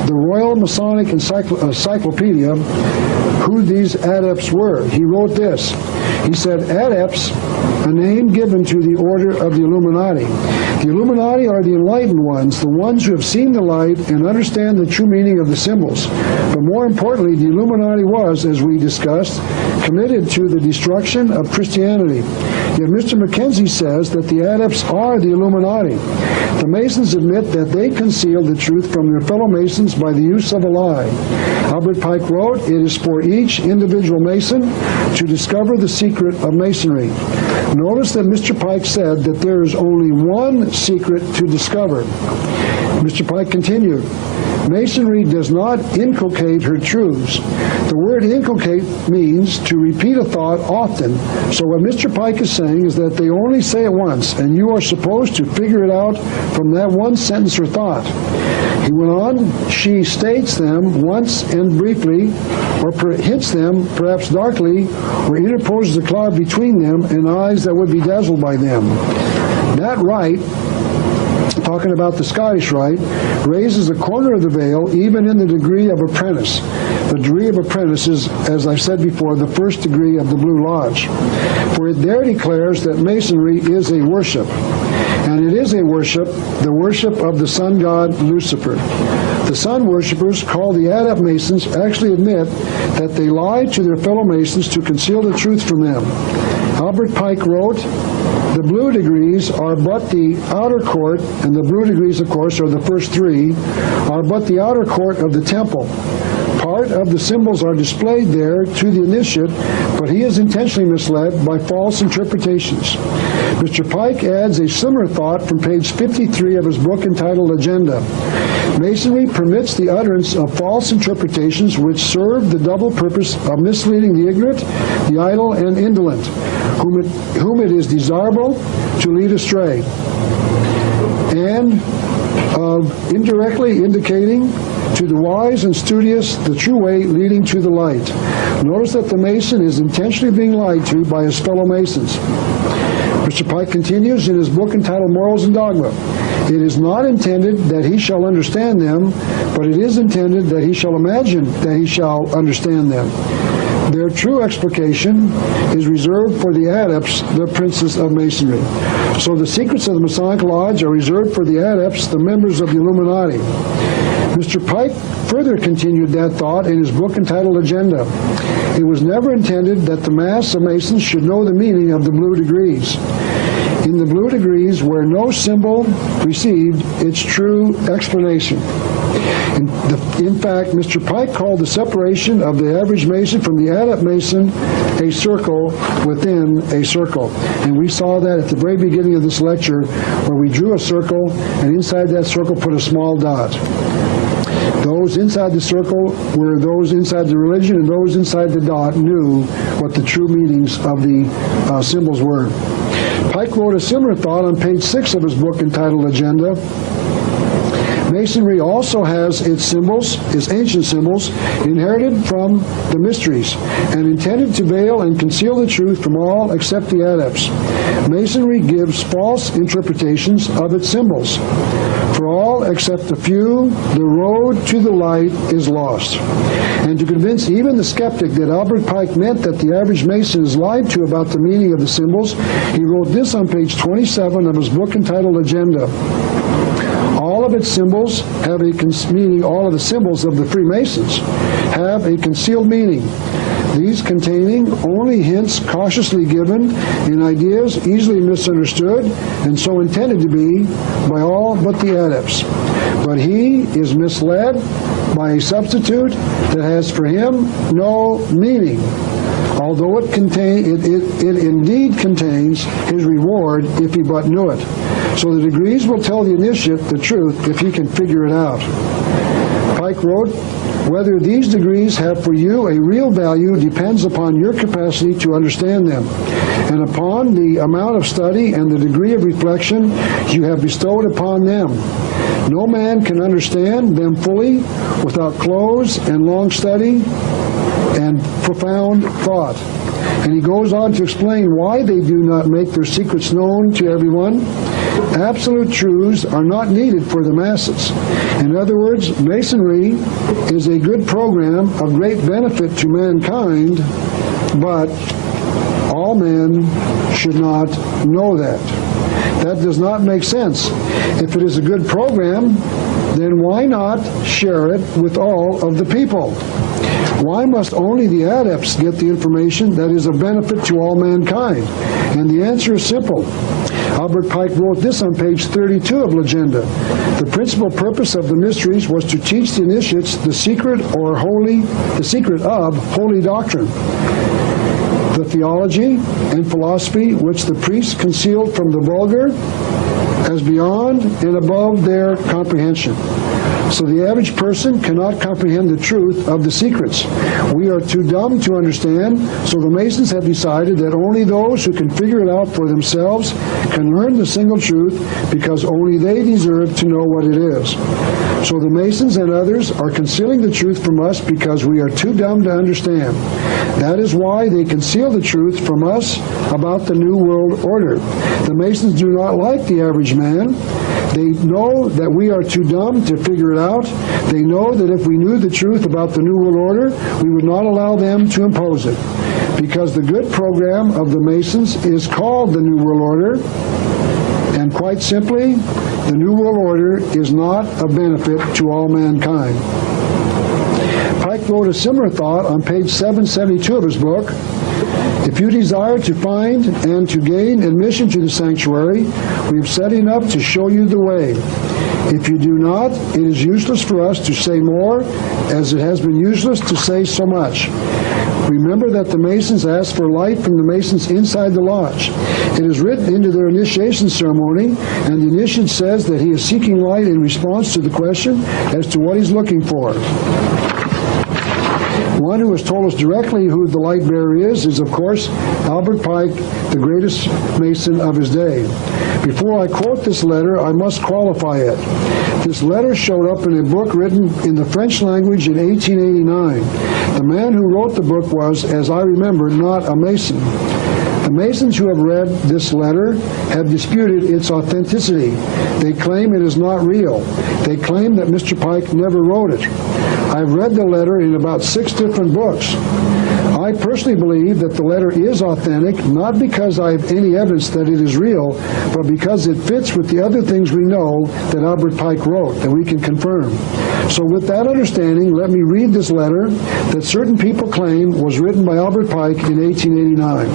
The Royal Masonic Encyclopedia who these adepts were. He wrote this. He said, adepts, a name given to the order of the Illuminati. The Illuminati are the enlightened ones, the ones who have seen the light and understand the true meaning of the symbols. But more importantly, the Illuminati was, as we discussed, committed to the destruction of Christianity. Yet Mr. Mackenzie says that the adepts are the Illuminati. The Masons admit that they conceal the truth from their fellow Masons by the use of a lie. Albert Pike wrote, it is for each individual Mason to discover the secret of Masonry. Notice that Mr. Pike said that there is only one secret to discover. Mr. Pike continued, Masonry does not inculcate her truths. The word inculcate means to repeat a thought often. So what Mr. Pike is saying is that they only say it once, and you are supposed to figure it out from that one sentence or thought. He went on, she states them once and briefly, or hints them, perhaps darkly, or interposes a cloud between them and eyes that would be dazzled by them. That rite, talking about the Scottish Rite, raises a corner of the veil even in the degree of apprentice. The degree of apprentice is, as I've said before, the first degree of the Blue Lodge. For it there declares that Masonry is a worship. And it is a worship, the worship of the sun god Lucifer. The sun worshippers, called the Adept Masons, actually admit that they lie to their fellow Masons to conceal the truth from them. Albert Pike wrote, the blue degrees are but the outer court, and the blue degrees, of course, are the first three, are but the outer court of the temple. Part part of the symbols are displayed there to the initiate, but he is intentionally misled by false interpretations. Mr. Pike adds a similar thought from page 53 of his book entitled Agenda. Masonry permits the utterance of false interpretations which serve the double purpose of misleading the ignorant, the idle, and indolent, whom it is desirable to lead astray, and of indirectly indicating to the wise and studious the true way leading to the light. Notice that the Mason is intentionally being lied to by his fellow Masons. Mr. Pike continues in his book entitled Morals and Dogma. It is not intended that he shall understand them, but it is intended that he shall imagine that he shall understand them. Their true explication is reserved for the adepts, the princes of Masonry. So the secrets of the Masonic Lodge are reserved for the adepts, the members of the Illuminati. Mr. Pike further continued that thought in his book entitled Agenda. It was never intended that the mass of Masons should know the meaning of the blue degrees. In the blue degrees, where no symbol received its true explanation. In fact, Mr. Pike called the separation of the average Mason from the adept Mason a circle within a circle. And we saw that at the very beginning of this lecture, where we drew a circle, and inside that circle put a small dot. Those inside the circle were those inside the religion, and those inside the dot knew what the true meanings of the symbols were. Pike wrote a similar thought on page 6 of his book entitled Agenda. Masonry also has its symbols, its ancient symbols, inherited from the mysteries, and intended to veil and conceal the truth from all except the adepts. Masonry gives false interpretations of its symbols. For all except a few, the road to the light is lost. And to convince even the skeptic that Albert Pike meant that the average Mason is lied to about the meaning of the symbols, he wrote this on page 27 of his book entitled Agenda. All of its symbols have a meaning. All of the symbols of the Freemasons have a concealed meaning. These containing only hints cautiously given in ideas easily misunderstood and so intended to be by all but the adepts. But he is misled by a substitute that has for him no meaning, although it indeed contains his reward if he but knew it. So the degrees will tell the initiate the truth if he can figure it out. Pike wrote, whether these degrees have for you a real value depends upon your capacity to understand them, and upon the amount of study and the degree of reflection you have bestowed upon them. No man can understand them fully without close and long study and profound thought. And he goes on to explain why they do not make their secrets known to everyone. Absolute truths are not needed for the masses. In other words, Masonry is a good program of great benefit to mankind, but all men should not know that. That does not make sense. If it is a good program, then why not share it with all of the people? Why must only the adepts get the information that is of benefit to all mankind? And the answer is simple. Albert Pike wrote this on page 32 of Legenda. The principal purpose of the mysteries was to teach the initiates the secret of holy doctrine, the theology and philosophy which the priests concealed from the vulgar as beyond and above their comprehension. So the average person cannot comprehend the truth of the secrets. We are too dumb to understand, so the Masons have decided that only those who can figure it out for themselves can learn the single truth, because only they deserve to know what it is. So the Masons and others are concealing the truth from us because we are too dumb to understand. That is why they conceal the truth from us about the New World Order. The Masons do not like the average man. They know that we are too dumb to figure it out. They know that if we knew the truth about the New World Order, we would not allow them to impose it. Because the good program of the Masons is called the New World Order, and quite simply, the New World Order is not a benefit to all mankind. Pike wrote a similar thought on page 772 of his book. If you desire to find and to gain admission to the sanctuary, we are setting up to show you the way. If you do not, it is useless for us to say more, as it has been useless to say so much. Remember that the Masons asked for light from the Masons inside the lodge. It is written into their initiation ceremony, and the initiate says that he is seeking light in response to the question as to what he's looking for. One who has told us directly who the light bearer is, of course, Albert Pike, the greatest Mason of his day. Before I quote this letter, I must qualify it. This letter showed up in a book written in the French language in 1889. The man who wrote the book was, as I remember, not a Mason. The Masons who have read this letter have disputed its authenticity. They claim it is not real. They claim that Mr. Pike never wrote it. I've read the letter in about 6 different books. I personally believe that the letter is authentic, not because I have any evidence that it is real, but because it fits with the other things we know that Albert Pike wrote, that we can confirm. So with that understanding, let me read this letter that certain people claim was written by Albert Pike in 1889.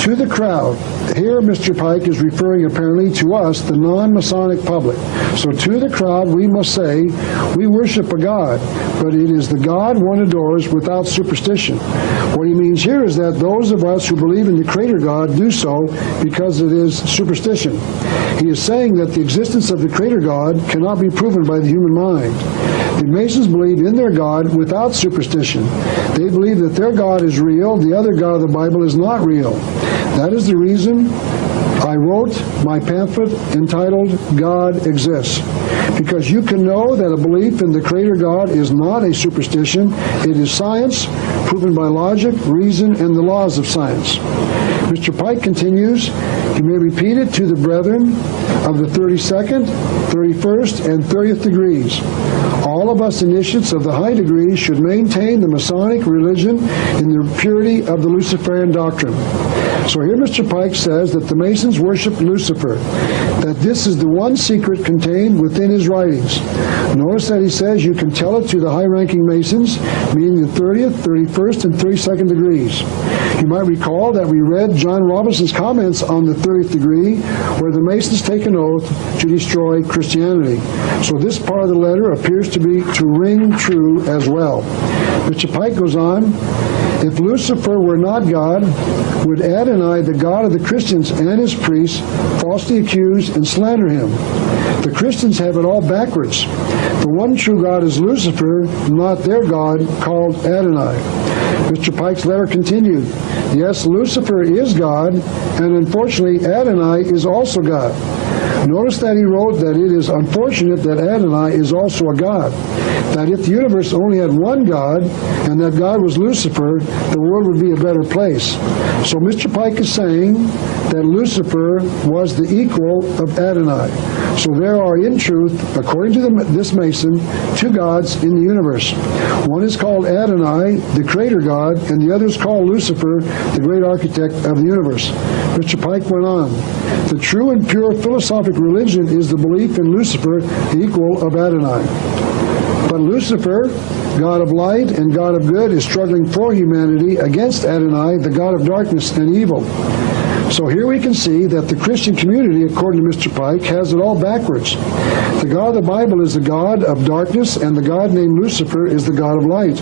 To the crowd, here Mr. Pike is referring apparently to us, the non-Masonic public. So to the crowd we must say, we worship a God, but it is the God one adores without superstition. What he means here is that those of us who believe in the Creator God do so because it is superstition. He is saying that the existence of the Creator God cannot be proven by the human mind. The Masons believe in their God without superstition. They believe that their God is real, the other God of the Bible is not real. That is the reason I wrote my pamphlet entitled God Exists. Because you can know that a belief in the Creator God is not a superstition. It is science, proven by logic, reason, and the laws of science. Mr. Pike continues, you may repeat it to the brethren of the 32nd, 31st, and 30th degrees. All of us initiates of the high degree should maintain the Masonic religion in the purity of the Luciferian doctrine. So here Mr. Pike says that the Masons worship Lucifer, that this is the one secret contained within his writings. Notice that he says you can tell it to the high-ranking Masons, meaning the 30th, 31st, and 32nd degrees. You might recall that we read John Robinson's comments on the 30th degree, where the Masons take an oath to destroy Christianity. So this part of the letter appears to ring true as well. Mr. Pike goes on, if Lucifer were not God, would Adonai, the God of the Christians and his priests, falsely accuse and slander him? The Christians have it all backwards. The one true God is Lucifer, not their God, called Adonai. Mr. Pike's letter continued, yes, Lucifer is God, and unfortunately Adonai is also God. Notice that he wrote that it is unfortunate that Adonai is also a God. That if the universe only had one God, and that God was Lucifer, the world would be a better place. So Mr. Pike is saying that Lucifer was the equal of Adonai. So there are, in truth, according to this Mason, two gods in the universe. One is called Adonai, the Creator God, and the other is called Lucifer, the great architect of the universe. Mr. Pike went on, the true and pure philosophic religion is the belief in Lucifer, the equal of Adonai. But Lucifer, God of light and God of good, is struggling for humanity against Adonai, the God of darkness and evil. So here we can see that the Christian community, according to Mr. Pike, has it all backwards. The God of the Bible is the God of darkness, and the God named Lucifer is the God of light.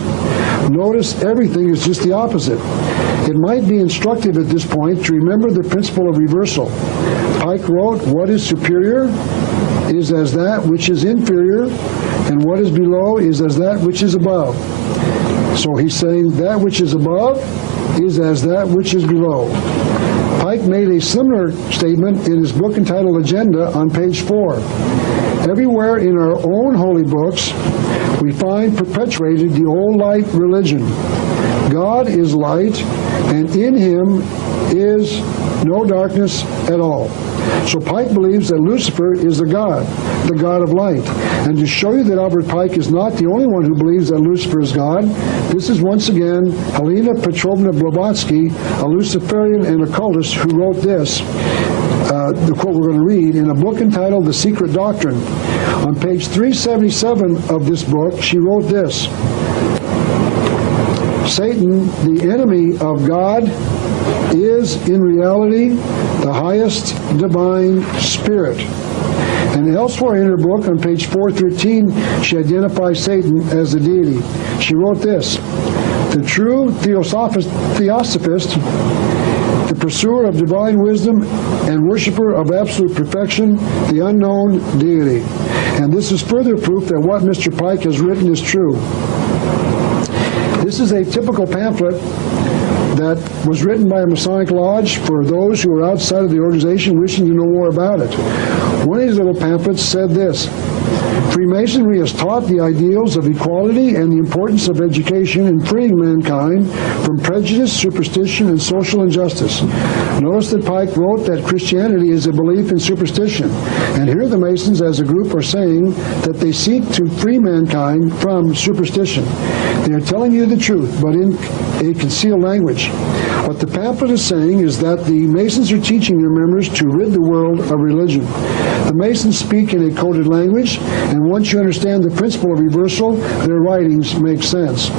Notice everything is just the opposite. It might be instructive at this point to remember the principle of reversal. Pike wrote, what is superior is as that which is inferior, and what is below is as that which is above. So he's saying that which is above is as that which is below. Pike made a similar statement in his book entitled Agenda on page 4. Everywhere in our own holy books, we find perpetuated the old light religion. God is light, and in him is no darkness at all. So Pike believes that Lucifer is the God of light. And to show you that Albert Pike is not the only one who believes that Lucifer is God, this is once again Helena Petrovna Blavatsky, a Luciferian and occultist, who wrote this, the quote we're going to read, in a book entitled The Secret Doctrine. On page 377 of this book, she wrote this, Satan, the enemy of God, is in reality the highest divine spirit. And elsewhere in her book, on page 413, she identifies Satan as the deity. She wrote this: "The true theosophist, the pursuer of divine wisdom and worshiper of absolute perfection, the unknown deity." And this is further proof that what Mr. Pike has written is true. This is a typical pamphlet that was written by a Masonic lodge for those who are outside of the organization wishing to know more about it. One of these little pamphlets said this: "Freemasonry has taught the ideals of equality and the importance of education in freeing mankind from prejudice, superstition, and social injustice." Notice that Pike wrote that Christianity is a belief in superstition. And here the Masons as a group are saying that they seek to free mankind from superstition. They are telling you the truth, but in a concealed language. What the pamphlet is saying is that the Masons are teaching their members to rid the world of religion. The Masons speak in a coded language, and once you understand the principle of reversal, their writings make sense.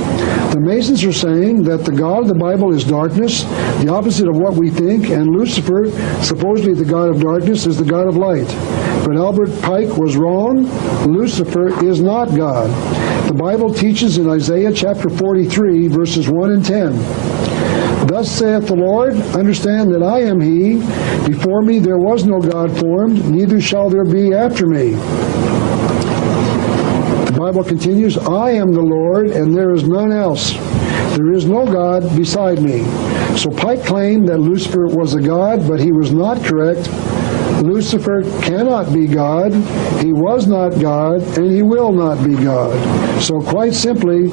The Masons are saying that the God of the Bible is darkness, the opposite of what we think, and Lucifer, supposedly the god of darkness, is the god of light. But Albert Pike was wrong. Lucifer is not God. The Bible teaches in Isaiah chapter 43, verses 1 and 10, "Thus saith the Lord, understand that I am He. Before me there was no God formed, neither shall there be after me." The Bible continues, "I am the Lord, and there is none else. There is no God beside me." So Pike claimed that Lucifer was a god, but he was not correct. Lucifer cannot be God, he was not God, and he will not be God. So quite simply,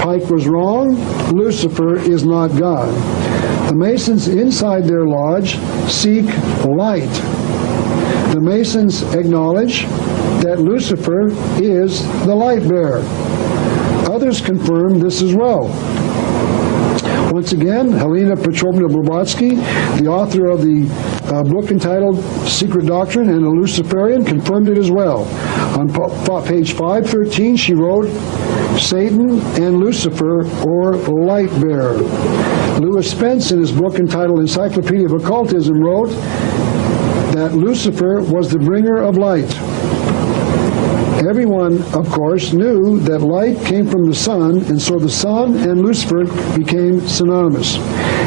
Pike was wrong. Lucifer is not God. The Masons inside their lodge seek light. The Masons acknowledge that Lucifer is the light bearer. Others confirm this as well. Once again, Helena Petrovna Blavatsky, the author of the book entitled Secret Doctrine and a Luciferian, confirmed it as well. On page 513, she wrote, "Satan and Lucifer, or light bearer." Louis Spence, in his book entitled Encyclopedia of Occultism, wrote that Lucifer was the bringer of light. Everyone, of course, knew that light came from the sun, and so the sun and Lucifer became synonymous.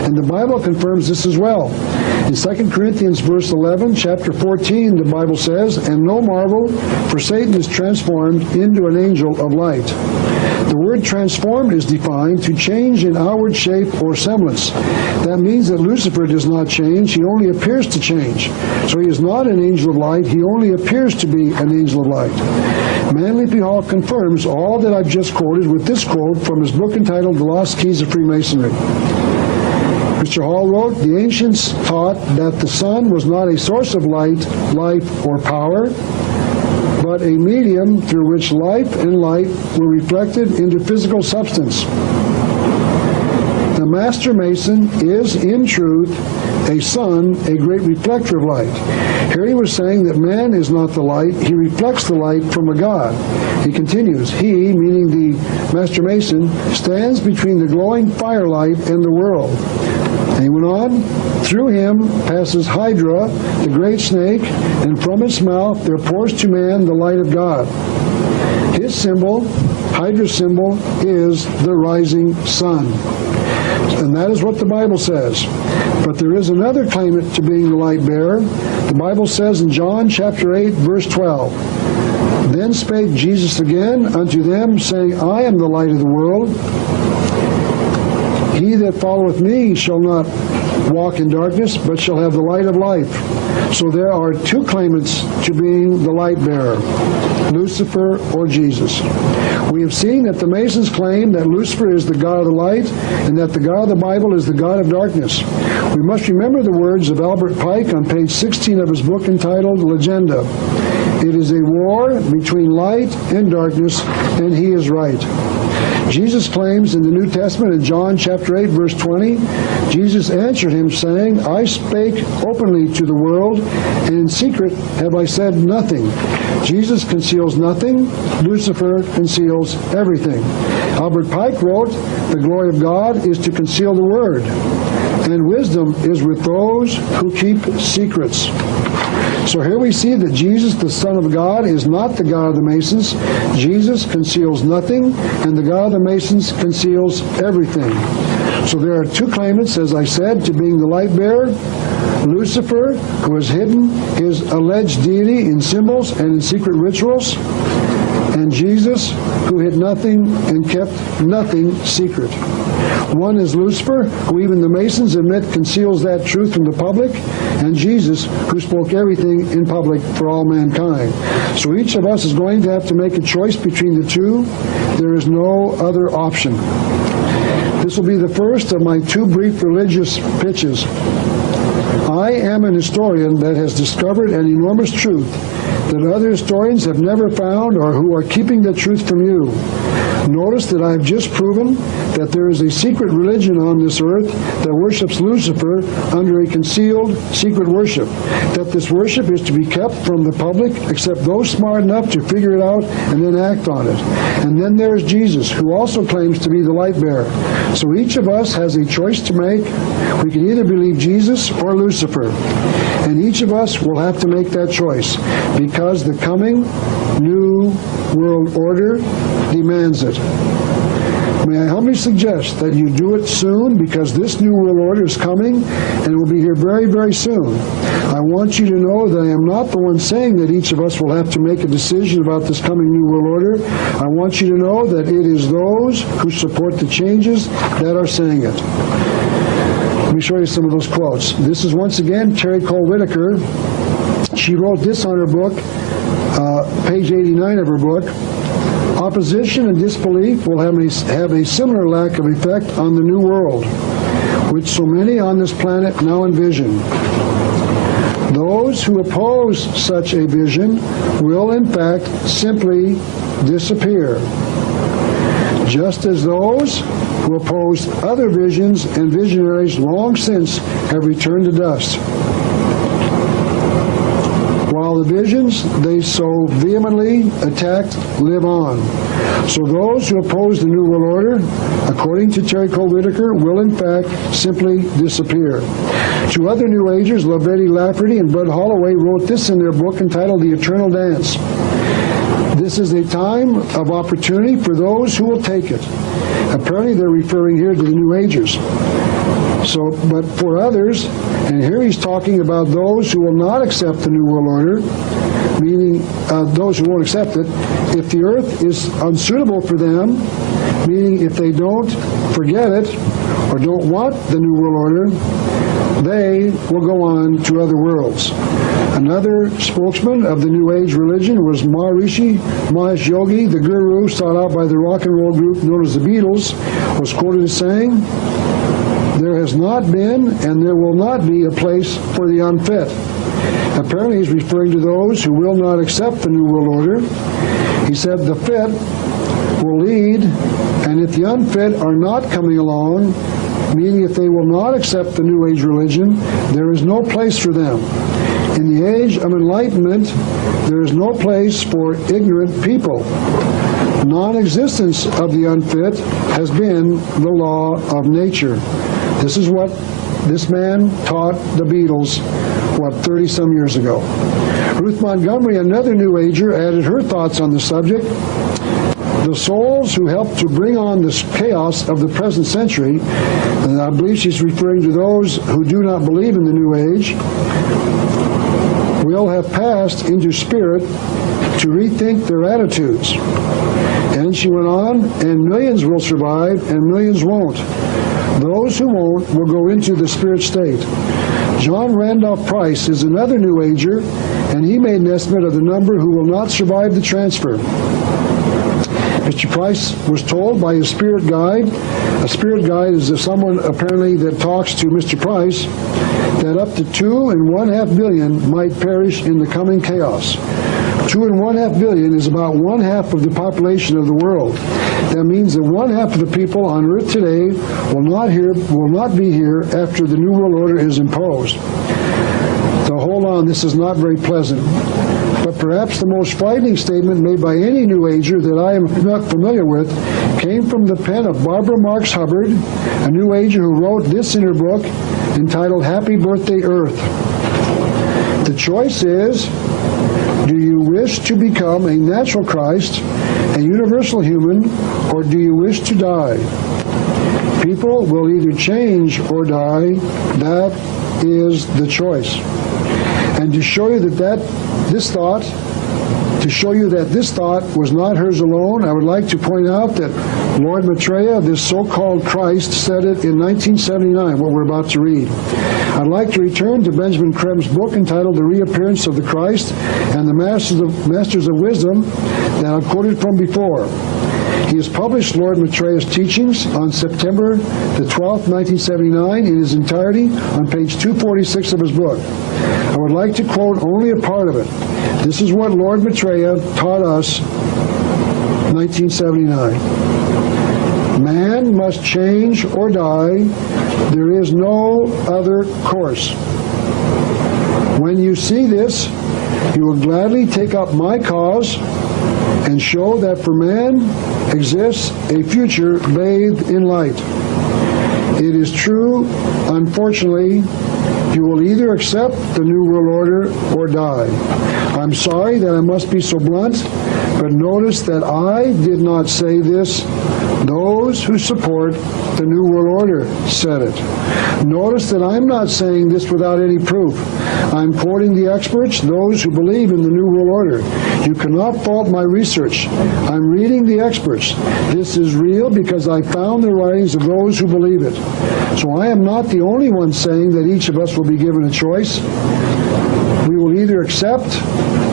And the Bible confirms this as well. In 2 Corinthians verse 11, chapter 14, the Bible says, "And no marvel, for Satan is transformed into an angel of light." The word transformed is defined to change in outward shape or semblance. That means that Lucifer does not change, he only appears to change. So he is not an angel of light, he only appears to be an angel of light. Manly P. Hall confirms all that I've just quoted with this quote from his book entitled The Lost Keys of Freemasonry. Mr. Hall wrote, "The ancients taught that the sun was not a source of light, life, or power, but a medium through which life and light were reflected into physical substance. The Master Mason is, in truth, a sun, a great reflector of light." Here he was saying that man is not the light, he reflects the light from a God. He continues, "He," meaning the Master Mason, "stands between the glowing firelight and the world." And he went on, "Through him passes Hydra, the great snake, and from its mouth there pours to man the light of God. His symbol, Hydra's symbol, is the rising sun." And that is what the Bible says. But there is another claimant to being the light bearer. The Bible says in John chapter 8, verse 12, "Then spake Jesus again unto them, saying, I am the light of the world. He that followeth me shall not walk in darkness, but shall have the light of life." So there are two claimants to being the light bearer, Lucifer or Jesus. We have seen that the Masons claim that Lucifer is the god of the light and that the God of the Bible is the god of darkness. We must remember the words of Albert Pike on page 16 of his book entitled Legenda. "It is a war between light and darkness, and he is right." Jesus claims in the New Testament in John chapter 8, verse 20, Jesus answered him, saying, "I spake openly to the world, and in secret have I said nothing." Jesus conceals nothing. Lucifer conceals everything. Albert Pike wrote, "The glory of God is to conceal the word, and wisdom is with those who keep secrets." So here we see that Jesus, the Son of God, is not the God of the Masons. Jesus conceals nothing, and the God of the Masons conceals everything. So there are two claimants, as I said, to being the light bearer. Lucifer, who has hidden his alleged deity in symbols and in secret rituals, and Jesus, who hid nothing and kept nothing secret. One is Lucifer, who even the Masons admit conceals that truth from the public, and Jesus, who spoke everything in public for all mankind. So each of us is going to have to make a choice between the two. There is no other option. This will be the first of my two brief religious pitches. I am an historian that has discovered an enormous truth that other historians have never found or who are keeping the truth from you. Notice that I've just proven that there is a secret religion on this earth that worships Lucifer under a concealed secret worship, that this worship is to be kept from the public except those smart enough to figure it out and then act on it. And then there's Jesus, who also claims to be the light bearer. So each of us has a choice to make. We can either believe Jesus or Lucifer. And each of us will have to make that choice because the coming new world order demands it. May I humbly suggest that you do it soon, because this new world order is coming and it will be here very, very soon. I want you to know that I am not the one saying that each of us will have to make a decision about this coming new world order. I want you to know that it is those who support the changes that are saying it. Let me show you some of those quotes. This is once again Terry Cole Whitaker. She wrote this on her book, page 89 of her book. Opposition and disbelief will have a similar lack of effect on the new world, which so many on this planet now envision. Those who oppose such a vision will, in fact, simply disappear, just as those who opposed other visions and visionaries long since have returned to dust. While the visions they so vehemently attacked live on. So those who oppose the New World Order, according to Terry Cole Whitaker, will in fact simply disappear. Two other New Agers, Lavetti Lafferty and Bud Holloway, wrote this in their book entitled The Eternal Dance. This is a time of opportunity for those who will take it. Apparently they're referring here to the New Agers. But for others, and here he's talking about those who will not accept the New World Order, meaning those who won't accept it, if the earth is unsuitable for them, meaning if they don't forget it or don't want the New World Order, they will go on to other worlds. Another spokesman of the New Age religion was Maharishi Mahesh Yogi, the guru sought out by the rock and roll group known as the Beatles, was quoted as saying, "There has not been and there will not be a place for the unfit." Apparently he's referring to those who will not accept the New World Order. He said the fit will lead, and if the unfit are not coming along, meaning if they will not accept the New Age religion, there is no place for them. In the age of enlightenment, there is no place for ignorant people. Non-existence of the unfit has been the law of nature. This is what this man taught the Beatles, 30-some years ago. Ruth Montgomery, another New Ager, added her thoughts on the subject. The souls who helped to bring on this chaos of the present century, and I believe she's referring to those who do not believe in the New Age, will have passed into spirit to rethink their attitudes. And she went on, and millions will survive and millions won't. Those who won't will go into the spirit state. John Randolph Price is another New Ager, and he made an estimate of the number who will not survive the transfer. Mr. Price was told by his spirit guide, a spirit guide is someone apparently that talks to Mr. Price, that up to 2.5 billion might perish in the coming chaos. 2.5 billion is about 1/2 of the population of the world. That means that 1/2 of the people on Earth today will not be here after the New World Order is imposed. So hold on, this is not very pleasant. But perhaps the most frightening statement made by any New Ager that I am not familiar with came from the pen of Barbara Marx Hubbard, a New Ager who wrote this in her book entitled Happy Birthday Earth. The choice is, do you wish to become a natural Christ, a universal human, or do you wish to die? People will either change or die. That is the choice. And to show you that this thought was not hers alone, I would like to point out that Lord Maitreya, this so-called Christ, said it in 1979, what we're about to read. I'd like to return to Benjamin Krem's book entitled The Reappearance of the Christ and the Masters of Wisdom that I quoted from before. He has published Lord Maitreya's teachings on September the 12th, 1979 in his entirety on page 246 of his book. I would like to quote only a part of it. This is what Lord Maitreya taught us, 1979. Man must change or die. There is no other course. When you see this, you will gladly take up my cause and show that for man exists a future bathed in light. It is true, unfortunately, you will either accept the New World Order or die. I'm sorry that I must be so blunt, but notice that I did not say this. Those who support the New World Order said it. Notice that I'm not saying this without any proof. I'm quoting the experts, those who believe in the New World Order. You cannot fault my research. I'm reading the experts. This is real because I found the writings of those who believe it. So I am not the only one saying that each of us will be given a choice. We will either accept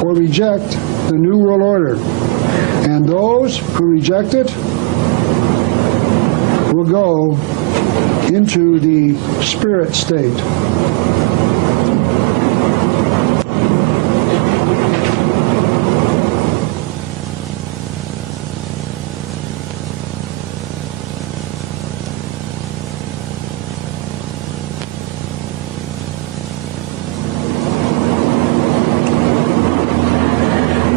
or reject the New World Order. And those who reject it will go into the spirit state.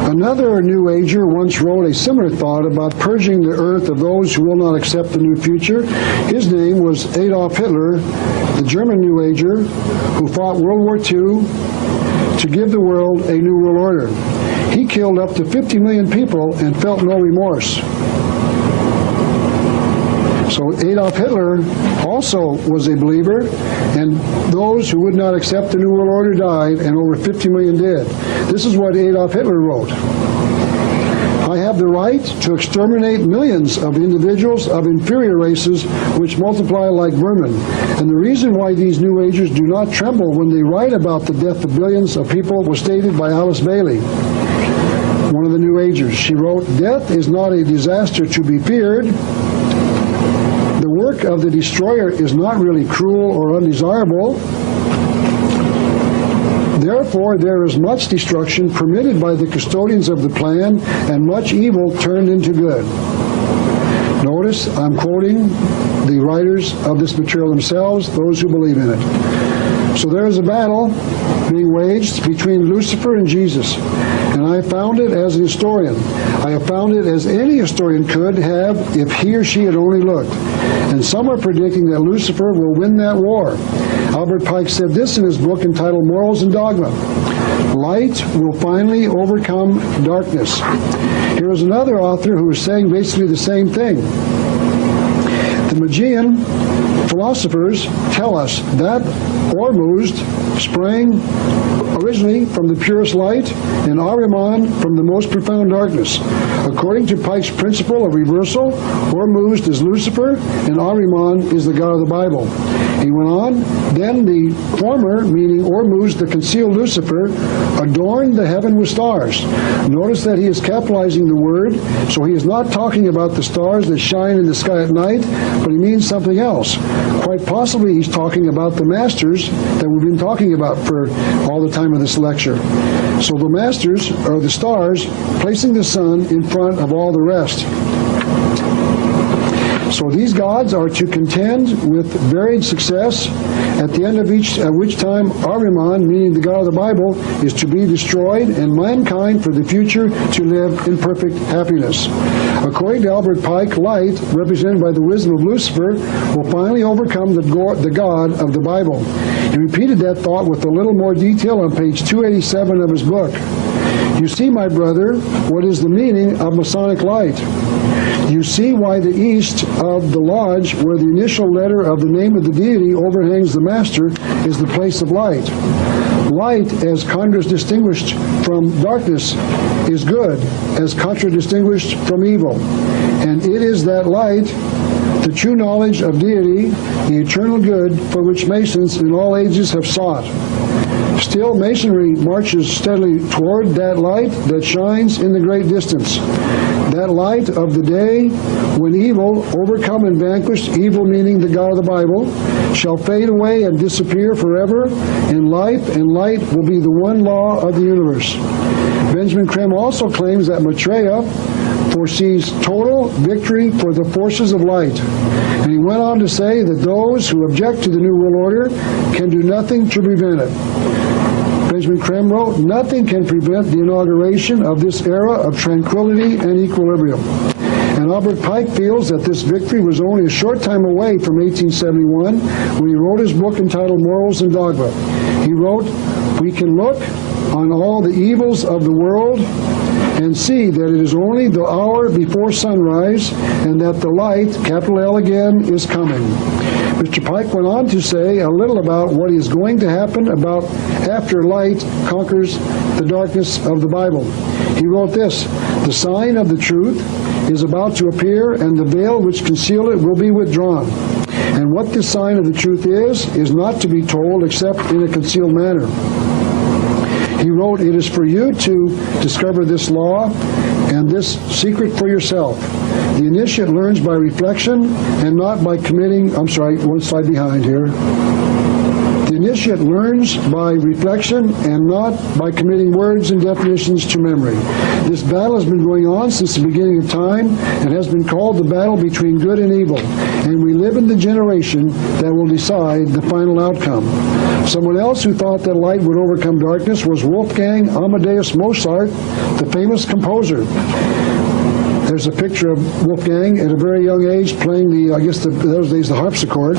Another New Ager once wrote a similar thought about purging the earth of those who will not accept the new future. His name was Adolf Hitler, the German New Ager, who fought World War II to give the world a new world order. He killed up to 50 million people and felt no remorse. So Adolf Hitler also was a believer, and those who would not accept the New World Order died, and over 50 million did. This is what Adolf Hitler wrote. I have the right to exterminate millions of individuals of inferior races which multiply like vermin. And the reason why these New Agers do not tremble when they write about the death of billions of people was stated by Alice Bailey, one of the New Agers. She wrote, "Death is not a disaster to be feared. The work of the destroyer is not really cruel or undesirable. Therefore, there is much destruction permitted by the custodians of the plan and much evil turned into good." Notice I'm quoting the writers of this material themselves, those who believe in it. So there is a battle being waged between Lucifer and Jesus. And I found it as a historian. I have found it as any historian could have if he or she had only looked. And some are predicting that Lucifer will win that war. Albert Pike said this in his book entitled Morals and Dogma. Light will finally overcome darkness. Here is another author who is saying basically the same thing. The Magian philosophers tell us that Ormuzd sprang originally from the purest light, and Ahriman from the most profound darkness. According to Pike's principle of reversal, Ormuzd is Lucifer, and Ahriman is the God of the Bible. He went on, then the former, meaning Ormuzd, the concealed Lucifer, adorned the heaven with stars. Notice that he is capitalizing the word, so he is not talking about the stars that shine in the sky at night, but he means something else. Quite possibly he's talking about the masters that we've been talking about for all the time of this lecture. So the masters are the stars placing the sun in front of all the rest. So these gods are to contend with varied success, at the end of which time Ahriman, meaning the God of the Bible, is to be destroyed, and mankind for the future to live in perfect happiness. According to Albert Pike, light, represented by the wisdom of Lucifer, will finally overcome the God of the Bible. He repeated that thought with a little more detail on page 287 of his book. You see, my brother, what is the meaning of Masonic light. You see why the east of the lodge, where the initial letter of the name of the deity overhangs the master, is the place of light. Light, as contradistinguished from darkness, is good, as contradistinguished from evil. And it is that light, the true knowledge of deity, the eternal good for which Masons in all ages have sought. Still, Masonry marches steadily toward that light that shines in the great distance. That light of the day when evil, overcome and vanquished, evil meaning the God of the Bible, shall fade away and disappear forever, and life and light will be the one law of the universe. Benjamin Creme also claims that Maitreya foresees total victory for the forces of light. And he went on to say that those who object to the New World Order can do nothing to prevent it. Benjamin Creme wrote, nothing can prevent the inauguration of this era of tranquility and equilibrium. And Albert Pike feels that this victory was only a short time away from 1871 when he wrote his book entitled Morals and Dogma. He wrote, we can look on all the evils of the world and see that it is only the hour before sunrise and that the light, capital L again, is coming. Mr. Pike went on to say a little about what is going to happen about after light conquers the darkness of the Bible. He wrote this, the sign of the truth is about to appear, and the veil which concealed it will be withdrawn. And what this sign of the truth is not to be told except in a concealed manner. He wrote, it is for you to discover this law and this secret for yourself. The initiate learns by reflection and not by committing, I'm sorry, one slide behind here. The initiate learns by reflection and not by committing words and definitions to memory. This battle has been going on since the beginning of time and has been called the battle between good and evil. And we live in the generation that will decide the final outcome. Someone else who thought that light would overcome darkness was Wolfgang Amadeus Mozart, the famous composer. There's a picture of Wolfgang at a very young age playing those days, the harpsichord.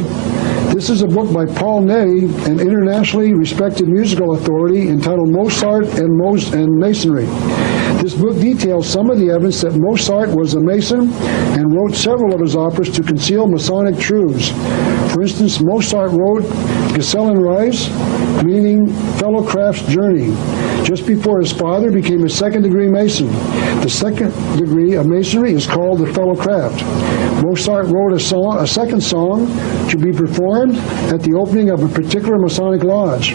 This is a book by Paul Nettie, an internationally respected musical authority, entitled Mozart and Masonry. This book details some of the evidence that Mozart was a Mason and wrote several of his operas to conceal Masonic truths. For instance, Mozart wrote Gesellenreise, meaning fellow craft's journey, just before his father became a second-degree Mason. The second degree of Masonry is called the fellow craft. Mozart wrote a second song to be performed at the opening of a particular Masonic lodge.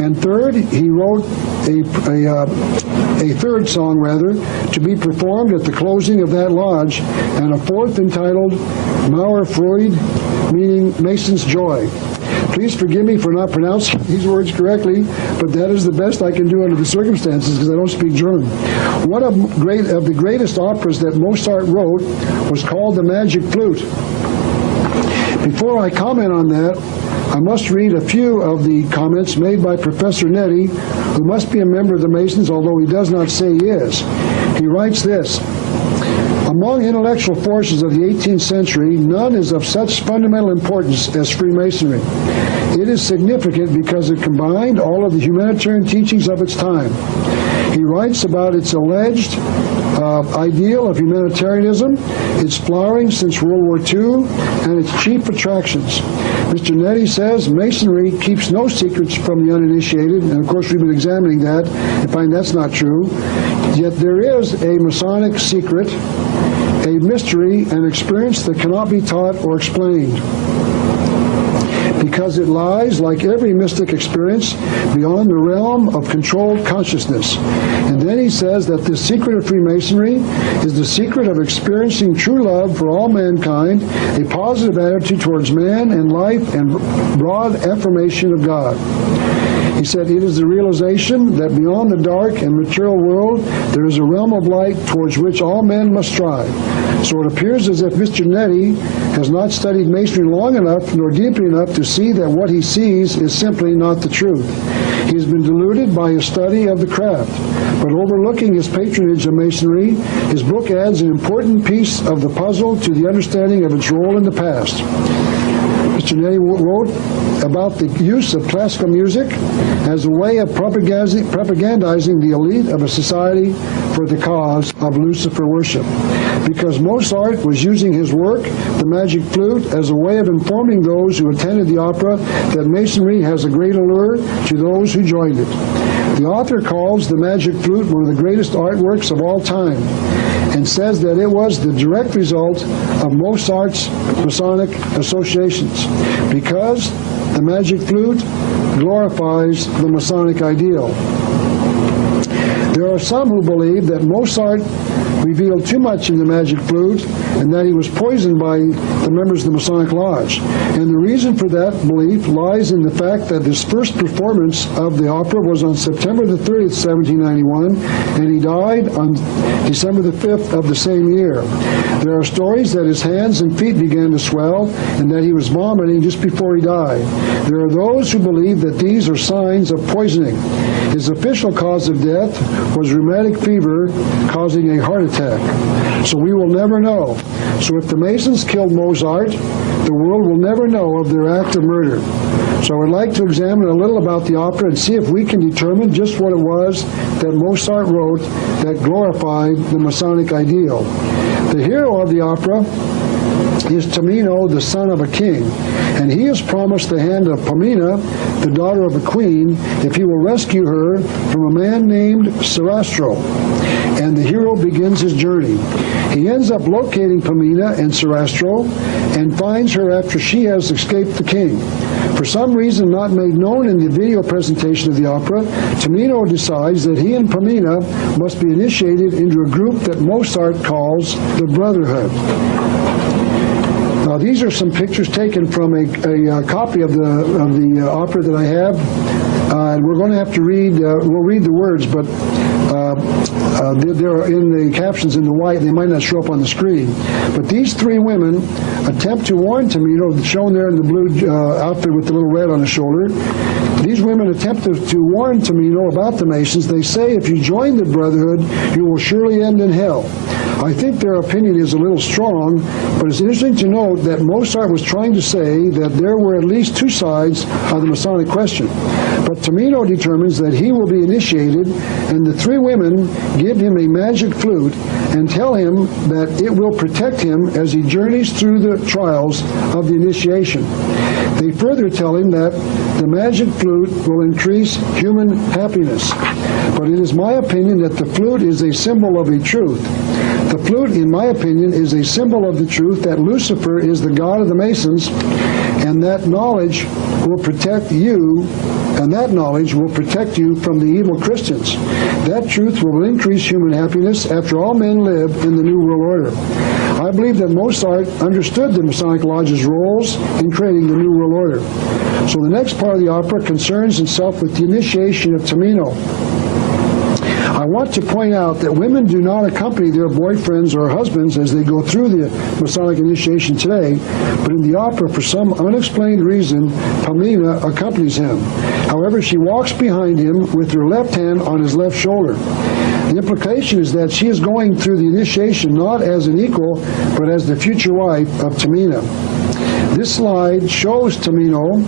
And third, he wrote a third song, to be performed at the closing of that lodge, and a fourth entitled Mauer Freud, meaning Mason's Joy. Please forgive me for not pronouncing these words correctly, but that is the best I can do under the circumstances because I don't speak German. One of the greatest operas that Mozart wrote was called The Magic Flute. Before I comment on that, I must read a few of the comments made by Professor Nettie, who must be a member of the Masons, although he does not say he is. He writes this, among intellectual forces of the 18th century, none is of such fundamental importance as Freemasonry. It is significant because it combined all of the humanitarian teachings of its time. He writes about its alleged ideal of humanitarianism, its flowering since World War II, and its chief attractions. Mr. Nettie says Masonry keeps no secrets from the uninitiated, and of course we've been examining that and find that's not true. Yet there is a Masonic secret, a mystery, an experience that cannot be taught or explained, because it lies, like every mystic experience, beyond the realm of controlled consciousness. And then he says that the secret of Freemasonry is the secret of experiencing true love for all mankind, a positive attitude towards man and life, and broad affirmation of God. He said, it is the realization that beyond the dark and material world, there is a realm of light towards which all men must strive. So it appears as if Mr. Nettie has not studied Masonry long enough nor deeply enough to see that what he sees is simply not the truth. He has been deluded by his study of the craft. But overlooking his patronage of Masonry, his book adds an important piece of the puzzle to the understanding of its role in the past. Mr. Nettie wrote about the use of classical music as a way of propagandizing the elite of a society for the cause of Lucifer worship. Because Mozart was using his work, the magic flute, as a way of informing those who attended the opera that Masonry has a great allure to those who joined it. The author calls the magic flute one of the greatest artworks of all time, and says that it was the direct result of Mozart's Masonic associations, because the magic flute glorifies the Masonic ideal. There are some who believe that Mozart revealed too much in the magic flute and that he was poisoned by the members of the Masonic Lodge. And the reason for that belief lies in the fact that his first performance of the opera was on September the 30th, 1791, and he died on December the 5th of the same year. There are stories that his hands and feet began to swell and that he was vomiting just before he died. There are those who believe that these are signs of poisoning. His official cause of death was rheumatic fever causing a heart attack. So we will never know. So if the Masons killed Mozart, the world will never know of their act of murder. So I would like to examine a little about the opera and see if we can determine just what it was that Mozart wrote that glorified the Masonic ideal. The hero of the opera is Tamino, the son of a king, and he is promised the hand of Pamina, the daughter of a queen, if he will rescue her from a man named Sarastro. And the hero begins his journey. He ends up locating Pamina and Sarastro and finds her after she has escaped the king. For some reason not made known in the video presentation of the opera, Tamino decides that he and Pamina must be initiated into a group that Mozart calls the Brotherhood. Now, these are some pictures taken from a copy of the opera that I have. And we're going to have to read, we'll read the words, but they're in the captions in the white. They might not show up on the screen. But these three women attempt to warn Tamino, shown there in the blue outfit with the little red on the shoulder. These women attempt to warn Tamino about the Masons. They say, if you join the Brotherhood, you will surely end in hell. I think their opinion is a little strong, but it's interesting to note that Mozart was trying to say that there were at least two sides of the Masonic question. But Tamino determines that he will be initiated, and the three women give him a magic flute and tell him that it will protect him as he journeys through the trials of the initiation. They further tell him that the magic flute will increase human happiness. But it is my opinion that the flute is a symbol of a truth. The flute, in my opinion, is a symbol of the truth that Lucifer is the god of the Masons, and that knowledge will protect you, and that knowledge will protect you from the evil Christians. That truth will increase human happiness after all men live in the New World Order. I believe that Mozart understood the Masonic Lodge's roles in creating the New World Order. So the next part of the opera concerns itself with the initiation of Tamino. I want to point out that women do not accompany their boyfriends or husbands as they go through the Masonic initiation today, but in the opera, for some unexplained reason, Pamina accompanies him. However, she walks behind him with her left hand on his left shoulder. The implication is that she is going through the initiation not as an equal, but as the future wife of Tamina. This slide shows Tamino,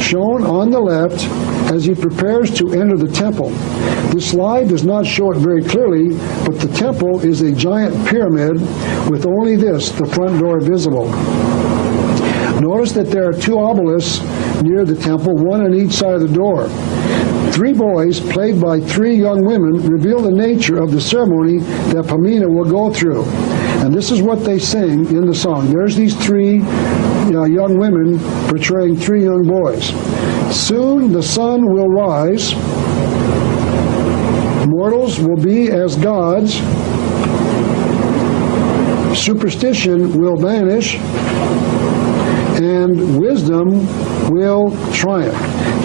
shown on the left, as he prepares to enter the temple. This slide does not show it very clearly, but the temple is a giant pyramid with only this, the front door, visible. Notice that there are two obelisks near the temple, one on each side of the door. Three boys, played by three young women, reveal the nature of the ceremony that Pamina will go through. And this is what they sing in the song. There's these three young women portraying three young boys. Soon the sun will rise. Mortals will be as gods. Superstition will vanish. And wisdom will triumph.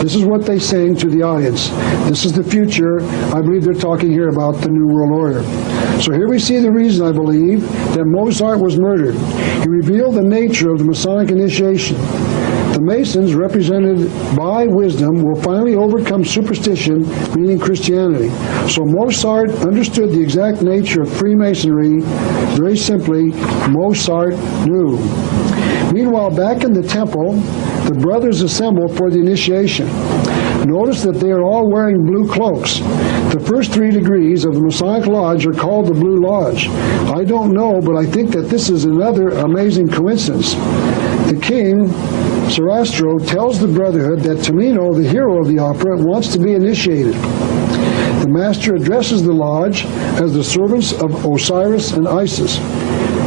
This is what they saying to the audience. This is the future. I believe they're talking here about the New World Order. So here we see the reason, I believe, that Mozart was murdered. He revealed the nature of the Masonic initiation. The Masons, represented by wisdom, will finally overcome superstition, meaning Christianity. So Mozart understood the exact nature of Freemasonry. Very simply, Mozart knew. Meanwhile, back in the temple, the brothers assemble for the initiation. Notice that they are all wearing blue cloaks. The first 3 degrees of the Masonic Lodge are called the Blue Lodge. I don't know, but I think that this is another amazing coincidence. The king, Sarastro, tells the Brotherhood that Tamino, the hero of the opera, wants to be initiated. The master addresses the lodge as the servants of Osiris and Isis.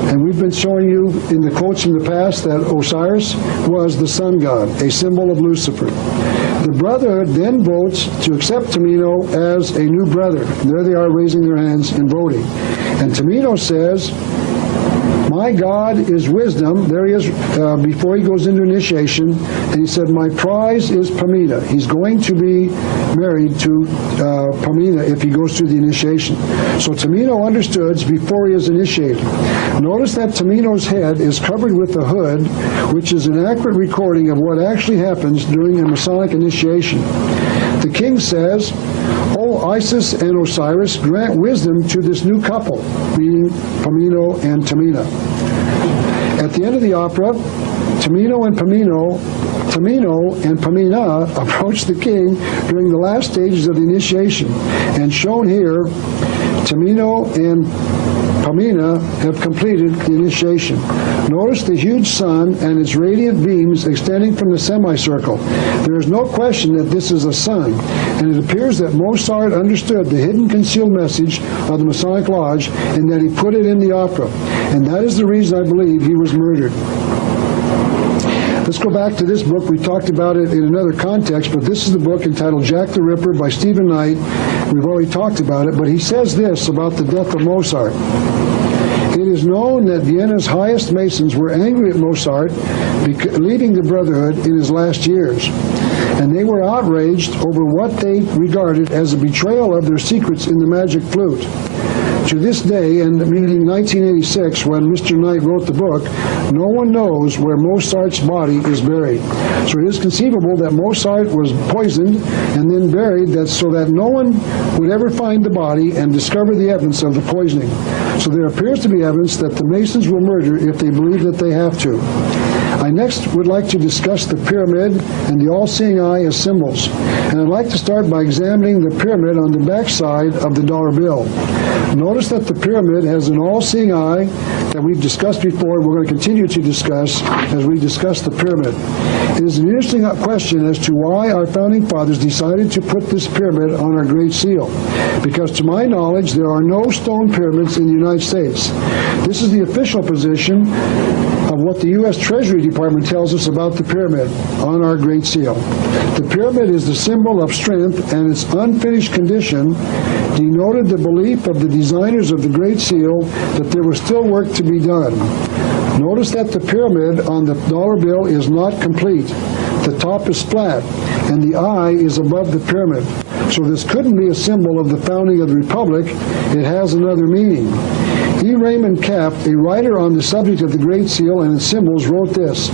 And we've been showing you in the quotes in the past that Osiris was the sun god, a symbol of Lucifer. The Brotherhood then votes to accept Tamino as a new brother. And there they are raising their hands and voting. And Tamino says, "My God is wisdom." There he is before he goes into initiation. And he said, "My prize is Pamina." He's going to be married to Pamina if he goes through the initiation. So Tamino understood before he is initiated. Notice that Tamino's head is covered with a hood, which is an accurate recording of what actually happens during a Masonic initiation. The king says, "O Isis and Osiris, grant wisdom to this new couple," meaning Pamino and Tamina. At the end of the opera, Tamino and Pamina approach the king during the last stages of the initiation. And shown here, Tamino and Pamina have completed the initiation. Notice the huge sun and its radiant beams extending from the semicircle. There is no question that this is a sun, and it appears that Mozart understood the hidden concealed message of the Masonic Lodge and that he put it in the opera. And that is the reason I believe he was murdered. Let's go back to this book. We talked about it in another context, but this is the book entitled Jack the Ripper by Stephen Knight. We've already talked about it, but he says this about the death of Mozart. It is known that Vienna's highest Masons were angry at Mozart leading the Brotherhood in his last years, and they were outraged over what they regarded as a betrayal of their secrets in the magic flute. To this day, and meaning 1986, when Mr. Knight wrote the book, no one knows where Mozart's body is buried. So it is conceivable that Mozart was poisoned and then buried so that no one would ever find the body and discover the evidence of the poisoning. So there appears to be evidence that the Masons will murder if they believe that they have to. I next would like to discuss the pyramid and the all-seeing eye as symbols. And I'd like to start by examining the pyramid on the back side of the dollar bill. Notice that the pyramid has an all-seeing eye that we've discussed before, and we're going to continue to discuss as we discuss the pyramid. It is an interesting question as to why our founding fathers decided to put this pyramid on our Great Seal. Because to my knowledge, there are no stone pyramids in the United States. This is the official position of what the U.S. Treasury Department tells us about the pyramid on our Great Seal. The pyramid is the symbol of strength, and its unfinished condition denoted the belief of the designers of the Great Seal that there was still work to be done. Notice that the pyramid on the dollar bill is not complete. The top is flat, and the eye is above the pyramid. So this couldn't be a symbol of the founding of the Republic. It has another meaning. E. Raymond Capp, a writer on the subject of the Great Seal and its symbols, wrote this: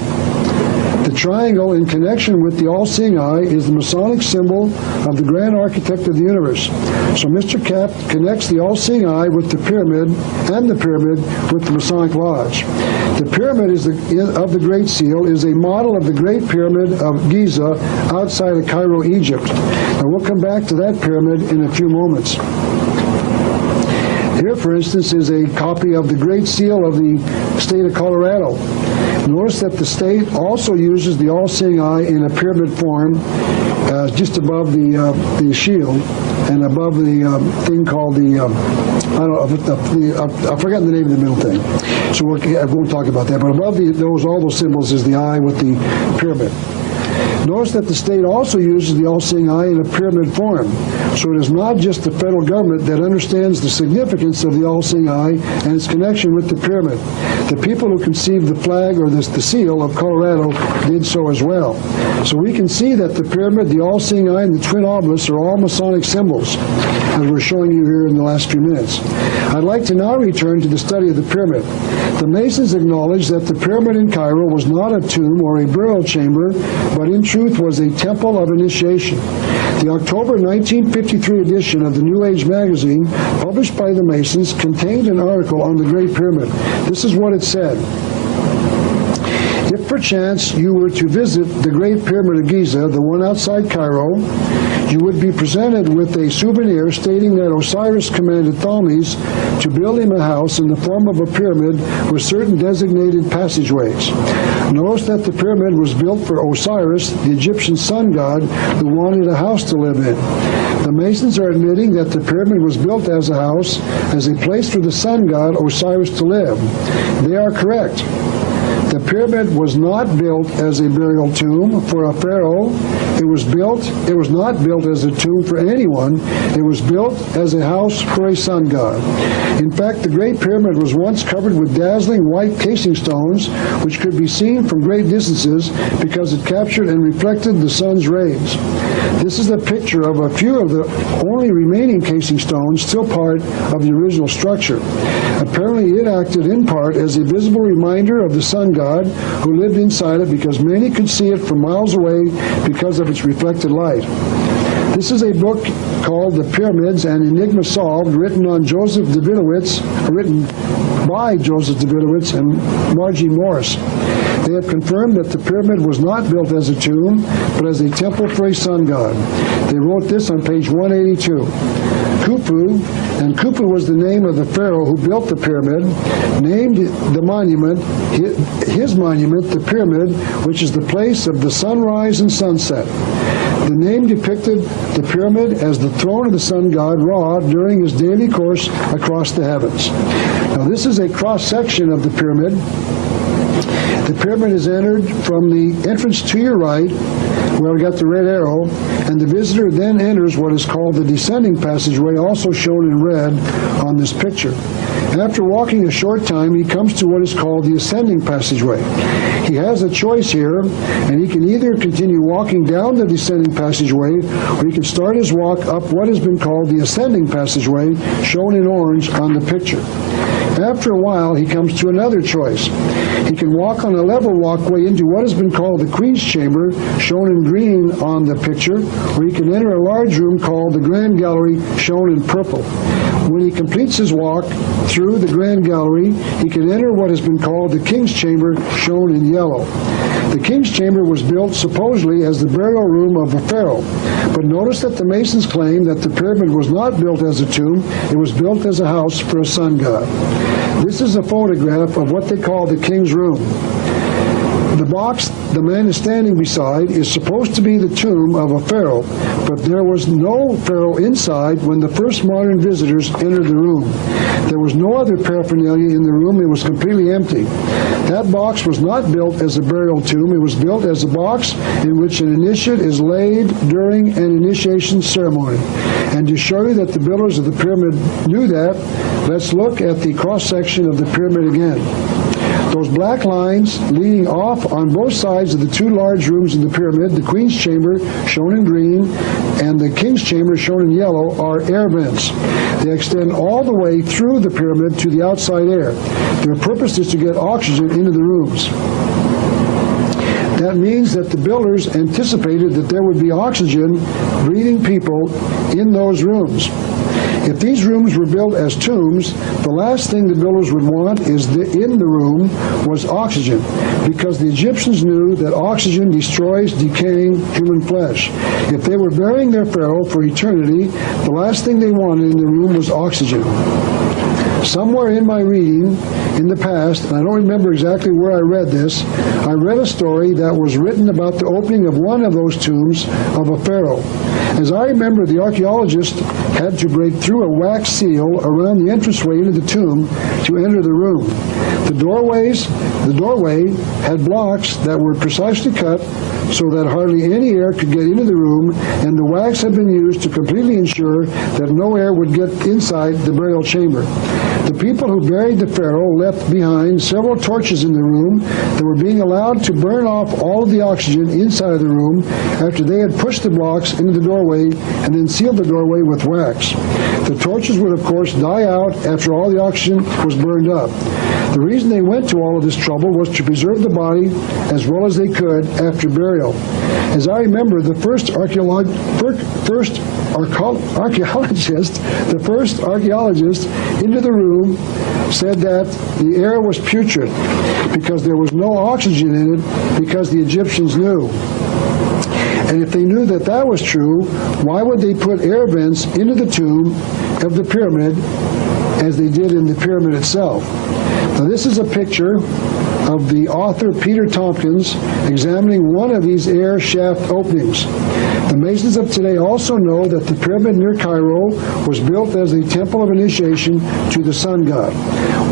"The triangle in connection with the all-seeing eye is the Masonic symbol of the grand architect of the universe." So Mr. Capp connects the all-seeing eye with the pyramid and the pyramid with the Masonic Lodge. The pyramid of the Great Seal is a model of the Great Pyramid of Giza outside of Cairo, Egypt. And we'll come back to that pyramid in a few moments. Here, for instance, is a copy of the Great Seal of the state of Colorado. Notice that the state also uses the all-seeing eye in a pyramid form just above the shield and above the thing called I've forgotten the name of the middle thing. So I won't talk about that. But above all those symbols is the eye with the pyramid. Notice that the state also uses the all-seeing eye in a pyramid form. So it is not just the federal government that understands the significance of the all-seeing eye and its connection with the pyramid. The people who conceived the flag or the seal of Colorado did so as well. So we can see that the pyramid, the all-seeing eye, and the twin obelisks are all Masonic symbols, as we're showing you here in the last few minutes. I'd like to now return to the study of the pyramid. The Masons acknowledge that the pyramid in Cairo was not a tomb or a burial chamber, but in truth was a temple of initiation. The October 1953 edition of the New Age magazine, published by the Masons, contained an article on the Great Pyramid. This is what it said. If perchance you were to visit the Great Pyramid of Giza, the one outside Cairo, you would be presented with a souvenir stating that Osiris commanded Thales to build him a house in the form of a pyramid with certain designated passageways. Notice that the pyramid was built for Osiris, the Egyptian sun god, who wanted a house to live in. The Masons are admitting that the pyramid was built as a house, as a place for the sun god Osiris to live. They are correct. The pyramid was not built as a burial tomb for a pharaoh. It was not built as a tomb for anyone. It was built as a house for a sun god. In fact, the Great Pyramid was once covered with dazzling white casing stones, which could be seen from great distances because it captured and reflected the sun's rays. This is a picture of a few of the only remaining casing stones still part of the original structure. Apparently, it acted in part as a visible reminder of the sun god who lived inside it, because many could see it from miles away because of its reflected light. This is a book called The Pyramids: An Enigma Solved, written by Joseph Davidowitz and Margie Morris. They have confirmed that the pyramid was not built as a tomb, but as a temple for a sun god. They wrote this on page 182. Khufu, and Khufu was the name of the pharaoh who built the pyramid, named the monument, his monument, the pyramid, which is the place of the sunrise and sunset. The name depicted the pyramid as the throne of the sun god Ra during his daily course across the heavens. Now this is a cross-section of the pyramid. The pyramid is entered from the entrance to your right, where we got the red arrow, and the visitor then enters what is called the descending passageway, also shown in red on this picture. After walking a short time, he comes to what is called the ascending passageway. He has a choice here, and he can either continue walking down the descending passageway, or he can start his walk up what has been called the ascending passageway, shown in orange on the picture. After a while, he comes to another choice. He can walk on a level walkway into what has been called the Queen's Chamber, shown in green on the picture, or he can enter a large room called the Grand Gallery, shown in purple. When he completes his walk through the Grand Gallery, he can enter what has been called the King's Chamber, shown in yellow. The King's Chamber was built supposedly as the burial room of a pharaoh, but notice that the Masons claim that the pyramid was not built as a tomb, it was built as a house for a sun god. This is a photograph of what they call the King's Room. The box the man is standing beside is supposed to be the tomb of a pharaoh, but there was no pharaoh inside when the first modern visitors entered the room. There was no other paraphernalia in the room. It was completely empty. That box was not built as a burial tomb. It was built as a box in which an initiate is laid during an initiation ceremony. And to show you that the builders of the pyramid knew that, let's look at the cross-section of the pyramid again. Those black lines leading off on both sides of the two large rooms in the pyramid, the Queen's Chamber, shown in green, and the King's Chamber, shown in yellow, are air vents. They extend all the way through the pyramid to the outside air. Their purpose is to get oxygen into the rooms. That means that the builders anticipated that there would be oxygen breathing people in those rooms. If these rooms were built as tombs, the last thing the builders would want in the room was oxygen, because the Egyptians knew that oxygen destroys decaying human flesh. If they were burying their pharaoh for eternity, the last thing they wanted in the room was oxygen. Somewhere in my reading in the past, and I don't remember exactly where I read this, I read a story that was written about the opening of one of those tombs of a pharaoh. As I remember, the archaeologist had to break through a wax seal around the entranceway into the tomb to enter the room. The doorway had blocks that were precisely cut so that hardly any air could get into the room, and the wax had been used to completely ensure that no air would get inside the burial chamber. The people who buried the pharaoh left behind several torches in the room that were being allowed to burn off all of the oxygen inside of the room after they had pushed the blocks into the doorway and then sealed the doorway with wax. The torches would, of course, die out after all the oxygen was burned up. The reason they went to all of this trouble was to preserve the body as well as they could after burial. As I remember, the first archaeologist into the room said that the air was putrid because there was no oxygen in it, because the Egyptians knew. And if they knew that that was true, why would they put air vents into the tomb of the pyramid as they did in the pyramid itself? Now, this is a picture of the author Peter Tompkins examining one of these air shaft openings. The Masons of today also know that the pyramid near Cairo was built as a temple of initiation to the sun god.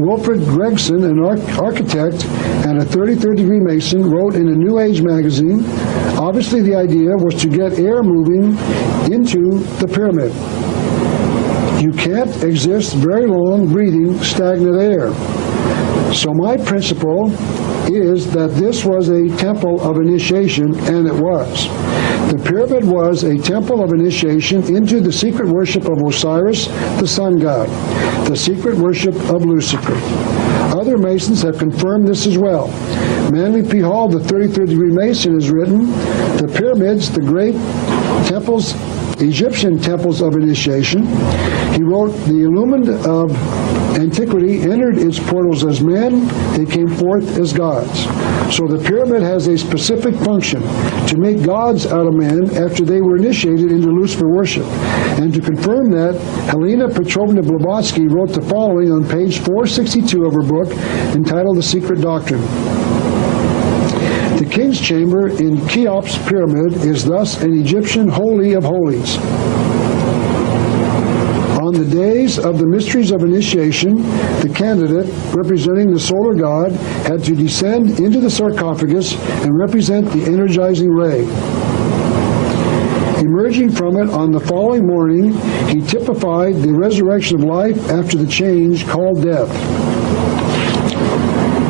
Wilfred Gregson, an architect and a 33rd degree Mason, wrote in a New Age magazine, obviously the idea was to get air moving into the pyramid. You can't exist very long breathing stagnant air. So my principle is that this was a temple of initiation, and it was. The pyramid was a temple of initiation into the secret worship of Osiris, the sun god, the secret worship of Lucifer. Other Masons have confirmed this as well. Manly P. Hall, the 33rd degree Mason, has written, the pyramids, the great temples, Egyptian temples of initiation. He wrote, the illumined of antiquity entered its portals as men, they came forth as gods. So the pyramid has a specific function, to make gods out of men after they were initiated into Lucifer worship. And to confirm that, Helena Petrovna Blavatsky wrote the following on page 462 of her book, entitled The Secret Doctrine. The king's chamber in Cheops pyramid is thus an Egyptian holy of holies. On the days of the mysteries of initiation, the candidate, representing the solar god, had to descend into the sarcophagus and represent the energizing ray. Emerging from it on the following morning, he typified the resurrection of life after the change called death.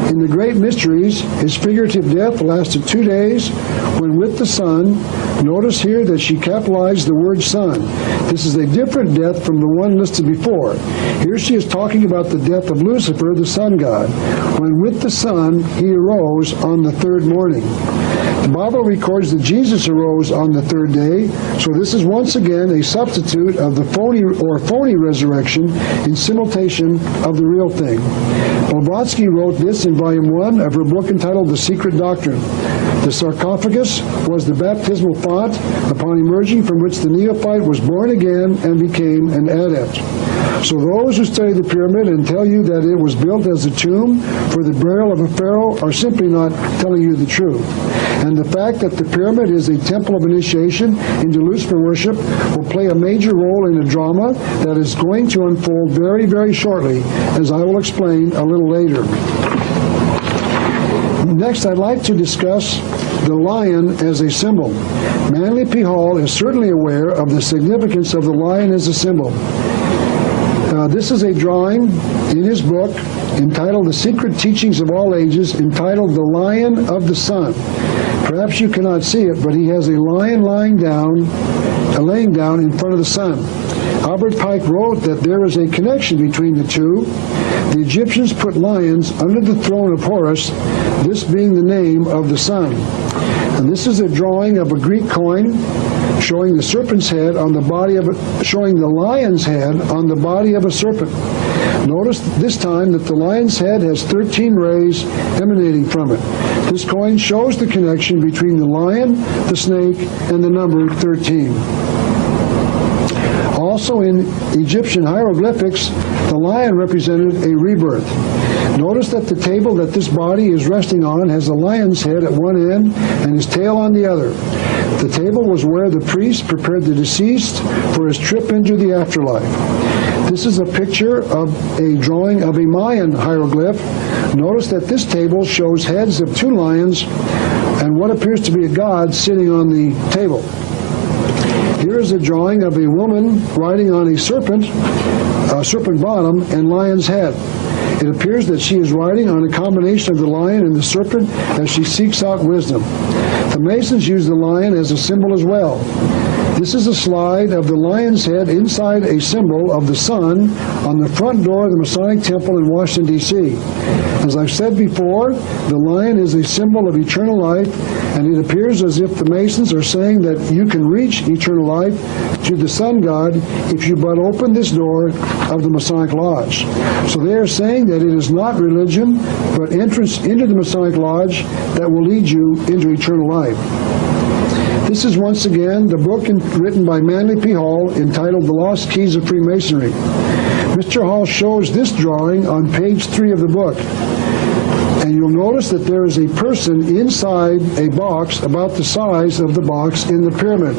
In the great mysteries, his figurative death lasted 2 days, when with the sun. Notice here that she capitalized the word sun. This is a different death from the one listed before. Here she is talking about the death of Lucifer, the sun god, when with the sun he arose on the third morning. The Bible records that Jesus arose on the third day, so this is once again a substitute of the phony resurrection in simultation of the real thing. Blavatsky wrote this in volume 1 of her book entitled The Secret Doctrine. The sarcophagus was the baptismal font upon emerging from which the neophyte was born again and became an adept. So those who study the pyramid and tell you that it was built as a tomb for the burial of a pharaoh are simply not telling you the truth. And the fact that the pyramid is a temple of initiation into Lucifer worship will play a major role in a drama that is going to unfold very, very shortly, as I will explain a little later. Next, I'd like to discuss the lion as a symbol. Manly P. Hall is certainly aware of the significance of the lion as a symbol. This is a drawing in his book entitled The Secret Teachings of All Ages, entitled The Lion of the Sun. Perhaps you cannot see it, but he has a lion laying down in front of the sun. Albert Pike wrote that there is a connection between the two. The Egyptians put lions under the throne of Horus, this being the name of the sun. And this is a drawing of a Greek coin showing the serpent's head on the body of showing the lion's head on the body of a serpent. Notice this time that the lion's head has 13 rays emanating from it. This coin shows the connection between the lion, the snake, and the number 13. Also in Egyptian hieroglyphics, the lion represented a rebirth. Notice that the table that this body is resting on has a lion's head at one end and his tail on the other. The table was where the priest prepared the deceased for his trip into the afterlife. This is a picture of a drawing of a Mayan hieroglyph. Notice that this table shows heads of two lions and what appears to be a god sitting on the table. Here is a drawing of a woman riding on a serpent bottom and lion's head. It appears that she is riding on a combination of the lion and the serpent as she seeks out wisdom. The Masons use the lion as a symbol as well. This is a slide of the lion's head inside a symbol of the sun on the front door of the Masonic Temple in Washington, D.C. As I've said before, the lion is a symbol of eternal life, and it appears as if the Masons are saying that you can reach eternal life to the sun god if you but open this door of the Masonic Lodge. So they are saying that it is not religion, but entrance into the Masonic Lodge that will lead you into eternal life. This is once again the book written by Manly P. Hall entitled The Lost Keys of Freemasonry. Mr. Hall shows this drawing on page 3 of the book. And you'll notice that there is a person inside a box about the size of the box in the pyramid.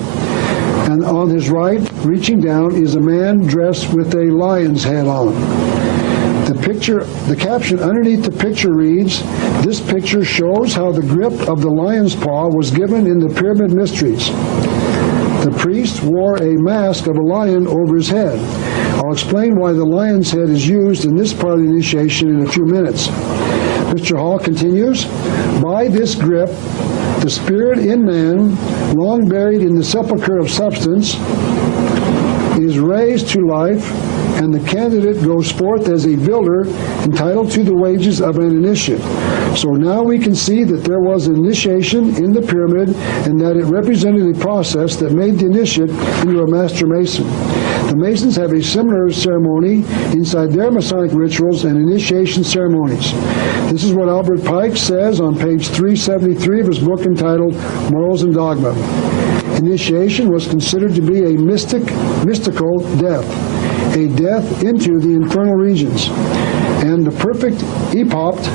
And on his right, reaching down, is a man dressed with a lion's head on. The caption underneath the picture reads, "This picture shows how the grip of the lion's paw was given in the Pyramid Mysteries." The priest wore a mask of a lion over his head. I'll explain why the lion's head is used in this part of the initiation in a few minutes. Mr. Hall continues, "By this grip, the spirit in man, long buried in the sepulchre of substance, is raised to life, and the candidate goes forth as a builder entitled to the wages of an initiate." So now we can see that there was an initiation in the pyramid and that it represented a process that made the initiate into a master mason. The Masons have a similar ceremony inside their Masonic rituals and initiation ceremonies. This is what Albert Pike says on page 373 of his book entitled Morals and Dogma. Initiation was considered to be a mystical death, a death into the infernal regions. And the perfect epopt,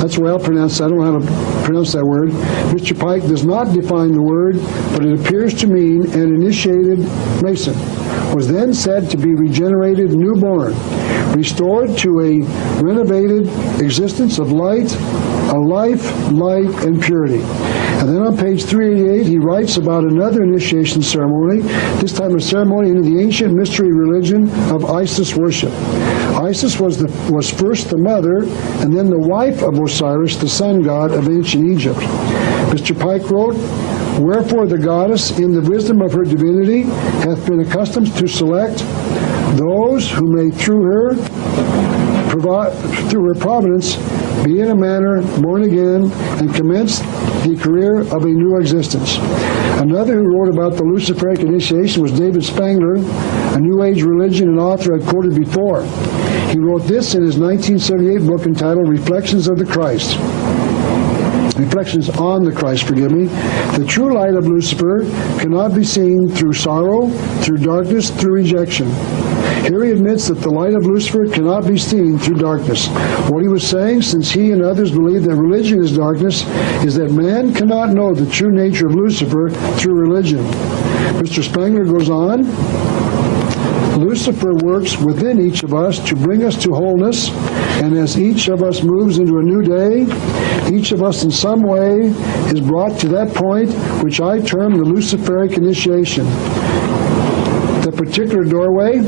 that's the way I'll pronounce it, I don't know how to pronounce that word. Mr. Pike does not define the word, but it appears to mean an initiated Mason, was then said to be regenerated, newborn, restored to a renovated existence of light, a life, light, and purity. And then on page 388, he writes about another initiation ceremony, this time a ceremony into the ancient mystery religion of Isis worship. Isis was first the mother and then the wife of Osiris, the sun god of ancient Egypt. Mr. Pike wrote, "Wherefore the goddess, in the wisdom of her divinity, hath been accustomed to select those who may through her providence be in a manner born again and commence the career of a new existence." Another who wrote about the Luciferic initiation was David Spangler, a New Age religion and author I quoted before. He wrote this in his 1978 book entitled Reflections on the Christ. The true light of Lucifer cannot be seen through sorrow, through darkness, through rejection. Here he admits that the light of Lucifer cannot be seen through darkness. What he was saying, since he and others believe that religion is darkness, is that man cannot know the true nature of Lucifer through religion. Mr. Spangler goes on, "Lucifer works within each of us to bring us to wholeness, and as each of us moves into a new day, each of us in some way is brought to that point which I term the Luciferic initiation. The particular doorway,"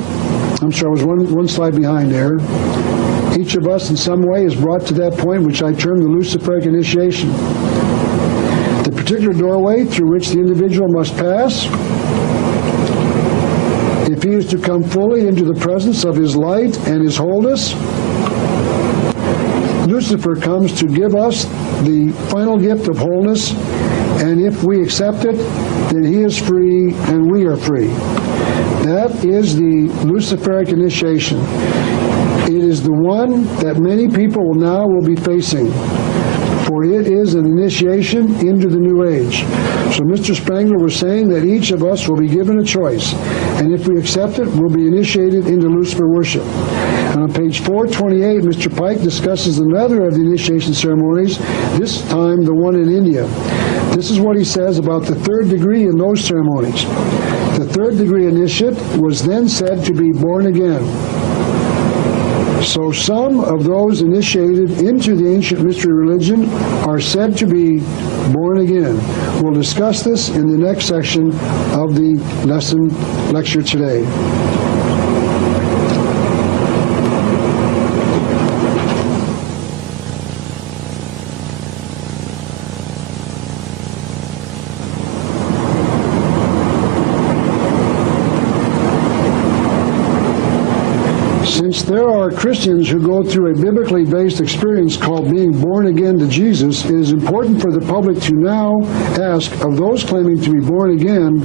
I'm sorry, I was one slide behind there. "Each of us in some way is brought to that point which I term the Luciferic initiation. The particular doorway through which the individual must pass, if he is to come fully into the presence of his light and his wholeness, Lucifer comes to give us the final gift of wholeness, and if we accept it, then he is free and we are free." That is the Luciferic initiation. It is the one that many people will be facing. for it is an initiation into the new age. So Mr. Spangler was saying that each of us will be given a choice, and if we accept it, we'll be initiated into Lucifer worship. And on page 428, Mr. Pike discusses another of the initiation ceremonies, this time the one in India. This is what he says about the third degree in those ceremonies. The third degree initiate was then said to be born again. So some of those initiated into the ancient mystery religion are said to be born again. We'll discuss this in the next section of the lecture today. Since there are Christians who go through a biblically based experience called being born again to Jesus, it is important for the public to now ask of those claiming to be born again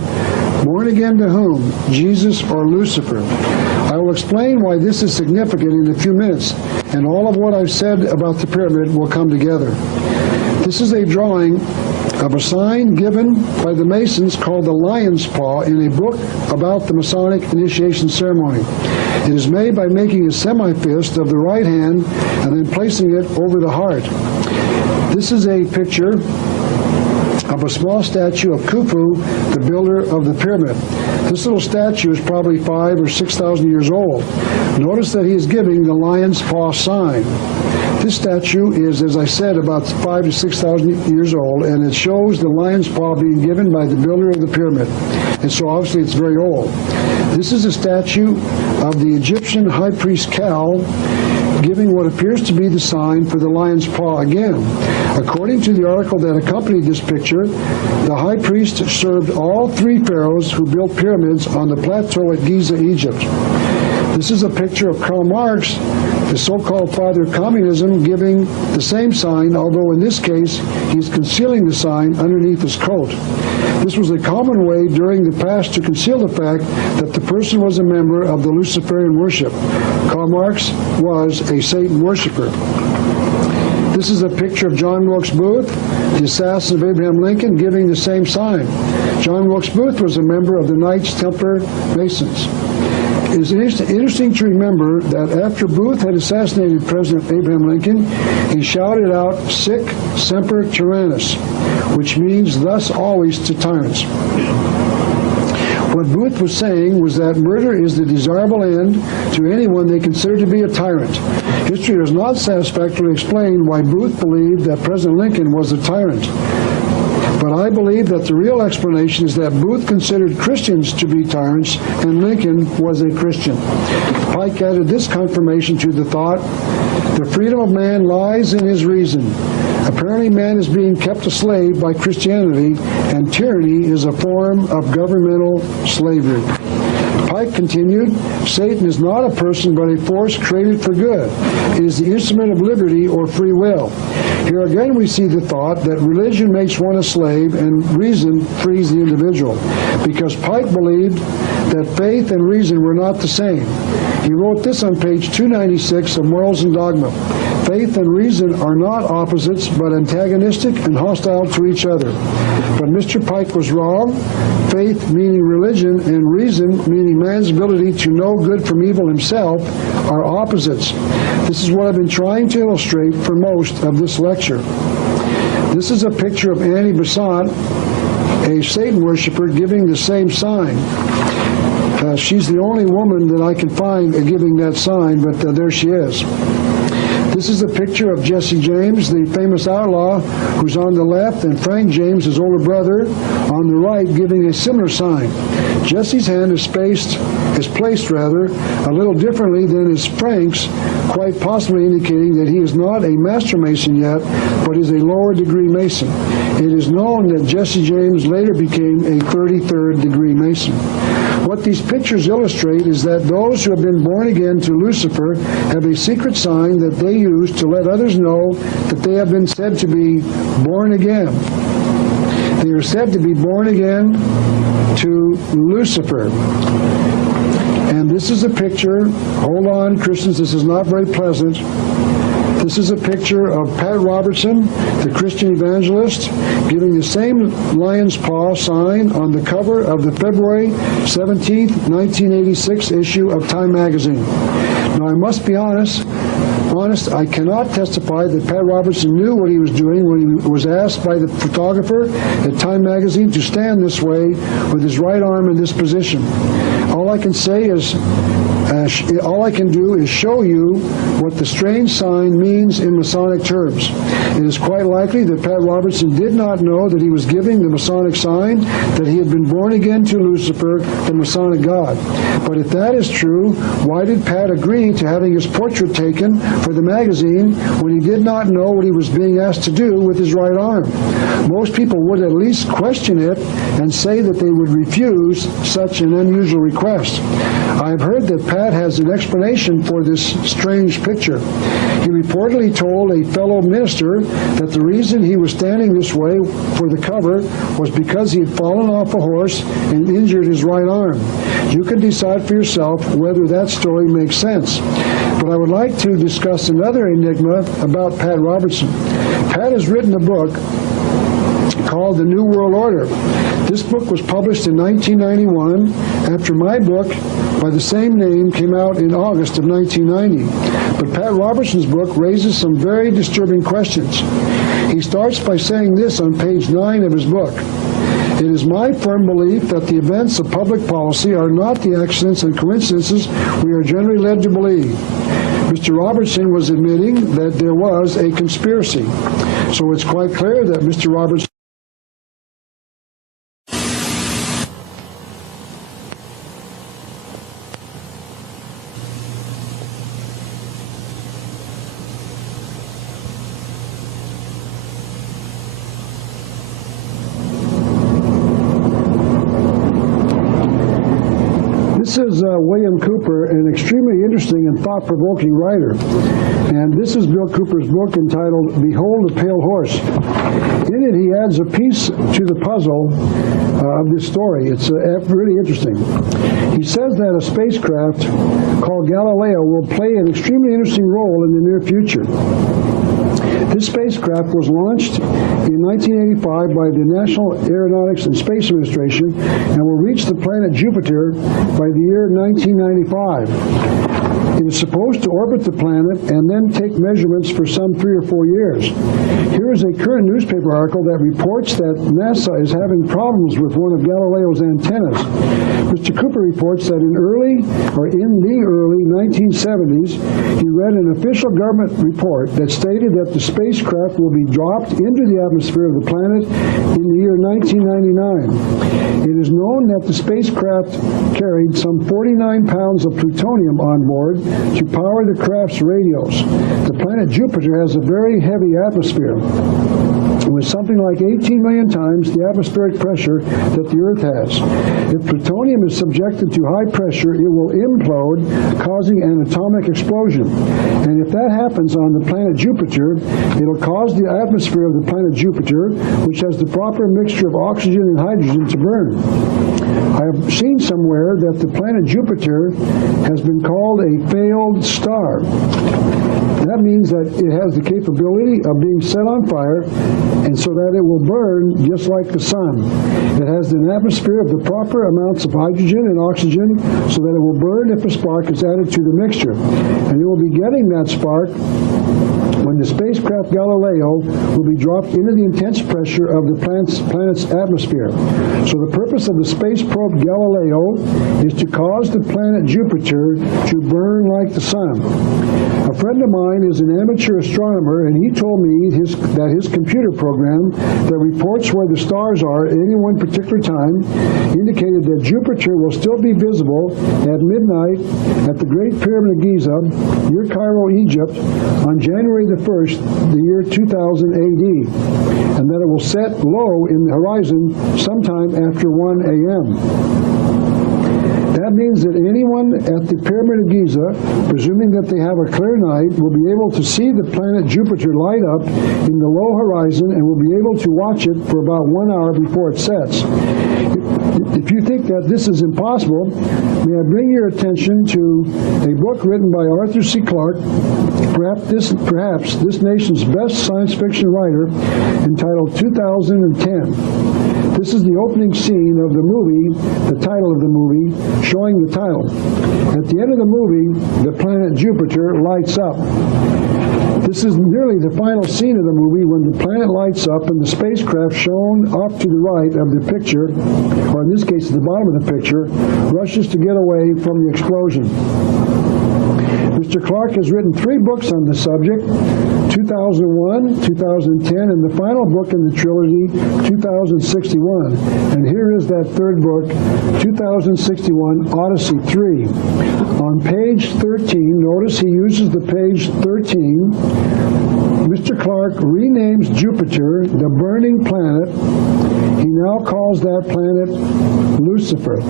to whom? Jesus or Lucifer? I will explain why this is significant in a few minutes, and all of what I've said about the pyramid will come together. This is a drawing of a sign given by the Masons called the lion's paw in a book about the Masonic initiation ceremony. It is made by making a semi-fist of the right hand and then placing it over the heart. This is a picture of a small statue of Khufu, the builder of the pyramid. This little statue is probably 5,000 or 6,000 years old. Notice that he is giving the lion's paw sign. This statue is, as I said, about 5,000 to 6,000 years old, and it shows the lion's paw being given by the builder of the pyramid. And so obviously it's very old. This is a statue of the Egyptian high priest Cal giving what appears to be the sign for the lion's paw again. According to the article that accompanied this picture, the high priest served all three pharaohs who built pyramids on the plateau at Giza, Egypt. This is a picture of Karl Marx, the so-called father of communism, giving the same sign, although in this case he's concealing the sign underneath his coat. This was a common way during the past to conceal the fact that the person was a member of the Luciferian worship. Karl Marx was a Satan worshiper. This is a picture of John Wilkes Booth, the assassin of Abraham Lincoln, giving the same sign. John Wilkes Booth was a member of the Knights Templar Masons. It is interesting to remember that after Booth had assassinated President Abraham Lincoln, he shouted out, "Sic semper tyrannis," which means thus always to tyrants. What Booth was saying was that murder is the desirable end to anyone they consider to be a tyrant. History does not satisfactorily explain why Booth believed that President Lincoln was a tyrant. But I believe that the real explanation is that Booth considered Christians to be tyrants and Lincoln was a Christian. Pike added this confirmation to the thought: the freedom of man lies in his reason. Apparently man is being kept a slave by Christianity, and tyranny is a form of governmental slavery. Pike continued, Satan is not a person but a force created for good. It is the instrument of liberty or free will. Here again we see the thought that religion makes one a slave and reason frees the individual, because Pike believed that faith and reason were not the same. He wrote this on page 296 of Morals and Dogma. Faith and reason are not opposites, but antagonistic and hostile to each other. But Mr. Pike was wrong. Faith, meaning religion, and reason, meaning man's ability to know good from evil himself, are opposites. This is what I've been trying to illustrate for most of this lecture. This is a picture of Annie Besant, a Satan worshiper, giving the same sign. She's the only woman that I can find giving that sign, but there she is. This is a picture of Jesse James, the famous outlaw, who's on the left, and Frank James, his older brother, on the right, giving a similar sign. Jesse's hand is placed a little differently than is Frank's, quite possibly indicating that he is not a master mason yet, but is a lower degree mason. It is known that Jesse James later became a 33rd degree mason. What these pictures illustrate is that those who have been born again to Lucifer have a secret sign that they use to let others know that they have been said to be born again. They are said to be born again to Lucifer. And this is a picture. Hold on, Christians, this is not very pleasant. This is a picture of Pat Robertson, the Christian evangelist, giving the same lion's paw sign on the cover of the February 17, 1986 issue of Time magazine. Now, I must be honest, I cannot testify that Pat Robertson knew what he was doing when he was asked by the photographer at Time magazine to stand this way with his right arm in this position. All I can say is, all I can do is show you what the strange sign means in Masonic terms. It is quite likely that Pat Robertson did not know that he was giving the Masonic sign, that he had been born again to Lucifer, the Masonic God. But if that is true, why did Pat agree to having his portrait taken for the magazine when he did not know what he was being asked to do with his right arm? Most people would at least question it and say that they would refuse such an unusual request. I have heard that Pat has an explanation for this strange picture. He reportedly told a fellow minister that the reason he was standing this way for the cover was because he had fallen off a horse and injured his right arm. You can decide for yourself whether that story makes sense. But I would like to discuss another enigma about Pat Robertson. Pat has written a book called The New World Order. This book was published in 1991 after my book by the same name came out in August of 1990. But Pat Robertson's book raises some very disturbing questions. He starts by saying this on page 9 of his book. It is my firm belief that the events of public policy are not the accidents and coincidences we are generally led to believe. Mr. Robertson was admitting that there was a conspiracy. So it's quite clear that Mr. Robertson This is William Cooper, an extremely interesting and thought-provoking writer. And this is Bill Cooper's book entitled Behold a Pale Horse. In it, he adds a piece to the puzzle of this story. It's really interesting. He says that a spacecraft called Galileo will play an extremely interesting role in the near future. This spacecraft was launched in 1985 by the National Aeronautics and Space Administration and will reach the planet Jupiter by the year 1995. It is supposed to orbit the planet and then take measurements for some 3 or 4 years. Here is a current newspaper article that reports that NASA is having problems with one of Galileo's antennas. Mr. Cooper reports that in the early 1970s, he read an official government report that stated that the spacecraft will be dropped into the atmosphere of the planet in the year 1999. It is known that the spacecraft carried some 49 pounds of plutonium on board to power the craft's radios. The planet Jupiter has a very heavy atmosphere, with something like 18 million times the atmospheric pressure that the Earth has. If plutonium is subjected to high pressure, it will implode, causing an atomic explosion. And if that happens on the planet Jupiter, it'll cause the atmosphere of the planet Jupiter, which has the proper mixture of oxygen and hydrogen, to burn. I have seen somewhere that the planet Jupiter has been called a failed star. That means that it has the capability of being set on fire, and so that it will burn just like the sun. It has an atmosphere of the proper amounts of hydrogen and oxygen, so that it will burn if a spark is added to the mixture. And it will be getting that spark when the spacecraft Galileo will be dropped into the intense pressure of the planet's atmosphere. So the purpose of the space probe Galileo is to cause the planet Jupiter to burn like the sun. A friend of mine is an amateur astronomer, and he told me that his computer program that reports where the stars are at any one particular time indicated that Jupiter will still be visible at midnight at the Great Pyramid of Giza, near Cairo, Egypt, on January the 1st, the year 2000 AD, and that it will set low in the horizon sometime after 1 a.m. That means that anyone at the Pyramid of Giza, presuming that they have a clear night, will be able to see the planet Jupiter light up in the low horizon and will be able to watch it for about 1 hour before it sets. If you think that that this is impossible, may I bring your attention to a book written by Arthur C. Clarke, perhaps this nation's best science fiction writer, entitled 2010. This is the opening scene of the movie, the title of the movie, showing the title. At the end of the movie, the planet Jupiter lights up. This is nearly the final scene of the movie when the planet lights up and the spacecraft shown off to the right of the picture, or in this case at the bottom of the picture, rushes to get away from the explosion. Mr. Clarke has written 3 books on the subject, 2001, 2010, and the final book in the trilogy, 2061. And here is that third book, 2061, Odyssey 3. On page 13, notice he uses the page 13. Mr. Clarke renames Jupiter the burning planet. He now calls that planet Lucifer.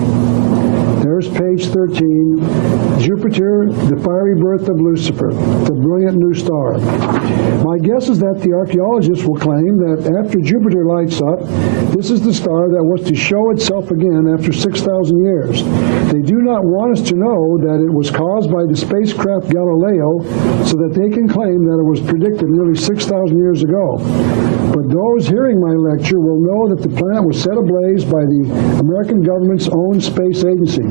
There's page 13, Jupiter, the fiery birth of Lucifer, the brilliant new star. My guess is that the archaeologists will claim that after Jupiter lights up, this is the star that was to show itself again after 6,000 years. They do not want us to know that it was caused by the spacecraft Galileo so that they can claim that it was predicted nearly 6,000 years ago. But those hearing my lecture will know that the planet was set ablaze by the American government's own space agency.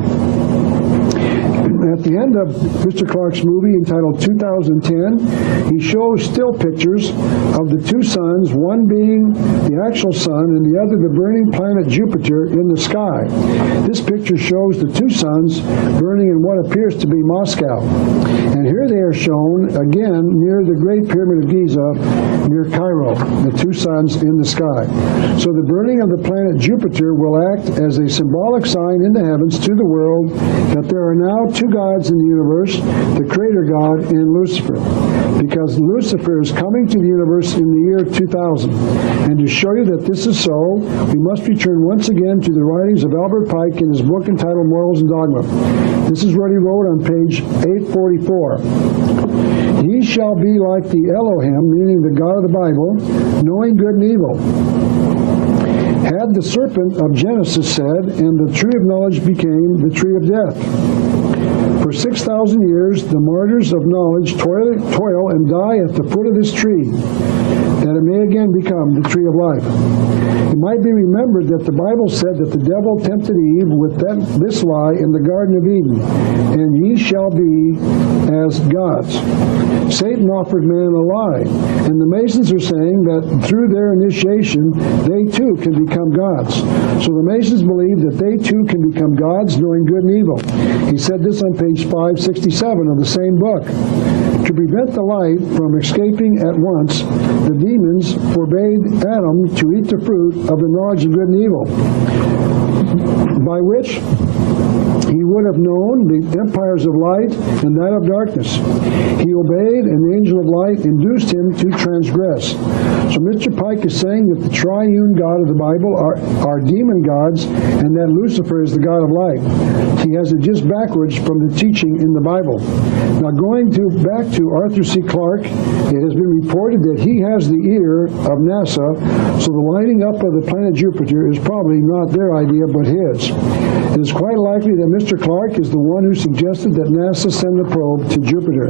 At the end of Mr. Clarke's movie entitled 2010, he shows still pictures of the 2 suns, one being the actual sun and the other the burning planet Jupiter in the sky. This picture shows the 2 suns burning in what appears to be Moscow. And here they are shown again near the Great Pyramid of Giza, near Cairo, the 2 suns in the sky. So the burning of the planet Jupiter will act as a symbolic sign in the heavens to the world that there are now 2 gods in the universe, the creator God and Lucifer. Because Lucifer is coming to the universe in the year 2000. And to show you that this is so, we must return once again to the writings of Albert Pike in his book entitled Morals and Dogma. This is what he wrote on page 844. Ye shall be like the Elohim, meaning the God of the Bible, knowing good and evil. Had the serpent of Genesis said, and the tree of knowledge became the tree of death. For 6,000 years, the martyrs of knowledge toil and die at the foot of this tree, that it may again become the tree of life. It might be remembered that the Bible said that the devil tempted Eve with this lie in the Garden of Eden, and ye shall be as gods. Satan offered man a lie, and the Masons are saying that through their initiation, they too can become gods. So the Masons believe that they too can become gods, knowing good and evil. He said this on page 567 of the same book. To prevent the light from escaping at once, the demons forbade Adam to eat the fruit of the knowledge of good and evil, by which he would have known the empires of light and that of darkness. He obeyed, and the angel of light induced him to transgress. So Mr. Pike is saying that the triune God of the Bible are demon gods, and that Lucifer is the God of light. He has it just backwards from the teaching in the Bible. Now going back to Arthur C. Clarke, it has been reported that he has the ear of NASA, so the lighting up of the planet Jupiter is probably not their idea but his. It is quite likely that Mr. Clarke is the one who suggested that NASA send the probe to Jupiter.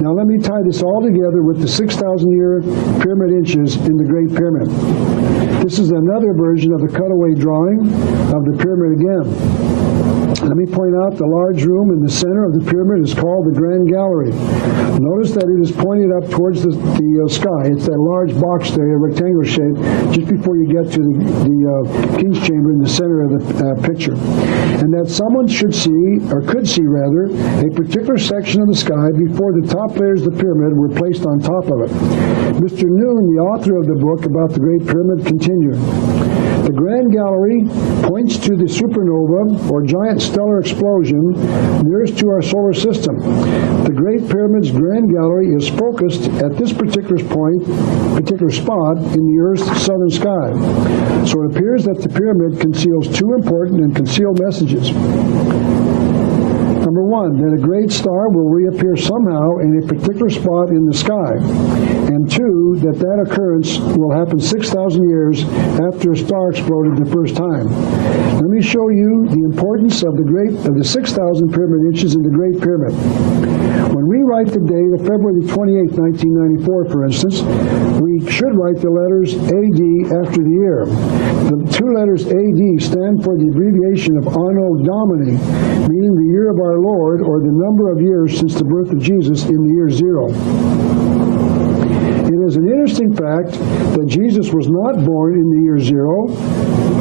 Now let me tie this all together with the 6,000-year pyramid inches in the Great Pyramid. This is another version of the cutaway drawing of the pyramid again. Let me point out the large room in the center of the pyramid is called the Grand Gallery. Notice that it is pointed up towards the sky. It's that large box there, a rectangular shape, just before you get to the King's Chamber in the center of the picture. And that someone should see, or could see rather, a particular section of the sky before the top layers of the pyramid were placed on top of it. Mr. Noon, the author of the book about the Great Pyramid, continued. The Grand Gallery points to the supernova, or giant stellar explosion, nearest to our solar system. The Great Pyramid's Grand Gallery is focused at this particular spot in the Earth's southern sky. So it appears that the pyramid conceals 2 important and concealed messages. Number 1, one, that a great star will reappear somehow in a particular spot in the sky. And two, that occurrence will happen 6,000 years after a star exploded the first time. Let me show you the importance of the 6,000 pyramid inches in the Great Pyramid. When we write the date of February 28, 1994, for instance, we should write the letters AD after the year. The two letters AD stand for the abbreviation of Anno Domini, meaning the year of our Lord, or the number of years since the birth of Jesus in the year zero. It is an interesting fact that Jesus was not born in the year zero,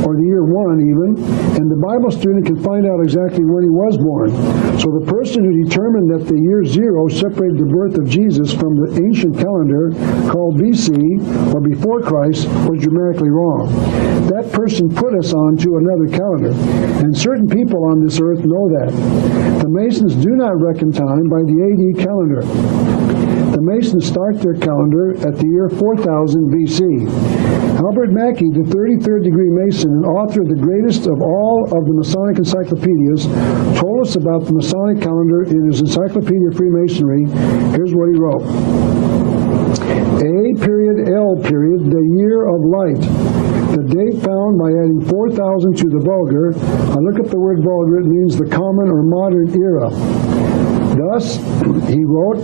or the year one even, and the Bible student can find out exactly when he was born. So the person who determined that the year zero separated the birth of Jesus from the ancient calendar called BC, or before Christ, was dramatically wrong. That person put us onto another calendar, and certain people on this earth know that. The Masons do not reckon time by the AD calendar. The Masons start their calendar at the year 4000 BC. Albert Mackey, the 33rd degree Mason and author of the greatest of all of the Masonic encyclopedias, told us about the Masonic calendar in his Encyclopedia of Freemasonry. Here's what he wrote. A period, L period, the year of light. The date found by adding 4,000 to the vulgar. I look up the word vulgar, it means the common or modern era. Thus, he wrote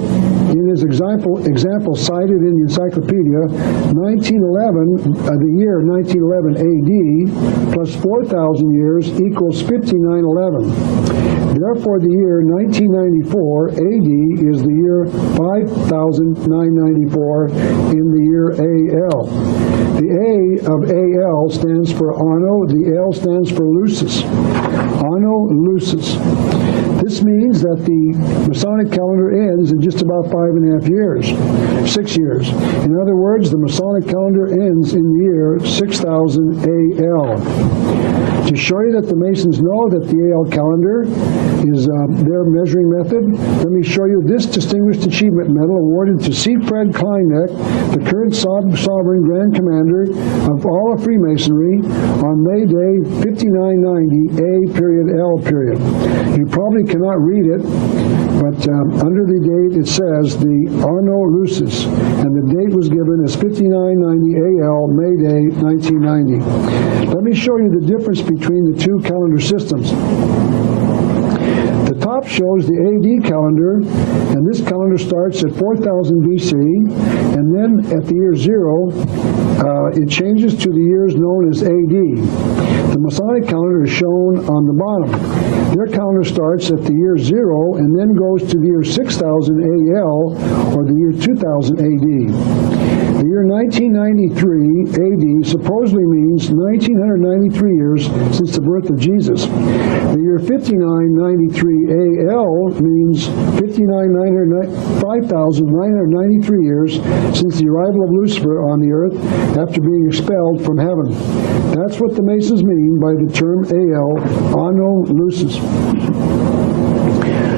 in his example cited in the encyclopedia, 1911, the year 1911 AD plus 4,000 years equals 5911. Therefore, the year 1994 AD is the year 5,994 in the year AL. The A of AL stands for Anno, the L stands for Lucis. Anno Lucis. This means that the Masonic calendar ends in just about 5.5 years, 6 years. In other words, the Masonic calendar ends in the year 6000 AL. To show you that the Masons know that the AL calendar is their measuring method, let me show you this Distinguished Achievement Medal awarded to C. Fred Kleineck, the current sovereign Grand Commander of all of Freemasonry, on May Day 5990 A period L period. You probably cannot read it, but under the date it says the Anno Lucis, and the date was given as 5990 AL, May Day 1990. Let me show you the difference between the two calendar systems. The top shows the AD calendar, and this calendar starts at 4000 BC, and then at the year zero, it changes to the years known as AD. The Masonic calendar is shown on the bottom. Their calendar starts at the year zero and then goes to the year 6000 AL, or the year 2000 AD. The year 1993 AD supposedly means 1993 years since the birth of Jesus. The year 5993 AL means 5,993 years since the arrival of Lucifer on the earth after being expelled from heaven. That's what the Masons mean by the term AL, Anno Lucis.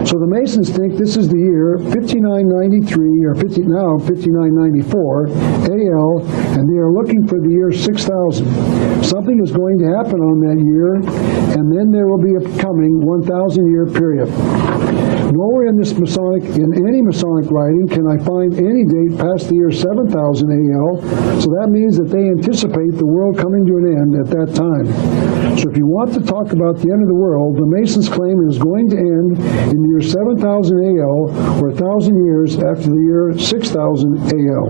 So the Masons think this is the year 5993, or 5994, AL, and they are looking for the year 6000. Something is going to happen on that year, and then there will be a coming 1,000-year period. Nowhere in any Masonic writing can I find any date past the year 7000 AL, so that means that they anticipate the world coming to an end at that time. So if you want to talk about the end of the world, the Masons claim it is going to end in the year 7000 AL, or 1,000 years after the year 6000 AL.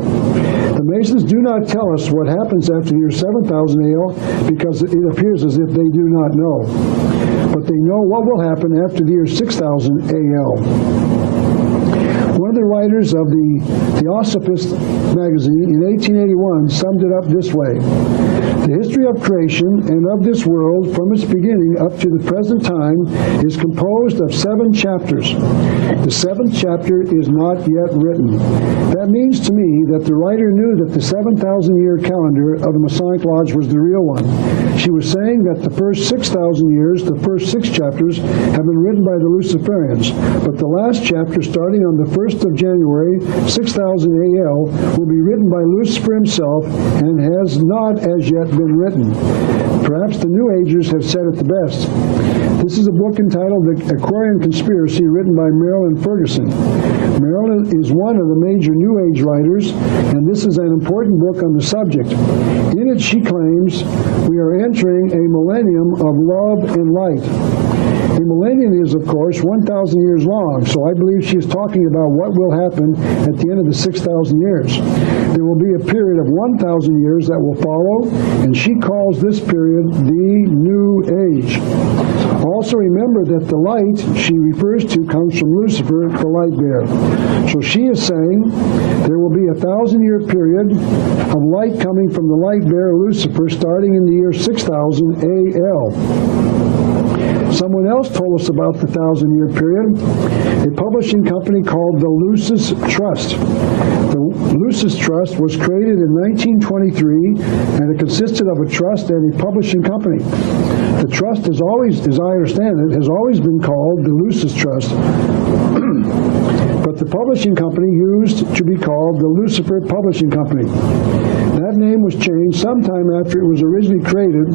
The Masons do not tell us what happens after the year 7000 AL because it appears as if they do not know. But they know what will happen after the year 6000 AL. One of the writers of the Theosophist magazine in 1881 summed it up this way: the history of creation and of this world from its beginning up to the present time is composed of 7 chapters. The 7th chapter is not yet written. That means to me that the writer knew that the 7,000-year calendar of the Masonic Lodge was the real one. She was saying that the first 6,000 years, the first 6 chapters, have been written by the Luciferians, but the last chapter, starting on the 1st of January, 6000 AL, will be written by Lucifer himself and has not as yet been written. Perhaps the New Agers have said it the best. This is a book entitled The Aquarian Conspiracy, written by Marilyn Ferguson. Marilyn is one of the major New Age writers, and this is an important book on the subject. In it, she claims we are entering a millennium of love and light. A millennium is, of course, 1,000 years long, so I believe she is talking about what will happen at the end of the 6,000 years. There will be a period of 1,000 years that will follow, and she calls this period the New Age. Also remember that the light she refers to comes from Lucifer, the light bearer. So she is saying there will be a 1,000-year period of light coming from the light bearer Lucifer starting in the year 6000 AL. Someone else told us about the 1,000-year period, a publishing company called the Lucis Trust. The Lucis Trust was created in 1923, and it consisted of a trust and a publishing company. The trust has always, as I understand it, has always been called the Lucis Trust, but the publishing company used to be called the Lucifer Publishing Company. That name was changed sometime after it was originally created.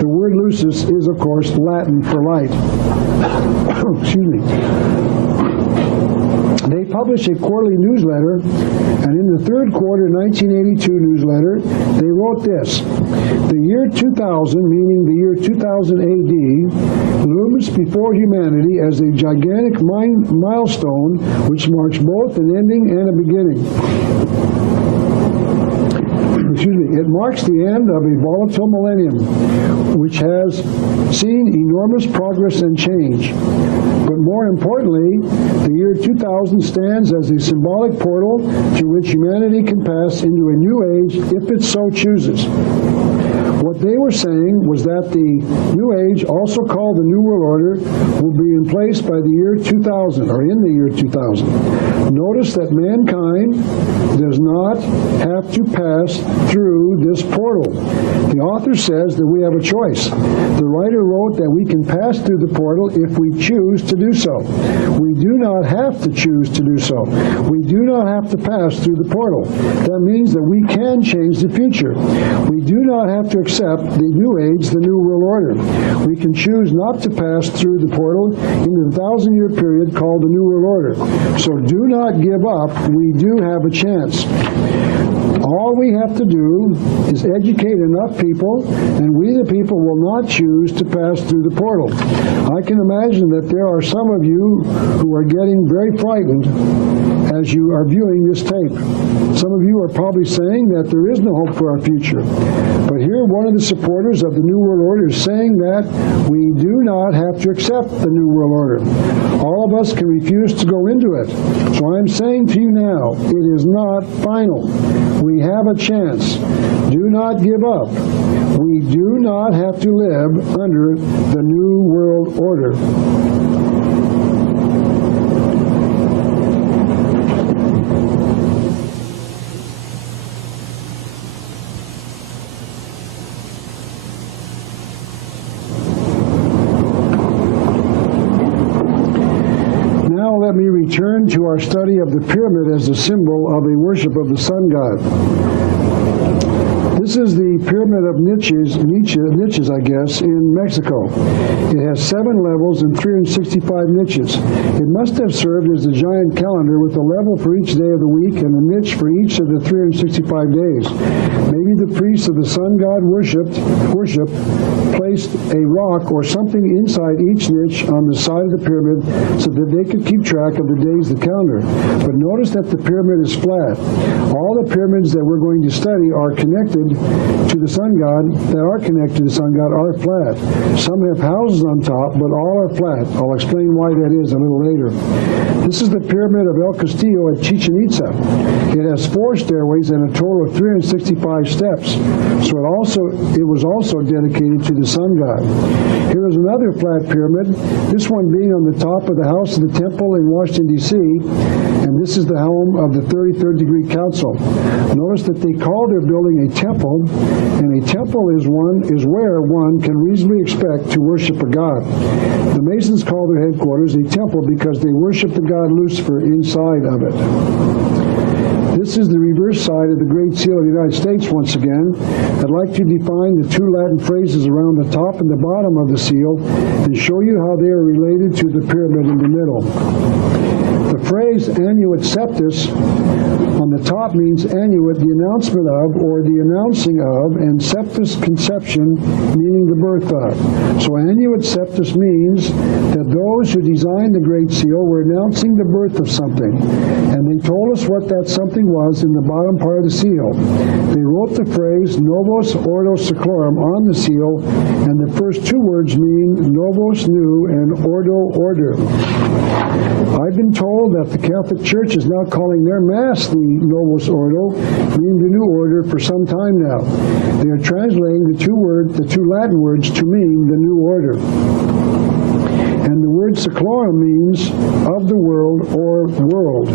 The word Lucis is, of course, Latin for light. Excuse me. They publish a quarterly newsletter, and in the third quarter 1982 newsletter, they wrote this: the year 2000, meaning the year 2000 AD, looms before humanity as a gigantic milestone which marks both an ending and a beginning. It marks the end of a volatile millennium, which has seen enormous progress and change. But more importantly, the year 2000 stands as a symbolic portal through which humanity can pass into a new age if it so chooses. What they were saying was that the New Age, also called the New World Order, will be in place by the year 2000, or in the year 2000. Notice that mankind does not have to pass through this portal. The author says that we have a choice. The writer wrote that we can pass through the portal if we choose to do so. We do not have to choose to do so. We do not have to pass through the portal. That means that we can change the future. We do not have to accept the New Age, the New World Order. We can choose not to pass through the portal into the 1,000-year period called the New World Order. So do not give up. We do have a chance. All we have to do is educate enough people, and we the people will not choose to pass through the portal. I can imagine that there are some of you who are getting very frightened as you are viewing this tape. Some of you are probably saying that there is no hope for our future. But here one of the supporters of the New World Order is saying that we do not have to accept the New World Order. All of us can refuse to go into it. So I'm saying to you now, it is not final. We have a chance. Do not give up. We do not have to live under the New World Order. Let me return to our study of the pyramid as a symbol of a worship of the sun god. This is the pyramid of niches, I guess, in Mexico. It has 7 levels and 365 niches. It must have served as a giant calendar with a level for each day of the week and a niche for each of the 365 days. Maybe the priests of the sun god worship placed a rock or something inside each niche on the side of the pyramid so that they could keep track of the days of the calendar. But notice that the pyramid is flat. All the pyramids that we're going to study are connected to the sun god, are flat. Some have houses on top, but all are flat. I'll explain why that is a little later. This is the pyramid of El Castillo at Chichen Itza. It has 4 stairways and a total of 365 steps. So it was also dedicated to the sun god. Here is another flat pyramid, this one being on the top of the house of the temple in Washington, D.C., and this is the home of the 33rd degree council. Notice that they call their building a temple, and a temple is where one can reasonably expect to worship a god. The Masons call their headquarters a temple because they worship the god Lucifer inside of it. This is the reverse side of the Great Seal of the United States once again. I'd like to define the two Latin phrases around the top and the bottom of the seal and show you how they are related to the pyramid in the middle. The phrase annuit septis on the top means annuit, the announcement of, or the announcing of, and septis, conception, meaning the birth of. So annuit septis means that those who designed the Great Seal were announcing the birth of something, and they told us what that something was in the bottom part of the seal. They wrote the phrase Novus Ordo Seclorum on the seal, and the first two words mean Novus, new, and Ordo, order. I've been told that the Catholic Church is now calling their Mass the Novus Ordo, meaning the new order, for some time now. They are translating the two Latin words to mean the new order. And the word seclorum means of the world or world.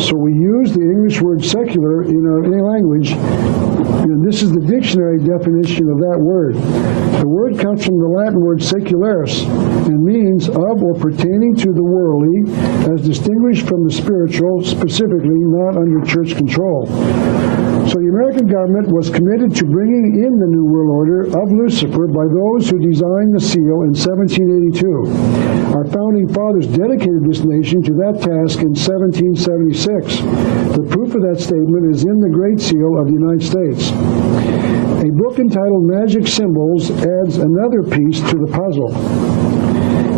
So we use the English word secular in our language, and this is the dictionary definition of that word. The word comes from the Latin word secularis and means of or pertaining to the worldly, as distinguished from the spiritual, specifically not under church control. So the American government was committed to bringing in the New World Order of Lucifer by those who designed the seal in 1782. Our founding fathers dedicated this nation to that task in 1776. The proof of that statement is in the Great Seal of the United States. A book entitled Magic Symbols adds another piece to the puzzle.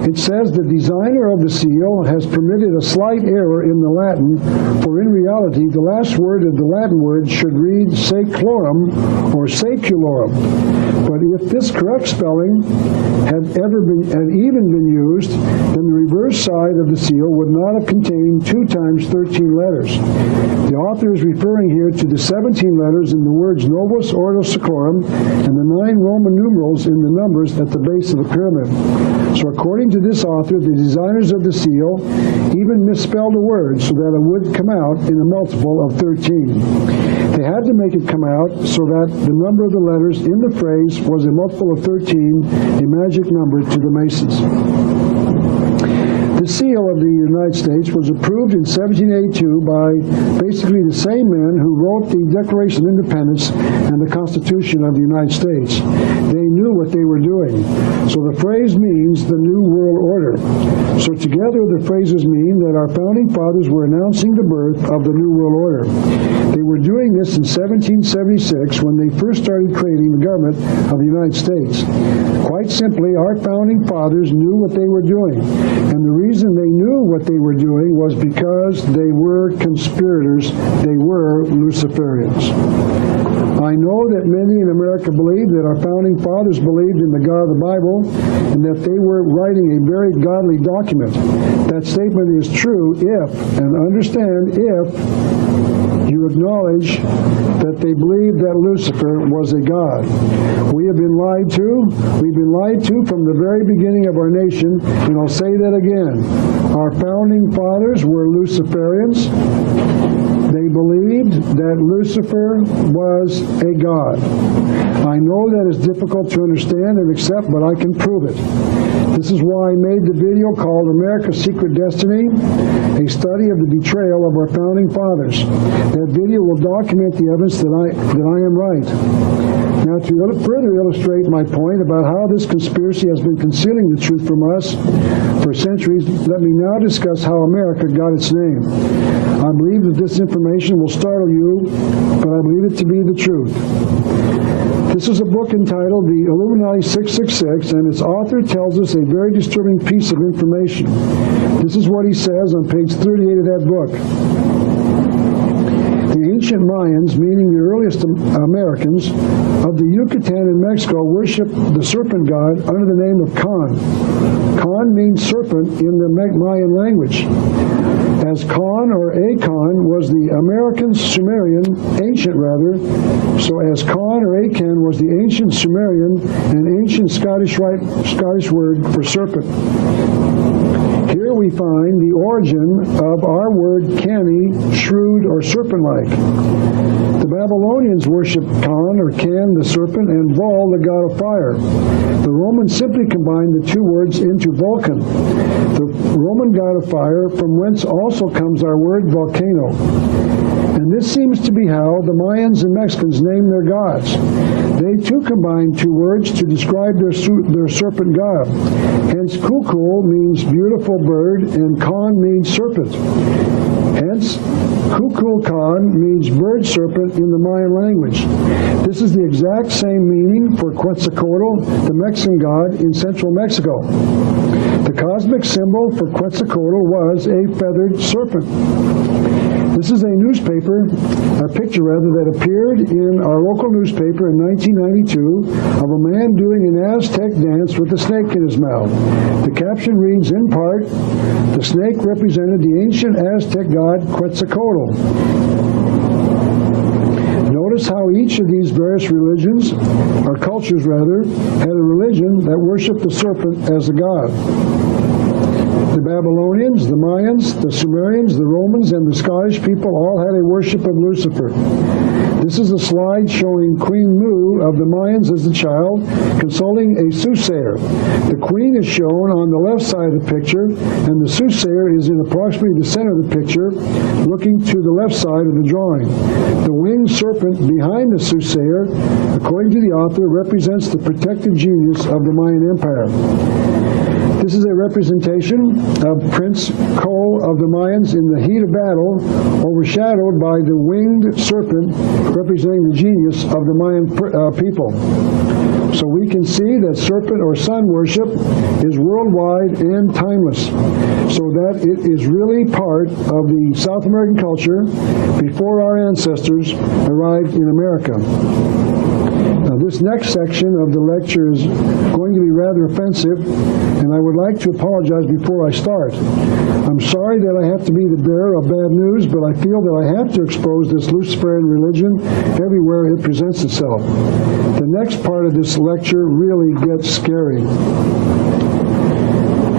It says the designer of the seal has permitted a slight error in the Latin, for in reality the last word of the Latin word should read seclorum or saeculorum. But if this correct spelling had even been used, then the reverse side of the seal would not have contained 2 times 13 letters. The author is referring here to the 17 letters in the words Novus Ordo Seclorum and the 9 Roman numerals in the numbers at the base of the pyramid. So according to this author, the designers of the seal even misspelled a word so that it would come out in a multiple of 13. They had to make it come out so that the number of the letters in the phrase was a multiple of 13, a magic number to the Masons. The seal of the United States was approved in 1782 by basically the same men who wrote the Declaration of Independence and the Constitution of the United States. They knew what they were doing. So the phrase means the New World Order. So together the phrases mean that our founding fathers were announcing the birth of the New World Order. They were doing this in 1776 when they first started creating the government of the United States. Quite simply, our founding fathers knew what they were doing. And the reason they knew what they were doing was because they were conspirators. They were Luciferians. I know that many in America believe that our founding fathers believed in the God of the Bible and that they were writing a very godly document. That statement is true if, and understand if, you acknowledge that they believed that Lucifer was a god. We have been lied to. We've been lied to from the very beginning of our nation, and I'll say that again. Our founding fathers were Luciferians. They believed that Lucifer was a god. I know that is difficult to understand and accept, but I can prove it. This is why I made the video called America's Secret Destiny, a study of the betrayal of our founding fathers. That video will document the evidence that I am right. Now, to further illustrate my point about how this conspiracy has been concealing the truth from us for centuries, let me now discuss how America got its name. I believe that this information will startle you, but I believe it to be the truth. This is a book entitled The Illuminati 666, and its author tells us a very disturbing piece of information. This is what he says on page 38 of that book. The ancient Mayans, meaning the earliest Americans, of the Yucatan in Mexico worshiped the serpent god under the name of Kan. Kan means serpent in the Mayan language. As Kan or Akan was the American Sumerian, ancient rather, so as Kan or Akan was the ancient Sumerian and ancient Scottish word for serpent. Here we find the origin of our word canny, shrewd, or serpent-like. The Babylonians worshipped Kan or Can, the serpent, and Vol, the god of fire. The Romans simply combined the two words into Vulcan, the Roman god of fire, from whence also comes our word volcano. And And this seems to be how the Mayans and Mexicans named their gods. They too combined two words to describe their serpent god. Hence, Kukul means beautiful bird, and Kan means serpent. Hence, Kukulkan means bird serpent in the Mayan language. This is the exact same meaning for Quetzalcoatl, the Mexican god in central Mexico. The cosmic symbol for Quetzalcoatl was a feathered serpent. This is a picture that appeared in our local newspaper in 1992 of a man doing an Aztec dance with a snake in his mouth. The caption reads, in part, "The snake represented the ancient Aztec god Quetzalcoatl." Notice how each of these various religions, or cultures rather, had a religion that worshipped the serpent as a god. The Babylonians, the Mayans, the Sumerians, the Romans, and the Scottish people all had a worship of Lucifer. This is a slide showing Queen Mu of the Mayans as a child consulting a soothsayer. The queen is shown on the left side of the picture, and the soothsayer is in approximately the center of the picture, looking to the left side of the drawing. The winged serpent behind the soothsayer, according to the author, represents the protective genius of the Mayan Empire. This is a representation of Prince Ko of the Mayans in the heat of battle, overshadowed by the winged serpent representing the genius of the Mayan people. So we can see that serpent or sun worship is worldwide and timeless, so that it is really part of the South American culture before our ancestors arrived in America. Now, this next section of the lecture is going to be rather offensive, and I would like to apologize before I start. I'm sorry that I have to be the bearer of bad news, but I feel that I have to expose this Luciferian religion everywhere it presents itself. The next part of this lecture really gets scary.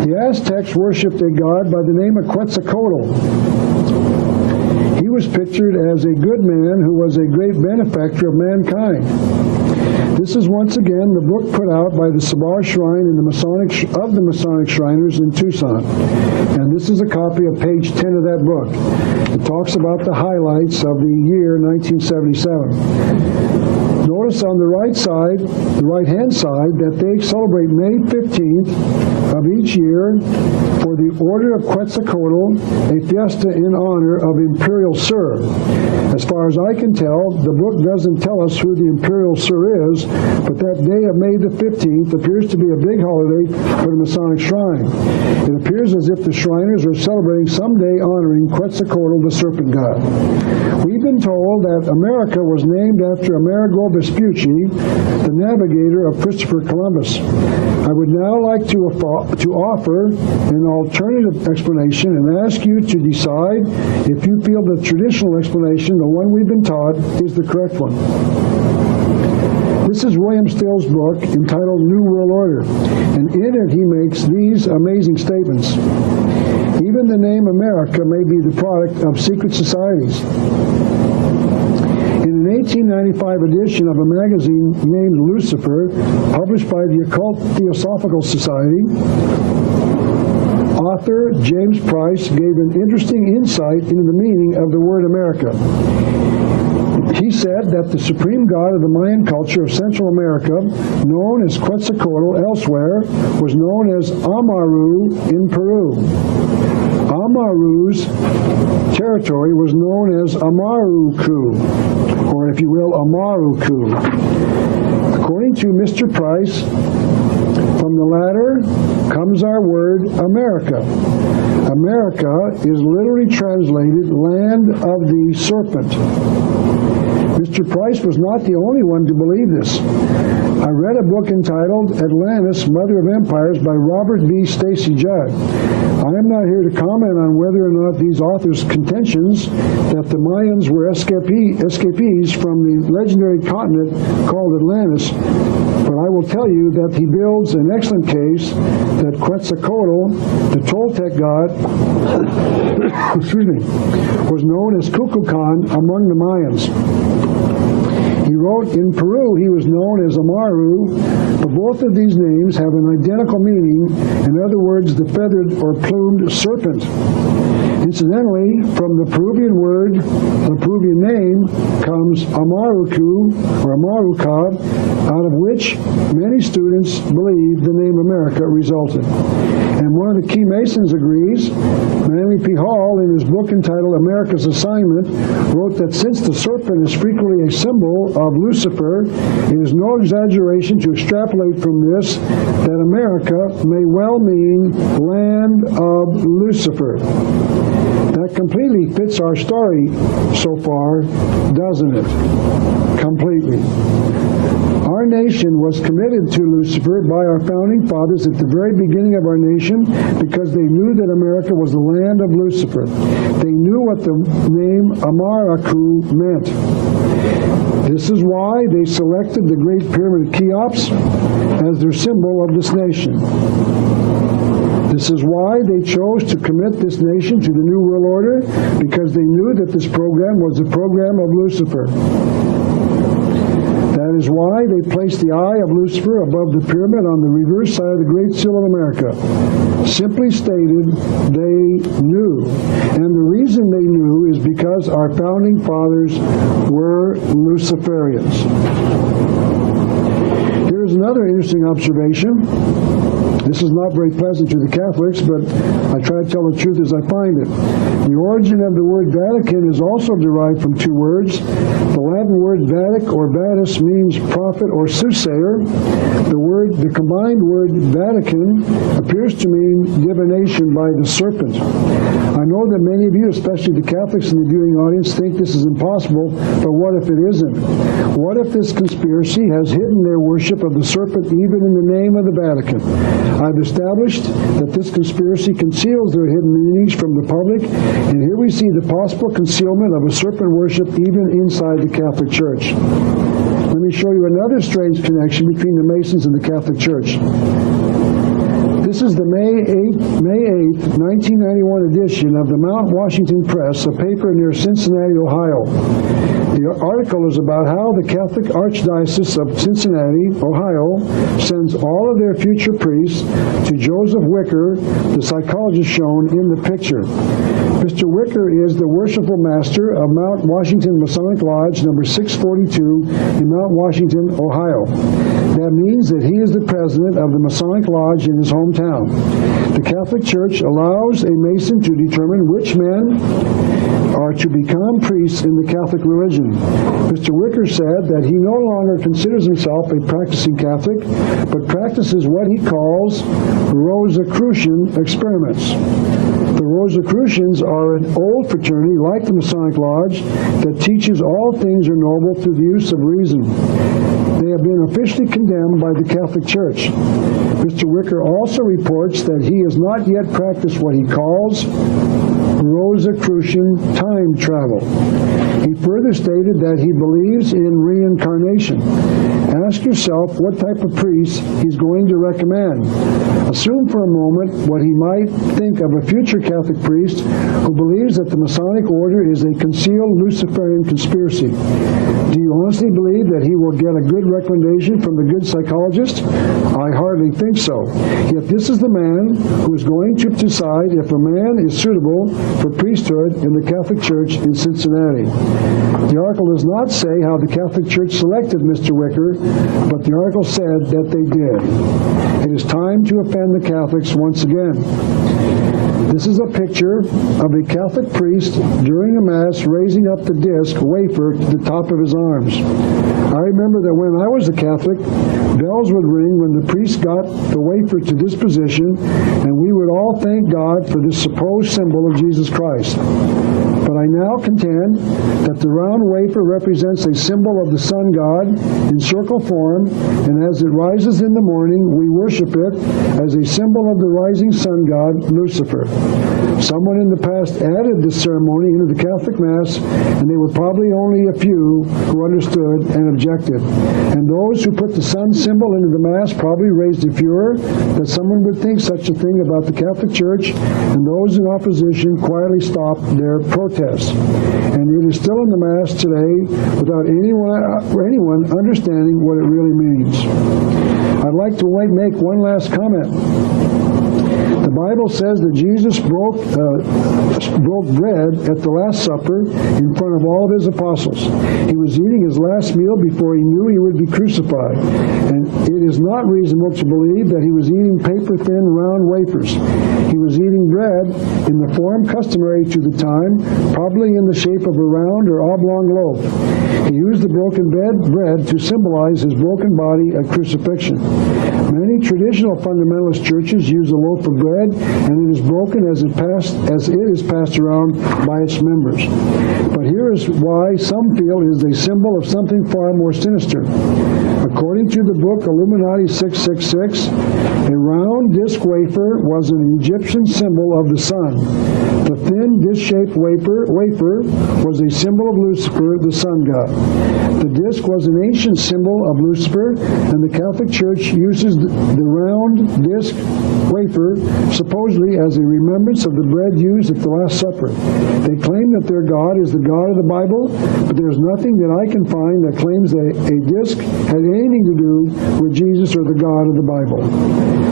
The Aztecs worshipped a god by the name of Quetzalcoatl. He was pictured as a good man who was a great benefactor of mankind. This is once again the book put out by the Sabar Shrine in the Masonic Shriners in Tucson. And this is a copy of page 10 of that book. It talks about the highlights of the year 1977. Notice on the right-hand side, that they celebrate May 15th of each year for the Order of Quetzalcoatl, a fiesta in honor of Imperial Sur. As far as I can tell, the book doesn't tell us who the Imperial Sur is, but that day of May the 15th appears to be a big holiday for the Masonic Shrine. It appears as if the Shriners are celebrating some day honoring Quetzalcoatl, the serpent god. We've been told that America was named after Amerigo Vespucci, the navigator of Christopher Columbus. I would now like to offer an alternative explanation and ask you to decide if you feel the traditional explanation, the one we've been taught, is the correct one. This is William Still's book entitled New World Order, and in it he makes these amazing statements. Even the name America may be the product of secret societies. In an 1895 edition of a magazine named Lucifer, published by the Occult Theosophical Society, author James Price gave an interesting insight into the meaning of the word America. He said that the supreme god of the Mayan culture of Central America, known as Quetzalcoatl elsewhere, was known as Amaru in Peru. Amaru's territory was known as Amaruku, or if you will, Amaruku. According to Mr. Price, from the latter comes our word America. America is literally translated land of the serpent. Mr. Price was not the only one to believe this. I read a book entitled Atlantis, Mother of Empires by Robert B. Stacy Judd. I am not here to comment on whether or not these authors' contentions that the Mayans were escapees from the legendary continent called Atlantis, but I will tell you that he builds an excellent case that Quetzalcoatl, the Toltec god, was known as Kukulkan among the Mayans. He wrote, in Peru he was known as Amaru, but both of these names have an identical meaning, in other words, the feathered or plumed serpent. In Incidentally, from the Peruvian word, the Peruvian name, comes Amarucu, or Amaruca, out of which many students believe the name America resulted. And one of the key Masons agrees. Manly P. Hall, in his book entitled America's Assignment, wrote that since the serpent is frequently a symbol of Lucifer, it is no exaggeration to extrapolate from this that America may well mean land of Lucifer. That completely fits our story so far, doesn't it? Completely. Our nation was committed to Lucifer by our founding fathers at the very beginning of our nation because they knew that America was the land of Lucifer. They knew what the name Amaraku meant. This is why they selected the Great Pyramid of Cheops as their symbol of this nation. This is why they chose to commit this nation to the New World Order, because they knew that this program was the program of Lucifer. That is why they placed the eye of Lucifer above the pyramid on the reverse side of the Great Seal of America. Simply stated, they knew. And the reason they knew is because our founding fathers were Luciferians. Here's another interesting observation. This is not very pleasant to the Catholics, but I try to tell the truth as I find it. The origin of the word Vatican is also derived from two words. The Latin word Vatic or Vatus means prophet or soothsayer. The combined word Vatican appears to mean divination by the serpent. I know that many of you, especially the Catholics in the viewing audience, think this is impossible, but what if it isn't? What if this conspiracy has hidden their worship of the serpent even in the name of the Vatican? I've established that this conspiracy conceals their hidden meanings from the public, and here we see the possible concealment of a serpent worship even inside the Catholic Church. Let me show you another strange connection between the Masons and the Catholic Church. This is the May 8th, 1991 edition of the Mount Washington Press, a paper near Cincinnati, Ohio. The article is about how the Catholic Archdiocese of Cincinnati, Ohio, sends all of their future priests to Joseph Wicker, the psychologist shown in the picture. Mr. Wicker is the worshipful master of Mount Washington Masonic Lodge number 642 in Mount Washington, Ohio. That means that he is the president of the Masonic Lodge in his hometown. The Catholic Church allows a Mason to determine which men are to become priests in the Catholic religion. Mr. Wicker said that he no longer considers himself a practicing Catholic, but practices what he calls Rosicrucian experiments. The Rosicrucians are an old fraternity, like the Masonic Lodge, that teaches all things are noble through the use of reason. They have been officially condemned by the Catholic Church. Mr. Wicker also reports that he has not yet practiced what he calls Rosicrucian time travel. He further stated that he believes in reincarnation. Ask yourself what type of priest he's going to recommend. Assume for a moment what he might think of a future Catholic priest who believes that the Masonic Order is a concealed Luciferian conspiracy. Do you honestly believe that he will get a good recommendation from the good psychologist? I hardly think so. Yet this is the man who is going to decide if a man is suitable for priesthood in the Catholic Church in Cincinnati. The article does not say how the Catholic Church selected Mr. Wicker, but the article said that they did. It is time to offend the Catholics once again. This is a picture of a Catholic priest during a Mass raising up the disc wafer to the top of his arms. I remember that when I was a Catholic, bells would ring when the priest got the wafer to this position, and we would all thank God for this supposed symbol of Jesus Christ. But I now contend that the round wafer represents a symbol of the sun god in circle form, and as it rises in the morning, we worship it as a symbol of the rising sun god, Lucifer. Someone in the past added this ceremony into the Catholic Mass, and there were probably only a few who understood and objected. And those who put the sun symbol into the Mass probably raised a furor that someone would think such a thing about the Catholic Church, and those in opposition quietly stopped their protests. And it is still in the Mass today without anyone understanding what it really means. I'd like to make one last comment. The Bible says that Jesus broke bread at the Last Supper in front of all of his apostles. He was eating his last meal before he knew he would be crucified. And it is not reasonable to believe that he was eating paper-thin round wafers. He was eating bread in the form customary to the time, probably in the shape of a round or oblong loaf. He used the broken bread to symbolize his broken body at crucifixion. Many traditional fundamentalist churches use a loaf of bread, and it is broken as it is passed around by its members. But here is why some feel it is a symbol of something far more sinister. According to the book Illuminati 666, a round disc wafer was an Egyptian symbol of the sun. The thin disc-shaped wafer was a symbol of Lucifer, the sun god. The disc was an ancient symbol of Lucifer, and the Catholic Church uses the round disc wafer supposedly as a remembrance of the bread used at the Last Supper. They claim that their God is the God of the Bible, but there's nothing that I can find that claims that a disc had anything to do with Jesus or the God of the Bible.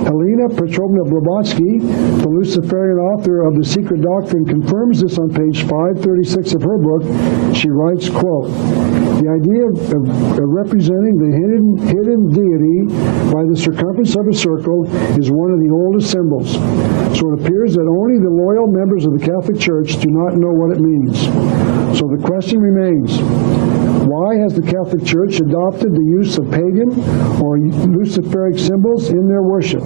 Helena Petrovna Blavatsky, the Luciferian author of The Secret Doctrine, confirms this on page 536 of her book. She writes, quote, "The idea of representing the hidden deity by the circumference of a circle is one of the oldest symbols. So it appears that only the loyal members of the Catholic Church do not know what it means. So the question remains, why has the Catholic Church adopted the use of pagan or Luciferic symbols in their worship?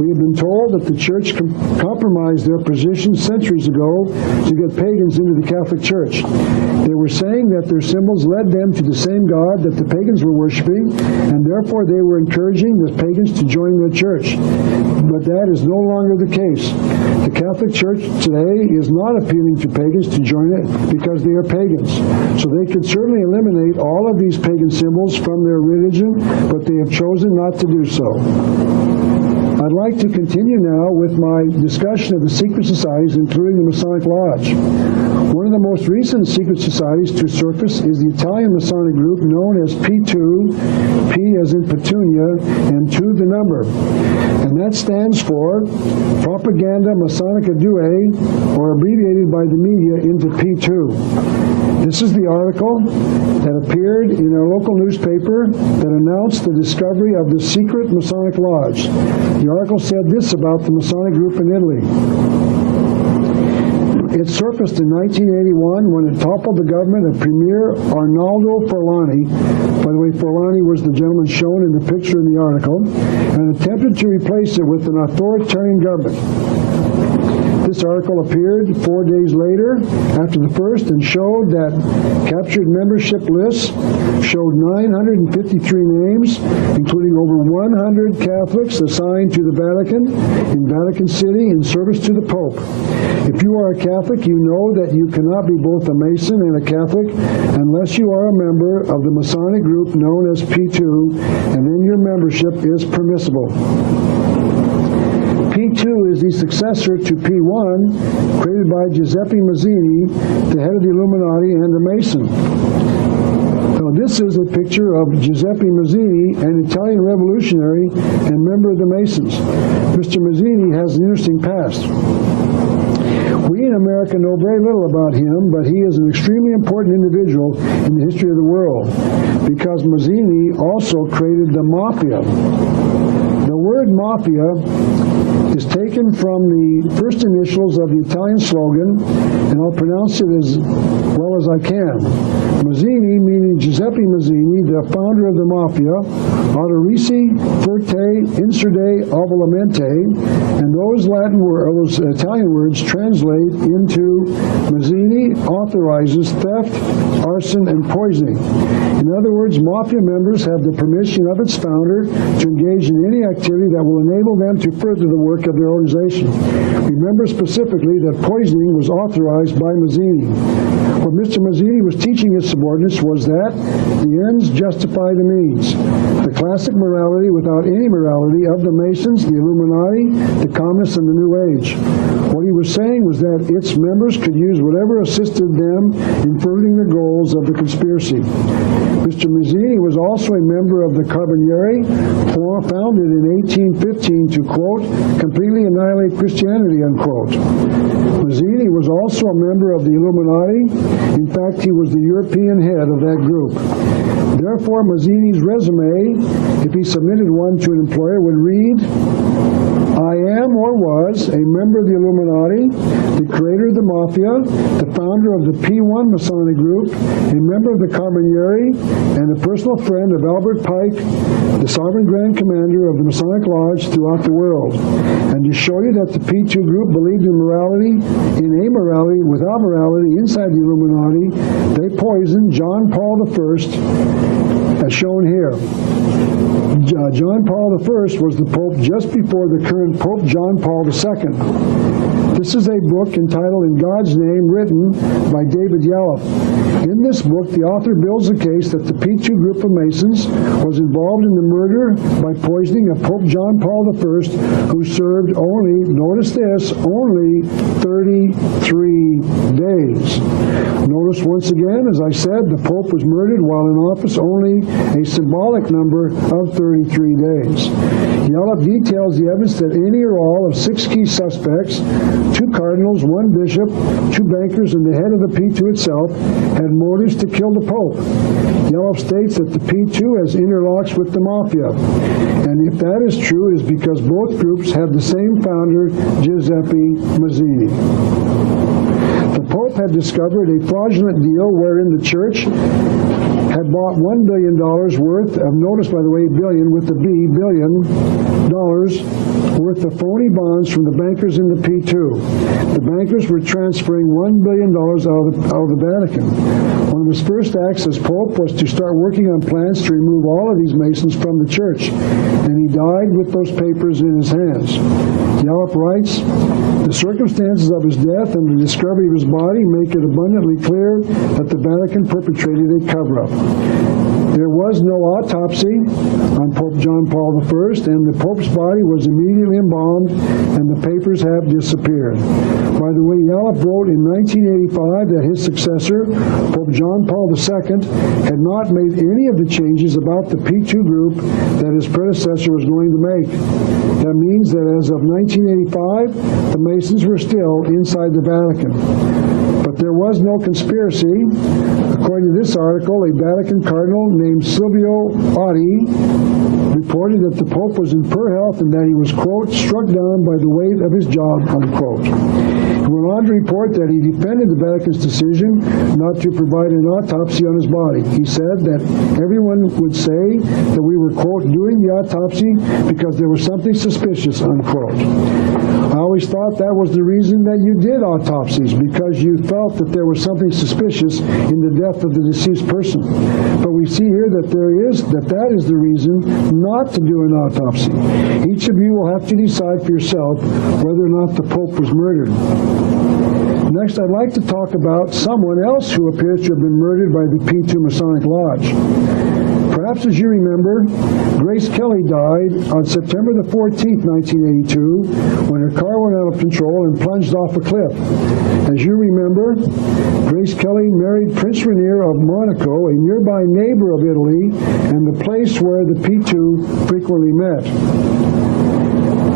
We have been told that the Church compromised their position centuries ago to get pagans into the Catholic Church. They were saying that their symbols led them to the same God that the pagans were worshiping, and therefore they were encouraging the pagans to join their church. But that is no longer the case. The Catholic Church today is not appealing to pagans to join it because they are pagans. So they could certainly eliminate all of these pagan symbols from their religion, but they have chosen not to do so. I'd like to continue now with my discussion of the secret societies, including the Masonic Lodge. One of the most recent secret societies to surface is the Italian Masonic group known as P2, P as in Petunia, and 2 the number. And that stands for Propaganda Masonica Due, or abbreviated by the media into P2. This is the article that appeared in our local newspaper that announced the discovery of the secret Masonic Lodge. The article said this about the Masonic group in Italy. It surfaced in 1981 when it toppled the government of Premier Arnaldo Forlani. By the way, Forlani was the gentleman shown in the picture in the article, and attempted to replace it with an authoritarian government. This article appeared 4 days later after the first and showed that captured membership lists showed 953 names, including over 100 Catholics assigned to the Vatican in Vatican City in service to the Pope. If you are a Catholic, you know that you cannot be both a Mason and a Catholic unless you are a member of the Masonic group known as P2, and then your membership is permissible. P2 is the successor to P1, created by Giuseppe Mazzini, the head of the Illuminati and a Mason. Now, this is a picture of Giuseppe Mazzini, an Italian revolutionary and member of the Masons. Mr. Mazzini has an interesting past. We in America know very little about him, but he is an extremely important individual in the history of the world, because Mazzini also created the Mafia. The word Mafia is taken from the first initials of the Italian slogan, and I'll pronounce it as well as I can. Mazzini, meaning Giuseppe Mazzini, the founder of the Mafia, Autorici, Forte, Insurde, Avolamente, and those Italian words translate into Mazzini authorizes theft, arson, and poisoning. In other words, Mafia members have the permission of its founder to engage in any activity that will enable them to further the work of their organization. Remember specifically that poisoning was authorized by Mazzini. What what Mr. Mazzini was teaching his subordinates was that the ends justify the means. The classic morality without any morality of the Masons, the Illuminati, the Communists, and the New Age. What he was saying was that its members could use whatever assisted them in furthering the goals of the conspiracy. Mr. Mazzini was also a member of the Carabinieri, founded in 1815 to, quote, completely annihilate Christianity, unquote. Mazzini was also a member of the Illuminati. In fact, he was the European head of that group. Therefore, Mazzini's resume, if he submitted one to an employer, would read, I am or was a member of the Illuminati, the creator of the Mafia, the founder of the P1 Masonic Group, a member of the Carabinieri, and a personal friend of Albert Pike, the Sovereign Grand Commander of the Masonic Lodge throughout the world. And to show you that the P2 group believed in morality, in amorality, without morality, inside the Illuminati, they poisoned John Paul I, as shown here. John Paul I was the Pope just before the current Pope John Paul II. This is a book entitled In God's Name, written by David Yallop. In this book, the author builds the case that the P2 group of Masons was involved in the murder by poisoning of Pope John Paul I, who served only, notice this, only 33 days. Notice once again, as I said, the Pope was murdered while in office only a symbolic number of 33 days. Yallop details the evidence that any or all of 6 key suspects, 2 cardinals, 1 bishop, 2 bankers, and the head of the P2 itself had motives to kill the Pope. Yallop states that the P2 has interlocks with the Mafia, and if that is true, it is because both groups have the same founder, Giuseppe Mazzini. The Pope had discovered a fraudulent deal wherein the Church had bought $1 billion worth of, notice by the way, billion with the B, billion dollars worth of phony bonds from the bankers in the P2. The bankers were transferring $1 billion out of the Vatican. One of his first acts as Pope was to start working on plans to remove all of these Masons from the Church, and he died with those papers in his hands. Yallop writes, the circumstances of his death and the discovery of his body make it abundantly clear that the Vatican perpetrated a cover-up. There was no autopsy on Pope John Paul I, and the Pope's body was immediately embalmed, and the papers have disappeared. By the way, Yallop wrote in 1985 that his successor, Pope John Paul II, had not made any of the changes about the P2 group that his predecessor was going to make. That means that as of 1985, the Masons were still inside the Vatican. But there was no conspiracy. According to this article, a Vatican cardinal named Silvio Audi reported that the Pope was in poor health and that he was, quote, struck down by the weight of his job, unquote. He went on to report that he defended the Vatican's decision not to provide an autopsy on his body. He said that everyone would say that we were, quote, doing the autopsy because there was something suspicious, unquote. I always thought that was the reason that you did autopsies, because you felt that there was something suspicious in the death of the deceased person. But we see here that that is the reason not to do an autopsy. Each of you will have to decide for yourself whether or not the Pope was murdered. Next, I'd like to talk about someone else who appears to have been murdered by the P2 Masonic Lodge. Perhaps as you remember, Grace Kelly died on September the 14th, 1982, when her car went out of control and plunged off a cliff. As you remember, Grace Kelly married Prince Rainier of Monaco, a nearby neighbor of Italy, and the place where the P2 frequently met.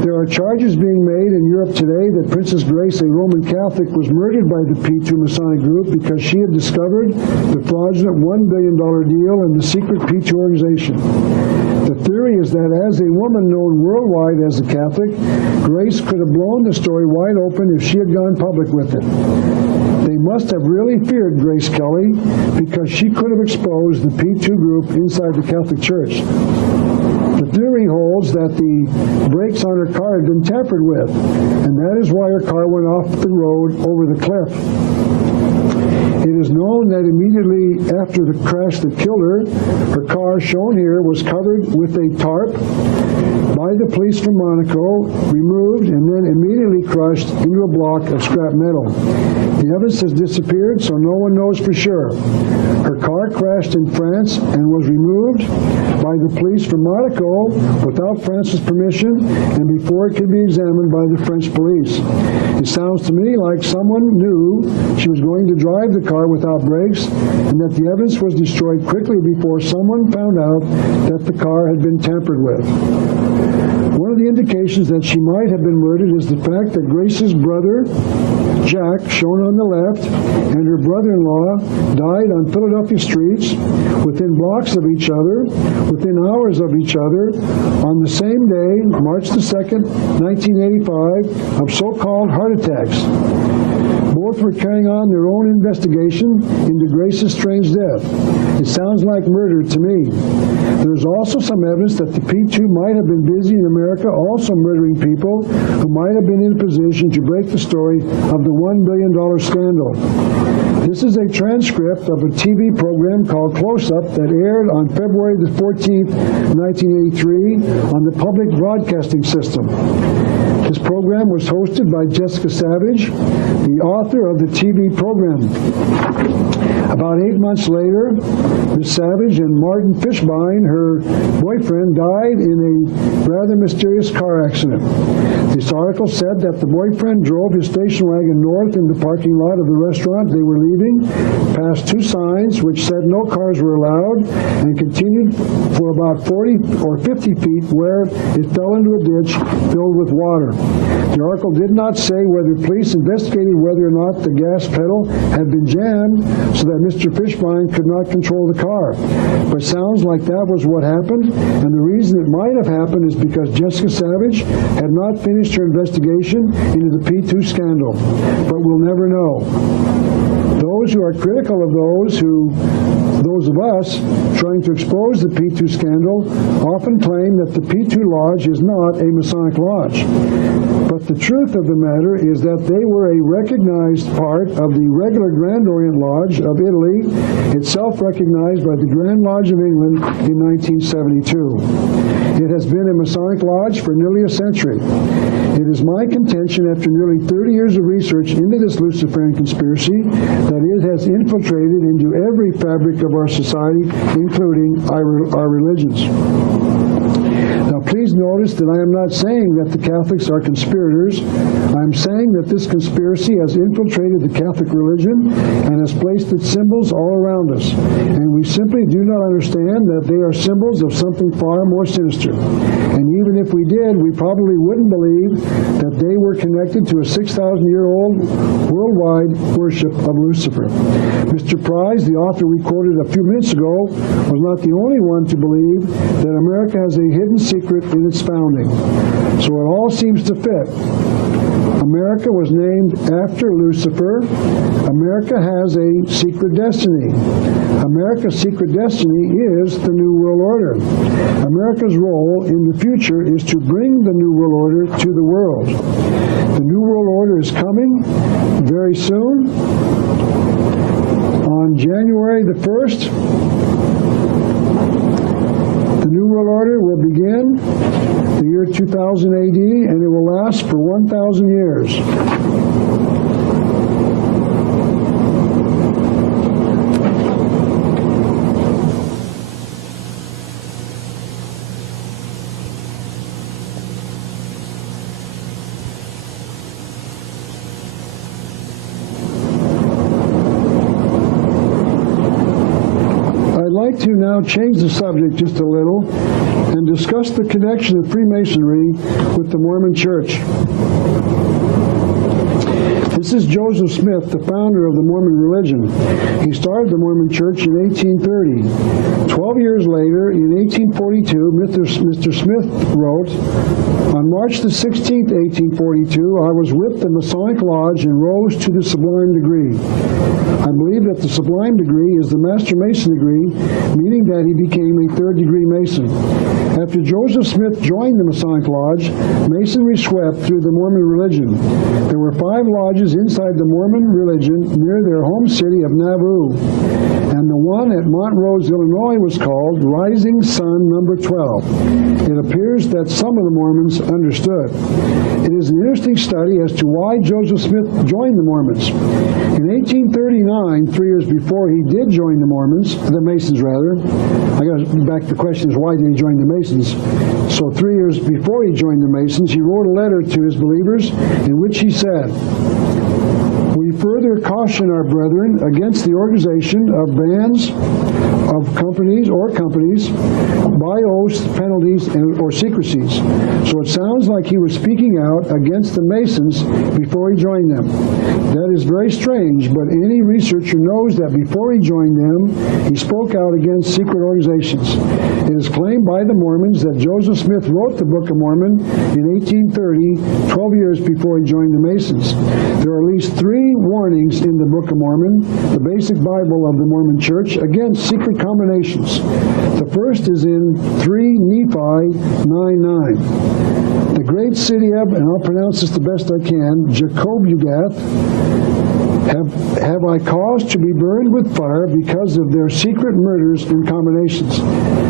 There are charges being made in Europe today that Princess Grace, a Roman Catholic, was murdered by the P2 Masonic group because she had discovered the fraudulent $1 billion deal in the secret P2 organization. The theory is that as a woman known worldwide as a Catholic, Grace could have blown the story wide open if she had gone public with it. They must have really feared Grace Kelly because she could have exposed the P2 group inside the Catholic Church. The theory holds that the brakes on her car had been tampered with, and that is why her car went off the road over the cliff. It is known that immediately after the crash that killed her, her car, shown here, was covered with a tarp. by the police from Monaco, removed, and then immediately crushed into a block of scrap metal. The evidence has disappeared, so no one knows for sure. Her car crashed in France and was removed by the police from Monaco without France's permission and before it could be examined by the French police. It sounds to me like someone knew she was going to drive the car without brakes and that the evidence was destroyed quickly before someone found out that the car had been tampered with. One of the indications that she might have been murdered is the fact that Grace's brother, Jack, shown on the left, and her brother-in-law died on Philadelphia streets within blocks of each other, within hours of each other, on the same day, March the 2nd, 1985, of so-called heart attacks. Both were carrying on their own investigation into Grace's strange death. It sounds like murder to me. There's also some evidence that the P2 might have been busy in America also murdering people who might have been in a position to break the story of the $1 billion scandal. This is a transcript of a TV program called Close Up that aired on February the 14th, 1983 on the public broadcasting system. This program was hosted by Jessica Savage, the author of the TV program. About 8 months later, Ms. Savage and Martin Fishbein, her boyfriend, died in a rather mysterious car accident. This article said that the boyfriend drove his station wagon north in the parking lot of the restaurant they were leaving, past two signs which said no cars were allowed, and continued for about 40 or 50 feet where it fell into a ditch filled with water. The article did not say whether police investigated whether or not the gas pedal had been jammed so that Mr. Fishbein could not control the car. But it sounds like that was what happened, and the reason it might have happened is because Jessica Savage had not finished her investigation into the P2 scandal. But we'll never know. Those who are critical of those of us trying to expose the P2 scandal often claim that the P2 Lodge is not a Masonic lodge. But the truth of the matter is that they were a recognized part of the regular Grand Orient Lodge of Italy, itself recognized by the Grand Lodge of England in 1972. It has been a Masonic lodge for nearly a century. It is my contention, after nearly 30 years of research into this Luciferian conspiracy, that it has infiltrated into every fabric of our society, including our religions. Now, please notice that I am not saying that the Catholics are conspirators. I am saying that this conspiracy has infiltrated the Catholic religion and has placed its symbols all around us. And we simply do not understand that they are symbols of something far more sinister. And even if we did, we probably wouldn't believe that they were connected to a 6,000-year-old worldwide worship of Lucifer. Mr. Price, the author we quoted a few minutes ago, was not the only one to believe that America has a hidden secret in its founding. So it all seems to fit. America was named after Lucifer. America has a secret destiny. America's secret destiny is the New World Order. America's role in the future is to bring the New World Order to the world. The New World Order is coming very soon. On January the 1st, the New World Order will begin the year 2000 AD, and it will last for 1,000 years. I'd like to now change the subject just a little and discuss the connection of Freemasonry with the Mormon Church. This is Joseph Smith, the founder of the Mormon religion. He started the Mormon Church in 1830. 12 years later, in 1842, Mr. Smith wrote, "On March the 16th, 1842, I was with the Masonic Lodge and rose to the Sublime Degree. I believe that the Sublime Degree is the Master Mason degree, meaning that he became a third-degree Mason. After Joseph Smith joined the Masonic Lodge, Masonry swept through the Mormon religion. There were 5 lodges inside the Mormon religion near their home city of Nauvoo, and the one at Montrose, Illinois was called Rising Sun Number 12. It appears that some of the Mormons understood. It is an interesting study as to why Joseph Smith joined the Mormons. In 1839, 3 years before he did join the Masons rather. I got back to the question is why did he join the Masons? So 3 years before he joined the Masons, he wrote a letter to his believers in which he said, "We further caution our brethren against the organization of bands of companies by oaths, penalties, or secrecies." So it sounds like he was speaking out against the Masons before he joined them. That is very strange, but any researcher knows that before he joined them, he spoke out against secret organizations. It is claimed by the Mormons that Joseph Smith wrote the Book of Mormon in 1830, 12 years before he joined the Masons. There are at least 3 warnings in the Book of Mormon, the basic Bible of the Mormon Church, against secret combinations. The first is in 3 Nephi 9:9. The great city of, and I'll pronounce this the best I can, Jecobugath, have I caused to be burned with fire because of their secret murders and combinations.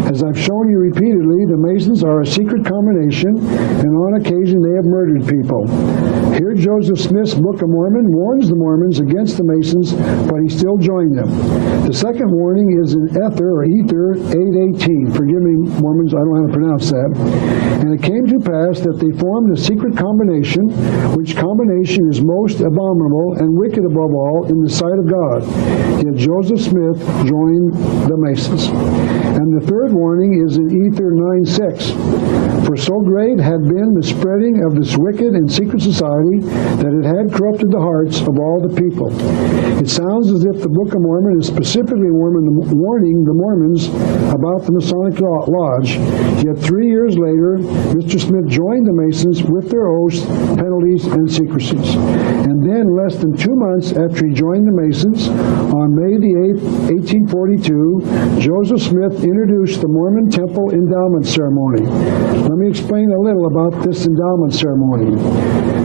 As I've shown you repeatedly, the Masons are a secret combination, and on occasion they have murdered people. Here Joseph Smith's Book of Mormon warns the Mormons against the Masons, but he still joined them. The second warning is in Ether 8:18. Forgive me, Mormons, I don't know how to pronounce that. And it came to pass that they formed a secret combination, which combination is most abominable and wicked above all in the sight of God. Yet Joseph Smith joined the Masons. And the third warning is in Ether 9:6. For so great had been the spreading of this wicked and secret society that it had corrupted the hearts of all the people. It sounds as if the Book of Mormon is specifically warning the Mormons about the Masonic Lodge. Yet 3 years later, Mr. Smith joined the Masons with their oaths, penalties, and secrecies. And then, less than 2 months after he joined the Masons, on May the 8th, 1842, Joseph Smith introduced the Mormon Temple Endowment Ceremony. Let me explain a little about this endowment ceremony.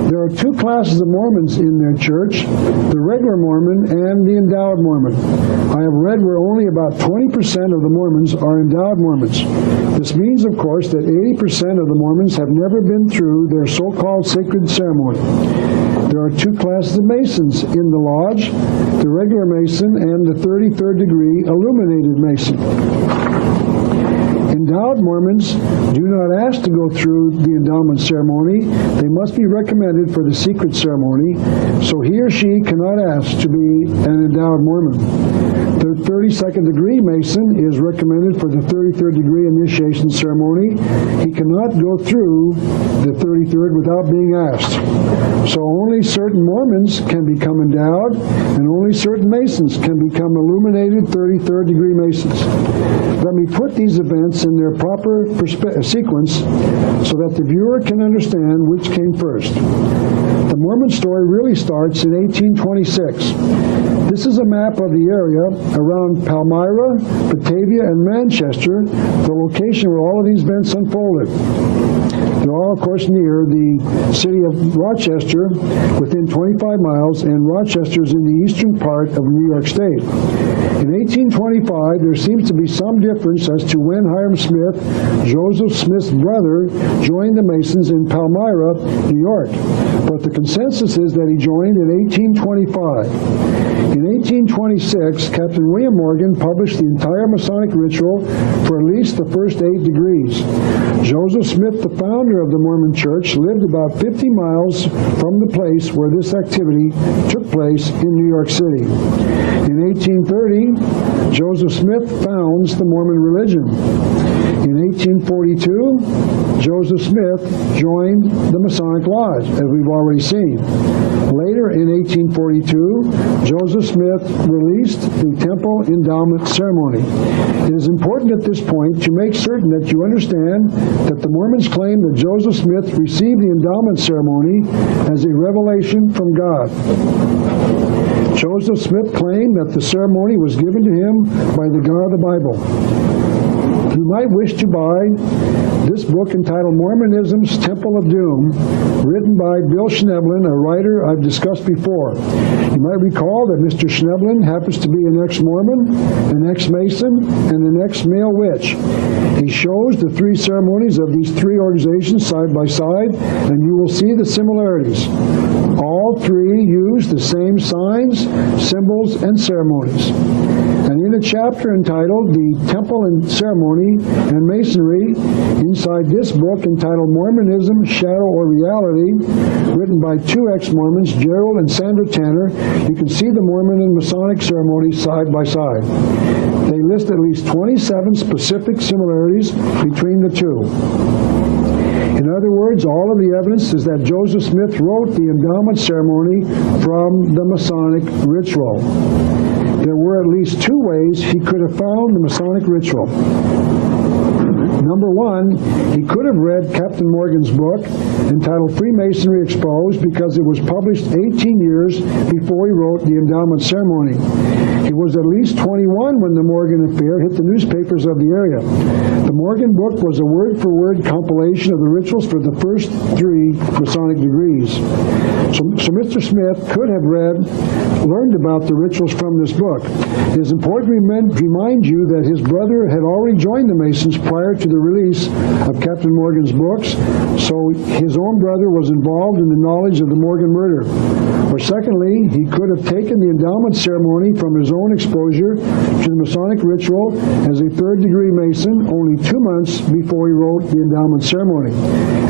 There are 2 classes of Mormons in their church, the regular Mormon and the endowed Mormon. I have read where only about 20% of the Mormons are endowed Mormons. This means, of course, that 80% of the Mormons have never been through their so-called sacred ceremony. There are 2 classes of Masons in the lodge, the regular Mason and the 33rd degree illuminated Mason. Endowed Mormons do not ask to go through the endowment ceremony. They must be recommended for the secret ceremony, so he or she cannot ask to be an endowed Mormon. The 32nd degree Mason is recommended for the 33rd degree initiation ceremony. He cannot go through the 33rd without being asked. So only certain Mormons can become endowed, and only certain Masons can become illuminated 33rd degree Masons. Let me put these events in their proper sequence so that the viewer can understand which came first. The Mormon story really starts in 1826. This is a map of the area around Palmyra, Batavia, and Manchester, the location where all of these events unfolded. They're all, of course, near the city of Rochester, within 25 miles, and Rochester is in the eastern part of New York State. In 1825, there seems to be some difference as to when Hiram Smith, Joseph Smith's brother, joined the Masons in Palmyra, New York. But the consensus is that he joined in 1825. In 1826, Captain William Morgan published the entire Masonic ritual for at least the first 8 degrees. Joseph Smith, the founder of the Mormon Church, lived about 50 miles from the place where this activity took place in New York City. In 1830, Joseph Smith founds the Mormon religion. In 1842, Joseph Smith joined the Masonic Lodge, as we've already seen. Later, in 1842, Joseph Smith released the Temple Endowment Ceremony. It is important at this point to make certain that you understand that the Mormons claim that Joseph Smith received the endowment ceremony as a revelation from God. Joseph Smith claimed that the ceremony was given to him by the God of the Bible. You might wish to buy this book entitled Mormonism's Temple of Doom, written by Bill Schneblin, a writer I've discussed before. You might recall that Mr. Schneblin happens to be an ex-Mormon, an ex-Mason, and an ex-male witch. He shows the three ceremonies of these three organizations side by side, and you will see the similarities. All three use the same signs, symbols, and ceremonies. And in a chapter entitled The Temple and Ceremony and Masonry, inside this book entitled Mormonism, Shadow or Reality, written by two ex-Mormons, Gerald and Sandra Tanner, you can see the Mormon and Masonic ceremonies side by side. They list at least 27 specific similarities between the two. In other words, all of the evidence is that Joseph Smith wrote the endowment ceremony from the Masonic ritual. There were at least two ways he could have found the Masonic ritual. Number one, he could have read Captain Morgan's book entitled Freemasonry Exposed, because it was published 18 years before he wrote the endowment ceremony. He was at least 21 when the Morgan affair hit the newspapers of the area. The Morgan book was a word-for-word compilation of the rituals for the first three Masonic degrees. So Mr. Smith could have learned about the rituals from this book. It is important to remind you that his brother had already joined the Masons prior to the release of Captain Morgan's books, so his own brother was involved in the knowledge of the Morgan murder. Or secondly, he could have taken the endowment ceremony from his own exposure to the Masonic ritual as a third-degree Mason only 2 months before he wrote the endowment ceremony.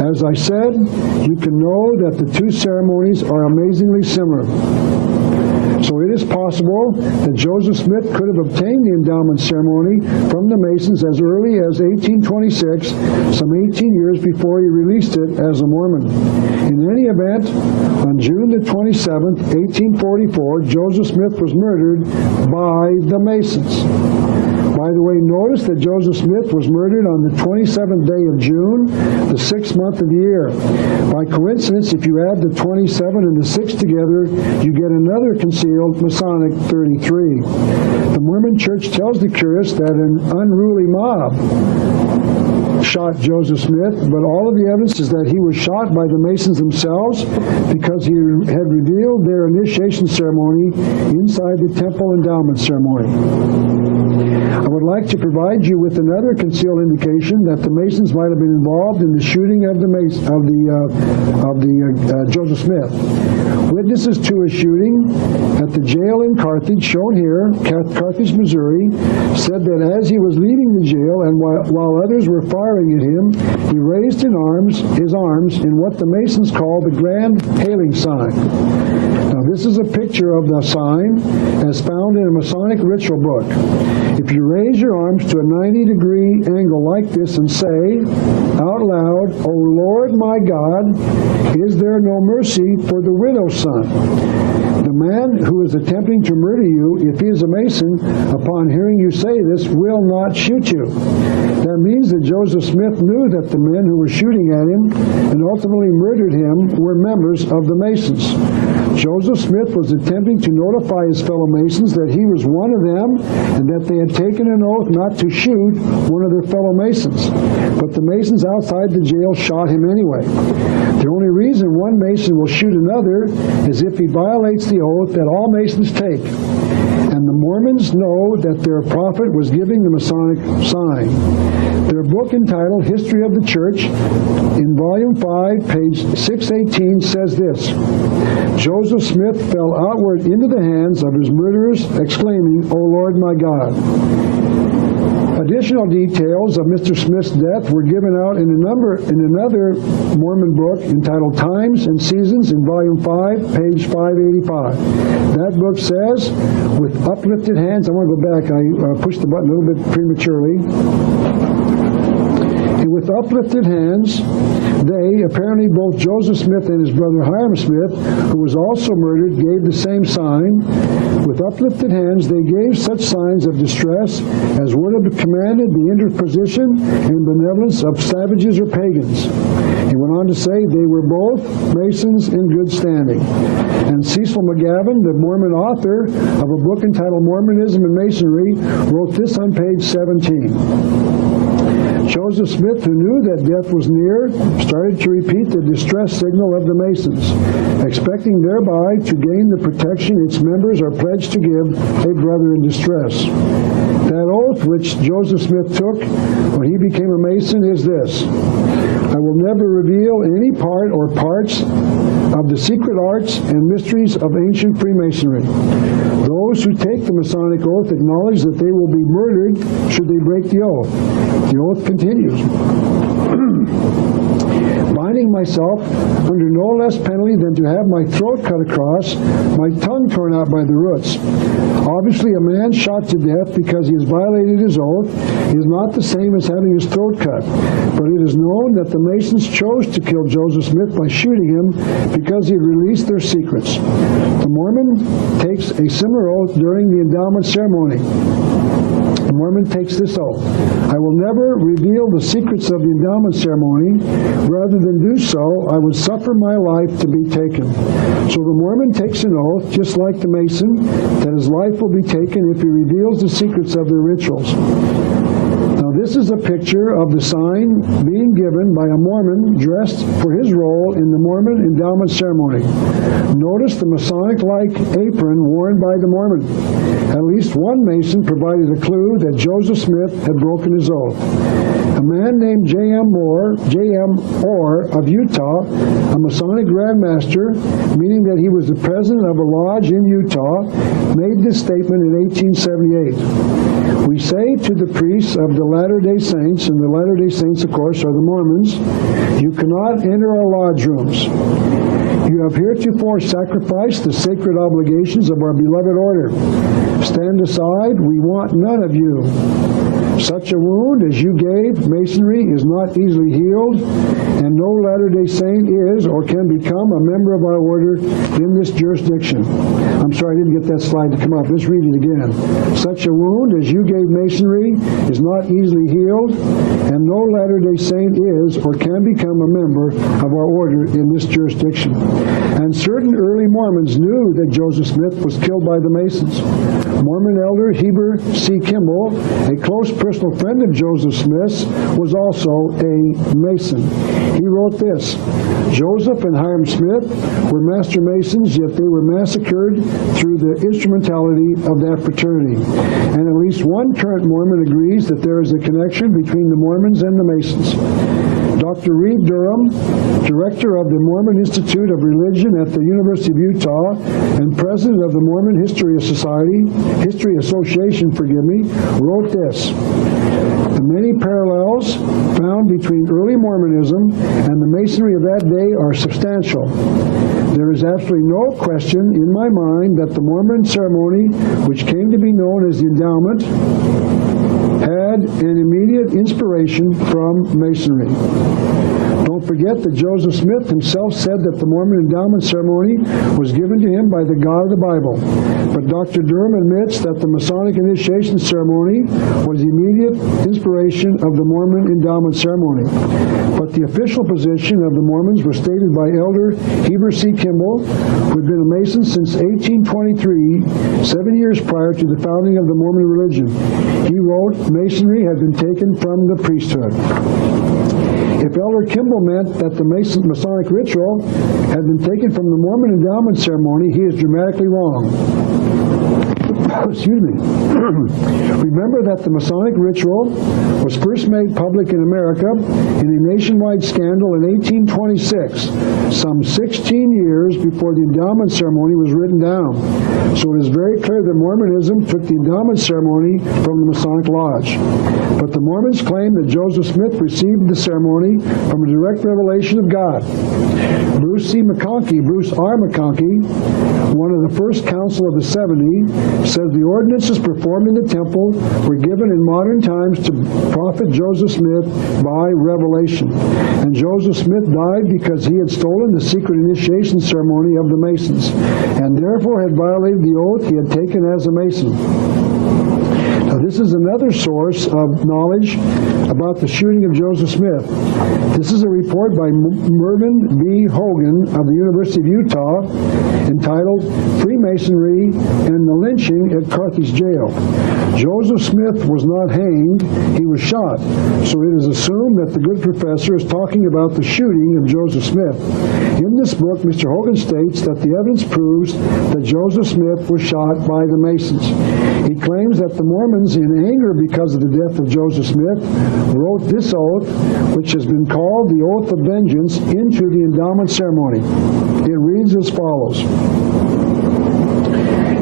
As I said, you can know that the two ceremonies are amazingly similar. So it is possible that Joseph Smith could have obtained the endowment ceremony from the Masons as early as 1826, some 18 years before he released it as a Mormon. In any event, on June the 27th, 1844, Joseph Smith was murdered by the Masons. By the way, notice that Joseph Smith was murdered on the 27th day of June, the 6th month of the year. By coincidence, if you add the 27 and the 6 together, you get another concealed Masonic 33. The Mormon Church tells the curious that an unruly mob shot Joseph Smith, but all of the evidence is that he was shot by the Masons themselves because he had revealed their initiation ceremony inside the temple endowment ceremony. I would like to provide you with another concealed indication that the Masons might have been involved in the shooting of Joseph Smith. Witnesses to a shooting at the jail in Carthage, shown here, Carthage, Missouri, said that as he was leaving the jail and while others were firing at him, he raised his arms in what the Masons call the grand hailing sign. Now, this is a picture of the sign as found in a Masonic ritual book. If you raise your arms to a 90-degree angle like this and say out loud, "O Lord my God, is there no mercy for the widow's son?" The man who is attempting to murder you, if he is a Mason, upon hearing you say this, will not shoot you. That means that Joseph Smith knew that the men who were shooting at him and ultimately murdered him were members of the Masons. Joseph Smith was attempting to notify his fellow Masons that he was one of them and that they had taken an oath not to shoot one of their fellow Masons. But the Masons outside the jail shot him anyway. The only reason one Mason will shoot another is if he violates the oath that all Masons take. And the Mormons know that their prophet was giving the Masonic sign. Their book entitled History of the Church, in Volume 5, page 618, says this: Joseph Smith fell outward into the hands of his murderers, exclaiming, "O Lord my God." Additional details of Mr. Smith's death were given out in another Mormon book entitled Times and Seasons in Volume 5, page 585. That book says, with uplifted hands, I want to go back, I pushed the button a little bit prematurely. And with uplifted hands, they, apparently both Joseph Smith and his brother Hiram Smith, who was also murdered, gave the same sign. With uplifted hands, they gave such signs of distress as would have commanded the interposition and benevolence of savages or pagans. He went on to say they were both Masons in good standing. And Cecil McGavin, the Mormon author of a book entitled Mormonism and Masonry, wrote this on page 17. Joseph Smith, who knew that death was near, started to repeat the distress signal of the Masons, expecting thereby to gain the protection its members are pledged to give a brother in distress. That oath which Joseph Smith took when he became a Mason is this: I will never reveal any part or parts of the secret arts and mysteries of ancient Freemasonry. Those who take the Masonic oath acknowledge that they will be murdered should they break the oath. The oath continues. Binding myself under no less penalty than to have my throat cut across, my tongue torn out by the roots. Obviously, a man shot to death because he has violated his oath is not the same as having his throat cut. But it is known that the Masons chose to kill Joseph Smith by shooting him because he had released their secrets. The Mormon takes a similar oath during the endowment ceremony. The Mormon takes this oath: I will never reveal the secrets of the endowment ceremony. Rather than do so, I would suffer my life to be taken. So the Mormon takes an oath, just like the Mason, that his life will be taken if he reveals the secrets of their rituals. Now this is a picture of the sign being given by a Mormon dressed for his role in the Mormon endowment ceremony. Notice the Masonic-like apron worn by the Mormon. At least one Mason provided a clue that Joseph Smith had broken his oath. A man named J.M. Orr of Utah, a Masonic Grand Master, meaning that he was the president of a lodge in Utah, made this statement in 1878. We say to the priests of the Latter-day Saints, and the Latter-day Saints, of course, are the Mormons, you cannot enter our lodge rooms. You have heretofore sacrificed the sacred obligations of our beloved order. Stand aside, we want none of you. Such a wound as you gave Masonry is not easily healed, and no Latter-day Saint is or can become a member of our order in this jurisdiction. I'm sorry, I didn't get that slide to come up. Let's read it again. Such a wound as you gave Masonry is not easily healed, and no Latter-day Saint is or can become a member of our order in this jurisdiction. And certain early Mormons knew that Joseph Smith was killed by the Masons. Mormon elder Heber C. Kimball, a close personal friend of Joseph Smith's, was also a Mason. He wrote this: Joseph and Hiram Smith were master Masons, yet they were massacred through the instrumentality of that fraternity. And at least one current Mormon agrees that there is a connection between the Mormons and the Masons. Dr. Reed Durham, director of the Mormon Institute of Religion at the University of Utah and president of the Mormon History Association, wrote this: the many parallels found between early Mormonism and the Masonry of that day are substantial. There is absolutely no question in my mind that the Mormon ceremony, which came to be known as the endowment, had an immediate inspiration from Masonry. Don't forget that Joseph Smith himself said that the Mormon endowment ceremony was given to him by the God of the Bible. But Dr. Durham admits that the Masonic initiation ceremony was the immediate inspiration of the Mormon endowment ceremony. But the official position of the Mormons was stated by Elder Heber C. Kimball, who had been a Mason since 1823, 7 years prior to the founding of the Mormon religion. He wrote, Masonry had been taken from the priesthood. If Elder Kimball meant that the Masonic ritual had been taken from the Mormon endowment ceremony, he is dramatically wrong. Excuse me. Remember that the Masonic ritual was first made public in America in a nationwide scandal in 1826, some 16 years before the endowment ceremony was written down. So it is very clear that Mormonism took the endowment ceremony from the Masonic Lodge. But the Mormons claim that Joseph Smith received the ceremony from a direct revelation of God. Bruce R. McConkie, one of the first council of the 70, says the ordinances performed in the temple were given in modern times to prophet Joseph Smith by revelation. And Joseph Smith died because he had stolen the secret initiation ceremony of the Masons, and therefore had violated the oath he had taken as a Mason. Now, This is another source of knowledge about the shooting of Joseph Smith. This is a report by Mervyn B. Hogan of the University of Utah entitled Freemasonry and the Lynching at Carthage Jail. Joseph Smith was not hanged, he was shot. So it is assumed that the good professor is talking about the shooting of Joseph Smith. In this book, Mr. Hogan states that the evidence proves that Joseph Smith was shot by the Masons. He claims that the Mormons, in anger because of the death of Joseph Smith, wrote this oath, which has been called the Oath of Vengeance, into the endowment ceremony. It reads as follows.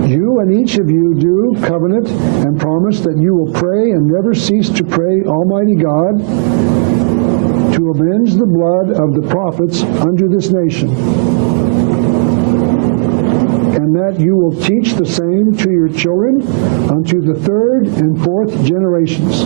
You and each of you do covenant and promise that you will pray and never cease to pray Almighty God to avenge the blood of the prophets under this nation, and that you will teach the same to your children unto the third and fourth generations.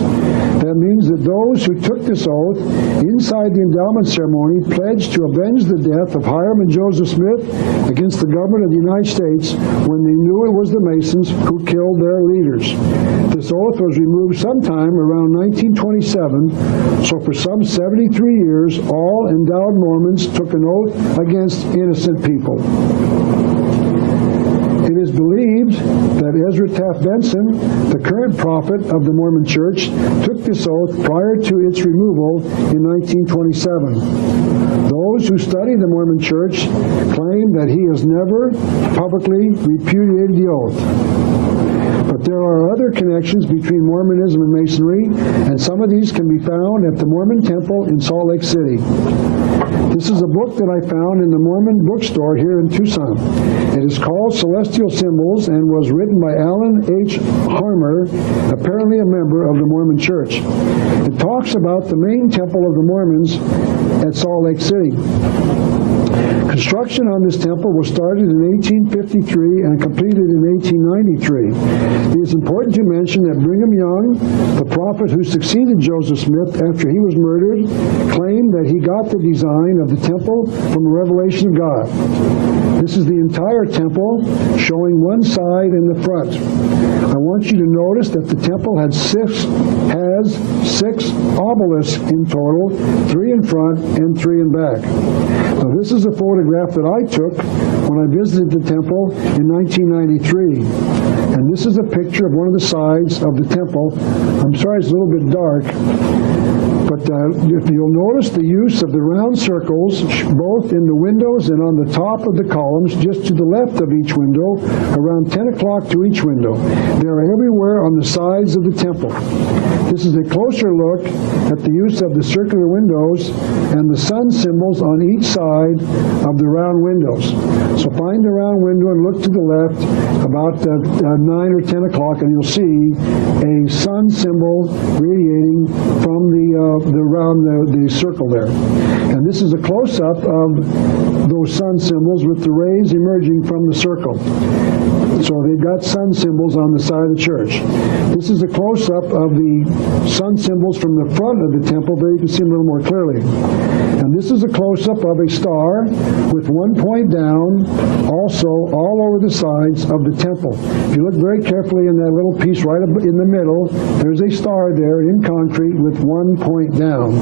That means that those who took this oath inside the endowment ceremony pledged to avenge the death of Hiram and Joseph Smith against the government of the United States when they knew it was the Masons who killed their leaders. This oath was removed sometime around 1927, so for some 73 years, all endowed Mormons took an oath against innocent people. It is believed that Ezra Taft Benson, the current prophet of the Mormon Church, took this oath prior to its removal in 1927. Those who study the Mormon Church claim that he has never publicly repudiated the oath. But there are other connections between Mormonism and Masonry, and some of these can be found at the Mormon Temple in Salt Lake City. This is a book that I found in the Mormon bookstore here in Tucson. It is called Celestial Symbols and was written by Alan H. Harmer, apparently a member of the Mormon Church. It talks about the main temple of the Mormons at Salt Lake City. Construction on this temple was started in 1853 and completed in 1893. It is important to mention that Brigham Young, the prophet who succeeded Joseph Smith after he was murdered, claimed that he got the design of the temple from a revelation of God. This is the entire temple, showing one side and the front. I want you to notice that the temple has six obelisks in total, 3 in front and 3 in back. Now, this is a photograph that I took when I visited the temple in 1993. And this is a picture of one of the sides of the temple. I'm sorry it's a little bit dark. But if you'll notice the use of the round circles, both in the windows and on the top of the columns, just to the left of each window, around 10 o'clock to each window. They are everywhere on the sides of the temple. This is a closer look at the use of the circular windows and the sun symbols on each side of the round windows. So find the round window and look to the left about 9 or 10 o'clock, and you'll see a sun symbol radiating from the circle there. And this is a close-up of those sun symbols with the rays emerging from the circle. So they've got sun symbols on the side of the church. This is a close-up of the sun symbols from the front of the temple. There you can see them a little more clearly. And this is a close-up of a star with one point down, also all over the sides of the temple. If you look very carefully in that little piece right up in the middle, there's a star there in concrete with one point down.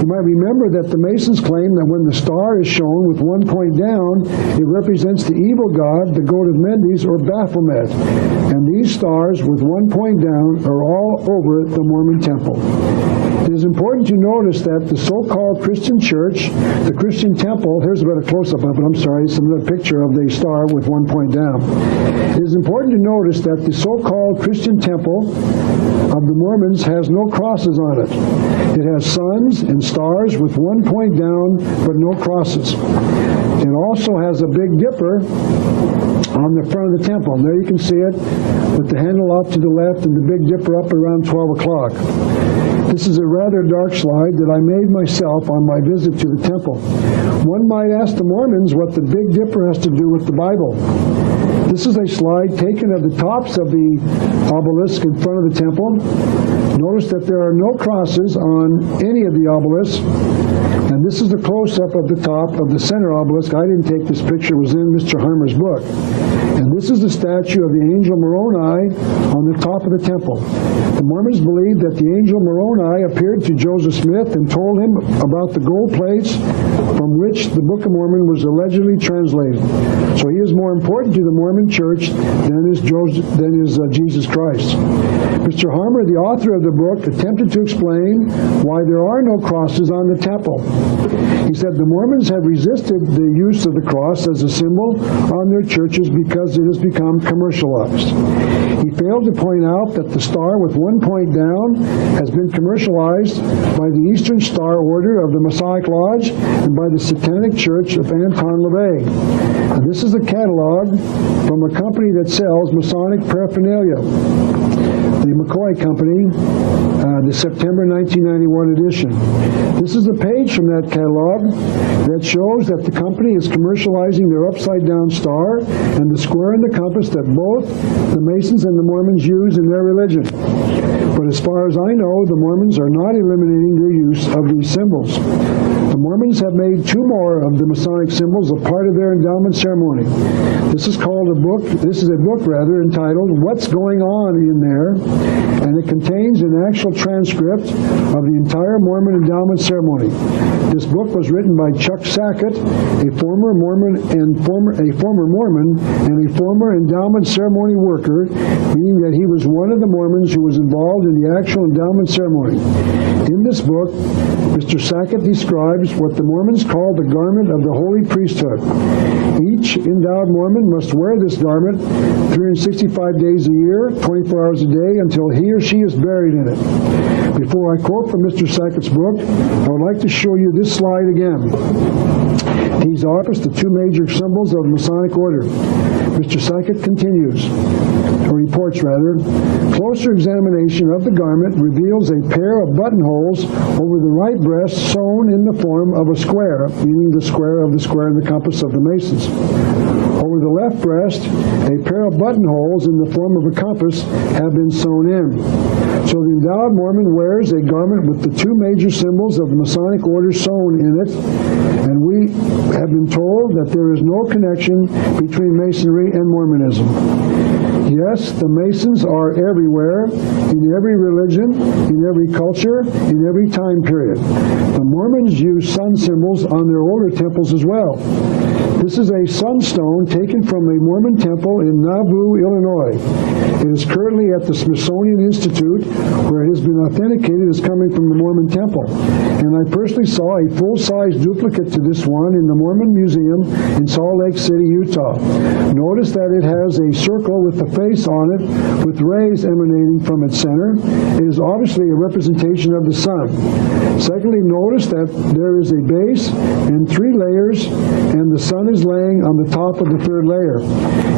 You might remember that the Masons claim that when the star is shown with one point down, it represents the evil god, the goat of Mendes, or Baphomet. And these stars with one point down are all over the Mormon temple. It is important to notice that the so-called Christian church, the Christian temple, here's a better close-up of it, I'm sorry, it's another picture of the star with one point down. It is important to notice that the so-called Christian temple of the Mormons has no crosses on it. It has suns and stars with one point down, but no crosses. It also has a Big Dipper on the front of the temple. And there you can see it with the handle off to the left and the Big Dipper up around 12 o'clock. This is a rather dark slide that I made myself on my visit to the temple. One might ask the Mormons what the Big Dipper has to do with the Bible. This is a slide taken of the tops of the obelisk in front of the temple. Notice that there are no crosses on any of the obelisks. And this is the close-up of the top of the center obelisk. I didn't take this picture. It was in Mr. Harmer's book. And this is the statue of the angel Moroni on the top of the temple. The Mormons believe that the angel Moroni appeared to Joseph Smith and told him about the gold plates from which the Book of Mormon was allegedly translated. So he is more important to the Mormon Church than is Jesus Christ. Mr. Harmer, the author of the book, attempted to explain why there are no crosses on the temple. He said the Mormons have resisted the use of the cross as a symbol on their churches because it has become commercialized. He failed to point out that the star with one point down has been commercialized by the Eastern Star Order of the Masonic Lodge and by the Satanic Church of Anton LaVey. And this is a catalog from a company that sells Masonic paraphernalia, the McCoy Company, the September 1991 edition. This is a page from that catalog that shows that the company is commercializing their upside-down star and the square and the compass that both the Masons and the Mormons use in their religion. But as far as I know, the Mormons are not eliminating their use of these symbols. The Mormons have made two more of the Masonic symbols a part of their endowment ceremony. This is a book entitled What's Going On in There, and it contains an actual transcript of the entire Mormon endowment ceremony. This book was written by Chuck Sackett, a former Mormon and a former endowment ceremony worker, meaning that he was one of the Mormons who was involved in the actual endowment ceremony. In this book, Mr. Sackett describes what the Mormons call the garment of the holy priesthood. Each endowed Mormon must wear this garment 365 days a year, 24 hours a day, until he or she is buried in it. Before I quote from Mr. Sackett's book, I would like to show you this slide again. These are the two major symbols of the Masonic order. Mr. Sackett continues, or reports rather, closer examination of the garment reveals a pair of buttonholes over the right breast sewn in the form of a square, meaning the square of the square and the compass of the Masons. Over the left breast, a pair of buttonholes in the form of a compass have been sewn in. So the endowed Mormon wears a garment with the two major symbols of the Masonic order sewn in it, and we have been told that there is no connection between Masonry and Mormonism. Yes, the Masons are everywhere, in every religion, in every culture, in every time period. The Mormons use sun symbols on their older temples as well. This is a sunstone taken from a Mormon temple in Nauvoo, Illinois. It is currently at the Smithsonian Institute, where it has been authenticated as coming from the Mormon temple. And I personally saw a full-size duplicate to this one in the Mormon Museum in Salt Lake City, Utah. Notice that it has a circle with the face on it, with rays emanating from its center. It is obviously a representation of the sun. Secondly, notice that there is a base and 3 layers, and the sun is laying on the top of the 3rd layer.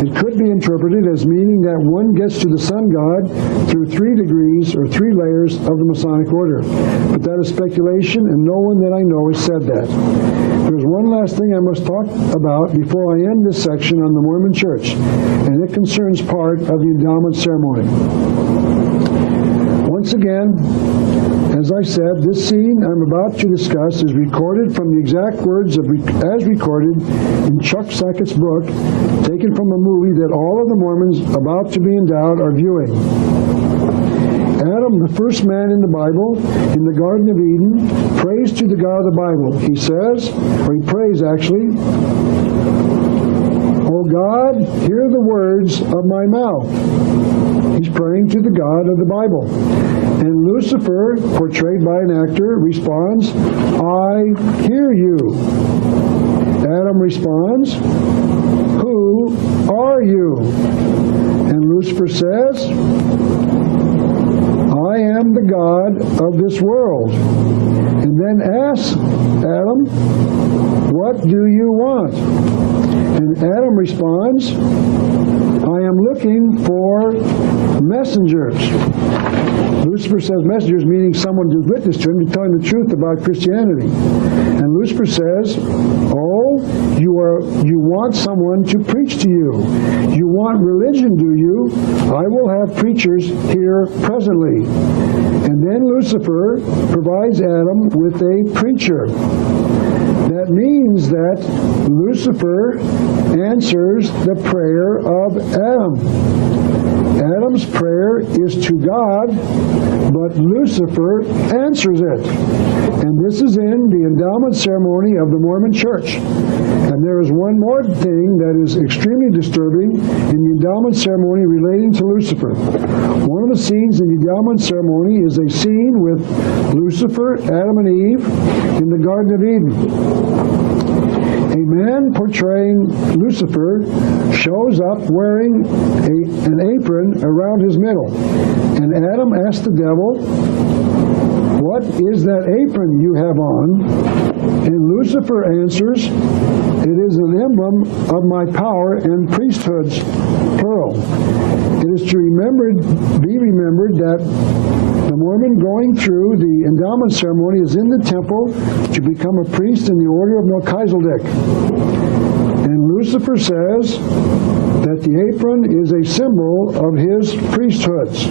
It could be interpreted as meaning that one gets to the sun god through 3 degrees or 3 layers of the Masonic order. But that is speculation, and no one that I know has said that. There's one last thing I must talk about before I end this section on the Mormon Church, and it concerns part of the endowment ceremony. Once again, as I said, this scene I'm about to discuss is recorded from the exact words as recorded in Chuck Sackett's book, taken from a movie that all of the Mormons about to be endowed are viewing. Adam, the first man in the Bible, in the Garden of Eden, prays to the God of the Bible. He says, or he prays actually, "O God, hear the words of my mouth." He's praying to the God of the Bible. And Lucifer, portrayed by an actor, responds, "I hear you." Adam responds, "Who are you?" And Lucifer says, "I am the God of this world." And then asks Adam, "What do you want?" And Adam responds, "I am looking for messengers." Lucifer says messengers, meaning someone to witness to him, to tell him the truth about Christianity. And Lucifer says, "Oh, you want someone to preach to you. You want religion, do you? I will have preachers here presently." And then Lucifer provides Adam with a preacher. That means that Lucifer answers the prayer of Adam. Adam's prayer is to God, but Lucifer answers it. And this is in the endowment ceremony of the Mormon Church. And there is one more thing that is extremely disturbing in the endowment ceremony relating to Lucifer. One of the scenes in the endowment ceremony is a scene with Lucifer, Adam, and Eve in the Garden of Eden. A man portraying Lucifer shows up wearing an apron around his middle. And Adam asked the devil, "What is that apron you have on?" And Lucifer answers, "It is an emblem of my power and priesthoods," plural. It is to be remembered that the Mormon going through the endowment ceremony is in the temple to become a priest in the order of Melchizedek. And Lucifer says that the apron is a symbol of his priesthoods.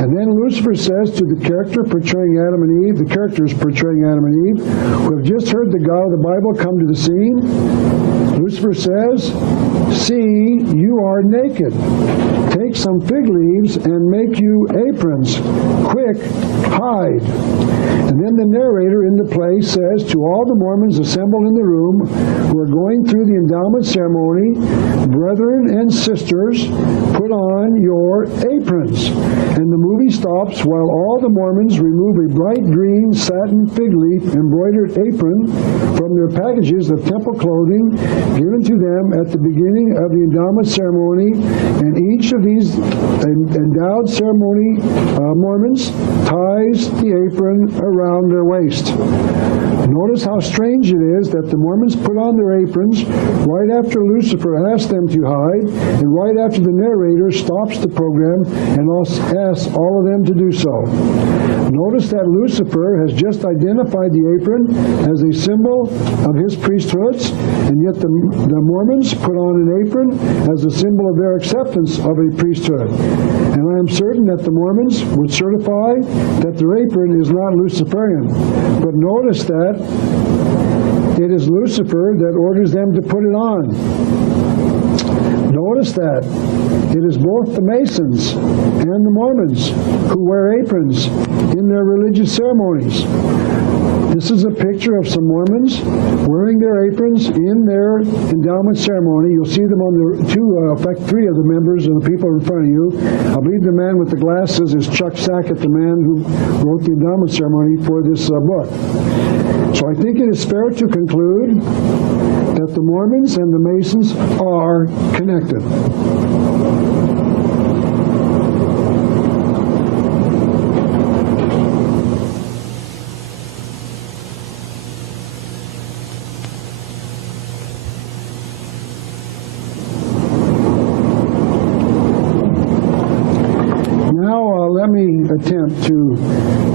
And then Lucifer says to the character portraying Adam and Eve, the characters portraying Adam and Eve, who have just heard the God of the Bible come to the scene, Lucifer says, "See, you are naked. Take some fig leaves and make you aprons. Quick, hide." And then the narrator in the play says to all the Mormons assembled in the room who are going through the endowment ceremony, "Brethren and sisters, put on your aprons." And the movie stops while all the Mormons remove a bright green satin fig leaf embroidered apron from their packages of temple clothing given to them at the beginning of the endowment ceremony, and each of these endowed ceremony Mormons ties the apron around their waist. Notice how strange it is that the Mormons put on their aprons right after Lucifer asked them to hide, and right after the narrator stops the program and asks all of them to do so. Notice that Lucifer has just identified the apron as a symbol of his priesthoods, and yet the Mormons put on an apron as a symbol of their acceptance of a priesthood. And I am certain that the Mormons would certify that their apron is not Luciferian. But notice that it is Lucifer that orders them to put it on. Notice that it is both the Masons and the Mormons who wear aprons in their religious ceremonies. This is a picture of some Mormons wearing their aprons in their endowment ceremony. You'll see them on the three of the members of the people in front of you. I believe the man with the glasses is Chuck Sackett, the man who wrote the endowment ceremony for this book. So I think it is fair to conclude that the Mormons and the Masons are connected. Let me attempt to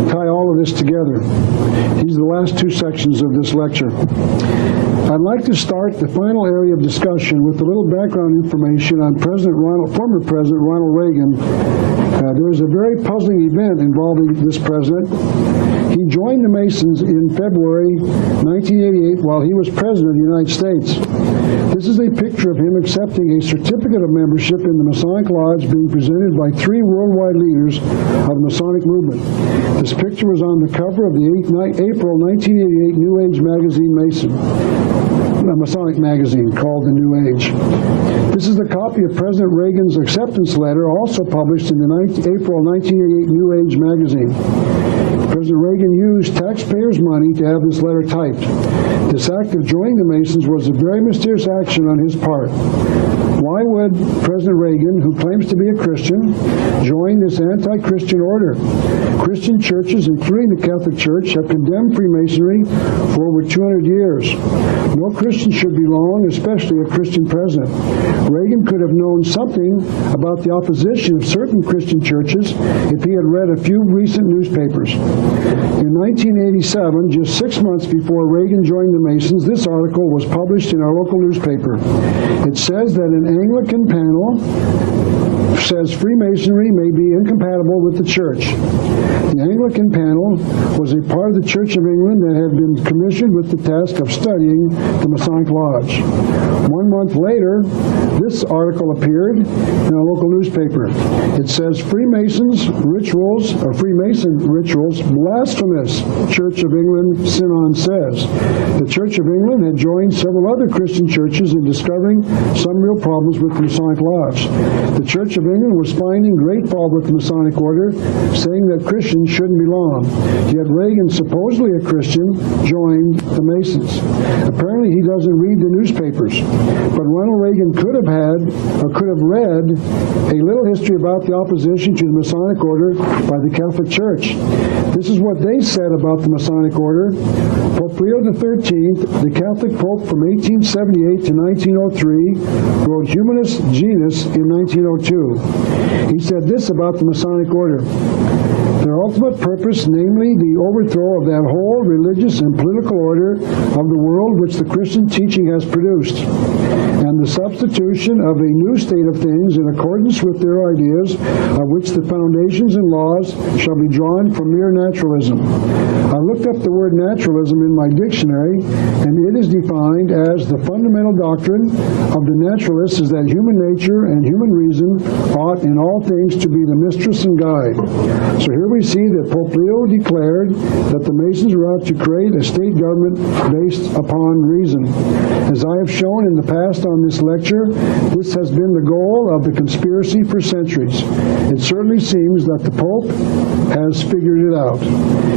tie all of this together. These are the last two sections of this lecture. I'd like to start the final area of discussion with a little background information on former President Ronald Reagan. There was a very puzzling event involving this president. He joined the Masons in February 1988 while he was President of the United States. This is a picture of him accepting a certificate of membership in the Masonic Lodge being presented by three worldwide leaders of the Masonic movement. This picture was on the cover of the April 1988 New Age magazine a Masonic magazine called The New Age. This is a copy of President Reagan's acceptance letter, also published in the April 1988 New Age magazine. President Reagan used taxpayers' money to have this letter typed. This act of joining the Masons was a very mysterious action on his part. Why would President Reagan, who claims to be a Christian, join this anti-Christian order? Christian churches, including the Catholic Church, have condemned Freemasonry for over 200 years. No Christian should belong, especially a Christian president. Reagan could have known something about the opposition of certain Christian churches if he had read a few recent newspapers. In 1987, just 6 months before Reagan joined the Masons, this article was published in our local newspaper. It says that an Anglican panel says Freemasonry may be incompatible with the Church. The Anglican panel was a part of the Church of England that had been commissioned with the task of studying the Masonic Lodge. 1 month later, this article appeared in a local newspaper. It says Freemason rituals blasphemous, Church of England Synod says. The Church of England had joined several other Christian churches in discovering some real problems with the Masonic Lodge. The Church of England was finding great fault with the Masonic Order, saying that Christians shouldn't belong. Yet Reagan, supposedly a Christian, joined the Masons. Apparently he doesn't read the newspapers, but Ronald Reagan could have read a little history about the opposition to the Masonic Order by the Catholic Church. This is what they said about the Masonic Order. Pope Leo XIII, the Catholic Pope from 1878 to 1903, wrote Humanus Genus in 1902. He said this about the Masonic Order. Their ultimate purpose, namely the overthrow of that whole religious and political order of the world which the Christian teaching has produced, and the substitution of a new state of things in accordance with their ideas, of which the foundations and laws shall be drawn from mere naturalism. I looked up the word naturalism in my dictionary, and it is defined as the fundamental doctrine of the naturalists is that human nature and human reason ought in all things to be the mistress and guide. So here we see that Pope Leo declared that the Masons were out to create a state government based upon reason. As I have shown in the past on this lecture, this has been the goal of the conspiracy for centuries. It certainly seems that the Pope has figured it out.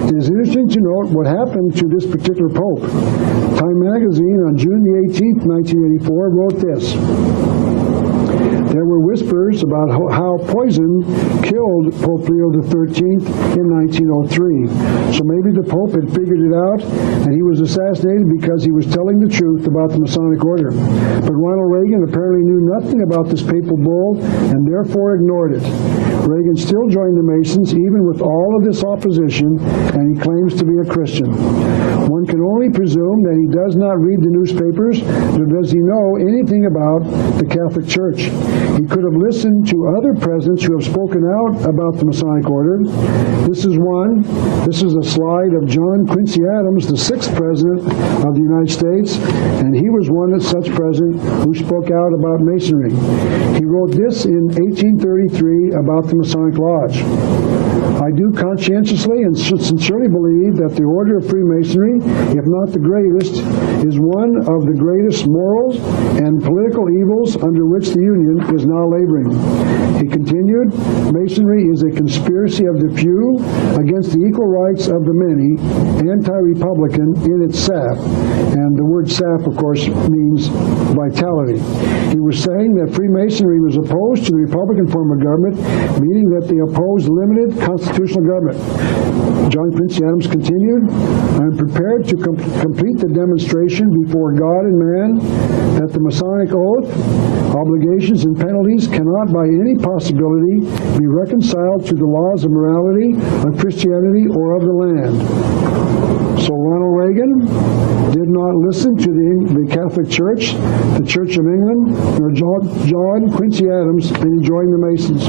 It is interesting to note what happened to this particular Pope. Time magazine on June the 18th, 1984 wrote this. There were whispers about how poison killed Pope Leo XIII in 1903. So maybe the Pope had figured it out, and he was assassinated because he was telling the truth about the Masonic Order. But Ronald Reagan apparently knew nothing about this papal bull, and therefore ignored it. Reagan still joined the Masons, even with all of this opposition, and he claims to be a Christian. One can only presume that he does not read the newspapers, nor does he know anything about the Catholic Church. He could have listened to other presidents who have spoken out about the Masonic Order. This is one. This is a slide of John Quincy Adams, the 6th president of the United States, and he was one such president who spoke out about Masonry. He wrote this in 1833 about the Masonic Lodge. I do conscientiously and sincerely believe that the order of Freemasonry, if not the greatest, is one of the greatest moral and political evils under which the Union is now laboring. He continued, Masonry is a conspiracy of the few against the equal rights of the many, anti-republican in its sap. And the word sap, of course, means vitality. He was saying that Freemasonry was opposed to the Republican form of government, meaning that they opposed limited constitutional government. John Quincy Adams continued, I am prepared to complete the demonstration before God and man that the Masonic oath, obligations, and penalties cannot by any possibility be reconciled to the laws of morality, of Christianity, or of the land. So Ronald Reagan did not listen to the Catholic Church, the Church of England, nor John Quincy Adams, and he joined the Masons.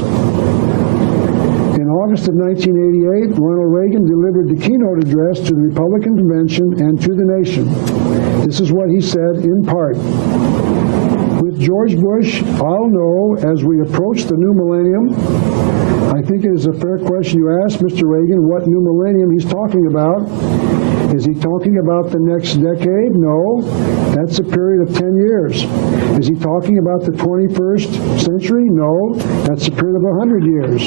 In August of 1988, Ronald Reagan delivered the keynote address to the Republican Convention and to the nation. This is what he said in part. With George Bush, I'll know as we approach the new millennium. I think it is a fair question you ask Mr. Reagan what new millennium he's talking about. Is he talking about the next decade? No, that's a period of 10 years. Is he talking about the 21st century? No, that's a period of 100 years.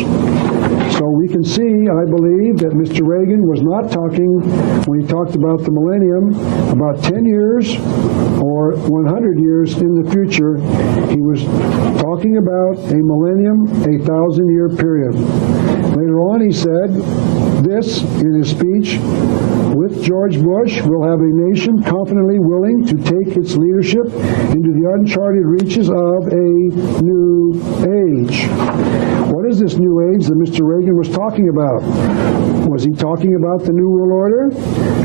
So we can see, I believe, that Mr. Reagan was not talking, when he talked about the millennium, about 10 years or 100 years in the future. He was talking about a millennium, a 1,000-year period. Reagan. Later on, he said this in his speech: with George Bush, we'll have a nation confidently willing to take its leadership into the uncharted reaches of a new age. What is this new age that Mr. Reagan was talking about? Was he talking about the New World Order?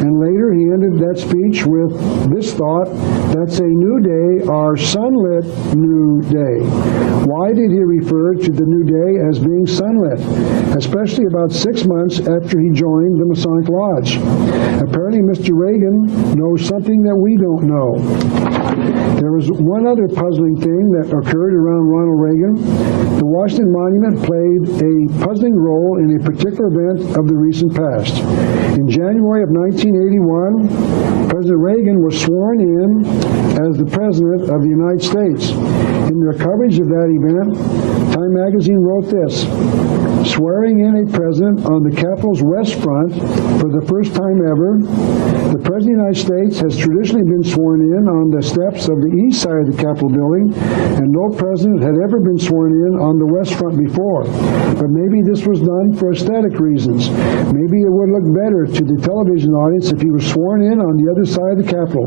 And later he ended that speech with this thought: that's a new day, our sunlit new day. Why did he refer to the new day as being sunlit, especially about 6 months after he joined the Masonic Lodge? Apparently Mr. Reagan knows something that we don't know. There was one other puzzling thing that occurred around Ronald Reagan. The Washington Monument played a puzzling role in a particular event of the recent past. In January of 1981, President Reagan was sworn in as the President of the United States. In their coverage of that event, Time magazine wrote this: swearing in a president on the Capitol's West Front for the first time ever. The President of the United States has traditionally been sworn in on the steps of the east side of the Capitol building, and no president had ever been sworn in on the West Front before. But maybe this was done for aesthetic reasons. Maybe it would look better to the television audience if he was sworn in on the other side of the Capitol.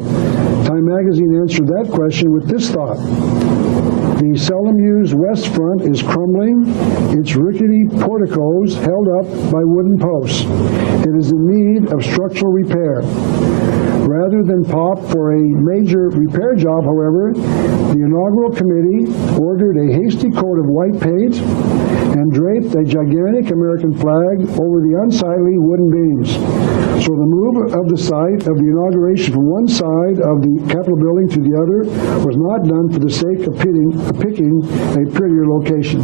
Time magazine answered that question with this thought: the seldom used West Front is crumbling, its rickety porticos held up by wooden posts. It is in need of structural repair. Rather than pop for a major repair job, however, the inaugural committee ordered a hasty coat of white paint and draped a gigantic American flag over the unsightly wooden beams. So the move of the site of the inauguration from one side of the Capitol building to the other was not done for the sake of picking a prettier location.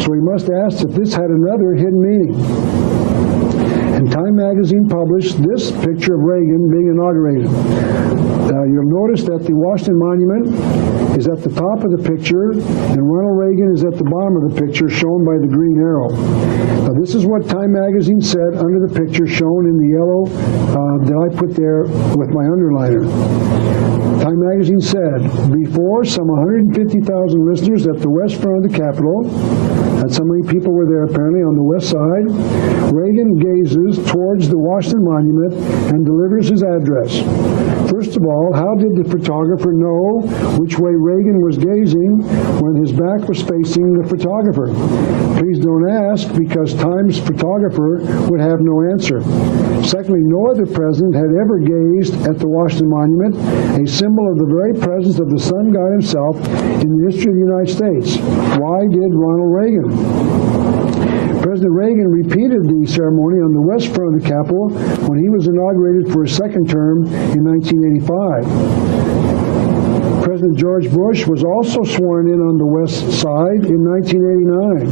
So we must ask if this had another hidden meaning. And Time magazine published this picture of Reagan being inaugurated. You'll notice that the Washington Monument is at the top of the picture, and Ronald Reagan is at the bottom of the picture, shown by the green arrow. Now, this is what Time magazine said under the picture shown in the yellow that I put there with my underliner. Time magazine said, before some 150,000 listeners at the west front of the Capitol, that's how many people were there apparently on the west side, Reagan gazes towards the Washington Monument and delivers his address. First of all, how did the photographer know which way Reagan was gazing when his back was facing the photographer? Please don't ask, because Time's photographer would have no answer. Secondly, no other president had ever gazed at the Washington Monument, a symbol of the very presence of the sun god himself in the history of the United States. Why did Ronald Reagan? President Reagan repeated the ceremony on the west front of the Capitol when he was inaugurated for a second term in 1985. President George Bush was also sworn in on the west side in 1989.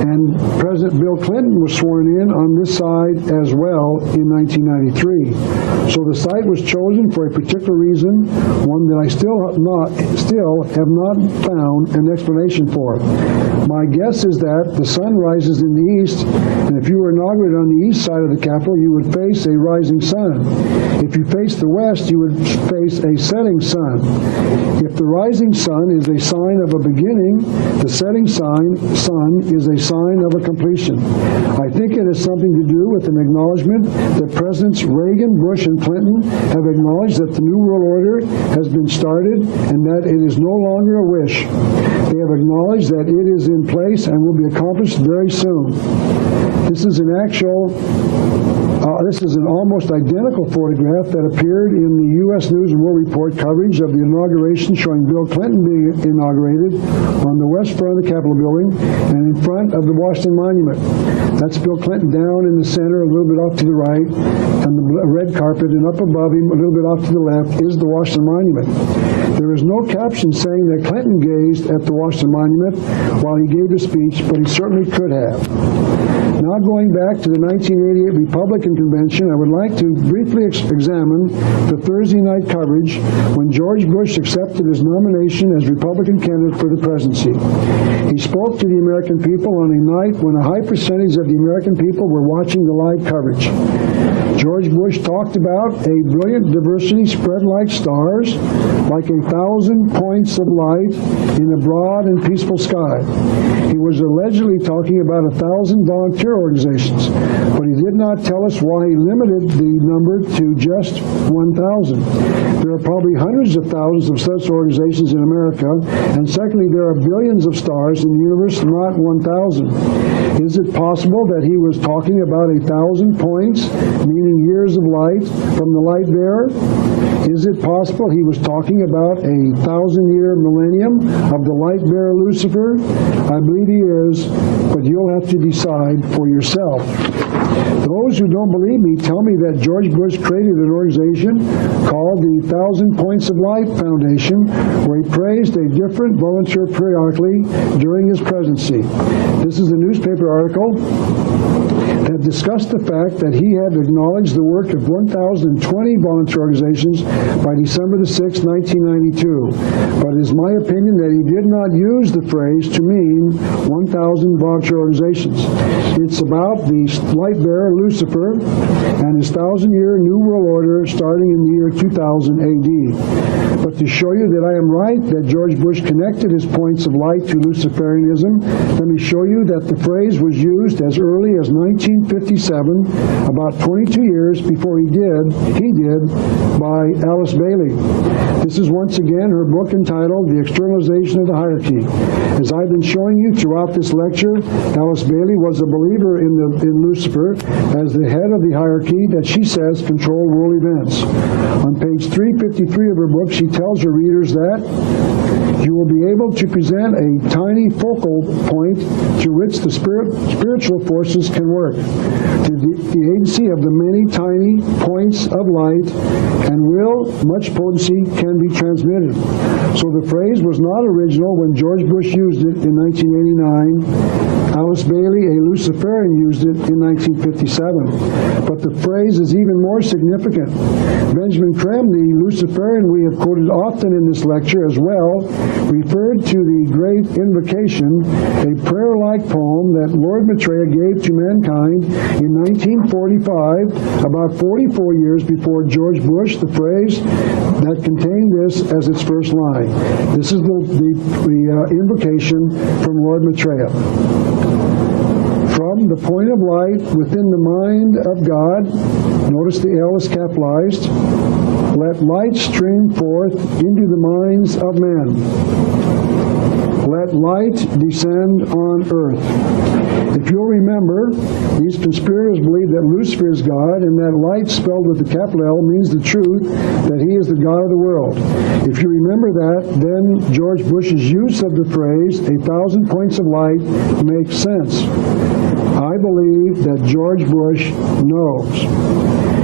And President Bill Clinton was sworn in on this side as well in 1993. So the site was chosen for a particular reason, one that I still have not found an explanation for. My guess is that the sun rises in the east, and if you were inaugurated on the east side of the Capitol, you would face a rising sun. If you face the west, you would face a setting sun. If the rising sun is a sign of a beginning, the setting sun is a sign of a completion. I think it has something to do with an acknowledgement that Presidents Reagan, Bush, and Clinton have acknowledged that the New World Order has been started and that it is no longer a wish. They have acknowledged that it is in place and will be accomplished very soon. This is an almost identical photograph that appeared in the U.S. News and World Report coverage of the inauguration, showing Bill Clinton being inaugurated on the west front of the Capitol building and in front of the Washington Monument. That's Bill Clinton down in the center, a little bit off to the right, on the red carpet, and up above him, a little bit off to the left, is the Washington Monument. There is no caption saying that Clinton gazed at the Washington Monument while he gave the speech, but he certainly could have. Now, going back to the 1988 Republican Convention, I would like to briefly examine the Thursday night coverage when George Bush accepted his nomination as Republican candidate for the presidency. He spoke to the American people on a night when a high percentage of the American people were watching the live coverage. George Bush talked about a brilliant diversity spread like stars, like 1,000 points of light in a broad broad and peaceful sky. He was allegedly talking about 1,000 volunteer organizations, but he did not tell us why he limited the number to just 1,000. There are probably hundreds of thousands of such organizations in America, and secondly, there are billions of stars in the universe, not 1,000. Is it possible that he was talking about 1,000 points, meaning years of light, from the light bearer? Is it possible he was talking about 1,000-year millennium of the light bearer Lucifer? I believe he is, but you'll have to decide for yourself. Those who don't believe me tell me that George Bush created an organization called the 1,000 Points of Light Foundation, where he praised a different volunteer periodically during his presidency. This is a newspaper article that discussed the fact that he had acknowledged the work of 1,020 volunteer organizations by December the 6th, 1992. But it is my opinion that he did not use the phrase to mean 1,000 volunteer organizations. It's about the light bearer Lucifer and his 1,000-year New World Order starting in the year 2000 AD. But to show you that I am right, that George Bush connected his points of light to Luciferianism, let me show you that the phrase was used as early as 1957, about 22 years before he did, by Alice Bailey. This is once again her book entitled The Externalization of the Hierarchy. As I've been showing you throughout this lecture, Alice Bailey was a believer in Lucifer as the head of the hierarchy that she says controlled world events. On page 353 of her book, she tells her readers that you will be able to present a tiny focal point through which the spiritual forces can work. Through the agency of the many tiny points of light and will, much potency can be transmitted. So the phrase was not original when George Bush used it in 1989. Alice Bailey, a Luciferian, used it in 1957. But the phrase is even more significant. Benjamin Creme, the Luciferian we have quoted often in this lecture as well, referred to the Great Invocation, a prayer-like poem that Lord Maitreya gave to mankind in 1945, about 44 years before George Bush, the phrase that contained this as its first line. This is the invocation from Lord Maitreya. From the point of light within the mind of God, notice the L is capitalized, let light stream forth into the minds of men. Let light descend on earth. If you'll remember, these conspirators believe that Lucifer is God and that light spelled with the capital L means the truth, that he is the God of the world. If you remember that, then George Bush's use of the phrase, 1,000 points of light, makes sense. I believe that George Bush knows.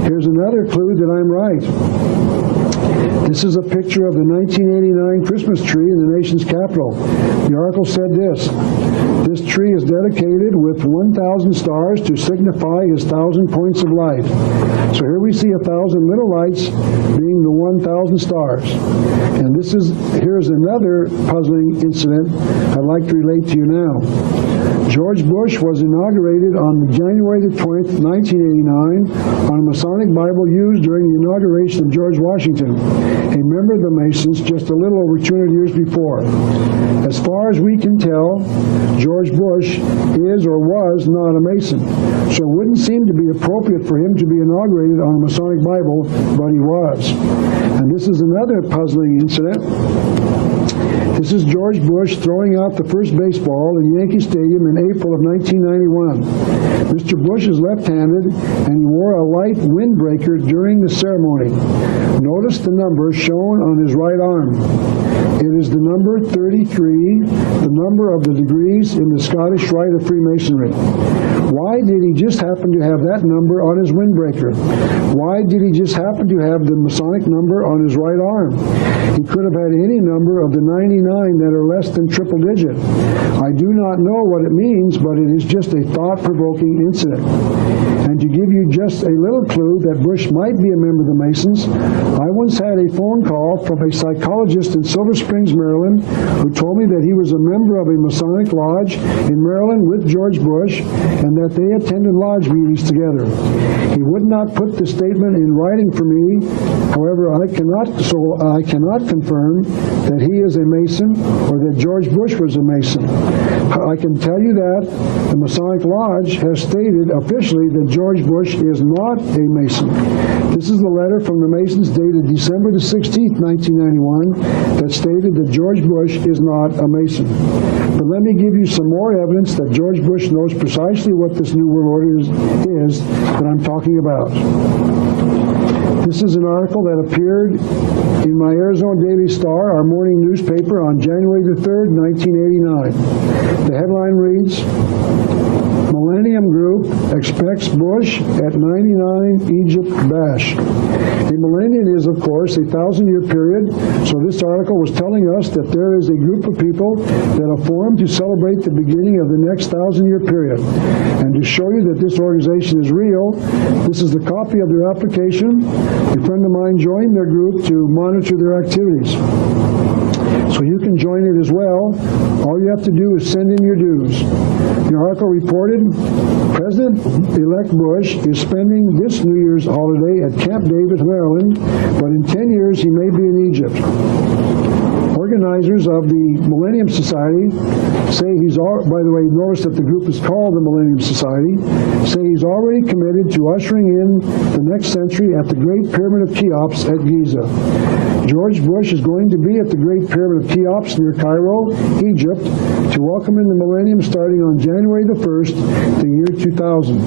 Here's another clue that I'm right. This is a picture of the 1989 Christmas tree in the nation's capital. The article said this tree is dedicated with 1,000 stars to signify his 1,000 points of light. So here we see 1,000 little lights being the 1,000 stars. And here's another puzzling incident I'd like to relate to you now. George Bush was inaugurated on January the 20th, 1989, on a Masonic Bible used during the inauguration of George Washington, a member of the Masons, just a little over 200 years before. As far as we can tell, George Bush is or was not a Mason, so it wouldn't seem to be appropriate for him to be inaugurated on a Masonic Bible, but he was. And this is another puzzling incident. This is George Bush throwing out the first baseball in Yankee Stadium in April of 1991. Mr. Bush is left-handed, and he wore a light windbreaker during the ceremony. Notice the number shown on his right arm. It is the number 33, the number of the degrees in the Scottish Rite of Freemasonry. Why did he just happen to have that number on his windbreaker? Why did he just happen to have the Masonic number on his right arm? He could have had any number of the 99 that are less than triple digit. I do not know what it means, but it is just a thought-provoking incident. And to give you just a little clue that Bush might be a member of the Masons, I once had a phone call from a psychologist in Silver Springs, Maryland, who told me that he was a member of a Masonic lodge in Maryland with George Bush, and that they attended lodge meetings together. He would not put the statement in writing for me. However, I cannot confirm that he is a Mason or that George Bush was a Mason. I can tell you that the Masonic Lodge has stated officially that George Bush is not a Mason. This is the letter from the Masons dated December the 16th, 1991, that stated that George Bush is not a Mason. But let me give you some more evidence that George Bush knows precisely what this New World Order is that I'm talking about. This is an article that appeared in my Arizona Daily Star, our morning newspaper, on January the 3rd, 1989. The headline reads, Millennium Group expects Bush at 99 Egypt bash. A millennium is, of course, a 1,000-year period, so this article was telling us that there is a group of people that have formed to celebrate the beginning of the next 1,000-year period. And to show you that this organization is real, this is the copy of their application. A friend of mine joined their group to monitor their activities. So you can join it as well. All you have to do is send in your dues. The article reported President-elect Bush is spending this New Year's holiday at Camp David, Maryland, but in 10 years he may be in Egypt. Organizers of the Millennium Society say by the way, notice that the group is called the Millennium Society, say he's already committed to ushering in the next century at the Great Pyramid of Cheops at Giza. George Bush is going to be at the Great Pyramid of Cheops near Cairo, Egypt, to welcome in the millennium starting on January the 1st, the year 2000.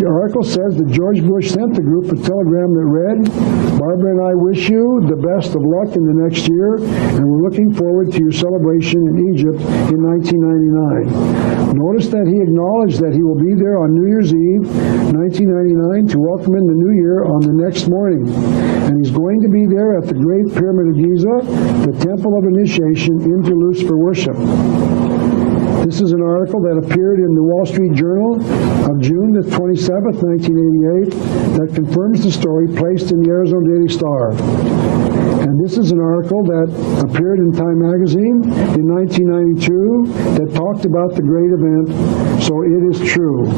The article says that George Bush sent the group a telegram that read, Barbara and I wish you the best of luck in the next year, and we're looking forward to your celebration in Egypt in 1999. Notice that he acknowledged that he will be there on New Year's Eve, 1999, to welcome in the new year on the next morning. And he's going to be there at the Great Pyramid of Giza, the temple of initiation into Lucifer worship. This is an article that appeared in the Wall Street Journal of June the 27th, 1988, that confirms the story placed in the Arizona Daily Star. And this is an article that appeared in Time Magazine in 1992 that talked about the great event, so it is true.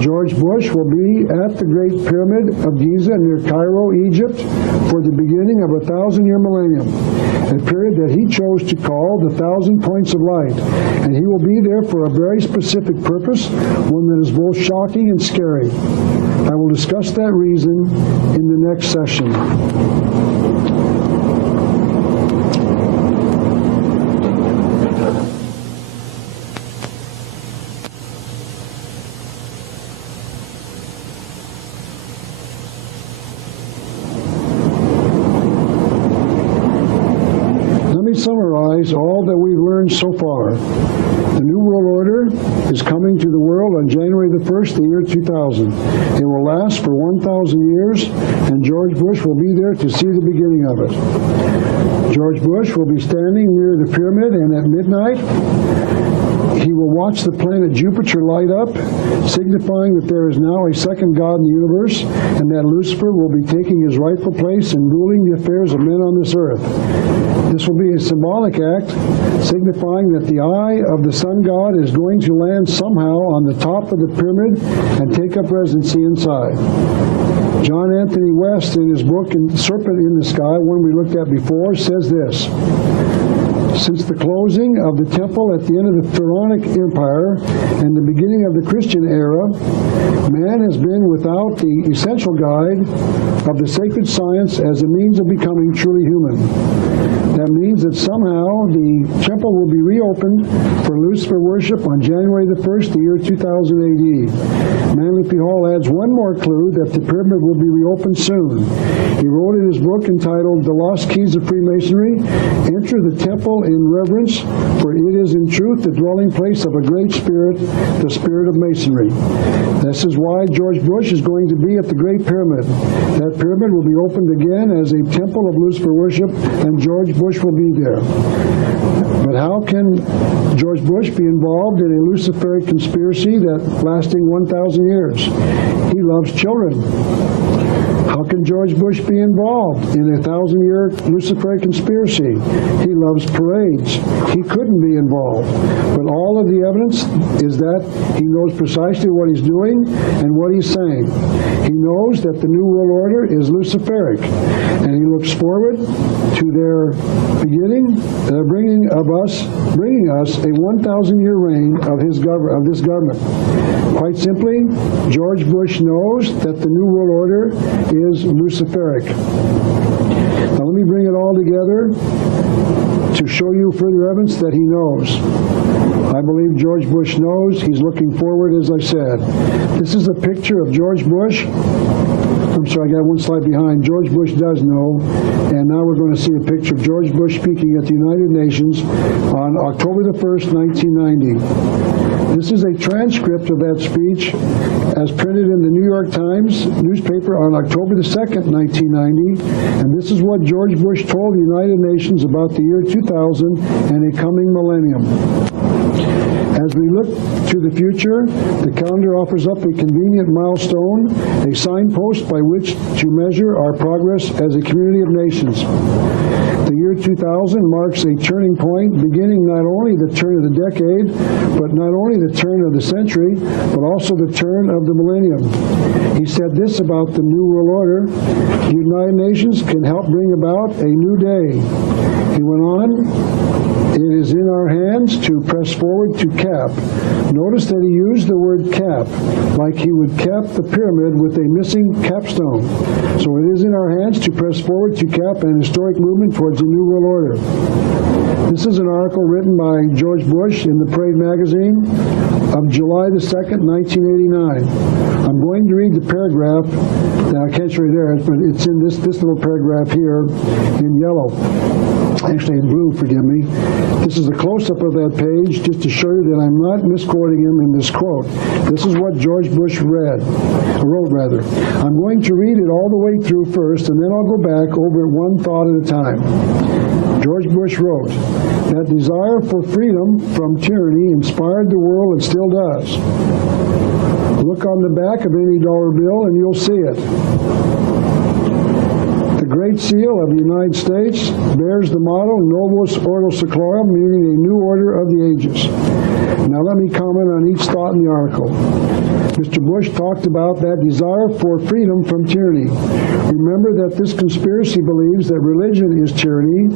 George Bush will be at the Great Pyramid of Giza near Cairo, Egypt, for the beginning of a 1,000-year millennium, a period that he chose to call the 1,000 Points of Light. And he will be there for a very specific purpose, one that is both shocking and scary. I will discuss that reason in the next session. Summarize all that we've learned so far. The New World Order is coming to the world on January the 1st, the year 2000. It will last for 1,000 years, and George Bush will be there to see the beginning of it. George Bush will be standing near the pyramid, and at midnight, he will watch the planet Jupiter light up, signifying that there is now a second God in the universe, and that Lucifer will be taking his rightful place in ruling the affairs of men on this earth. This will be a symbolic act, signifying that the eye of the sun god is going to land somehow on the top of the pyramid and take up residency inside. John Anthony West, in his book Serpent in the Sky, one we looked at before, says this: since the closing of the temple at the end of the Pharaonic Empire and the beginning of the Christian era, man has been without the essential guide of the sacred science as a means of becoming truly human. That means that somehow the temple will be reopened for Lucifer worship on January the 1st, the year 2000 AD. Manly P. Hall adds one more clue that the pyramid will be reopened soon. He wrote in his book entitled The Lost Keys of Freemasonry, enter the temple in reverence, for it is in truth the dwelling place of a great spirit, the spirit of Masonry. This is why George Bush is going to be at the Great Pyramid. That pyramid will be opened again as a temple of Lucifer worship, and George Bush will be be there. But how can George Bush be involved in a Luciferic conspiracy that lasting 1,000 years? He loves children. How can George Bush be involved in a 1,000-year Luciferic conspiracy? He loves parades. He couldn't be involved. But all of the evidence is that he knows precisely what he's doing and what he's saying. He knows that the New World Order is Luciferic, and he looks forward to their beginning, bringing us a 1,000-year reign of this government. Quite simply, George Bush knows that the New World Order is Luciferic. Now let me bring it all together to show you further evidence that he knows. I believe George Bush knows. He's looking forward, as I said. This is a picture of George Bush. I'm sorry, I got one slide behind. George Bush does know, and now we're going to see a picture of George Bush speaking at the United Nations on October the 1st, 1990. This is a transcript of that speech as printed in the New York Times newspaper on October the 2nd, 1990, and this is what George Bush told the United Nations about the year 2000 and a coming millennium. As we look to the future, the calendar offers up a convenient milestone, a signpost by which to measure our progress as a community of nations. The year 2000 marks a turning point, beginning not only the turn of the decade, but not only the turn of the century, but also the turn of the millennium. He said this about the New World Order: the United Nations can help bring about a new day. He went on, it is in our hands to press forward to cap. Notice that he used the word cap, like he would cap the pyramid with a missing capstone. So it is in our hands to press forward to cap an historic movement towards a new world order. This is an article written by George Bush in the Parade magazine of July the 2nd, 1989. I'm going to read the paragraph. Now, I can't show you there, but it's in this little paragraph here in yellow. Actually, in blue, forgive me. This is a close-up of that page just to show you that I'm not misquoting him in this quote. This is what George Bush wrote. I'm going to read it all the way through first, and then I'll go back over it one thought at a time. George Bush wrote, that desire for freedom from tyranny inspired the world and still does. Look on the back of any dollar bill and you'll see it. The Great Seal of the United States bears the motto Novus Ordo Seclorum, meaning a new order of the ages. Now let me comment on each thought in the article. Mr. Bush talked about that desire for freedom from tyranny. Remember that this conspiracy believes that religion is tyranny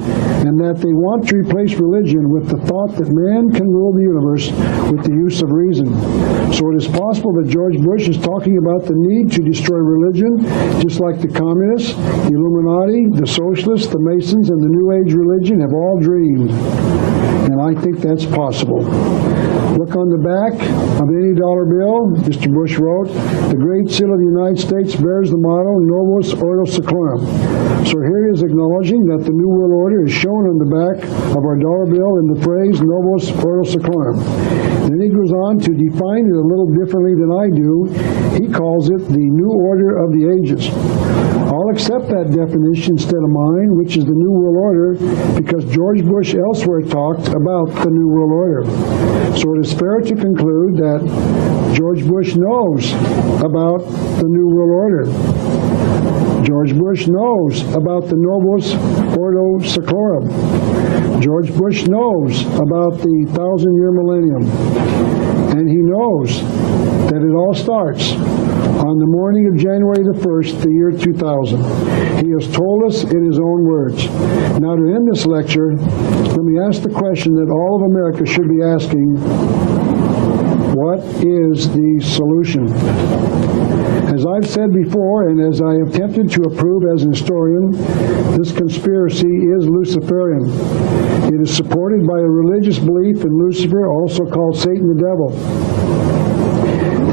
and that they want to replace religion with the thought that man can rule the universe with the use of reason. So it is possible that George Bush is talking about the need to destroy religion, just like the communists, the Illuminati, the socialists, the Masons, and the New Age religion have all dreamed. And I think that's possible. Look on the back of any dollar bill, Mr. Bush wrote, the Great Seal of the United States bears the motto Novus Ordo Seclorum. So here he is acknowledging that the New World Order is shown on the back of our dollar bill in the phrase Novus Ordo Seclorum. Then he goes on to define it a little differently than I do. He calls it the New Order of the Ages. I'll accept that definition instead of mine, which is the New World Order, because George Bush elsewhere talked about the New World Order. So it is fair to conclude that George Bush knows about the New World Order. George Bush knows about the Novus Ordo Seclorum. George Bush knows about the 1,000-year millennium. And he knows that it all starts on the morning of January the 1st, the year 2000. He has told us in his own words. Now, to end this lecture, let me ask the question that all of America should be asking: what is the solution? As I've said before, and as I have attempted to approve as an historian, this conspiracy is Luciferian. It is supported by a religious belief in Lucifer, also called Satan the Devil.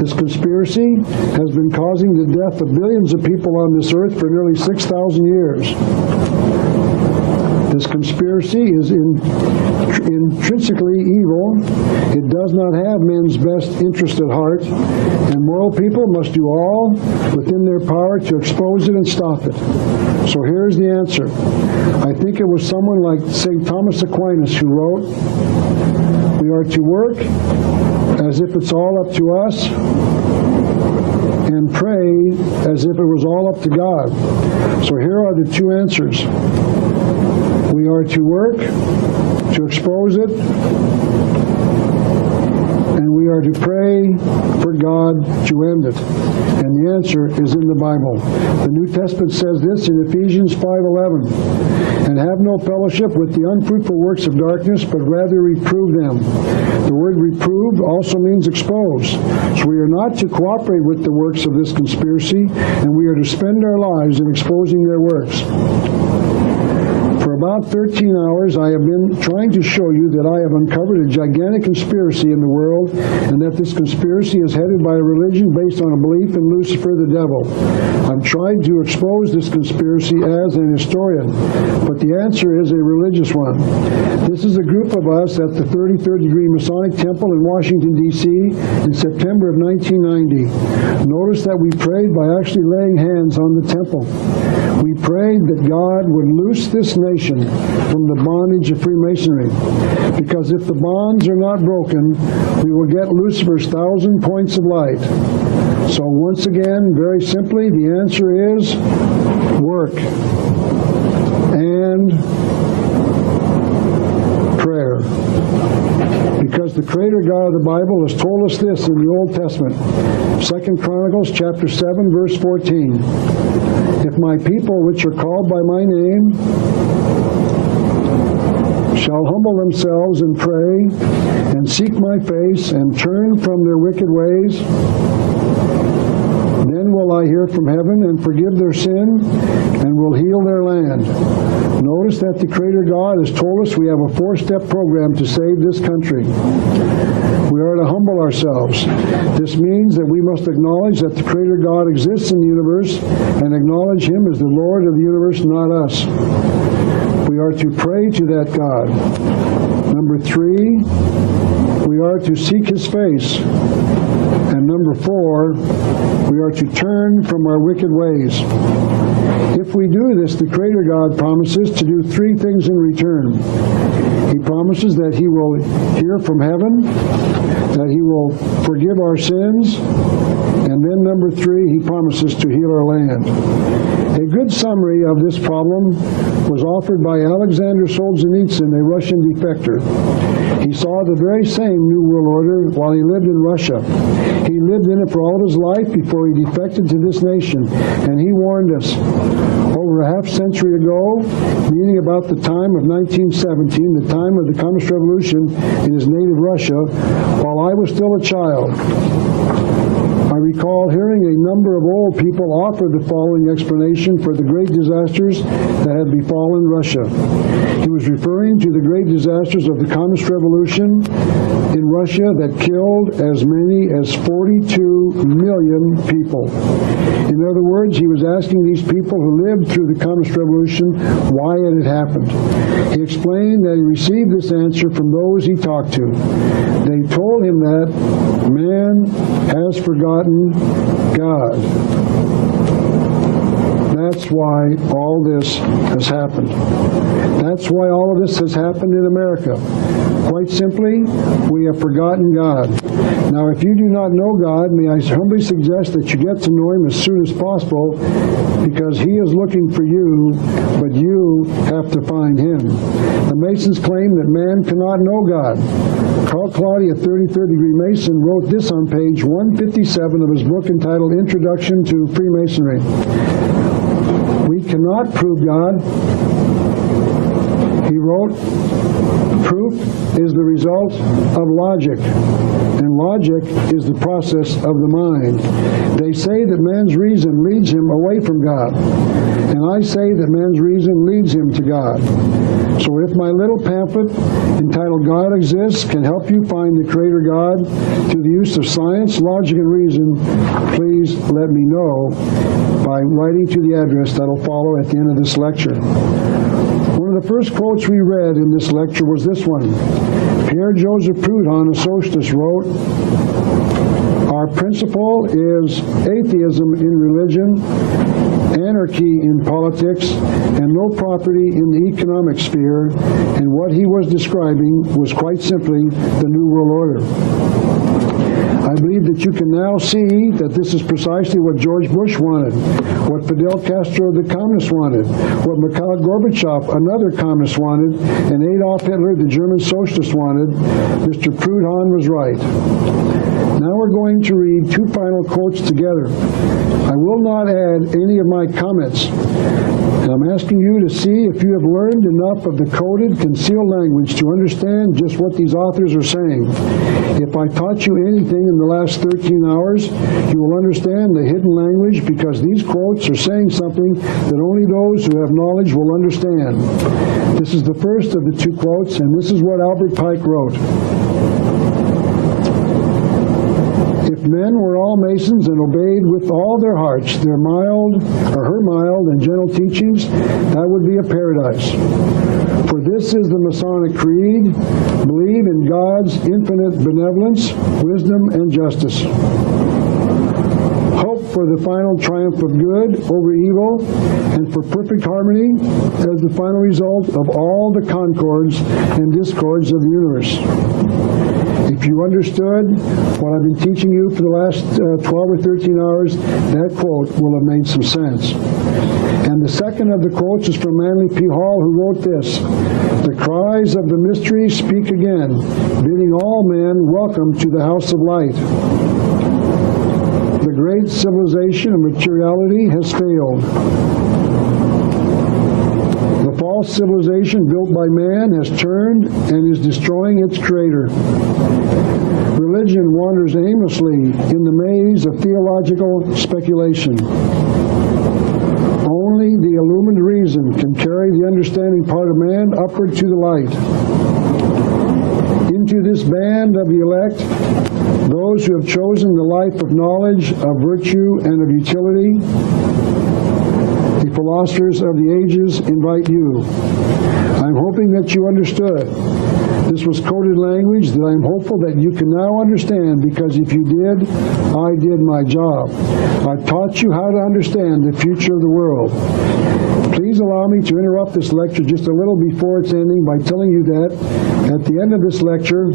This conspiracy has been causing the death of billions of people on this earth for nearly 6,000 years. This This conspiracy is intrinsically evil. It does not have men's best interest at heart, and moral people must do all within their power to expose it and stop it. So here's the answer. I think it was someone like St. Thomas Aquinas who wrote, "We are to work as if it's all up to us, and pray as if it was all up to God." So here are the two answers. We are to work to expose it, and we are to pray for God to end it. And the answer is in the Bible. The New Testament says this in Ephesians 5:11, "And have no fellowship with the unfruitful works of darkness, but rather reprove them." The word reprove also means expose. So we are not to cooperate with the works of this conspiracy, and we are to spend our lives in exposing their works. For about 13 hours, I have been trying to show you that I have uncovered a gigantic conspiracy in the world, and that this conspiracy is headed by a religion based on a belief in Lucifer the devil. I've tried to expose this conspiracy as an historian, but the answer is a religious one. This is a group of us at the 33rd Degree Masonic Temple in Washington, D.C. in September of 1990. Notice that we prayed by actually laying hands on the temple. We prayed that God would loose this nation from the bondage of Freemasonry, because if the bonds are not broken, we will get Lucifer's 1,000 points of light. So once again, very simply, the answer is work and prayer. Because the Creator God of the Bible has told us this in the Old Testament, 2 Chronicles chapter 7, verse 14. "If my people, which are called by my name, shall humble themselves and pray, and seek my face, and turn from their wicked ways, then will I hear from heaven and forgive their sin, and will heal their land." Notice that the Creator God has told us we have a 4-step program to save this country. We are to humble ourselves. This means that we must acknowledge that the Creator God exists in the universe, and acknowledge Him as the Lord of the universe, not us. We are to pray to that God. Number 3, we are to seek His face. And number 4, we are to turn from our wicked ways. If we do this, the Creator God promises to do 3 things in return. He promises that He will hear from heaven, that He will forgive our sins, and then number 3, He promises to heal our land. A good summary of this problem was offered by Alexander Solzhenitsyn, a Russian defector. He saw the very same New World Order while he lived in Russia. He lived in it for all of his life before he defected to this nation, and he warned us. Over a half-century ago, meaning about the time of 1917, the time of the Communist Revolution in his native Russia, while I was still a child, I recall hearing a number of old people offer the following explanation for the great disasters that had befallen Russia. He was referring to the great disasters of the Communist Revolution in Russia that killed as many as 42 million people. In other words, he was asking these people who lived through the Communist Revolution why it had happened. He explained that he received this answer from those he talked to. They told him that man has forgotten God. That's why all this has happened. That's why all of this has happened in America. Quite simply, we have forgotten God. Now, if you do not know God, may I humbly suggest that you get to know Him as soon as possible, because He is looking for you, but you have to find Him. The Masons claim that man cannot know God. Carl Claudy, a 33rd Degree Mason, wrote this on page 157 of his book entitled Introduction to Freemasonry. "We cannot prove God," he wrote. "Proof is the result of logic, and logic is the process of the mind. They say that man's reason leads him away from God, and I say that man's reason leads him to God. So if my little pamphlet entitled God Exists can help you find the Creator God through the use of science, logic, and reason, please let me know by writing to the address that will follow at the end of this lecture." One of One of the first quotes we read in this lecture was this one. Pierre-Joseph Proudhon, a socialist, wrote, "Our principle is atheism in religion, anarchy in politics, and no property in the economic sphere," and what he was describing was quite simply the New World Order. I believe that you can now see that this is precisely what George Bush wanted, what Fidel Castro, the communist, wanted, what Mikhail Gorbachev, another communist, wanted, and Adolf Hitler, the German socialist, wanted. Mr. Proudhon was right. Now we're going to read two final quotes together. I will not add any of my comments. And I'm asking you to see if you have learned enough of the coded, concealed language to understand just what these authors are saying. If I taught you anything in the last 13 hours, you will understand the hidden language, because these quotes are saying something that only those who have knowledge will understand. This is the first of the two quotes, and this is what Albert Pike wrote. If men were all Masons and obeyed with all their hearts their mild, or her mild and gentle teachings, that would be a paradise. For this is the Masonic creed: believe in God's infinite benevolence, wisdom, and justice. Hope for the final triumph of good over evil, and for perfect harmony as the final result of all the concords and discords of the universe. If you understood what I've been teaching you for the last 12 or 13 hours, that quote will have made some sense. And the second of the quotes is from Manly P. Hall, who wrote this: "The cries of the mystery speak again, bidding all men welcome to the house of light. The great civilization of materiality has failed. The false civilization built by man has turned and is destroying its creator. Religion wanders aimlessly in the maze of theological speculation. Only the illumined reason can carry the understanding part of man upward to the light. Into this band of the elect, those who have chosen the life of knowledge, of virtue, and of utility, the philosophers of the ages invite you. I'm hoping that you understood. This was coded language that I'm hopeful that you can now understand, because if you did, I did my job. I taught you how to understand the future of the world. Please allow me to interrupt this lecture just a little before its ending by telling you that at the end of this lecture,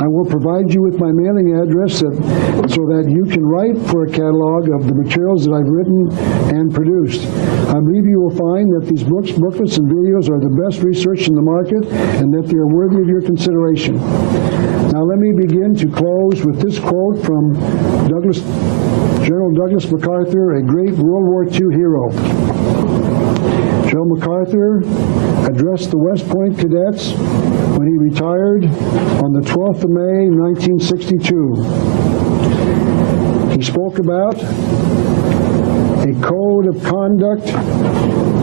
I will provide you with my mailing address so that you can write for a catalog of the materials that I've written and produced. I believe you will find that these books, booklets, and videos are the best research in the market, and that they are worthy of your consideration. Now let me begin to close with this quote from General Douglas MacArthur, a great World War II hero. General MacArthur addressed the West Point cadets when he retired on the 12th of May, 1962. He spoke about a code of conduct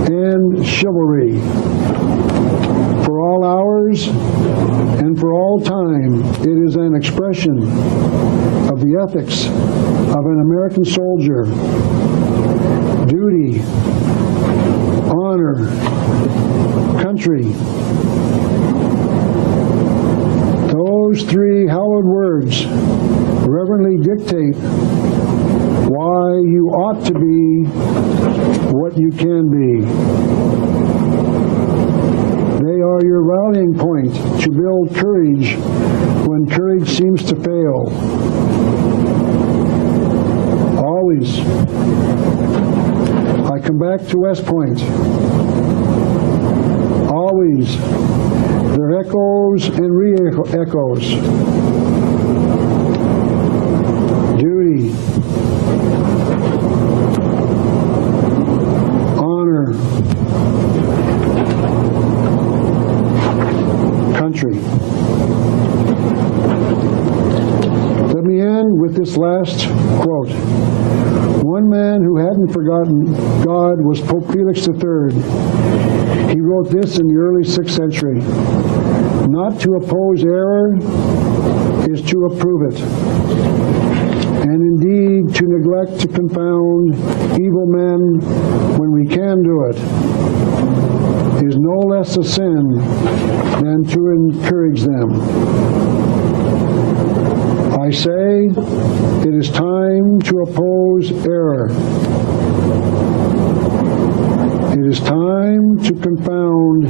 and chivalry. For all hours and for all time, it is an expression of the ethics of an American soldier: duty, honor, country. Those three hallowed words reverently dictate why you ought to be what you can be. They are your rallying point to build courage when courage seems to fail. Always. I come back to West Point. Always. There are echoes and re-echoes. Duty. Honor. Country. Let me end with this last quote. One man who hadn't forgotten God was Pope Felix III. He wrote this in the early 6th century: "Not to oppose error is to approve it, and indeed to neglect to confound evil men when we can do it. is no less a sin than to encourage them. I say it is time to oppose error. It is time to confound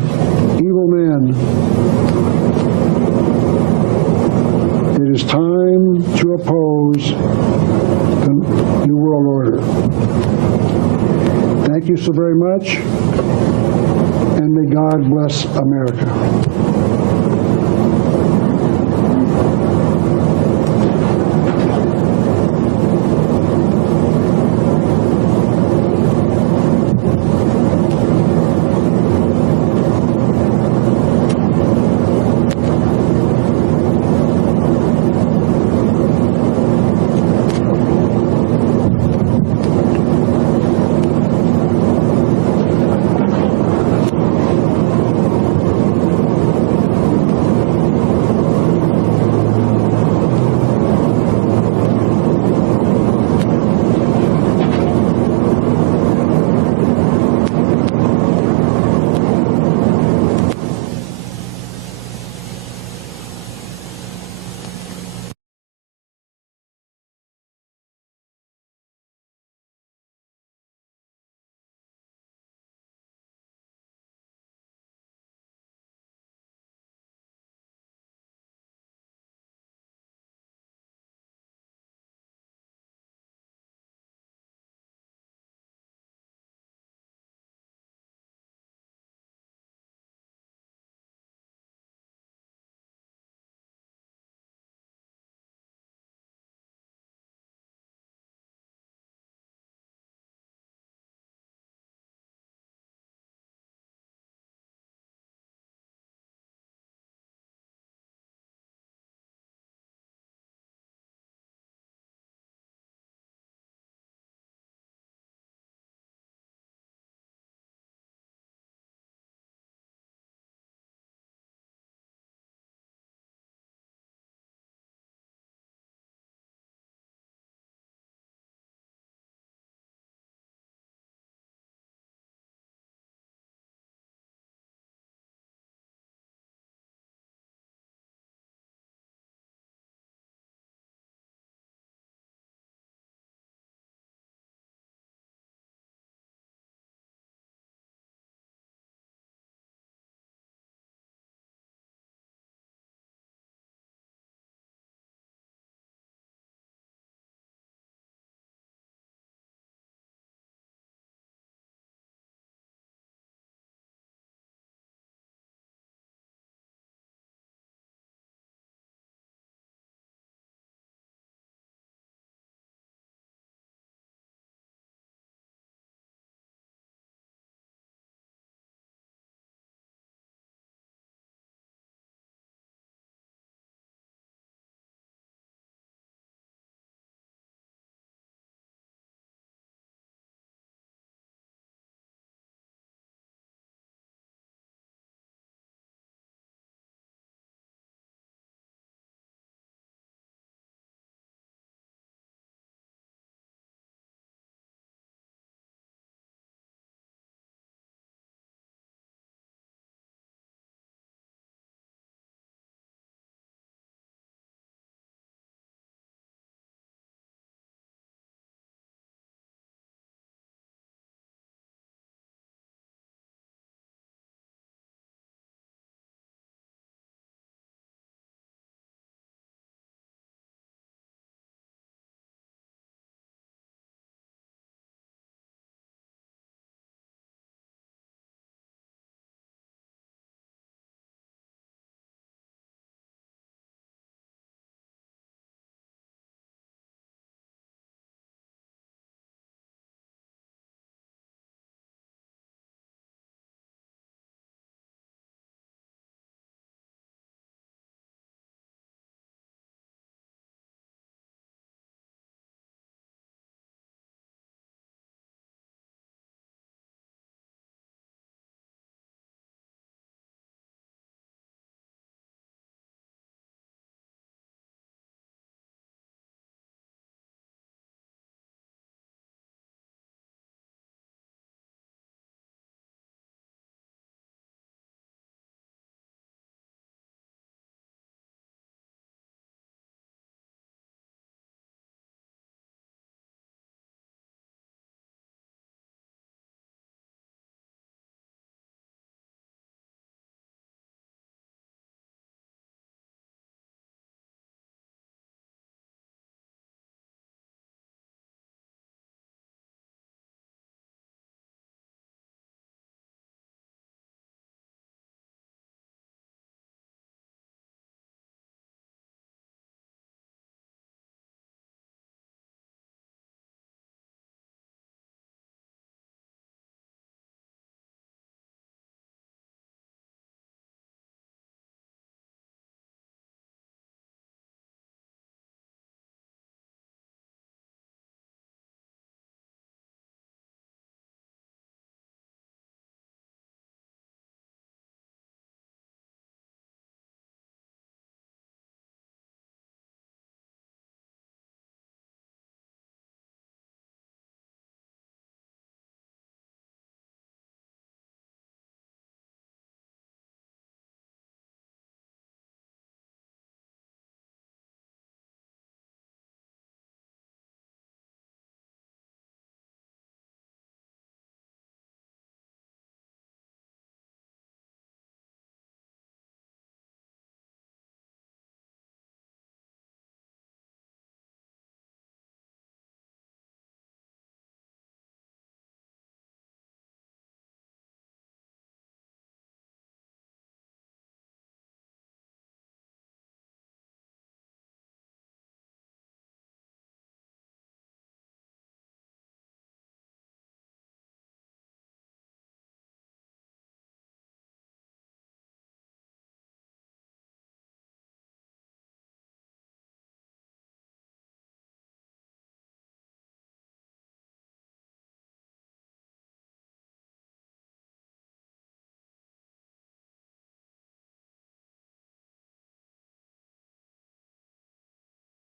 evil men. It is time to oppose the New World Order. Thank you so very much, and may God bless America.